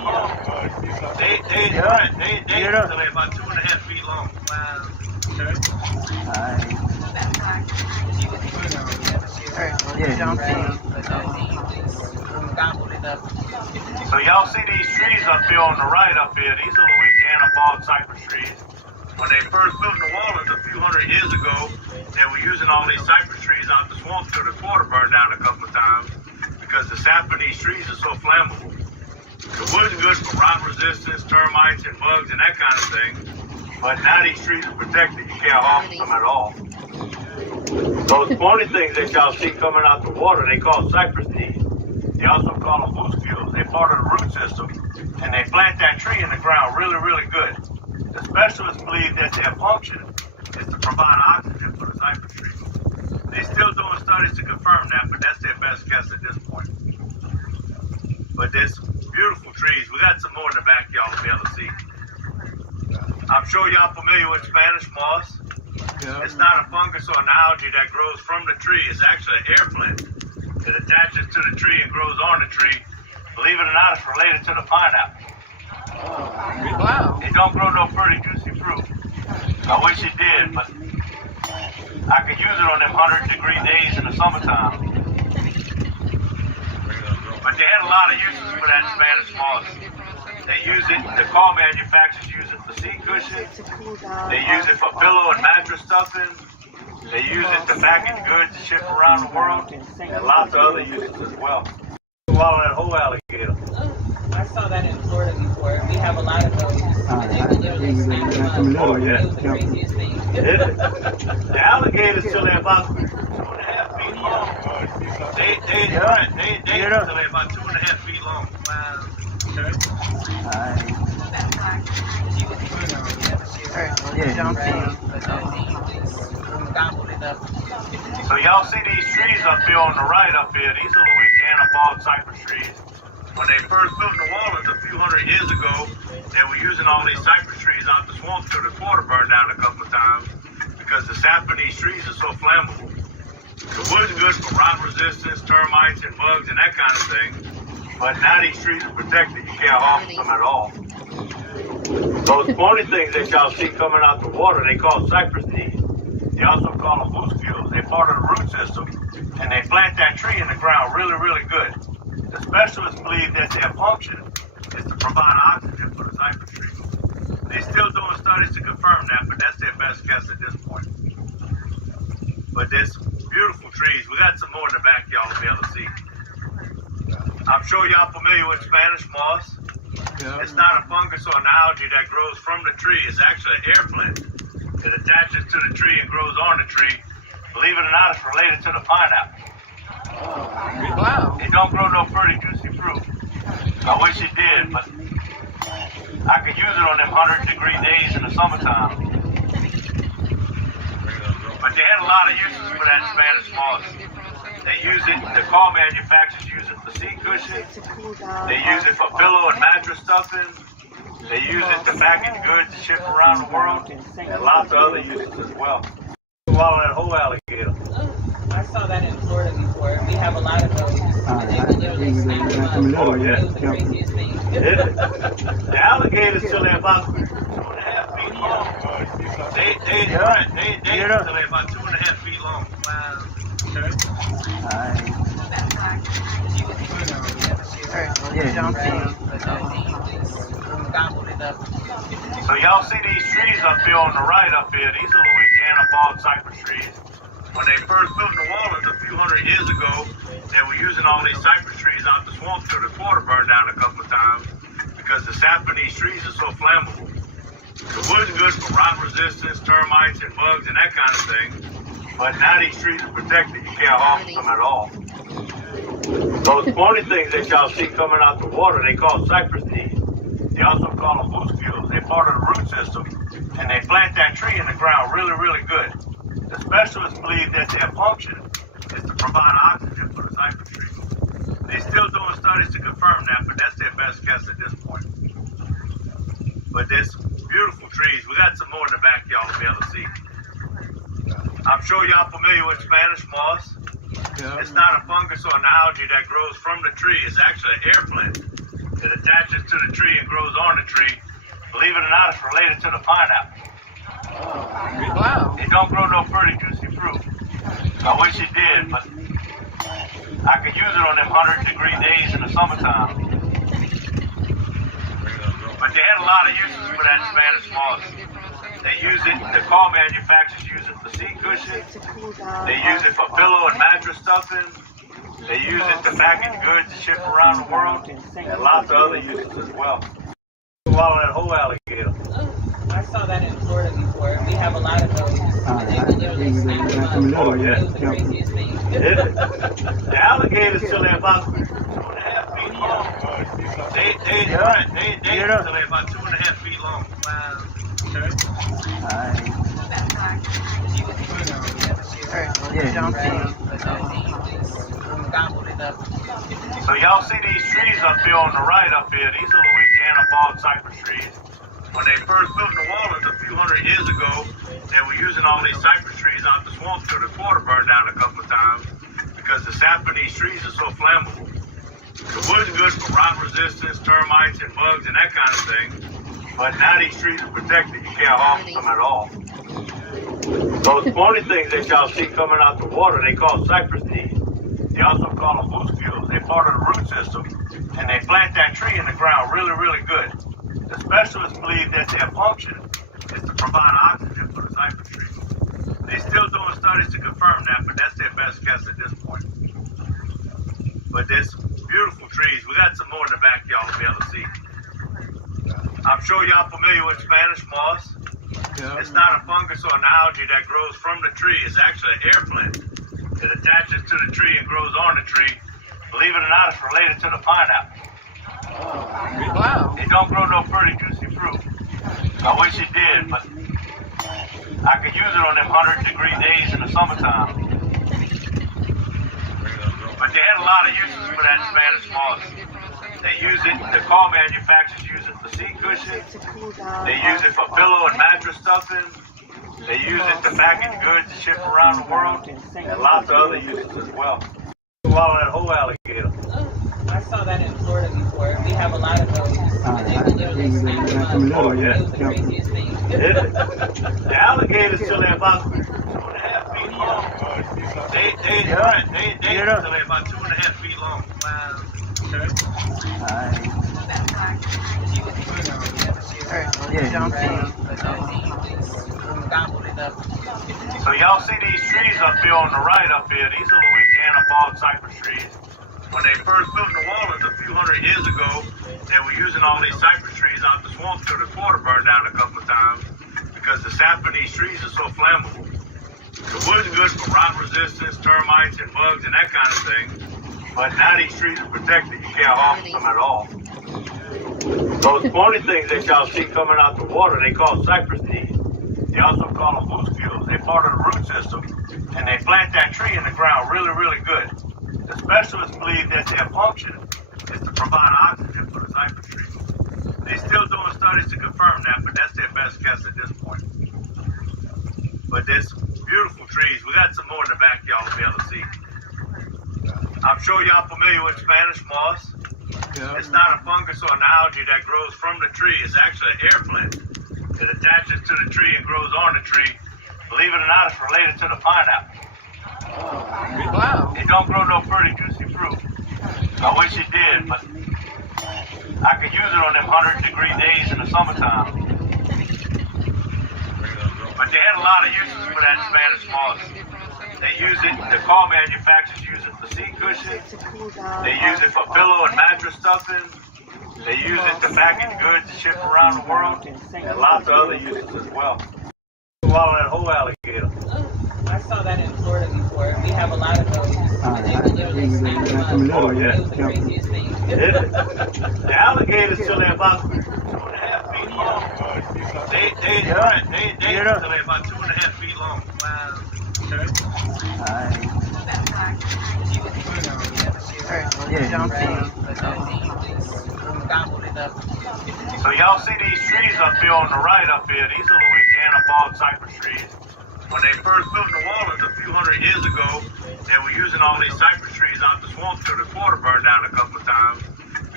They usually about 2.5 feet long. Wow. So y'all see these trees up here on the right up here? These are Louisiana bald cypress trees. When they first built New Orleans a few hundred years ago, they were using all these cypress trees out the swamp till the quarter burned down a couple of times because the sap in these trees is so flammable. The wood's good for rot resistance, termites, and bugs, and that kind of thing. But now these trees are protected. You can't harm them at all. Those pointy things that y'all see coming out the water, they call cypress knees. They also call them muscules. They're part of the root system, and they plant that tree in the ground really, really good. The specialists believe that their function is to provide oxygen for the cypress trees. They're still doing studies to confirm that, but that's their best guess at this point. But there's beautiful trees. We got some more in the back y'all will be able to see. I'm sure y'all familiar with Spanish moss. It's not a fungus or an algae that grows from the tree. It's actually an air plant. It attaches to the tree and grows on the tree. Believe it or not, it's related to the pineapple. Wow. It don't grow no pretty juicy fruit. I wish it did, but I could use it on them 100-degree days in the summertime. But they had a lot of uses for that Spanish moss. They use it, the car manufacturers use it for seat cushions. They use it for pillow and mattress stuffing. They use it to package goods and ship around the world. And lots of other uses as well. Swallow that whole alligator. I saw that in Florida before. We have a lot of those. And they can literally snap them up. Oh, yeah. It was the craziest thing. The alligators till they're about 2.5 feet long. They usually about 2.5 feet long. Wow. So y'all see these trees up here on the right up here? These are Louisiana bald cypress trees. When they first built New Orleans a few hundred years ago, they were using all these cypress trees out the swamp till the quarter burned down a couple of times because the sap in these trees is so flammable. The wood's good for rot resistance, termites, and bugs, and that kind of thing. But now these trees are protected. You can't harm them at all. Those pointy things that y'all see coming out the water, they call cypress knees. They also call them muscules. They're part of the root system, and they plant that tree in the ground really, really good. The specialists believe that their function is to provide oxygen for the cypress trees. They're still doing studies to confirm that, but that's their best guess at this point. But there's beautiful trees. We got some more in the back y'all will be able to see. I'm sure y'all familiar with Spanish moss. It's not a fungus or an algae that grows from the tree. It's actually an air plant. It attaches to the tree and grows on the tree. Believe it or not, it's related to the pineapple. Wow. It don't grow no pretty juicy fruit. I wish it did, but I could use it on them 100-degree days in the summertime. But they had a lot of uses for that Spanish moss. They use it, the car manufacturers use it for seat cushions. They use it for pillow and mattress stuffing. They use it to package goods and ship around the world. And lots of other uses as well. Swallow that whole alligator. I saw that in Florida before. We have a lot of those. And they can literally snap them up. Oh, yeah. It was the craziest thing. The alligators till they're about 2.5 feet long. They usually about 2.5 feet long. Wow. So y'all see these trees up here on the right up here? These are Louisiana bald cypress trees. When they first built New Orleans a few hundred years ago, they were using all these cypress trees out the swamp till the quarter burned down a couple of times because the sap in these trees is so flammable. The wood's good for rot resistance, termites, and bugs, and that kind of thing. But now these trees are protected. You can't harm them at all. Those pointy things that y'all see coming out the water, they call cypress knees. They also call them muscules. They're part of the root system, and they plant that tree in the ground really, really good. The specialists believe that their function is to provide oxygen for the cypress trees. They're still doing studies to confirm that, but that's their best guess at this point. But there's beautiful trees. We got some more in the back y'all will be able to see. I'm sure y'all familiar with Spanish moss. It's not a fungus or an algae that grows from the tree. It's actually an air plant. It attaches to the tree and grows on the tree. Believe it or not, it's related to the pineapple. Wow. It don't grow no pretty juicy fruit. I wish it did, but I could use it on them 100-degree days in the summertime. But they had a lot of uses for that Spanish moss. They use it, the car manufacturers use it for seat cushions. They use it for pillow and mattress stuffing. They use it to package goods to ship around the world. And lots of other uses as well. Swallow that whole alligator. I saw that in Florida before. We have a lot of those. They can literally snap them up. Oh, yeah. It was the craziest thing. The alligators till they're about 2.5 feet long. They till they're about 2.5 feet long. Wow. So y'all see these trees up here on the right up here? These are Louisiana bald cypress trees. When they first built New Orleans a few hundred years ago, they were using all these cypress trees out the swamp till the quarter burned down a couple of times because the sap in these trees is so flammable. The wood's good for rot resistance, termites and bugs and that kind of thing. But now these trees are protected. You can't harvest them at all. Those pointy things that y'all see coming out the water, they call cypress knees. They also call them muscules. They're part of the root system. And they plant that tree in the ground really, really good. The specialists believe that their function is to provide oxygen for the cypress tree. They're still doing studies to confirm that, but that's their best guess at this point. But there's beautiful trees. We got some more in the back y'all will be able to see. I'm sure y'all familiar with Spanish moss. Yeah. It's not a fungus or an algae that grows from the tree. It's actually an air plant. It attaches to the tree and grows on the tree. Believe it or not, it's related to the pineapple. Wow. It don't grow no pretty juicy fruit. I wish it did, but I could use it on them 100-degree days in the summertime. But they had a lot of uses for that Spanish moss. They use it, the car manufacturers use it for seat cushions. They use it for pillow and mattress stuffing. They use it to package goods to ship around the world. And lots of other uses as well. Swallow that whole alligator. I saw that in Florida before. We have a lot of those. They can literally snap them up. Oh, yeah. It was the craziest thing. The alligators till they're about 2.5 feet long. They till they're about 2.5 feet long. Wow. So y'all see these trees up here on the right up here? These are Louisiana bald cypress trees. When they first built New Orleans a few hundred years ago, they were using all these cypress trees out the swamp till the quarter burned down a couple of times because the sap in these trees is so flammable. The wood's good for rot resistance, termites and bugs and that kind of thing. But now these trees are protected. You can't harvest them at all. Those pointy things that y'all see coming out the water, they call cypress knees. They also call them muscules. They're part of the root system. And they plant that tree in the ground really, really good. The specialists believe that their function is to provide oxygen for the cypress tree. They're still doing studies to confirm that, but that's their best guess at this point. But there's beautiful trees. We got some more in the back y'all will be able to see. I'm sure y'all familiar with Spanish moss. Yeah. It's not a fungus or an algae that grows from the tree. It's actually an air plant. It attaches to the tree and grows on the tree. Believe it or not, it's related to the pineapple. Wow. It don't grow no pretty juicy fruit. I wish it did, but I could use it on them 100-degree days in the summertime. But they had a lot of uses for that Spanish moss. They use it, the car manufacturers use it for seat cushions. They use it for pillow and mattress stuffing. They use it to package goods to ship around the world. And lots of other uses as well. Swallow that whole alligator. I saw that in Florida before. We have a lot of those. They can literally snap them up. Oh, yeah. It was the craziest thing. The alligators till they're about 2.5 feet long. They till they're about 2.5 feet long. Wow. So y'all see these trees up here on the right up here? These are Louisiana bald cypress trees. When they first built New Orleans a few hundred years ago, they were using all these cypress trees out the swamp till the quarter burned down a couple of times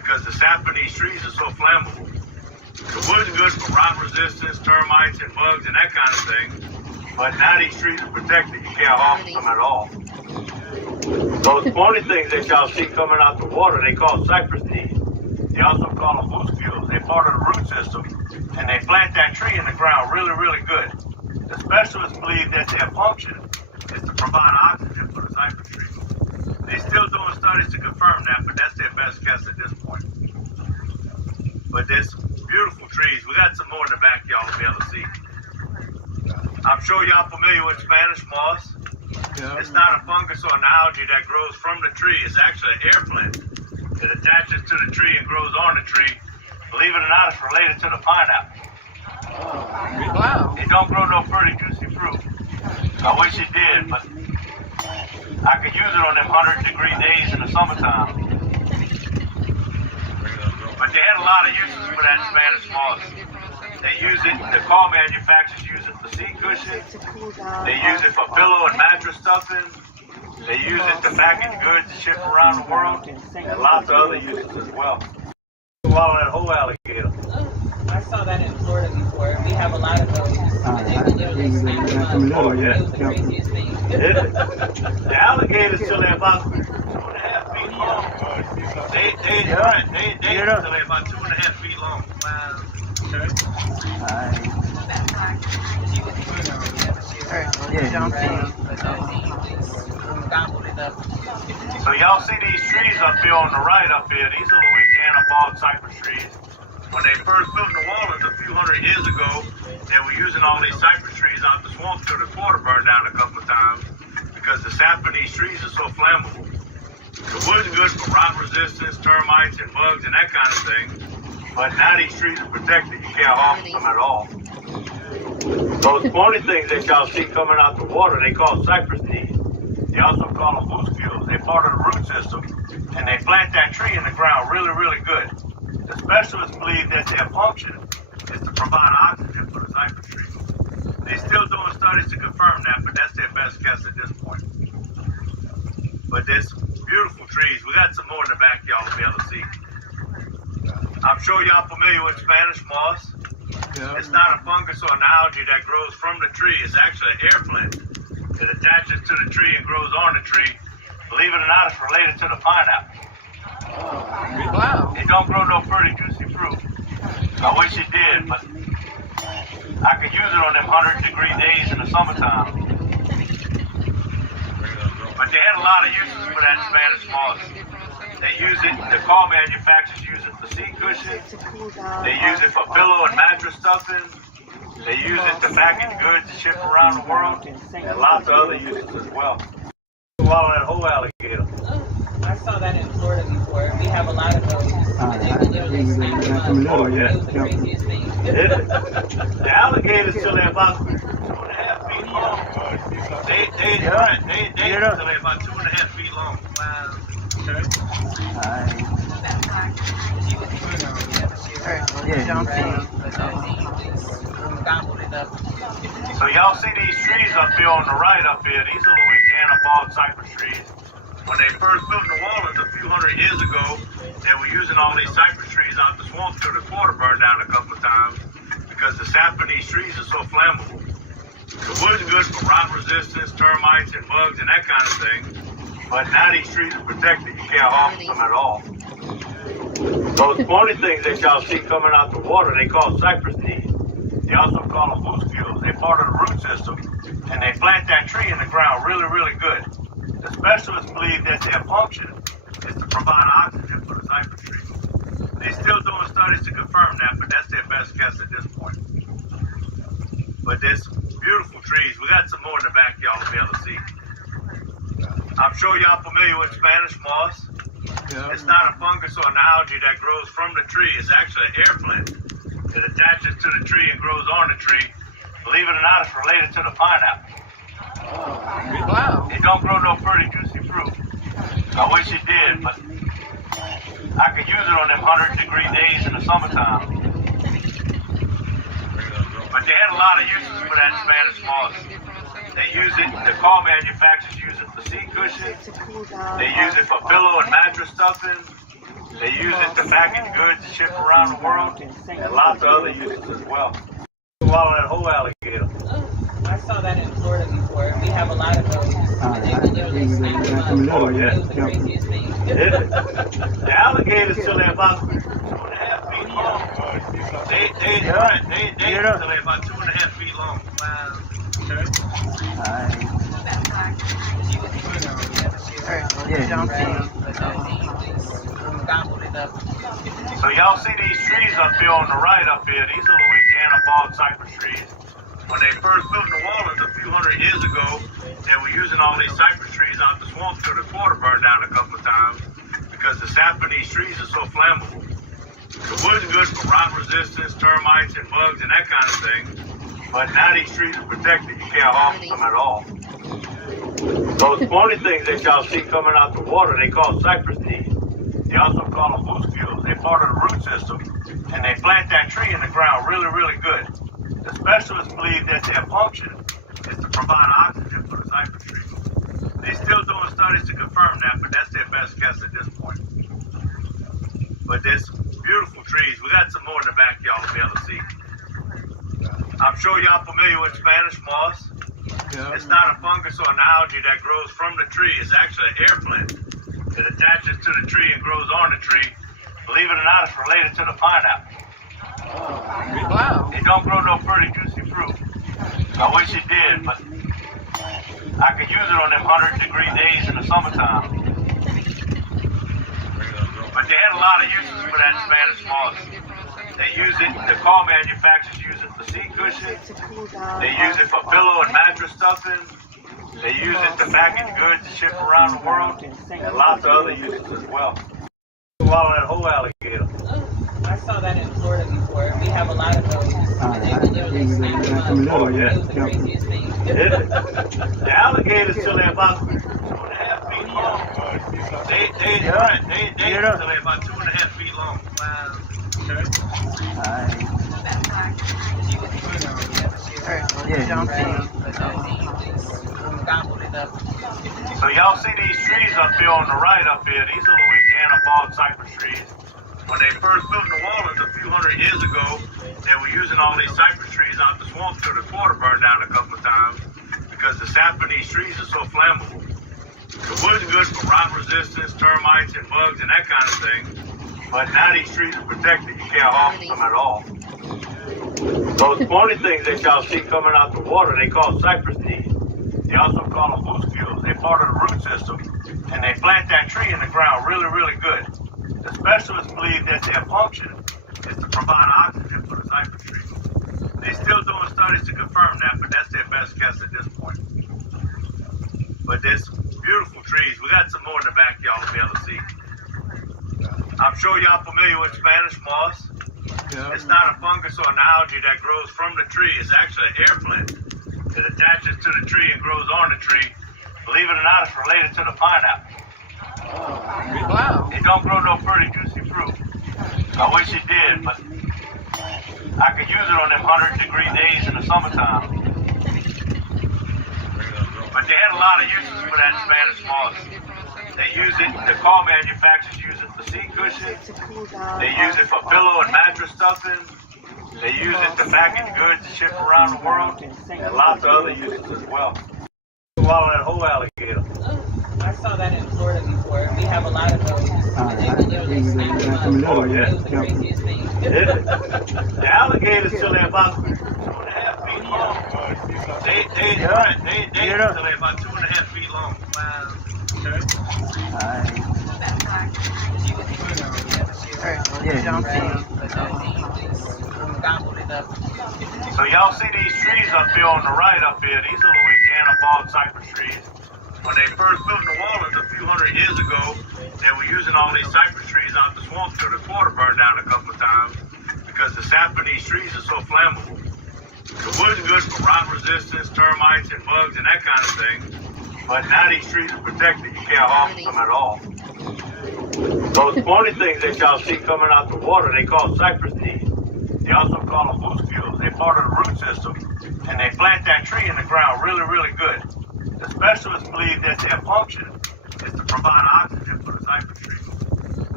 because the sap in these trees is so flammable. The wood's good for rot resistance, termites and bugs and that kind of thing. But now these trees are protected. You can't harm them at all. Those pointy things that y'all see coming out the water, they call cypress knees. They also call them muscules. They're part of the root system. And they plant that tree in the ground really, really good. The specialists believe that their function is to provide oxygen for the cypress tree. They're still doing studies to confirm that, but that's their best guess at this point. But there's beautiful trees. We got some more in the back y'all will be able to see. I'm sure y'all familiar with Spanish moss. Yeah. It's not a fungus or an algae that grows from the tree. It's actually an air plant. It attaches to the tree and grows on the tree. Believe it or not, it's related to the pineapple. Wow. It don't grow no pretty juicy fruit. I wish it did, but I could use it on them 100-degree days in the summertime. But they had a lot of uses for that Spanish moss. They use it, the car manufacturers use it for seat cushions. They use it for pillow and mattress stuffing. They use it to package goods and ship around the world. And lots of other uses as well. Swallow that whole alligator. I saw that in Florida before. We have a lot of those. They will literally snap them up. Oh, yeah. It was the craziest thing. The alligators till they're about 2.5 feet long. They till they're about 2.5 feet long. Wow. So y'all see these trees up here on the right up here. These are Louisiana bog cypress trees. When they first built New Orleans a few hundred years ago, they were using all these cypress trees out the swamp till the quarter burned down a couple of times because the sap in these trees is so flammable. The wood's good for rot resistance, termites and bugs and that kind of thing. But now these trees are protected. You can't harm them at all. Those pointy things that y'all see coming out the water, they call cypress knees. They also call them muscules. They're part of the root system. And they plant that tree in the ground really, really good. The specialists believe that their function is to provide oxygen for the cypress tree. They're still doing studies to confirm that, but that's their best guess at this point. But there's beautiful trees. We got some more in the back y'all will be able to see. I'm sure y'all familiar with Spanish moss. Yeah. It's not a fungus or an algae that grows from the tree. It's actually an air plant. It attaches to the tree and grows on the tree. Believe it or not, it's related to the pineapple. Wow. It don't grow no pretty juicy fruit. I wish it did, but I could use it on them 100-degree days in the summertime. But they had a lot of uses for that Spanish moss. They use it, the car manufacturers use it for seat cushions. They use it for pillow and mattress stuffing. They use it to package goods and ship around the world. And lots of other uses as well. Swallow that whole alligator. I saw that in Florida before. We have a lot of those. They will literally snap them up. Oh, yeah. It was the craziest thing. The alligators till they're about 2.5 feet long. They till they're about 2.5 feet long. Wow. So y'all see these trees up here on the right up here. These are Louisiana bog cypress trees. When they first built New Orleans a few hundred years ago, they were using all these cypress trees out the swamp till the quarter burned down a couple of times because the sap in these trees is so flammable. The wood's good for rot resistance, termites and bugs and that kind of thing. But now these trees are protected. You can't harm them at all. Those pointy things that y'all see coming out the water, they call cypress knees. They also call them muscules. They're part of the root system. And they plant that tree in the ground really, really good. The specialists believe that their function is to provide oxygen for the cypress tree. They're still doing studies to confirm that, but that's their best guess at this point. But there's beautiful trees. We got some more in the back y'all will be able to see. I'm sure y'all familiar with Spanish moss. Yeah. It's not a fungus or an algae that grows from the tree. It's actually an air plant. It attaches to the tree and grows on the tree. Believe it or not, it's related to the pineapple. Wow. It don't grow no pretty juicy fruit. I wish it did, but I could use it on them 100-degree days in the summertime. But they had a lot of uses for that Spanish moss. They use it, the car manufacturers use it for seat cushions. They use it for pillow and mattress stuffing. They use it to package goods and ship around the world, and lots of other uses as well. Swallow that whole alligator. I saw that in Florida before. We have a lot of those. And they will literally snap them up. Oh, yeah. It was the craziest thing. The alligators till they're about 2.5 feet long. They till they're about 2.5 feet long. So y'all see these trees up here on the right up here? These are Louisiana bald cypress trees. When they first built New Orleans a few hundred years ago, they were using all these cypress trees out the swamp till the quarter burned down a couple of times because the sap in these trees is so flammable. The wood's good for rot resistance, termites, and bugs, and that kind of thing. But now these trees are protected. You can't harm them at all. Those pointy things that y'all see coming out the water, they call cypress seeds. They also call them boost fuels. They're part of the root system, and they plant that tree in the ground really, really good. The specialists believe that their function is to provide oxygen for the cypress trees. They're still doing studies to confirm that, but that's their best guess at this point. But there's beautiful trees. We got some more in the back y'all will be able to see. I'm sure y'all familiar with Spanish moss. Yeah. It's not a fungus or an algae that grows from the tree. It's actually an air plant. It attaches to the tree and grows on the tree. Believe it or not, it's related to the pineapple. Wow. It don't grow no pretty juicy fruit. I wish it did, but I could use it on them 100-degree days in the summertime. But they had a lot of uses for that Spanish moss. They use it, the car manufacturers use it for seat cushions. They use it for pillow and mattress stuffing. They use it to package goods and ship around the world, and lots of other uses as well. Swallow that whole alligator. I saw that in Florida before. We have a lot of those. And they will literally snap them up. Oh, yeah. It was the craziest thing. The alligators till they're about 2.5 feet long. They till they're about 2.5 feet long. So y'all see these trees up here on the right up here? These are Louisiana bald cypress trees. When they first built New Orleans a few hundred years ago, they were using all these cypress trees out the swamp till the quarter burned down a couple of times because the sap in these trees is so flammable. The wood's good for rot resistance, termites, and bugs, and that kind of thing. But now these trees are protected. You can't harm them at all. Those pointy things that y'all see coming out the water, they call cypress seeds. They also call them boost fuels. They're part of the root system, and they plant that tree in the ground really, really good. The specialists believe that their function is to provide oxygen for the cypress trees. They're still doing studies to confirm that, but that's their best guess at this point. But there's beautiful trees. We got some more in the back y'all will be able to see. I'm sure y'all familiar with Spanish moss. Yeah. It's not a fungus or an algae that grows from the tree. It's actually an air plant. It attaches to the tree and grows on the tree. Believe it or not, it's related to the pineapple. Wow. It don't grow no pretty juicy fruit. I wish it did, but I could use it on them 100-degree days in the summertime. But they had a lot of uses for that Spanish moss. They use it, the car manufacturers use it for seat cushions. They use it for pillow and mattress stuffing. They use it to package goods and ship around the world, and lots of other uses as well. Swallow that whole alligator. I saw that in Florida before. We have a lot of those. And they will literally snap them up. Oh, yeah. It was the craziest thing. The alligators till they're about 2.5 feet long. They till they're about 2.5 feet long. So y'all see these trees up here on the right up here? These are Louisiana bald cypress trees. When they first built New Orleans a few hundred years ago, they were using all these cypress trees out the swamp till the quarter burned down a couple of times because the sap in these trees is so flammable. The wood's good for rot resistance, termites, and bugs, and that kind of thing. But now these trees are protected. You can't harm them at all. Those pointy things that y'all see coming out the water, they call cypress seeds. They also call them boost fuels. They're part of the root system, and they plant that tree in the ground really, really good. The specialists believe that their function is to provide oxygen for the cypress trees.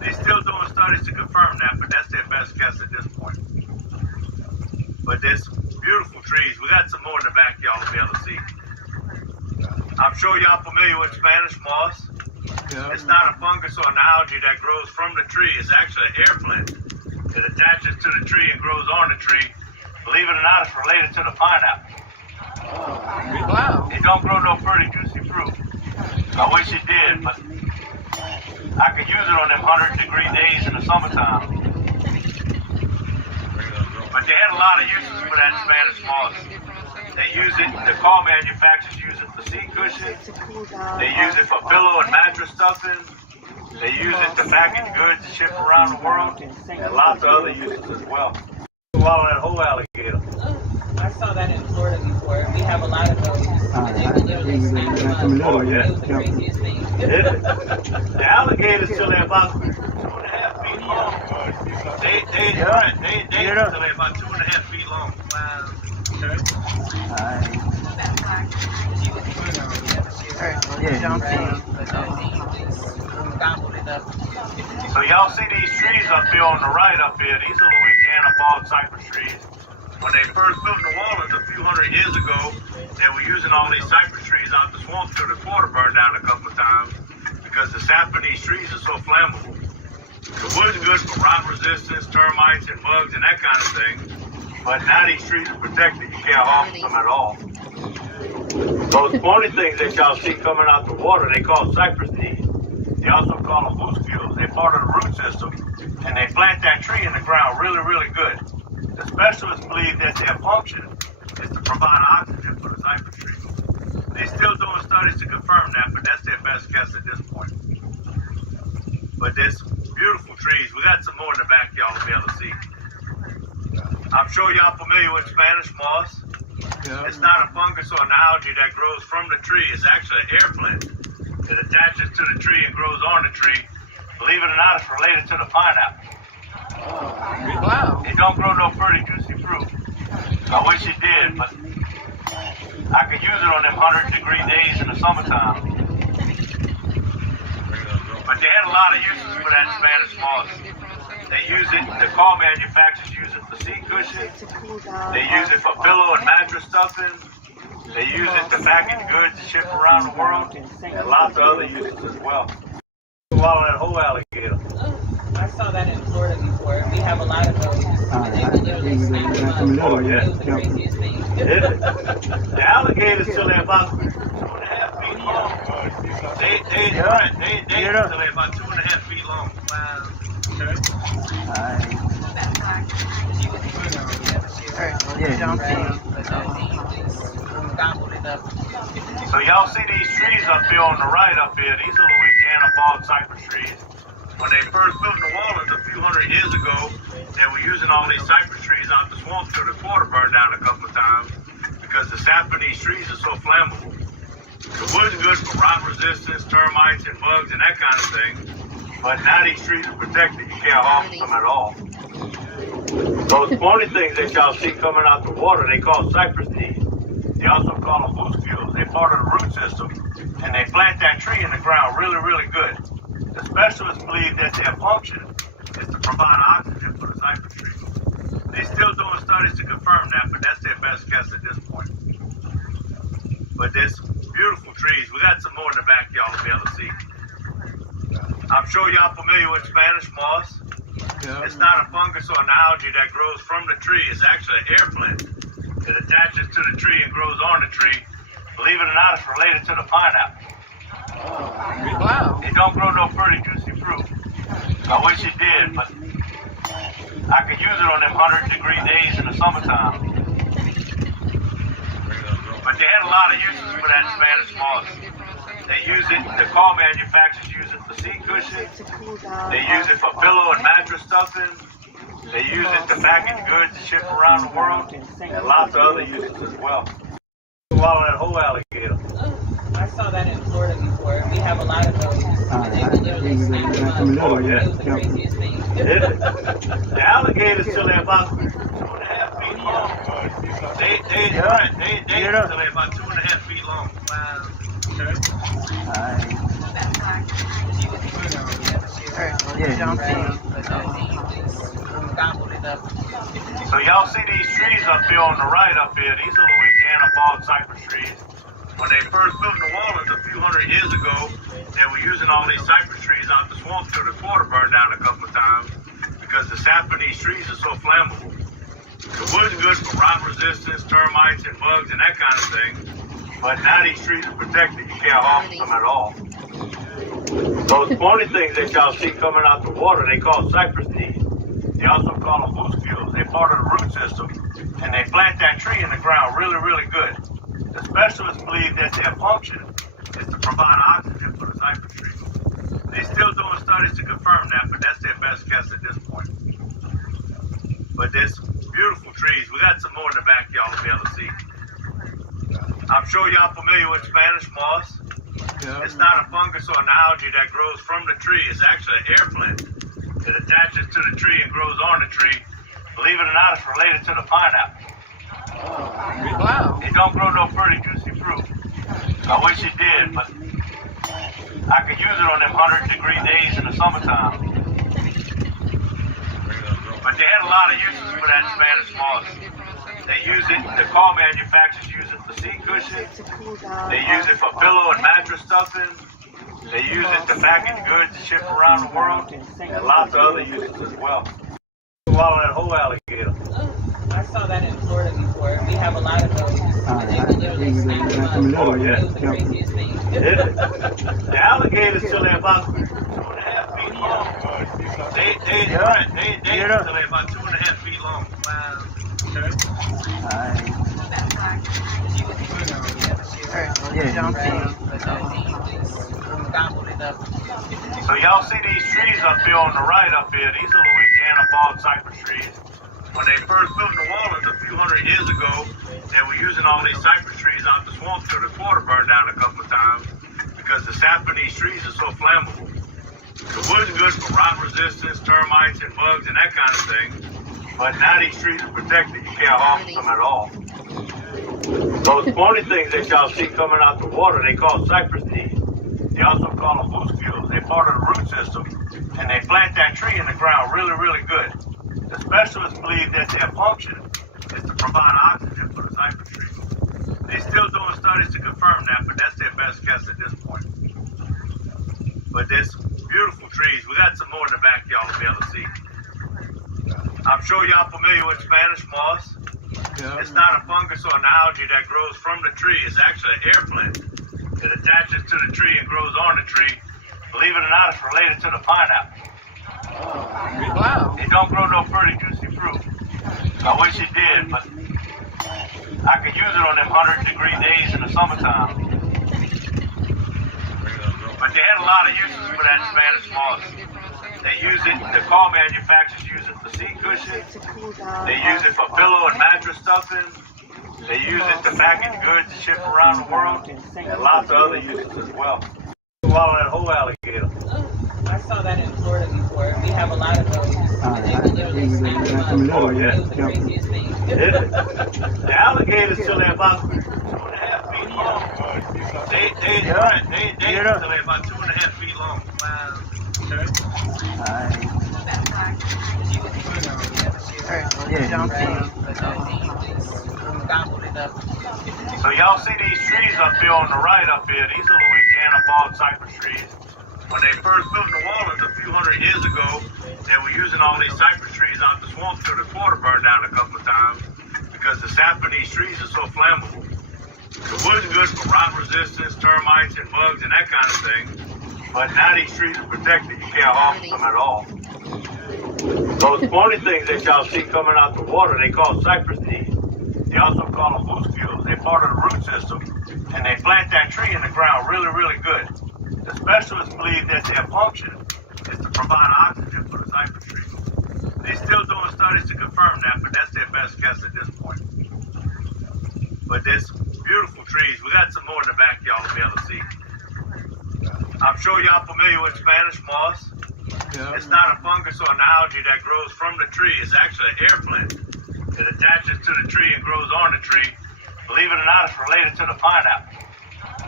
They're still doing studies to confirm that, but that's their best guess at this point. But there's beautiful trees. We got some more in the back y'all will be able to see. I'm sure y'all familiar with Spanish moss. Yeah. It's not a fungus or an algae that grows from the tree. It's actually an air plant. It attaches to the tree and grows on the tree. Believe it or not, it's related to the pineapple. Wow. It don't grow no pretty juicy fruit. I wish it did, but I could use it on them 100-degree days in the summertime. But they had a lot of uses for that Spanish moss. They use it, the car manufacturers use it for seat cushions. They use it for pillow and mattress stuffing. They use it to package goods and ship around the world. And lots of other uses as well. Swallow that whole alligator. I saw that in Florida before. We have a lot of those. And they will literally snap them up. Oh, yeah. It was the craziest thing. The alligators till they're about 2.5 feet long. They till they're about 2.5 feet long. Wow. So y'all see these trees up here on the right up here? These are Louisiana bald cypress trees. When they first built New Orleans a few hundred years ago, they were using all these cypress trees out the swamp till the quarter burned down a couple of times because the sap in these trees is so flammable. The wood's good for rot resistance, termites and bugs and that kind of thing. But now these trees are protected. You can't harm them at all. Those pointy things that y'all see coming out the water, they call cypress knees. They also call them muscules. They're part of the root system. And they plant that tree in the ground really, really good. The specialists believe that their function is to provide oxygen for the cypress trees. They're still doing studies to confirm that, but that's their best guess at this point. But there's beautiful trees. We got some more in the back y'all will be able to see. I'm sure y'all familiar with Spanish moss. Yeah. It's not a fungus or an algae that grows from the tree. It's actually an air plant. It attaches to the tree and grows on the tree. Believe it or not, it's related to the pineapple. Wow. It don't grow no pretty juicy fruit. I wish it did, but I could use it on them 100-degree days in the summertime. But they had a lot of uses for that Spanish moss. They use it, the car manufacturers use it for seat cushions. They use it for pillow and mattress stuffing. They use it to package goods and ship around the world. And lots of other uses as well. Swallow that whole alligator. I saw that in Florida before. We have a lot of those. And they will literally snap them up. Oh, yeah. It was the craziest thing. The alligators till they're about 2.5 feet long. They till they're about 2.5 feet long. Wow. So y'all see these trees up here on the right up here? These are Louisiana bald cypress trees. When they first built New Orleans a few hundred years ago, they were using all these cypress trees out the swamp till the quarter burned down a couple of times because the sap in these trees is so flammable. The wood's good for rot resistance, termites and bugs and that kind of thing. But now these trees are protected. You can't harm them at all. Those pointy things that y'all see coming out the water, they call cypress knees. They also call them muscules. They're part of the root system. And they plant that tree in the ground really, really good. The specialists believe that their function is to provide oxygen for the cypress trees. They're still doing studies to confirm that, but that's their best guess at this point. But there's beautiful trees. We got some more in the back y'all will be able to see. I'm sure y'all familiar with Spanish moss. Yeah. It's not a fungus or an algae that grows from the tree. It's actually an air plant. It attaches to the tree and grows on the tree. Believe it or not, it's related to the pineapple. Wow. It don't grow no pretty juicy fruit. I wish it did, but I could use it on them 100-degree days in the summertime. But they had a lot of uses for that Spanish moss. They use it, the car manufacturers use it for seat cushions. They use it for pillow and mattress stuffing. They use it to package goods and ship around the world. And lots of other uses as well. Swallow that whole alligator. I saw that in Florida before. We have a lot of those. And they will literally snap them up. Oh, yeah. It was the craziest thing. The alligators till they're about 2.5 feet long. They till they're about 2.5 feet long. Wow. So y'all see these trees up here on the right up here? These are Louisiana bald cypress trees. When they first built New Orleans a few hundred years ago, they were using all these cypress trees out the swamp till the quarter burned down a couple of times because the sap in these trees is so flammable. The wood's good for rot resistance, termites and bugs and that kind of thing. But now these trees are protected. You can't harm them at all. Those pointy things that y'all see coming out the water, they call cypress knees. They also call them boost fuels. They're part of the root system. And they plant that tree in the ground really, really good. The specialists believe that their function is to provide oxygen for the cypress tree. They're still doing studies to confirm that, but that's their best guess at this point. But there's beautiful trees. We got some more in the back y'all will be able to see. I'm sure y'all familiar with Spanish moss. Yeah. It's not a fungus or an algae that grows from the tree. It's actually an air plant. It attaches to the tree and grows on the tree. Believe it or not, it's related to the pineapple. Wow. It don't grow no pretty juicy fruit. I wish it did, but I could use it on them 100-degree days in the summertime. But they had a lot of uses for that Spanish moss. They use it, the car manufacturers use it for seat cushions. They use it for pillow and mattress stuffing. They use it to package goods to ship around the world. And lots of other uses as well. Swallow that whole alligator. I saw that in Florida before. We have a lot of those. And they will literally snap them up. Oh, yeah. It was the craziest thing. The alligators till they're about 2.5 feet long. They till they're about 2.5 feet long. Wow. So y'all see these trees up here on the right up here? These are Louisiana bald cypress trees. When they first built New Orleans a few hundred years ago, they were using all these cypress trees out the swamp till the quarter burned down a couple of times because the sap in these trees is so flammable. The wood's good for rot resistance, termites and bugs and that kind of thing. But now these trees are protected. You can't harm them at all. Those pointy things that y'all see coming out the water, they call cypress knees. They also call them boost fuels. They're part of the root system. And they plant that tree in the ground really, really good. The specialists believe that their function is to provide oxygen for the cypress tree. They're still doing studies to confirm that, but that's their best guess at this point. But there's beautiful trees. We got some more in the back y'all will be able to see. I'm sure y'all familiar with Spanish moss. Yeah. It's not a fungus or an algae that grows from the tree. It's actually an air plant. It attaches to the tree and grows on the tree. Believe it or not, it's related to the pineapple. Wow. It don't grow no pretty juicy fruit. I wish it did, but I could use it on them 100-degree days in the summertime. But they had a lot of uses for that Spanish moss. They use it, the car manufacturers use it for seat cushions. They use it for pillow and mattress stuffing. They use it to package goods to ship around the world. And lots of other uses as well. Swallow that whole alligator. I saw that in Florida before. We have a lot of those. And they will literally snap them up. Oh, yeah. It was the craziest thing. The alligators till they're about 2.5 feet long. They till they're about 2.5 feet long. Wow. So y'all see these trees up here on the right up here? These are Louisiana bald cypress trees. When they first built New Orleans a few hundred years ago, they were using all these cypress trees out the swamp till the quarter burned down a couple of times because the sap in these trees is so flammable. The wood's good for rot resistance, termites and bugs and that kind of thing. But now these trees are protected. You can't harm them at all. Those pointy things that y'all see coming out the water, they call cypress knees. They also call them boost fuels. They're part of the root system. And they plant that tree in the ground really, really good. The specialists believe that their function is to provide oxygen for the cypress tree. They're still doing studies to confirm that, but that's their best guess at this point. But there's beautiful trees. We got some more in the back y'all will be able to see. I'm sure y'all familiar with Spanish moss. Yeah. It's not a fungus or an algae that grows from the tree. It's actually an air plant. It attaches to the tree and grows on the tree. Believe it or not, it's related to the pineapple.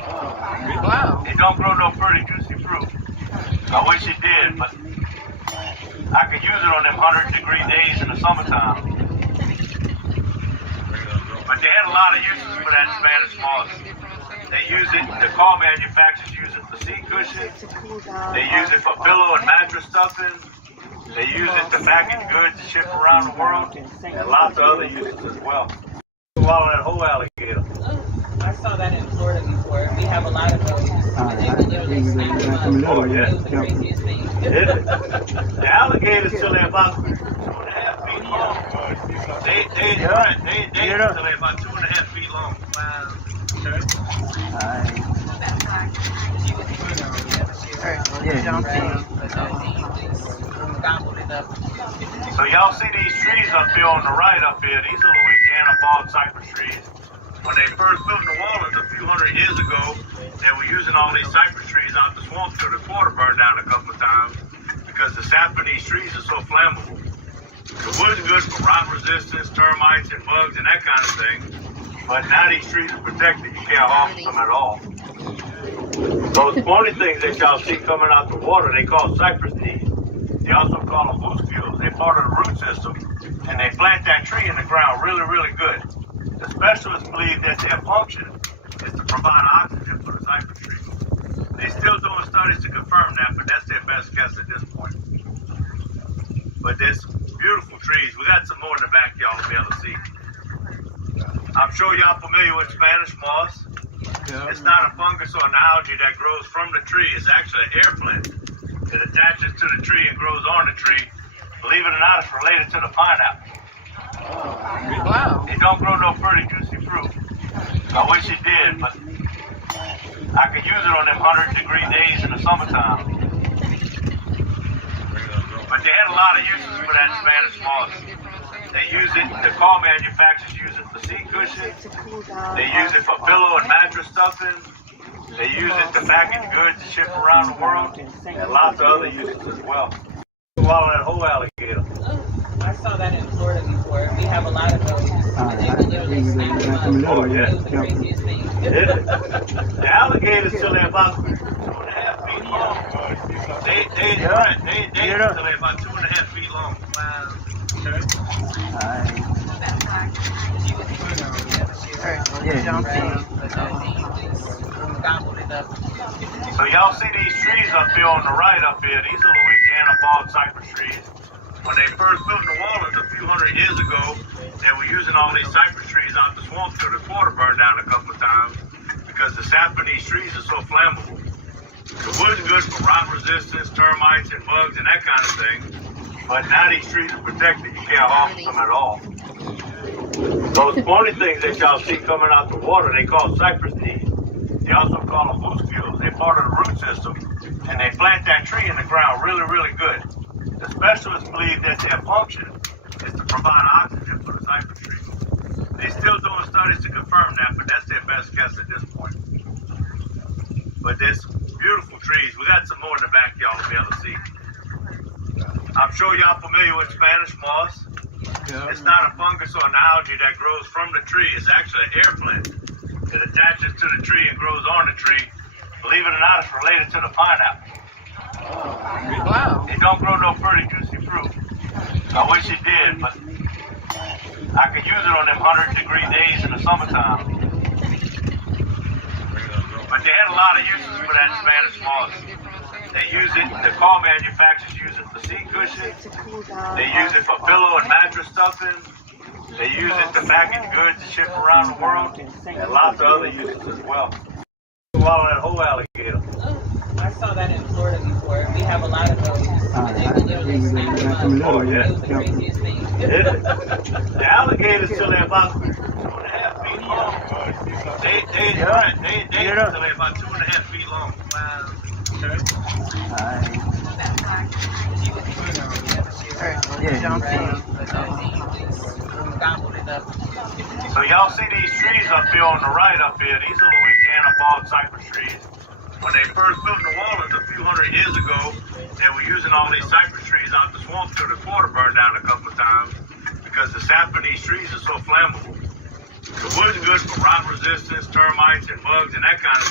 Big cloud. It don't grow no pretty juicy fruit. I wish it did, but I could use it on them 100-degree days in the summertime. But they had a lot of uses for that Spanish moss. They use it, the car manufacturers use it for seat cushions. They use it for pillow and mattress stuffing. They use it to package goods to ship around the world. And lots of other uses as well. Swallow that whole alligator. I saw that in Florida before. We have a lot of those. And they can literally snap them up. Oh, yeah. It was the craziest thing. The alligators till they're about 2.5 feet long. They till they're about 2.5 feet long. Wow. So y'all see these trees up here on the right up here? These are Louisiana bald cypress trees. When they first built New Orleans a few hundred years ago, they were using all these cypress trees out the swamp till the quarter burned down a couple of times because the sap in these trees is so flammable. The wood's good for rot resistance, termites, and bugs, and that kind of thing. But now these trees are protected. You can't harm them at all. Those pointy things that y'all see coming out the water, they call cypress knees. They also call them muscules. They're part of the root system, and they plant that tree in the ground really, really good. The specialists believe that their function is to provide oxygen for the cypress trees. They're still doing studies to confirm that, but that's their best guess at this point. But there's beautiful trees. We got some more in the back y'all will be able to see. I'm sure y'all familiar with Spanish moss. Yeah. It's not a fungus or an algae that grows from the tree. It's actually an air plant. It attaches to the tree and grows on the tree. Believe it or not, it's related to the pineapple. Big cloud. It don't grow no pretty juicy fruit. I wish it did, but I could use it on them 100-degree days in the summertime. But they had a lot of uses for that Spanish moss. They use it, the car manufacturers use it for seat cushions. They use it for pillow and mattress stuffing. They use it to package goods to ship around the world. And lots of other uses as well. Swallow that whole alligator. I saw that in Florida before. We have a lot of those. And they can literally snap them up. Oh, yeah. It was the craziest thing. The alligators till they're about 2.5 feet long. They till they're about 2.5 feet long. Wow. So y'all see these trees up here on the right up here? These are Louisiana bald cypress trees. When they first built New Orleans a few hundred years ago, they were using all these cypress trees out the swamp till the quarter burned down a couple of times because the sap in these trees is so flammable. The wood's good for rot resistance, termites, and bugs, and that kind of thing. But now these trees are protected. You can't harm them at all. Those pointy things that y'all see coming out the water, they call cypress knees. They also call them muscules. They're part of the root system, and they plant that tree in the ground really, really good. The specialists believe that their function is to provide oxygen for the cypress trees. They're still doing studies to confirm that, but that's their best guess at this point. But there's beautiful trees. We got some more in the back y'all will be able to see. I'm sure y'all familiar with Spanish moss. Yeah. It's not a fungus or an algae that grows from the tree. It's actually an air plant. It attaches to the tree and grows on the tree. Believe it or not, it's related to the pineapple. Big cloud. It don't grow no pretty juicy fruit. I wish it did, but I could use it on them 100-degree days in the summertime. But they had a lot of uses for that Spanish moss. They use it, the car manufacturers use it for seat cushions. They use it for pillow and mattress stuffing. They use it to package goods to ship around the world. And lots of other uses as well. Swallow that whole alligator. I saw that in Florida before. We have a lot of those. And they can literally snap them up. Oh, yeah. It was the craziest thing. The alligators till they're about 2.5 feet long. They till they're about 2.5 feet long. Wow. So y'all see these trees up here on the right up here? These are Louisiana bald cypress trees. When they first built New Orleans a few hundred years ago, they were using all these cypress trees out the swamp till the quarter burned down a couple of times because the sap in these trees is so flammable. The wood's good for rot resistance, termites, and bugs, and that kind of